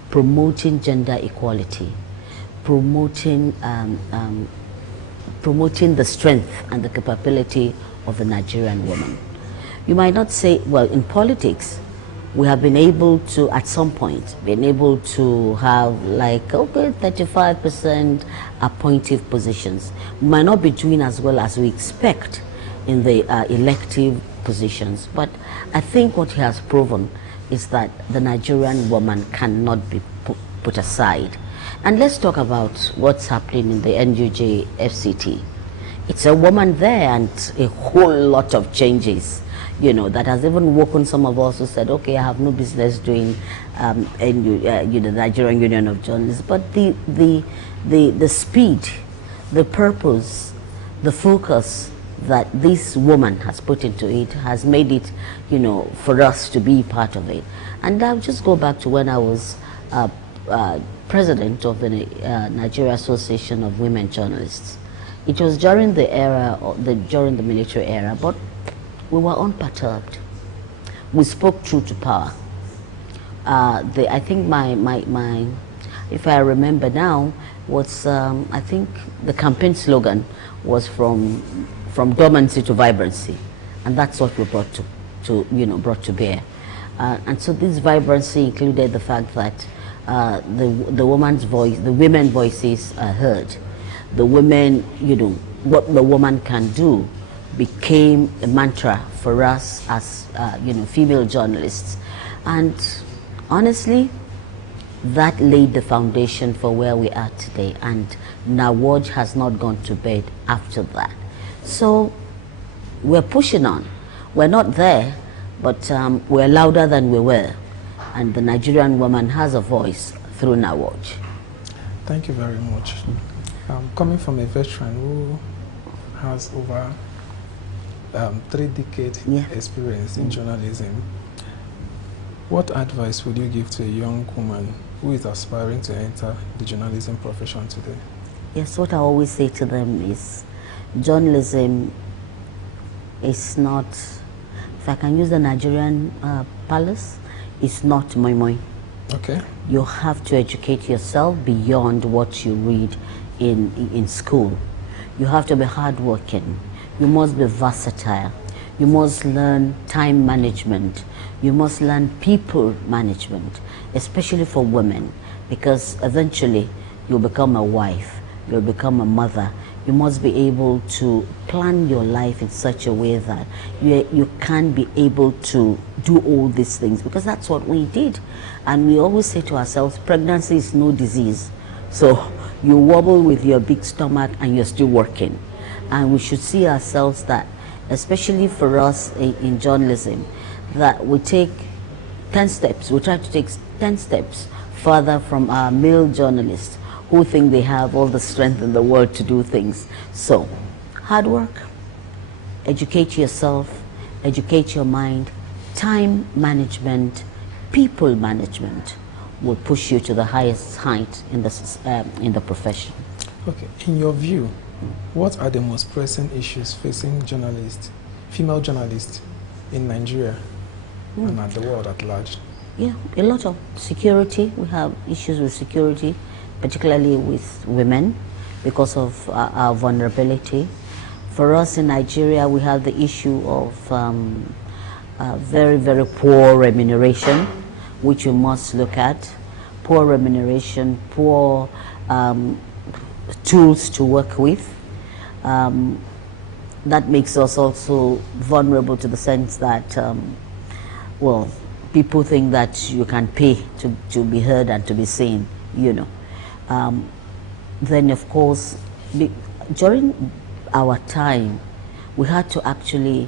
promoting gender equality, promoting the strength and the capability of the Nigerian woman. You might not say, well, in politics, we have been able to, at some point, been able to have like, okay, 35% appointive positions. We might not be doing as well as we expect in the elective positions, but I think what he has proven is that the Nigerian woman cannot be put aside. And let's talk about what's happening in the NUJ FCT. It's a woman there and a whole lot of changes, that has even woken some of us who said, okay, I have no business doing the Nigerian Union of Journalists. But the speed, the purpose, the focus that this woman has put into it has made it, for us to be part of it. And I'll just go back to when I was president of the Nigeria Association of Women Journalists. It was during the era, during the military era, but we were unperturbed. We spoke true to power. I think my if I remember now, was I think the campaign slogan was from dormancy to vibrancy, and that's what we brought to bear. And so this vibrancy included the fact that the woman's voice, the women voices are heard. The women, what the woman can do became a mantra for us as, female journalists. And honestly, that laid the foundation for where we are today. And Nawaj has not gone to bed after that. So we're pushing on. We're not there, but we're louder than we were. And the Nigerian woman has a voice through Nawaj. Thank you very much. Coming from a veteran who has over 3 decades experience in journalism, what advice would you give to a young woman who is aspiring to enter the journalism profession today? Yes, what I always say to them is, journalism is not, if I can use the Nigerian palace, it's not moi moi. Okay. You have to educate yourself beyond what you read in school. You have to be hardworking. You must be versatile. You must learn time management. You must learn people management, especially for women, because eventually you'll become a wife, you'll become a mother. You must be able to plan your life in such a way that you can be able to do all these things, because that's what we did. And we always say to ourselves, pregnancy is no disease. So you wobble with your big stomach and you're still working. And we should see ourselves that, especially for us in journalism, that we take 10 steps, we try to take 10 steps further from our male journalists who think they have all the strength in the world to do things. So, hard work, educate yourself, educate your mind, time management, people management will push you to the highest height in the profession. Okay, in your view, what are the most pressing issues facing journalists, female journalists in Nigeria and at the world at large? Yeah, a lot of security. We have issues with security, particularly with women, because of our vulnerability. For us in Nigeria, we have the issue of very, very poor remuneration, which you must look at. Poor remuneration, poor tools to work with. That makes us also vulnerable to the sense that, well, people think that you can pay to be heard and to be seen, you know. Then, of course, during our time, we had to actually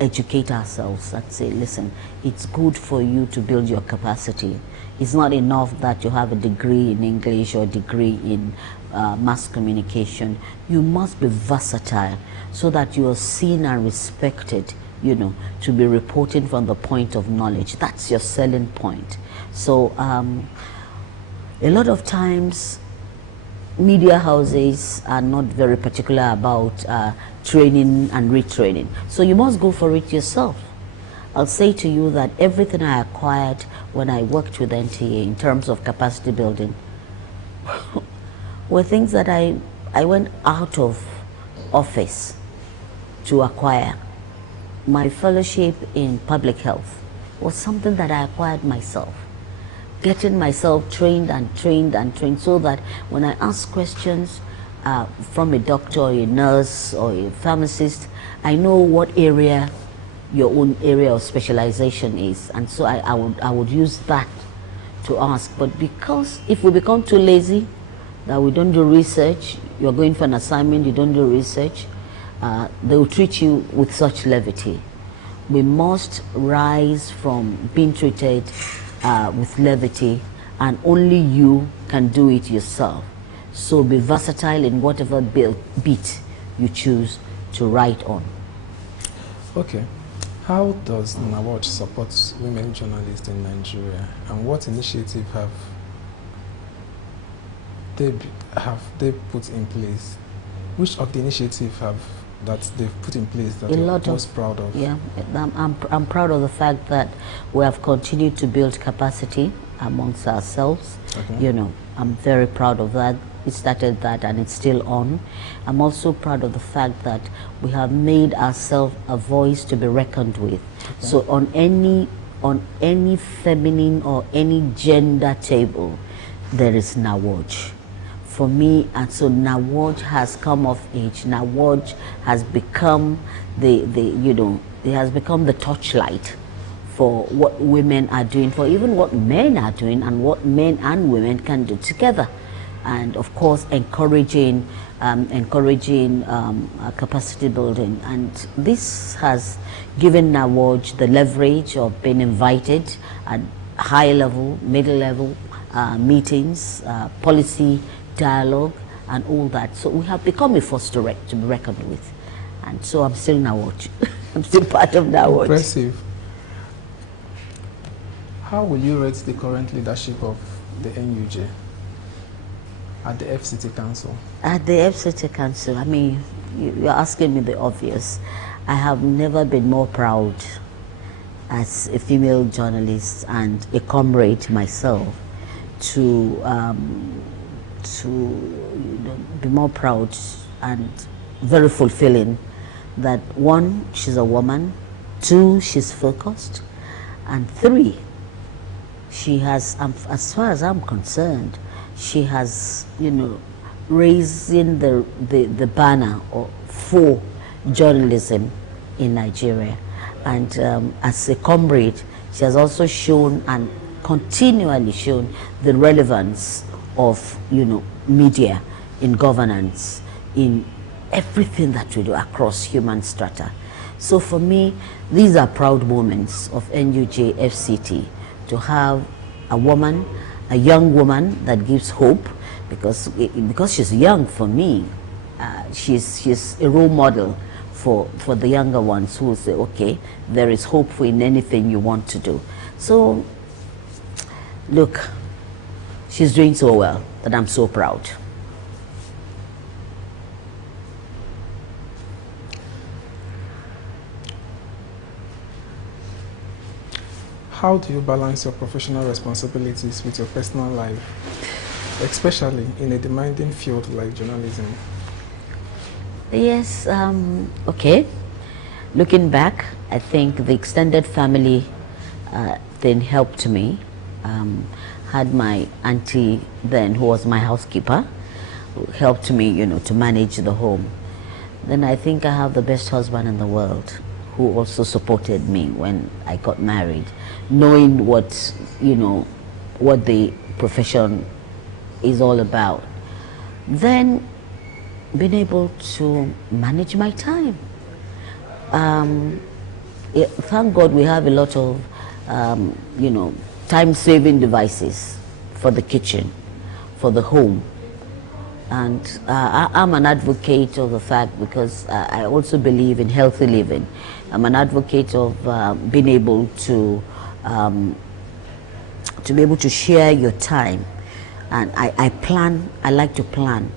educate ourselves and say, listen, it's good for you to build your capacity. It's not enough that you have a degree in English or a degree in mass communication. You must be versatile so that you are seen and respected, you know, to be reporting from the point of knowledge. That's your selling point. So a lot of times media houses are not very particular about training and retraining. So you must go for it yourself. I'll say to you that everything I acquired when I worked with NTA in terms of capacity building were things that I went out of office to acquire. My fellowship in public health was something that I acquired myself. Getting myself trained and trained and trained so that when I ask questions from a doctor or a nurse or a pharmacist, I know what area your own area of specialization is, and so I would use that to ask. But because if we become too lazy, that we don't do research, you're going for an assignment, you don't do research, they will treat you with such levity. We must rise from being treated with levity, and only you can do it yourself. So be versatile in whatever beat you choose to write on. Okay. How does NAWAJ support women journalists in Nigeria, and what initiative have they put in place? Which of the initiatives that they've put in place that you're most proud of? Yeah, I'm proud of the fact that we have continued to build capacity amongst ourselves. Okay. You know, I'm very proud of that. We started that and it's still on. I'm also proud of the fact that we have made ourselves a voice to be reckoned with. Okay. So on any feminine or any gender table, there is NAWAJ. For me, and so NAWAJ has come of age. NAWAJ has become it has become the torchlight for what women are doing, for even what men are doing, and what men and women can do together. And of course, encouraging capacity building. And this has given NAWAJ the leverage of being invited at high level, middle level meetings, policy dialogue, and all that. So we have become a force to be reckoned with. And so I'm still NAWAJ. I'm still part of NAWAJ. Impressive. How will you rate the current leadership of the NUJ at the FCT Council? At the FCT Council, I mean, you're asking me the obvious. I have never been more proud as a female journalist and a comrade myself to be more proud and very fulfilling that 1, she's a woman, 2, she's focused, and 3, she has, as far as I'm concerned, she has, you know, raising the banner for journalism in Nigeria. And as a comrade, she has also shown and continually shown the relevance of, you know, media in governance, in everything that we do across human strata. So for me, these are proud moments of NUJ FCT, to have a woman, a young woman that gives hope, because she's young. For me, she's a role model for the younger ones who will say, okay, there is hope for in anything you want to do. So look, she's doing so well that I'm so proud. How do you balance your professional responsibilities with your personal life, especially in a demanding field like journalism? Yes, okay. Looking back, I think the extended family thing helped me. Had my auntie then, who was my housekeeper, who helped me, you know, to manage the home. Then I think I have the best husband in the world, who also supported me when I got married, knowing what, you know, what the profession is all about. Then being able to manage my time. Thank God we have a lot of, you know, time-saving devices for the kitchen, for the home. And I'm an advocate of the fact, because I also believe in healthy living. I'm an advocate of being able to be able to share your time. And I plan, I like to plan.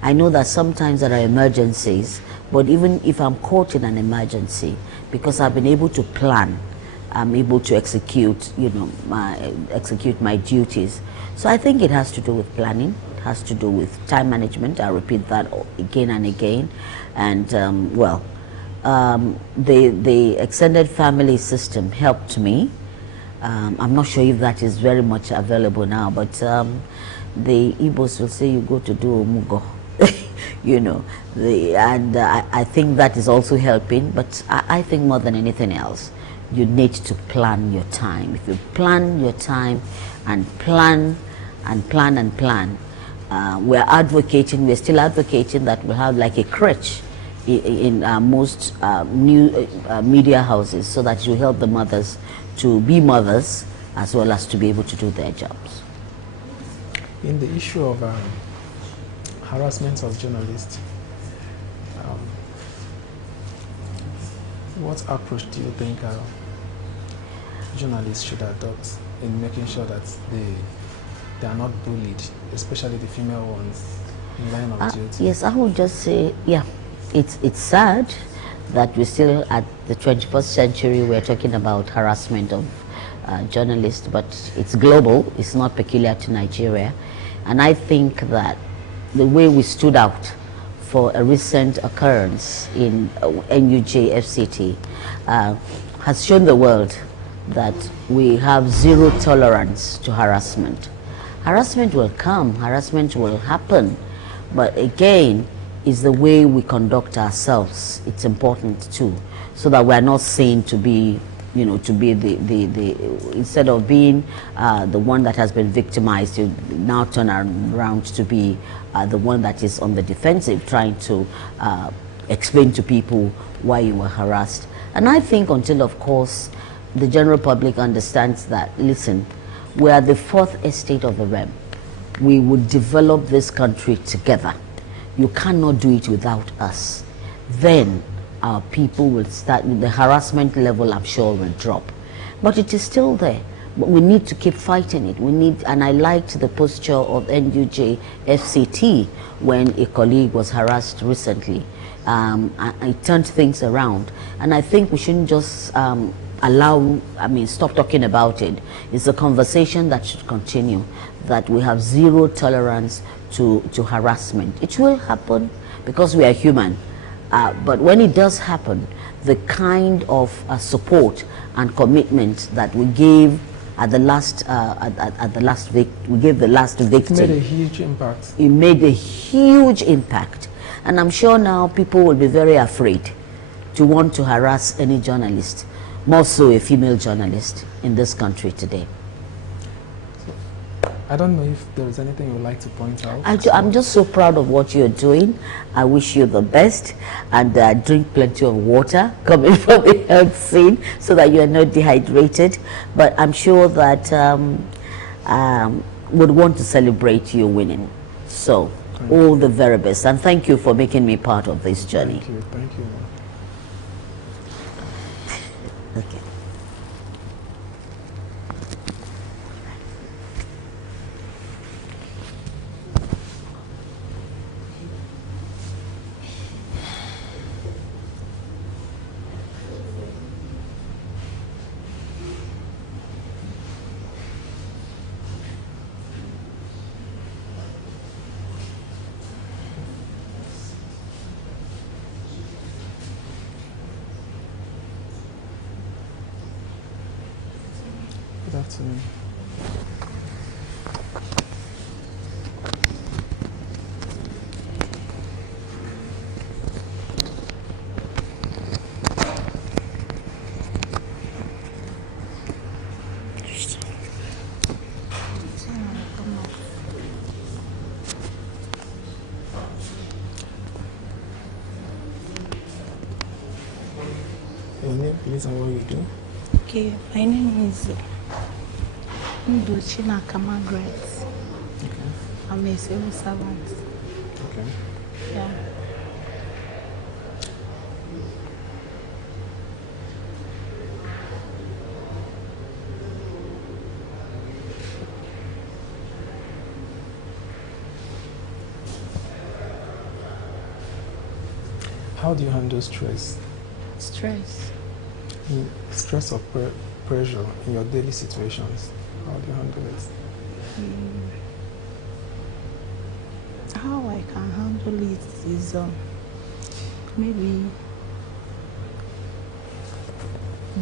I know that sometimes there are emergencies, but even if I'm caught in an emergency, because I've been able to plan, I'm able to execute, you know, execute my duties. So I think it has to do with planning. It has to do with time management. I repeat that again and again. And the extended family system helped me. I'm not sure if that is very much available now, but the Igbos will say you go to do omugo. You know, I think that is also helping. But I think more than anything else, you need to plan your time. If you plan your time and plan and plan and plan, we're still advocating that we have like a crèche in most new media houses, so that you help the mothers to be mothers as well as to be able to do their jobs. In the issue of harassment of journalists, what approach do you think journalists should adopt in making sure that they are not bullied, especially the female ones in line of duty? Yes, I would just say, yeah, it's sad that we're still at the 21st century. We're talking about harassment of journalists, but it's global. It's not peculiar to Nigeria. And I think that the way we stood out for a recent occurrence in NUJ FCT has shown the world that we have zero tolerance to harassment. Harassment will come, harassment will happen, but again, is the way we conduct ourselves. It's important too, so that we're not seen to be, you know, to be instead of being the one that has been victimized, you now turn around to be the one that is on the defensive, trying to explain to people why you were harassed. And I think until, of course, the general public understands that, listen, we are the fourth estate of the realm. We would develop this country together. You cannot do it without us. Then our people will start, the harassment level, I'm sure, will drop. But it is still there. But we need to keep fighting it. We need, and I liked the posture of NUJ FCT when a colleague was harassed recently. I turned things around. And I think we shouldn't just stop talking about it. It's a conversation that should continue, that we have zero tolerance to harassment. It will happen because we are human. But when it does happen, the kind of support and commitment that we gave at the last we gave the last victim. It made a huge impact. It made a huge impact. And I'm sure now people will be very afraid to want to harass any journalist, more so a female journalist in this country today. I don't know if there is anything you would like to point out. I'm just so proud of what you're doing. I wish you the best, and drink plenty of water coming from the health scene so that you're not dehydrated. But I'm sure that would want to celebrate you winning. So all the very best, and thank you for making me part of this journey. Thank you. Thank you. Okay. afternoon. Your name, please, and what you do? Okay, my name is Nduchinaka Margaret. Okay. I'm a civil servant. Okay. Yeah. How do you handle stress? Stress. Stress or pressure in your daily situations? How do you handle it? How I can handle it is maybe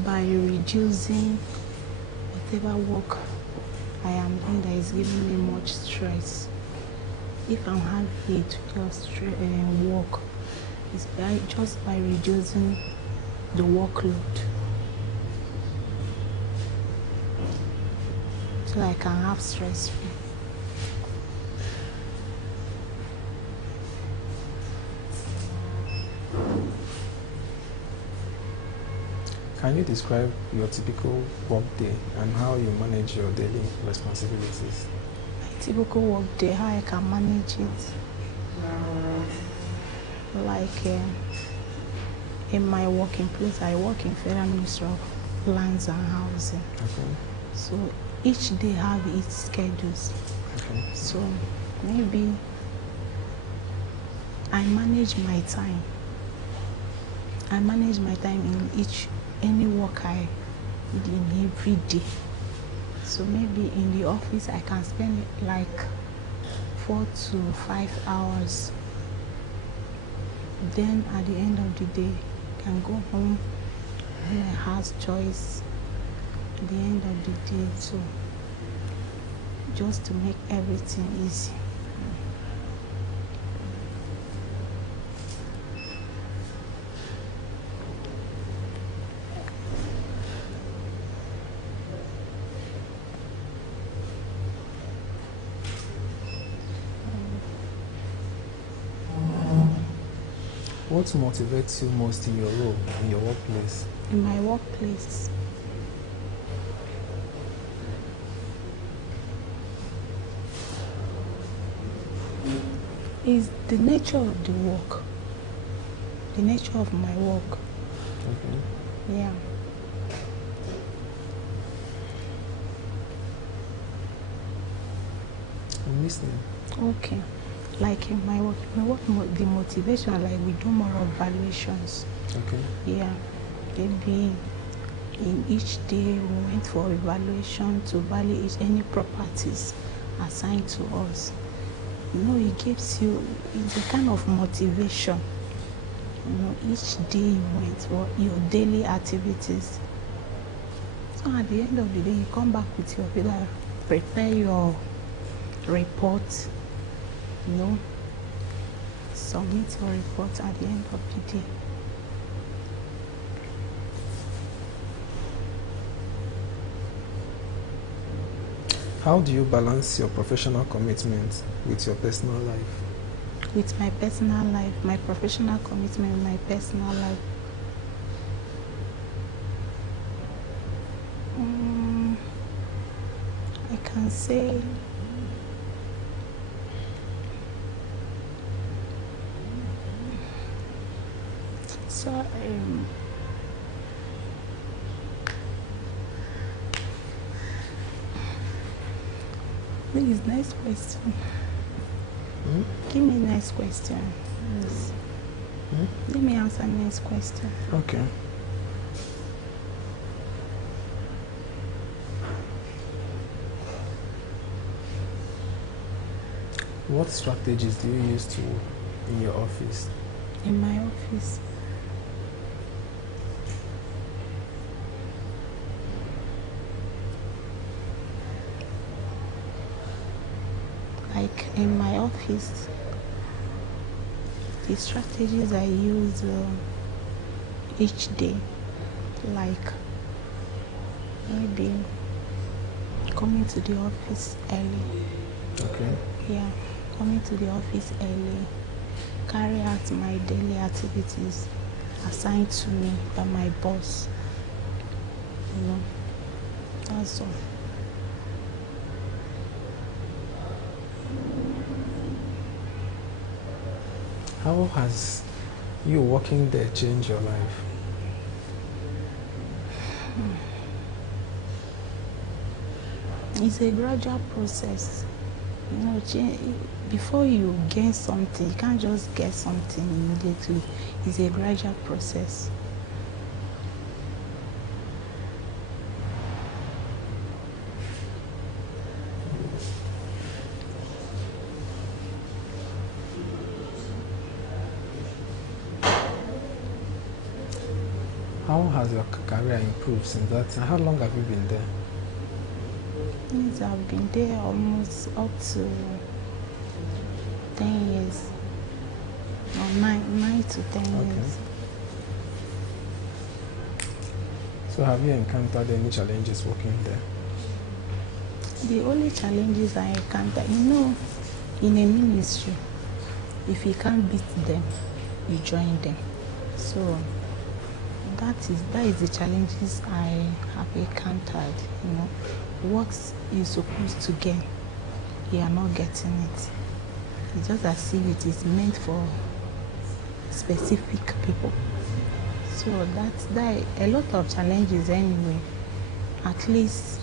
by reducing whatever work I am doing that is giving me much stress. If I'm having to work, it's just by reducing the workload, so I can have stress free. Can you describe your typical work day and how you manage your daily responsibilities? My typical work day, how I can manage it. Like in my working place, I work in Federal Ministry of Lands and Housing. Okay. So each day have its schedules. Okay. So maybe I manage my time. I manage my time in any work I do in every day. So maybe in the office I can spend like 4 to 5 hours. Then at the end of the day, I can go home, house choice at the end of the day. So just to make everything easy. What motivates you most in your role, in your workplace? In my workplace, is the nature of the work, the nature of my work. Okay. Yeah. I'm listening. Okay. Like in my work, the motivation, like we do more of valuations. Okay. Yeah. Maybe in each day we went for evaluation to value any properties assigned to us. You know, it gives you, it's a kind of motivation. You know, each day you went for your daily activities. So at the end of the day, you come back with your villa, prepare your report, you know, submit your report at the end of the day. How do you balance your professional commitment with your personal life? With my personal life, my professional commitment, my personal life. I can say so. Please, next question. Give me next question. Yes. Let me answer next question. Okay. What strategies do you use in your office? In my office, in my office, the strategies I use each day, like maybe coming to the office early. Okay. Yeah, coming to the office early, carry out my daily activities assigned to me by my boss. You know, that's all. How has you working there changed your life? It's a gradual process. You know, before you gain something, you can't just get something immediately. It's a gradual process. How has your career improved since that time? How long have you been there? Yes, I've been there almost up to 10 years. Or 9 to 10 years. So have you encountered any challenges working there? The only challenges I encounter, you know, in a ministry, if you can't beat them, you join them. So that is the challenges I have encountered. You know, what you're supposed to get, you are not getting it. It's just as if it is meant for specific people. So that's a lot of challenges anyway. At least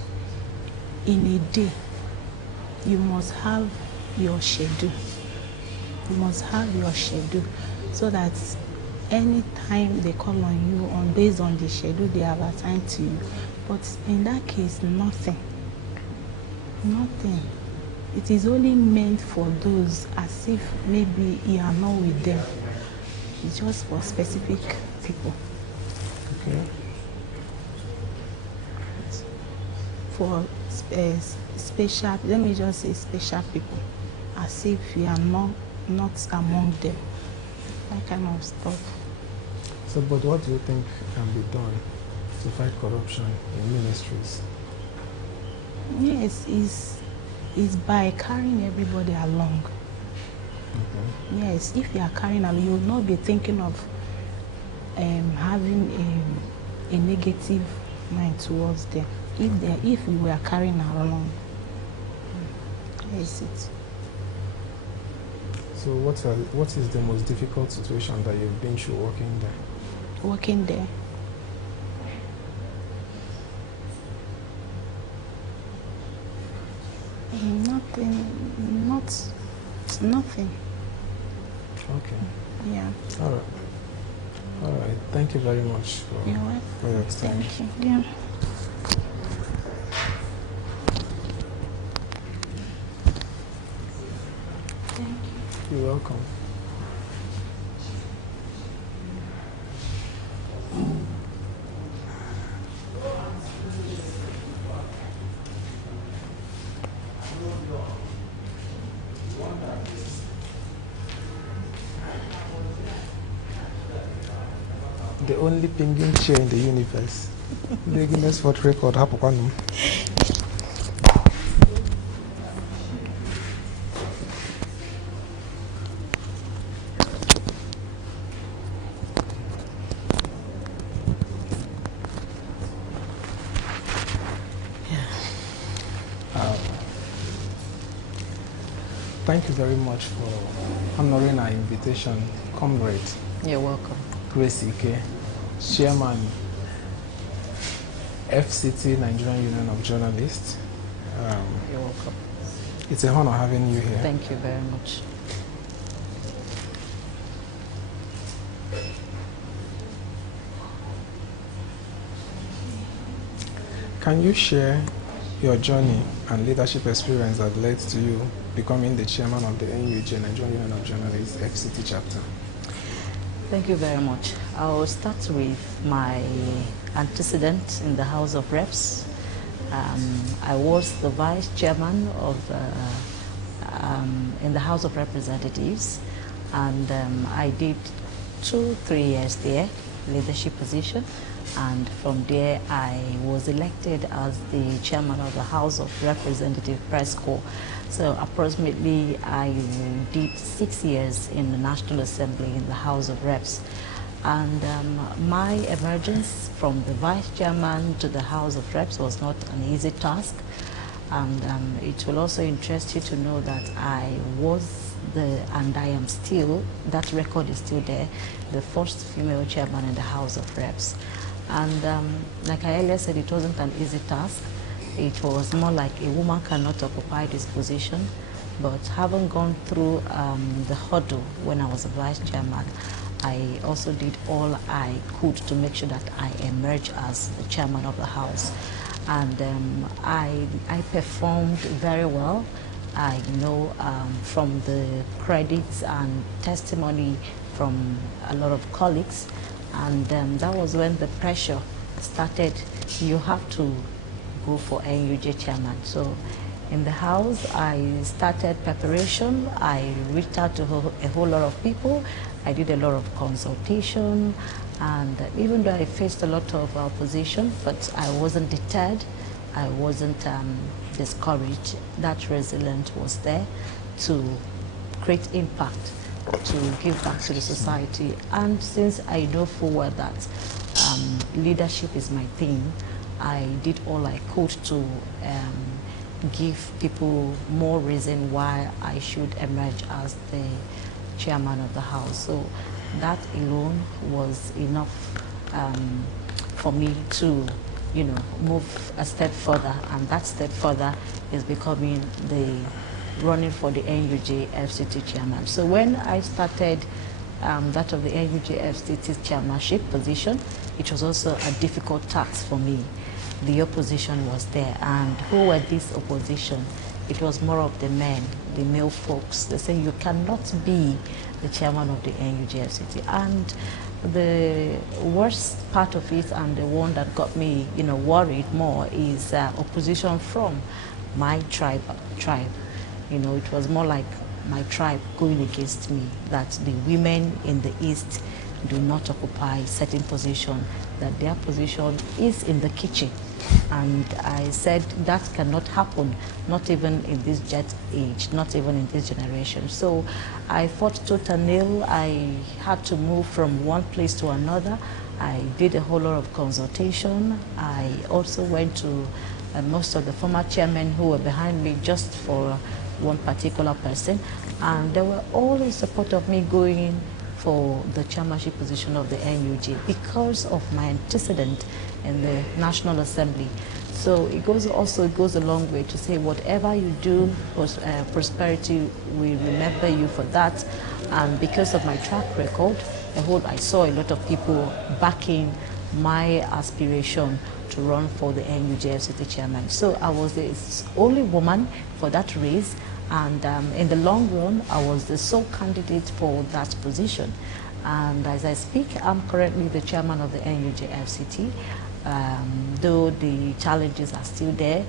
in a day, you must have your schedule. You must have your schedule so that any time they call on you based on the schedule they have assigned to you. But in that case, nothing. It is only meant for those as if maybe you are not with them. It's just for specific people. Okay. For special, let me just say special people, as if you are not among them. That kind of stuff. So, but what do you think can be done to fight corruption in ministries? Yes, is by carrying everybody along. Okay. Yes, if you are carrying along, you will not be thinking of having a negative mind towards them. If we were carrying along, yes, it. So what is the most difficult situation that you've been through working there? Working there. Nothing. Okay. Yeah. All right. Thank you very much for your time. Thank you. Yeah. Thank you. You're welcome. The only penguin chair in the universe. The Guinness World Record. Thank you very much for honoring our invitation, comrade. You're welcome. Grace Ike, Chairman, FCT, Nigerian Union of Journalists. You're welcome. It's an honor having you here. Thank you very much. Can you share your journey and leadership experience that led to you becoming the chairman of the NUJ, Nigerian Union of Journalists, FCT chapter? Thank you very much. I'll start with my antecedent in the House of Reps. I was the vice chairman of in the House of Representatives, and I did 2-3 years there, leadership position, and from there I was elected as the chairman of the House of Representative Press Corps. So approximately I did 6 years in the National Assembly in the House of Reps. And my emergence from the vice chairman to the House of Reps was not an easy task. And it will also interest you to know that I was and I am still, that record is still there, the first female chairman in the House of Reps. And like I earlier said, it wasn't an easy task. It was more like a woman cannot occupy this position. But having gone through the hurdle when I was a vice chairman, I also did all I could to make sure that I emerge as the chairman of the House. And I performed very well. I know from the credits and testimony from a lot of colleagues, and that was when the pressure started. You have to go for NUJ chairman. So in the House, I started preparation. I reached out to a whole lot of people. I did a lot of consultation, and even though I faced a lot of opposition, but I wasn't deterred. I wasn't discouraged. That resilience was there to create impact, to give back to the society. And since I know full well that leadership is my thing, I did all I could to give people more reason why I should emerge as the chairman of the House. So that alone was enough for me to, you know, move a step further, and that step further is becoming running for the NUJ FCT chairman. So when I started that of the NUJ FCT chairmanship position, it was also a difficult task for me. The opposition was there, and who were this opposition? It was more of the men, the male folks. They say you cannot be the chairman of the NUJ FCT. And the worst part of it, and the one that got me, you know, worried more, is opposition from my tribe. You know, it was more like my tribe going against me, that the women in the East do not occupy certain position, that their position is in the kitchen. And I said that cannot happen, not even in this jet age, not even in this generation. So I fought tooth and nail. I had to move from one place to another. I did a whole lot of consultation. I also went to most of the former chairmen who were behind me just for one particular person, and they were all in support of me going for the chairmanship position of the NUJ because of my antecedent in the National Assembly. So it goes a long way to say whatever you do, prosperity will remember you for that. And because of my track record, I saw a lot of people backing my aspiration to run for the NUJ FCT chairman. So I was the only woman for that race, and in the long run, I was the sole candidate for that position. And as I speak, I'm currently the chairman of the NUJ FCT, though the challenges are still there,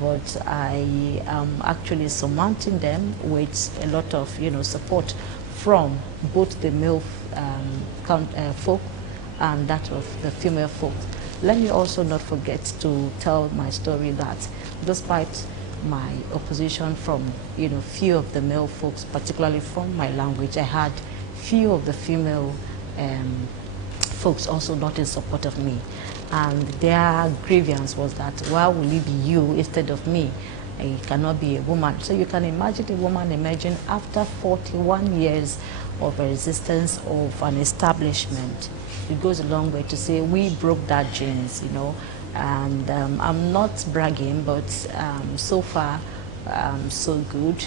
but I am actually surmounting them with a lot of, you know, support from both the male folk and that of the female folk. Let me also not forget to tell my story that despite my opposition from, you know, few of the male folks, particularly from my language, I had few of the female folks also not in support of me. And their grievance was that, why will it be you instead of me? It cannot be a woman. So you can imagine a woman emerging after 41 years of a resistance of an establishment. It goes a long way to say we broke that genes, you know. And I'm not bragging, but so far, so good.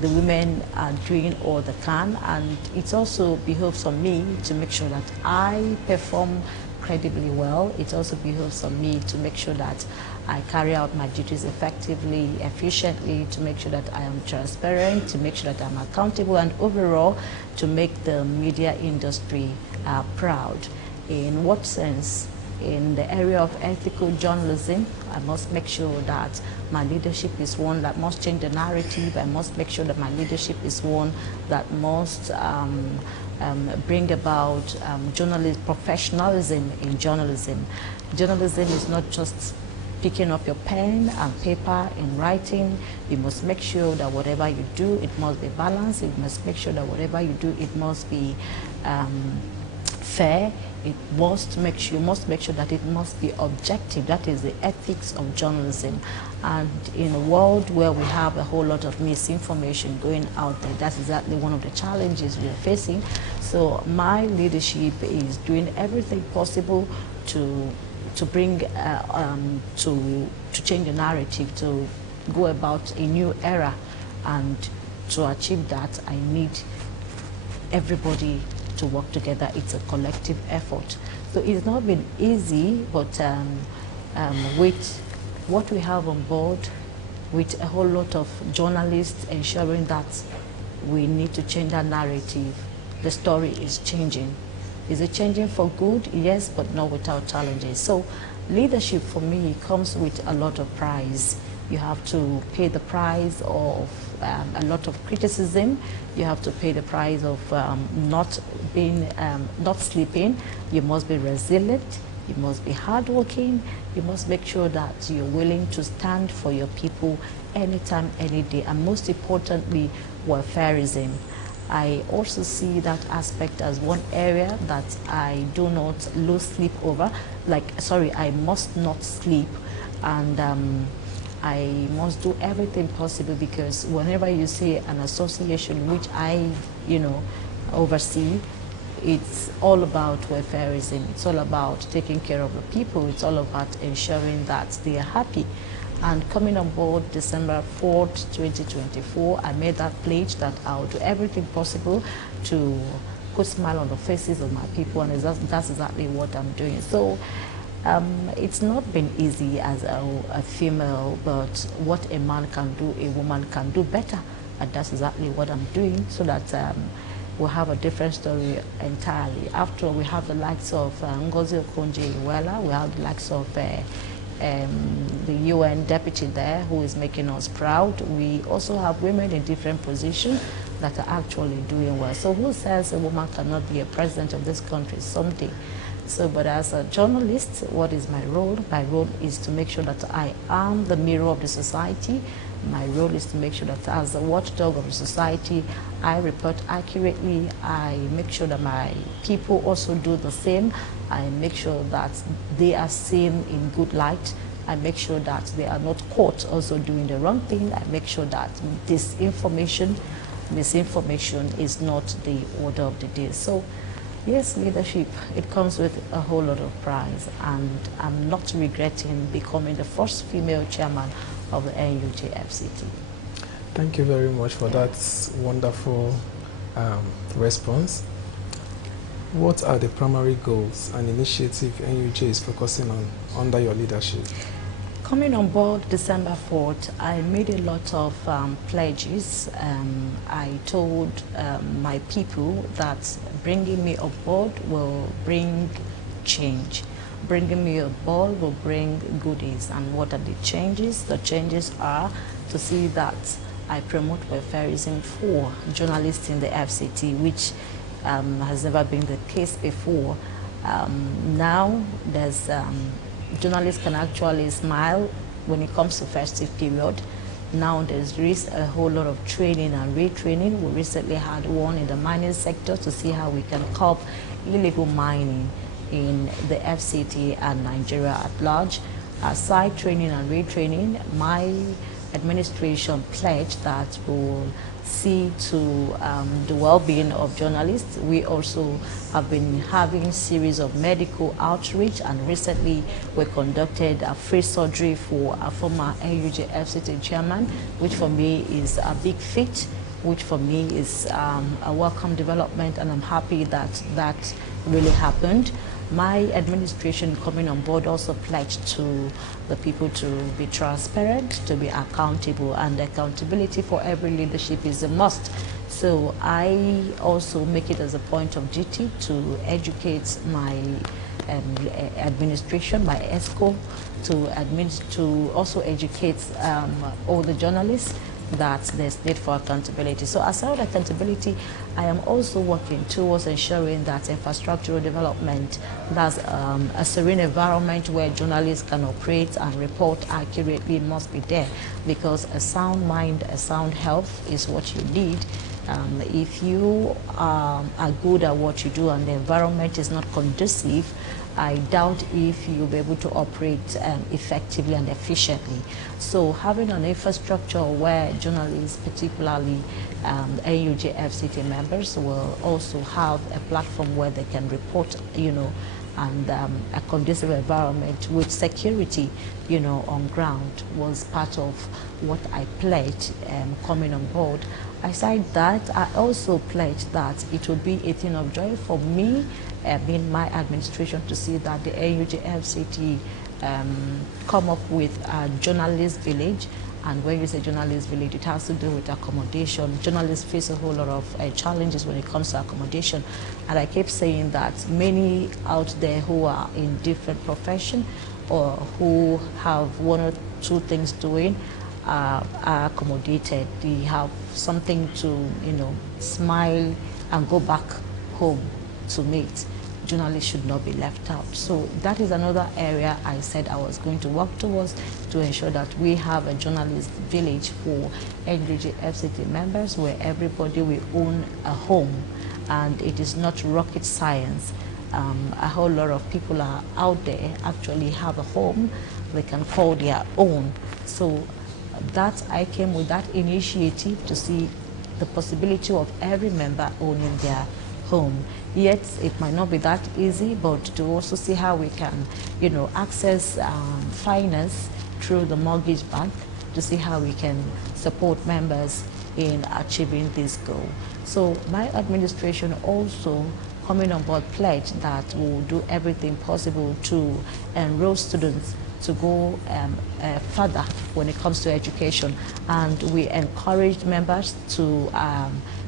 The women are doing all they can, and it also behoves on me to make sure that I perform credibly well. It also behoves on me to make sure that I carry out my duties effectively, efficiently, to make sure that I am transparent, to make sure that I'm accountable, and overall to make the media industry proud. In what sense? In the area of ethical journalism, I must make sure that my leadership is one that must change the narrative. I must make sure that my leadership is one that must bring about professionalism in journalism. Journalism is not just picking up your pen and paper and writing. You must make sure that whatever you do, it must be balanced. You must make sure that whatever you do, it must be fair. You must make sure that it must be objective. That is the ethics of journalism. And in a world where we have a whole lot of misinformation going out there, that's exactly one of the challenges we are facing. So my leadership is doing everything possible to bring to change the narrative, to go about a new era, and to achieve that I need everybody to work together. It's a collective effort. So it's not been easy, but with what we have on board, with a whole lot of journalists ensuring that we need to change that narrative, the story is changing. Is it changing for good? Yes, but not without challenges. So leadership for me comes with a lot of price. You have to pay the price of a lot of criticism. You have to pay the price of not sleeping. You must be resilient. You must be hardworking. You must make sure that you're willing to stand for your people anytime, any day. And most importantly, welfareism. I also see that aspect as one area that I do not lose sleep over. I must not sleep, and I must do everything possible, because whenever you see an association which I, oversee, it's all about welfareism. It's all about taking care of the people. It's all about ensuring that they are happy. And coming on board December 4th, 2024, I made that pledge that I'll do everything possible to put a smile on the faces of my people, and that's exactly what I'm doing. So it's not been easy as a female, but what a man can do, a woman can do better, and that's exactly what I'm doing, so that we'll have a different story entirely. After all, we have the likes of Ngozi Okonjo-Iweala, we have the likes of the UN deputy there who is making us proud. We also have women in different positions that are actually doing well. So who says a woman cannot be a president of this country someday? So, but as a journalist, what is my role? My role is to make sure that I am the mirror of the society. My role is to make sure that as a watchdog of the society, I report accurately. I make sure that my people also do the same. I make sure that they are seen in good light. I make sure that they are not caught also doing the wrong thing. I make sure that misinformation is not the order of the day. So yes, leadership, it comes with a whole lot of prize, and I'm not regretting becoming the first female chairman of the NUJFCT. Thank you very much for that wonderful response. What are the primary goals and initiatives NUJ is focusing on under your leadership? Coming on board December 4th, I made a lot of pledges. I told my people that bringing me on board will bring change. Bringing me on board will bring goodies. And what are the changes? The changes are to see that I promote welfareism for journalists in the FCT, which has never been the case before. Now there's journalists can actually smile when it comes to festive period. Now there's a whole lot of training and retraining. We recently had one in the mining sector to see how we can curb illegal mining in the FCT and Nigeria at large. Aside training and retraining, my administration pledged that will see to the well-being of journalists. We also have been having a series of medical outreach, and recently we conducted a free surgery for a former NUJFCT chairman, which for me is a big feat, which for me is a welcome development, and I'm happy that that really happened. My administration coming on board also pledged to the people to be transparent, to be accountable, and accountability for every leadership is a must. So I also make it as a point of duty to educate my administration, by ESCO, to also educate all the journalists that there's need for accountability. So aside accountability, I am also working towards ensuring that infrastructural development, that's a serene environment where journalists can operate and report accurately, must be there, because a sound mind, a sound health is what you need. If you are good at what you do and the environment is not conducive, I doubt if you'll be able to operate effectively and efficiently. So having an infrastructure where journalists, particularly NUJ FCT members, will also have a platform where they can report, and a conducive environment with security, on ground, was part of what I pledged coming on board. Aside that, I also pledged that it would be a thing of joy for me in my administration to see that the NUJ FCT come up with a journalist village. And when you say journalist village, it has to do with accommodation. Journalists face a whole lot of challenges when it comes to accommodation. And I keep saying that many out there who are in different professions or who have one or two things doing are accommodated. They have something to, smile and go back home to meet. Journalists should not be left out. So that is another area I said I was going to work towards, to ensure that we have a journalist village for NUJ FCT members where everybody will own a home, and it is not rocket science. A whole lot of people are out there actually have a home they can call their own. So that I came with that initiative to see the possibility of every member owning their home. Yet it might not be that easy, but to also see how we can, access finance through the mortgage bank, to see how we can support members in achieving this goal. So my administration also coming on board pledged that we'll do everything possible to enroll students to go further when it comes to education, and we encourage members to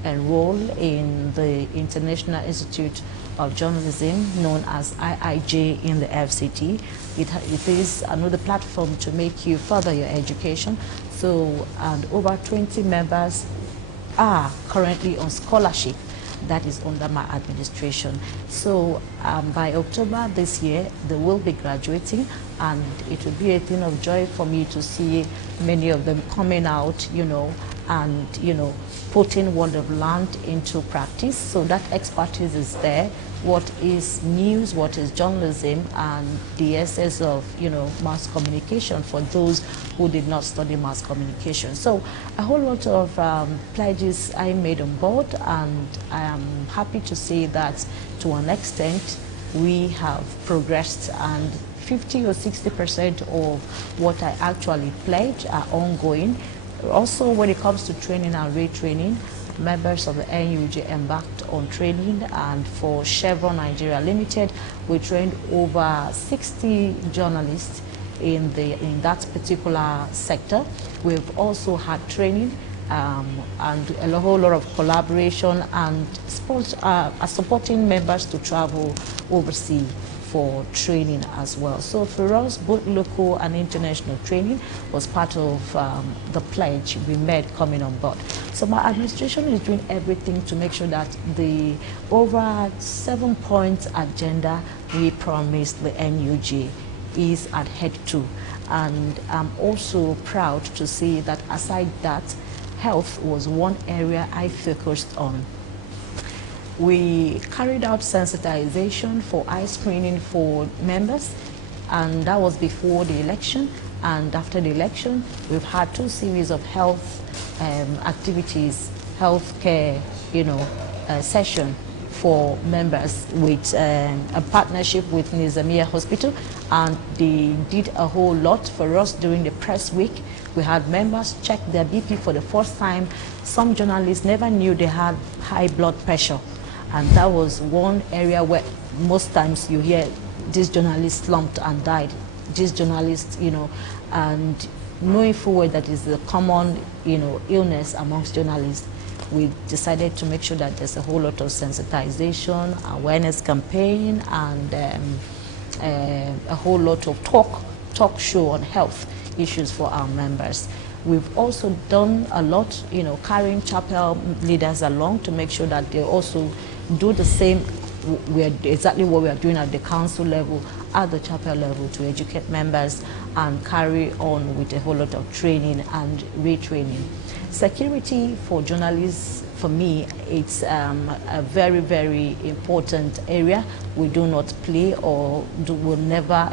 enroll in the International Institute of Journalism, known as IIJ in the FCT. It is another platform to make you further your education. So, and over 20 members are currently on scholarship that is under my administration. So by October this year, they will be graduating, and it will be a thing of joy for me to see many of them coming out, and, putting what they've learned into practice. So that expertise is there. What is news, what is journalism, and the essence of, mass communication for those who did not study mass communication. So a whole lot of pledges I made on board, and I am happy to say that to an extent we have progressed, and 50 or 60% of what I actually pledged are ongoing. Also, when it comes to training and retraining, members of the NUJ embarked on training, and for Chevron Nigeria Limited, we trained over 60 journalists in that particular sector. We've also had training and a whole lot of collaboration and supporting members to travel overseas for training as well. So for us, both local and international training was part of the pledge we made coming on board. So my administration is doing everything to make sure that the over 7-point agenda we promised the NUJ is adhered to. And I'm also proud to see that aside that, health was one area I focused on. We carried out sensitization for eye screening for members, and that was before the election. And after the election, we've had 2 series of health activities, healthcare, session for members with a partnership with Nizamiya Hospital, and they did a whole lot for us during the press week. We had members check their BP for the first time. Some journalists never knew they had high blood pressure. And that was one area where most times you hear this journalist slumped and died. This journalist, and knowing full well that is a common, illness amongst journalists, we decided to make sure that there's a whole lot of sensitization, awareness campaign, and a whole lot of talk show on health issues for our members. We've also done a lot, carrying chapel leaders along to make sure that they also do the same, exactly what we are doing at the council level, at the chapel level, to educate members and carry on with a whole lot of training and retraining. Security for journalists, for me, it's a very, very important area. We do not play or will never,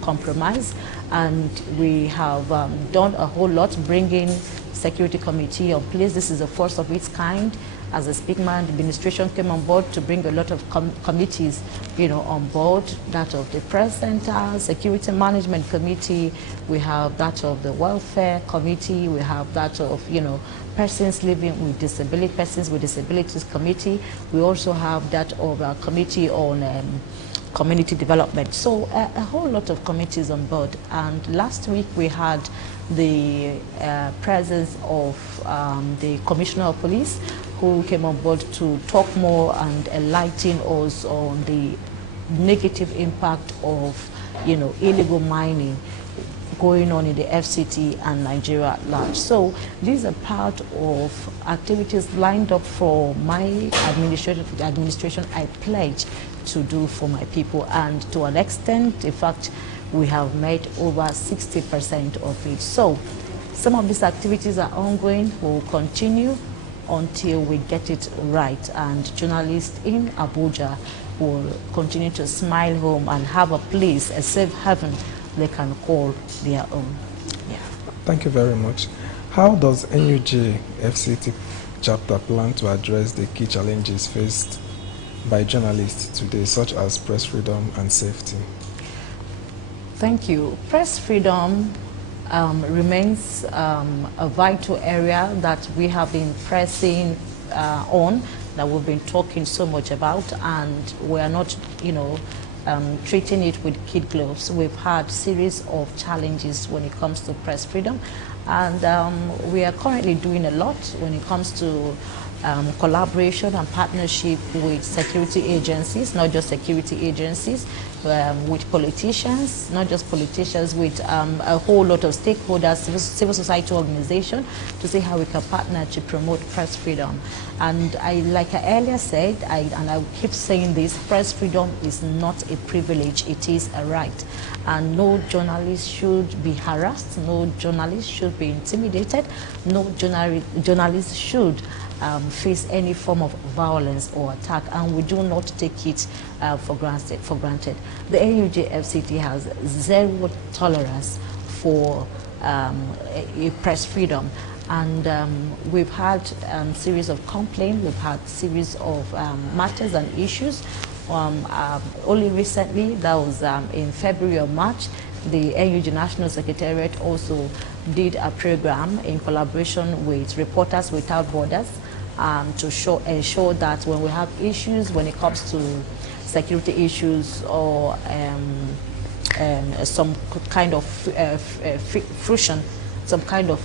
compromise. And we have done a whole lot, bringing security committee on place. This is the first of its kind. As a Speakman, the administration came on board to bring a lot of committees, on board. That of the press center, security management committee. We have that of the welfare committee. We have that of, persons living with disabilities committee. We also have that of our committee on community development. So a whole lot of committees on board. And last week we had the presence of the Commissioner of Police, who came on board to talk more and enlighten us on the negative impact of, illegal mining going on in the FCT and Nigeria at large. So these are part of activities lined up for my administration I pledge to do for my people, and to an extent, in fact, we have made over 60% of it. So some of these activities are ongoing, will continue until we get it right, and journalists in Abuja will continue to smile home and have a place, a safe haven they can call their own. Yeah. Thank you very much. How does NUJ FCT chapter plan to address the key challenges faced by journalists today, such as press freedom and safety? Thank you. Press freedom remains a vital area that we have been pressing on, that we've been talking so much about, and we are not, treating it with kid gloves. We've had series of challenges when it comes to press freedom, and we are currently doing a lot when it comes to collaboration and partnership with security agencies, not just security agencies, with politicians, not just politicians, with a whole lot of stakeholders, civil society organizations, to see how we can partner to promote press freedom. And like I earlier said, and I keep saying this, press freedom is not a privilege, it is a right. And no journalist should be harassed, no journalist should be intimidated, no journalist should face any form of violence or attack, and we do not take it for granted. The AUJ FCT has zero tolerance for press freedom, and we've had series of complaints, we've had series of matters and issues. Only recently, that was in February or March, the NUJ National Secretariat also did a program in collaboration with Reporters Without Borders to ensure that when we have issues, when it comes to security issues or some kind of friction, some kind of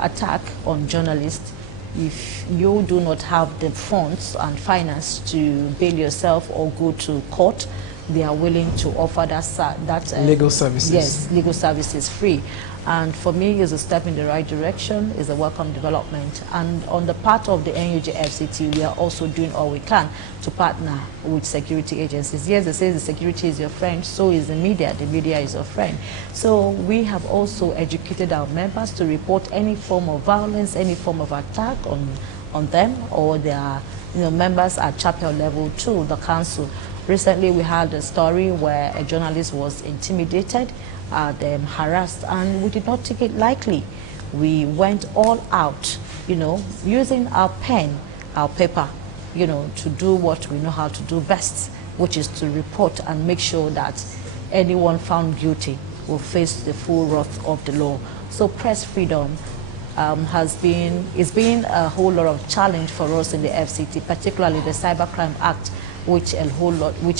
attack on journalists, if you do not have the funds and finance to bail yourself or go to court, they are willing to offer that legal services. Yes, legal services free. And for me, it's a step in the right direction, it's a welcome development. And on the part of the NUJ FCT, we are also doing all we can to partner with security agencies. Yes, they say the security is your friend, so is the media is your friend. So we have also educated our members to report any form of violence, any form of attack on them or their members at chapel level to the council. Recently, we had a story where a journalist was intimidated, harassed, and we did not take it lightly. We went all out, using our pen, our paper, to do what we know how to do best, which is to report and make sure that anyone found guilty will face the full wrath of the law. So press freedom has been a whole lot of challenge for us in the FCT, particularly the Cybercrime Act, which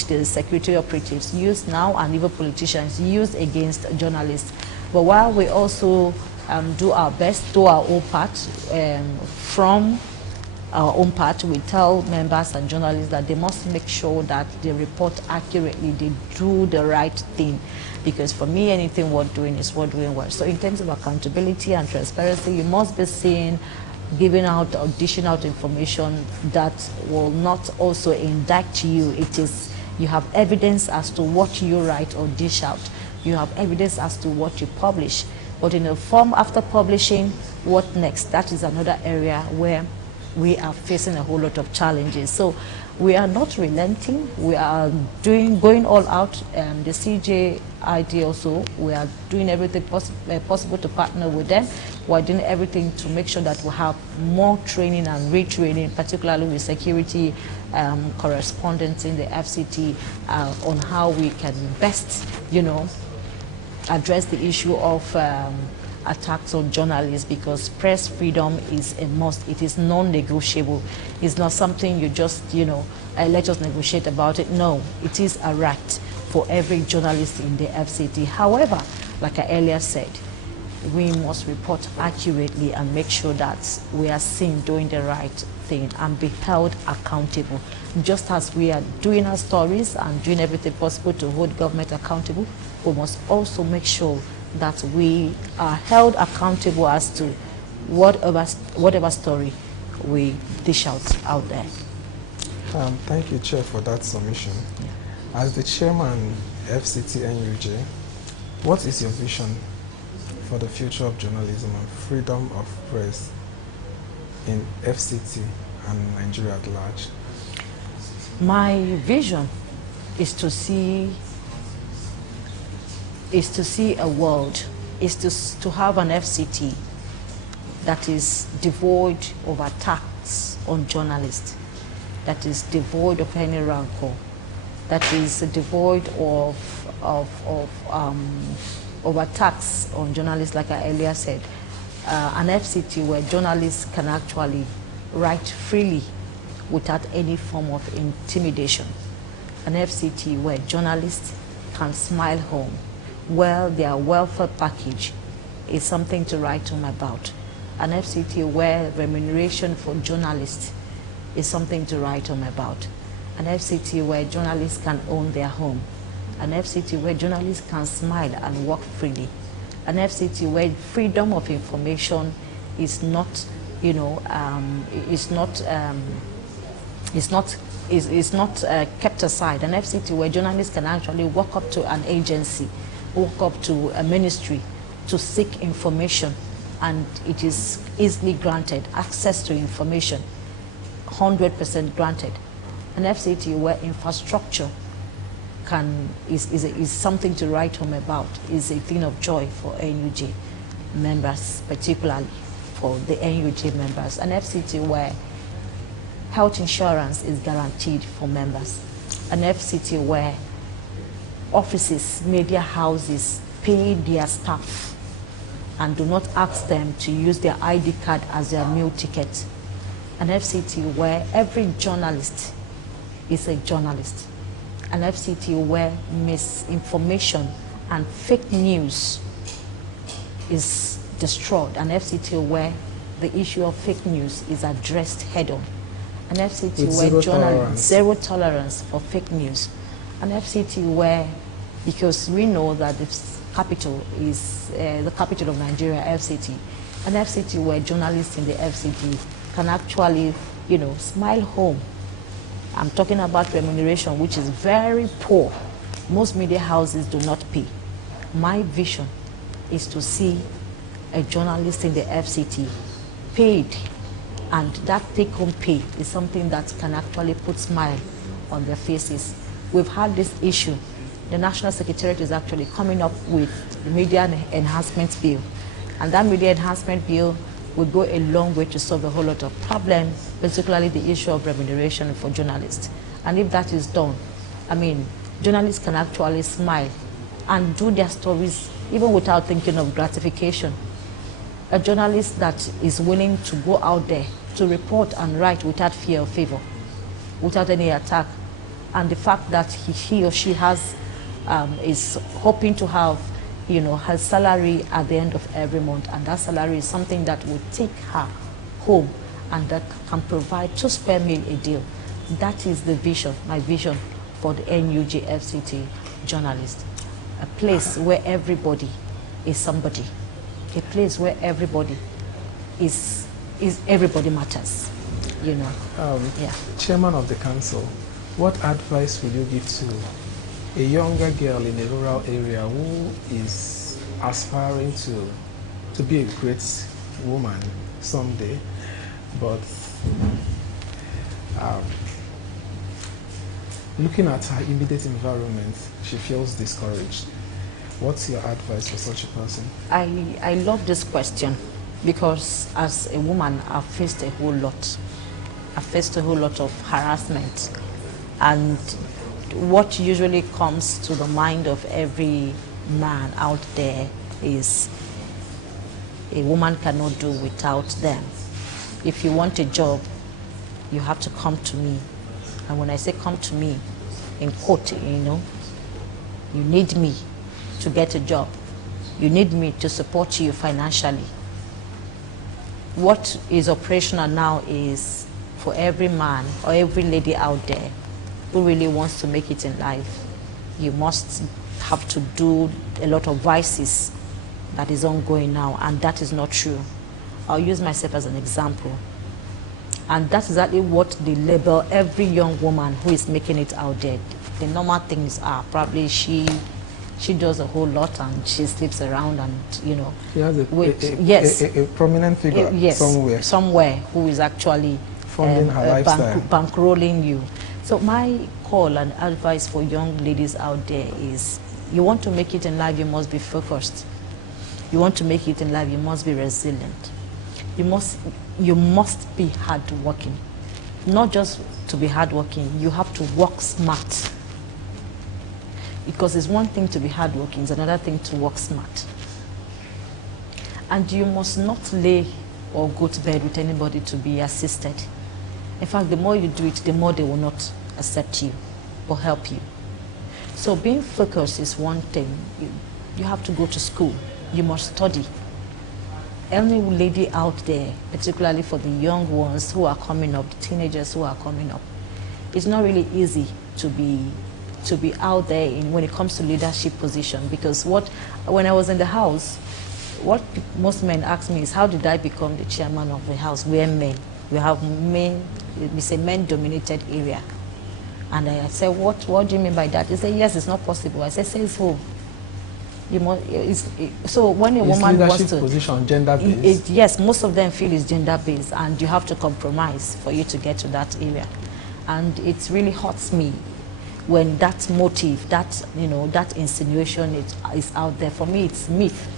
the security operatives use now and even politicians use against journalists. But while we also do our best, do our own part from our own part, we tell members and journalists that they must make sure that they report accurately, they do the right thing. Because for me, anything worth doing is worth doing well. So in terms of accountability and transparency, you must be seen giving out or dishing out information that will not also indict you. It is, you have evidence as to what you write or dish out. You have evidence as to what you publish. But in a form after publishing, what next? That is another area where we are facing a whole lot of challenges. So we are not relenting. We are going all out. The CJ ID also, we are doing everything possible to partner with them. We're doing everything to make sure that we have more training and retraining, particularly with security correspondents in the FCT on how we can best, address the issue of attacks on journalists, because press freedom is a must. It is non-negotiable. It's not something you just, let us negotiate about it. No, it is a right for every journalist in the FCT. However, like I earlier said, we must report accurately and make sure that we are seen doing the right thing and be held accountable. Just as we are doing our stories and doing everything possible to hold government accountable, we must also make sure that we are held accountable as to whatever story we dish out there. Thank you, Chair, for that submission. Yeah. As the Chairman, FCT NUJ, what is your vision for the future of journalism and freedom of press in FCT and Nigeria at large? My vision is to see a world, is to have an FCT that is devoid of attacks on journalists, that is devoid of any rancor, that is devoid of attacks on journalists, like I earlier said. An FCT where journalists can actually write freely without any form of intimidation. An FCT where journalists can smile home, where their welfare package is something to write home about. An FCT where remuneration for journalists is something to write home about. An FCT where journalists can own their home. An FCT where journalists can smile and work freely. An FCT where freedom of information is not, is not kept aside. An FCT where journalists can actually walk up to an agency, walk up to a ministry to seek information, and it is easily granted. Access to information, 100% granted. An FCT where infrastructure is something to write home about, is a thing of joy for NUJ members, particularly for the NUJ members. An FCT where health insurance is guaranteed for members. An FCT where offices, media houses pay their staff and do not ask them to use their ID card as their meal ticket. An FCT where every journalist is a journalist. An FCT where misinformation and fake news is destroyed. An FCT where the issue of fake news is addressed head on. An FCT where journalists, zero tolerance for fake news. An FCT where, because we know that the capital is the capital of Nigeria, FCT, an FCT where journalists in the FCT can actually, smile home. I'm talking about remuneration, which is very poor. Most media houses do not pay. My vision is to see a journalist in the FCT paid, and that take-home pay is something that can actually put smile on their faces. We've had this issue. The National Secretariat is actually coming up with the Media Enhancement Bill, and that Media Enhancement Bill will go a long way to solve a whole lot of problems, particularly the issue of remuneration for journalists. And if that is done, journalists can actually smile and do their stories even without thinking of gratification. A journalist that is willing to go out there to report and write without fear or favor, without any attack, and the fact that he or she is hoping to have her salary at the end of every month, and that salary is something that will take her home and that can provide 2 square meal a day. That is the vision, my vision for the NUJ FCT journalist. A place where everybody is somebody. A place where everybody is everybody matters, you know. Yeah. Chairman of the council, what advice will you give to a younger girl in a rural area who is aspiring to be a great woman someday, but looking at her immediate environment, she feels discouraged? What's your advice for such a person? I love this question because as a woman, I've faced a whole lot. I've faced a whole lot of harassment. And what usually comes to the mind of every man out there is a woman cannot do without them. If you want a job, you have to come to me. And when I say come to me, in quote, you know, you need me to get a job. You need me to support you financially. What is operational now is for every man or every lady out there who really wants to make it in life, you must have to do a lot of vices that is ongoing now, and that is not true. I'll use myself as an example. And that's exactly what they label every young woman who is making it out there. The normal things are probably she does a whole lot and she sleeps around and, you know. She has a prominent figure somewhere who is actually funding her lifestyle, bankrolling you. So my call and advice for young ladies out there is, you want to make it in life, you must be focused. You want to make it in life, you must be resilient. You must be hardworking. Not just to be hardworking, you have to work smart. Because it's one thing to be hardworking, it's another thing to work smart. And you must not lay or go to bed with anybody to be assisted. In fact, the more you do it, the more they will not accept you or help you. So being focused is one thing. You have to go to school. You must study. Any lady out there, particularly for the young ones who are coming up, the teenagers who are coming up, it's not really easy to be out there when it comes to leadership position, because when I was in the house, what most men ask me is, how did I become the chairman of the house? We are men. We have men, it's a men-dominated area. And I said, what do you mean by that? He said, yes, it's not possible. I said, says who? So when a woman wants to position gender-based? Yes, most of them feel it's gender-based, and you have to compromise for you to get to that area. And it really hurts me when that motive, that insinuation is out there. For me, it's myth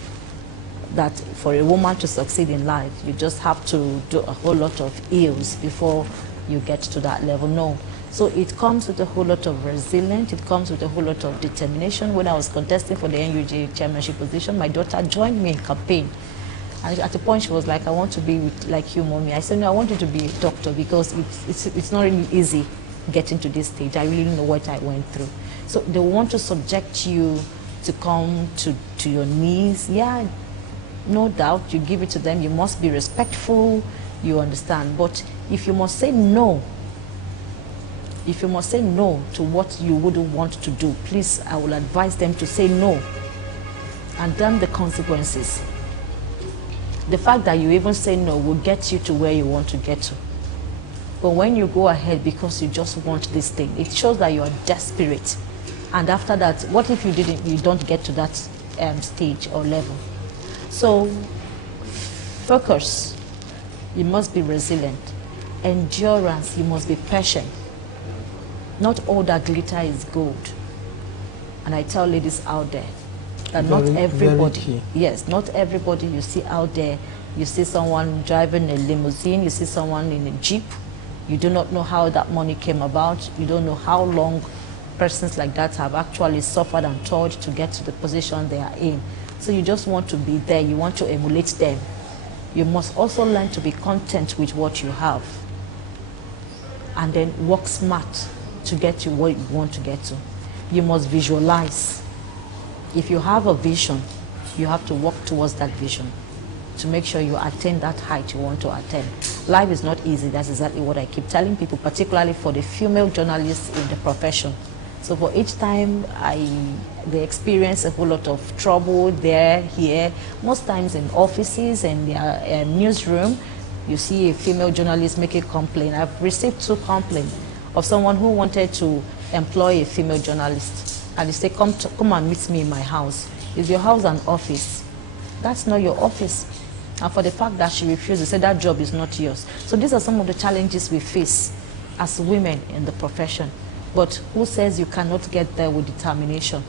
that for a woman to succeed in life, you just have to do a whole lot of ills before you get to that level. No. So it comes with a whole lot of resilience. It comes with a whole lot of determination. When I was contesting for the NUJ chairmanship position, my daughter joined me in campaign. And at a point, she was like, I want to be like you, mommy. I said, no, I want you to be a doctor, because it's not really easy getting to this stage. I really know what I went through. So they want to subject you to come to your knees. Yeah, no doubt, you give it to them. You must be respectful, you understand. But if you must say no, to what you wouldn't want to do, please, I will advise them to say no, and then the consequences. The fact that you even say no will get you to where you want to get to. But when you go ahead because you just want this thing, it shows that you are desperate. And after that, what if you don't get to that stage or level? So focus, you must be resilient. Endurance, you must be patient. Not all that glitter is gold. And I tell ladies out there that not everybody, yes, not everybody you see out there, you see someone driving a limousine, you see someone in a Jeep, you do not know how that money came about, you don't know how long persons like that have actually suffered and toiled to get to the position they are in. So you just want to be there, you want to emulate them. You must also learn to be content with what you have, and then work smart to get to where you want to get to. You must visualize. If you have a vision, you have to work towards that vision. to make sure you attain that height you want to attain. Life is not easy. That's exactly what I keep telling people, particularly for the female journalists in the profession. So for each time they experience a whole lot of trouble there, here, most times in offices and their newsroom, you see a female journalist make a complaint. I've received 2 complaints of someone who wanted to employ a female journalist. And they say, come and meet me in my house. Is your house an office? That's not your office. And for the fact that she refused, they said that job is not yours. So these are some of the challenges we face as women in the profession. But who says you cannot get there with determination?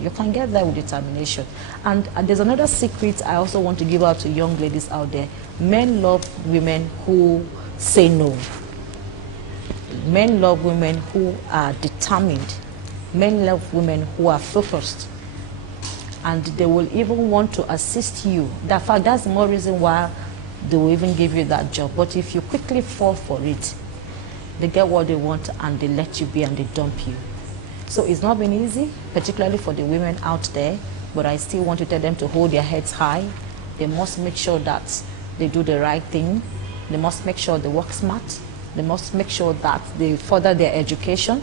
You can get there with determination. And there's another secret I also want to give out to young ladies out there. Men love women who say no. Men love women who are determined. Men love women who are focused. And they will even want to assist you. In fact, that's the more reason why they will even give you that job. But if you quickly fall for it, they get what they want and they let you be and they dump you. So it's not been easy, particularly for the women out there, but I still want to tell them to hold their heads high. They must make sure that they do the right thing. They must make sure they work smart. They must make sure that they further their education.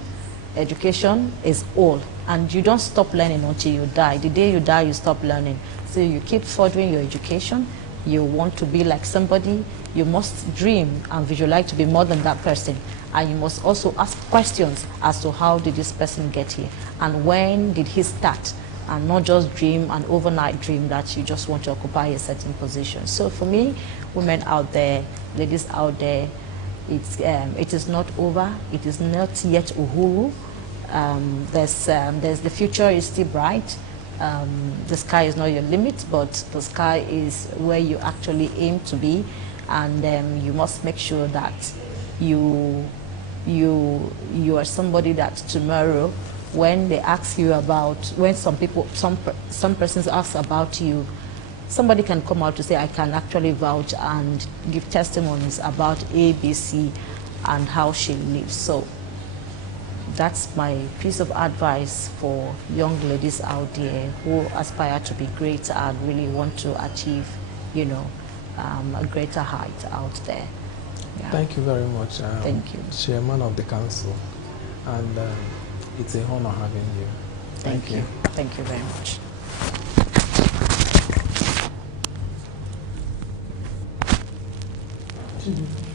Education is all. And you don't stop learning until you die. The day you die, you stop learning. So you keep furthering your education. You want to be like somebody. You must dream and visualize to be more than that person. And you must also ask questions as to how did this person get here? And when did he start? And not just dream an overnight dream that you just want to occupy a certain position. So for me, women out there, ladies out there, it is not over. It is not yet Uhuru. The future is still bright. The sky is not your limit, but the sky is where you actually aim to be. And you must make sure that you are somebody that tomorrow, when they ask you about, when some persons ask about you, somebody can come out to say, I can actually vouch and give testimonies about ABC and how she lives. So that's my piece of advice for young ladies out there who aspire to be great and really want to achieve, a greater height out there. Yeah. Thank you very much. Thank you. Chairman of the Council. And it's an honor having you. Thank you. Thank you very much. Chibuike.